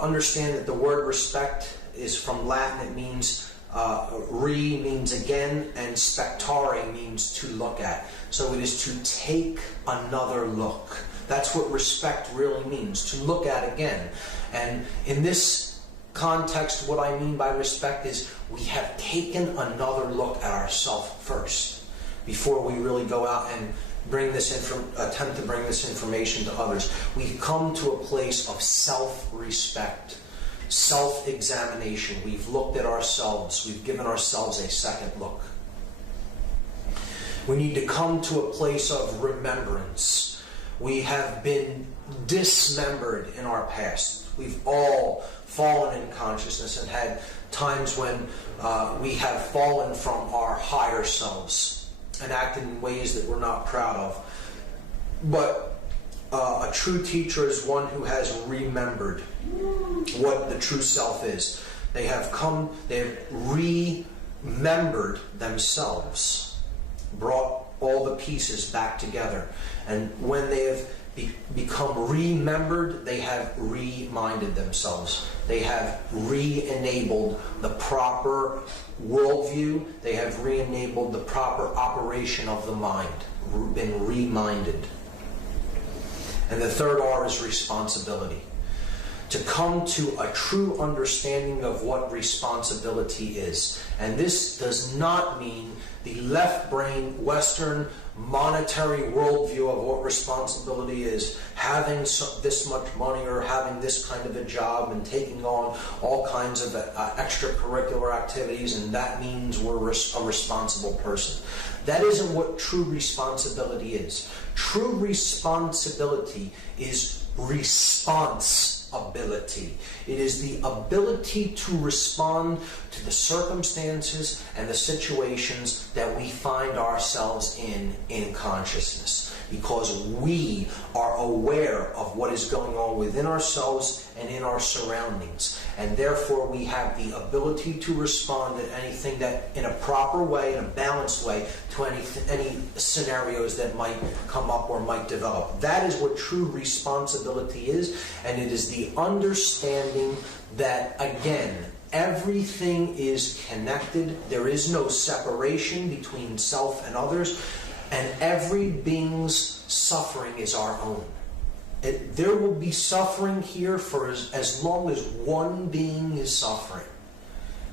understand that the word respect is from Latin. It means means again, and spectare means to look at. So it is to take another look. That's what respect really means, to look at again. And in this context, what I mean by respect is we have taken another look at ourselves first before we really go out and attempt to bring this information to others. We've come to a place of self-respect, self-examination. We've looked at ourselves. We've given ourselves a second look. We need to come to a place of remembrance. We have been dismembered in our past. We've all fallen in consciousness and had times when we have fallen from our higher selves and acted in ways that we're not proud of. But a true teacher is one who has remembered what the true self is. They've remembered themselves, brought all the pieces back together. And when they have become remembered, they have reminded themselves. They have re-enabled the proper worldview. They have re-enabled the proper operation of the mind, been reminded. And the 3rd R is responsibility. To come to a true understanding of what responsibility is. And this does not mean the left brain, Western, monetary worldview of what responsibility is, having this much money or having this kind of a job and taking on all kinds of extracurricular activities, and that means we're a responsible person. That isn't what true responsibility is. True responsibility is responsibility. It is the ability to respond to the circumstances and the situations that we find ourselves in consciousness, because we are aware of what is going on within ourselves and in our surroundings, and therefore we have the ability to respond to anything that, in a proper way, in a balanced way, to any scenarios that might come up or might develop. That is what true responsibility is, and it is the understanding that, again, everything is connected. There is no separation between self and others, and every being's suffering is our own. There will be suffering here for as long as one being is suffering.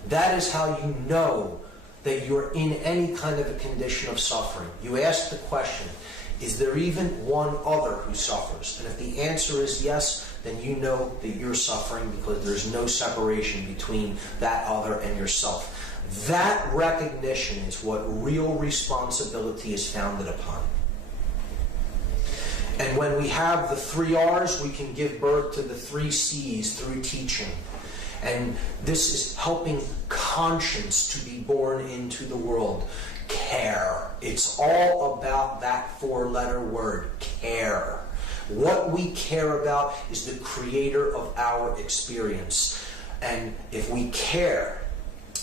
That is how you know that you're in any kind of a condition of suffering. You ask the question, is there even one other who suffers? And if the answer is yes, then you know that you're suffering because there's no separation between that other and yourself. That recognition is what real responsibility is founded upon. And when we have the 3 R's, we can give birth to the 3 C's through teaching. And this is helping conscience to be born into the world. Care. It's all about that 4-letter word, care. What we care about is the creator of our experience. And if we care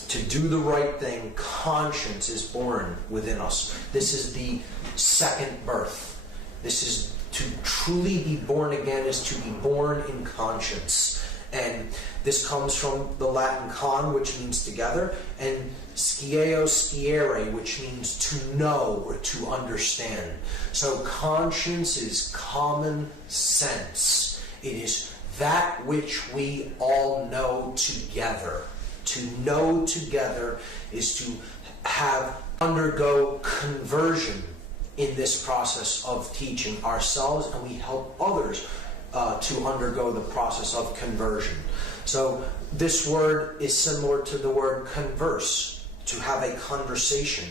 to do the right thing, conscience is born within us. This is the second birth. This is to truly be born again, is to be born in conscience. And this comes from the Latin con, which means together, and scieo sciere, which means to know or to understand. So conscience is common sense. It is that which we all know together. To know together is to undergo conversion in this process of teaching ourselves, and we help others to undergo the process of conversion. So this word is similar to the word converse, to have a conversation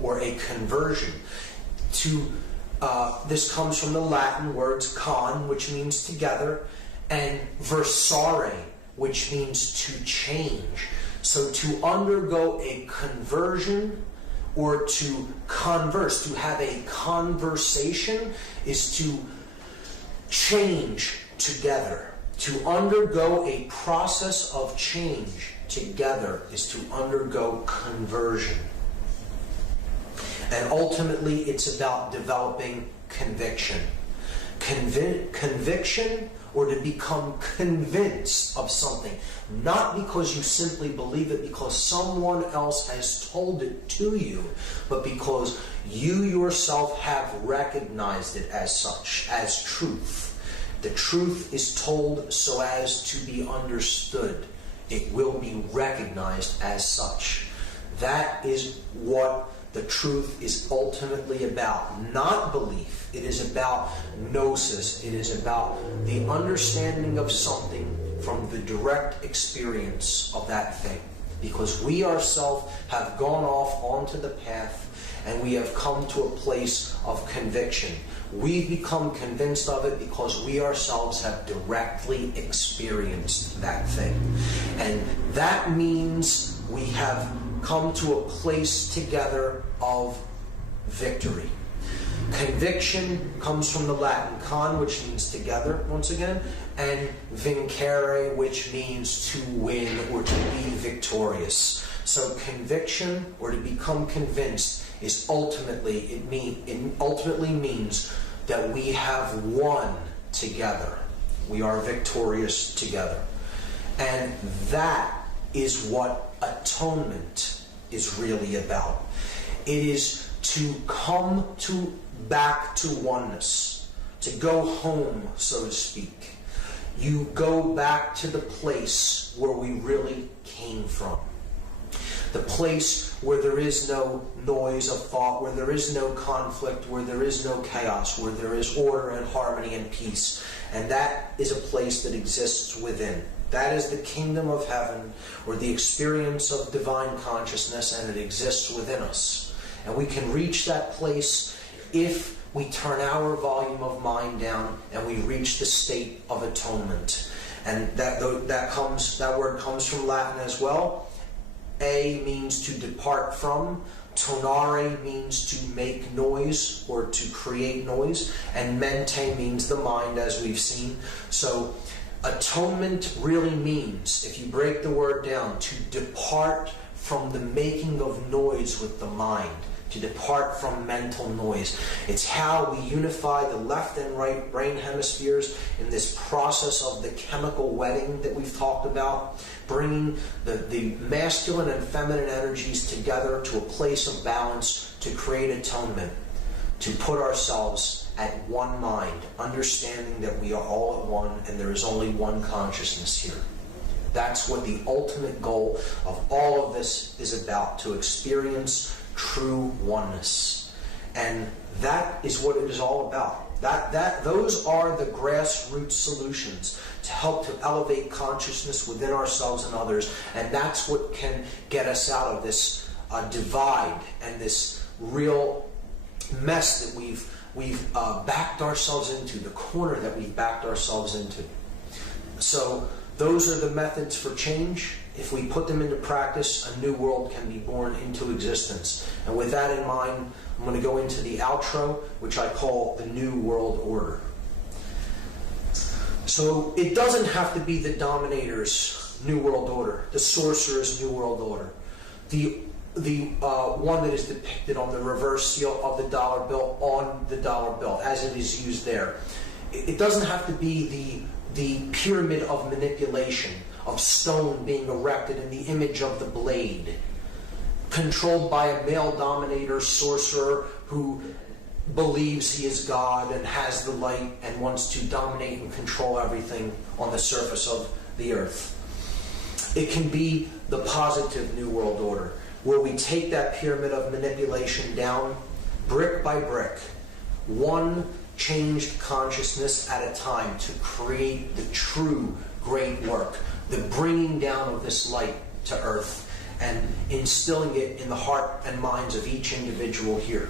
or a conversion. This comes from the Latin words con, which means together, and versare, which means to change. So to undergo a conversion or to converse, to have a conversation, is to change together. To undergo a process of change together is to undergo conversion. And ultimately, it's about developing conviction. Conviction, or to become convinced of something. Not because you simply believe it because someone else has told it to you, but because you yourself have recognized it as such, as truth. The truth is told so as to be understood. It will be recognized as such. That is what the truth is ultimately about. Not belief. It is about gnosis. It is about the understanding of something from the direct experience of that thing. Because we ourselves have gone off onto the path and we have come to a place of conviction. We become convinced of it because we ourselves have directly experienced that thing. And that means we have come to a place together of victory. Conviction comes from the Latin con, which means together, once again, and vincere, which means to win or to be victorious. So conviction, or to become convinced, is ultimately, it ultimately means that we have won together. We are victorious together. And that is what atonement is really about. It is to come back to oneness, to go home, so to speak. You go back to the place where we really came from. The place where there is no noise of thought, where there is no conflict, where there is no chaos, where there is order and harmony and peace. And that is a place that exists within. That is the kingdom of heaven, or the experience of divine consciousness, and it exists within us. And we can reach that place if we turn our volume of mind down and we reach the state of atonement. And that word comes from Latin as well. A means to depart from. Tonare means to make noise or to create noise. And mente means the mind, as we've seen. So atonement really means, if you break the word down, to depart from the making of noise with the mind. To depart from mental noise. It's how we unify the left and right brain hemispheres in this process of the chemical wedding that we've talked about, bringing the masculine and feminine energies together to a place of balance to create atonement. to put ourselves at one mind, understanding that we are all at one and there is only one consciousness here. That's what the ultimate goal of all of this is about, to experience true oneness. And that is what it is all about. Those are the grassroots solutions to help to elevate consciousness within ourselves and others. And that's what can get us out of this divide and this real mess that we've backed ourselves into, the corner that we've backed ourselves into. So those are the methods for change. If we put them into practice, a new world can be born into existence. And with that in mind, I'm going to go into the outro, which I call the New World Order. So it doesn't have to be the Dominator's New World Order, the Sorcerer's New World Order, the one that is depicted on the reverse seal of the dollar bill on the dollar bill, as it is used there. It doesn't have to be the pyramid of manipulation, of stone being erected in the image of the blade, controlled by a male dominator sorcerer who believes he is God and has the light and wants to dominate and control everything on the surface of the earth. It can be the positive New World Order, where we take that pyramid of manipulation down brick by brick, one changed consciousness at a time, to create the true great work, the bringing down of this light to earth and instilling it in the heart and minds of each individual here.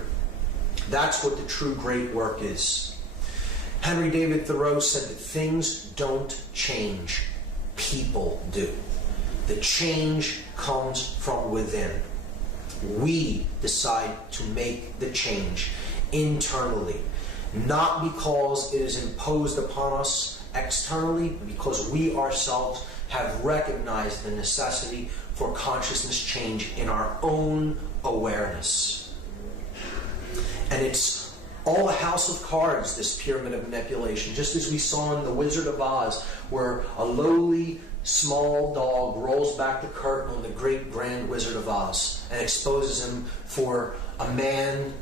That's what the true great work is. Henry David Thoreau said that things don't change, people do. The change comes from within. We decide to make the change internally, not because it is imposed upon us externally, but because we ourselves have recognized the necessity for consciousness change in our own awareness. And it's all a house of cards, this pyramid of manipulation, just as we saw in The Wizard of Oz, where a lowly small dog rolls back the curtain on the great grand Wizard of Oz and exposes him for a man,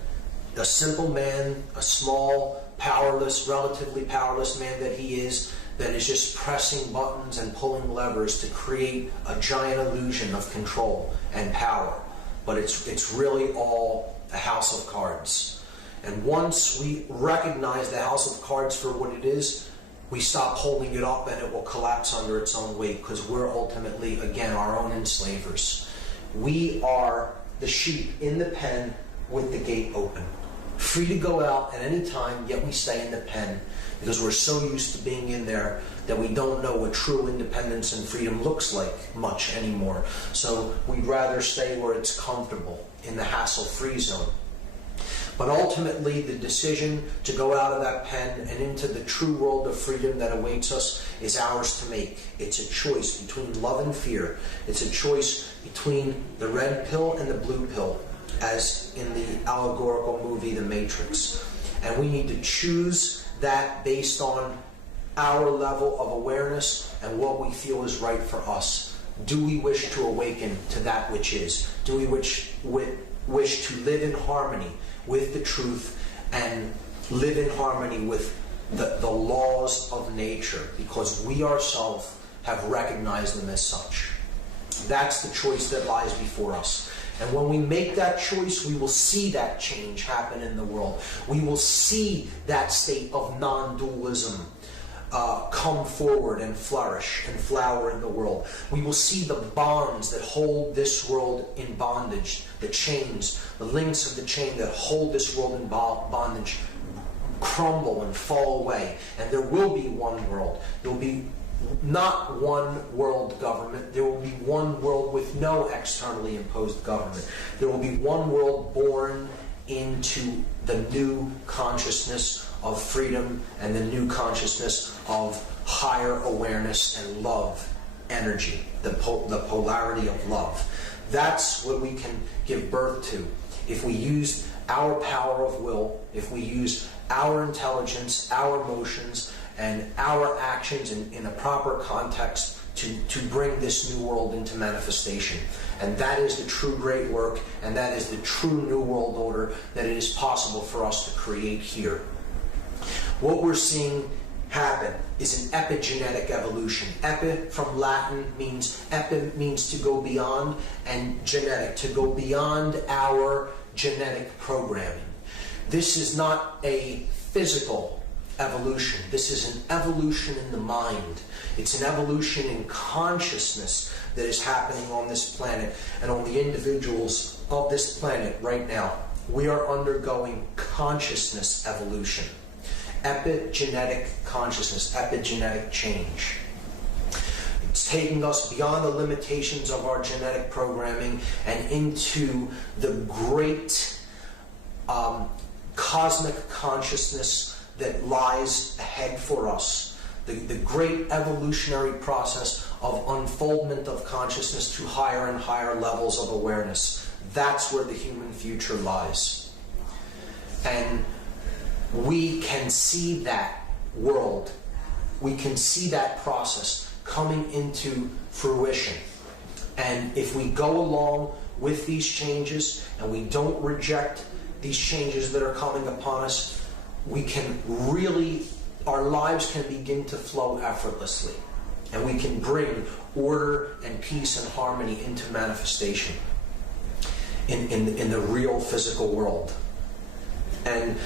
a simple man, a small, powerless, relatively powerless man that he is, that is just pressing buttons and pulling levers to create a giant illusion of control and power. But it's really all a house of cards. And once we recognize the house of cards for what it is, we stop holding it up and it will collapse under its own weight, because we're ultimately, again, our own enslavers. We are the sheep in the pen with the gate open, free to go out at any time, yet we stay in the pen because we're so used to being in there that we don't know what true independence and freedom looks like much anymore. So we'd rather stay where it's comfortable, in the hassle-free zone. But ultimately, the decision to go out of that pen and into the true world of freedom that awaits us is ours to make. It's a choice between love and fear. It's a choice between the red pill and the blue pill, as in the allegorical movie The Matrix. And we need to choose that based on our level of awareness and what we feel is right for us. Do we wish to awaken to that which is? Do we wish to live in harmony with the truth and live in harmony with the laws of nature, because we ourselves have recognized them as such? That's the choice that lies before us. And when we make that choice, we will see that change happen in the world. We will see that state of non-dualism come forward and flourish and flower in the world. We will see the bonds that hold this world in bondage, the chains, the links of the chain that hold this world in bondage, crumble and fall away. And there will be one world. There will be not one world government. There will be one world with no externally imposed government. There will be one world born into the new consciousness of freedom and the new consciousness of higher awareness and love energy, the polarity of love. That's what we can give birth to if we use our power of will, if we use our intelligence, our emotions, and our actions in a proper context to bring this new world into manifestation. And that is the true great work, and that is the true new world order that it is possible for us to create here. What we're seeing happen is an epigenetic evolution. Epi from Latin means to go beyond, and genetic, to go beyond our genetic programming. This is not a physical evolution. This is an evolution in the mind. It's an evolution in consciousness that is happening on this planet and on the individuals of this planet right now. We are undergoing consciousness evolution. Epigenetic consciousness, epigenetic change. It's taking us beyond the limitations of our genetic programming and into the great cosmic consciousness that lies ahead for us. The great evolutionary process of unfoldment of consciousness to higher and higher levels of awareness. That's where the human future lies. And we can see that world. We can see that process coming into fruition. And if we go along with these changes and we don't reject these changes that are coming upon us, we can really, our lives can begin to flow effortlessly. And we can bring order and peace and harmony into manifestation in the real physical world. And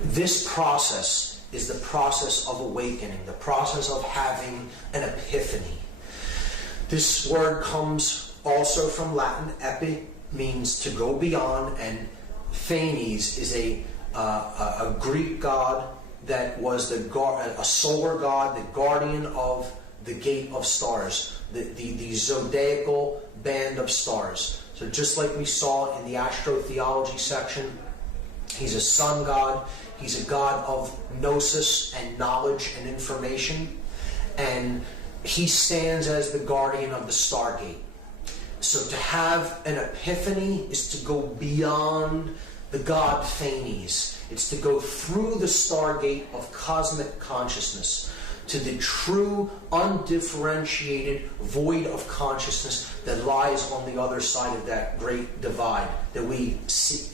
this process is the process of awakening, the process of having an epiphany. This word comes also from Latin. Epi means to go beyond, and Phanes is a Greek god that was a solar god, the guardian of the gate of stars, the zodiacal band of stars. So just like we saw in the astrotheology section, he's a sun god. He's a god of gnosis and knowledge and information. And he stands as the guardian of the stargate. So to have an epiphany is to go beyond the god Phanes. It's to go through the stargate of cosmic consciousness to the true, undifferentiated void of consciousness that lies on the other side of that great divide that we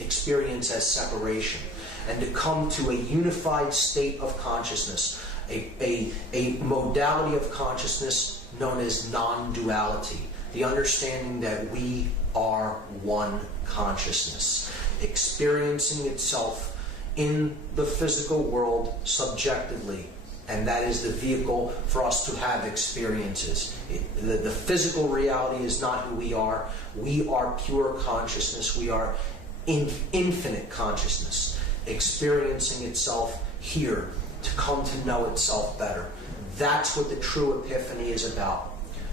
experience as separation. And to come to a unified state of consciousness, a modality of consciousness known as non-duality, the understanding that we are one consciousness, experiencing itself in the physical world subjectively, and that is the vehicle for us to have experiences. The physical reality is not who we are. We are pure consciousness. We are infinite consciousness, experiencing itself here to come to know itself better. That's what the true epiphany is about.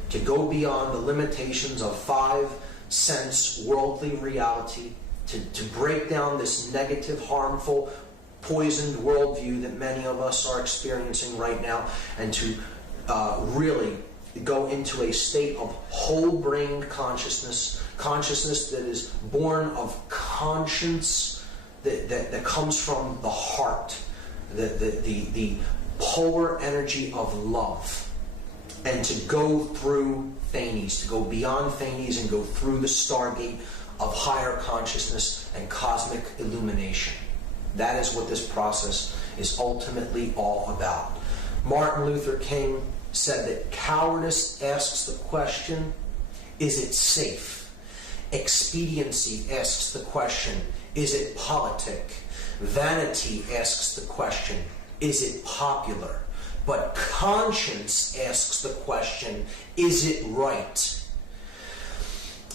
To go beyond the limitations of five-sense worldly reality, to break down this negative, harmful, poisoned worldview that many of us are experiencing right now, and to really go into a state of whole-brained consciousness that is born of conscience that comes from the heart, the polar energy of love, and to go through Phanes, to go beyond Phanes and go through the stargate of higher consciousness and cosmic illumination. That is what this process is ultimately all about. Martin Luther King said that cowardice asks the question, is it safe? Expediency asks the question, is it politic? Vanity asks the question, is it popular? But conscience asks the question, is it right?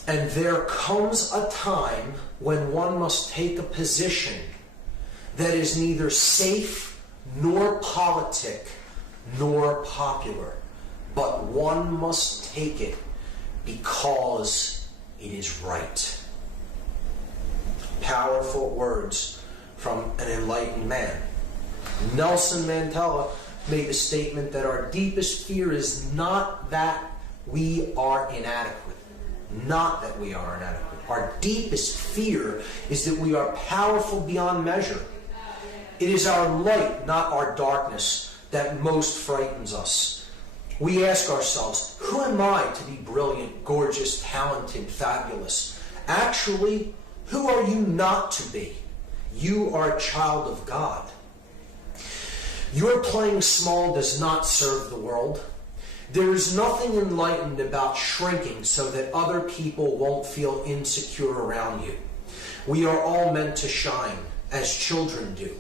And there comes a time when one must take a position that is neither safe, nor politic, nor popular. But one must take it because it is right. Powerful words from an enlightened man. Nelson Mandela made the statement that our deepest fear is not that we are inadequate. Not that we are inadequate. Our deepest fear is that we are powerful beyond measure. It is our light, not our darkness, that most frightens us. we ask ourselves, who am I to be brilliant, gorgeous, talented, fabulous? Actually, who are you not to be? You are a child of God. Your playing small does not serve the world. There is nothing enlightened about shrinking so that other people won't feel insecure around you. We are all meant to shine, as children do.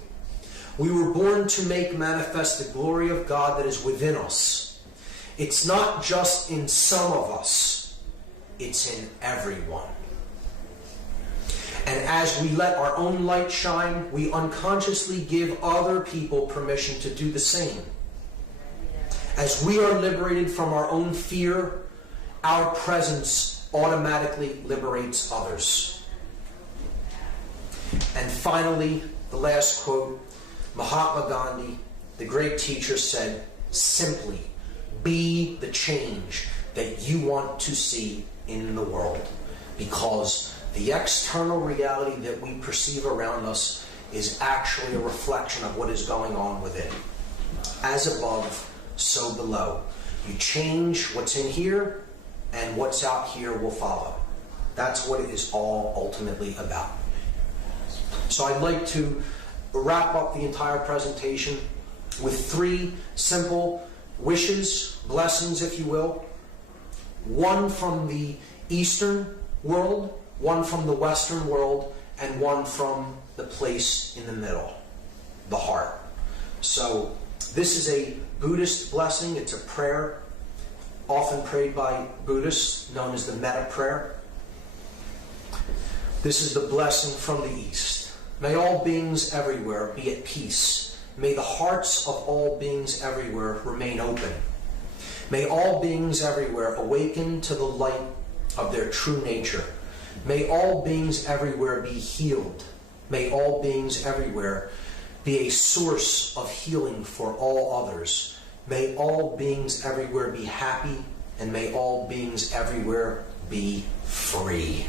We were born to make manifest the glory of God that is within us. It's not just in some of us, it's in everyone. And as we let our own light shine, we unconsciously give other people permission to do the same. As we are liberated from our own fear, our presence automatically liberates others. And finally, the last quote, Mahatma Gandhi, the great teacher, said, simply, be the change that you want to see in the world. Because the external reality that we perceive around us is actually a reflection of what is going on within. As above, so below. You change what's in here, and what's out here will follow. That's what it is all ultimately about. So I'd like to wrap up the entire presentation with 3 simple wishes, blessings, if you will. One from the Eastern world, one from the Western world, and one from the place in the middle, the heart. So this is a Buddhist blessing. It's a prayer often prayed by Buddhists, known as the metta prayer. This is the blessing from the East. May all beings everywhere be at peace. May the hearts of all beings everywhere remain open. May all beings everywhere awaken to the light of their true nature. May all beings everywhere be healed. May all beings everywhere be a source of healing for all others. May all beings everywhere be happy, and may all beings everywhere be free.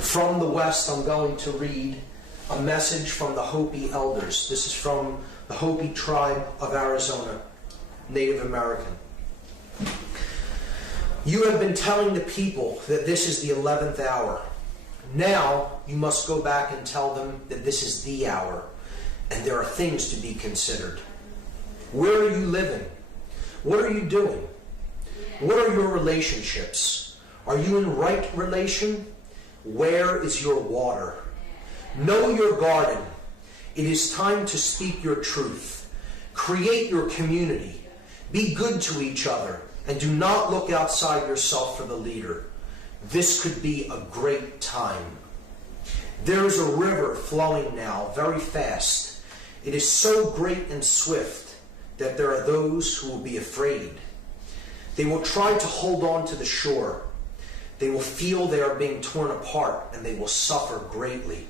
From the West, I'm going to read a message from the Hopi elders. This is from the Hopi tribe of Arizona, Native American. You have been telling the people that this is the 11th hour. Now you must go back and tell them that this is the hour, and there are things to be considered. Where are you living? What are you doing? What are your relationships? Are you in right relation? Where is your water? Know your garden. It is time to speak your truth. Create your community. Be good to each other, and do not look outside yourself for the leader. This could be a great time. There is a river flowing now very fast. It is so great and swift that there are those who will be afraid. They will try to hold on to the shore. They will feel they are being torn apart, and they will suffer greatly.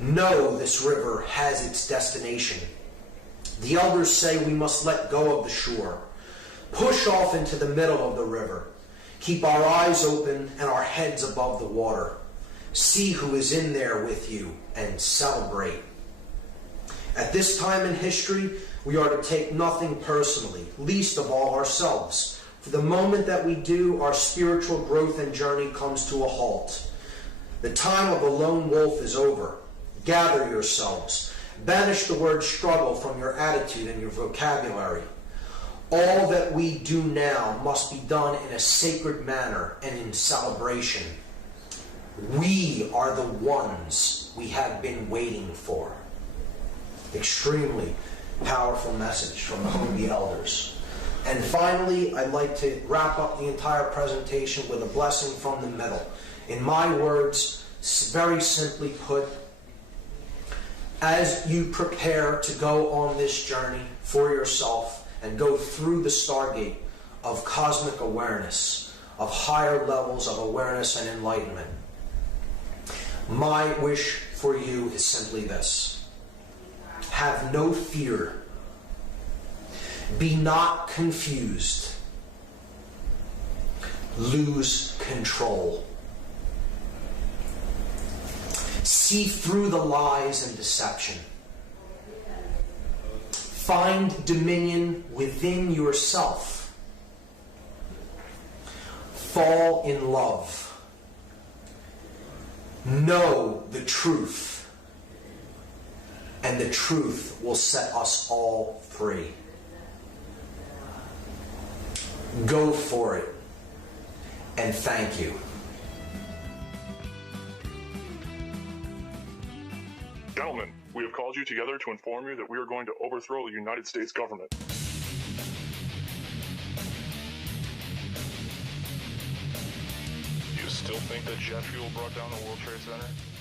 Know this river has its destination. The elders say we must let go of the shore. Push off into the middle of the river. Keep our eyes open and our heads above the water. See who is in there with you and celebrate. At this time in history, we are to take nothing personally, least of all ourselves. For the moment that we do, our spiritual growth and journey comes to a halt. The time of the lone wolf is over. Gather yourselves. Banish the word struggle from your attitude and your vocabulary. All that we do now must be done in a sacred manner and in celebration. We are the ones we have been waiting for. Extremely powerful message from the Hopi elders. And finally, I'd like to wrap up the entire presentation with a blessing from the middle. In my words, very simply put, as you prepare to go on this journey for yourself and go through the stargate of cosmic awareness, of higher levels of awareness and enlightenment, my wish for you is simply this. Have no fear. Be not confused. Lose control. See through the lies and deception. Find dominion within yourself. Fall in love. Know the truth. And the truth will set us all free. Go for it. And thank you. Gentlemen, we have called you together to inform you that we are going to overthrow the United States government. You still think that jet fuel brought down the World Trade Center?